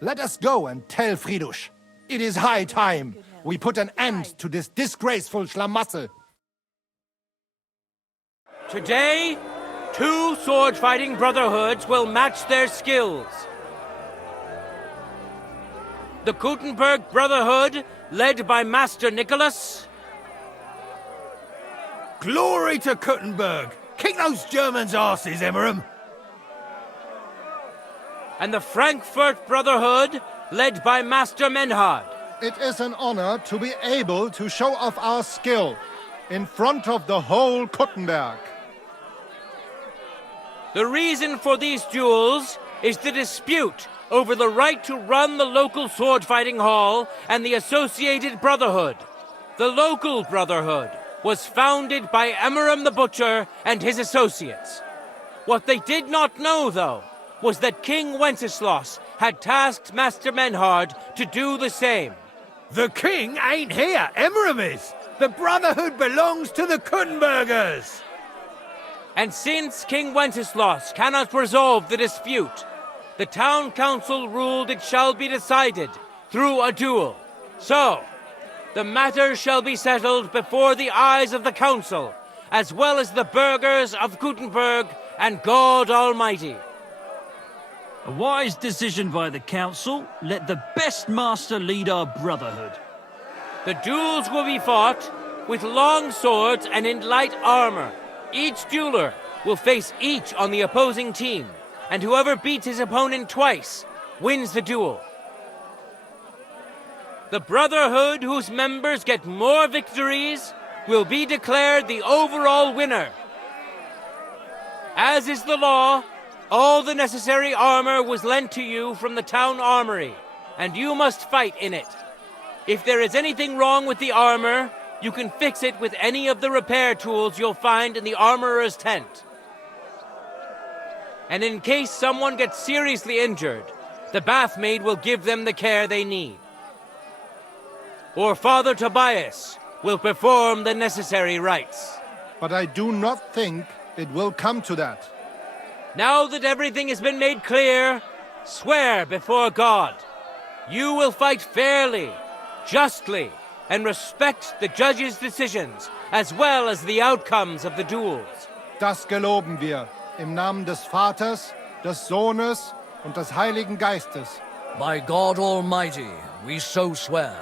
Let us go and tell Friedrich. It is high time we put an end to this disgraceful schlamassel. Today, 2 sword-fighting brotherhoods will match their skills. The Kuttenberg Brotherhood, led by Master Nicholas. Glory to Kuttenberg! Kick those Germans' asses, Emmeram! And the Frankfurt Brotherhood, led by Master Menhard. It is an honor to be able to show off our skill in front of the whole Kuttenberg. The reason for these duels is the dispute over the right to run the local sword-fighting hall and the associated brotherhood. The local brotherhood was founded by Emmeram the Butcher and his associates. What they did not know, though, was that King Wenceslas had tasked Master Menhard to do the same. The king ain't here, Emmeram is! The Brotherhood belongs to the Kuttenbergers! And since King Wenceslas cannot resolve the dispute, the town council ruled it shall be decided through a duel. So, the matter shall be settled before the eyes of the council, as well as the burghers of Kuttenberg and God Almighty. A wise decision by the council. Let the best master lead our brotherhood. The duels will be fought with long swords and in light armor. Each dueler will face each on the opposing team, and whoever beats his opponent twice wins the duel. The brotherhood whose members get more victories will be declared the overall winner. As is the law, All the necessary armor was lent to you from the town armory, and you must fight in it. If there is anything wrong with the armor, you can fix it with any of the repair tools you'll find in the armorer's tent. And in case someone gets seriously injured, the bathmaid will give them the care they need. Or Father Tobias will perform the necessary rites. But I do not think it will come to that. Now that everything has been made clear, swear before God. You will fight fairly, justly, and respect the judge's decisions, as well as the outcomes of the duels. Das geloben wir, im Namen des Vaters, des Sohnes und des Heiligen Geistes. By God Almighty, we so swear.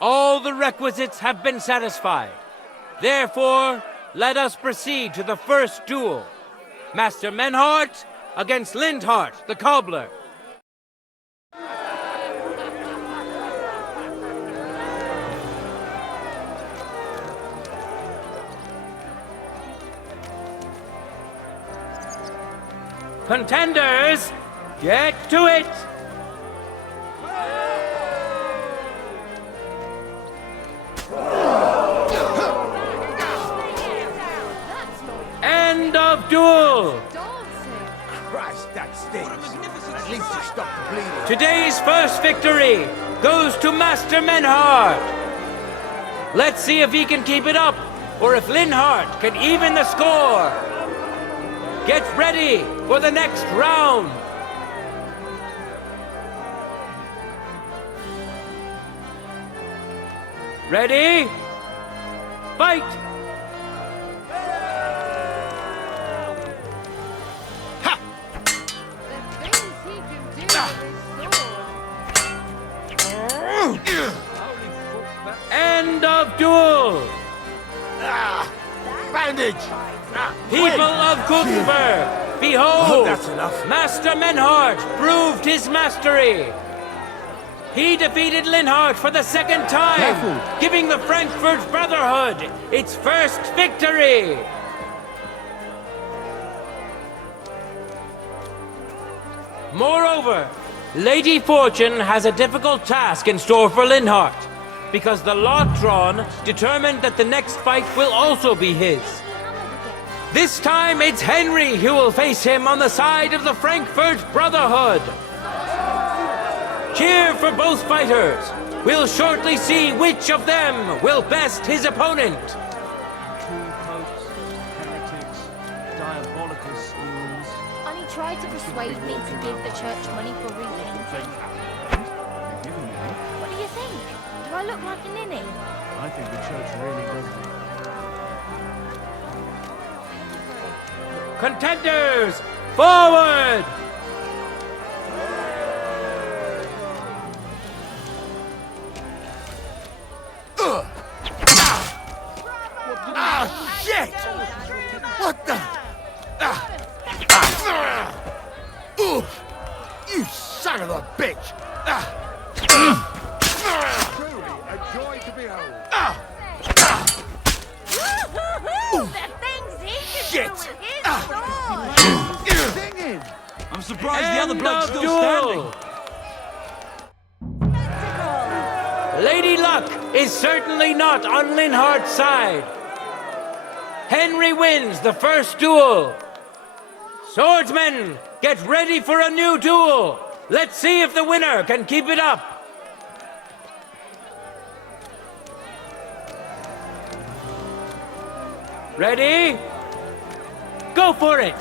All the requisites have been satisfied. Therefore, let us proceed to the first duel. Master Menhart against Lindhart, the cobbler. Contenders, get to it! End of duel! Christ, that stings. At least you stopped the bleeding. Today's first victory goes to Master Menhart. Let's see if he can keep it up, or if Linhart can even the score. Get ready for the next round. Ready? Fight! End of duel! Bandage! People of Gutenberg, behold! Oh, that's enough. Master Menhart proved his mastery. He defeated Linhart for the second time, Careful. giving the Frankfurt Brotherhood its first victory. Moreover, Lady Fortune has a difficult task in store for Linhart, because the lot drawn determined that the next fight will also be his. This time it's Henry who will face him on the side of the Frankfurt Brotherhood. Cheer for both fighters. We'll shortly see which of them will best his opponent. And he tried to persuade me to give the church money for repainting. What do you think? Do I look like a ninny? I think the church really does. Contenders, forward! Ah, shit! What the? You son of a bitch! Truly a joy to behold. The things he can Shit! do with his sword! Singing. I'm surprised the other End bloke's of still duel. standing. Lady Luck is certainly not on Linhart's side. Henry wins the first duel. Swordsmen, get ready for a new duel. Let's see if the winner can keep it up. Ready? Go for it!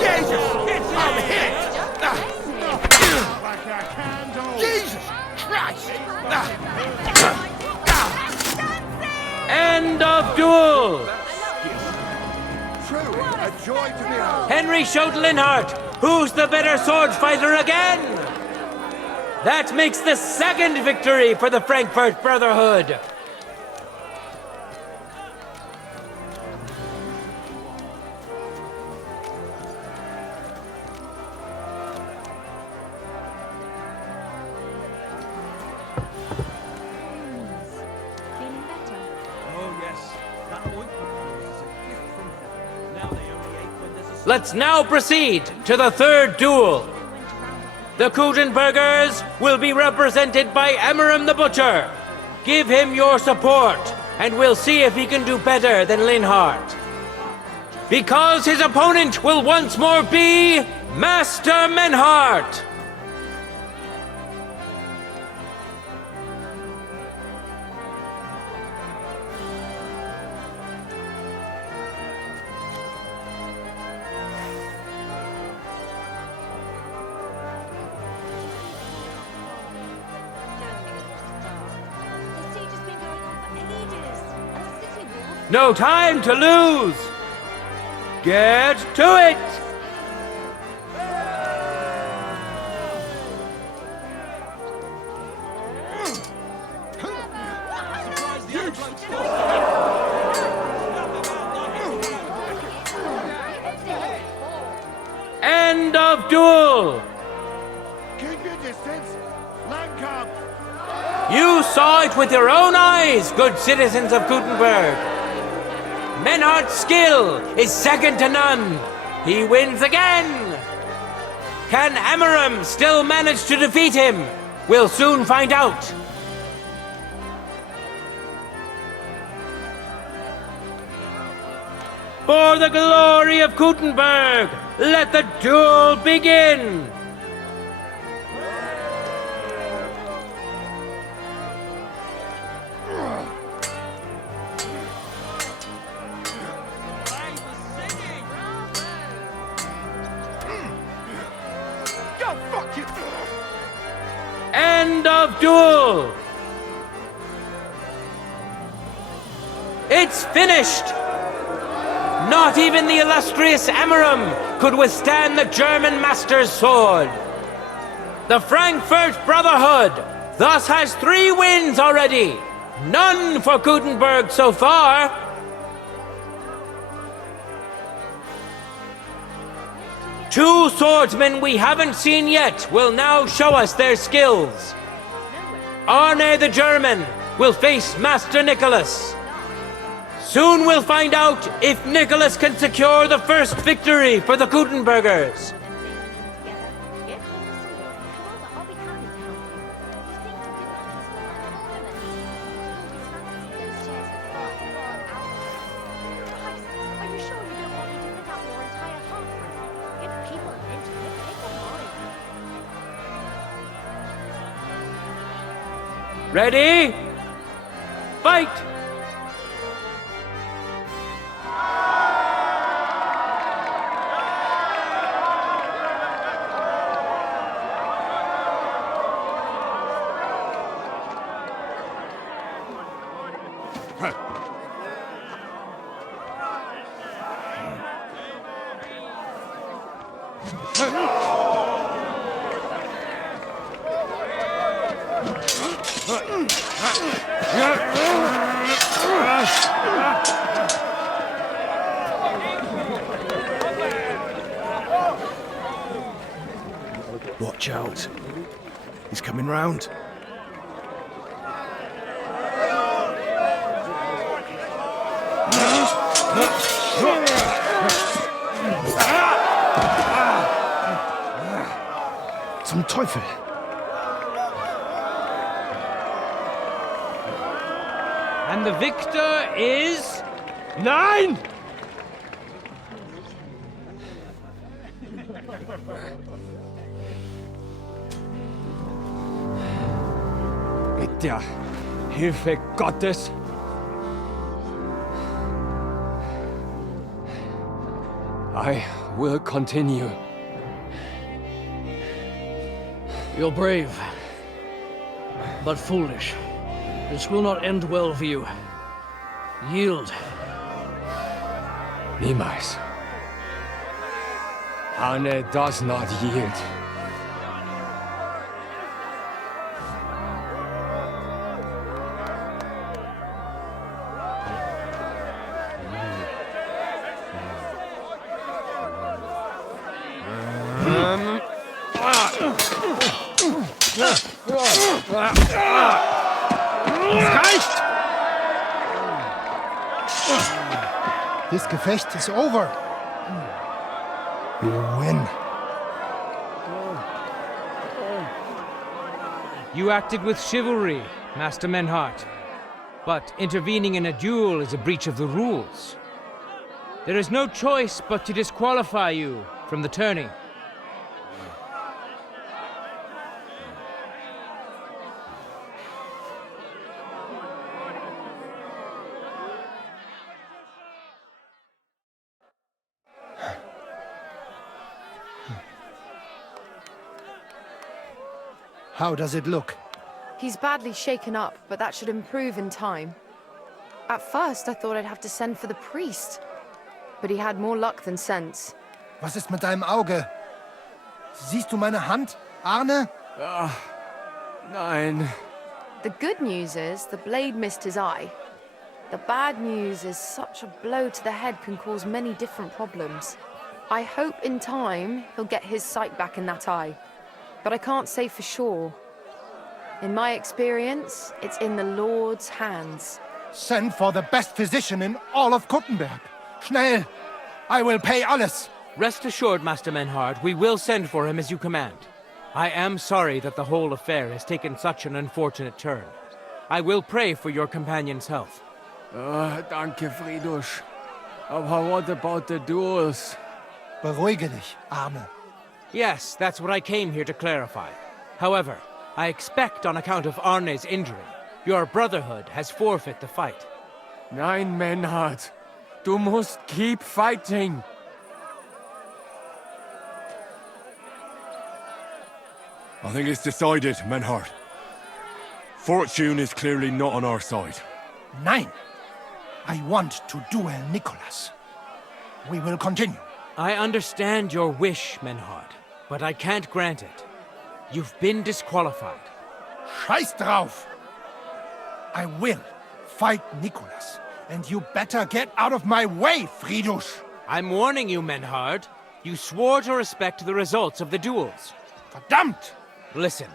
Jesus! I'm hit! Jesus Christ! End of duel! Truly a joy to behold. Henry showed Linhart who's the better sword fighter again. That makes the second victory for the Frankfurt Brotherhood. Let's now proceed to the third duel. The Kutenbergers will be represented by Emmeram the Butcher. Give him your support, and we'll see if he can do better than Linhardt. Because his opponent will once more be Master Menhardt. No time to lose! Get to it! End of duel! Keep your distance. Landcamp. You saw it with your own eyes, good citizens of Gutenberg. Menhardt's skill is second to none. He wins again. Can Emmeram still manage to defeat him? We'll soon find out. For the glory of Gutenberg, let the duel begin. End of duel! It's finished! Not even the illustrious Emmeram could withstand the German master's sword. The Frankfurt Brotherhood thus has 3 wins already. None for Gutenberg so far. Two swordsmen we haven't seen yet will now show us their skills. Arne the German will face Master Nicholas. Soon we'll find out if Nicholas can secure the first victory for the Gutenbergers. Ready? Fight! Watch out. He's coming round. Zum Teufel! And the victor is... Nein! Mit der Hilfe Gottes I will continue. You're brave, but foolish. This will not end well for you. Yield. Niemals. Arne does not yield. Es reicht! This Gefecht is over. You win. You acted with chivalry, Master Menhart. But intervening in a duel is a breach of the rules. There is no choice but to disqualify you from the tourney. How does it look? He's badly shaken up, but that should improve in time. At first, I thought I'd have to send for the priest. But he had more luck than sense. Was ist mit deinem Auge? Siehst du meine Hand, Arne? Nein. The good news is the blade missed his eye. The bad news is such a blow to the head can cause many different problems. I hope in time he'll get his sight back in that eye. But I can't say for sure. In my experience, it's in the Lord's hands. Send for the best physician in all of Kuttenberg. Schnell! I will pay alles. Rest assured, Master Menhard, we will send for him as you command. I am sorry that the whole affair has taken such an unfortunate turn. I will pray for your companion's health. Danke, Friedrich. Aber what about the duels? Beruhige dich, Arne. Yes, that's what I came here to clarify. However, I expect on account of Arne's injury, your brotherhood has forfeit the fight. Nein, Menhard. Du musst keep fighting. I think it's decided, Menhard. Fortune is clearly not on our side. Nein. I want to duel Nicholas. We will continue. I understand your wish, Menhard, but I can't grant it. You've been disqualified. Scheiß drauf! I will fight Nicholas, and you better get out of my way, Friedrich! I'm warning you, Menhard. You swore to respect the results of the duels. Verdammt! Listen,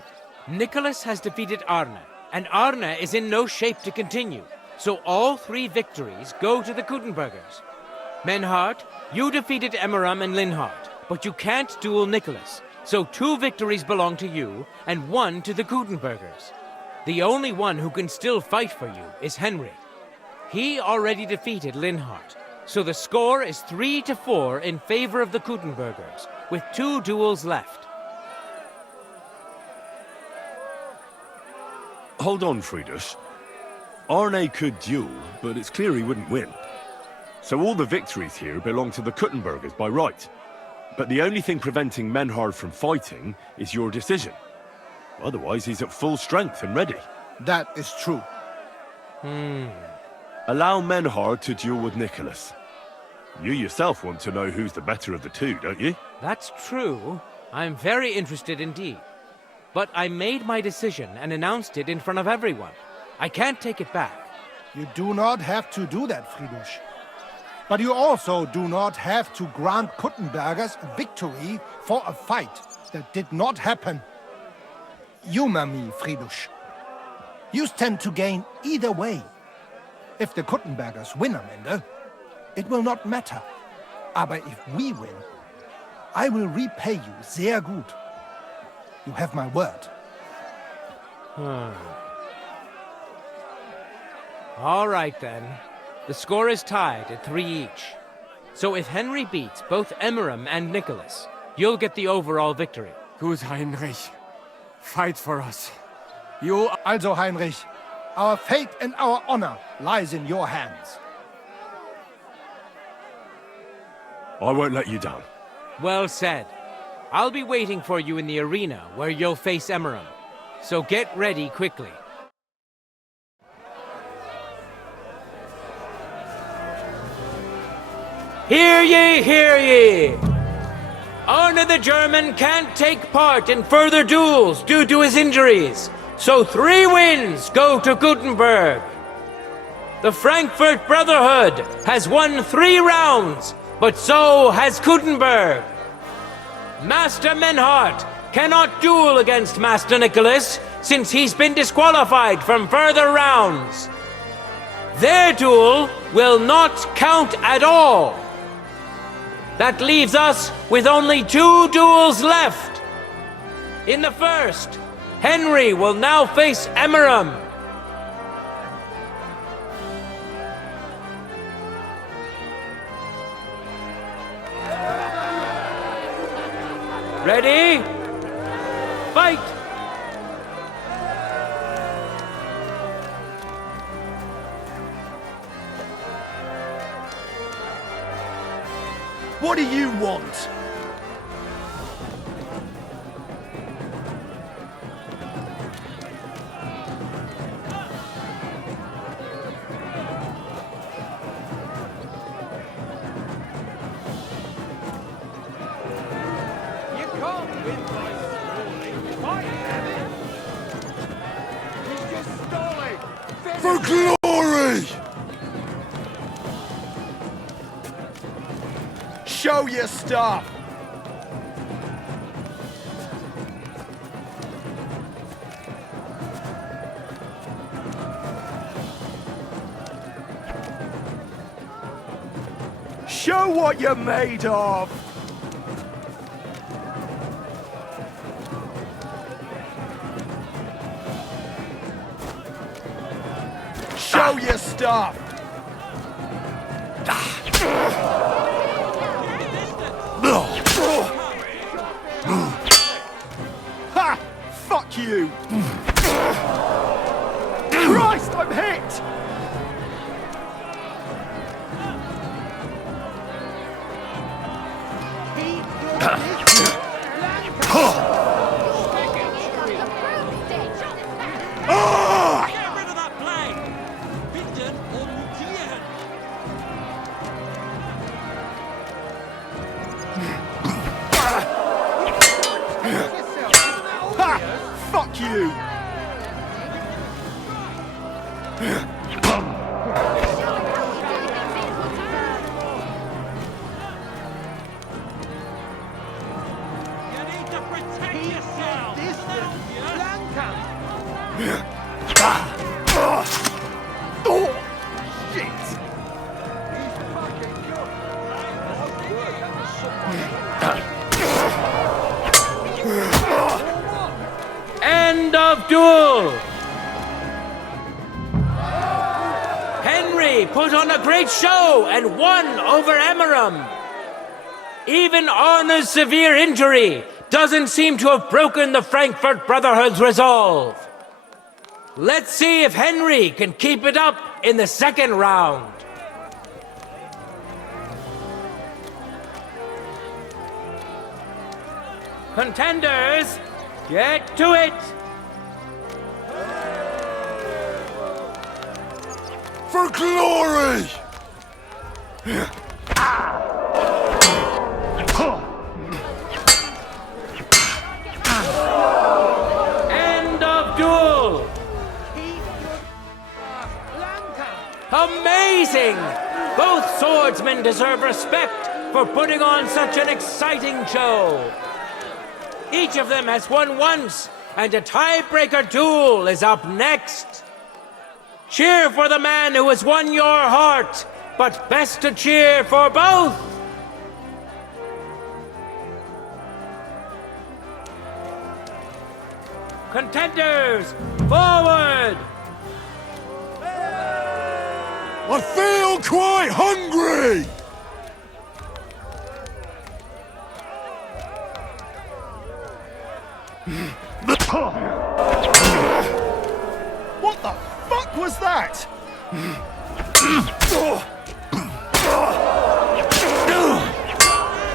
Nicholas has defeated Arne, and Arne is in no shape to continue. So all 3 victories go to the Kuttenbergers. Menhard, you defeated Emmeram and Linhard, but you can't duel Nicholas. So 2 victories belong to you, and 1 to the Kuttenbergers. The only one who can still fight for you is Henry. He already defeated Linhard, so the score is 3-4 in favor of the Kuttenbergers, with 2 duels left. Hold on, Friedrich. Arne could duel, but it's clear he wouldn't win. So all the victories here belong to the Kuttenbergers by right. But the only thing preventing Menhard from fighting is your decision. Otherwise, he's at full strength and ready. That is true. Allow Menhard to duel with Nicholas. You yourself want to know who's the better of the 2, don't you? That's true. I'm very interested indeed. But I made my decision and announced it in front of everyone. I can't take it back. You do not have to do that, Friedrich. But you also do not have to grant Kuttenbergers a victory for a fight that did not happen. Humor me, Friedrich. You stand to gain either way. If the Kuttenbergers win am Ende, it will not matter. Aber if we win, I will repay you sehr gut. You have my word. All right, then. The score is tied at 3 each. So if Henry beats both Emmeram and Nicholas, you'll get the overall victory. Gut, Heinrich. Fight for us. You... Also, Heinrich, our fate and our honor lies in your hands. I won't let you down. Well said. I'll be waiting for you in the arena where you'll face Emmeram. So get ready quickly. Hear ye, hear ye! Arne the German can't take part in further duels due to his injuries, so 3 wins go to Gutenberg. The Frankfurt Brotherhood has won 3 rounds, but so has Gutenberg. Master Menhard cannot duel against Master Nicholas since he's been disqualified from further rounds. Their duel will not count at all. That leaves us with only 2 duels left. In the first, Henry will now face Emeram. Ready? Fight! What do you want? You can't win by stalling. Fight, damn it! He's just stalling. For glory! Show your stuff! Show what you're made of! Show your stuff! Ha! Fuck you! Christ, I'm hit! Get rid of that blade! Bitte umgehen! Ha! Fuck you! You need to protect yourself! Oh, shit! End of duel! Henry put on a great show and won over Emeram. Even Arna's severe injury doesn't seem to have broken the Frankfurt Brotherhood's resolve. Let's see if Henry can keep it up in the second round. Contenders, get to it! For glory! End of duel! Amazing! Both swordsmen deserve respect for putting on such an exciting show. Each of them has won once, and a tiebreaker duel is up next. Cheer for the man who has won your heart, but best to cheer for both. Contenders, forward! I feel quite hungry! What the fuck was that?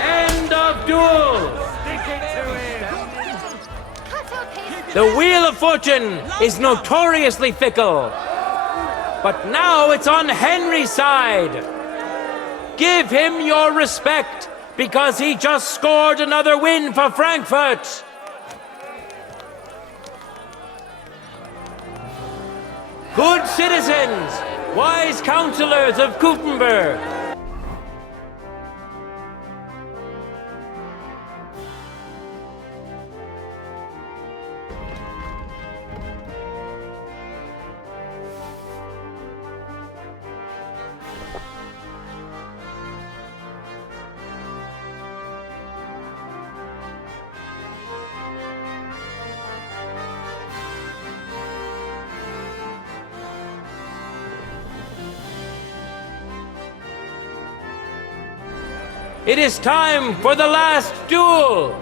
End of duel! The Wheel of Fortune is notoriously fickle. But now it's on Henry's side. Give him your respect, because he just scored another win for Frankfurt. Good citizens, wise counselors of Gutenberg. it is time for the last duel.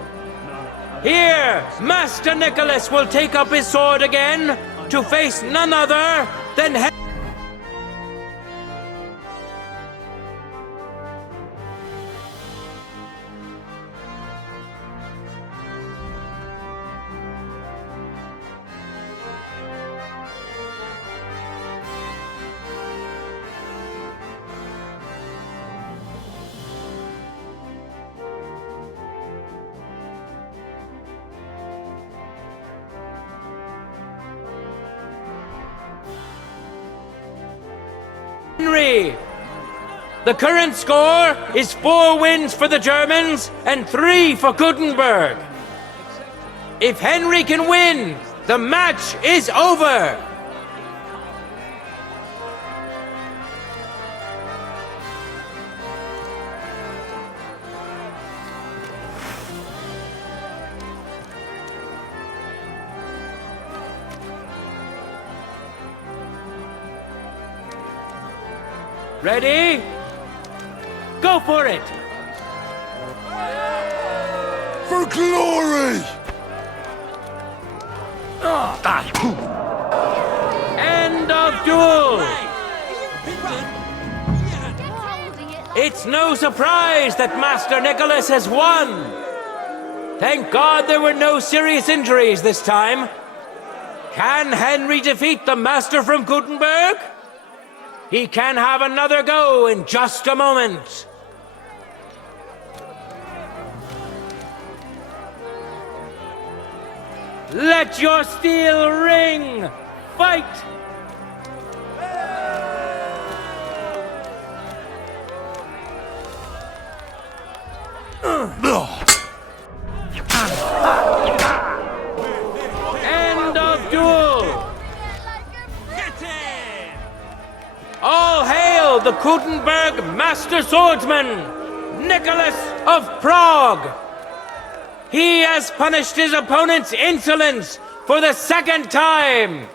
Here, Master Nicholas will take up his sword again to face none other than Henry. The current score is 4 wins for the Germans and 3 for Gutenberg. If Henry can win, the match is over. Ready? Go for it! For glory! End of duel! It's no surprise that Master Nicholas has won! Thank God there were no serious injuries this time. Can Henry defeat the Master from Gutenberg? He can have another go in just a moment. Let your steel ring! Fight! End of duel! All hail the Gutenberg Master Swordsman, Nicholas of Prague! He has punished his opponent's insolence for the second time!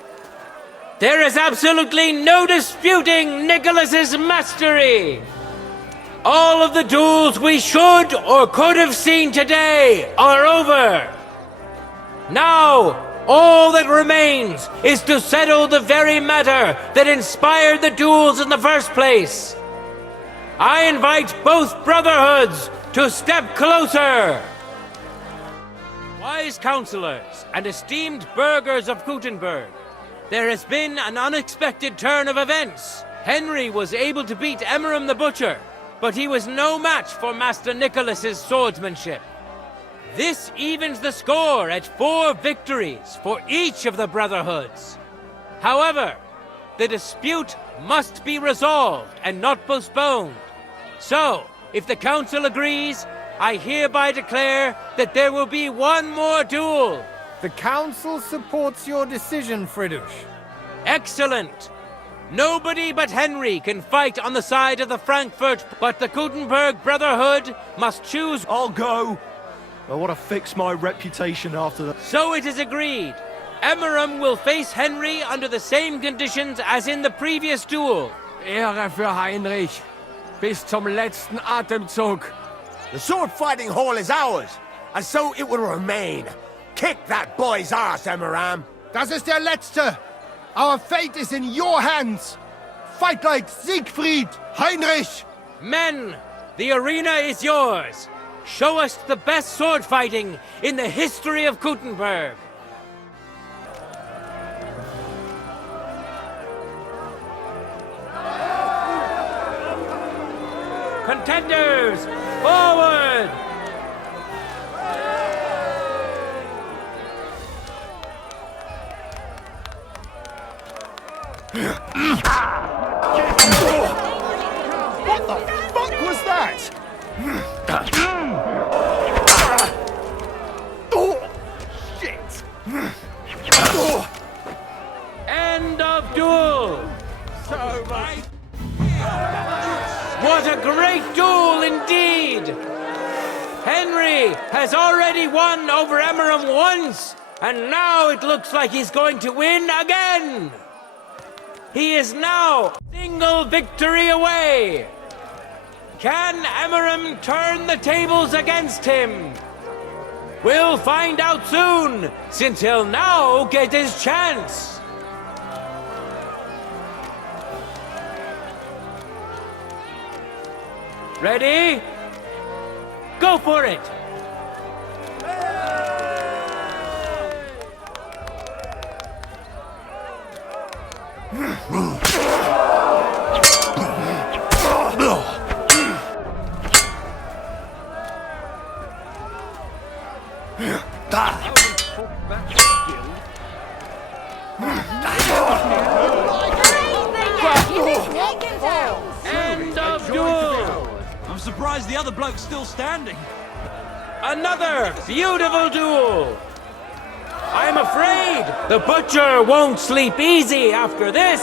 There is absolutely no disputing Nicholas's mastery! All of the duels we should or could have seen today are over! Now, all that remains is to settle the very matter that inspired the duels in the first place. I invite both brotherhoods to step closer. Wise counselors and esteemed burghers of Gutenberg, there has been an unexpected turn of events. Henry was able to beat Emmeram the Butcher, but he was no match for Master Nicholas's swordsmanship. This evens the score at 4 victories for each of the brotherhoods. However, the dispute must be resolved and not postponed. So, if the council agrees, I hereby declare that there will be one more duel. The council supports your decision, Fridush. Excellent. Nobody but Henry can fight on the side of the Frankfurt, but the Gutenberg Brotherhood must choose. I'll go. I want to fix my reputation after that. So it is agreed. Emmeram will face Henry under the same conditions as in the previous duel. Ehre für Heinrich. Bis zum letzten Atemzug. The sword fighting hall is ours, and so it will remain. Kick that boy's ass, Emmeram. Das ist der letzte. Our fate is in your hands. Fight like Siegfried, Heinrich. Men, the arena is yours. Show us the best sword fighting in the history of Gutenberg. Contenders, forward! What the fuck was that? Oh, shit! End of duel! So much. What a great duel indeed! Henry has already won over Emmeram once, and now it looks like he's going to win again! He is now a single victory away! Can Emmeram turn the tables against him? We'll find out soon, since he'll now get his chance. Ready? Go for it! End of duel! I'm surprised the other bloke's still standing. Another beautiful duel! I'm afraid the butcher won't sleep easy after this.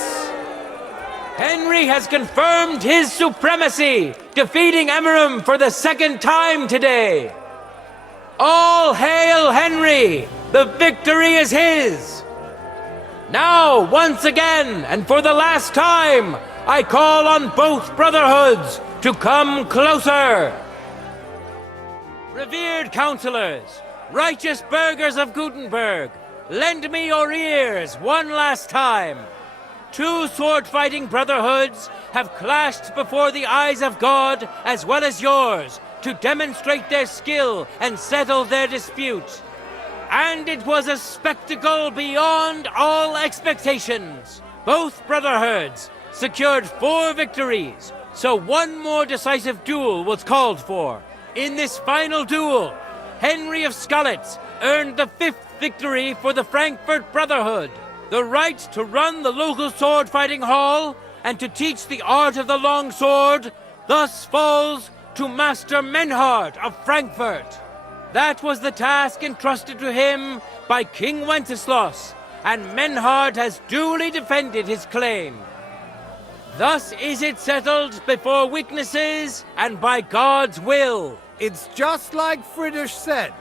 Henry has confirmed his supremacy, defeating Emmeram for the second time today. All hail Henry! The victory is his! Now, once again, and for the last time, I call on both brotherhoods to come closer. Revered councillors, righteous burghers of Gutenberg, lend me your ears one last time. Two sword-fighting brotherhoods have clashed before the eyes of God as well as yours to demonstrate their skill and settle their dispute. And it was a spectacle beyond all expectations. Both brotherhoods secured 4 victories, so one more decisive duel was called for. In this final duel, Henry of Skalitz earned the 5th victory for the Frankfurt Brotherhood. The right to run the local sword-fighting hall and to teach the art of the long sword thus falls to Master Menhard of Frankfurt. That was the task entrusted to him by King Wenceslas, and Menhard has duly defended his claim. Thus is it settled before witnesses and by God's will. It's just like Friedrich said.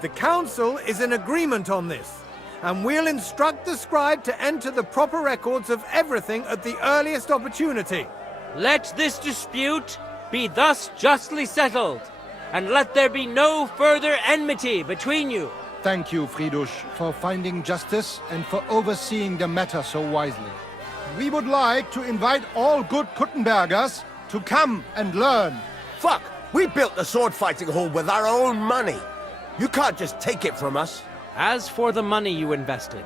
The council is in agreement on this, and we'll instruct the scribe to enter the proper records of everything at the earliest opportunity. Let this dispute be thus justly settled, and let there be no further enmity between you. Thank you, Friedrich, for finding justice and for overseeing the matter so wisely. We would like to invite all good Kuttenbergers to come and learn. Fuck! We built the sword-fighting hall with our own money. You can't just take it from us. As for the money you invested,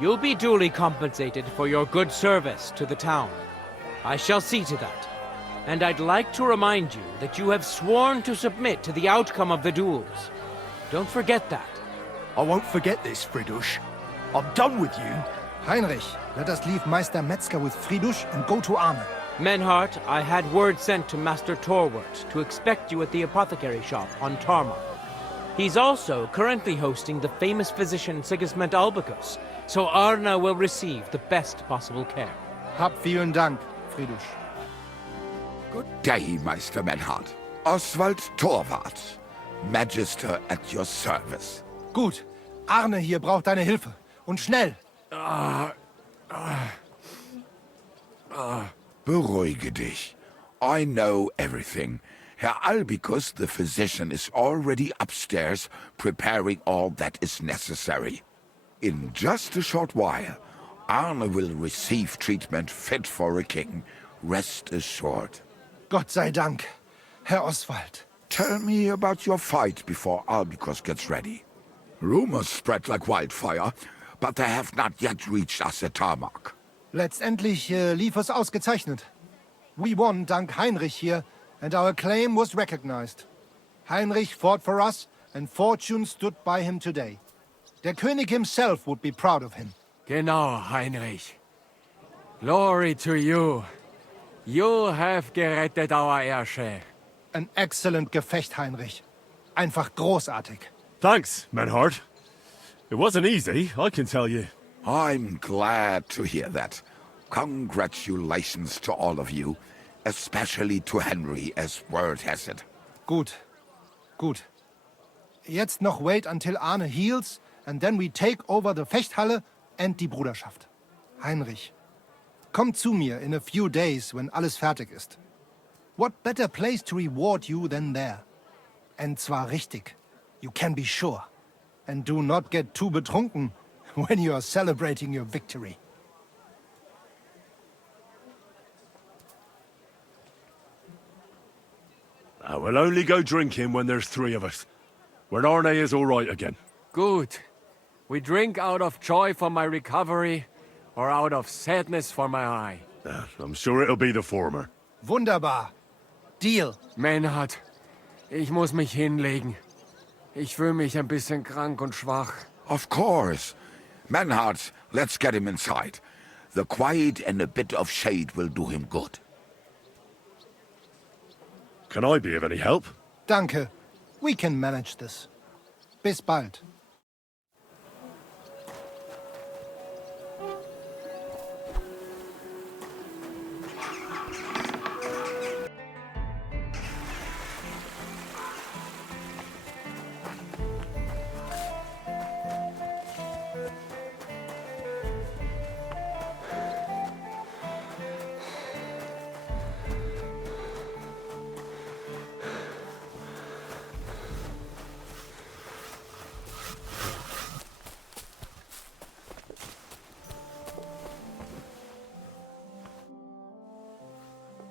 you'll be duly compensated for your good service to the town. I shall see to that. And I'd like to remind you that you have sworn to submit to the outcome of the duels. Don't forget that. I won't forget this, Friedrich. I'm done with you. Heinrich, let us leave Meister Metzger with Friedrich and go to Arne. Menhart, I had word sent to Master Torwart to expect you at the apothecary shop on Tarmar. He's also currently hosting the famous physician Sigismund Albicus, so Arne will receive the best possible care. Hab vielen Dank, Friedrich. Good day, Meister Menhard. Oswald Torwart, Magister at your service. Gut. Arne hier braucht deine Hilfe. Und schnell. Beruhige dich. I know everything. Herr Albicus, the physician, is already upstairs preparing all that is necessary. In just a short while, Arne will receive treatment fit for a king. Rest assured. Gott sei Dank, Herr Oswald. Tell me about your fight before Albicus gets ready. Rumors spread like wildfire, but they have not yet reached us at Tarmac. Letztendlich lief es ausgezeichnet. We won dank Heinrich hier, and our claim was recognized. Heinrich fought for us, and fortune stood by him today. Der König himself would be proud of him. Genau, Heinrich. Glory to you. You have gerettet our Ersche. An excellent Gefecht, Heinrich. Einfach großartig. Thanks, Menhard. It wasn't easy, I can tell you. I'm glad to hear that. Congratulations to all of you, especially to Henry, as word has it. Gut. Gut. Jetzt noch wait until Arne heals, and then we take over the Fechthalle and die Bruderschaft. Heinrich, komm zu mir in a few days, when alles fertig ist. What better place to reward you than there? And zwar richtig. You can be sure. And do not get too betrunken when you are celebrating your victory. We'll only go drinking when there's 3 of us. When Arne is all right again. Good. We drink out of joy for my recovery, or out of sadness for my eye. I'm sure it'll be the former. Wunderbar. Deal. Maynard, ich muss mich hinlegen. Ich fühle mich ein bisschen krank und schwach. Of course. Manhart, let's get him inside. The quiet and a bit of shade will do him good. Can I be of any help? Danke. We can manage this. Bis bald.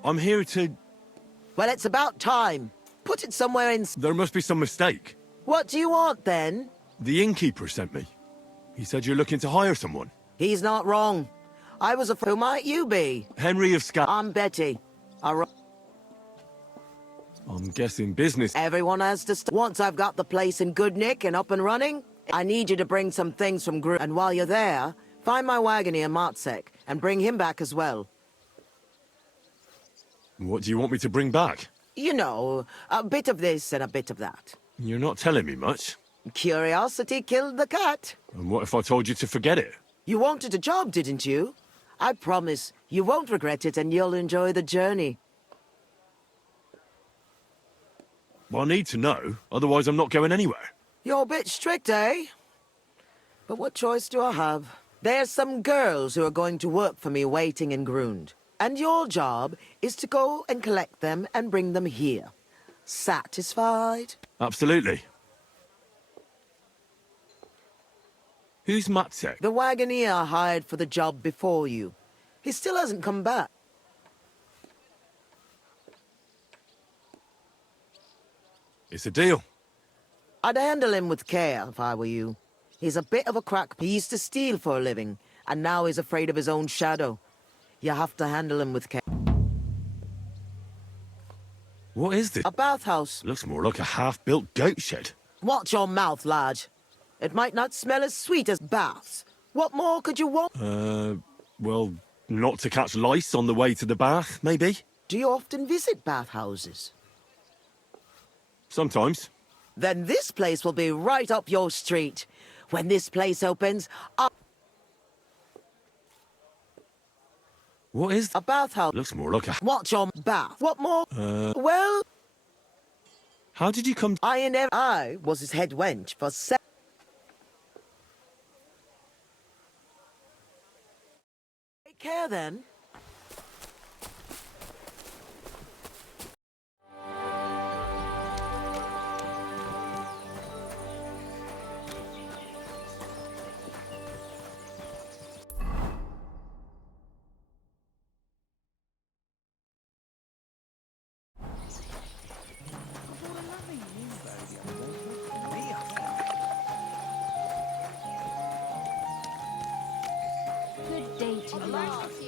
I'm here to... Well, it's about time. Put it somewhere in... There must be some mistake. What do you want, then? The innkeeper sent me. He said you're looking to hire someone. He's not wrong. I was who might you be? Henry of I'm Betty. I'm guessing business. Everyone has to once I've got the place in good nick and up and running, I need you to bring some things from Gru. And while you're there, find my wagoner Matsek and bring him back as well. What do you want me to bring back? You know, a bit of this and a bit of that. You're not telling me much. Curiosity killed the cat. And what if I told you to forget it? You wanted a job, didn't you? I promise you won't regret it and you'll enjoy the journey. Well, I need to know, otherwise I'm not going anywhere. You're a bit strict, eh? But what choice do I have? There's some girls who are going to work for me waiting in Grund. And your job is to go and collect them and bring them here. Satisfied? Absolutely. Who's Matsek? The wagoner I hired for the job before you. He still hasn't come back. It's a deal. I'd handle him with care if I were you. He's a bit of a crack. He used to steal for a living, and now he's afraid of his own shadow. You have to handle him with care. What is this? A bathhouse. Looks more like a half-built goat shed. Watch your mouth, lad. It might not smell as sweet as baths. What more could you want? Well, not to catch lice on the way to the bath, maybe? Do you often visit bathhouses? Sometimes. Then this place will be right up your street. When this place opens, What is... A bathhouse. Looks more like a... Watch your bath. What more? Well... How did you come... I was his head wench for Take care, then.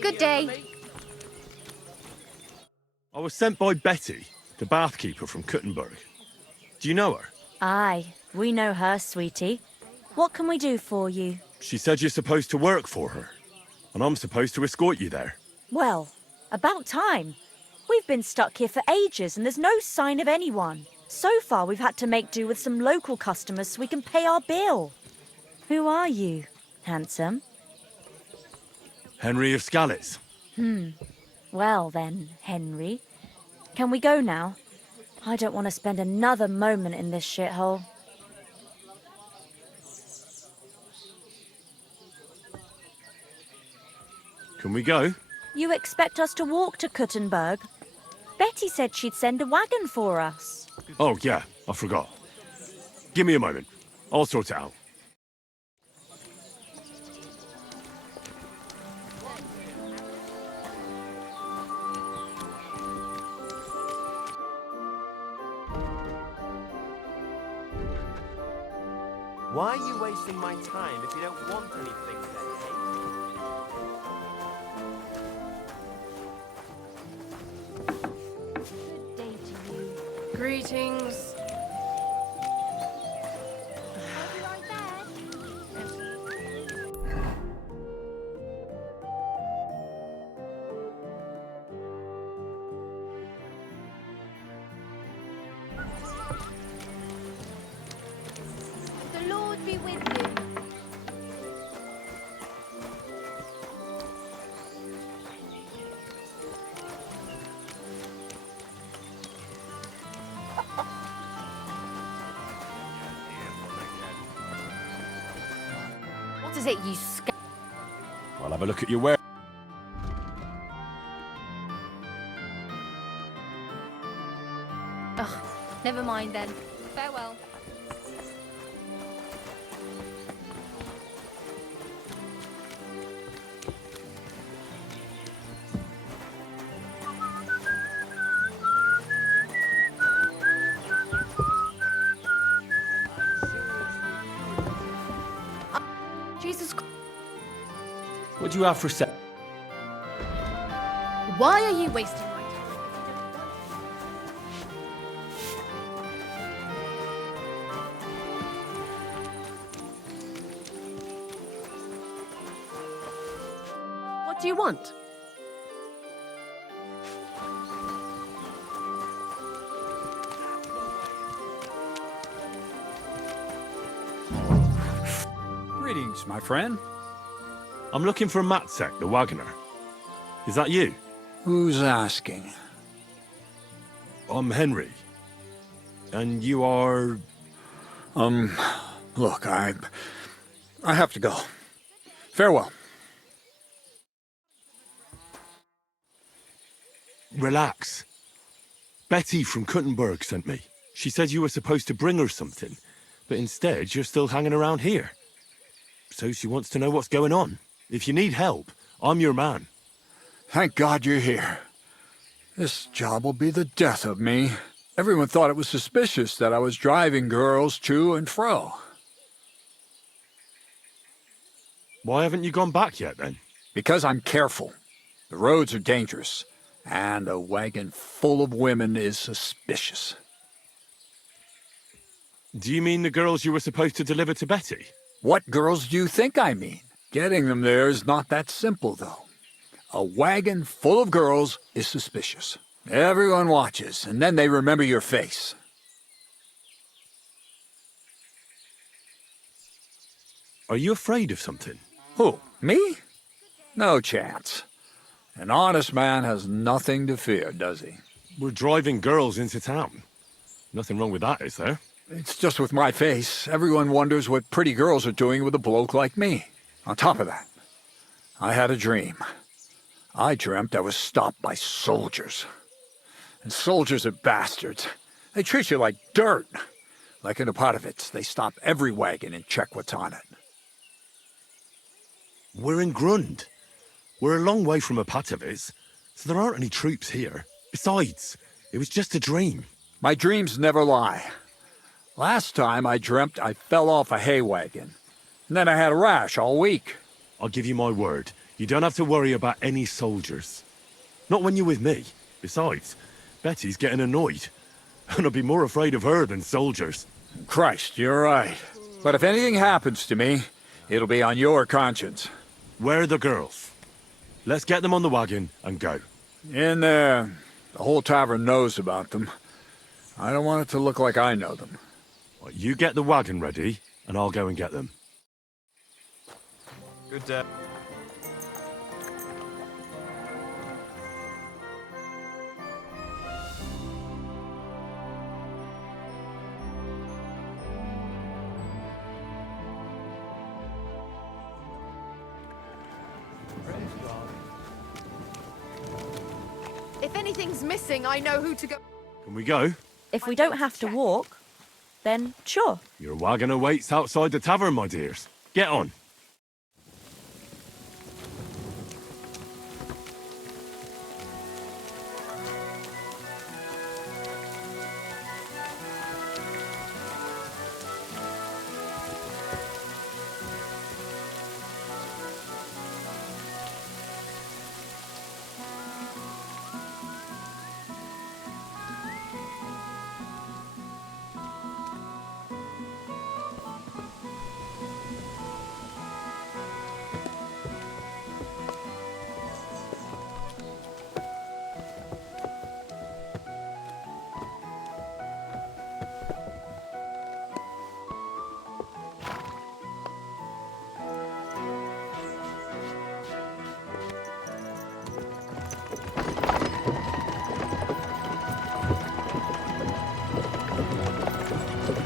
Good day. I was sent by Betty, the bathkeeper from Kuttenberg. Do you know her? Aye, we know her, sweetie. What can we do for you? She said you're supposed to work for her, and I'm supposed to escort you there. Well, about time. We've been stuck here for ages and there's no sign of anyone. So far we've had to make do with some local customers so we can pay our bill. Who are you, handsome? Henry of Skalitz. Well then, Henry. Can we go now? I don't want to spend another moment in this shithole. Can we go? You expect us to walk to Kuttenberg? Betty said she'd send a wagon for us. Oh, yeah, I forgot. Give me a moment. I'll sort it out. Why are you wasting my time if you don't want anything then, Good day to you. Greetings. I'll be right back. The Lord be with you. What is it, you sc... I'll have a look at your wear. Ugh, never mind then. Farewell. Jesus Christ. What do you have for set? Why are you wasting my time? What do you want? Greetings, my friend. I'm looking for Matsek, the wagoner. Is that you? Who's asking? I'm Henry. And you are... Look, I have to go. Farewell. Relax. Betty from Kuttenberg sent me. She said you were supposed to bring her something, but instead you're still hanging around here. So she wants to know what's going on. If you need help, I'm your man. Thank God you're here. This job will be the death of me. Everyone thought it was suspicious that I was driving girls to and fro. Why haven't you gone back yet, then? Because I'm careful. The roads are dangerous, and a wagon full of women is suspicious. Do you mean the girls you were supposed to deliver to Betty? What girls do you think I mean? Getting them there is not that simple, though. A wagon full of girls is suspicious. Everyone watches, and then they remember your face. Are you afraid of something? Who, me? No chance. An honest man has nothing to fear, does he? We're driving girls into town. Nothing wrong with that, is there? It's just with my face. Everyone wonders what pretty girls are doing with a bloke like me. On top of that, I had a dream. I dreamt I was stopped by soldiers. And soldiers are bastards. They treat you like dirt. Like in Opatovitz, they stop every wagon and check what's on it. We're in Grund. We're a long way from Opatovitz, so there aren't any troops here. Besides, it was just a dream. My dreams never lie. Last time I dreamt I fell off a hay wagon. And then I had a rash all week. I'll give you my word. You don't have to worry about any soldiers. Not when you're with me. Besides, Betty's getting annoyed. And I'll be more afraid of her than soldiers. Christ, you're right. But if anything happens to me, it'll be on your conscience. Where are the girls? Let's get them on the wagon and go. In there. The whole tavern knows about them. I don't want it to look like I know them. Well, you get the wagon ready, and I'll go and get them. Good day. If any anything's missing, I know who to go. Can we go? If we don't have to walk, then sure. Your wagon awaits outside the tavern, my dears. Get on.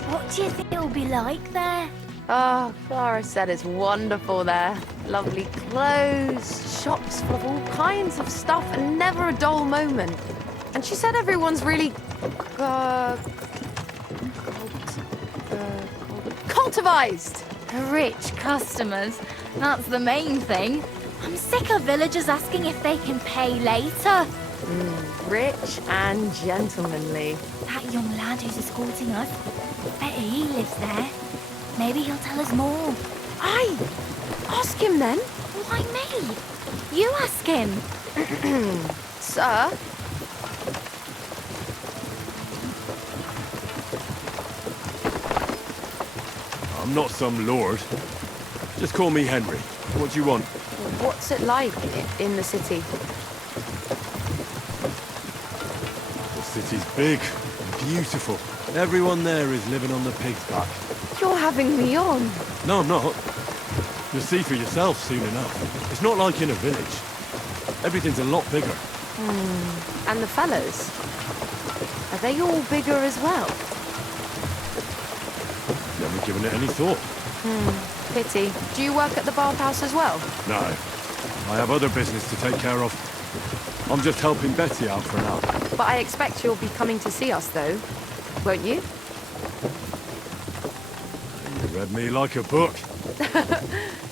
What do you think it'll be like there? Oh, Clara said it's wonderful there. Lovely clothes, shops full of all kinds of stuff, and never a dull moment. And she said everyone's really cultivized. Rich customers. That's the main thing. I'm sick of villagers asking if they can pay later. Rich and gentlemanly. That young lad who's escorting us, bet he lives there. Maybe he'll tell us more. Aye! Ask him then. Why me? You ask him. Sir? I'm not some lord. Just call me Henry. What do you want? What's it like in the city? The city's big and beautiful. Everyone there is living on the pig's back. You're having me on. No, I'm not. You'll see for yourself soon enough. It's not like in a village. Everything's a lot bigger. And the fellas? Are they all bigger as well? Never given it any thought. Pity. Do you work at the bathhouse as well? No. I have other business to take care of. I'm just helping Betty out for now. But I expect you'll be coming to see us, though. Won't you? You read me like a book.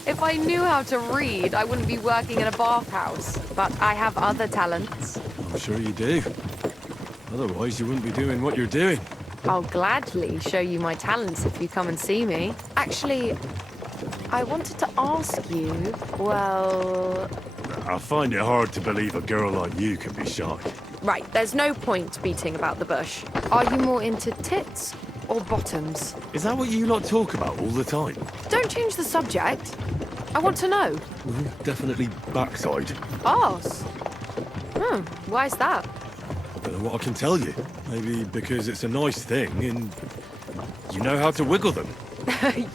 If I knew how to read, I wouldn't be working in a bathhouse. But I have other talents. I'm sure you do. Otherwise, you wouldn't be doing what you're doing. I'll gladly show you my talents if you come and see me. Actually, I wanted to ask you, well... I find it hard to believe a girl like you can be shy. Right, there's no point beating about the bush. Are you more into tits or bottoms? Is that what you lot talk about all the time? Don't change the subject. I want to know. Definitely backside. Arse? Why's that? I don't know what I can tell you. Maybe because it's a nice thing and you know how to wiggle them.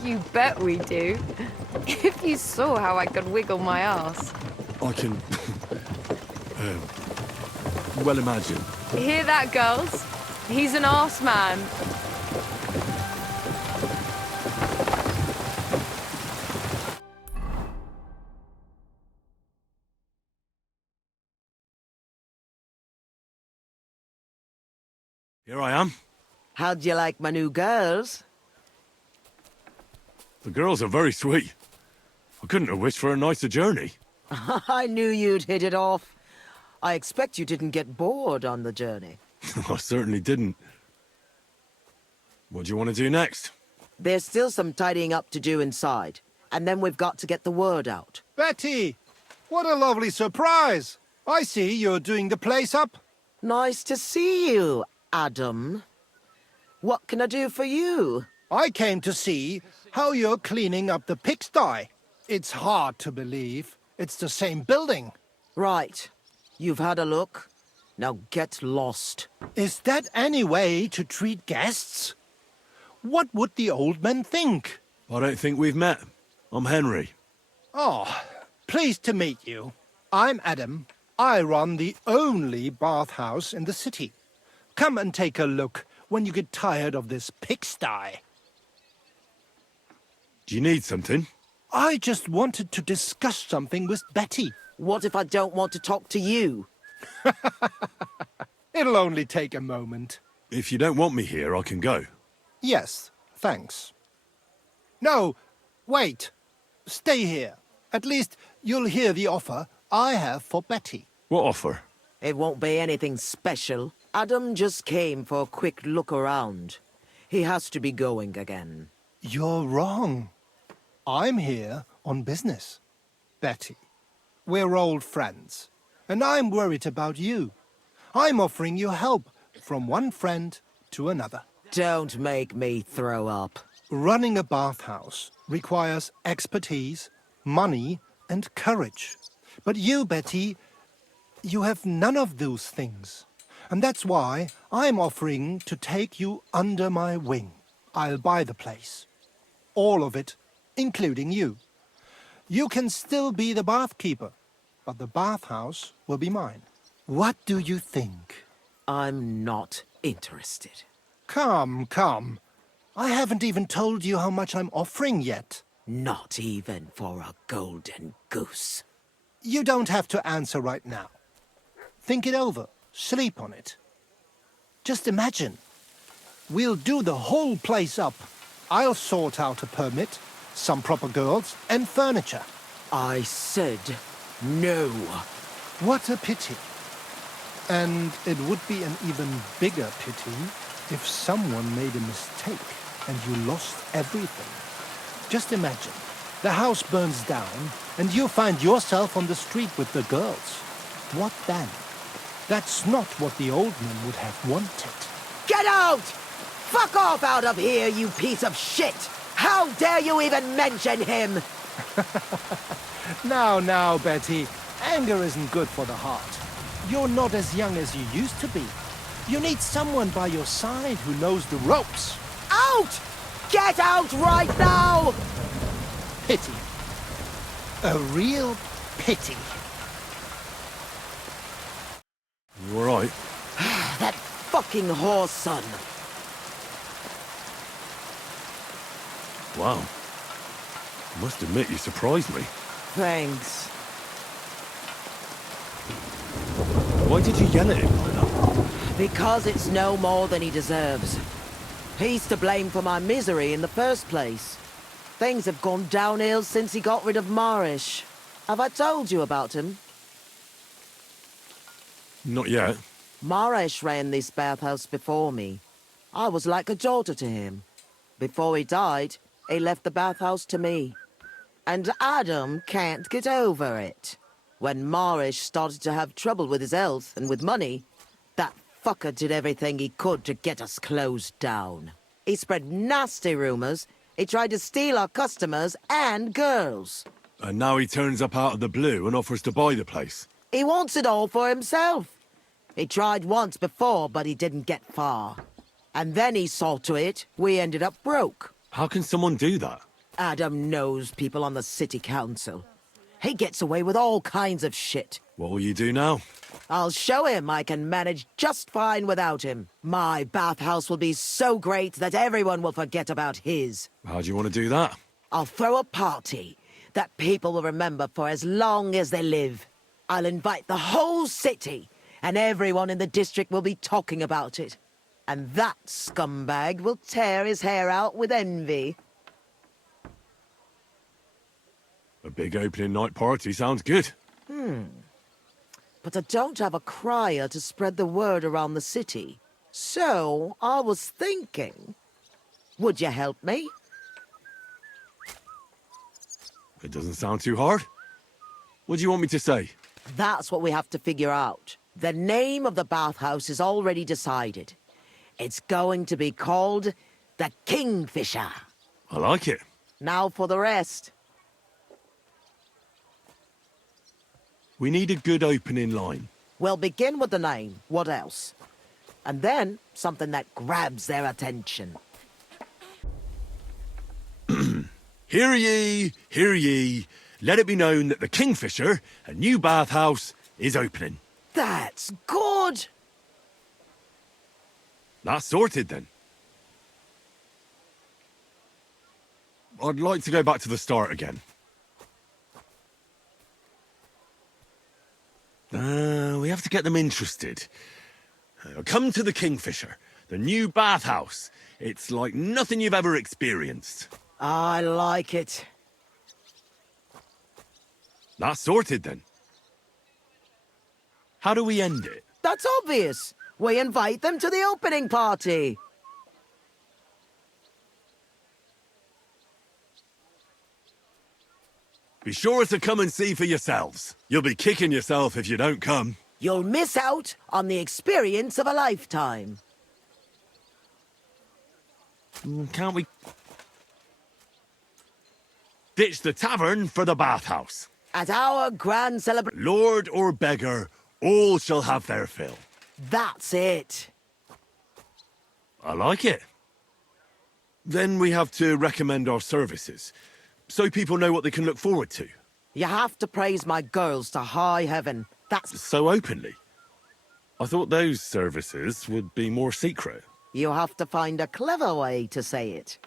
You bet we do. If you saw how I could wiggle my ass. I can... well imagine. Hear that, girls? He's an arse man. Here I am. How'd you like my new girls? The girls are very sweet. I couldn't have wished for a nicer journey. I knew you'd hit it off. I expect you didn't get bored on the journey. I certainly didn't. What do you want to do next? There's still some tidying up to do inside, and then we've got to get the word out. Betty! What a lovely surprise! I see you're doing the place up. Nice to see you, Adam. What can I do for you? I came to see how you're cleaning up the pigsty. It's hard to believe. It's the same building. Right. You've had a look. Now get lost. Is that any way to treat guests? What would the old men think? I don't think we've met. I'm Henry. Oh, pleased to meet you. I'm Adam. I run the only bathhouse in the city. Come and take a look when you get tired of this pigsty. Do you need something? I just wanted to discuss something with Betty. What if I don't want to talk to you? It'll only take a moment. If you don't want me here, I can go. Yes, thanks. No, wait. Stay here. At least you'll hear the offer I have for Betty. What offer? It won't be anything special. Adam just came for a quick look around. He has to be going again. You're wrong. I'm here on business. Betty, we're old friends, and I'm worried about you. I'm offering you help from one friend to another. Don't make me throw up. Running a bathhouse requires expertise, money, and courage. But you, Betty, you have none of those things. And that's why I'm offering to take you under my wing. I'll buy the place. All of it, including you. You can still be the bathkeeper, but the bathhouse will be mine. What do you think? I'm not interested. Come, come. I haven't even told you how much I'm offering yet. Not even for a golden goose. You don't have to answer right now. Think it over. Sleep on it. Just imagine. We'll do the whole place up. I'll sort out a permit, some proper girls, and furniture. I said no. What a pity. And it would be an even bigger pity if someone made a mistake and you lost everything. Just imagine, the house burns down and you find yourself on the street with the girls. What then? That's not what the old men would have wanted. Get out! Fuck off out of here, you piece of shit! How dare you even mention him? Now, Betty, anger isn't good for the heart. You're not as young as you used to be. You need someone by your side who knows the ropes. Out! Get out right now! Pity. A real pity. You alright? That fucking whore's son. Wow. I must admit, you surprised me. Thanks. Why did you yell at him like that? Because it's no more than he deserves. He's to blame for my misery in the first place. Things have gone downhill since he got rid of Marish. Have I told you about him? Not yet. Marish ran this bathhouse before me. I was like a daughter to him. Before he died, he left the bathhouse to me. And Adam can't get over it. When Marish started to have trouble with his health and with money, that fucker did everything he could to get us closed down. He spread nasty rumors. He tried to steal our customers and girls. And now he turns up out of the blue and offers to buy the place. He wants it all for himself. He tried once before, but he didn't get far. And then he saw to it we ended up broke. How can someone do that? Adam knows people on the city council. He gets away with all kinds of shit. What will you do now? I'll show him I can manage just fine without him. My bathhouse will be so great that everyone will forget about his. How do you want to do that? I'll throw a party that people will remember for as long as they live. I'll invite the whole city, and everyone in the district will be talking about it. And that scumbag will tear his hair out with envy. A big opening night party sounds good. But I don't have a crier to spread the word around the city. So, I was thinking, would you help me? It doesn't sound too hard. What do you want me to say? That's what we have to figure out. The name of the bathhouse is already decided. It's going to be called the Kingfisher. I like it. Now for the rest. We need a good opening line. We'll begin with the name. What else? And then something that grabs their attention. Hear ye, hear ye. Let it be known that the Kingfisher, a new bathhouse, is opening. That's good! That's sorted then. I'd like to go back to the start again. We have to get them interested. Come to the Kingfisher, the new bathhouse. It's like nothing you've ever experienced. I like it. That's sorted then. How do we end it? That's obvious. We invite them to the opening party. Be sure to come and see for yourselves. You'll be kicking yourself if you don't come. You'll miss out on the experience of a lifetime. Can't we ditch the tavern for the bathhouse? At our grand celebration... Lord or beggar, all shall have their fill. That's it. I like it. Then we have to recommend our services, so people know what they can look forward to. You have to praise my girls to high heaven. That's... So openly. I thought those services would be more secret. You have to find a clever way to say it.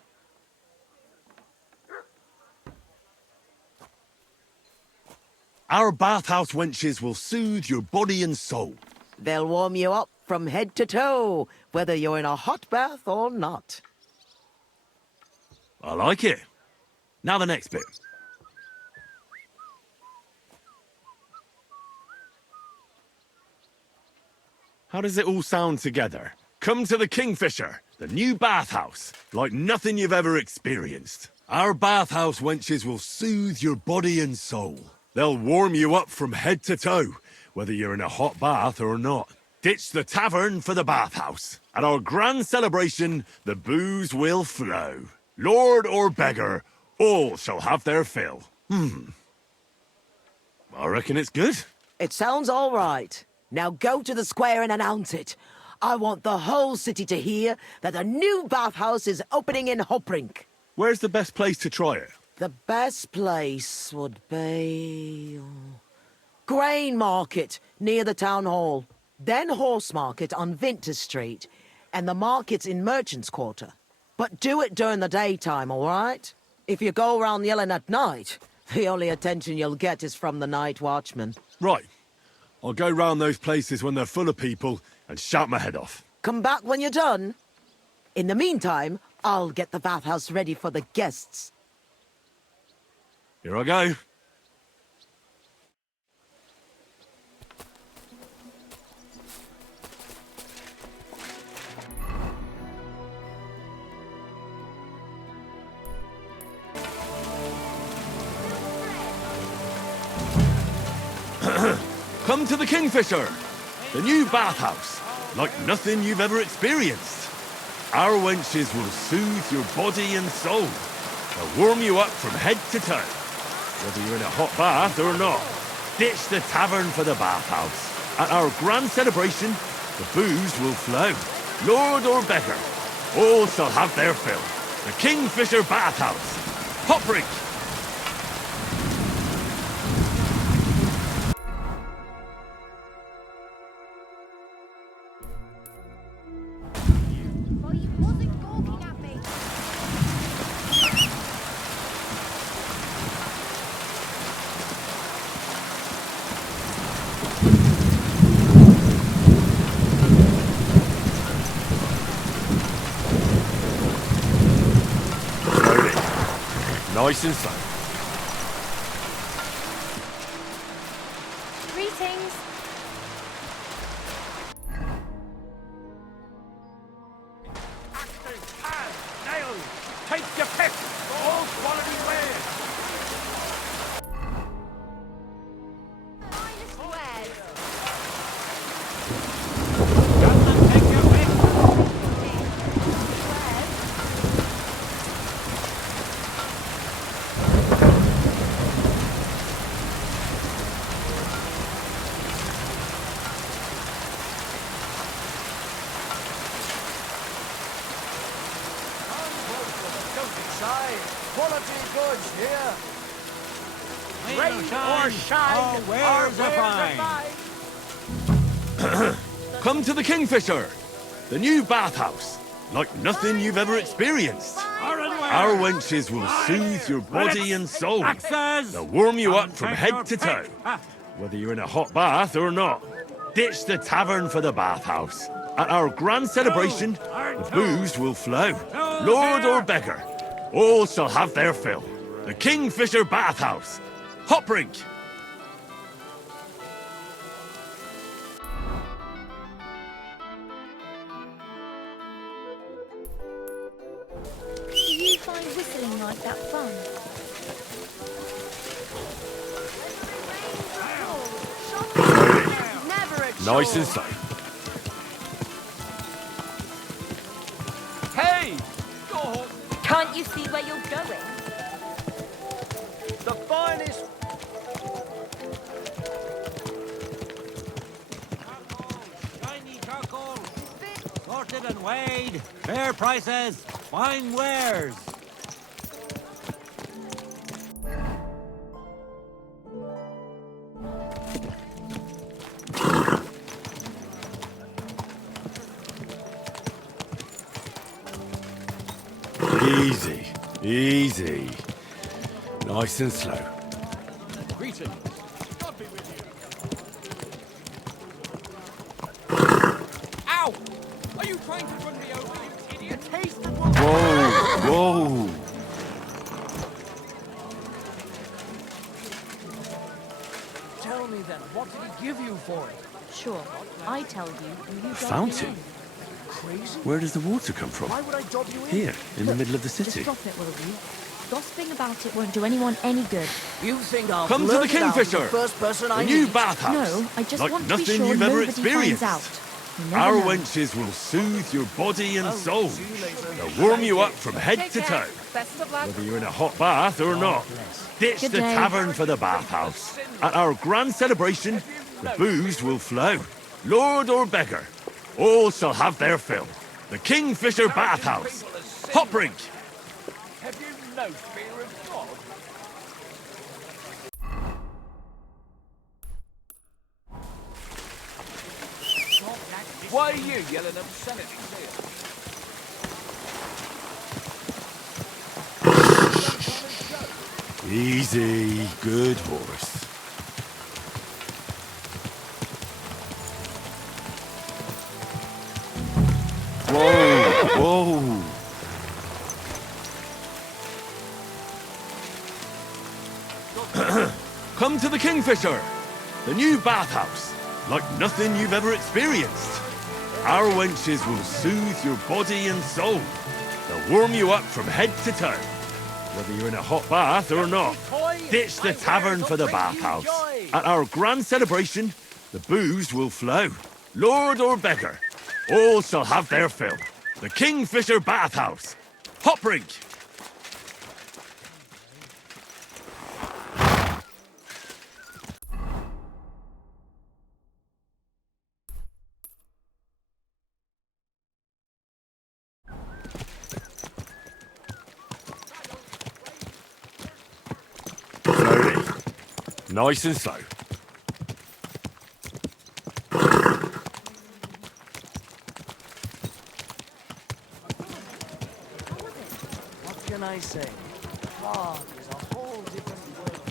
Our bathhouse wenches will soothe your body and soul. They'll warm you up from head to toe, whether you're in a hot bath or not. I like it. Now the next bit. How does it all sound together? Come to the Kingfisher, the new bathhouse, like nothing you've ever experienced. Our bathhouse wenches will soothe your body and soul. They'll warm you up from head to toe, whether you're in a hot bath or not. Ditch the tavern for the bathhouse. At our grand celebration, the booze will flow. Lord or beggar, all shall have their fill. I reckon it's good. It sounds all right. Now go to the square and announce it. I want the whole city to hear that a new bathhouse is opening in Hoprink. Where's the best place to try it? The best place would be... Grain Market, near the town hall. Then Horse Market on Vinter Street. And the markets in Merchant's Quarter. But do it during the daytime, all right? If you go around yelling at night, the only attention you'll get is from the night watchman. Right. I'll go round those places when they're full of people and shout my head off. Come back when you're done. In the meantime, I'll get the bathhouse ready for the guests. Here I go. Come to the Kingfisher, the new bathhouse, like nothing you've ever experienced. Our wenches will soothe your body and soul. They'll warm you up from head to toe, whether you're in a hot bath or not. Ditch the tavern for the bathhouse. At our grand celebration, the booze will flow. Lord or beggar, all shall have their fill. The Kingfisher Bathhouse. Hoprink! Nice and slow. Greetings. Axes, hands, nails, take your pick for all quality wares. Quality goods here. Rain or shine, our wares are fine. Come to the Kingfisher, the new bathhouse, like nothing you've ever experienced. Our wenches will soothe your body and soul. They'll warm you up from head to toe, whether you're in a hot bath or not. Ditch the tavern for the bathhouse. At our grand celebration, the booze will flow. Lord or beggar, all shall have their fill. The Kingfisher Bathhouse. Hop rink. Do you find whistling like that fun? Nice and slow. Hey! Can't you see where you're going? The finest. Shiny charcoal. Sorted and weighed. Fair prices. Fine wares. Easy, easy. Nice and slow. Greetings. Ow! Are you trying to run me over, you idiot? Whoa, whoa. Tell me then, what did he give you for it? Sure, I tell you, and you Fountain? Crazy? Where does the water come from? Why would I dob you in? Here, in the middle of the city. Just drop it, will you? Gossiping about it won't do anyone any good. You think I'll Come to the blurt it out to Kingfisher! the first person The I new meet? bathhouse. No, I just like want to be nothing sure you've ever nobody experienced. finds out. You never Our know. wenches will soothe your body and soul. See you later. They'll warm you up from head to toe. Best of luck. Whether you're in a hot bath or not. Ditch Good the day. tavern for the bathhouse. At our grand celebration, the booze will flow. Lord or beggar, all shall have their fill. The Kingfisher Bathhouse. Hop rink. Have you no fear of God? Why are you yelling obscenities here? Easy, good horse. Whoa, whoa. Come to the Kingfisher, the new bathhouse, like nothing you've ever experienced. Our wenches will soothe your body and soul. They'll warm you up from head to toe. Whether you're in a hot bath or not. Ditch the tavern for the bathhouse. At our grand celebration, the booze will flow. Lord or beggar, all shall have their fill. The Kingfisher Bathhouse. Hop rink. Slowly. Nice and slow. What can I say? God is a whole different world.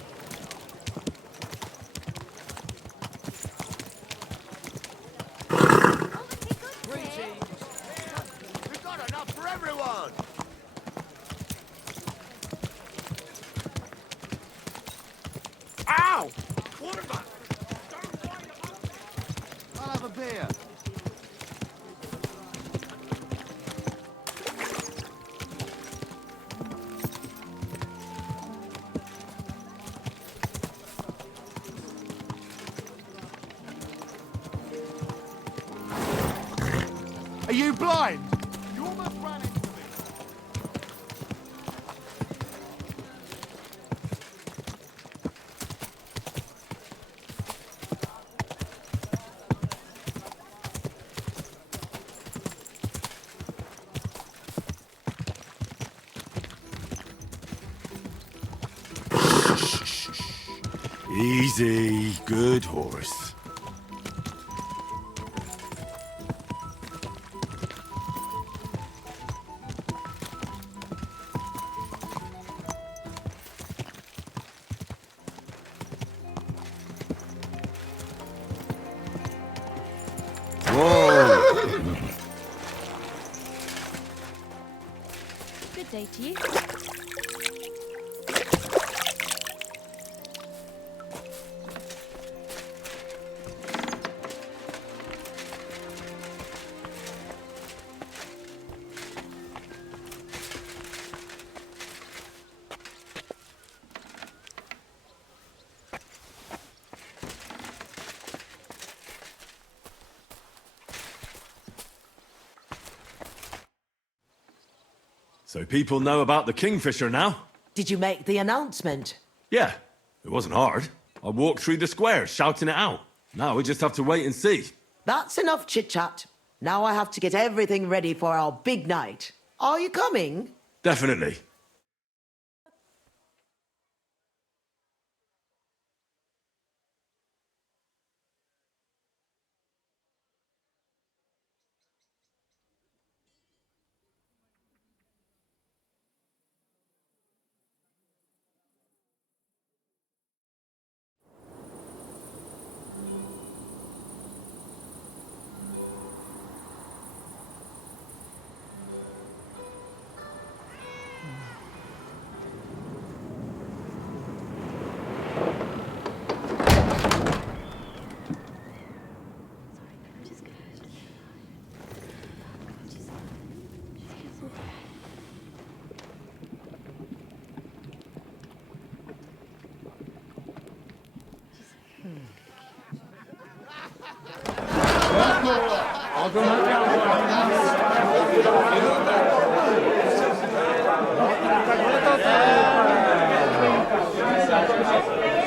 Greetings. We've got enough for everyone. Ow! What about? I'll have a beer. Are you blind? You almost ran into me. Easy, good horse. Whoa! Good day to you. So people know about the Kingfisher now? Did you make the announcement? Yeah, it wasn't hard. I walked through the square shouting it out. Now we just have to wait and see. That's enough chit-chat. Now I have to get everything ready for our big night. Are you coming? Definitely.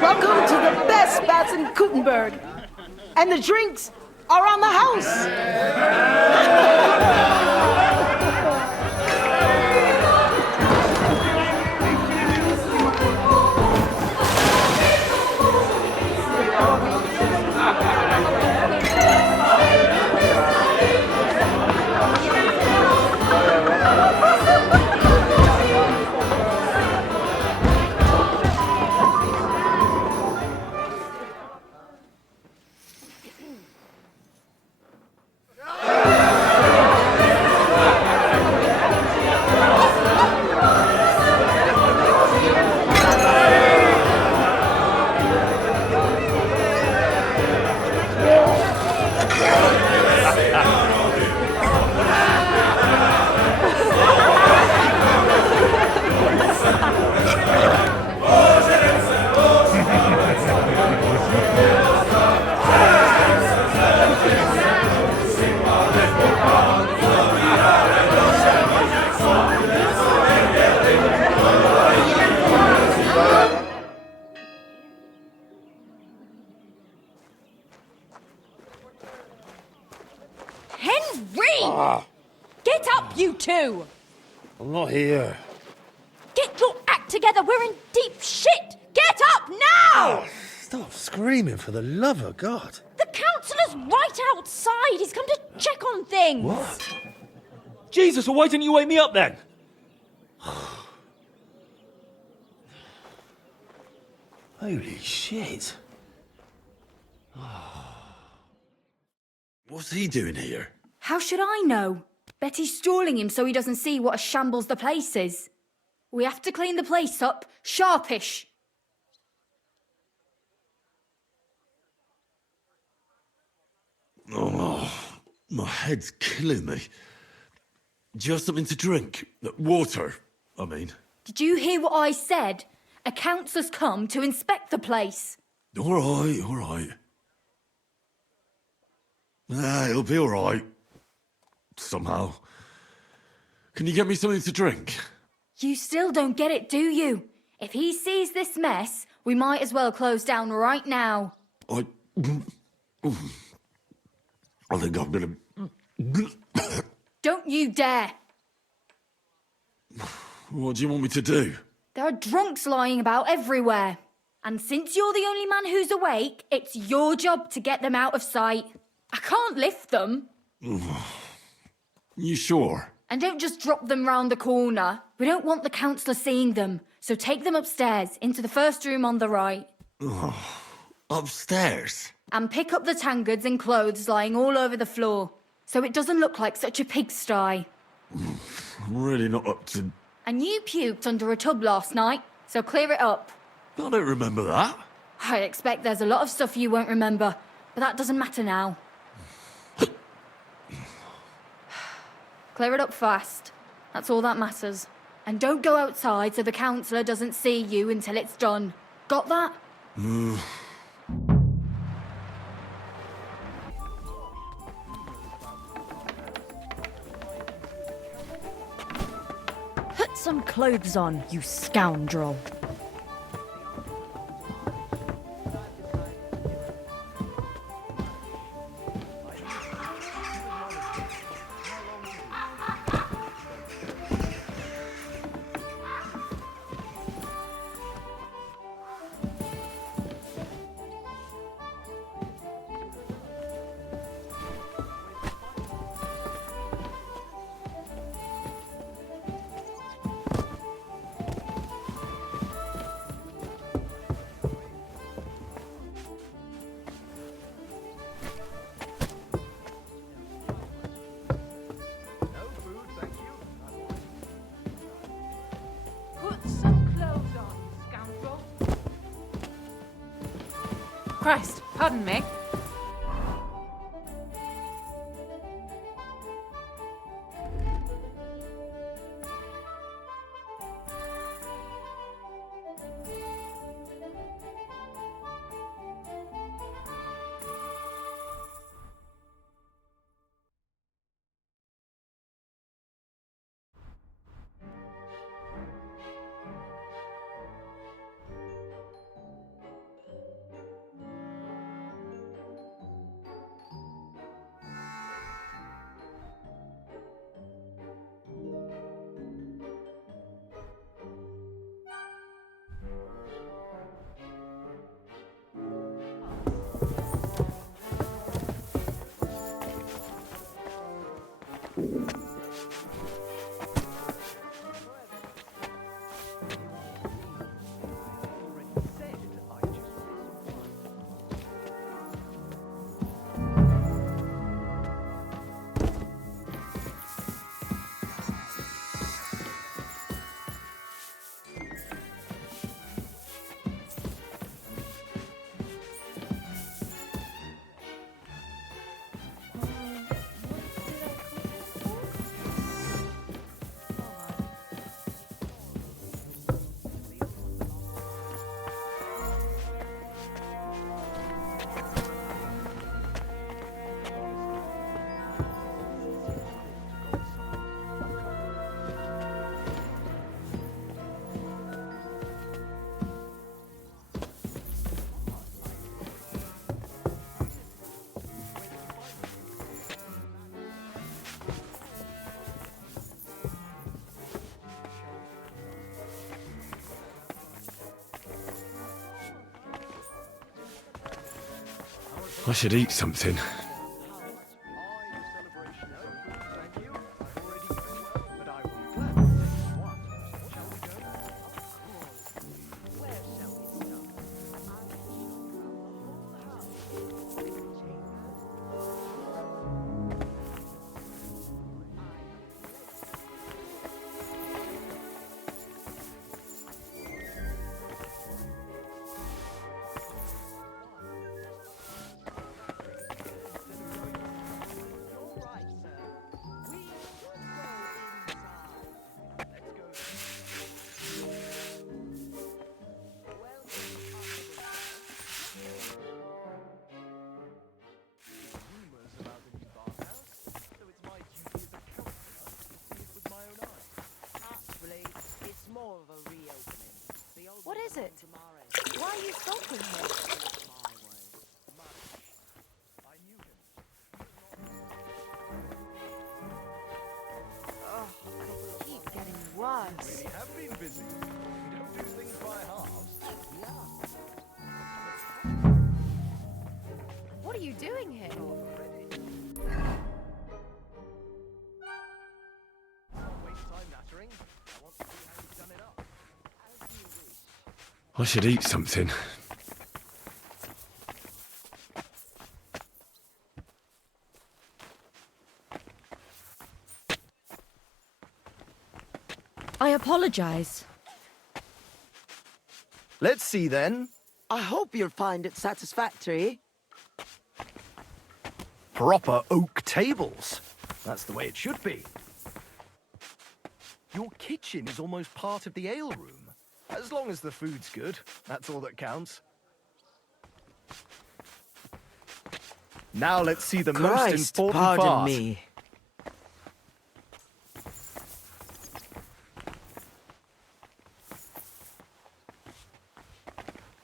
Welcome to the best bats in Gutenberg. And the drinks are on the house. Henry! Get up, you two! I'm not here. Get your act together, we're in deep shit! Get up now! Stop screaming, for the love of God. The councillor's right outside. He's come to check on things. What? Jesus, well, why didn't you wake me up then? Holy shit. What's he doing here? How should I know? Betty's stalling him so he doesn't see what a shambles the place is. We have to clean the place up, sharpish. Oh, my head's killing me. Do you have something to drink? Water, I mean. Did you hear what I said? A councillor's come to inspect the place. All right. It'll be all right. Somehow. Can you get me something to drink? You still don't get it, do you? If he sees this mess, we might as well close down right now. I think I'm gonna... Don't you dare! What do you want me to do? There are drunks lying about everywhere. And since you're the only man who's awake, it's your job to get them out of sight. I can't lift them. You sure? And don't just drop them round the corner. We don't want the councillor seeing them. So take them upstairs, into the first room on the right. Upstairs? And pick up the tankards and clothes lying all over the floor. So it doesn't look like such a pigsty. I'm really not up to And you puked under a tub last night, so clear it up. I don't remember that. I expect there's a lot of stuff you won't remember, but that doesn't matter now. Clear it up fast. That's all that matters. And don't go outside so the councillor doesn't see you until it's done. Got that? Put some clothes on, you scoundrel. Put some clothes on, scoundrel. Christ, pardon me. I should eat something. What is it? Why are you sulking here? Oh, they keep getting worse. We have been busy. We don't do things by halves. What are you doing here? Waste time nattering. I want to see how you've done it up. I should eat something. I apologize. Let's see then. I hope you'll find it satisfactory. Proper oak tables. That's the way it should be. Your kitchen is almost part of the ale room. As long as the food's good, that's all that counts. Now let's see the most Christ, important pardon part. me.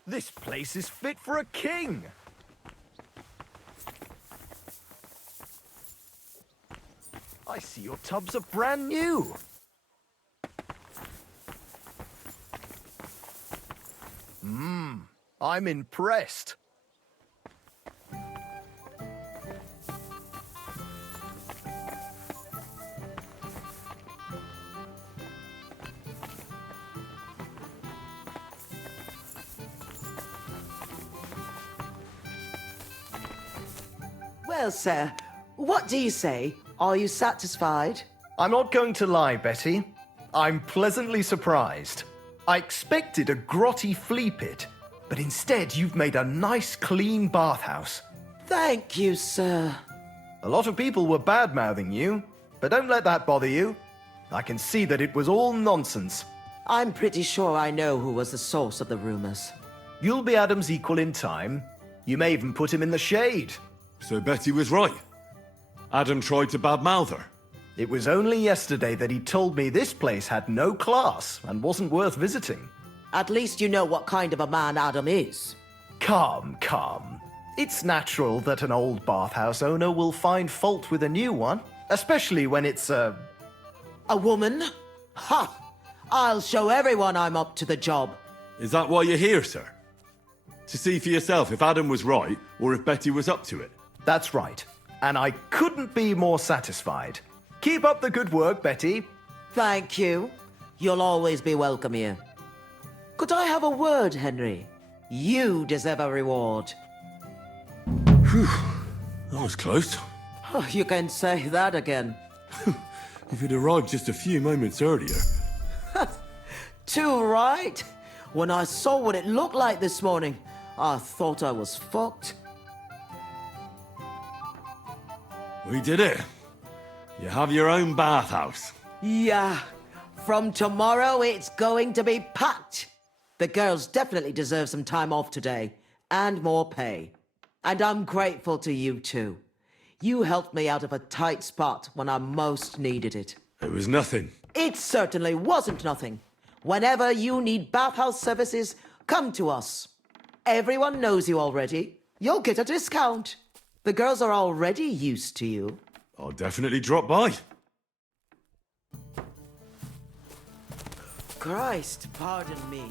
This place is fit for a king. I see your tubs are brand new. I'm impressed. Well, sir, what do you say? Are you satisfied? I'm not going to lie, Betty. I'm pleasantly surprised. I expected a grotty flea pit, but instead you've made a nice, clean bathhouse. Thank you, sir. A lot of people were bad-mouthing you, but don't let that bother you. I can see that it was all nonsense. I'm pretty sure I know who was the source of the rumors. You'll be Adam's equal in time. You may even put him in the shade. So Betty was right. Adam tried to badmouth her. It was only yesterday that he told me this place had no class and wasn't worth visiting. At least you know what kind of a man Adam is. Come. It's natural that an old bathhouse owner will find fault with a new one, especially when it's a woman? Ha! I'll show everyone I'm up to the job. Is that why you're here, sir? To see for yourself if Adam was right or if Betty was up to it? That's right. And I couldn't be more satisfied. Keep up the good work, Betty. Thank you. You'll always be welcome here. Could I have a word, Henry? You deserve a reward. Whew. That was close. Oh, you can say that again. If you'd arrived just a few moments earlier. Too right. When I saw what it looked like this morning, I thought I was fucked. We did it. You have your own bathhouse. Yeah. From tomorrow, it's going to be packed. The girls definitely deserve some time off today, and more pay. And I'm grateful to you too. You helped me out of a tight spot when I most needed it. It was nothing. It certainly wasn't nothing. Whenever you need bathhouse services, come to us. Everyone knows you already. You'll get a discount. The girls are already used to you. I'll definitely drop by. Christ, pardon me.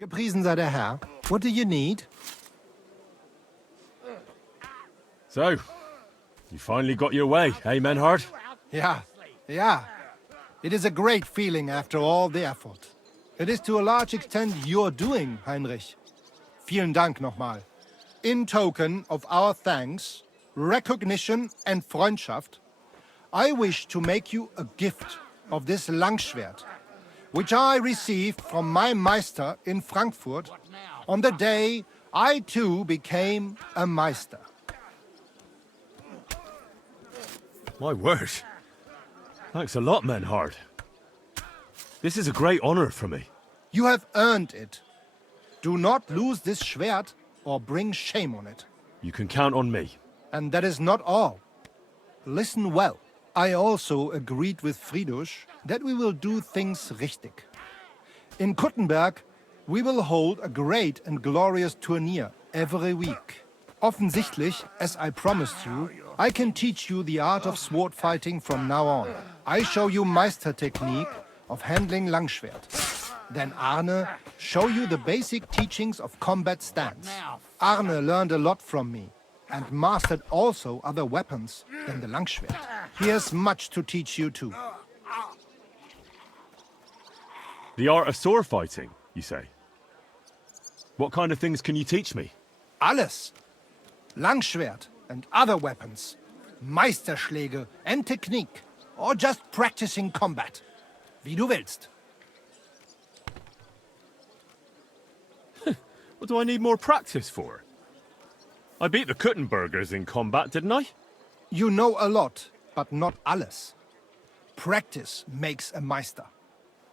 Gepriesen sei der Herr. What do you need? So, you finally got your way, eh, Menhard? Yeah. It is a great feeling after all the effort. It is to a large extent your doing, Heinrich. Vielen Dank nochmal. In token of our thanks, recognition and Freundschaft, I wish to make you a gift of this Langschwert, which I received from my Meister in Frankfurt on the day I too became a Meister. My word. Thanks a lot, Menhard. This is a great honor for me. You have earned it. Do not lose this Schwert or bring shame on it. You can count on me. And that is not all. Listen well. I also agreed with Friedrich that we will do things richtig. In Kuttenberg, we will hold a great and glorious tourney every week. Offensichtlich, as I promised you, I can teach you the art of sword fighting from now on. I show you Meister technique of handling Langschwert. Then Arne show you the basic teachings of combat stance. Arne learned a lot from me and mastered also other weapons than the Langschwert. He has much to teach you too. The art of sword fighting, you say? What kind of things can you teach me? Alles. Langschwert and other weapons. Meisterschläge and technique. Or just practicing combat. Wie du willst. What do I need more practice for? I beat the Kuttenbergers in combat, didn't I? You know a lot, but not alles. Practice makes a Meister.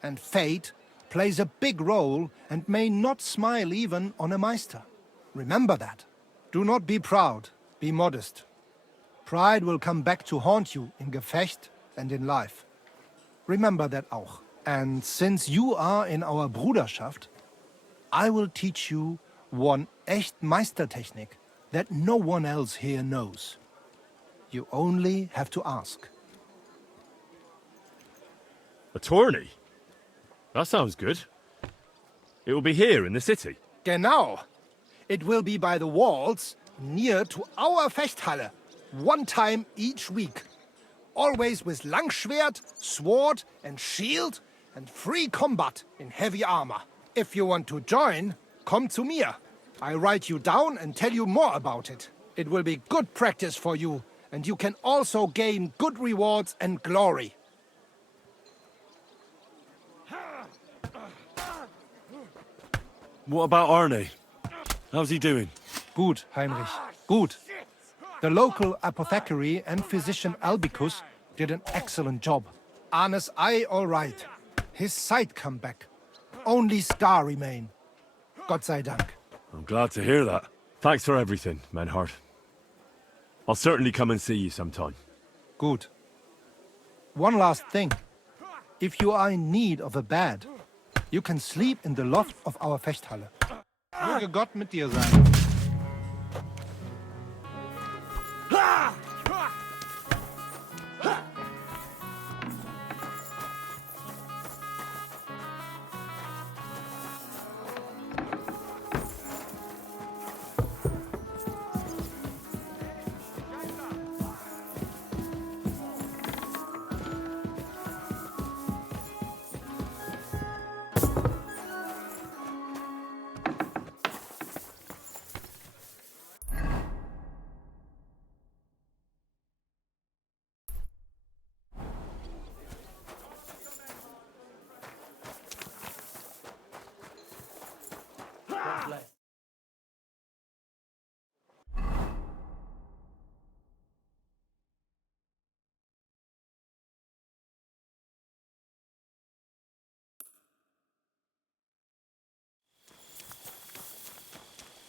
And fate plays a big role and may not smile even on a Meister. Remember that. Do not be proud, be modest. Pride will come back to haunt you in Gefecht and in life. Remember that auch. And since you are in our Bruderschaft, I will teach you one echt Meistertechnik that no one else here knows. You only have to ask. A tourney? That sounds good. It will be here in the city. Genau. It will be by the walls, near to our Fechthalle, one time each week. Always with Langschwert, sword and shield, and free combat in heavy armor. If you want to join, come to me. I write you down and tell you more about it. It will be good practice for you, and you can also gain good rewards and glory. What about Arne? How's he doing? Gut, Heinrich. Gut. The local apothecary and physician Albicus did an excellent job. Arne's eye all right. His sight come back. Only scar remain. Gott sei Dank. I'm glad to hear that. Thanks for everything, Menhart. I'll certainly come and see you sometime. Good. One last thing. If you are in need of a bed, you can sleep in the loft of our Fechthalle. Möge Gott mit dir sein.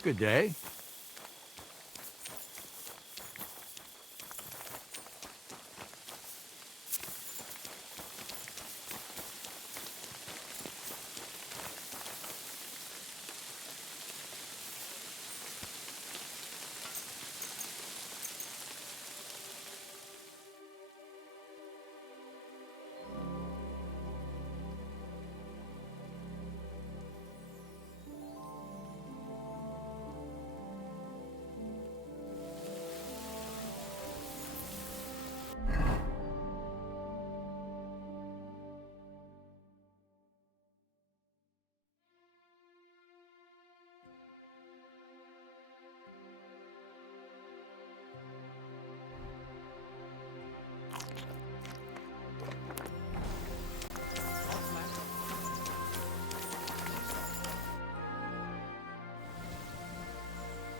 Good day.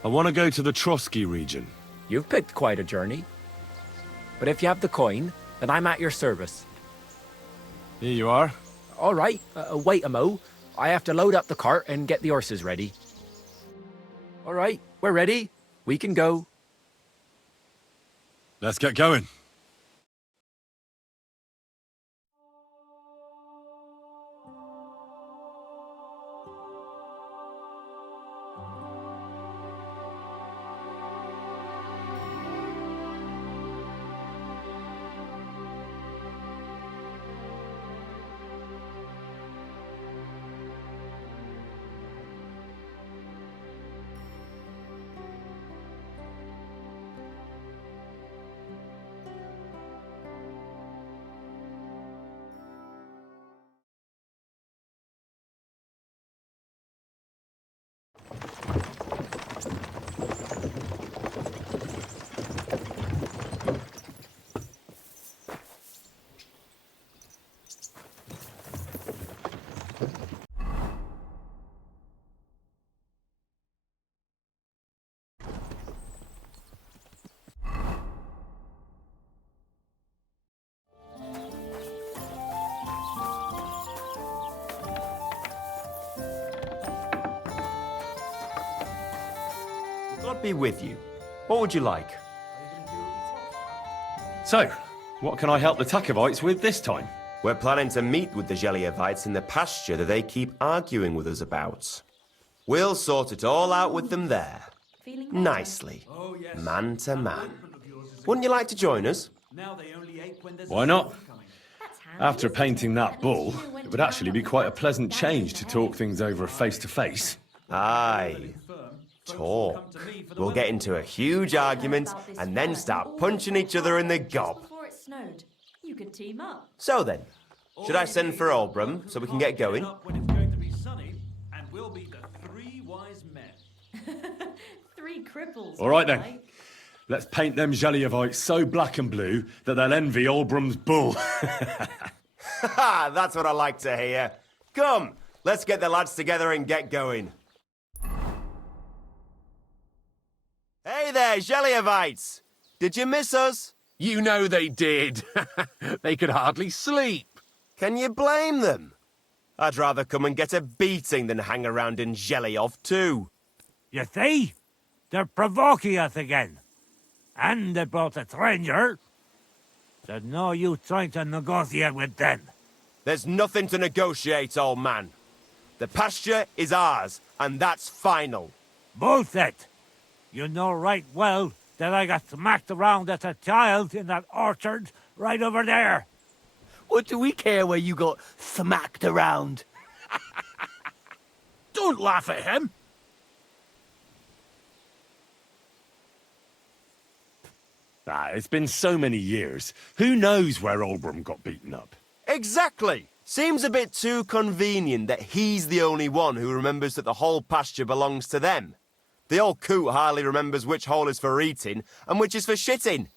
I want to go to the Trotsky region. You've picked quite a journey. But if you have the coin, then I'm at your service. Here you are. All right, wait a mo. I have to load up the cart and get the horses ready. All right, we're ready. We can go. Let's get going. not be with you. What would you like? So, what can I help the Takovites with this time? We're planning to meet with the Geliovites in the pasture that they keep arguing with us about. We'll sort it all out with them there. Nicely. Man to man. Wouldn't you like to join us? Why not? After painting that bull, it would actually be quite a pleasant change to talk things over face-to-face. Aye. Talk. We'll get into a huge argument and then start punching each other in the gob. Before it snowed, you could team up. So then, should I send for Oldbrum so we can get going? When it's going to be sunny, and we'll be the three wise men. 3 cripples. All right then. Let's paint them Geliovites so black and blue that they'll envy Oldbrum's bull. That's what I like to hear. Come, let's get the lads together and get going. Hey there, Geliovites! Did you miss us? You know they did. They could hardly sleep. Can you blame them? I'd rather come and get a beating than hang around in Geliov too. You see? They're provoking us again. And they brought a stranger. There's no use trying to negotiate with them. There's nothing to negotiate, old man. The pasture is ours, and that's final. Bullshit! You know right well that I got smacked around as a child in that orchard right over there. What do we care where you got smacked around? Don't laugh at him. It's been so many years. Who knows where Oldbrum got beaten up? Exactly. Seems a bit too convenient that he's the only one who remembers that the whole pasture belongs to them. The old coot hardly remembers which hole is for eating and which is for shitting.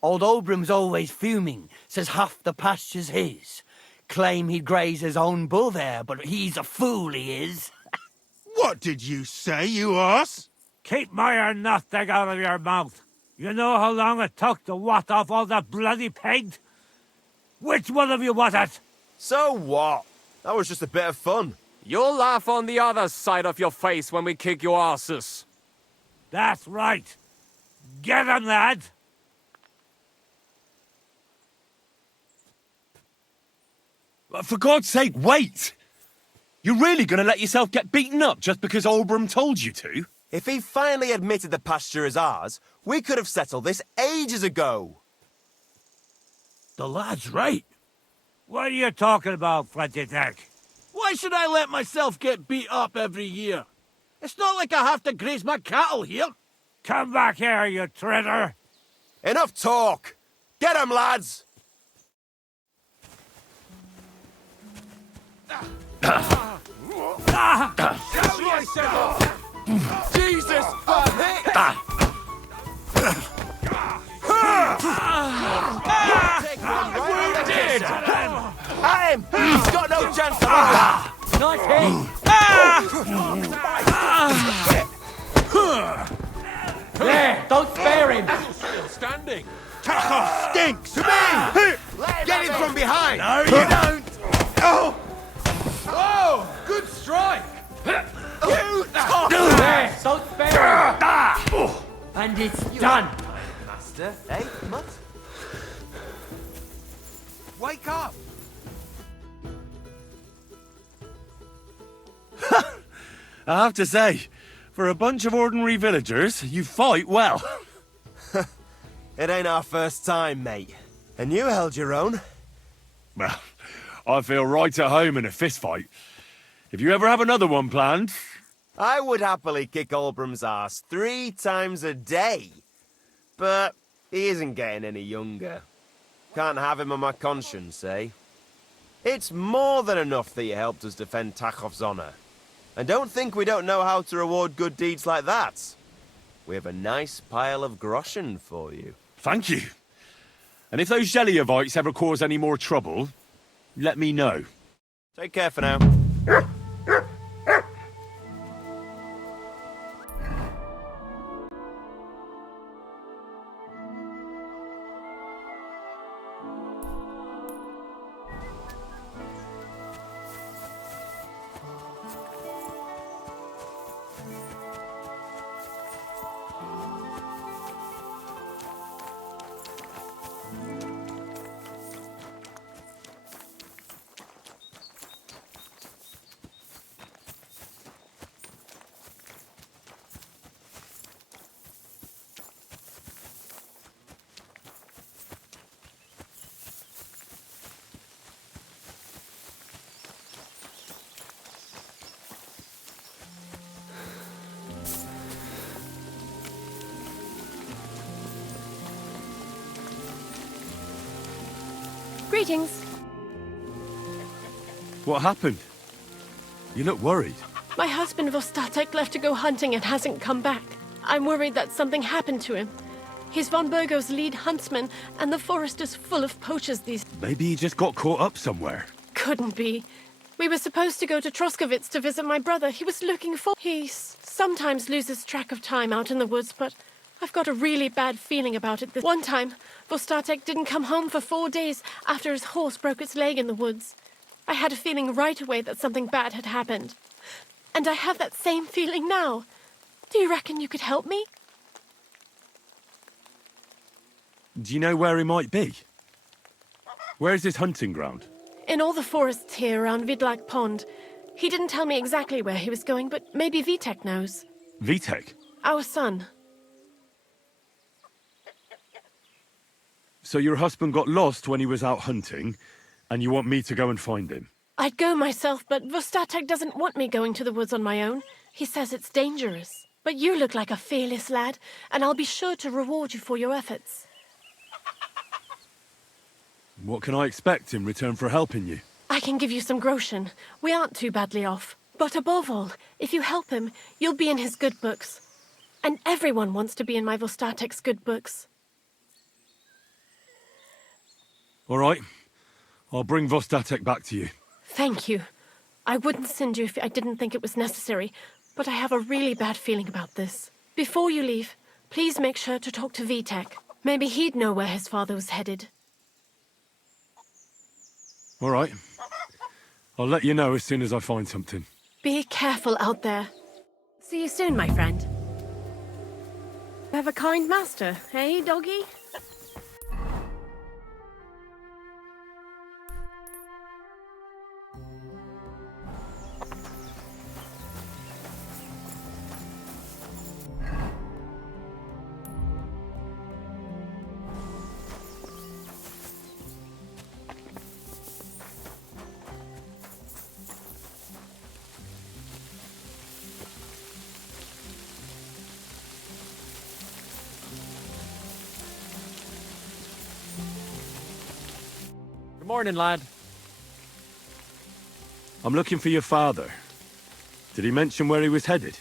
Old Oldbrum's always fuming, says half the pasture's his. Claim he'd graze his own bull there, but he's a fool, he is. What did you say, you arse? Keep my nothing out of your mouth. You know how long it took to wash off all that bloody paint? Which one of you was it? So what? That was just a bit of fun. You'll laugh on the other side of your face when we kick your asses. That's right. Get 'em, lad. For God's sake, wait! You're really going to let yourself get beaten up just because Oldbrum told you to? If he finally admitted the pasture is ours, we could have settled this ages ago. The lad's right. What are you talking about, Fletchy Tech? Why should I let myself get beat up every year? It's not like I have to graze my cattle here. Come back here, you traitor! Enough talk! Get 'em, lads! Jesus! Wounded! At him! He's got no chance to run! Nice hit! There! Don't spare him! Still standing. Tachoff stinks! To me! Get him from behind! No, you don't! Oh! Oh! Good strike! You There! Don't spare him! And it's done! Master, eh, Mutt? Wake up! I have to say, for a bunch of ordinary villagers, you fight well. It ain't our first time, mate. And you held your own. Well, I feel right at home in a fistfight. If you ever have another one planned... I would happily kick Oldbrum's ass 3 times a day. But he isn't getting any younger. Can't have him on my conscience, eh? It's more than enough that you helped us defend Tachov's honor. And don't think we don't know how to reward good deeds like that. We have a nice pile of groschen for you. Thank you. And if those Geliovites ever cause any more trouble, let me know. Take care for now. Greetings. What happened? You look worried. My husband Vostatek left to go hunting and hasn't come back. I'm worried that something happened to him. He's von Burgo's lead huntsman, and the forest is full of poachers these... Maybe he just got caught up somewhere. Couldn't be. We were supposed to go to Troskovitz to visit my brother. He was looking for... He sometimes loses track of time out in the woods, but I've got a really bad feeling about it. One time, Vostatek didn't come home for 4 days after his horse broke its leg in the woods. I had a feeling right away that something bad had happened. And I have that same feeling now. Do you reckon you could help me? Do you know where he might be? Where's his hunting ground? In all the forests here around Vidlak Pond. He didn't tell me exactly where he was going, but maybe Vitek knows. Vitek? Our son. So your husband got lost when he was out hunting, and you want me to go and find him? I'd go myself, but Vostatek doesn't want me going to the woods on my own. He says it's dangerous. But you look like a fearless lad, and I'll be sure to reward you for your efforts. What can I expect in return for helping you? I can give you some groschen. We aren't too badly off. But above all, if you help him, you'll be in his good books. And everyone wants to be in my Vostatek's good books. All right. I'll bring Vostatek back to you. Thank you. I wouldn't send you if I didn't think it was necessary, but I have a really bad feeling about this. Before you leave, please make sure to talk to Vitek. Maybe he'd know where his father was headed. All right. I'll let you know as soon as I find something. Be careful out there. See you soon, my friend. You have a kind master, eh, doggy? Good morning, lad. I'm looking for your father. Did he mention where he was headed?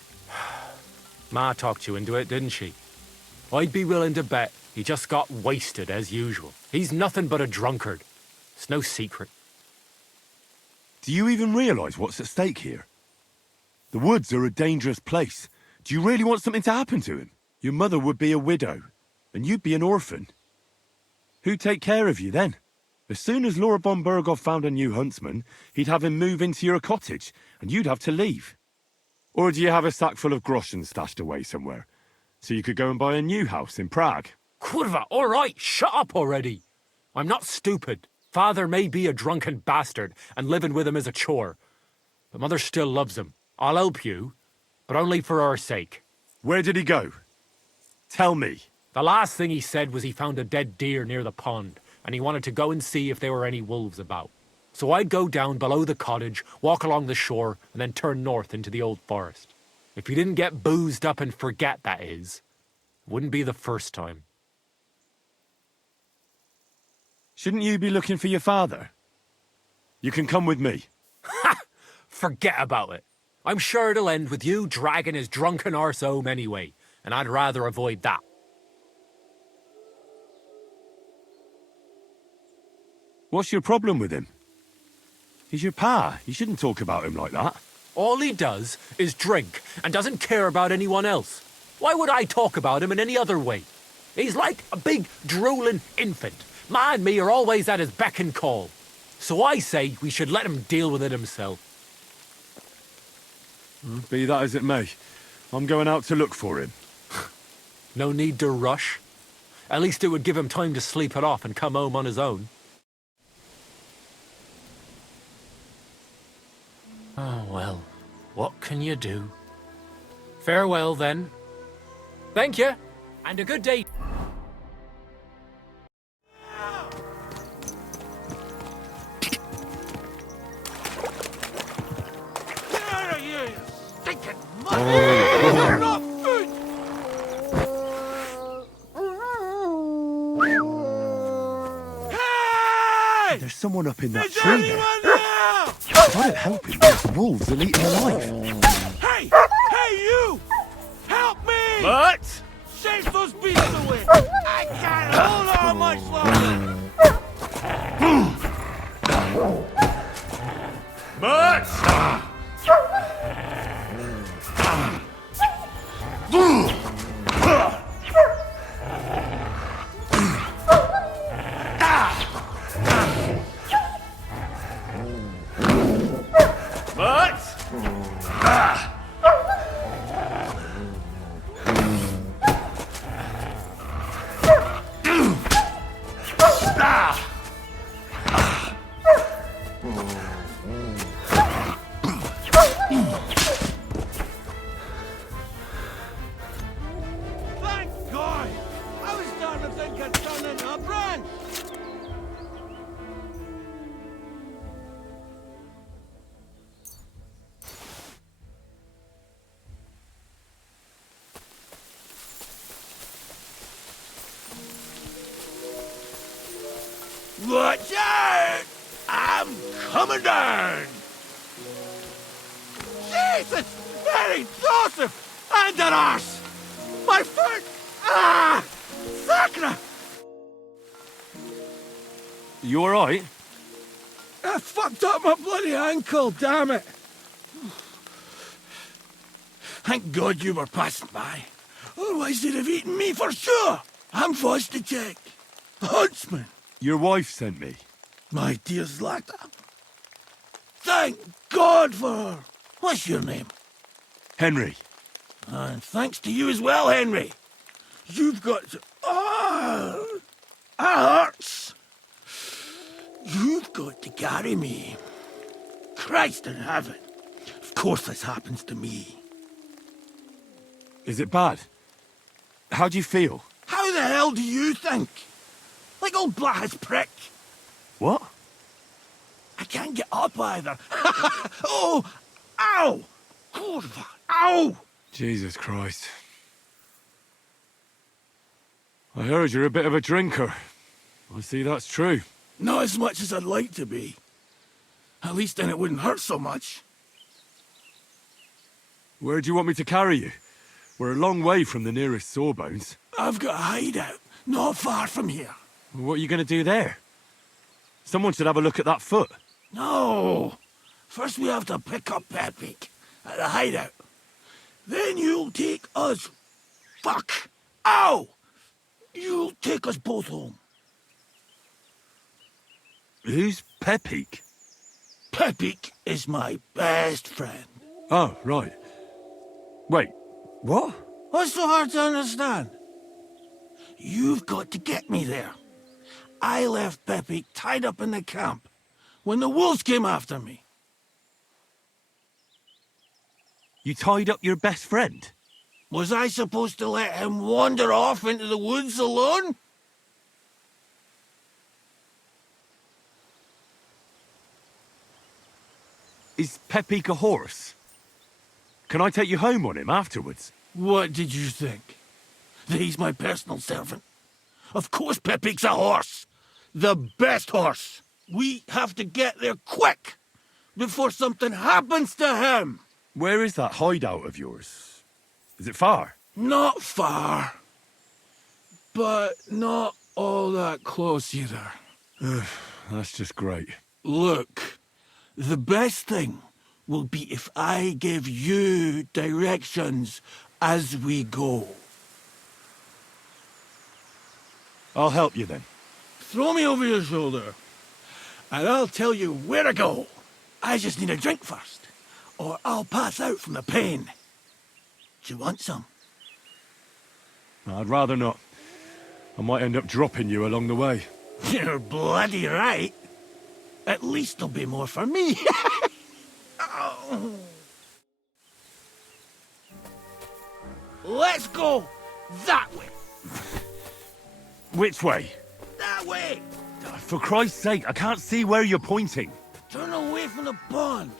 Ma talked you into it, didn't she? I'd be willing to bet he just got wasted as usual. He's nothing but a drunkard. It's no secret. Do you even realize what's at stake here? The woods are a dangerous place. Do you really want something to happen to him? Your mother would be a widow, and you'd be an orphan. Who'd take care of you then? As soon as Laura von Burgov found a new huntsman, he'd have him move into your cottage, and you'd have to leave. Or do you have a sack full of groschen stashed away somewhere, so you could go and buy a new house in Prague? Kurva, all right, shut up already. I'm not stupid. Father may be a drunken bastard, and living with him is a chore. But Mother still loves him. I'll help you, but only for our sake. Where did he go? Tell me. The last thing he said was he found a dead deer near the pond, and he wanted to go and see if there were any wolves about. So I'd go down below the cottage, walk along the shore, and then turn north into the old forest. If you didn't get boozed up and forget, that is, wouldn't be the first time. Shouldn't you be looking for your father? You can come with me. Ha! Forget about it. I'm sure it'll end with you dragging his drunken arse home anyway, and I'd rather avoid that. What's your problem with him? He's your pa. You shouldn't talk about him like that. All he does is drink and doesn't care about anyone else. Why would I talk about him in any other way? He's like a big, drooling infant. Ma and me are always at his beck and call. So I say we should let him deal with it himself. Be that as it may, I'm going out to look for him. No need to rush. At least it would give him time to sleep it off and come home on his own. Oh, well, what can you do? Farewell, then. Thank you, and a good day. Get out of here, you stinking mother! Not food! Hey! There's someone up in that Is tree there. anyone there? God it help him, those wolves will eat him alive. Hey! Hey, you! Help me! What? Chase those beasts away! I can't hold on much longer! Mutt! Thank God! I was starting to think I'd turned into a branch! Watch out! I'm coming down! Jesus! Mary Joseph! And an arse! My foot! Ah! Sacra! You alright? I fucked up my bloody ankle, damn it! Thank God you were passing by. Otherwise they'd have eaten me for sure! I'm forced to check. Huntsman! Your wife sent me. My dear Zlata. Thank God for her. What's your name? Henry. And thanks to you as well, Henry. You've got to... Oh, that hurts. You've got to carry me. Christ in heaven. Of course this happens to me. Is it bad? How do you feel? How the hell do you think? Like old Black's prick. What? I can't get up either. Oh! Ow! Kurva! Ow! Jesus Christ. I heard you're a bit of a drinker. I see that's true. Not as much as I'd like to be. At least then it wouldn't hurt so much. Where do you want me to carry you? We're a long way from the nearest sawbones. I've got a hideout, not far from here. What are you going to do there? Someone should have a look at that foot. No! First we have to pick up Pepik at the hideout. Then you'll take us... Fuck! Ow! You'll take us both home. Who's Pepik? Pepik is my best friend. Oh, right. Wait, what? What's so hard to understand? You've got to get me there. I left Pepik tied up in the camp when the wolves came after me. You tied up your best friend? Was I supposed to let him wander off into the woods alone? Is Pepik a horse? Can I take you home on him afterwards? What did you think? That he's my personal servant? Of course Pepik's a horse. The best horse. We have to get there quick before something happens to him. Where is that hideout of yours? Is it far? Not far. But not all that close either. That's just great. Look, the best thing will be if I give you directions as we go. I'll help you then. Throw me over your shoulder, and I'll tell you where to go. I just need a drink first, or I'll pass out from the pain. Do you want some? I'd rather not. I might end up dropping you along the way. You're bloody right. At least there'll be more for me. Oh. Let's go that way. Which way? That way. For Christ's sake, I can't see where you're pointing. Turn away from the pond.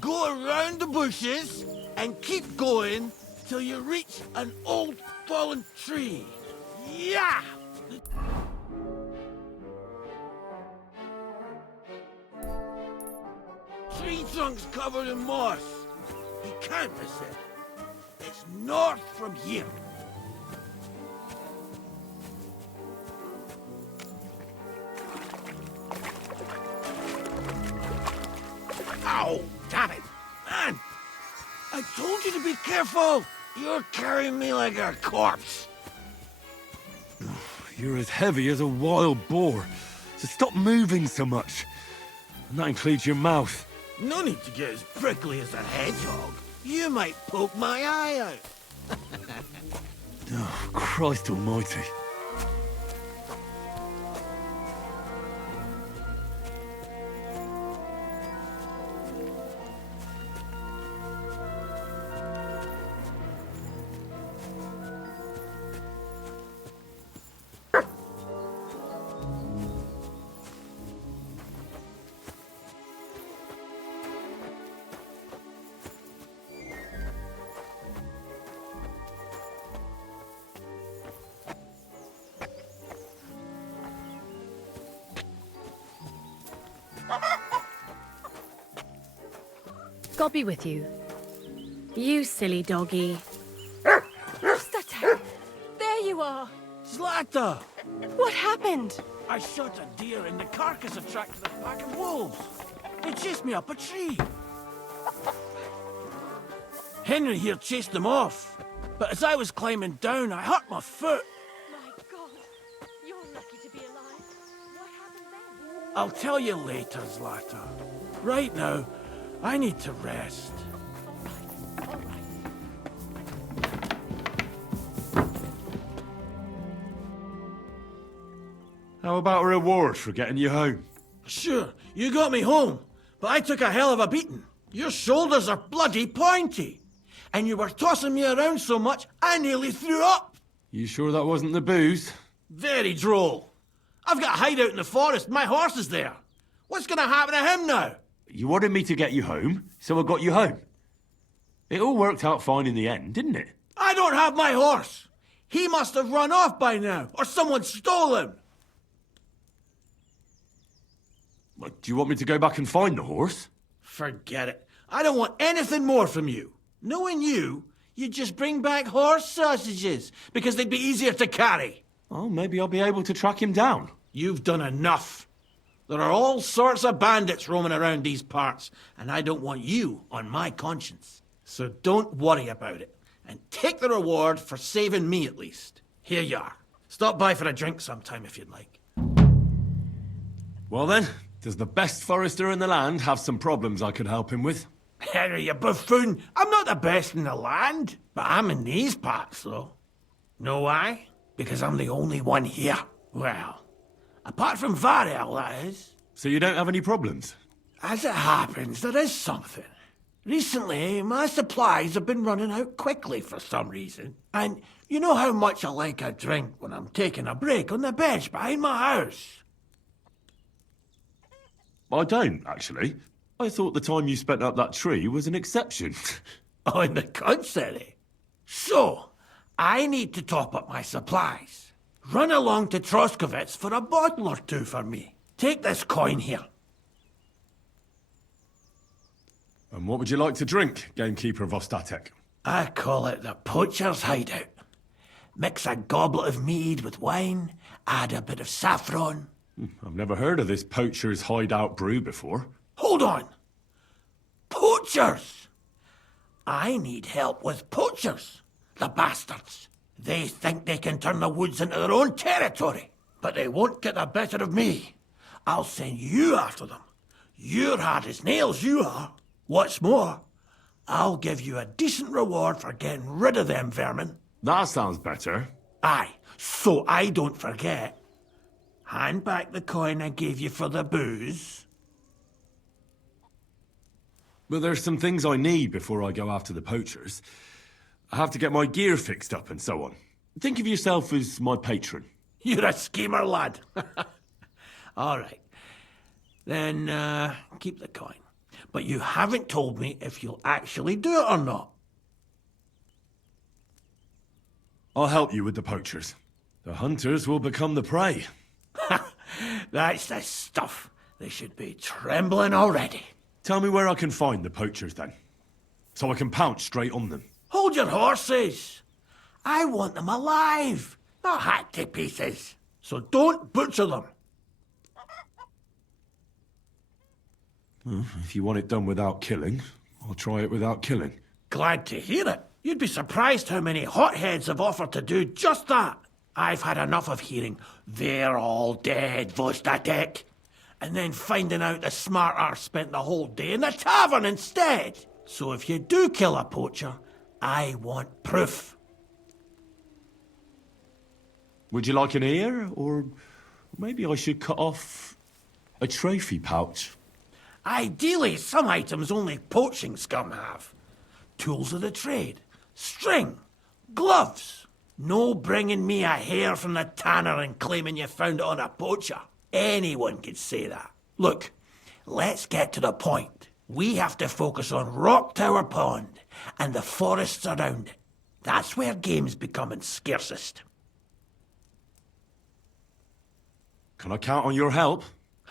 Go around the bushes and keep going till you reach an old fallen tree. Yeah! trunk's covered in moss. He can't miss it. It's north from here. Ow! Damn it! Man! I told you to be careful! You're carrying me like a corpse. You're as heavy as a wild boar, so stop moving so much. And that includes your mouth. No need to get as prickly as a hedgehog. You might poke my eye out. Oh, Christ almighty. God be with you. You silly doggy. There you are. Zlata! What happened? I shot a deer and the carcass attracted a pack of wolves. They chased me up a tree. Henry here chased them off. But as I was climbing down, I hurt my foot. My God, you're lucky to be alive. What happened then? I'll tell you later, Zlata. Right now, I need to rest. How about a reward for getting you home? Sure, you got me home, but I took a hell of a beating. Your shoulders are bloody pointy. And you were tossing me around so much, I nearly threw up. You sure that wasn't the booze? Very droll. I've got a hideout in the forest. My horse is there. What's going to happen to him now? You wanted me to get you home, so I got you home. It all worked out fine in the end, didn't it? I don't have my horse. He must have run off by now, or someone stole him. What, do you want me to go back and find the horse? Forget it. I don't want anything more from you. Knowing you, you'd just bring back horse sausages, because they'd be easier to carry. Oh, maybe I'll be able to track him down. You've done enough. There are all sorts of bandits roaming around these parts, and I don't want you on my conscience. So don't worry about it, and take the reward for saving me at least. Here you are. Stop by for a drink sometime if you'd like. Well then, does the best forester in the land have some problems I could help him with? Henry, you buffoon! I'm not the best in the land, but I'm in these parts, though. Know why? Because I'm the only one here. Well, apart from Varel, that is. So you don't have any problems? As it happens, there is something. Recently, my supplies have been running out quickly for some reason. And you know how much I like a drink when I'm taking a break on the bench behind my house. I don't, actually. I thought the time you spent up that tree was an exception. On the contrary. So, I need to top up my supplies. Run along to Troskovets for a bottle or two for me. Take this coin here. And what would you like to drink, gamekeeper of Ostatek? I call it the poacher's hideout. Mix a goblet of mead with wine, add a bit of saffron. I've never heard of this poacher's hideout brew before. Hold on! Poachers! I need help with poachers, the bastards. They think they can turn the woods into their own territory, but they won't get the better of me. I'll send you after them. You're hard as nails, you are. What's more, I'll give you a decent reward for getting rid of them vermin. That sounds better. Aye, so I don't forget. Hand back the coin I gave you for the booze. But there's some things I need before I go after the poachers. I have to get my gear fixed up and so on. Think of yourself as my patron. You're a schemer, lad. All right. Then, keep the coin. But you haven't told me if you'll actually do it or not. I'll help you with the poachers. The hunters will become the prey. That's the stuff. They should be trembling already. Tell me where I can find the poachers, then. So I can pounce straight on them. Hold your horses. I want them alive, not hacked to pieces. So don't butcher them. Well, if you want it done without killing, I'll try it without killing. Glad to hear it. You'd be surprised how many hotheads have offered to do just that. I've had enough of hearing, "They're all dead, Vostatek," and then finding out the smart arse spent the whole day in the tavern instead. So if you do kill a poacher, I want proof. Would you like an ear, or maybe I should cut off a trophy pouch? Ideally, some items only poaching scum have. Tools of the trade, string, gloves. No bringing me a hair from the tanner and claiming you found it on a poacher. Anyone could say that. Look, let's get to the point. We have to focus on Rock Tower Pond and the forests around it. That's where game's becoming scarcest. Can I count on your help?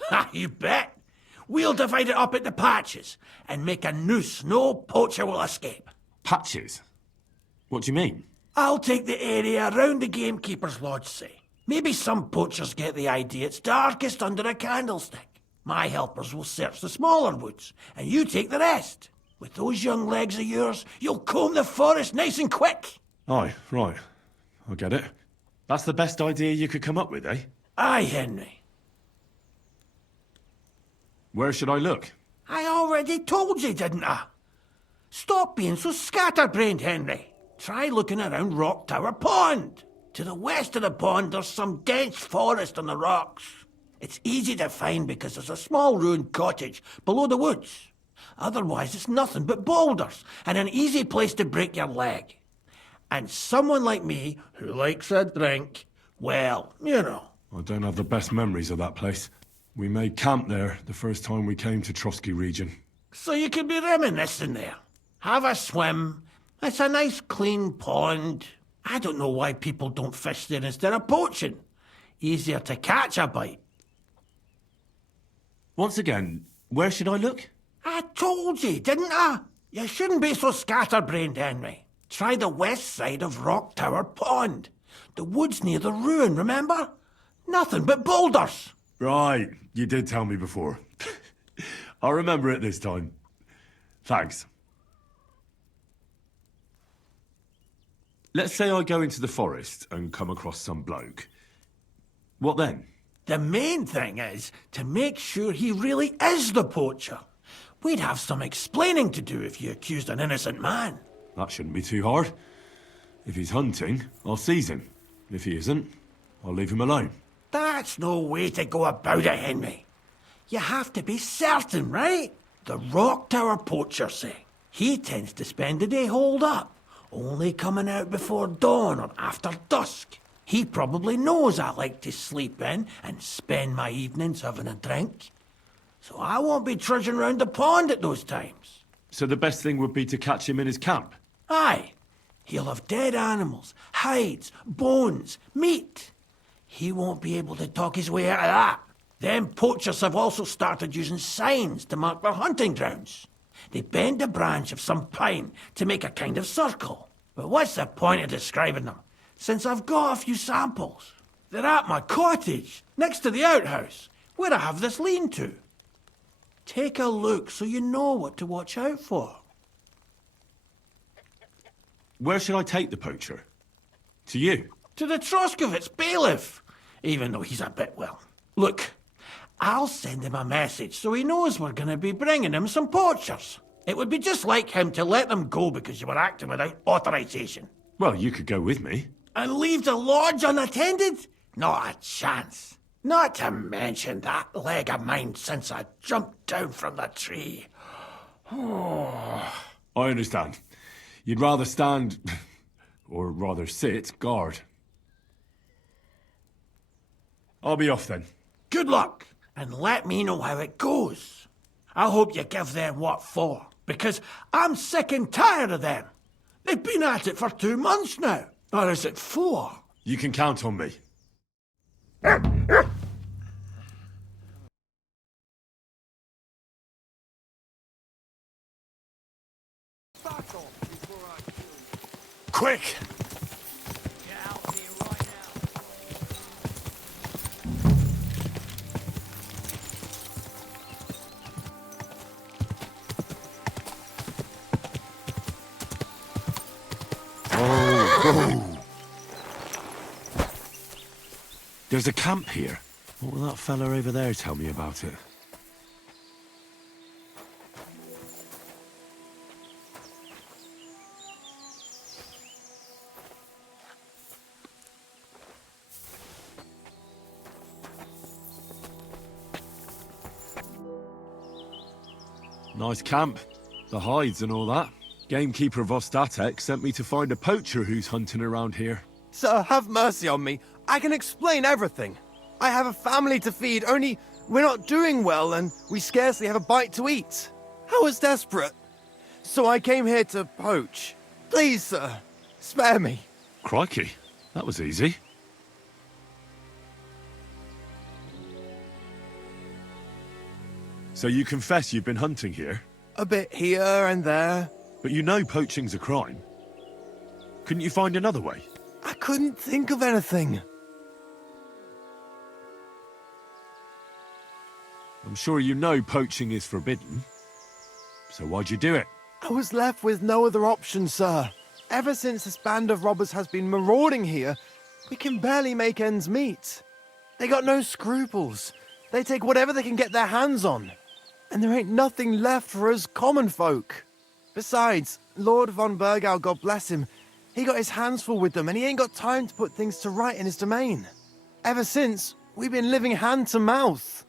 Ha, you bet. We'll divide it up into patches and make a noose no poacher will escape. Patches? What do you mean? I'll take the area around the gamekeeper's lodge, say. Maybe some poachers get the idea it's darkest under a candlestick. My helpers will search the smaller woods, and you take the rest. With those young legs of yours, you'll comb the forest nice and quick. Aye, right. I get it. That's the best idea you could come up with, eh? Aye, Henry. Where should I look? I already told you, didn't I? Stop being so scatterbrained, Henry. Try looking around Rock Tower Pond. To the west of the pond, there's some dense forest on the rocks. It's easy to find because there's a small ruined cottage below the woods. Otherwise, it's nothing but boulders and an easy place to break your leg. And someone like me, who likes a drink, well, you know. I don't have the best memories of that place. We made camp there the first time we came to Trotsky region. So you could be reminiscing there. Have a swim. It's a nice clean pond. I don't know why people don't fish there instead of poaching. Easier to catch a bite. Once again, where should I look? I told you, didn't I? You shouldn't be so scatterbrained, Henry. Try the west side of Rock Tower Pond. The woods near the ruin, remember? Nothing but boulders. Right, you did tell me before. I'll remember it this time. Thanks. Let's say I go into the forest and come across some bloke. What then? The main thing is to make sure he really is the poacher. We'd have some explaining to do if you accused an innocent man. That shouldn't be too hard. If he's hunting, I'll seize him. If he isn't, I'll leave him alone. That's no way to go about it, Henry. You have to be certain, right? The Rock Tower poacher, say. He tends to spend the day holed up, only coming out before dawn or after dusk. He probably knows I like to sleep in and spend my evenings having a drink. So I won't be trudging round the pond at those times. So the best thing would be to catch him in his camp? Aye. He'll have dead animals, hides, bones, meat. He won't be able to talk his way out of that. Them poachers have also started using signs to mark their hunting grounds. They bend a branch of some pine to make a kind of circle. But what's the point of describing them, since I've got a few samples? They're at my cottage, next to the outhouse, where I have this lean-to. Take a look so you know what to watch out for. Where should I take the poacher? To you? To the Troskovitz bailiff, even though he's a bit, well. Look, I'll send him a message so he knows we're going to be bringing him some poachers. It would be just like him to let them go because you were acting without authorization. Well, you could go with me. And leave the lodge unattended? Not a chance. Not to mention that leg of mine since I jumped down from the tree. I understand. You'd rather stand, or rather sit, guard. I'll be off then. Good luck, and let me know how it goes. I hope you give them what for, because I'm sick and tired of them. They've been at it for 2 months now. Or is it 4? You can count on me. Quick! Oh, there's a camp here. What will that fella over there tell me about it? Nice camp. The hides and all that. Gamekeeper Vostatek sent me to find a poacher who's hunting around here. Sir, have mercy on me. I can explain everything. I have a family to feed, only we're not doing well and we scarcely have a bite to eat. I was desperate. So I came here to poach. Please, sir, spare me. Crikey, that was easy. So you confess you've been hunting here? A bit here and there. But you know poaching's a crime. Couldn't you find another way? I couldn't think of anything. I'm sure you know poaching is forbidden. So why'd you do it? I was left with no other option, sir. Ever since this band of robbers has been marauding here, we can barely make ends meet. They got no scruples. They take whatever they can get their hands on. And there ain't nothing left for us common folk. Besides, Lord von Burgau, God bless him, he got his hands full with them and he ain't got time to put things to right in his domain. Ever since, we've been living hand to mouth.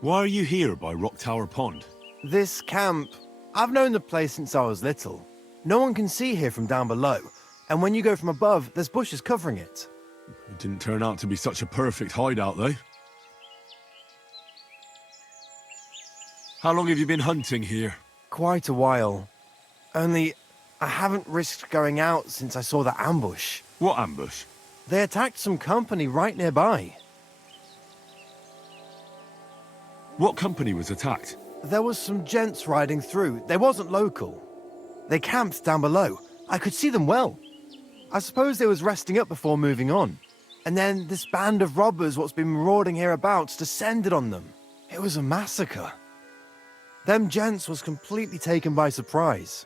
Why are you here by Rock Tower Pond? This camp, I've known the place since I was little. No one can see here from down below, and when you go from above, there's bushes covering it. It didn't turn out to be such a perfect hideout, though. How long have you been hunting here? Quite a while. Only, I haven't risked going out since I saw that ambush. What ambush? They attacked some company right nearby. What company was attacked? There was some gents riding through. They wasn't local. They camped down below. I could see them well. I suppose they was resting up before moving on. And then this band of robbers what's been marauding hereabouts descended on them. It was a massacre. Them gents was completely taken by surprise.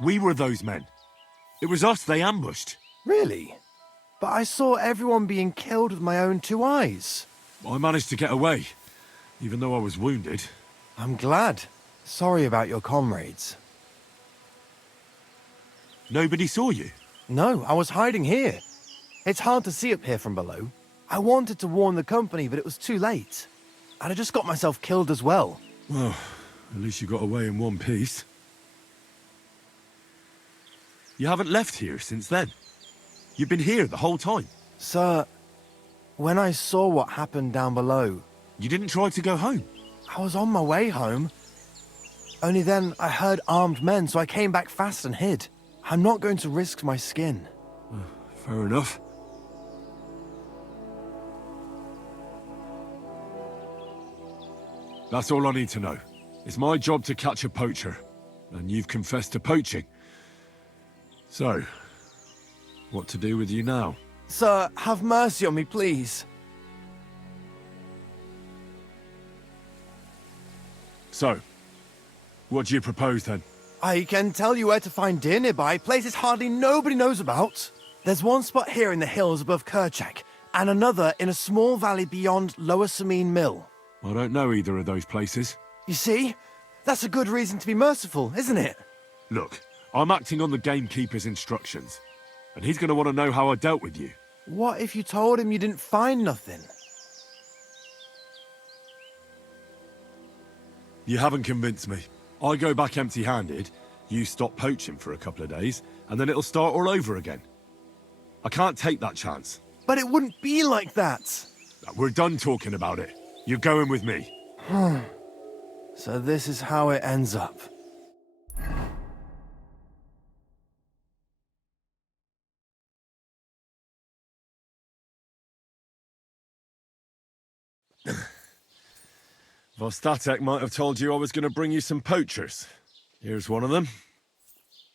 We were those men. It was us they ambushed. Really? But I saw everyone being killed with my own two eyes. I managed to get away, even though I was wounded. I'm glad. Sorry about your comrades. Nobody saw you? No, I was hiding here. It's hard to see up here from below. I wanted to warn the company, but it was too late. And I just got myself killed as well. Well, at least you got away in one piece. You haven't left here since then. You've been here the whole time. Sir, when I saw what happened down below... You didn't try to go home? I was on my way home. Only then I heard armed men, so I came back fast and hid. I'm not going to risk my skin. Fair enough. That's all I need to know. It's my job to catch a poacher, and you've confessed to poaching. So, what to do with you now? Sir, have mercy on me, please. So, what do you propose then? I can tell you where to find deer nearby, places hardly nobody knows about. There's one spot here in the hills above Kerchak, and another in a small valley beyond Lower Samine Mill. I don't know either of those places. You see? That's a good reason to be merciful, isn't it? Look, I'm acting on the gamekeeper's instructions, and he's going to want to know how I dealt with you. What if you told him you didn't find nothing? You haven't convinced me. I go back empty-handed, you stop poaching for a couple of days, and then it'll start all over again. I can't take that chance. But it wouldn't be like that. We're done talking about it. You're going with me. So this is how it ends up. Vostatek might have told you I was going to bring you some poachers. Here's one of them.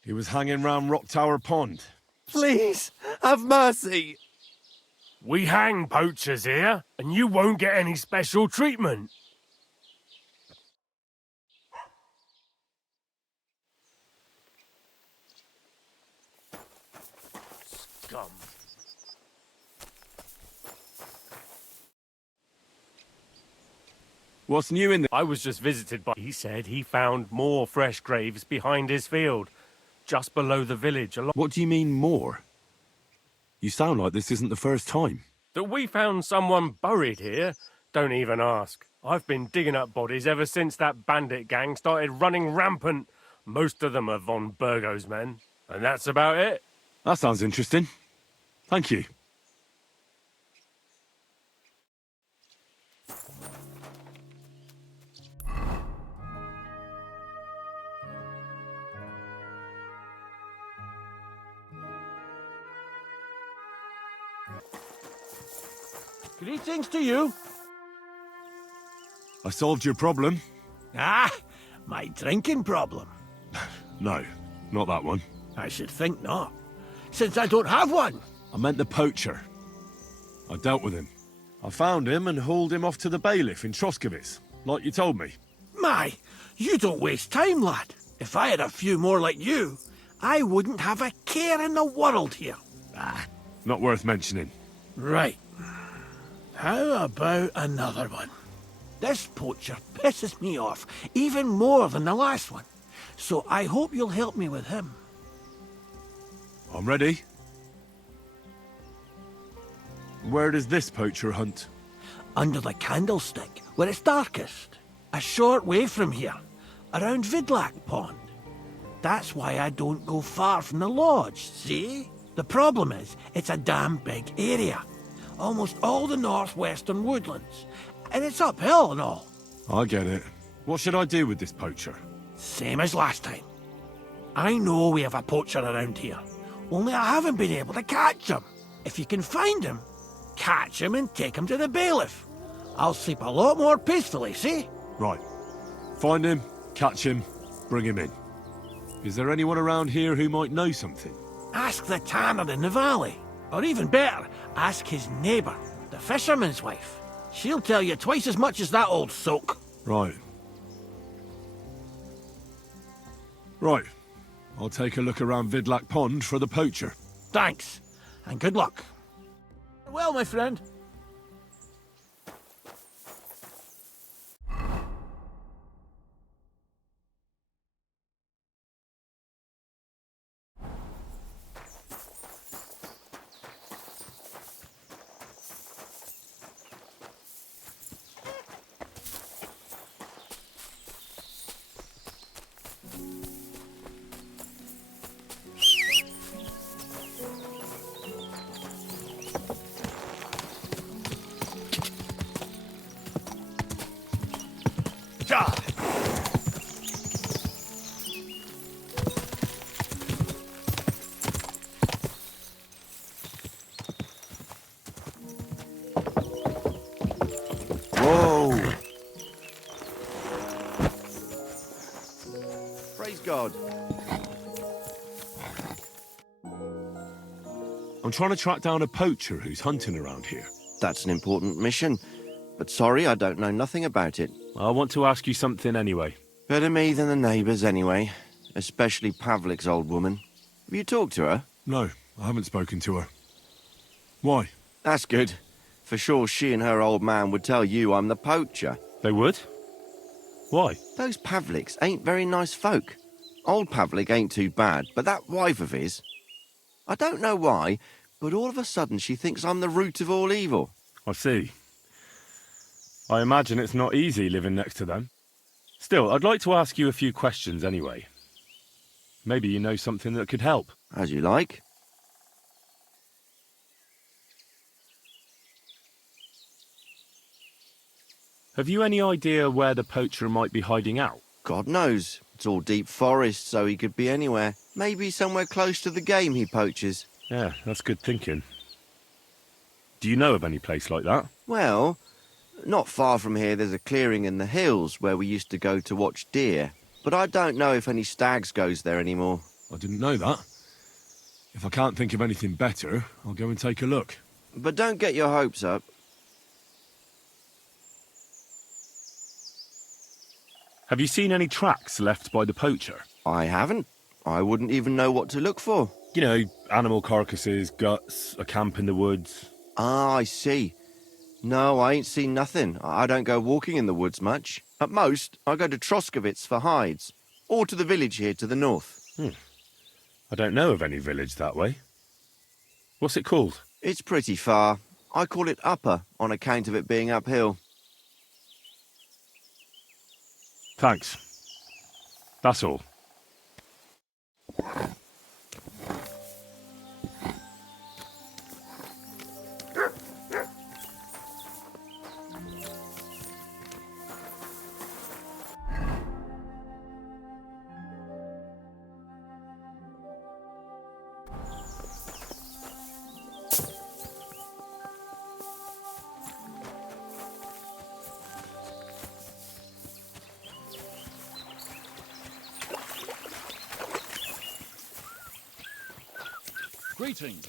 He was hanging round Rock Tower Pond. Please, have mercy. We hang poachers here, and you won't get any special treatment. Scum. What's new in the... I was just visited by... He said he found more fresh graves behind his field, just below the village. What do you mean, more? You sound like this isn't the first time. That we found someone buried here? Don't even ask. I've been digging up bodies ever since that bandit gang started running rampant. Most of them are von Burgo's men. And that's about it. That sounds interesting. Thank you. Greetings to you. I solved your problem. Ah, my drinking problem. No, not that one. I should think not, since I don't have one. I meant the poacher. I dealt with him. I found him and hauled him off to the bailiff in Troskowitz, like you told me. My, you don't waste time, lad. If I had a few more like you, I wouldn't have a care in the world here. Ah, not worth mentioning. Right. How about another one? This poacher pisses me off even more than the last one, so I hope you'll help me with him. I'm ready. Where does this poacher hunt? Under the candlestick, where it's darkest. A short way from here, around Vidlak Pond. That's why I don't go far from the lodge, see? The problem is, it's a damn big area. Almost all the northwestern woodlands. And it's uphill and all. I get it. What should I do with this poacher? Same as last time. I know we have a poacher around here. Only I haven't been able to catch him. If you can find him, catch him and take him to the bailiff. I'll sleep a lot more peacefully, see? Right. Find him, catch him, bring him in. Is there anyone around here who might know something? Ask the tanner in the valley. Or even better, ask his neighbour, the fisherman's wife. She'll tell you twice as much as that old soak. Right. Right. I'll take a look around Vidlak Pond for the poacher. Thanks, and good luck. Well, my friend. Whoa! Praise God. I'm trying to track down a poacher who's hunting around here. That's an important mission. But sorry, I don't know nothing about it. I want to ask you something anyway. Better me than the neighbours anyway. Especially Pavlik's old woman. Have you talked to her? No, I haven't spoken to her. Why? That's good. For sure she and her old man would tell you I'm the poacher. They would? Why? Those Pavliks ain't very nice folk. Old Pavlik ain't too bad, but that wife of his... I don't know why, but all of a sudden she thinks I'm the root of all evil. I see. I imagine it's not easy living next to them. Still, I'd like to ask you a few questions anyway. Maybe you know something that could help. As you like. Have you any idea where the poacher might be hiding out? God knows. It's all deep forest, so he could be anywhere. Maybe somewhere close to the game he poaches. Yeah, that's good thinking. Do you know of any place like that? Well, Not far from here, there's a clearing in the hills where we used to go to watch deer. But I don't know if any stags goes there anymore. I didn't know that. If I can't think of anything better, I'll go and take a look. But don't get your hopes up. Have you seen any tracks left by the poacher? I haven't. I wouldn't even know what to look for. You know, animal carcasses, guts, a camp in the woods. Ah, I see. No, I ain't seen nothing. I don't go walking in the woods much. At most, I go to Troskovitz for hides, or to the village here to the north. I don't know of any village that way. What's it called? It's pretty far. I call it Upper on account of it being uphill. Thanks. That's all. Greetings.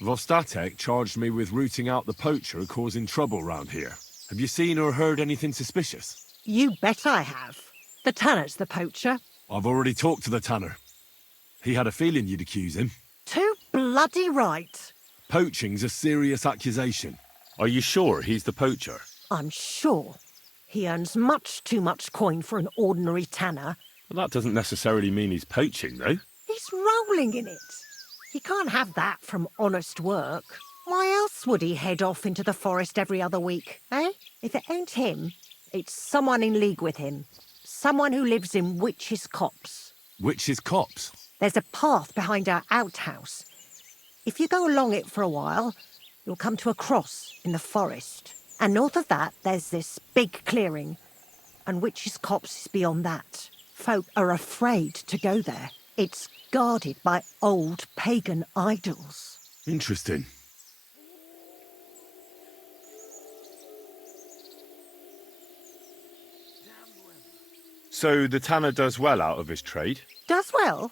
Vostatek charged me with rooting out the poacher causing trouble round here. Have you seen or heard anything suspicious? You bet I have. The tanner's the poacher. I've already talked to the tanner. He had a feeling you'd accuse him. Too bloody right. Poaching's a serious accusation. Are you sure he's the poacher? I'm sure. He earns much too much coin for an ordinary tanner. Well, that doesn't necessarily mean he's poaching, though. He's rolling in it. He can't have that from honest work. Why else would he head off into the forest every other week, eh? If it ain't him, it's someone in league with him. Someone who lives in Witch's Copse. Witch's Copse? There's a path behind our outhouse. If you go along it for a while, you'll come to a cross in the forest. And north of that, there's this big clearing. And Witch's Copse is beyond that. Folk are afraid to go there. It's guarded by old pagan idols. Interesting. So the tanner does well out of his trade? Does well.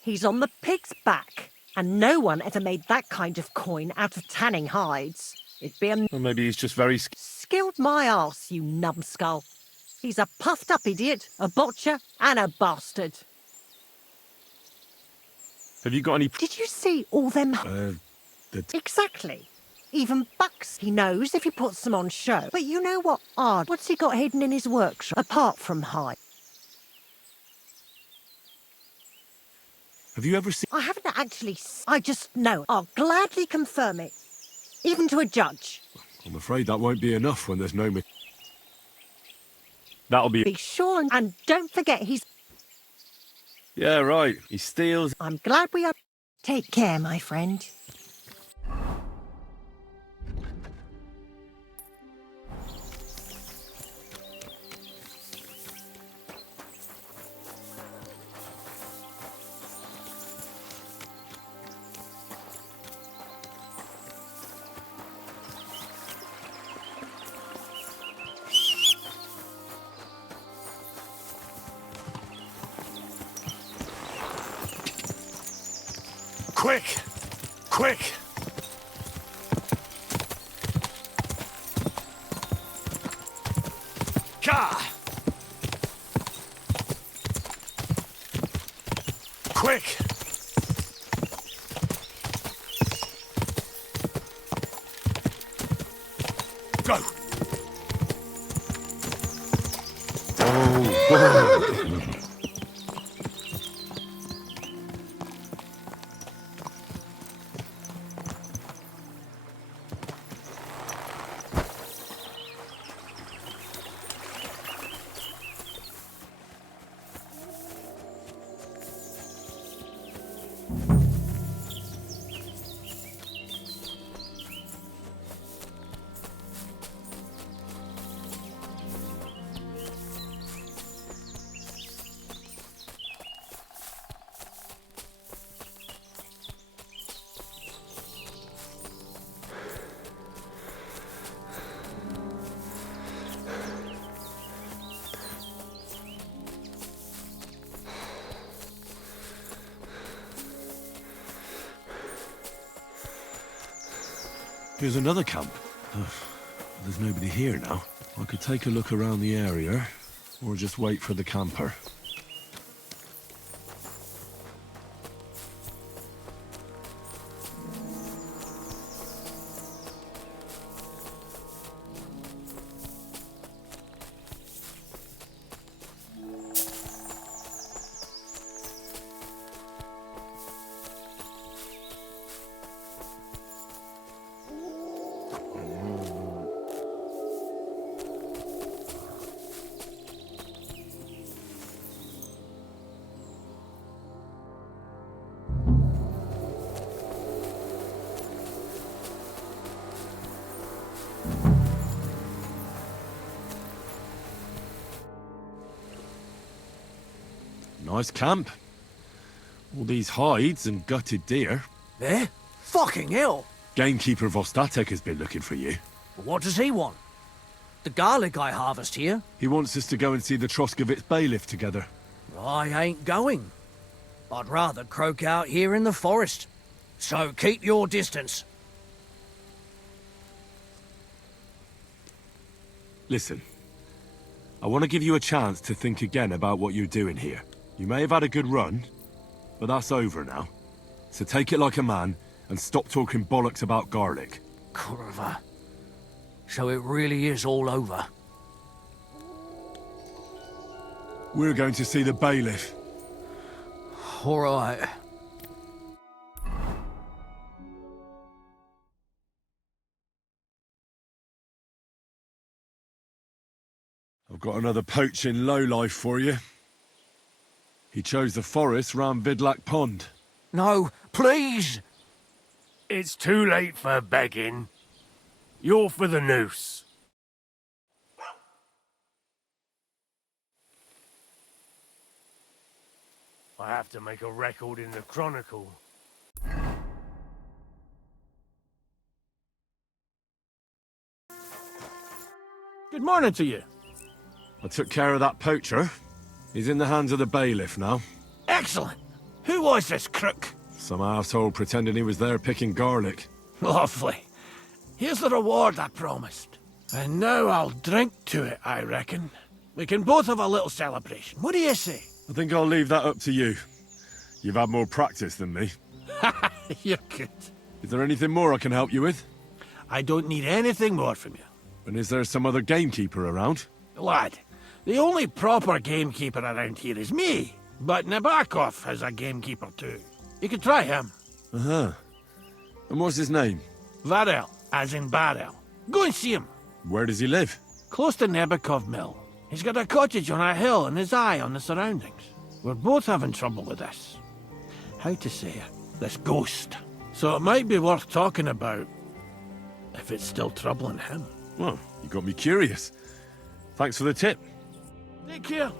He's on the pig's back. And no one ever made that kind of coin out of tanning hides. It'd be a... Or maybe he's just very... Skilled my arse, you numbskull. He's a puffed-up idiot, a botcher, and a bastard. Have you got any... Did you see all them... Exactly. Even bucks he knows if he puts them on show. But you know what odd? What's he got hidden in his workshop, apart from hide? Have you ever seen... I haven't actually... I just know. I'll gladly confirm it. Even to a judge. I'm afraid that won't be enough when there's no... That'll be... Be sure and don't forget he's... Yeah, right. He steals... I'm glad we are... Take care, my friend. Quick! Quick! Ka! Quick! Go! Oh, Here's another camp. There's nobody here now. I could take a look around the area, or just wait for the camper. Nice camp. All these hides and gutted deer. Eh? Fucking hell! Gamekeeper Vostatek has been looking for you. What does he want? The garlic I harvest here? He wants us to go and see the Troskovitz bailiff together. I ain't going. I'd rather croak out here in the forest. So keep your distance. Listen, I want to give you a chance to think again about what you're doing here. You may have had a good run, but that's over now. So take it like a man and stop talking bollocks about garlic. Kurva. So it really is all over. We're going to see the bailiff. All right. I've got another poaching lowlife for you. He chose the forest round Vidlak Pond. No, please! It's too late for begging. You're for the noose. I have to make a record in the Chronicle. Good morning to you. I took care of that poacher. He's in the hands of the bailiff now. Excellent. Who was this crook? Some asshole pretending he was there picking garlic. Lovely. Here's the reward I promised. And now I'll drink to it, I reckon. We can both have a little celebration. What do you say? I think I'll leave that up to you. You've had more practice than me. You're good. Is there anything more I can help you with? I don't need anything more from you. And is there some other gamekeeper around? Lad, the only proper gamekeeper around here is me. But Nabokov has a gamekeeper too. You could try him. Uh-huh. And what's his name? Varel, as in barrel. Go and see him. Where does he live? Close to Nabokov Mill. He's got a cottage on a hill and his eye on the surroundings. We're both having trouble with this. How to say it? This ghost. So it might be worth talking about if it's still troubling him. Well, you got me curious. Thanks for the tip. Take care.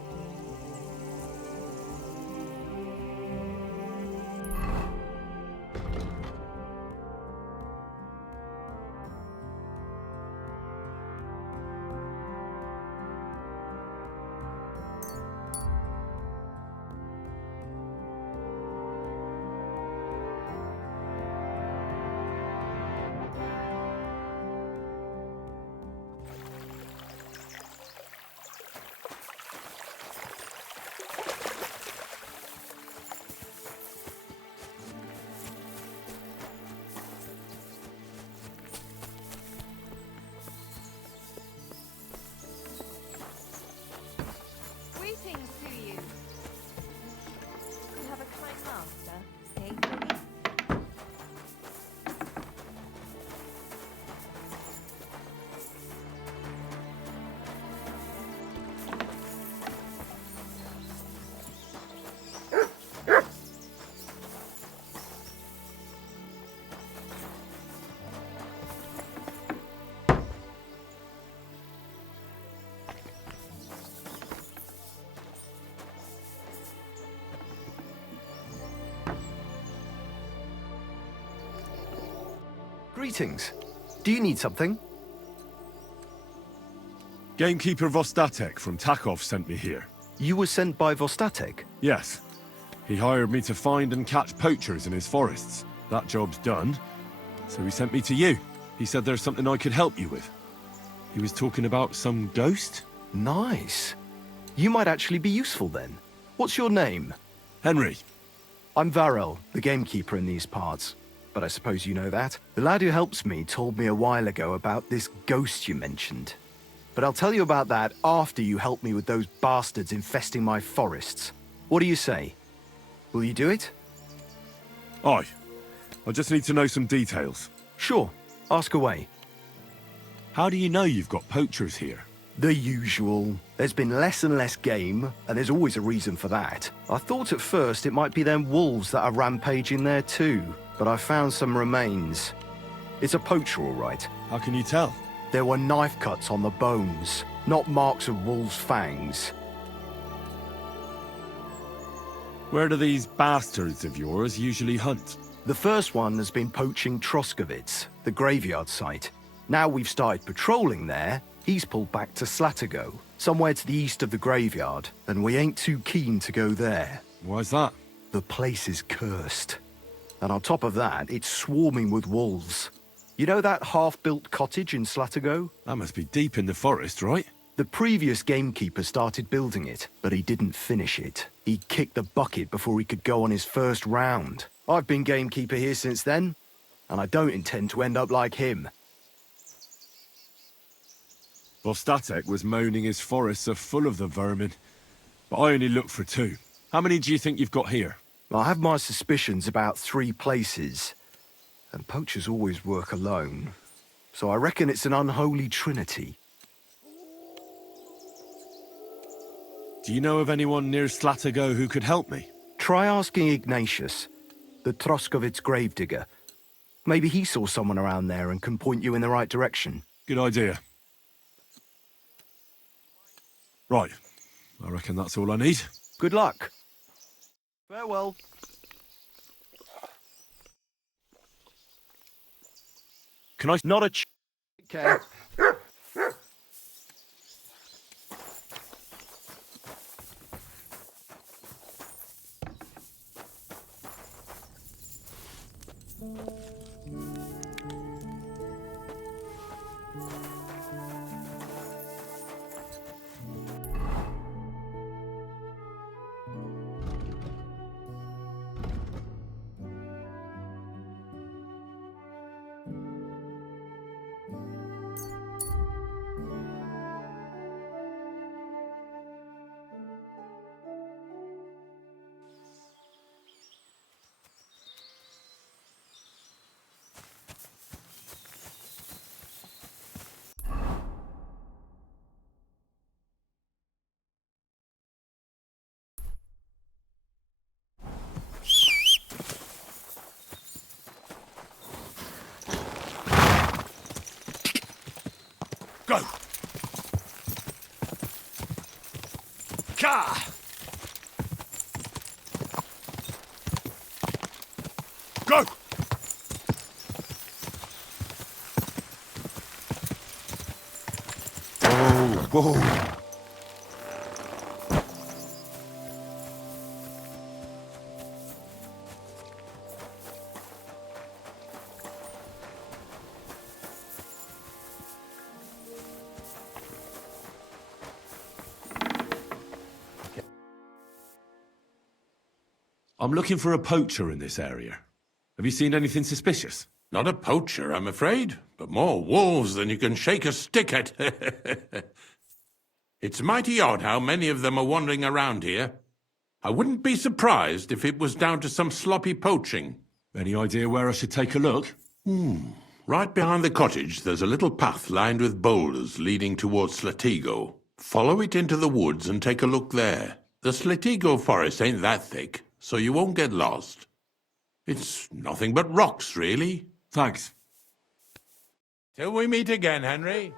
Greetings to you. You have a kind master, eh? Greetings. Do you need something? Gamekeeper Vostatek from Takov sent me here. You were sent by Vostatek? Yes. He hired me to find and catch poachers in his forests. That job's done, so he sent me to you. He said there's something I could help you with. He was talking about some ghost? Nice. You might actually be useful then. What's your name? Henry. I'm Varel, the gamekeeper in these parts. But I suppose you know that. The lad who helps me told me a while ago about this ghost you mentioned. But I'll tell you about that after you help me with those bastards infesting my forests. What do you say? Will you do it? Aye. I just need to know some details. Sure. Ask away. How do you know you've got poachers here? The usual. There's been less and less game, and there's always a reason for that. I thought at first it might be them wolves that are rampaging there too, but I found some remains. It's a poacher, all right. How can you tell? There were knife cuts on the bones, not marks of wolves' fangs. Where do these bastards of yours usually hunt? The first one has been poaching Troskovitz, the graveyard site. Now we've started patrolling there, he's pulled back to Slatigo, somewhere to the east of the graveyard, and we ain't too keen to go there. Why's that? The place is cursed. And on top of that, it's swarming with wolves. You know that half-built cottage in Slatigo? That must be deep in the forest, right? The previous gamekeeper started building it, but he didn't finish it. He kicked the bucket before he could go on his first round. I've been gamekeeper here since then, and I don't intend to end up like him. Vostatek was moaning his forests are full of the vermin, but I only looked for 2. How many do you think you've got here? I have my suspicions about 3 places, and poachers always work alone, so I reckon it's an unholy trinity. Do you know of anyone near Slatigo who could help me? Try asking Ignatius, the Troskovitz gravedigger. Maybe he saw someone around there and can point you in the right direction. Good idea. Right. I reckon that's all I need. Good luck. Farewell. Can I... Not a okay. Go! Ka! Go! Whoa, whoa. I'm looking for a poacher in this area. Have you seen anything suspicious? Not a poacher, I'm afraid, but more wolves than you can shake a stick at. It's mighty odd how many of them are wandering around here. I wouldn't be surprised if it was down to some sloppy poaching. Any idea where I should take a look? Right behind the cottage, there's a little path lined with boulders leading towards Slatigo. Follow it into the woods and take a look there. The Slatigo forest ain't that thick, so you won't get lost. It's nothing but rocks, really. Thanks. Till we meet again, Henry.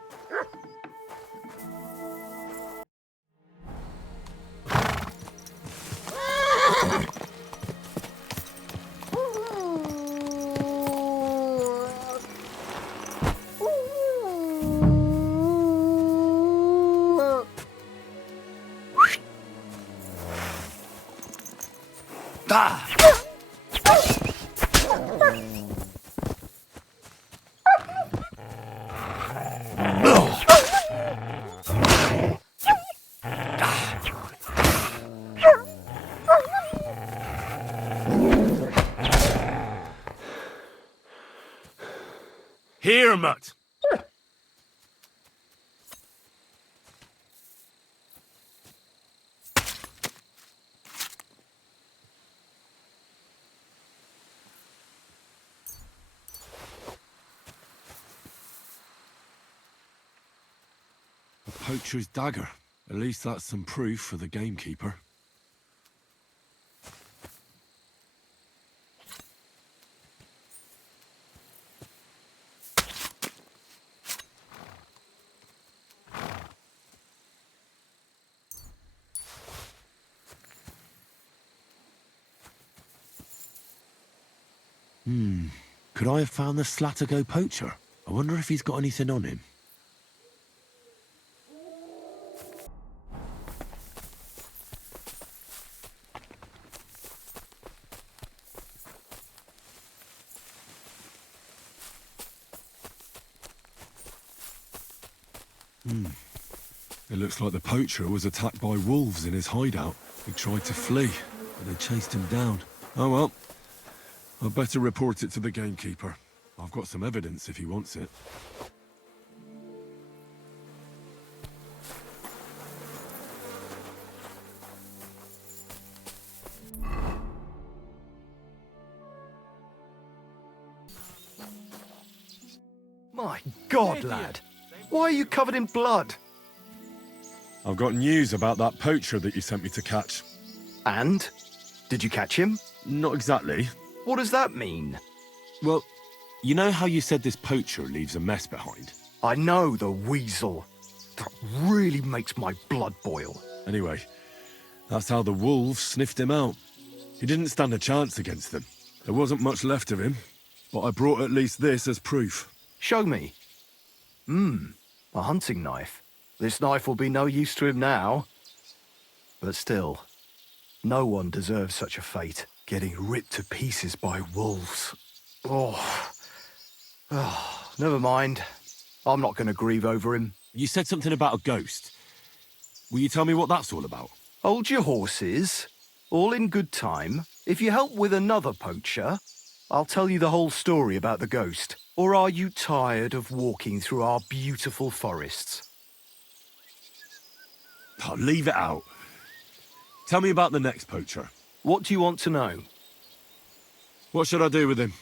Here, mutt! A poacher's dagger. At least that's some proof for the gamekeeper. Could I have found the Slatigo poacher? I wonder if he's got anything on him. It looks like the poacher was attacked by wolves in his hideout. He tried to flee, but they chased him down. Oh well. I'd better report it to the gamekeeper. I've got some evidence if he wants it. My God, lad. Why are you covered in blood? I've got news about that poacher that you sent me to catch. And? Did you catch him? Not exactly. What does that mean? Well, you know how you said this poacher leaves a mess behind? I know, the weasel. That really makes my blood boil. Anyway, that's how the wolves sniffed him out. He didn't stand a chance against them. There wasn't much left of him, but I brought at least this as proof. Show me. A hunting knife. This knife will be no use to him now. But still, no one deserves such a fate, getting ripped to pieces by wolves. Oh, never mind. I'm not going to grieve over him. You said something about a ghost. Will you tell me what that's all about? Hold your horses. All in good time. If you help with another poacher, I'll tell you the whole story about the ghost. Or are you tired of walking through our beautiful forests? Oh, leave it out. Tell me about the next poacher. What do you want to know? What should I do with him?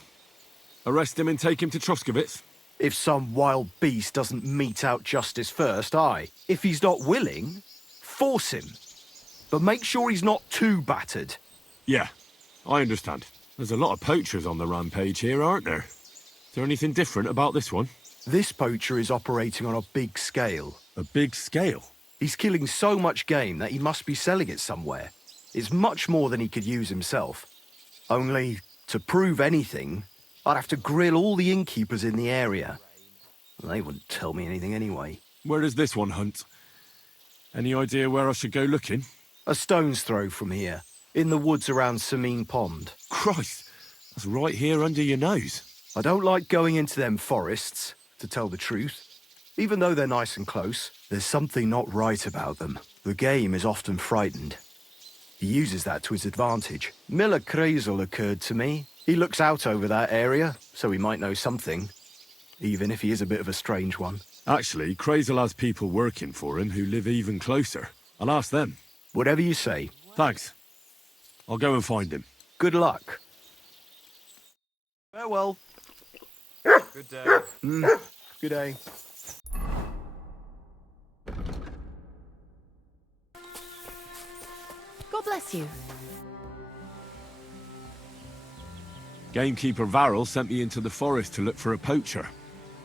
Arrest him and take him to Troskovitz? If some wild beast doesn't mete out justice first, aye. If he's not willing, force him. But make sure he's not too battered. Yeah, I understand. There's a lot of poachers on the rampage here, aren't there? Is there anything different about this one? This poacher is operating on a big scale. A big scale? He's killing so much game that he must be selling it somewhere. It's much more than he could use himself. Only, to prove anything, I'd have to grill all the innkeepers in the area. They wouldn't tell me anything anyway. Where does this one hunt? Any idea where I should go looking? A stone's throw from here, in the woods around Samine Pond. Christ, that's right here under your nose. I don't like going into them forests, to tell the truth. Even though they're nice and close, there's something not right about them. The game is often frightened. He uses that to his advantage. Miller Kreisel occurred to me. He looks out over that area, so he might know something. Even if he is a bit of a strange one. Actually, Kreisel has people working for him who live even closer. I'll ask them. Whatever you say. Thanks. I'll go and find him. Good luck. Farewell. Good day. Good day. God bless you. Gamekeeper Varel sent me into the forest to look for a poacher.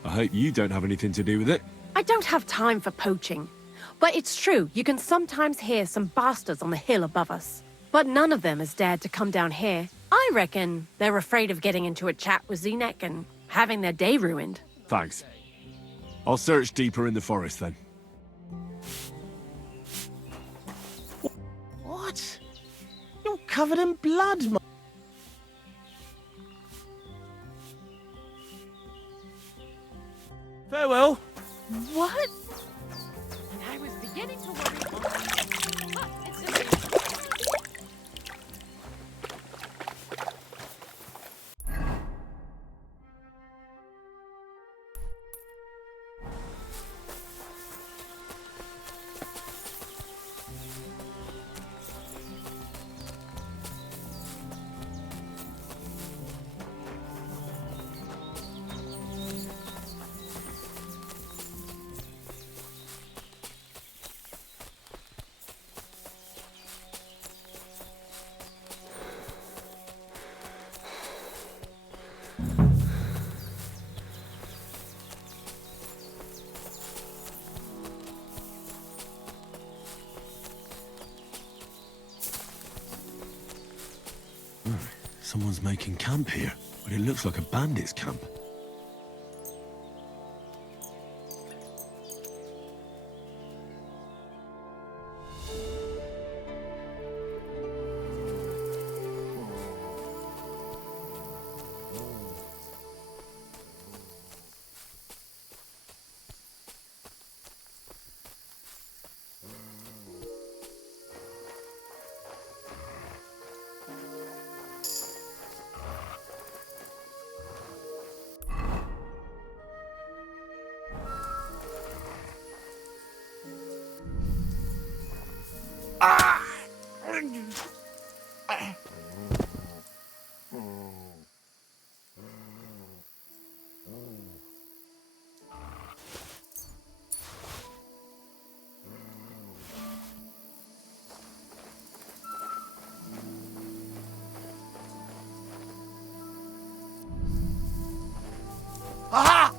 I hope you don't have anything to do with it. I don't have time for poaching. But it's true, you can sometimes hear some bastards on the hill above us. But none of them has dared to come down here. I reckon they're afraid of getting into a chat with Zenek and having their day ruined. Thanks. I'll search deeper in the forest then. What? You're covered in blood, Farewell. What? I was beginning to worry. It's just... Someone's making camp here, but it looks like a bandit's camp. Aha!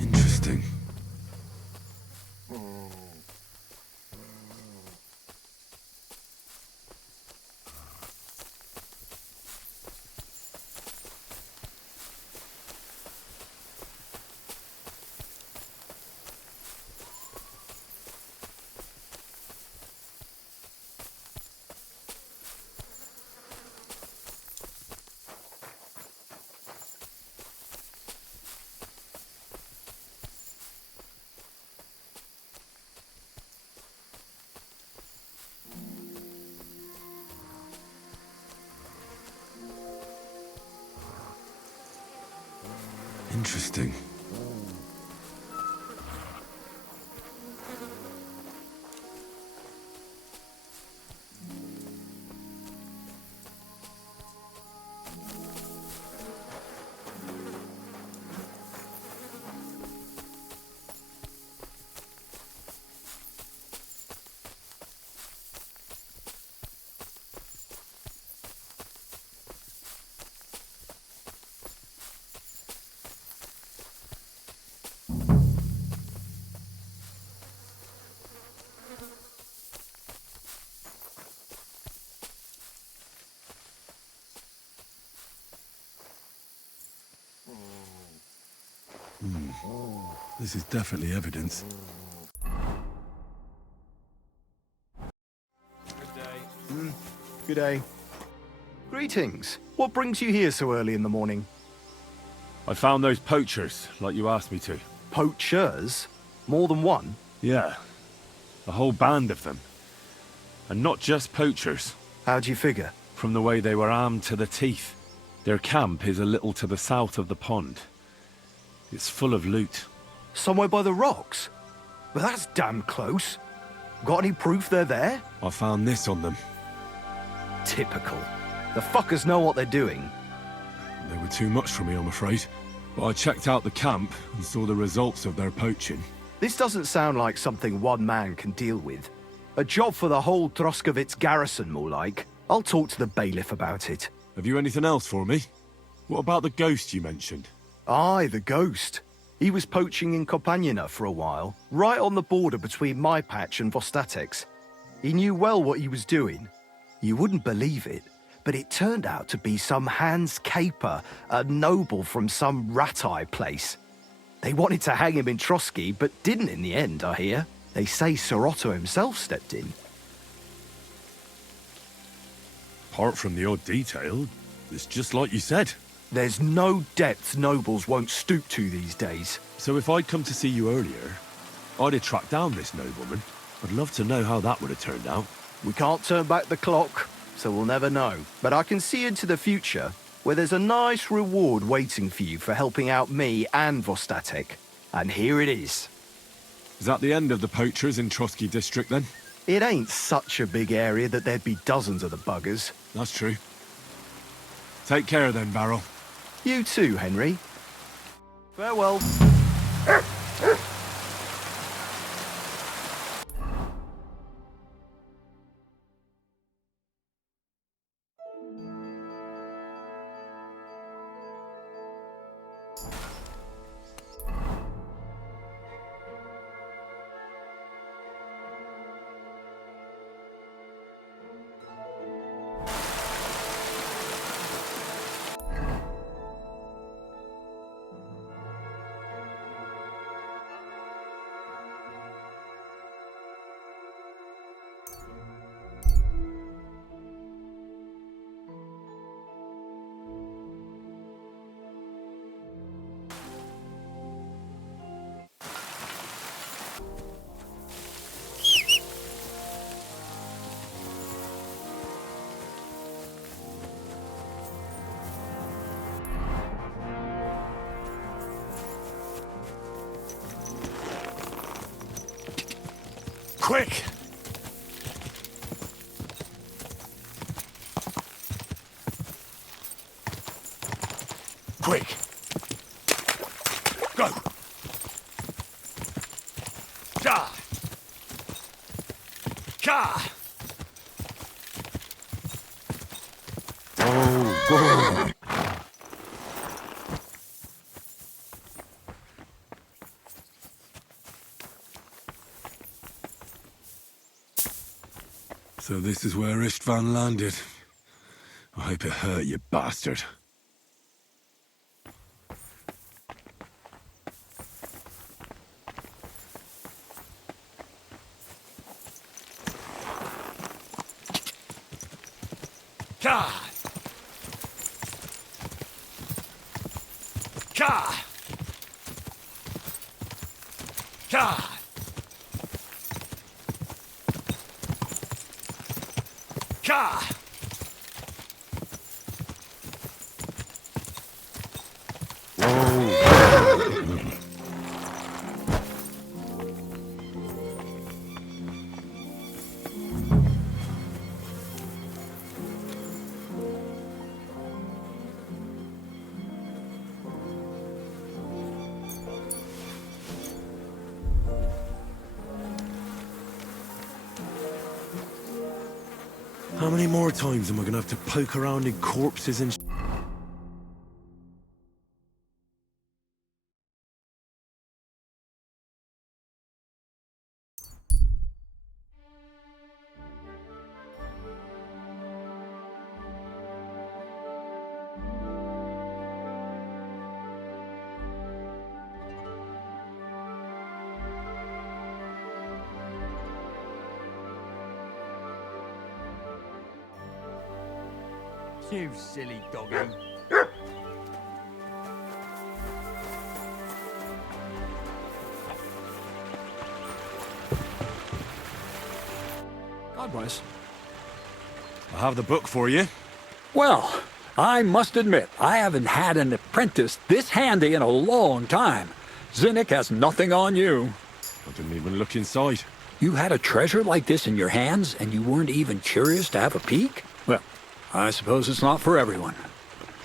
Interesting. Interesting. This is definitely evidence. Good day. Greetings. What brings you here so early in the morning? I found those poachers, like you asked me to. Poachers? More than one? Yeah. A whole band of them. And not just poachers. How'd you figure? From the way they were armed to the teeth. Their camp is a little to the south of the pond. It's full of loot. Somewhere by the rocks? Well, that's damn close. Got any proof they're there? I found this on them. Typical. The fuckers know what they're doing. They were too much for me, I'm afraid. But I checked out the camp and saw the results of their poaching. This doesn't sound like something one man can deal with. A job for the whole Troskovitz garrison, more like. I'll talk to the bailiff about it. Have you anything else for me? What about the ghost you mentioned? Aye, the ghost. He was poaching in Kopanina for a while, right on the border between my patch and Vostatek's. He knew well what he was doing. You wouldn't believe it, but it turned out to be some Hans Caper, a noble from some rat-eye place. They wanted to hang him in Trotsky, but didn't in the end, I hear. They say Sir Otto himself stepped in. Apart from the odd detail, it's just like you said. There's no depths nobles won't stoop to these days. So if I'd come to see you earlier, I'd have tracked down this nobleman. I'd love to know how that would have turned out. We can't turn back the clock, so we'll never know. But I can see into the future, where there's a nice reward waiting for you for helping out me and Vostatek. And here it is. Is that the end of the poachers in Trotsky district, then? It ain't such a big area that there'd be dozens of the buggers. That's true. Take care then, Barrel. You too, Henry. Farewell. Quick! Quick! Go! Cha! Cha! Oh, boy! So this is where Istvan landed. I hope it hurt, you bastard. God! God! God! God! How many more times am I gonna have to poke around in corpses and You silly doggy. Godwise. I have the book for you. Well, I must admit, I haven't had an apprentice this handy in a long time. Zinnik has nothing on you. I didn't even look inside. You had a treasure like this in your hands, and you weren't even curious to have a peek? Well, I suppose it's not for everyone.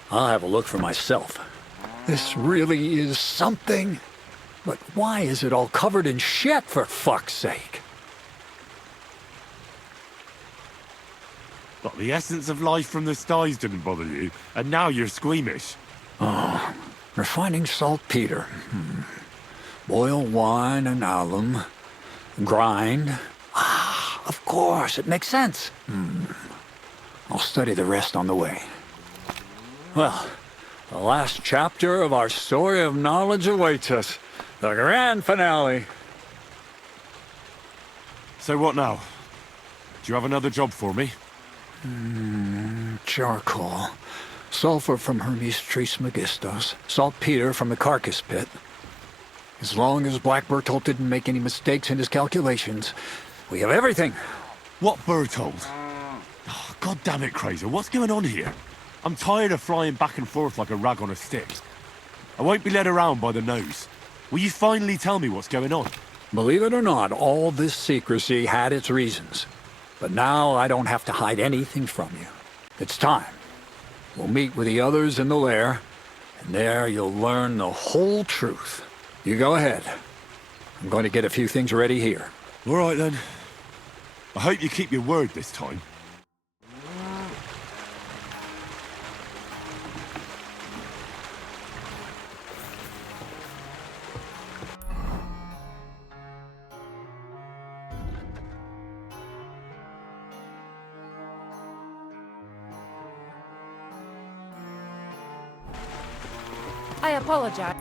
I'll have a look for myself. This really is something. But why is it all covered in shit, for fuck's sake? But the essence of life from the skies didn't bother you, and now you're squeamish. Oh, refining saltpeter. Boil wine and alum. Grind. Ah, of course, it makes sense. I'll study the rest on the way. Well, the last chapter of our story of knowledge awaits us. The grand finale. So what now? Do you have another job for me? Charcoal. Sulfur from Hermes Trismegistos. Saltpeter from the carcass pit. As long as Black Bertolt didn't make any mistakes in his calculations, we have everything. What Bertolt? Oh, God damn it, Crazer, what's going on here? I'm tired of flying back and forth like a rag on a stick. I won't be led around by the nose. Will you finally tell me what's going on? Believe it or not, all this secrecy had its reasons. But now I don't have to hide anything from you. It's time. We'll meet with the others in the lair, and there you'll learn the whole truth. You go ahead. I'm going to get a few things ready here. All right, then. I hope you keep your word this time. I apologize.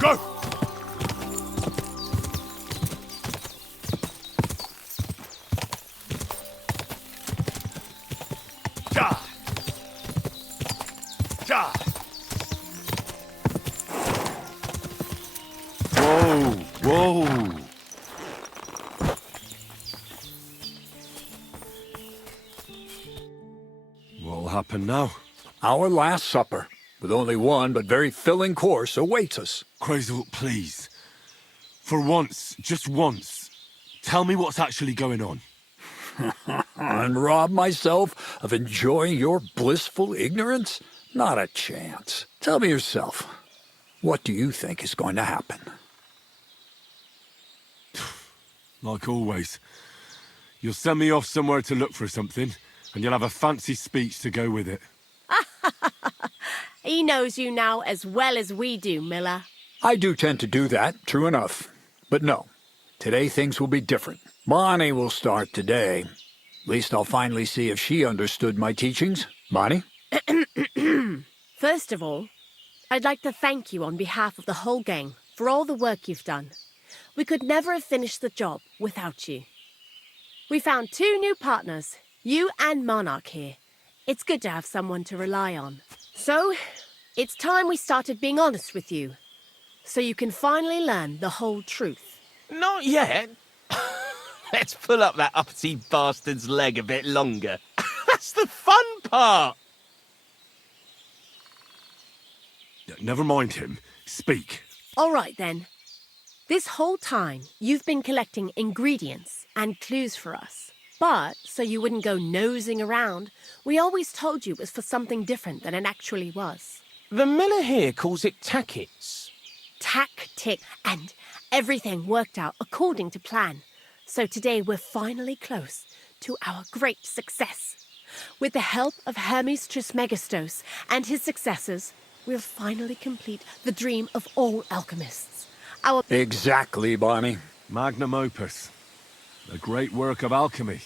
Go! Whoa, whoa. What'll happen now? Our last supper, with only one but very filling course, awaits us. Crazel, please. For once, just once, tell me what's actually going on. And rob myself of enjoying your blissful ignorance? Not a chance. Tell me yourself, what do you think is going to happen? Like always. You'll send me off somewhere to look for something, and you'll have a fancy speech to go with it. He knows you now as well as we do, Miller. I do tend to do that, true enough. But no, today things will be different. Bonnie will start today. At least I'll finally see if she understood my teachings. Bonnie? First of all, I'd like to thank you on behalf of the whole gang for all the work you've done. We could never have finished the job without you. We found 2 new partners, you and Monarch here. It's good to have someone to rely on. So, it's time we started being honest with you, so you can finally learn the whole truth. Not yet. Let's pull up that uppity bastard's leg a bit longer. That's the fun part. Never mind him. Speak. All right, then. This whole time, you've been collecting ingredients and clues for us. But, so you wouldn't go nosing around, we always told you it was for something different than it actually was. The miller here calls it tackets. Tactic. And everything worked out according to plan. So today we're finally close to our great success. With the help of Hermes Trismegistos and his successors, we'll finally complete the dream of all alchemists. Exactly, Bonnie. Magnum opus. A great work of alchemy.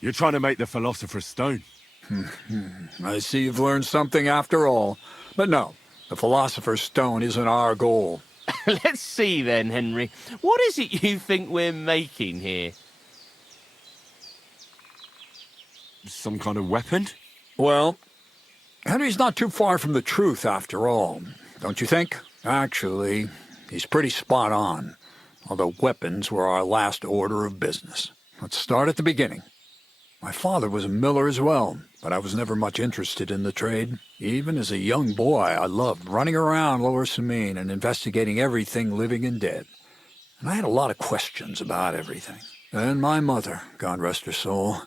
You're trying to make the Philosopher's Stone. I see you've learned something after all. But no, the Philosopher's Stone isn't our goal. Let's see then, Henry. What is it you think we're making here? Some kind of weapon? Well, Henry's not too far from the truth after all, don't you think? Actually, he's pretty spot on. Although weapons were our last order of business. Let's start at the beginning. My father was a miller as well. but I was never much interested in the trade. Even as a young boy, I loved running around Lower Samine and investigating everything living and dead. And I had a lot of questions about everything. Then my mother, God rest her soul,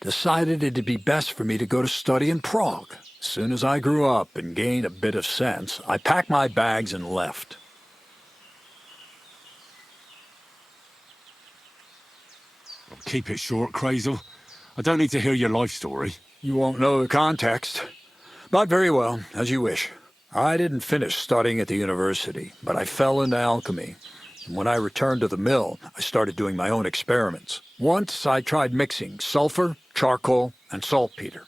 decided it'd be best for me to go to study in Prague. As soon as I grew up and gained a bit of sense, I packed my bags and left. Keep it short, Crazel. I don't need to hear your life story. You won't know the context. But very well, as you wish. I didn't finish studying at the university, but I fell into alchemy. And when I returned to the mill, I started doing my own experiments. Once I tried mixing sulfur, charcoal, and saltpeter.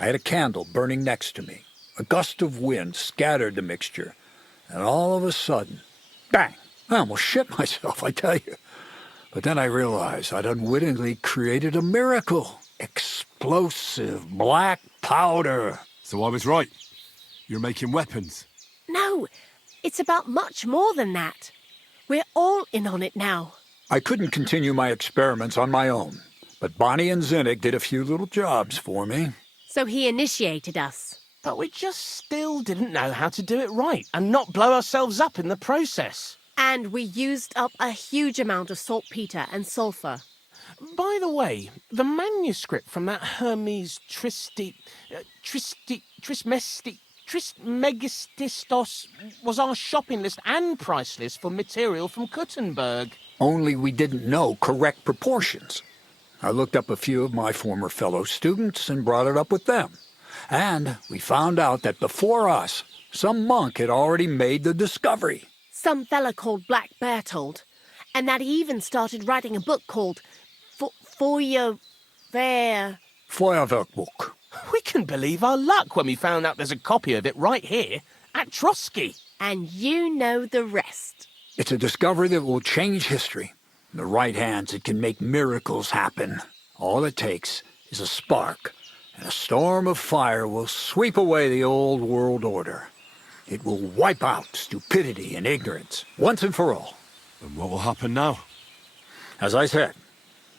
I had a candle burning next to me. A gust of wind scattered the mixture, and all of a sudden, bang! I almost shit myself, I tell you. But then I realized I'd unwittingly created a miracle. Explosive black powder. So I was right. You're making weapons. No, it's about much more than that. We're all in on it now. I couldn't continue my experiments on my own, but Bonnie and Zinnig did a few little jobs for me. So he initiated us. But we just still didn't know how to do it right and not blow ourselves up in the process. And we used up a huge amount of saltpeter and sulfur. By the way, the manuscript from that Hermes Trismegistos was our shopping list and price list for material from Kuttenberg. Only we didn't know correct proportions. I looked up a few of my former fellow students and brought it up with them. And we found out that before us, some monk had already made the discovery. Some fella called Black Bertold. And that he even started writing a book called Feuerwerkbuch. We couldn't believe our luck when we found out there's a copy of it right here at Trotsky. And you know the rest. It's a discovery that will change history. In the right hands, it can make miracles happen. All it takes is a spark, and a storm of fire will sweep away the old world order. It will wipe out stupidity and ignorance, once and for all. And what will happen now? As I said,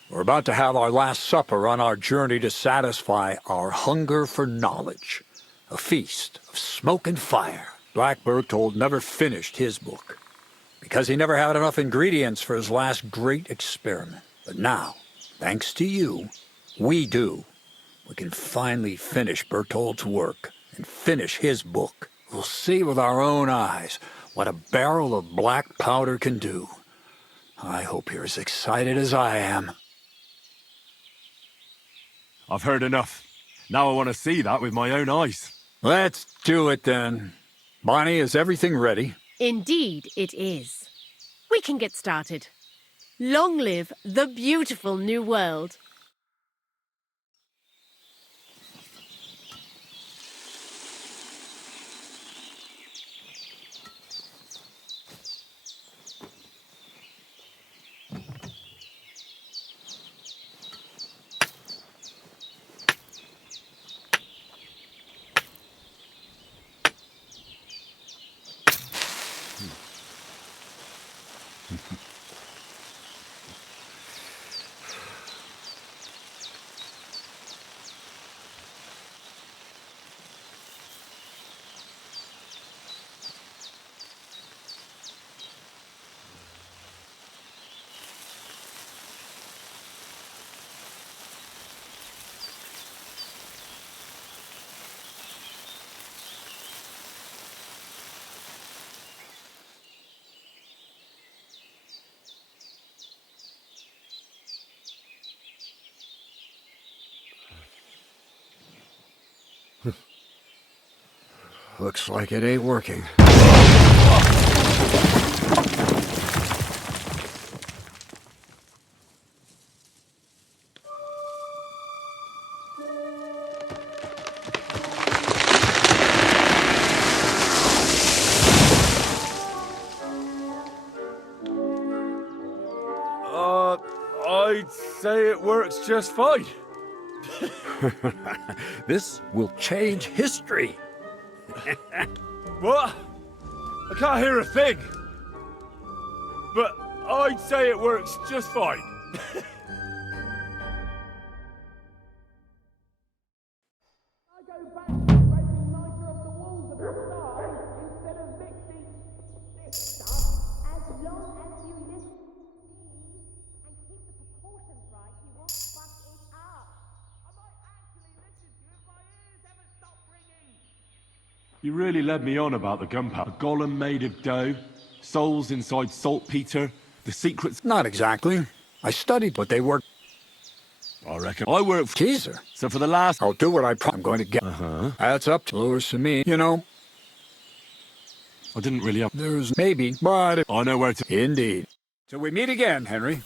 we're about to have our last supper on our journey to satisfy our hunger for knowledge. A feast of smoke and fire. Black Bertold never finished his book, because he never had enough ingredients for his last great experiment. But now, thanks to you, we do. We can finally finish Bertold's work and finish his book. We'll see with our own eyes what a barrel of black powder can do. I hope you're as excited as I am. I've heard enough. Now I want to see that with my own eyes. Let's do it then. Bonnie, is everything ready? Indeed it is. We can get started. Long live the beautiful new world. Looks like it ain't working. I'd say it works just fine. This will change history. What? I can't hear a thing. But I'd say it works just fine. You really led me on about the gunpowder. A golem made of dough, souls inside saltpeter, the secrets... Not exactly. I studied what they were. I reckon. I work for... Teaser. So for the last... I'll do what I'm going to get. That's up to Lewis and me. You know, I didn't really have... there's maybe, but... I know where to... Indeed. Till we meet again, Henry.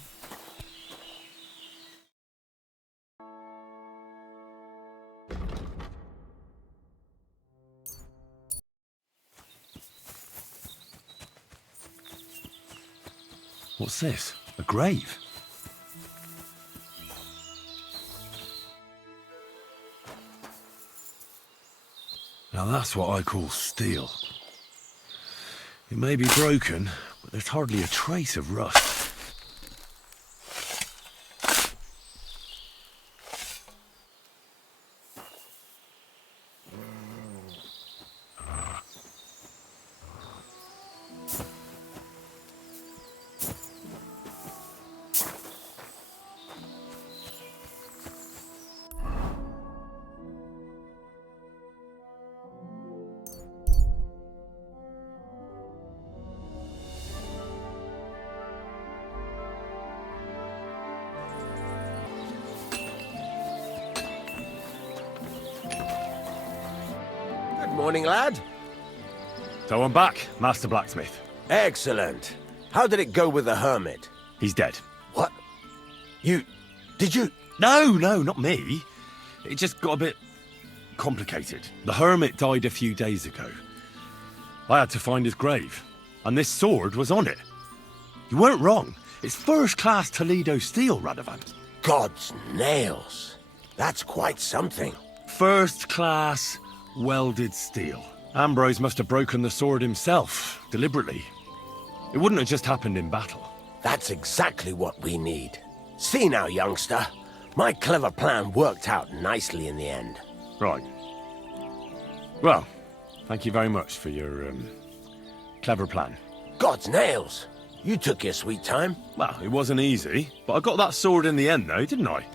What's this? A grave? Now that's what I call steel. It may be broken, but there's hardly a trace of rust. Morning, lad. So I'm back, Master Blacksmith. Excellent. How did it go with the hermit? He's dead. What? Did you? No, not me. It just got a bit complicated. The hermit died a few days ago. I had to find his grave, and this sword was on it. You weren't wrong. It's first-class Toledo steel, Radovan. God's nails. That's quite something. First-class welded steel. Ambrose must have broken the sword himself, deliberately. It wouldn't have just happened in battle. That's exactly what we need. See now, youngster. My clever plan worked out nicely in the end. Right. Well, thank you very much for your, clever plan. God's nails. You took your sweet time. Well, it wasn't easy, but I got that sword in the end, though, didn't I?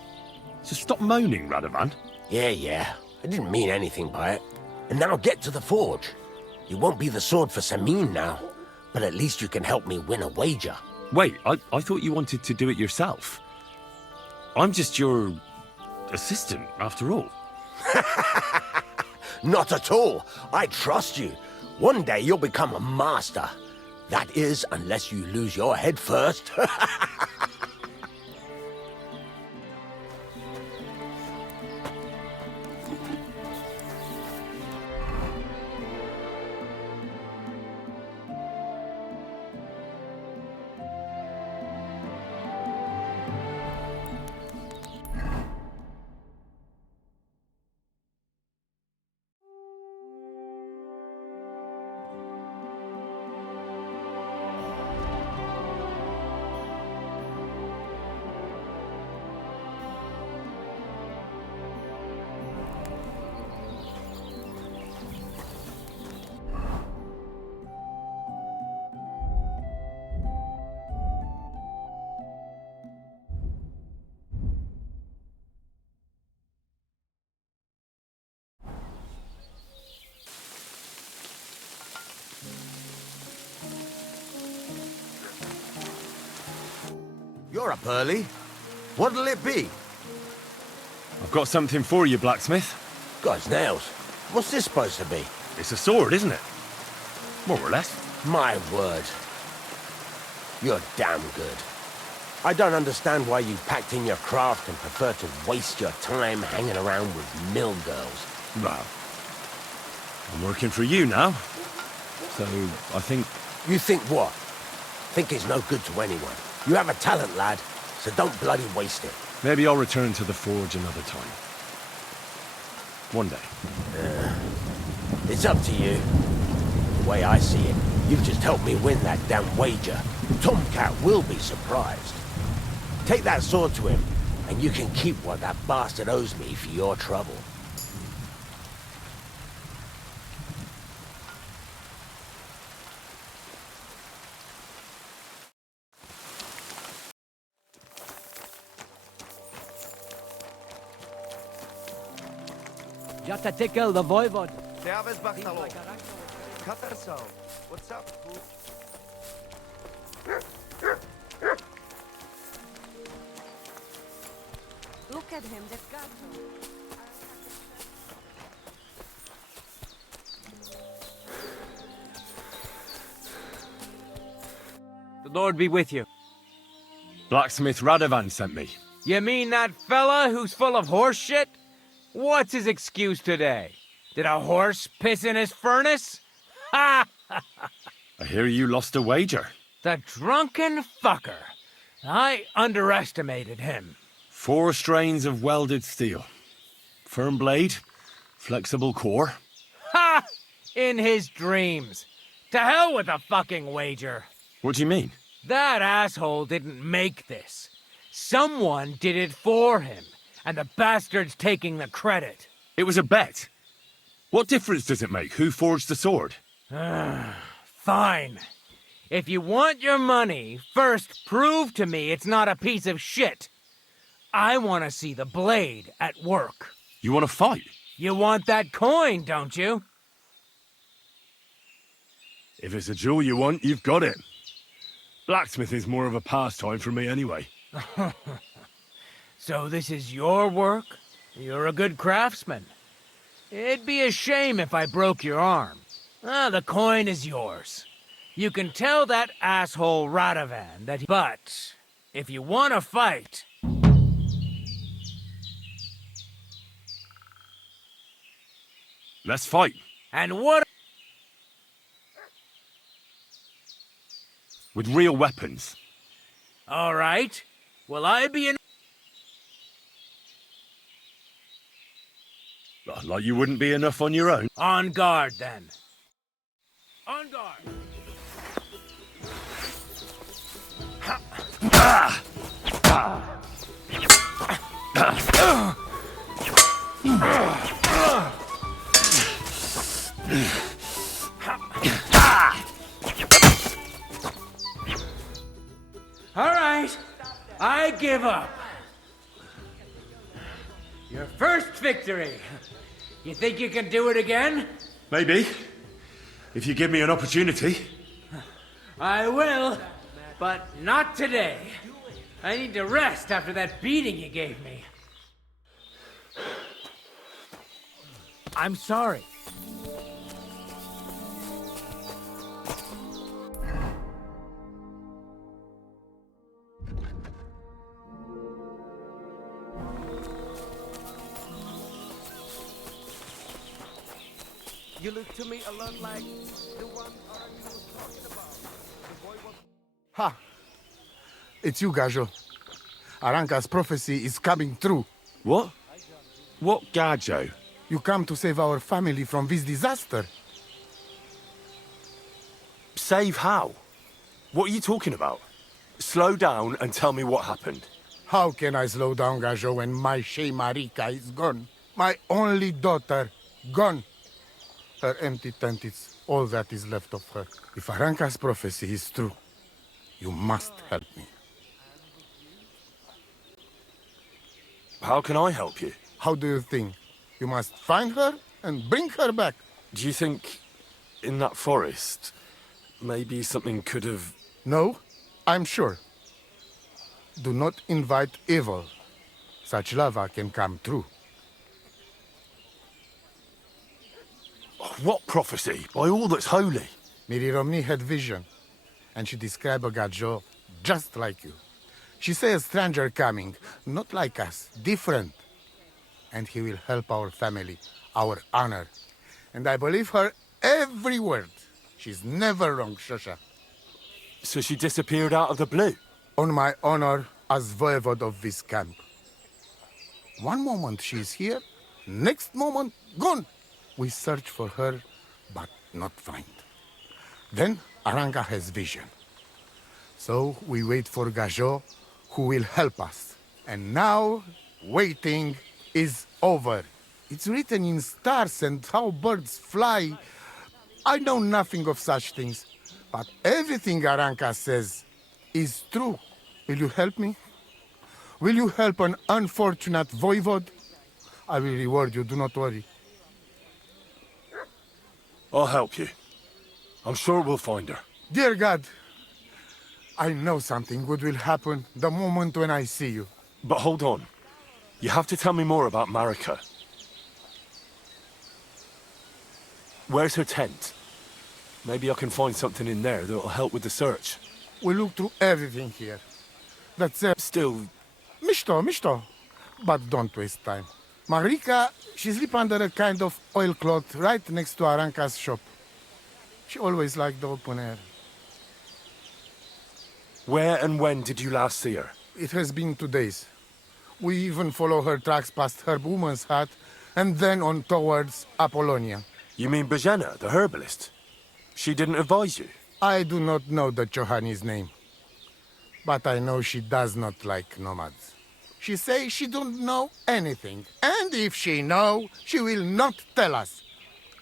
So stop moaning, Radovan. Yeah. I didn't mean anything by it. And now get to the forge. You won't be the sword for Samin now, but at least you can help me win a wager. Wait, I thought you wanted to do it yourself. I'm just your assistant, after all. Not at all. I trust you. One day you'll become a master. That is, unless you lose your head first. You're up early. What'll it be? I've got something for you, blacksmith. God's nails. What's this supposed to be? It's a sword, isn't it? More or less. My word. You're damn good. I don't understand why you packed in your craft and prefer to waste your time hanging around with mill girls. Well, I'm working for you now. So, I think... You think what? Think it's no good to anyone. You have a talent, lad, so don't bloody waste it. Maybe I'll return to the forge another time. One day. It's up to you. The way I see it, you've just helped me win that damn wager. Tomcat will be surprised. Take that sword to him, and you can keep what that bastard owes me for your trouble. Just to tickle the voivod. Servus, Bartalo. Caterso. What's up, fool? Look at him, the gato. The Lord be with you. Blacksmith Radovan sent me. You mean that fella who's full of horse shit? What's his excuse today? Did a horse piss in his furnace? Ha! I hear you lost a wager. The drunken fucker. I underestimated him. 4 strains of welded steel. Firm blade, flexible core. Ha! In his dreams. To hell with the fucking wager. What do you mean? That asshole didn't make this. Someone did it for him, and the bastard's taking the credit. It was a bet. What difference does it make who forged the sword? Fine. If you want your money, first prove to me it's not a piece of shit. I want to see the blade at work. You want to fight? You want that coin, don't you? If it's a jewel you want, you've got it. Blacksmith is more of a pastime for me anyway. So this is your work? You're a good craftsman. It'd be a shame if I broke your arm. The coin is yours. You can tell that asshole Radovan that But if you want to fight... Let's fight. And what... With real weapons. All right. Will I be in... Like you wouldn't be enough on your own. On guard, then. On guard. All right. I give up. Your first victory. You think you can do it again? Maybe. If you give me an opportunity. I will, but not today. I need to rest after that beating you gave me. I'm sorry. You look to me a lot like the one Arnie was talking about. The boy was... Ha! It's you, Gajo. Aranka's prophecy is coming true. What? What Gajo? You come to save our family from this disaster. Save how? What are you talking about? Slow down and tell me what happened. How can I slow down, Gajo, when my Shea Marika is gone? My only daughter, gone. Her empty tent is all that is left of her. If Aranka's prophecy is true, you must help me. How can I help you? How do you think? You must find her and bring her back. Do you think in that forest, maybe something could have... No, I'm sure. Do not invite evil. Such lava can come true. What prophecy? By all that's holy. Miri Romney had vision, and she described a Gajo just like you. She said a stranger coming, not like us, different. And he will help our family, our honor. And I believe her every word. She's never wrong, Shosha. So she disappeared out of the blue? On my honor as voivode of this camp. One moment she's here, next moment gone. We search for her, but not find. Then Aranka has vision. So we wait for Gajo, who will help us. And now, waiting is over. It's written in stars and how birds fly. I know nothing of such things, but everything Aranka says is true. Will you help me? Will you help an unfortunate voivode? I will reward you, do not worry. I'll help you. I'm sure we'll find her. Dear God, I know something good will happen the moment when I see you. But hold on. You have to tell me more about Marika. Where's her tent? Maybe I can find something in there that'll help with the search. We look through everything here. That's Still... Misto. But don't waste time. Marika, she sleep under a kind of oilcloth right next to Aranka's shop. She always liked the open air. Where and when did you last see her? It has been 2 days. We even follow her tracks past her woman's hut and then on towards Apollonia. You mean Bojana, the herbalist? She didn't advise you? I do not know the Johani's name. But I know she does not like nomads. She says she don't know anything. And if she know, she will not tell us.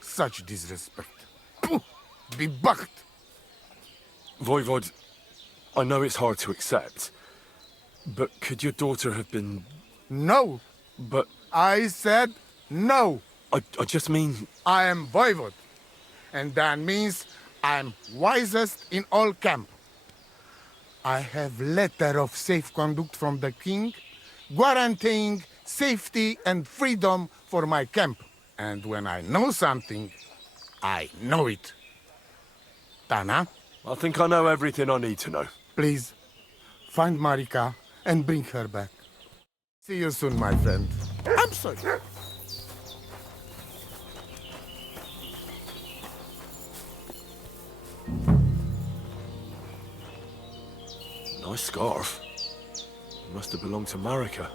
Such disrespect. Pooh! Be bucked! Voivod, I know it's hard to accept, but could your daughter have been... No! But... I said no! I just mean... I am Voivod. And that means I'm wisest in all camp. I have letter of safe conduct from the king, guaranteeing safety and freedom for my camp. And when I know something, I know it. Tana? I think I know everything I need to know. Please, find Marika and bring her back. See you soon, my friend. I'm sorry. Nice scarf. It must have belonged to Marika.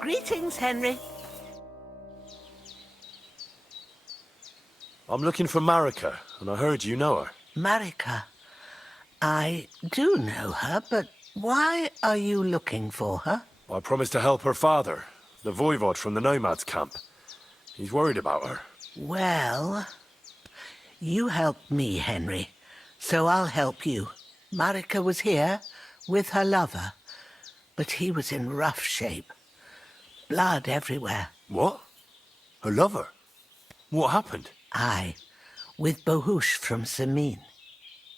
Greetings, Henry. I'm looking for Marika, and I heard you know her. Marika. I do know her, but why are you looking for her? I promised to help her father, the voivod from the nomads camp. He's worried about her. Well, you helped me, Henry, so I'll help you. Marika was here with her lover, but he was in rough shape. Blood everywhere. What? Her lover? What happened? Aye, with Bohush from Samin.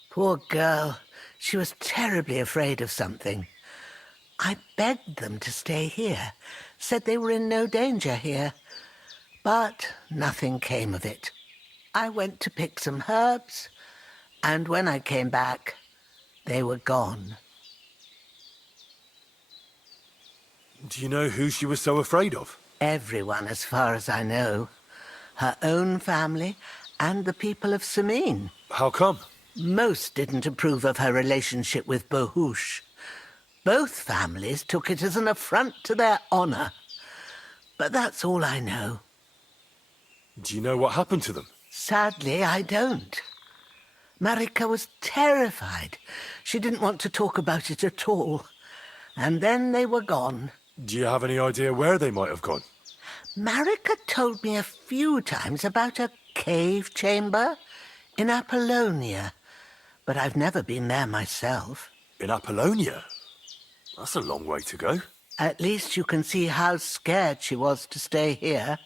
Poor girl, she was terribly afraid of something. I begged them to stay here, said they were in no danger here, but nothing came of it. I went to pick some herbs, and when I came back, they were gone. Do you know who she was so afraid of? Everyone, as far as I know. Her own family and the people of Samin. How come? Most didn't approve of her relationship with Bohush. Both families took it as an affront to their honor. But that's all I know. Do you know what happened to them? Sadly, I don't. Marika was terrified. She didn't want to talk about it at all. And then they were gone. Do you have any idea where they might have gone? Marika told me a few times about a cave chamber in Apollonia, but I've never been there myself. In Apollonia? That's a long way to go. At least you can see how scared she was to stay here.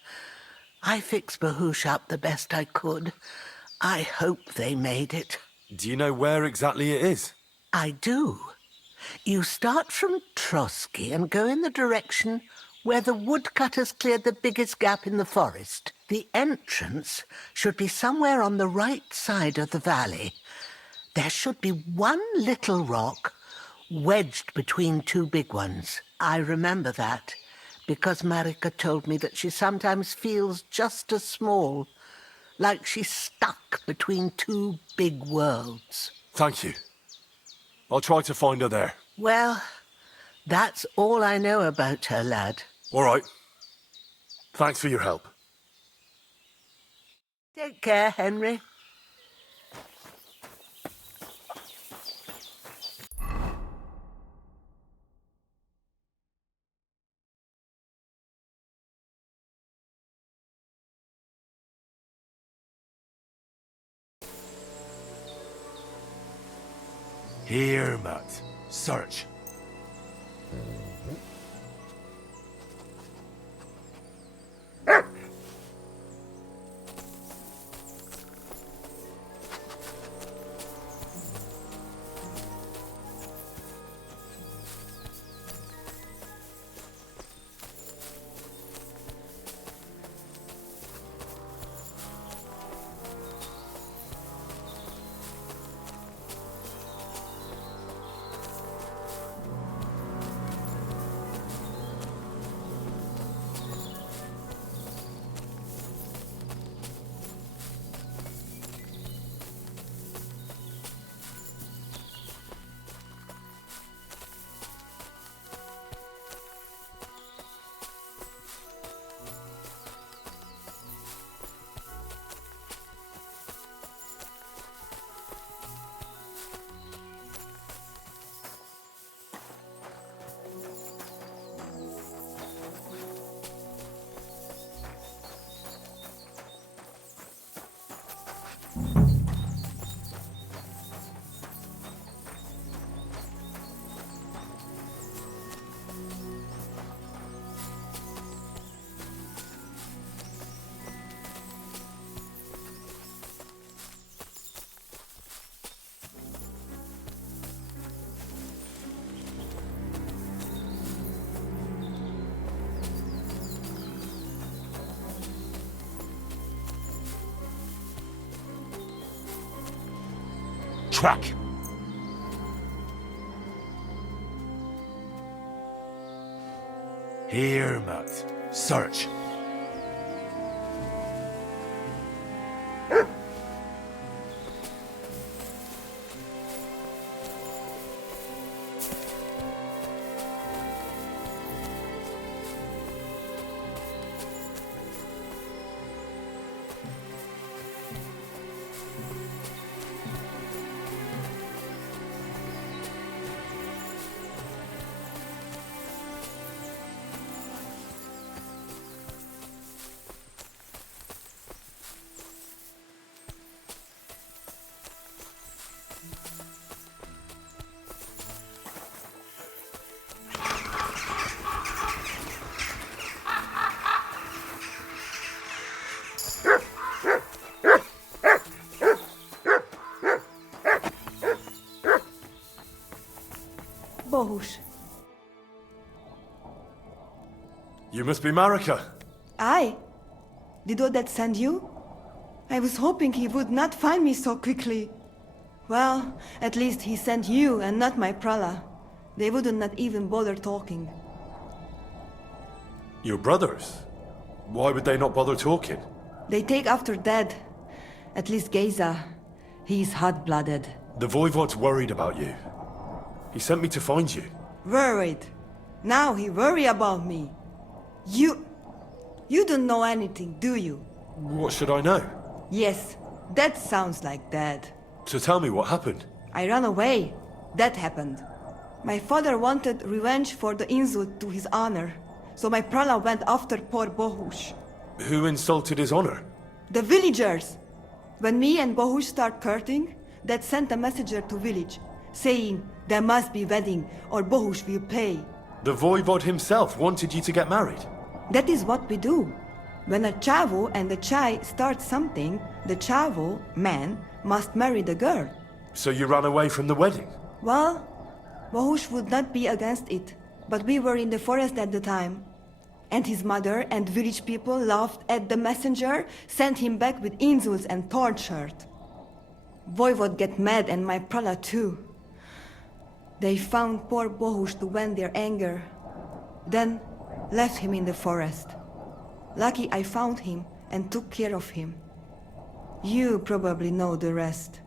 I fixed Bohush up the best I could. I hope they made it. Do you know where exactly it is? I do. You start from Trotsky and go in the direction where the woodcutters cleared the biggest gap in the forest. The entrance should be somewhere on the right side of the valley. There should be one little rock wedged between two big ones. I remember that because Marika told me that she sometimes feels just as small, like she's stuck between two big worlds. Thank you. I'll try to find her there. Well, that's all I know about her, lad. All right. Thanks for your help. Take care, Henry. Here, Matt. Search. Track. Here, Matt. Search. Bohush. You must be Marika. I? Did Odette send you? I was hoping he would not find me so quickly. Well, at least he sent you and not my prala. They wouldn't not even bother talking. Your brothers? Why would they not bother talking? They take after Dad. At least Geza. He's hot-blooded. The Voivod's worried about you. He sent me to find you. Worried? Now he worry about me. You don't know anything, do you? What should I know? Yes, that sounds like Dad. So tell me what happened. I ran away. That happened. My father wanted revenge for the insult to his honor. So my prala went after poor Bohush. Who insulted his honor? The villagers! When me and Bohush start courting, Dad sent a messenger to village, saying there must be wedding or Bohush will pay. The Voivod himself wanted you to get married. That is what we do. When a chavo and a chai start something, the chavo, man, must marry the girl. So you ran away from the wedding? Well, Bohush would not be against it, but we were in the forest at the time. And his mother and village people laughed at the messenger, sent him back with insults and tortured. Voivod get mad and my prala too. They found poor Bohush to vent their anger, then left him in the forest. Lucky I found him and took care of him. You probably know the rest.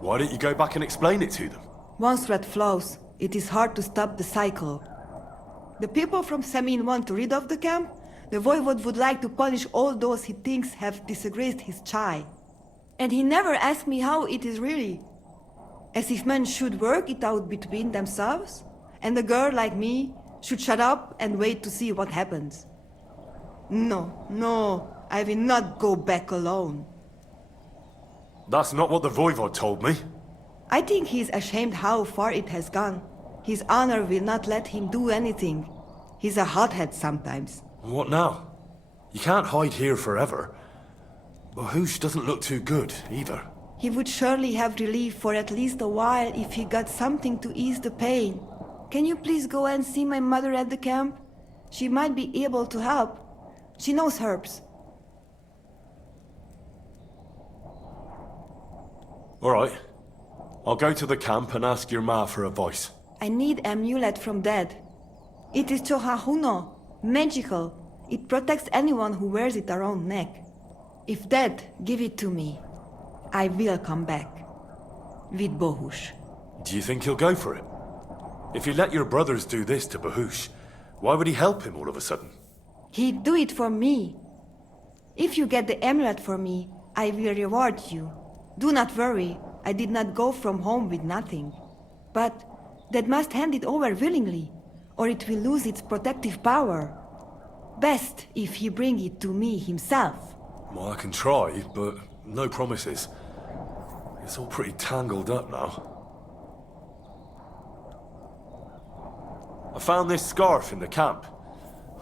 Why don't you go back and explain it to them? Once red flows, it is hard to stop the cycle. The people from Semin want to rid of the camp. The Voivod would like to punish all those he thinks have disgraced his chai. And he never asked me how it is really. As if men should work it out between themselves, and a girl like me should shut up and wait to see what happens. No, I will not go back alone. That's not what the Voivod told me. I think he's ashamed how far it has gone. His honor will not let him do anything. He's a hothead sometimes. What now? You can't hide here forever. Bahush doesn't look too good, either. He would surely have relief for at least a while if he got something to ease the pain. Can you please go and see my mother at the camp? She might be able to help. She knows herbs. All right. I'll go to the camp and ask your ma for advice. I need amulet from Dad. It is Chohahuno, magical. It protects anyone who wears it around neck. If Dad give it to me, I will come back. With Bohush. Do you think he'll go for it? If you let your brothers do this to Bahush, why would he help him all of a sudden? He'd do it for me. If you get the amulet for me, I will reward you. Do not worry, I did not go from home with nothing. But Dad must hand it over willingly, or it will lose its protective power. Best if he bring it to me himself. Well, I can try, but no promises. It's all pretty tangled up now. I found this scarf in the camp.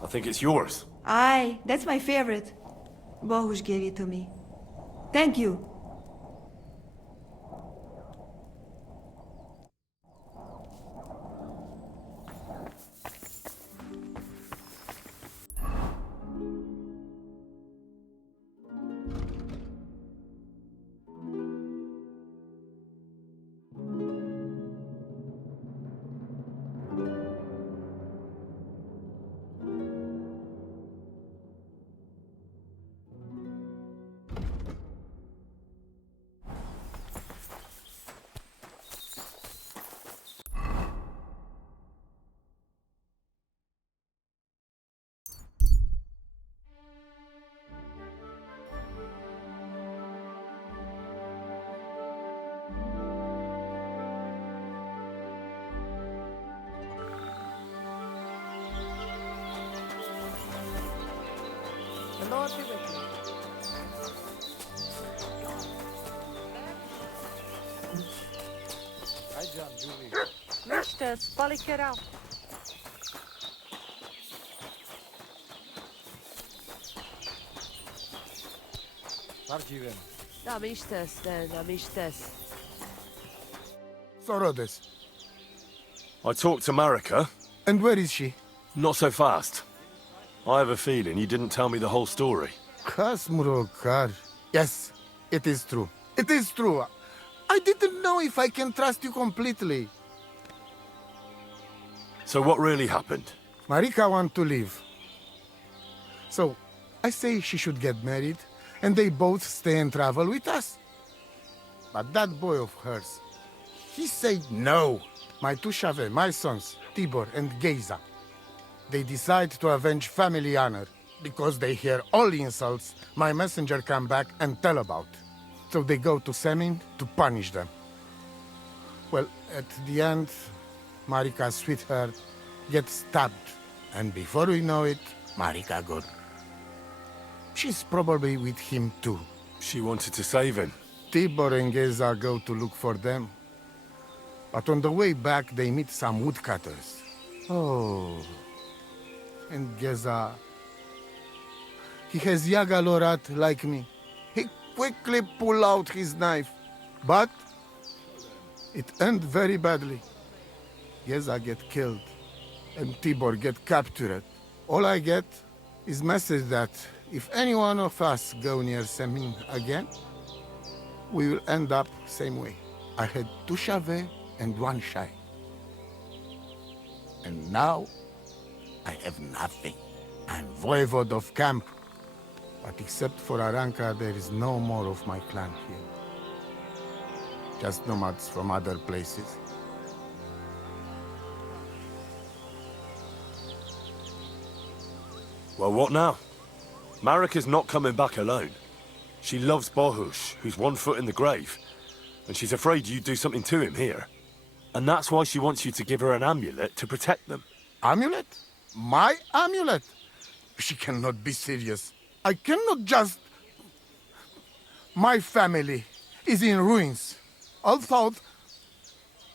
I think it's yours. Aye, that's my favorite. Bohush gave it to me. Thank you. Mister, spalik eraf. Sorodes. I talked to Marika. And where is she? Not so fast. I have a feeling you didn't tell me the whole story. Kasmurokar. Yes, it is true. It is true. I didn't know if I can trust you completely. So what really happened? Marika want to leave. So, I say she should get married, and they both stay and travel with us. But that boy of hers, he said no. My two Shave, my sons, Tibor and Geza, they decide to avenge family honor, because they hear all the insults my messenger come back and tell about. So they go to Semin to punish them. Well, at the end, Marika's sweetheart gets stabbed. And before we know it, Marika gone. She's probably with him too. She wanted to save him. Tibor and Geza go to look for them. But on the way back, they meet some woodcutters. Oh. And Geza... he has Yaga Lorat like me. He quickly pull out his knife. But it ends very badly. Geza get killed, and Tibor get captured. All I get is message that if any one of us go near Semin again, we will end up same way. I had two Shave and one Shai. And now, I have nothing. I'm voivod of camp. But except for Aranka, there is no more of my clan here. Just nomads from other places. Well, what now? Marika's not coming back alone. She loves Bohush, who's 1 foot in the grave. And she's afraid you'd do something to him here. And that's why she wants you to give her an amulet to protect them. Amulet? My amulet? She cannot be serious. I cannot just... My family is in ruins. Although,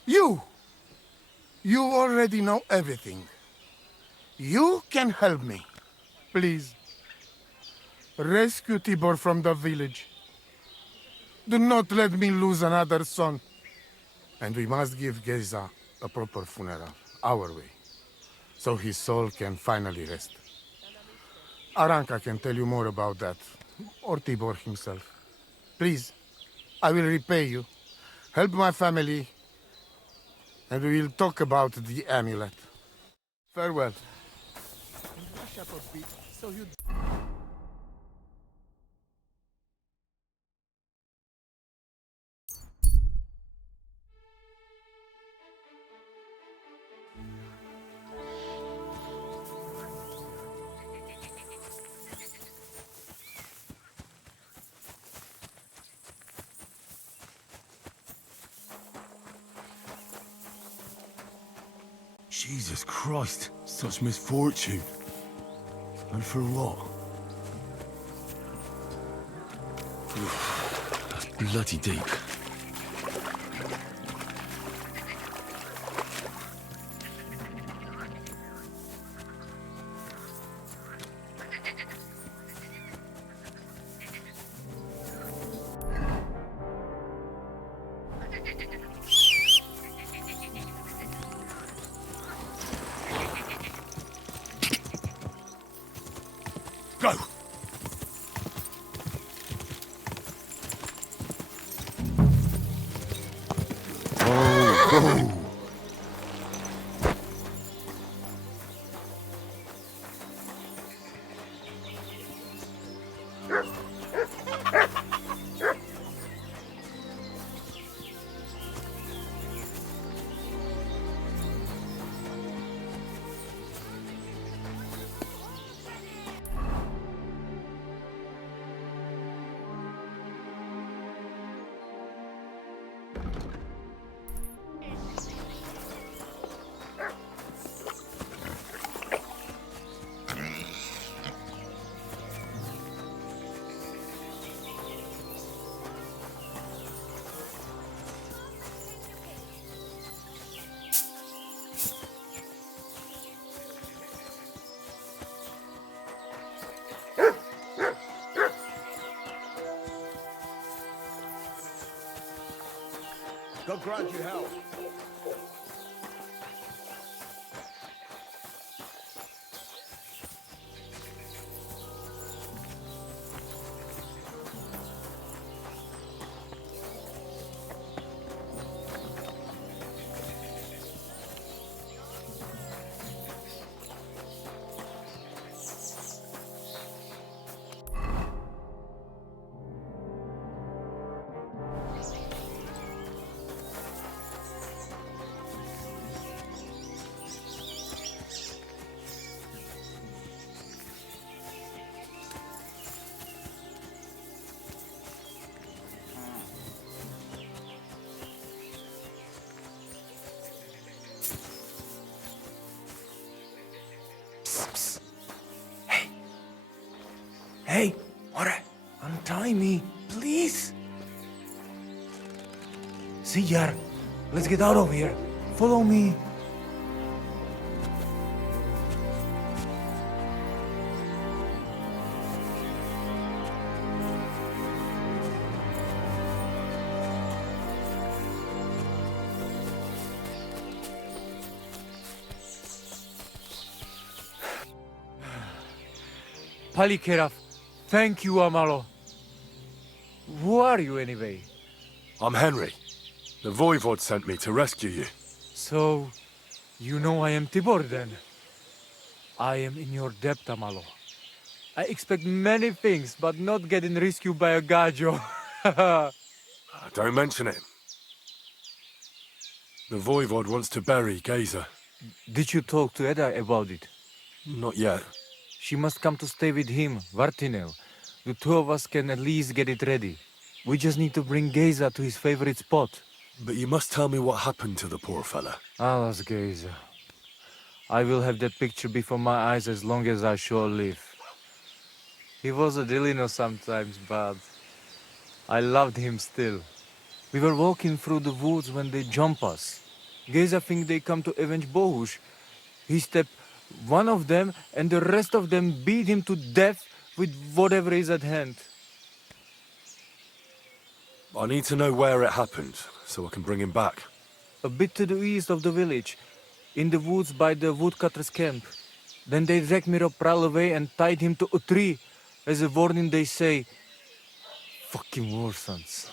you already know everything. You can help me. Please. Rescue Tibor from the village. Do not let me lose another son. And we must give Geza a proper funeral, our way, so his soul can finally rest. Aranka can tell you more about that, or Tibor himself. Please, I will repay you. Help my family, and we will talk about the amulet. Farewell. And rush up a bit, so you... Jesus Christ, such misfortune. And for what? That's bloody deep. Go! Oh, go! God grant you help. Hey, what? Untie me, please. See, Yar, let's get out of here. Follow me. Palikeraf, thank you, Amalo. Who are you, anyway? I'm Henry. The Voivod sent me to rescue you. So, you know I am Tibor, then? I am in your debt, Amalo. I expect many things, but not getting rescued by a gajo. Don't mention it. The Voivod wants to bury Geza. Did you talk to Edda about it? Not yet. She must come to stay with him, Vartinel. The two of us can at least get it ready. We just need to bring Geza to his favorite spot. But you must tell me what happened to the poor fella. Alas, Geza. I will have that picture before my eyes as long as I shall live. He was a Delino sometimes, but I loved him still. We were walking through the woods when they jump us. Geza think they come to avenge Bohush. He stepped one of them, and the rest of them beat him to death with whatever is at hand. I need to know where it happened, so I can bring him back. A bit to the east of the village, in the woods by the woodcutter's camp. Then they dragged Miropral away and tied him to a tree. As a warning, they say, fucking war sons.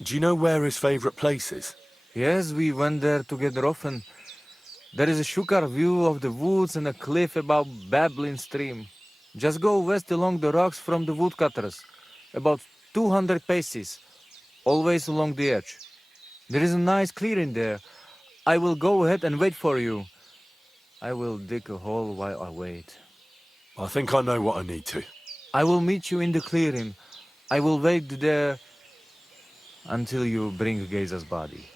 Do you know where his favorite place is? Yes, we went there together often. There is a shukar view of the woods and a cliff above babbling stream. Just go west along the rocks from the woodcutters, about 200 paces, always along the edge. There is a nice clearing there. I will go ahead and wait for you. I will dig a hole while I wait. I think I know what I need to. I will meet you in the clearing. I will wait there until you bring Geza's body.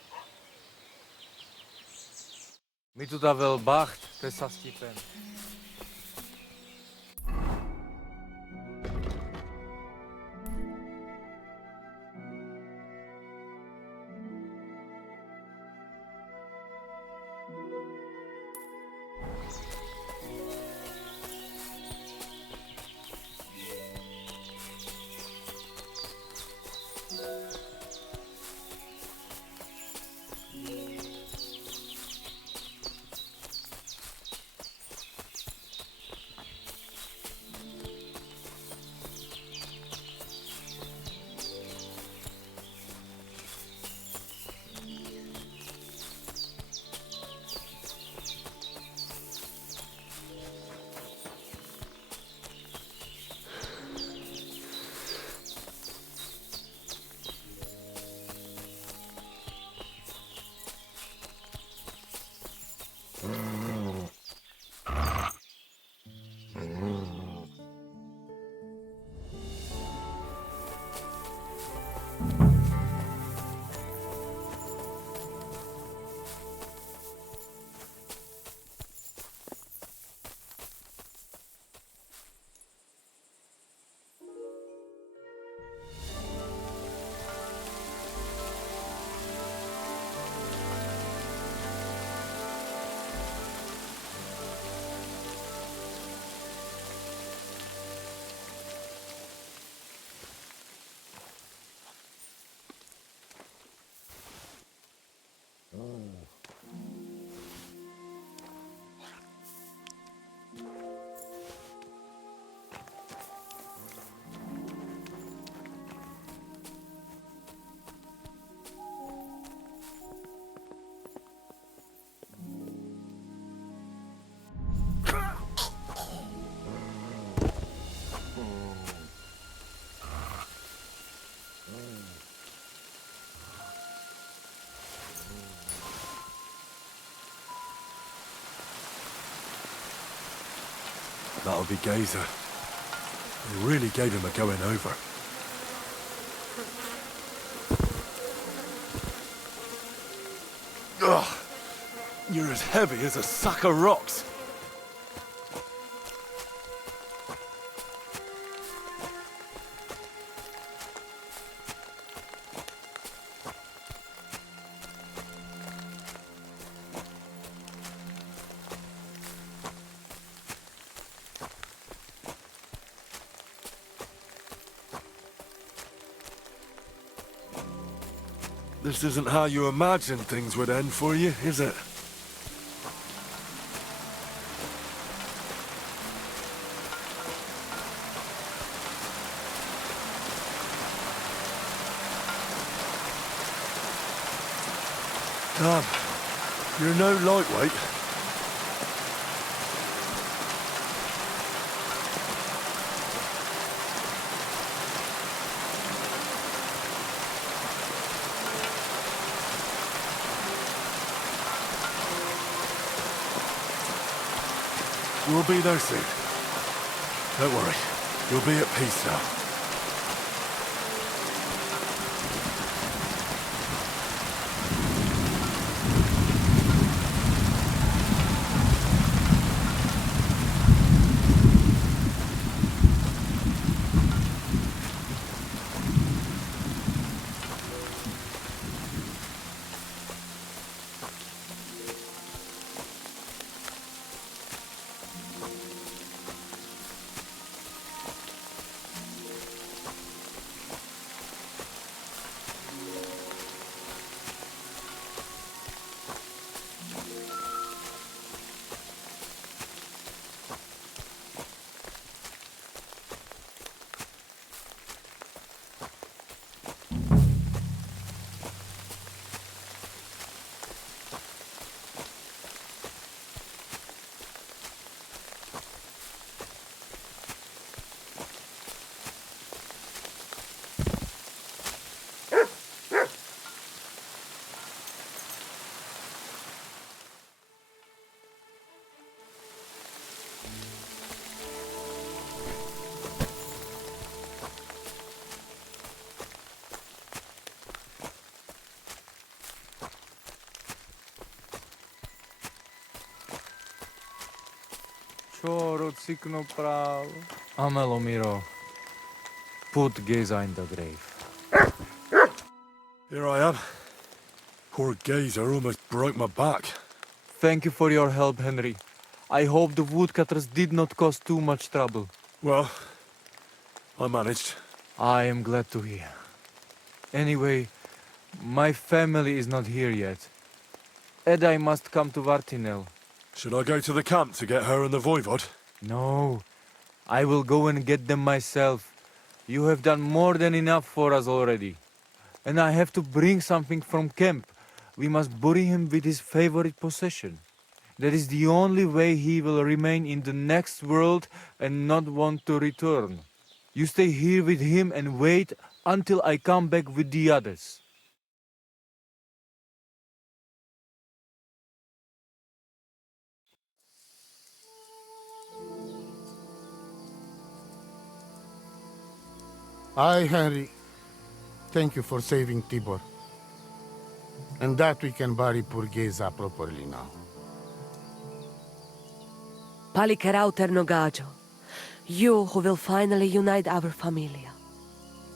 Mi tu ta wel bacht, te sastipen. That'll be Geza. They really gave him a going over. Ugh! You're as heavy as a sack of rocks. This isn't how you imagined things would end for you, is it? Damn, you're no lightweight. We'll be there soon. Don't worry. You'll be at peace now. Choro cikno pravo. Amelo miro. Put Geza in the grave. Here I am. Poor Gazer almost broke my back. Thank you for your help, Henry. I hope the woodcutters did not cause too much trouble. Well, I managed. I am glad to hear. Anyway, my family is not here yet. Edai must come to Vartinel. Should I go to the camp to get her and the Voivod? No, I will go and get them myself. You have done more than enough for us already. And I have to bring something from camp. We must bury him with his favorite possession. That is the only way he will remain in the next world and not want to return. You stay here with him and wait until I come back with the others. Aye, Henry. Thank you for saving Tibor. And that we can bury poor Geza properly now. Palikerauter Nogajo, you who will finally unite our familia.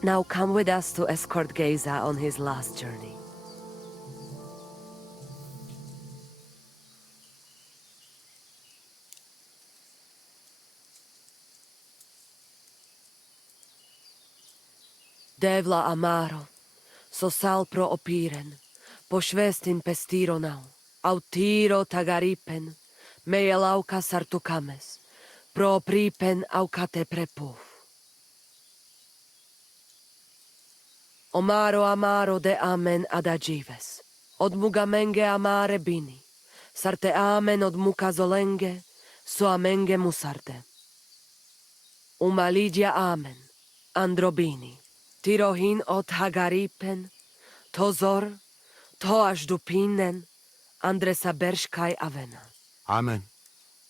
Now come with us to escort Geza on his last journey. Devla amaro, so sal pro opiren, pošvestin pestironau, autiro tagaripen, mejelauka sartukames, pro pripen aukate prepuf. Omaro amaro de amen adagives, od mugamenge amare bini, sarte amen od mukazolenge, so amenge musarte. Umalidia amen, androbini. Tirohin od Hagaripen, Tozor, Toash Dupinen, Andresa Bershkai Avena. Amen.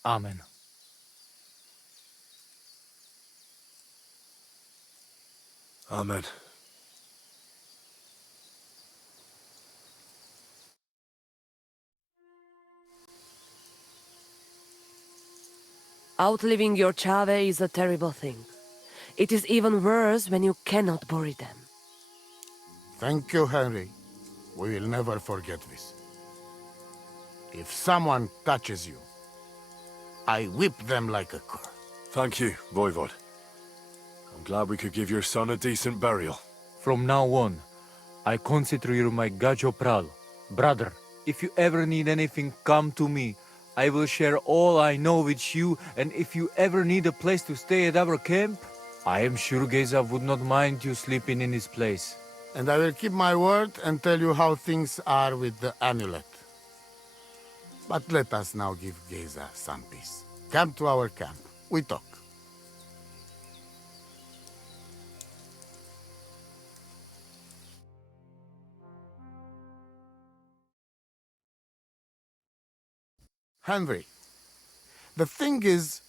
Amen. Amen. Outliving your Chave is a terrible thing. It is even worse when you cannot bury them. Thank you, Henry. We will never forget this. If someone touches you, I whip them like a cur. Thank you, Voivod. I'm glad we could give your son a decent burial. From now on, I consider you my Gajo Pral. Brother, if you ever need anything, come to me. I will share all I know with you, and if you ever need a place to stay at our camp, I am sure Geza would not mind you sleeping in his place. And I will keep my word and tell you how things are with the amulet. But let us now give Geza some peace. Come to our camp. We talk. Henry, the thing is,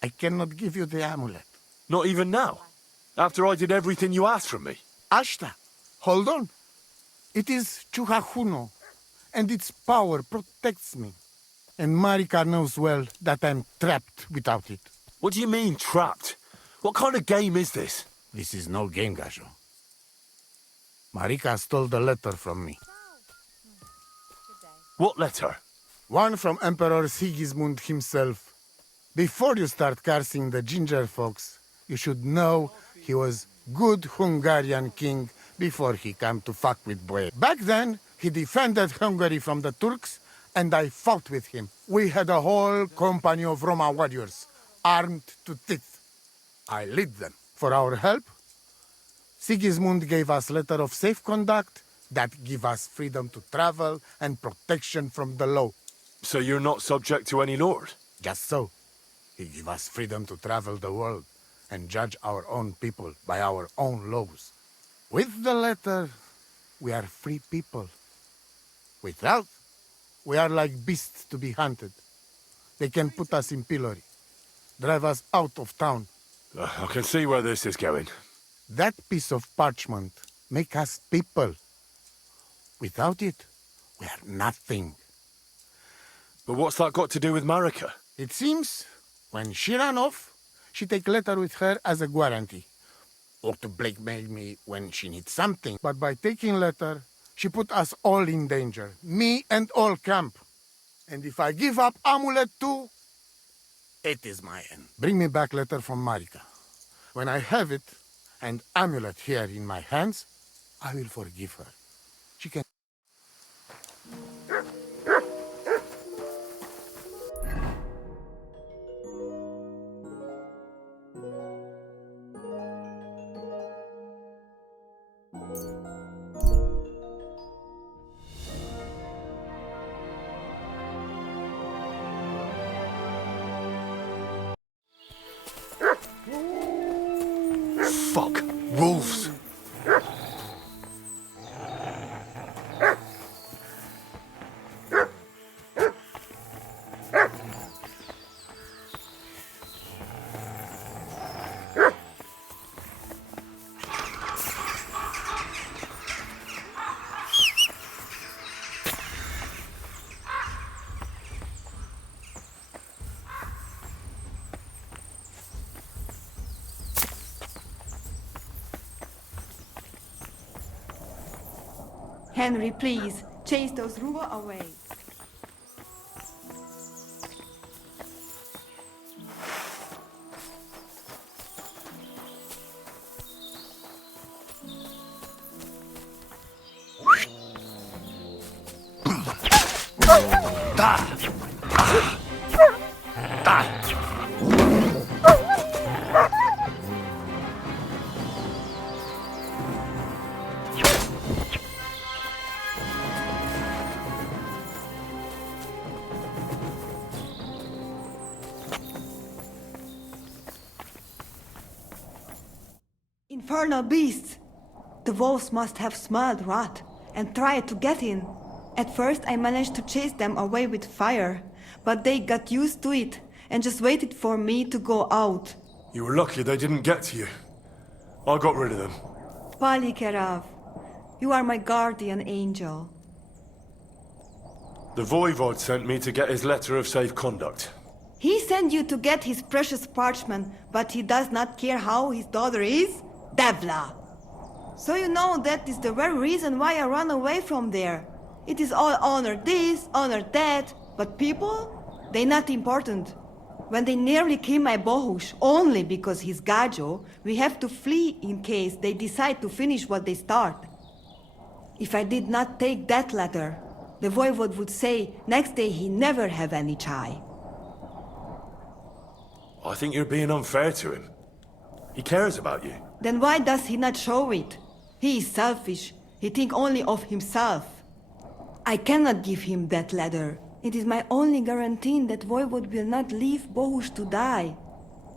I cannot give you the amulet. Not even now? After I did everything you asked from me? Ashta, hold on. It is Chuhajuno, and its power protects me. And Marika knows well that I'm trapped without it. What do you mean, trapped? What kind of game is this? This is no game, Gajo. Marika stole the letter from me. What letter? One from Emperor Sigismund himself. Before you start cursing the ginger folks, you should know he was good Hungarian king before he came to fuck with boy. Back then, he defended Hungary from the Turks, and I fought with him. We had a whole company of Roma warriors, armed to teeth. I lead them. For our help, Sigismund gave us letter of safe conduct that give us freedom to travel and protection from the law. So you're not subject to any lord? Just so. He give us freedom to travel the world and judge our own people by our own laws. With the letter, we are free people. Without, we are like beasts to be hunted. They can put us in pillory, drive us out of town. I can see where this is going. That piece of parchment make us people. Without it, we are nothing. But what's that got to do with Marika? It seems When she ran off, she take letter with her as a guarantee. Or to blackmail me when she needs something. But by taking letter, she put us all in danger. Me and all camp. And if I give up amulet too, it is my end. Bring me back letter from Marika. When I have it, and amulet here in my hands, I will forgive her. She can... Fuck! Wolves! Henry, please, chase those Ruwa away. Infernal beasts! The wolves must have smelled rot and tried to get in. At first I managed to chase them away with fire, but they got used to it and just waited for me to go out. You were lucky they didn't get to you. I got rid of them. Palikerav, you are my guardian angel. The Voivod sent me to get his letter of safe conduct. He sent you to get his precious parchment, but he does not care how his daughter is? Devla! So you know that is the very reason why I run away from there. It is all honor this, honor that, but people? They not important. When they nearly kill my Bohush only because he's Gajo, we have to flee in case they decide to finish what they start. If I did not take that letter, the Voivod would say next day he never have any chai. I think you're being unfair to him. He cares about you. Then why does he not show it? He is selfish. He think only of himself. I cannot give him that letter. It is my only guarantee that Voivod will not leave Bohush to die.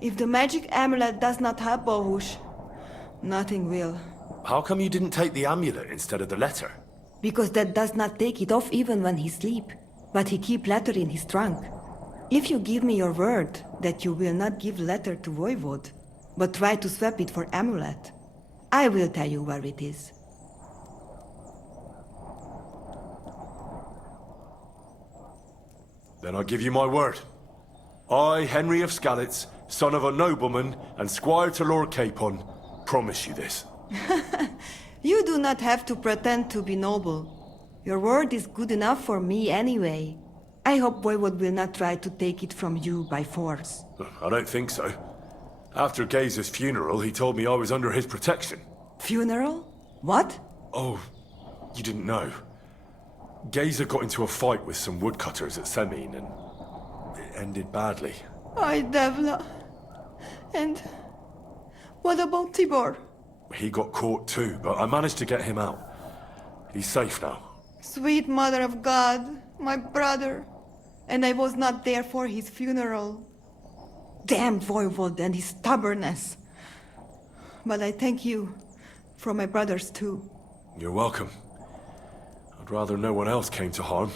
If the magic amulet does not help Bohush, nothing will. How come you didn't take the amulet instead of the letter? Because that does not take it off even when he sleep, but he keep letter in his trunk. If you give me your word that you will not give letter to Voivod, but try to swap it for amulet, I will tell you where it is. Then I give you my word. I, Henry of Skalitz, son of a nobleman and squire to Lord Capon, promise you this. You do not have to pretend to be noble. Your word is good enough for me anyway. I hope Voivod will not try to take it from you by force. I don't think so. After Gaze's funeral, he told me I was under his protection. Funeral? What? Oh, you didn't know. Gaze got into a fight with some woodcutters at Semin, and it ended badly. Ay, Devla. And what about Tibor? He got caught too, but I managed to get him out. He's safe now. Sweet Mother of God, my brother. And I was not there for his funeral. Damn Voivod and his stubbornness. But I thank you for my brothers too. You're welcome. I'd rather no one else came to harm,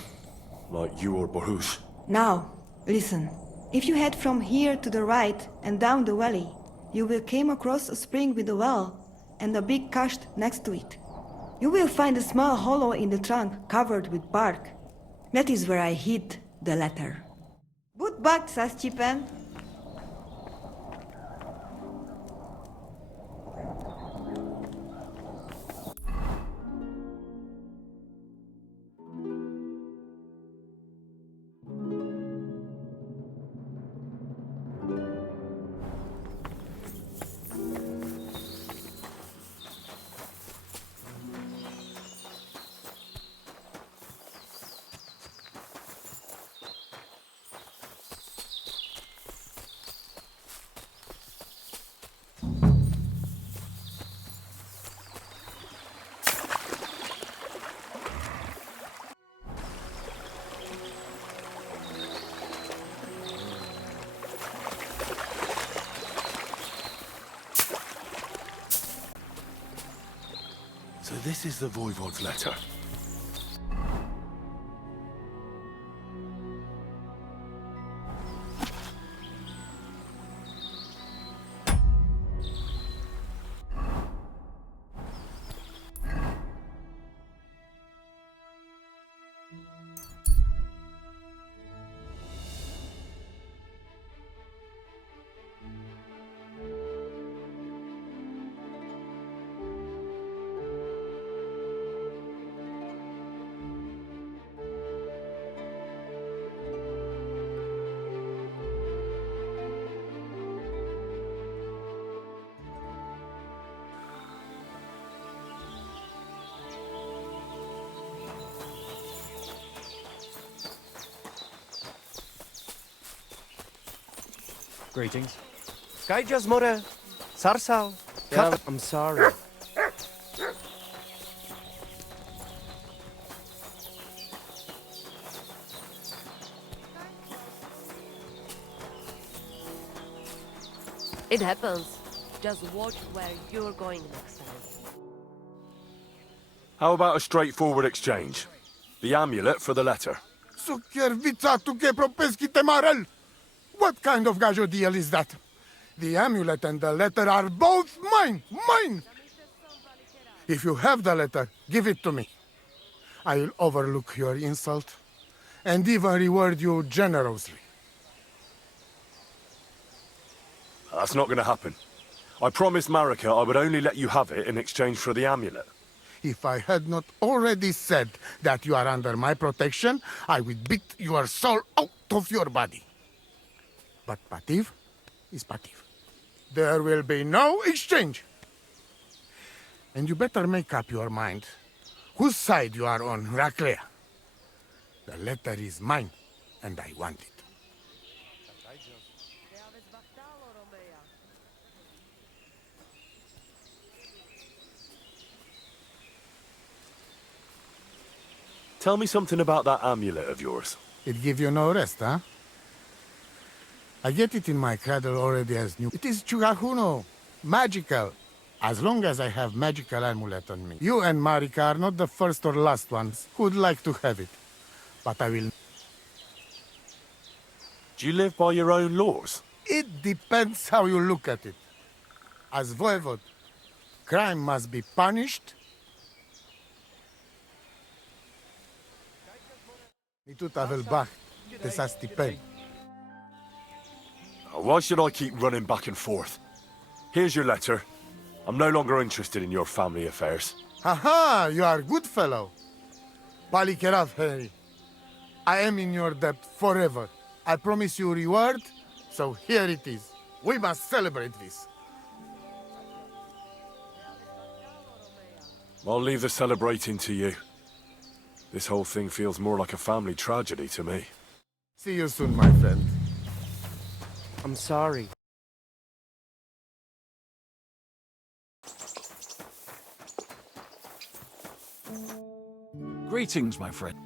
like you or Bohush. Now, listen. If you head from here to the right and down the valley, you will come across a spring with a well and a big kasht next to it. You will find a small hollow in the trunk covered with bark. That is where I hid the letter. Good luck, Saschipen. this is the Voivod's letter. Greetings. Skyjas more. Sarsal. Yeah, I'm sorry. It happens. Just watch where you're going next time. How about a straightforward exchange? The amulet for the letter. What kind of gajo deal is that? The amulet and the letter are both mine! Mine! If you have the letter, give it to me. I'll overlook your insult and even reward you generously. That's not going to happen. I promised Marika I would only let you have it in exchange for the amulet. If I had not already said that you are under my protection, I would beat your soul out of your body. But Pativ is Pativ. There will be no exchange. And you better make up your mind whose side you are on, Raclea. The letter is mine, and I want it. Tell me something about that amulet of yours. It give you no rest, huh? I get it in my cradle already as new. It is Chugahuno, magical. As long as I have magical amulet on me. You and Marika are not the first or last ones who would like to have it. But I will... Do you live by your own laws? It depends how you look at it. As voivod, crime must be punished. Why should I keep running back and forth? Here's your letter. I'm no longer interested in your family affairs. Haha, you are a good fellow. Palikerav, Harry. I am in your debt forever. I promise you reward, so here it is. We must celebrate this. I'll leave the celebrating to you. This whole thing feels more like a family tragedy to me. See you soon, my friend. I'm sorry. Greetings, my friend.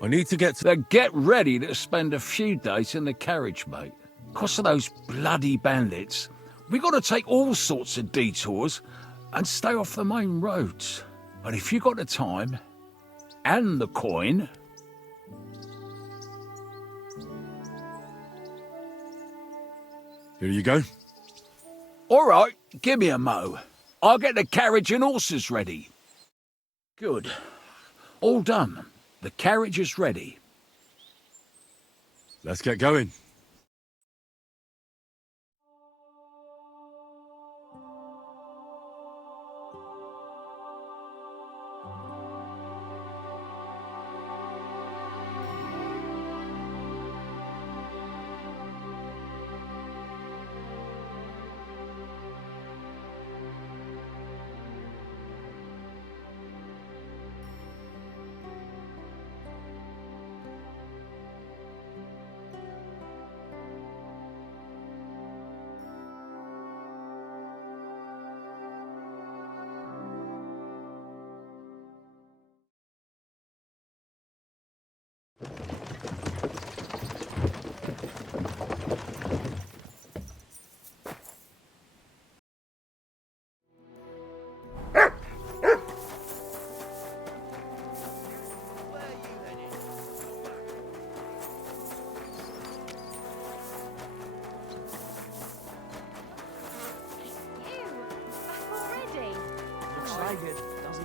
I need to get to... Then get ready to spend a few days in the carriage, mate. Because of those bloody bandits, we got to take all sorts of detours and stay off the main roads. But if you got the time and the coin... Here you go. All right, give me a mo. I'll get the carriage and horses ready. Good. All done. The carriage is ready. Let's get going.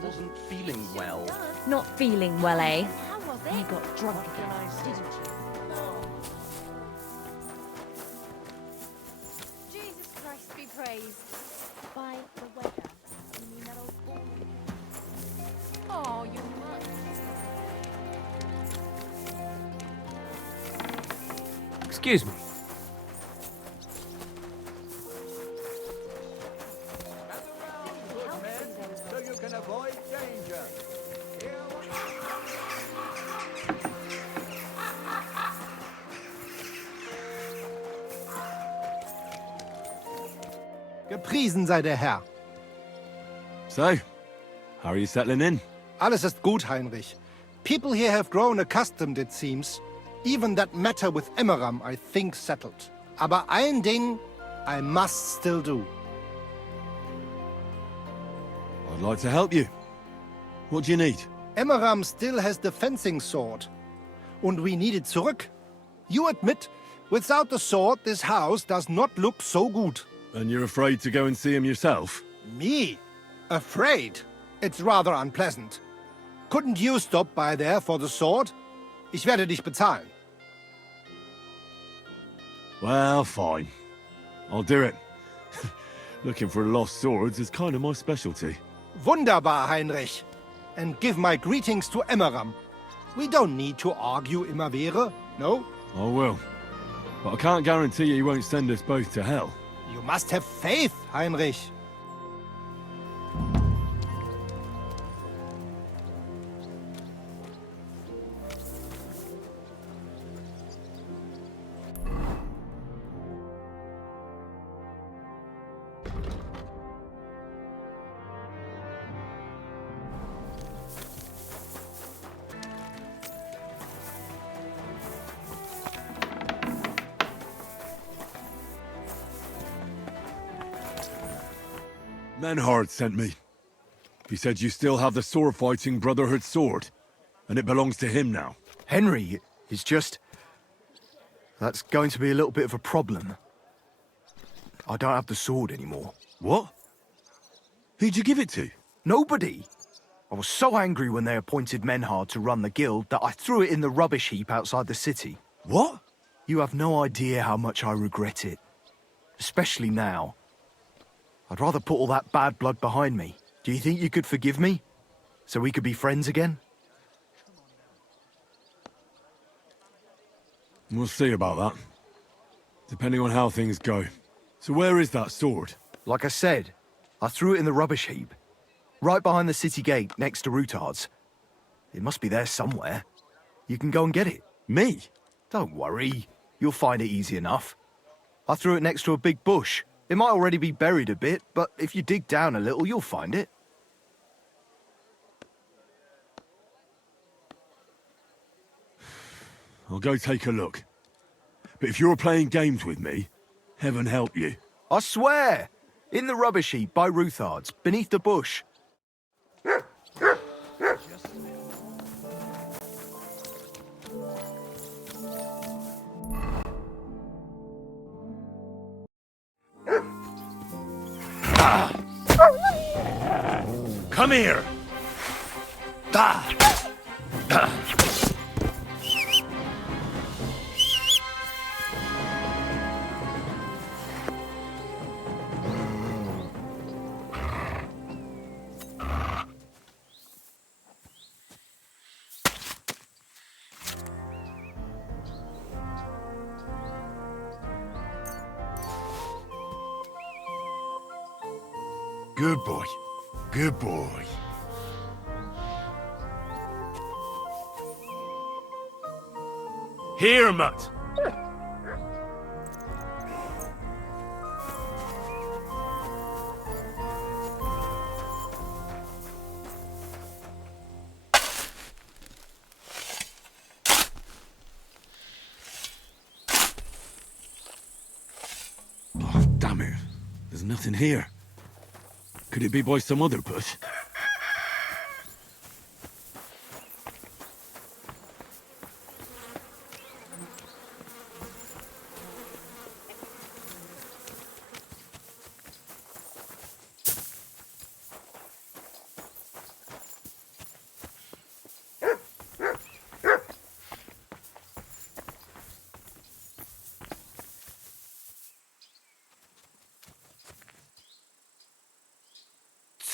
wasn't feeling well. Not feeling well, eh? How was it? You got drunk again, didn't you? Jesus Christ be praised. By the weather. You mean that old ball? Oh, you must. Excuse me. So you can avoid danger. Gepriesen sei der Herr. So, how are you settling in? Alles ist gut, Heinrich. People here have grown accustomed, it seems. Even that matter with Emmeram, I think, settled. Aber ein Ding I must still do. I'd like to help you. What do you need? Emmeram still has the fencing sword. Und we need it zurück. You admit, without the sword, this house does not look so good. And you're afraid to go and see him yourself? Me? Afraid? It's rather unpleasant. Couldn't you stop by there for the sword? Ich werde dich bezahlen. Well, fine. I'll do it. Looking for lost swords is kind of my specialty. Wunderbar, Heinrich. And give my greetings to Emmeram. We don't need to argue immer wäre, no? I will. But I can't guarantee he won't send us both to hell. You must have faith, Heinrich. Menhard sent me. He said you still have the sword-fighting Brotherhood sword, and it belongs to him now. Henry, it's just... That's going to be a little bit of a problem. I don't have the sword anymore. What? Who'd you give it to? Nobody. I was so angry when they appointed Menhard to run the guild that I threw it in the rubbish heap outside the city. What? You have no idea how much I regret it. Especially now. I'd rather put all that bad blood behind me. Do you think you could forgive me? So we could be friends again? We'll see about that. Depending on how things go. So where is that sword? Like I said, I threw it in the rubbish heap. Right behind the city gate, next to Routard's. It must be there somewhere. You can go and get it. Me? Don't worry. You'll find it easy enough. I threw it next to a big bush. It might already be buried a bit, but if you dig down a little, you'll find it. I'll go take a look. But if you're playing games with me, heaven help you. I swear! In the rubbish heap by Routard's, beneath the bush. Come here! Good boy. Good boy. Here, Mutt. Oh, damn it. There's nothing here. Could it be by some other bush?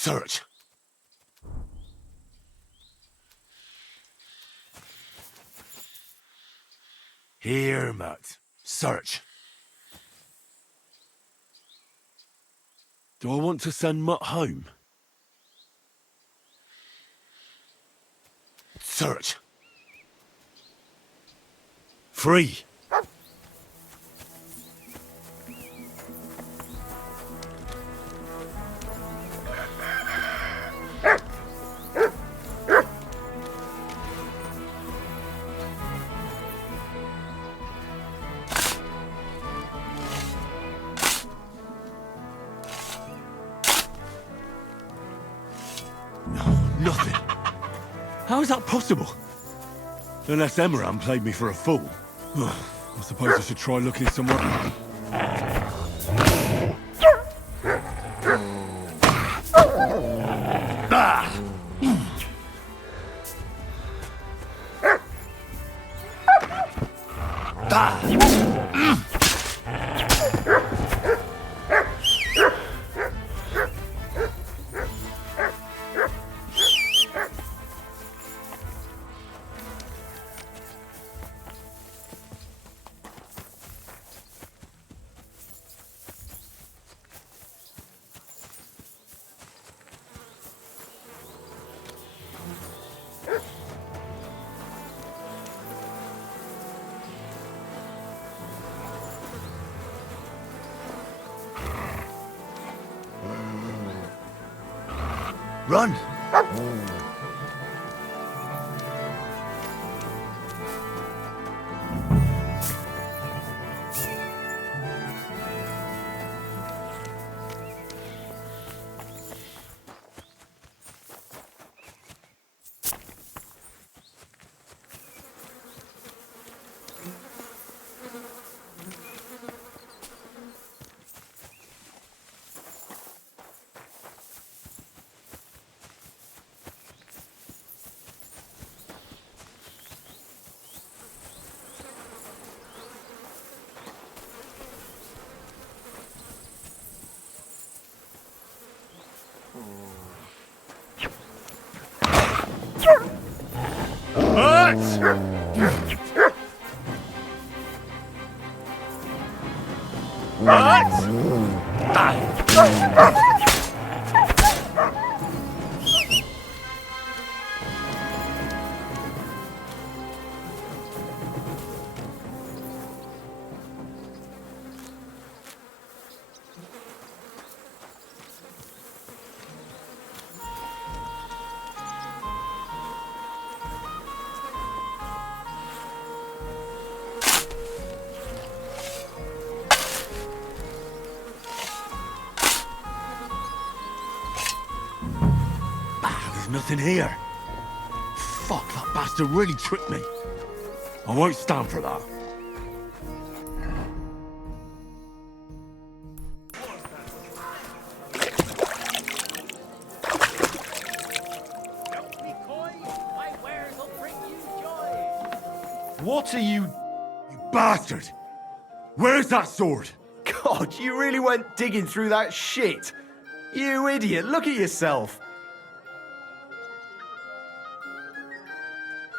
Search. Here, Matt. Search. Do I want to send Mutt home? Search. Free. Nothing. How is that possible? Unless Emram played me for a fool. I suppose I should try looking somewhere. Ah! Run! Nothing here. Fuck, that bastard really tricked me. I won't stand for that. What are you... You bastard! Where's that sword? God, you really went digging through that shit. You idiot, look at yourself.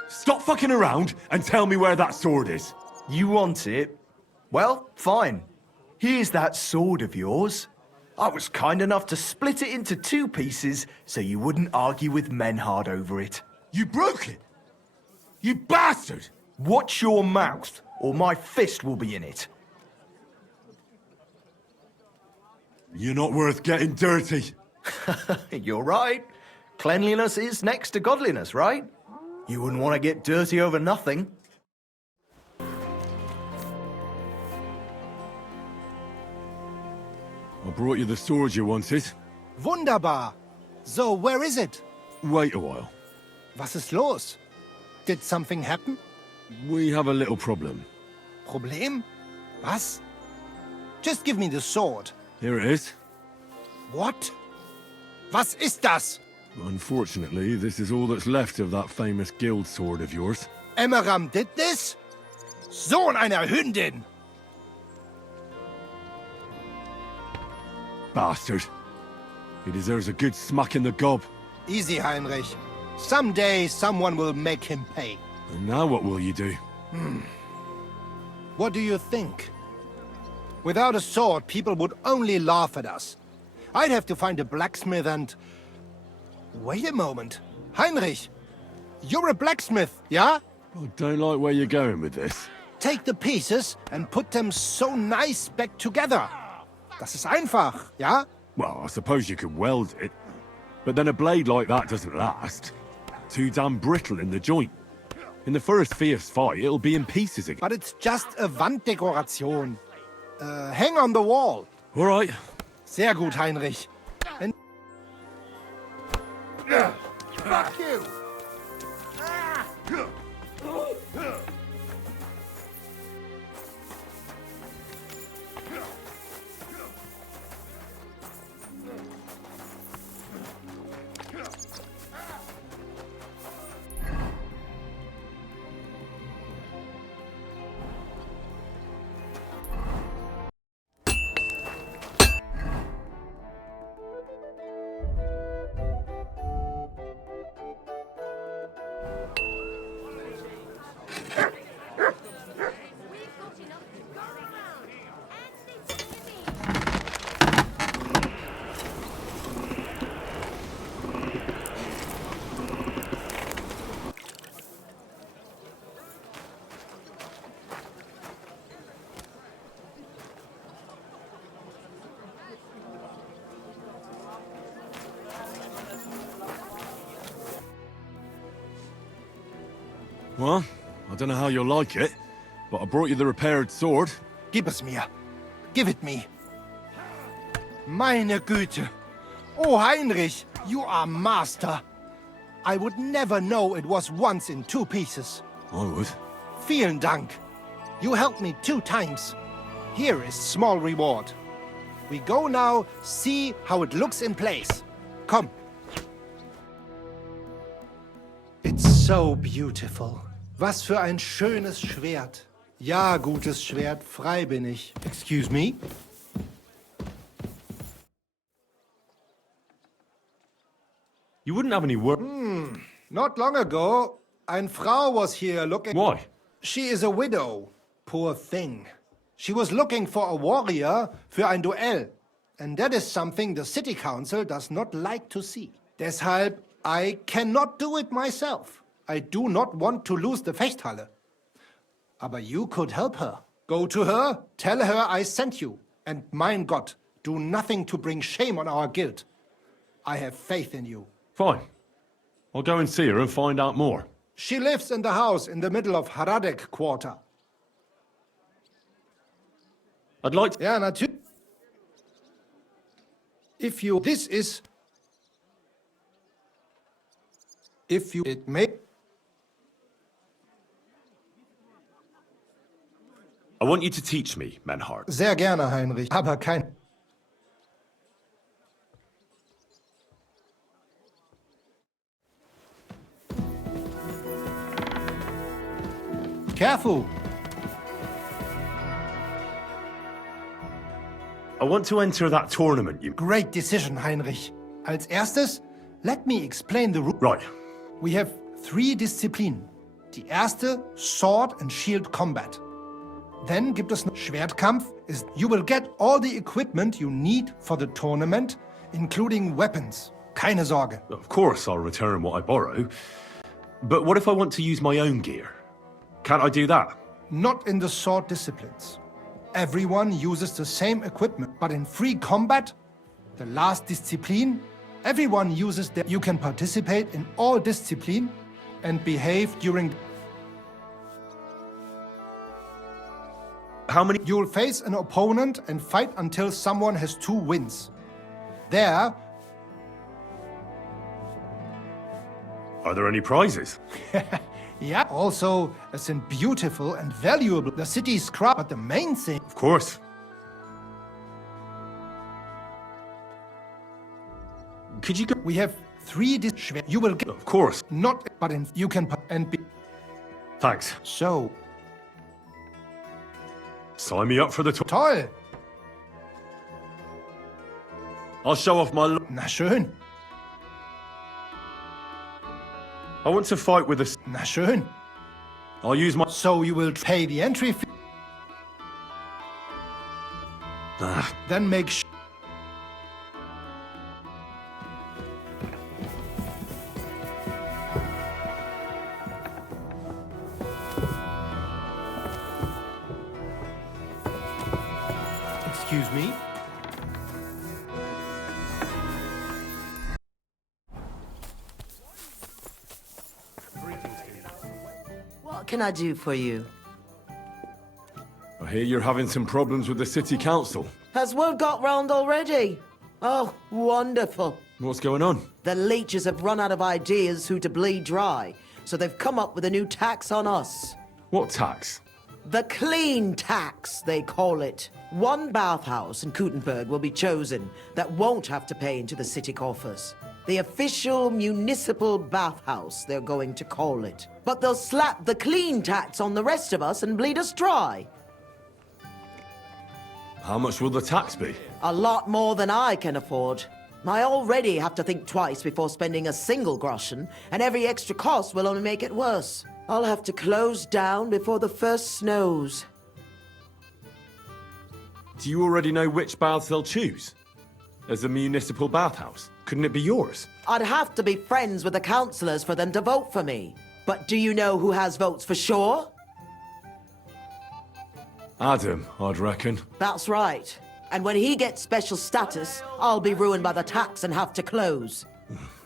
Stop fucking around and tell me where that sword is. You want it? Well, fine. Here's that sword of yours. I was kind enough to split it into 2 pieces so you wouldn't argue with Menhard over it. You broke it? You bastard! Watch your mouth, or my fist will be in it. You're not worth getting dirty. You're right. Cleanliness is next to godliness, right? You wouldn't want to get dirty over nothing. I brought you the sword you wanted. Wunderbar. So, where is it? Wait a while. Was ist los? Did something happen? We have a little problem. Problem? Was? Just give me the sword. Here it is. What? Was ist das? Unfortunately, this is all that's left of that famous guild sword of yours. Emmeram did this? Sohn einer Hündin! Bastard. He deserves a good smack in the gob. Easy, Heinrich. Someday someone will make him pay. And now what will you do? What do you think? Without a sword, people would only laugh at us. I'd have to find a blacksmith and... Wait a moment. Heinrich, you're a blacksmith, yeah? I don't like where you're going with this. Take the pieces and put them so nice back together. Das ist einfach, ja? Well, I suppose you could weld it. But then a blade like that doesn't last. Too damn brittle in the joint. In the first fierce fight, it'll be in pieces again. But it's just a Wanddekoration. Hang on the wall. All right. Sehr gut, Heinrich. And... Fuck you! Well, I don't know how you'll like it, but I brought you the repaired sword. Gib es mir. Give it me. Meine Güte. Oh, Heinrich, you are master. I would never know it was once in 2 pieces. I would. Vielen Dank. You helped me 2 times. Here is small reward. We go now see how it looks in place. Come. It's so beautiful. Was für ein schönes Schwert. Ja, gutes Schwert, frei bin ich. Excuse me? You wouldn't have any work. Not long ago, eine Frau was here looking... Why? She is a widow. Poor thing. She was looking for a warrior für ein Duell. And that is something the city council does not like to see. Deshalb, I cannot do it myself. I do not want to lose the Fechthalle. Aber you could help her. Go to her, tell her I sent you. And mein Gott, do nothing to bring shame on our guild. I have faith in you. Fine. I'll go and see her and find out more. She lives in the house in the middle of Haradek quarter. I'd like to... Ja, natürlich. If you... This is... If you... It may... I want you to teach me, Menhart. Sehr gerne, Heinrich, aber kein... Careful! I want to enter that tournament you... Great decision, Heinrich. Als erstes, let me explain the rule. Right. We have 3 Disziplinen. Die erste, Sword and Shield Combat. Then gibt es noch Schwertkampf. You will get all the equipment you need for the tournament, including weapons. Keine Sorge. Of course I'll return what I borrow. But what if I want to use my own gear? Can't I do that? Not in the sword disciplines. Everyone uses the same equipment, but in free combat, the last discipline, everyone uses their... You can participate in all discipline and behave during... How many... You'll face an opponent and fight until someone has 2 wins. There... Are there any prizes? Yeah. Also, es sind beautiful and valuable. The city scrap, but the main thing... Of course. Could you go... We have 3 You will get... Of course. Not... But in... You can... And be... Thanks. So... Sign me up for the... Toll! I'll show off my... Na schön. I want to fight with a... Na schön. I'll use my... So you will pay the entry fee? Then make sure... Excuse me? What can I do for you? I hear you're having some problems with the city council. Has word got round already? Oh, wonderful. What's going on? The leeches have run out of ideas who to bleed dry, so they've come up with a new tax on us. What tax? The clean tax, they call it. One bathhouse in Kuttenberg will be chosen that won't have to pay into the city coffers. The official municipal bathhouse, they're going to call it. But they'll slap the clean tax on the rest of us and bleed us dry. How much will the tax be? A lot more than I can afford. I already have to think twice before spending a single groschen, and every extra cost will only make it worse. I'll have to close down before the first snows. Do you already know which baths they'll choose? As a municipal bathhouse? Couldn't it be yours? I'd have to be friends with the councillors for them to vote for me. But do you know who has votes for sure? Adam, I'd reckon. That's right. And when he gets special status, I'll be ruined by the tax and have to close.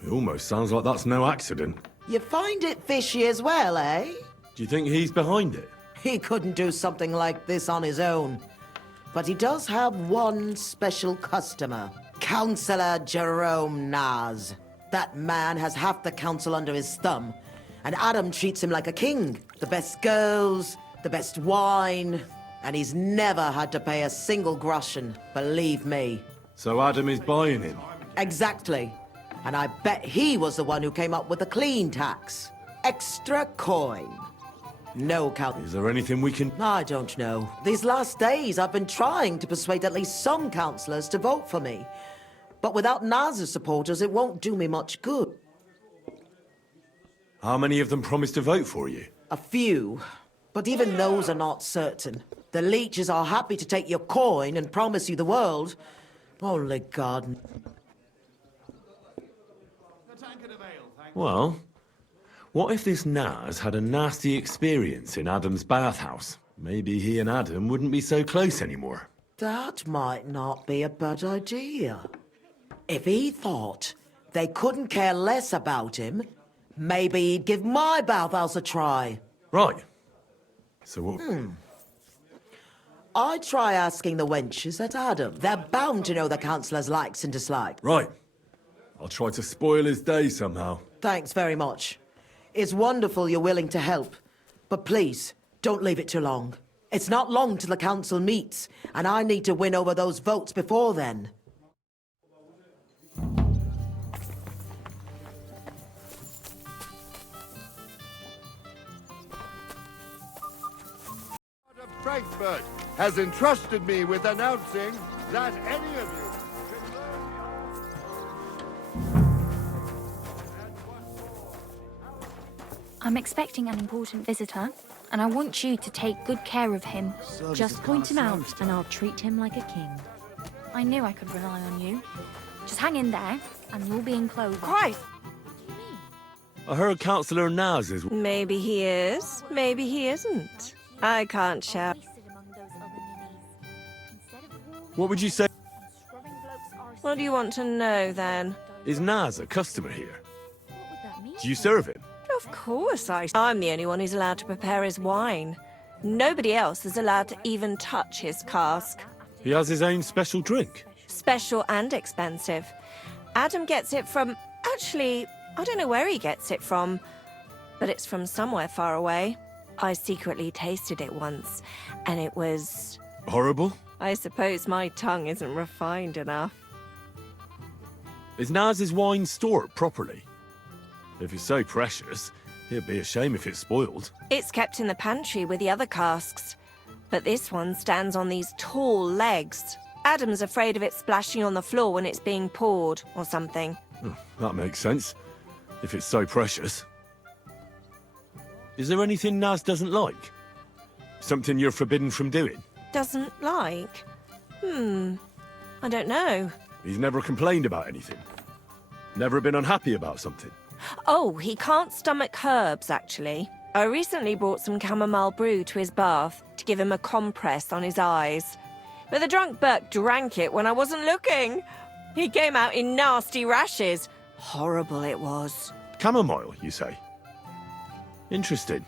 It almost sounds like that's no accident. You find it fishy as well, eh? Do you think he's behind it? He couldn't do something like this on his own. But he does have one special customer. Councillor Jerome Naz. That man has half the council under his thumb. And Adam treats him like a king. The best girls, the best wine. And he's never had to pay a single groschen, believe me. So Adam is buying him? Exactly. And I bet he was the one who came up with the clean tax. Extra coin. No count. Is there anything we can... I don't know. These last days I've been trying to persuade at least some councillors to vote for me. But without Naz's supporters, it won't do me much good. How many of them promised to vote for you? A few. But even those are not certain. The leeches are happy to take your coin and promise you the world. Only God. Well, what if this Naz had a nasty experience in Adam's bathhouse? Maybe he and Adam wouldn't be so close anymore. That might not be a bad idea. If he thought they couldn't care less about him, maybe he'd give my bathhouse a try. Right. So what... I'd try asking the wenches at Adam. They're bound to know the councillor's likes and dislikes. Right. I'll try to spoil his day somehow. Thanks very much. It's wonderful you're willing to help. But please, don't leave it too long. It's not long till the council meets, and I need to win over those votes before then. Frankfurt has entrusted me with announcing that any of you I'm expecting an important visitor, and I want you to take good care of him. Just point him out, and I'll treat him like a king. I knew I could rely on you. Just hang in there, and you'll be in clover. Christ! I heard Councillor Naz is... Maybe he is, maybe he isn't. I can't shout. What would you say? What do you want to know, then? Is Naz a customer here? Do you serve him? Of course I'm the only one who's allowed to prepare his wine. Nobody else is allowed to even touch his cask. He has his own special drink. Special and expensive. Adam gets it from... Actually, I don't know where he gets it from, but it's from somewhere far away. I secretly tasted it once, and it was... Horrible? I suppose my tongue isn't refined enough. Is Naz's wine stored properly? If it's so precious, it'd be a shame if it's spoiled. It's kept in the pantry with the other casks, but this one stands on these tall legs. Adam's afraid of it splashing on the floor when it's being poured, or something. Oh, that makes sense. If it's so precious. Is there anything Naz doesn't like? Something you're forbidden from doing? Doesn't like? I don't know. He's never complained about anything? Never been unhappy about something? Oh, he can't stomach herbs, actually. I recently brought some chamomile brew to his bath to give him a compress on his eyes. But the drunk Burke drank it when I wasn't looking. He came out in nasty rashes. Horrible it was. Chamomile, you say? Interesting.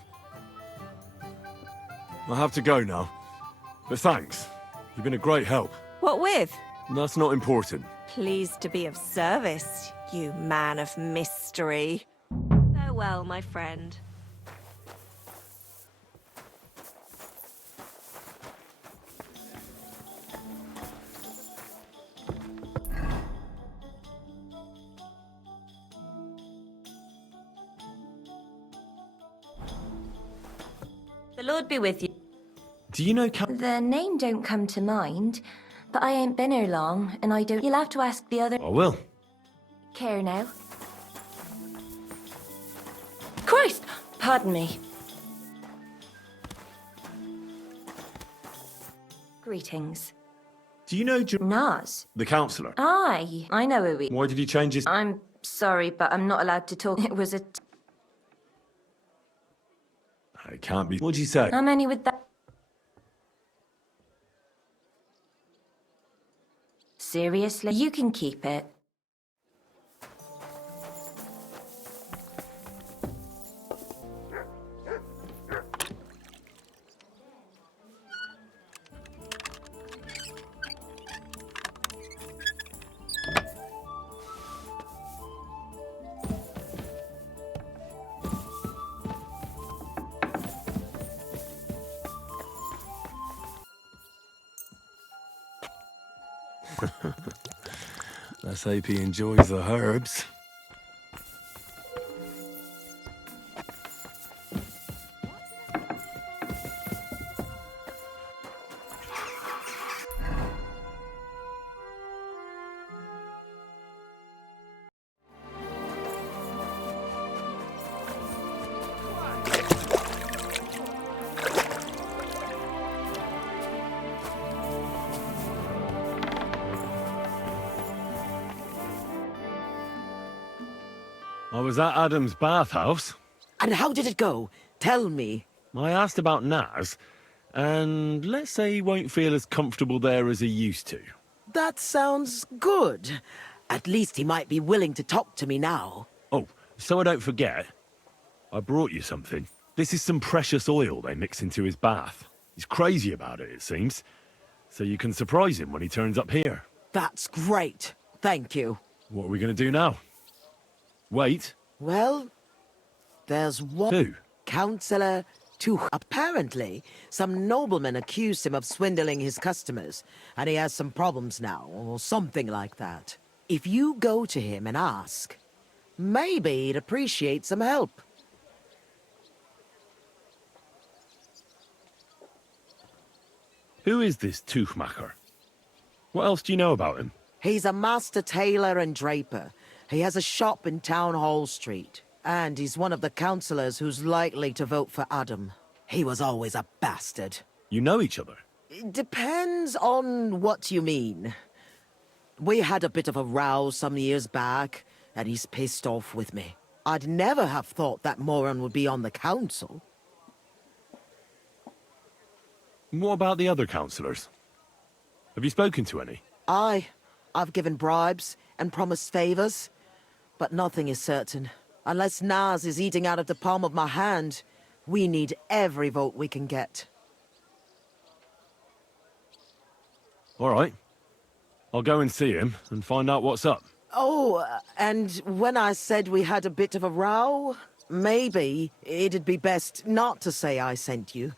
I'll have to go now. But thanks. You've been a great help. What with? That's not important. Pleased to be of service, you man of mystery. Farewell, my friend. The Lord be with you. Do you know The name don't come to mind, but I ain't been here long, and I don't... You'll have to ask the other... I will. Care now. Christ! Pardon me. Greetings. Do you know Naz? the counsellor? Aye, I know who he... Why did he change his... I'm sorry, but I'm not allowed to talk. It was a... It can't be... What'd you say? How many with that? Seriously? You can keep it. Let's hope he enjoys the herbs. I was at Adam's bathhouse. And how did it go? Tell me. I asked about Naz, and let's say he won't feel as comfortable there as he used to. That sounds good. At least he might be willing to talk to me now. Oh, so I don't forget, I brought you something. This is some precious oil they mix into his bath. He's crazy about it, it seems. So you can surprise him when he turns up here. That's great. Thank you. What are we going to do now? Wait. Well, there's one... Who? Councillor Tuch. Apparently, some nobleman accused him of swindling his customers, and he has some problems now, or something like that. If you go to him and ask, maybe he'd appreciate some help. Who is this Tuchmacher? What else do you know about him? He's a master tailor and draper. He has a shop in Town Hall Street. And he's one of the councillors who's likely to vote for Adam. He was always a bastard. You know each other? It depends on what you mean. We had a bit of a row some years back, and he's pissed off with me. I'd never have thought that moron would be on the council. What about the other councillors? Have you spoken to any? I've given bribes and promised favors, but nothing is certain. Unless Naz is eating out of the palm of my hand, we need every vote we can get. All right. I'll go and see him and find out what's up. Oh, and when I said we had a bit of a row, maybe it'd be best not to say I sent you.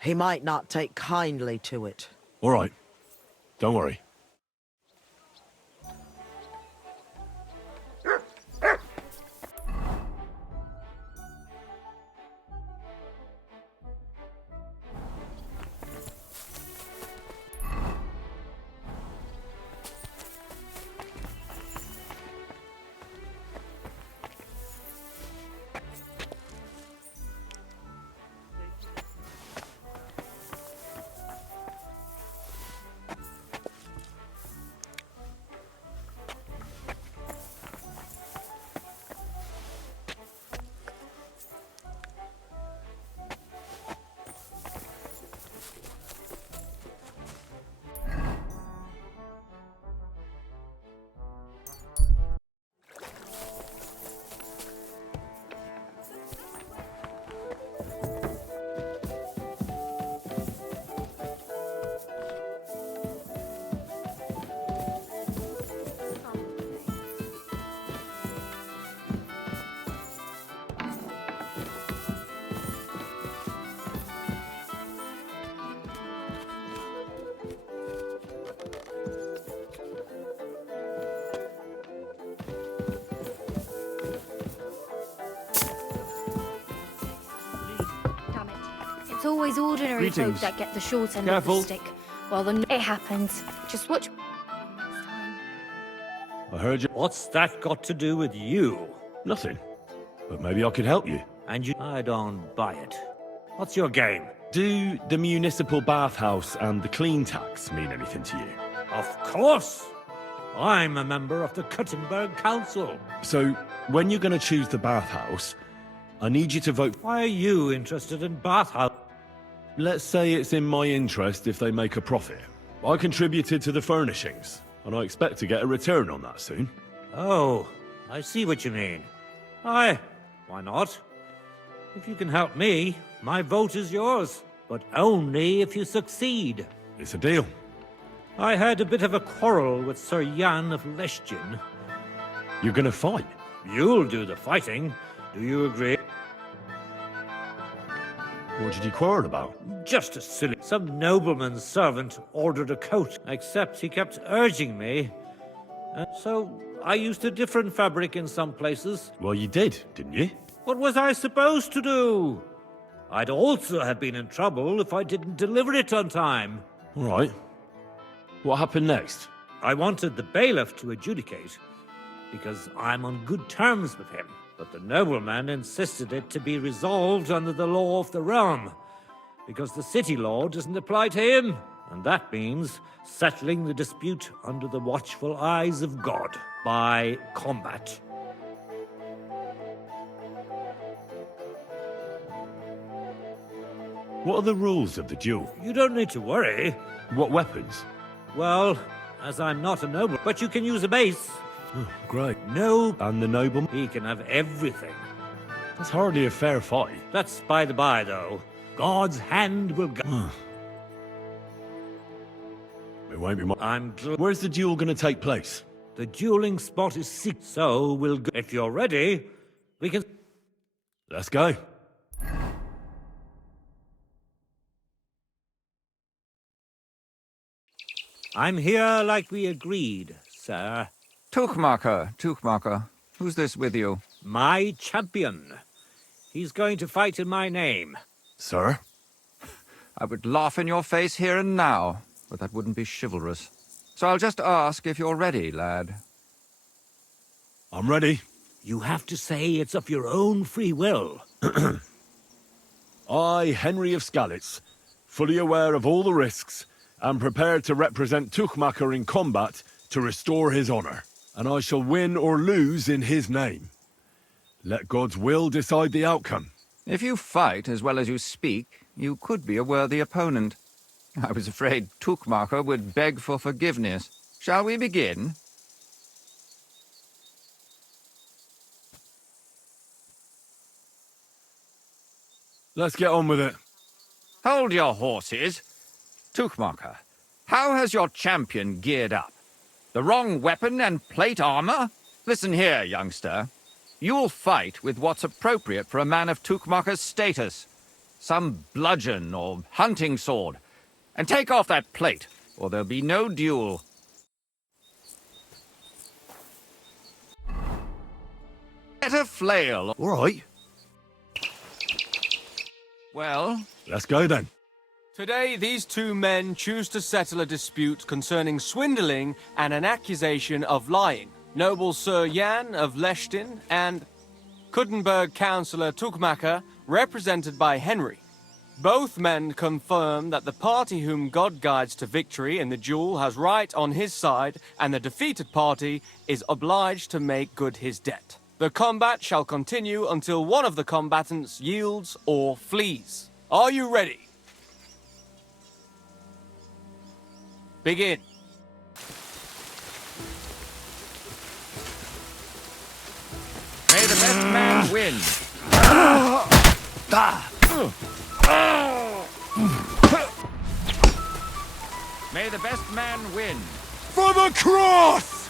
He might not take kindly to it. All right. Don't worry. It's always ordinary folk Greetings. that get the short end Careful. of the stick. Well, then it happens. Just watch. I heard you. What's that got to do with you? Nothing. But maybe I could help you. And you... I don't buy it. What's your game? Do the municipal bathhouse and the clean tax mean anything to you? Of course! I'm a member of the Kuttenberg Council. So, when you're going to choose the bathhouse, I need you to vote. Why are you interested in bathhouse? Let's say it's in my interest if they make a profit. I contributed to the furnishings, and I expect to get a return on that soon. Oh, I see what you mean. Aye, why not? If you can help me, my vote is yours. But only if you succeed. It's a deal. I had a bit of a quarrel with Sir Jan of Leschin. You're gonna fight? You'll do the fighting. Do you agree? What did you quarrel about? Just a silly... Some nobleman's servant ordered a coat, except he kept urging me. So I used a different fabric in some places. Well, you did, didn't you? What was I supposed to do? I'd also have been in trouble if I didn't deliver it on time. All right. What happened next? I wanted the bailiff to adjudicate, because I'm on good terms with him. But the nobleman insisted it to be resolved under the law of the realm, because the city law doesn't apply to him. And that means settling the dispute under the watchful eyes of God by combat. What are the rules of the duel? You don't need to worry. What weapons? Well, as I'm not a noble, but you can use a mace. Oh, great. No. And the nobleman? He can have everything. That's hardly a fair fight. That's by the by, though. God's hand will go. It won't be I'm... Where's the duel going to take place? The dueling spot is secret, so we'll go. If you're ready, we can... Let's go. I'm here like we agreed, sir. Tuchmacher. Who's this with you? My champion. He's going to fight in my name. Sir? I would laugh in your face here and now, but that wouldn't be chivalrous. So I'll just ask if you're ready, lad. I'm ready. You have to say it's of your own free will. I, Henry of Skalitz, fully aware of all the risks, am prepared to represent Tuchmacher in combat to restore his honor, and I shall win or lose in his name. Let God's will decide the outcome. If you fight as well as you speak, you could be a worthy opponent. I was afraid Tuchmacher would beg for forgiveness. Shall we begin? Let's get on with it. Hold your horses. Tuchmacher, how has your champion geared up? The wrong weapon and plate armor? Listen here, youngster. You'll fight with what's appropriate for a man of Tuchmacher's status. Some bludgeon or hunting sword. And take off that plate, or there'll be no duel. Get a flail. All right. Well? Let's go then. Today, these two men choose to settle a dispute concerning swindling and an accusation of lying. Noble Sir Jan of Leschtin and Kuttenberg Councillor Tuchmacher, represented by Henry. Both men confirm that the party whom God guides to victory in the duel has right on his side, and the defeated party is obliged to make good his debt. The combat shall continue until one of the combatants yields or flees. Are you ready? Begin. May the best man win. May the best man win. For the cross!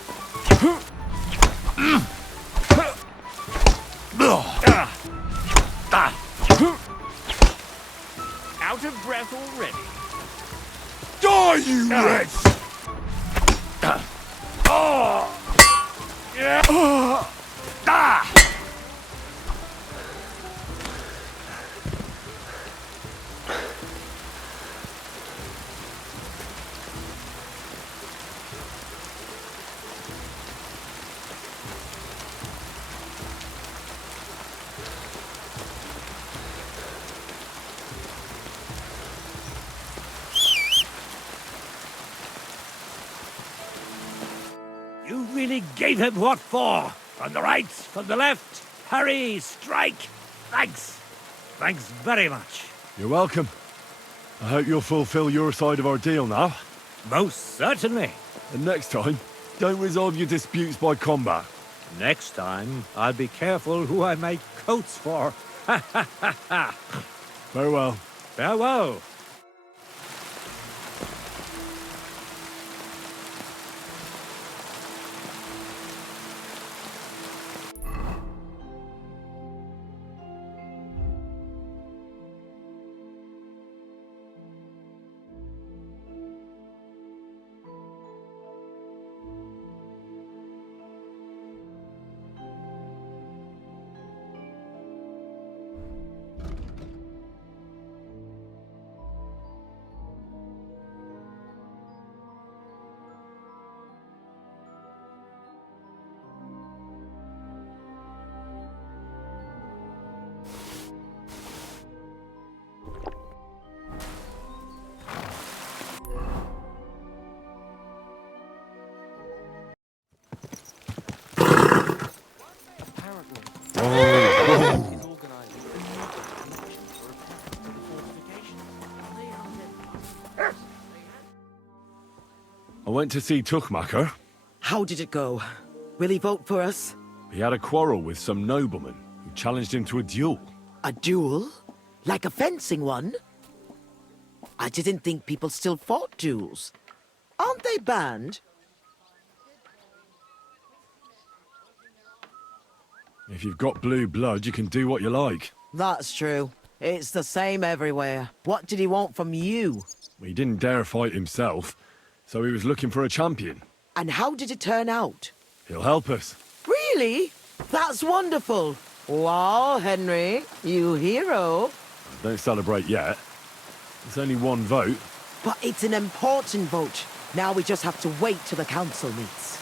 Out of breath already. Die, you wretch! I gave him what for. From the right, from the left. Hurry, strike. Thanks. Thanks very much. You're welcome. I hope you'll fulfill your side of our deal now. Most certainly. And next time, don't resolve your disputes by combat. Next time, I'll be careful who I make coats for. Ha ha ha ha. Farewell. Farewell. I went to see Tuchmacher. How did it go? Will he vote for us? He had a quarrel with some nobleman who challenged him to a duel. A duel? Like a fencing one? I didn't think people still fought duels. Aren't they banned? If you've got blue blood, you can do what you like. That's true. It's the same everywhere. What did he want from you? He didn't dare fight himself, so he was looking for a champion. And how did it turn out? He'll help us. Really? That's wonderful. Wow, Henry, you hero. Don't celebrate yet. It's only one vote. But it's an important vote. Now we just have to wait till the council meets.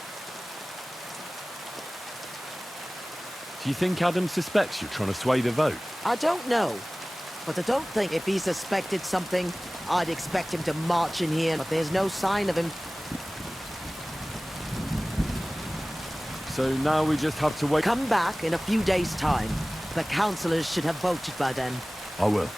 Do you think Adam suspects you're trying to sway the vote? I don't know. But I don't think if he suspected something, I'd expect him to march in here, but there's no sign of him. So now we just have to wait. Come back in a few days' time. The councillors should have voted by then. I will.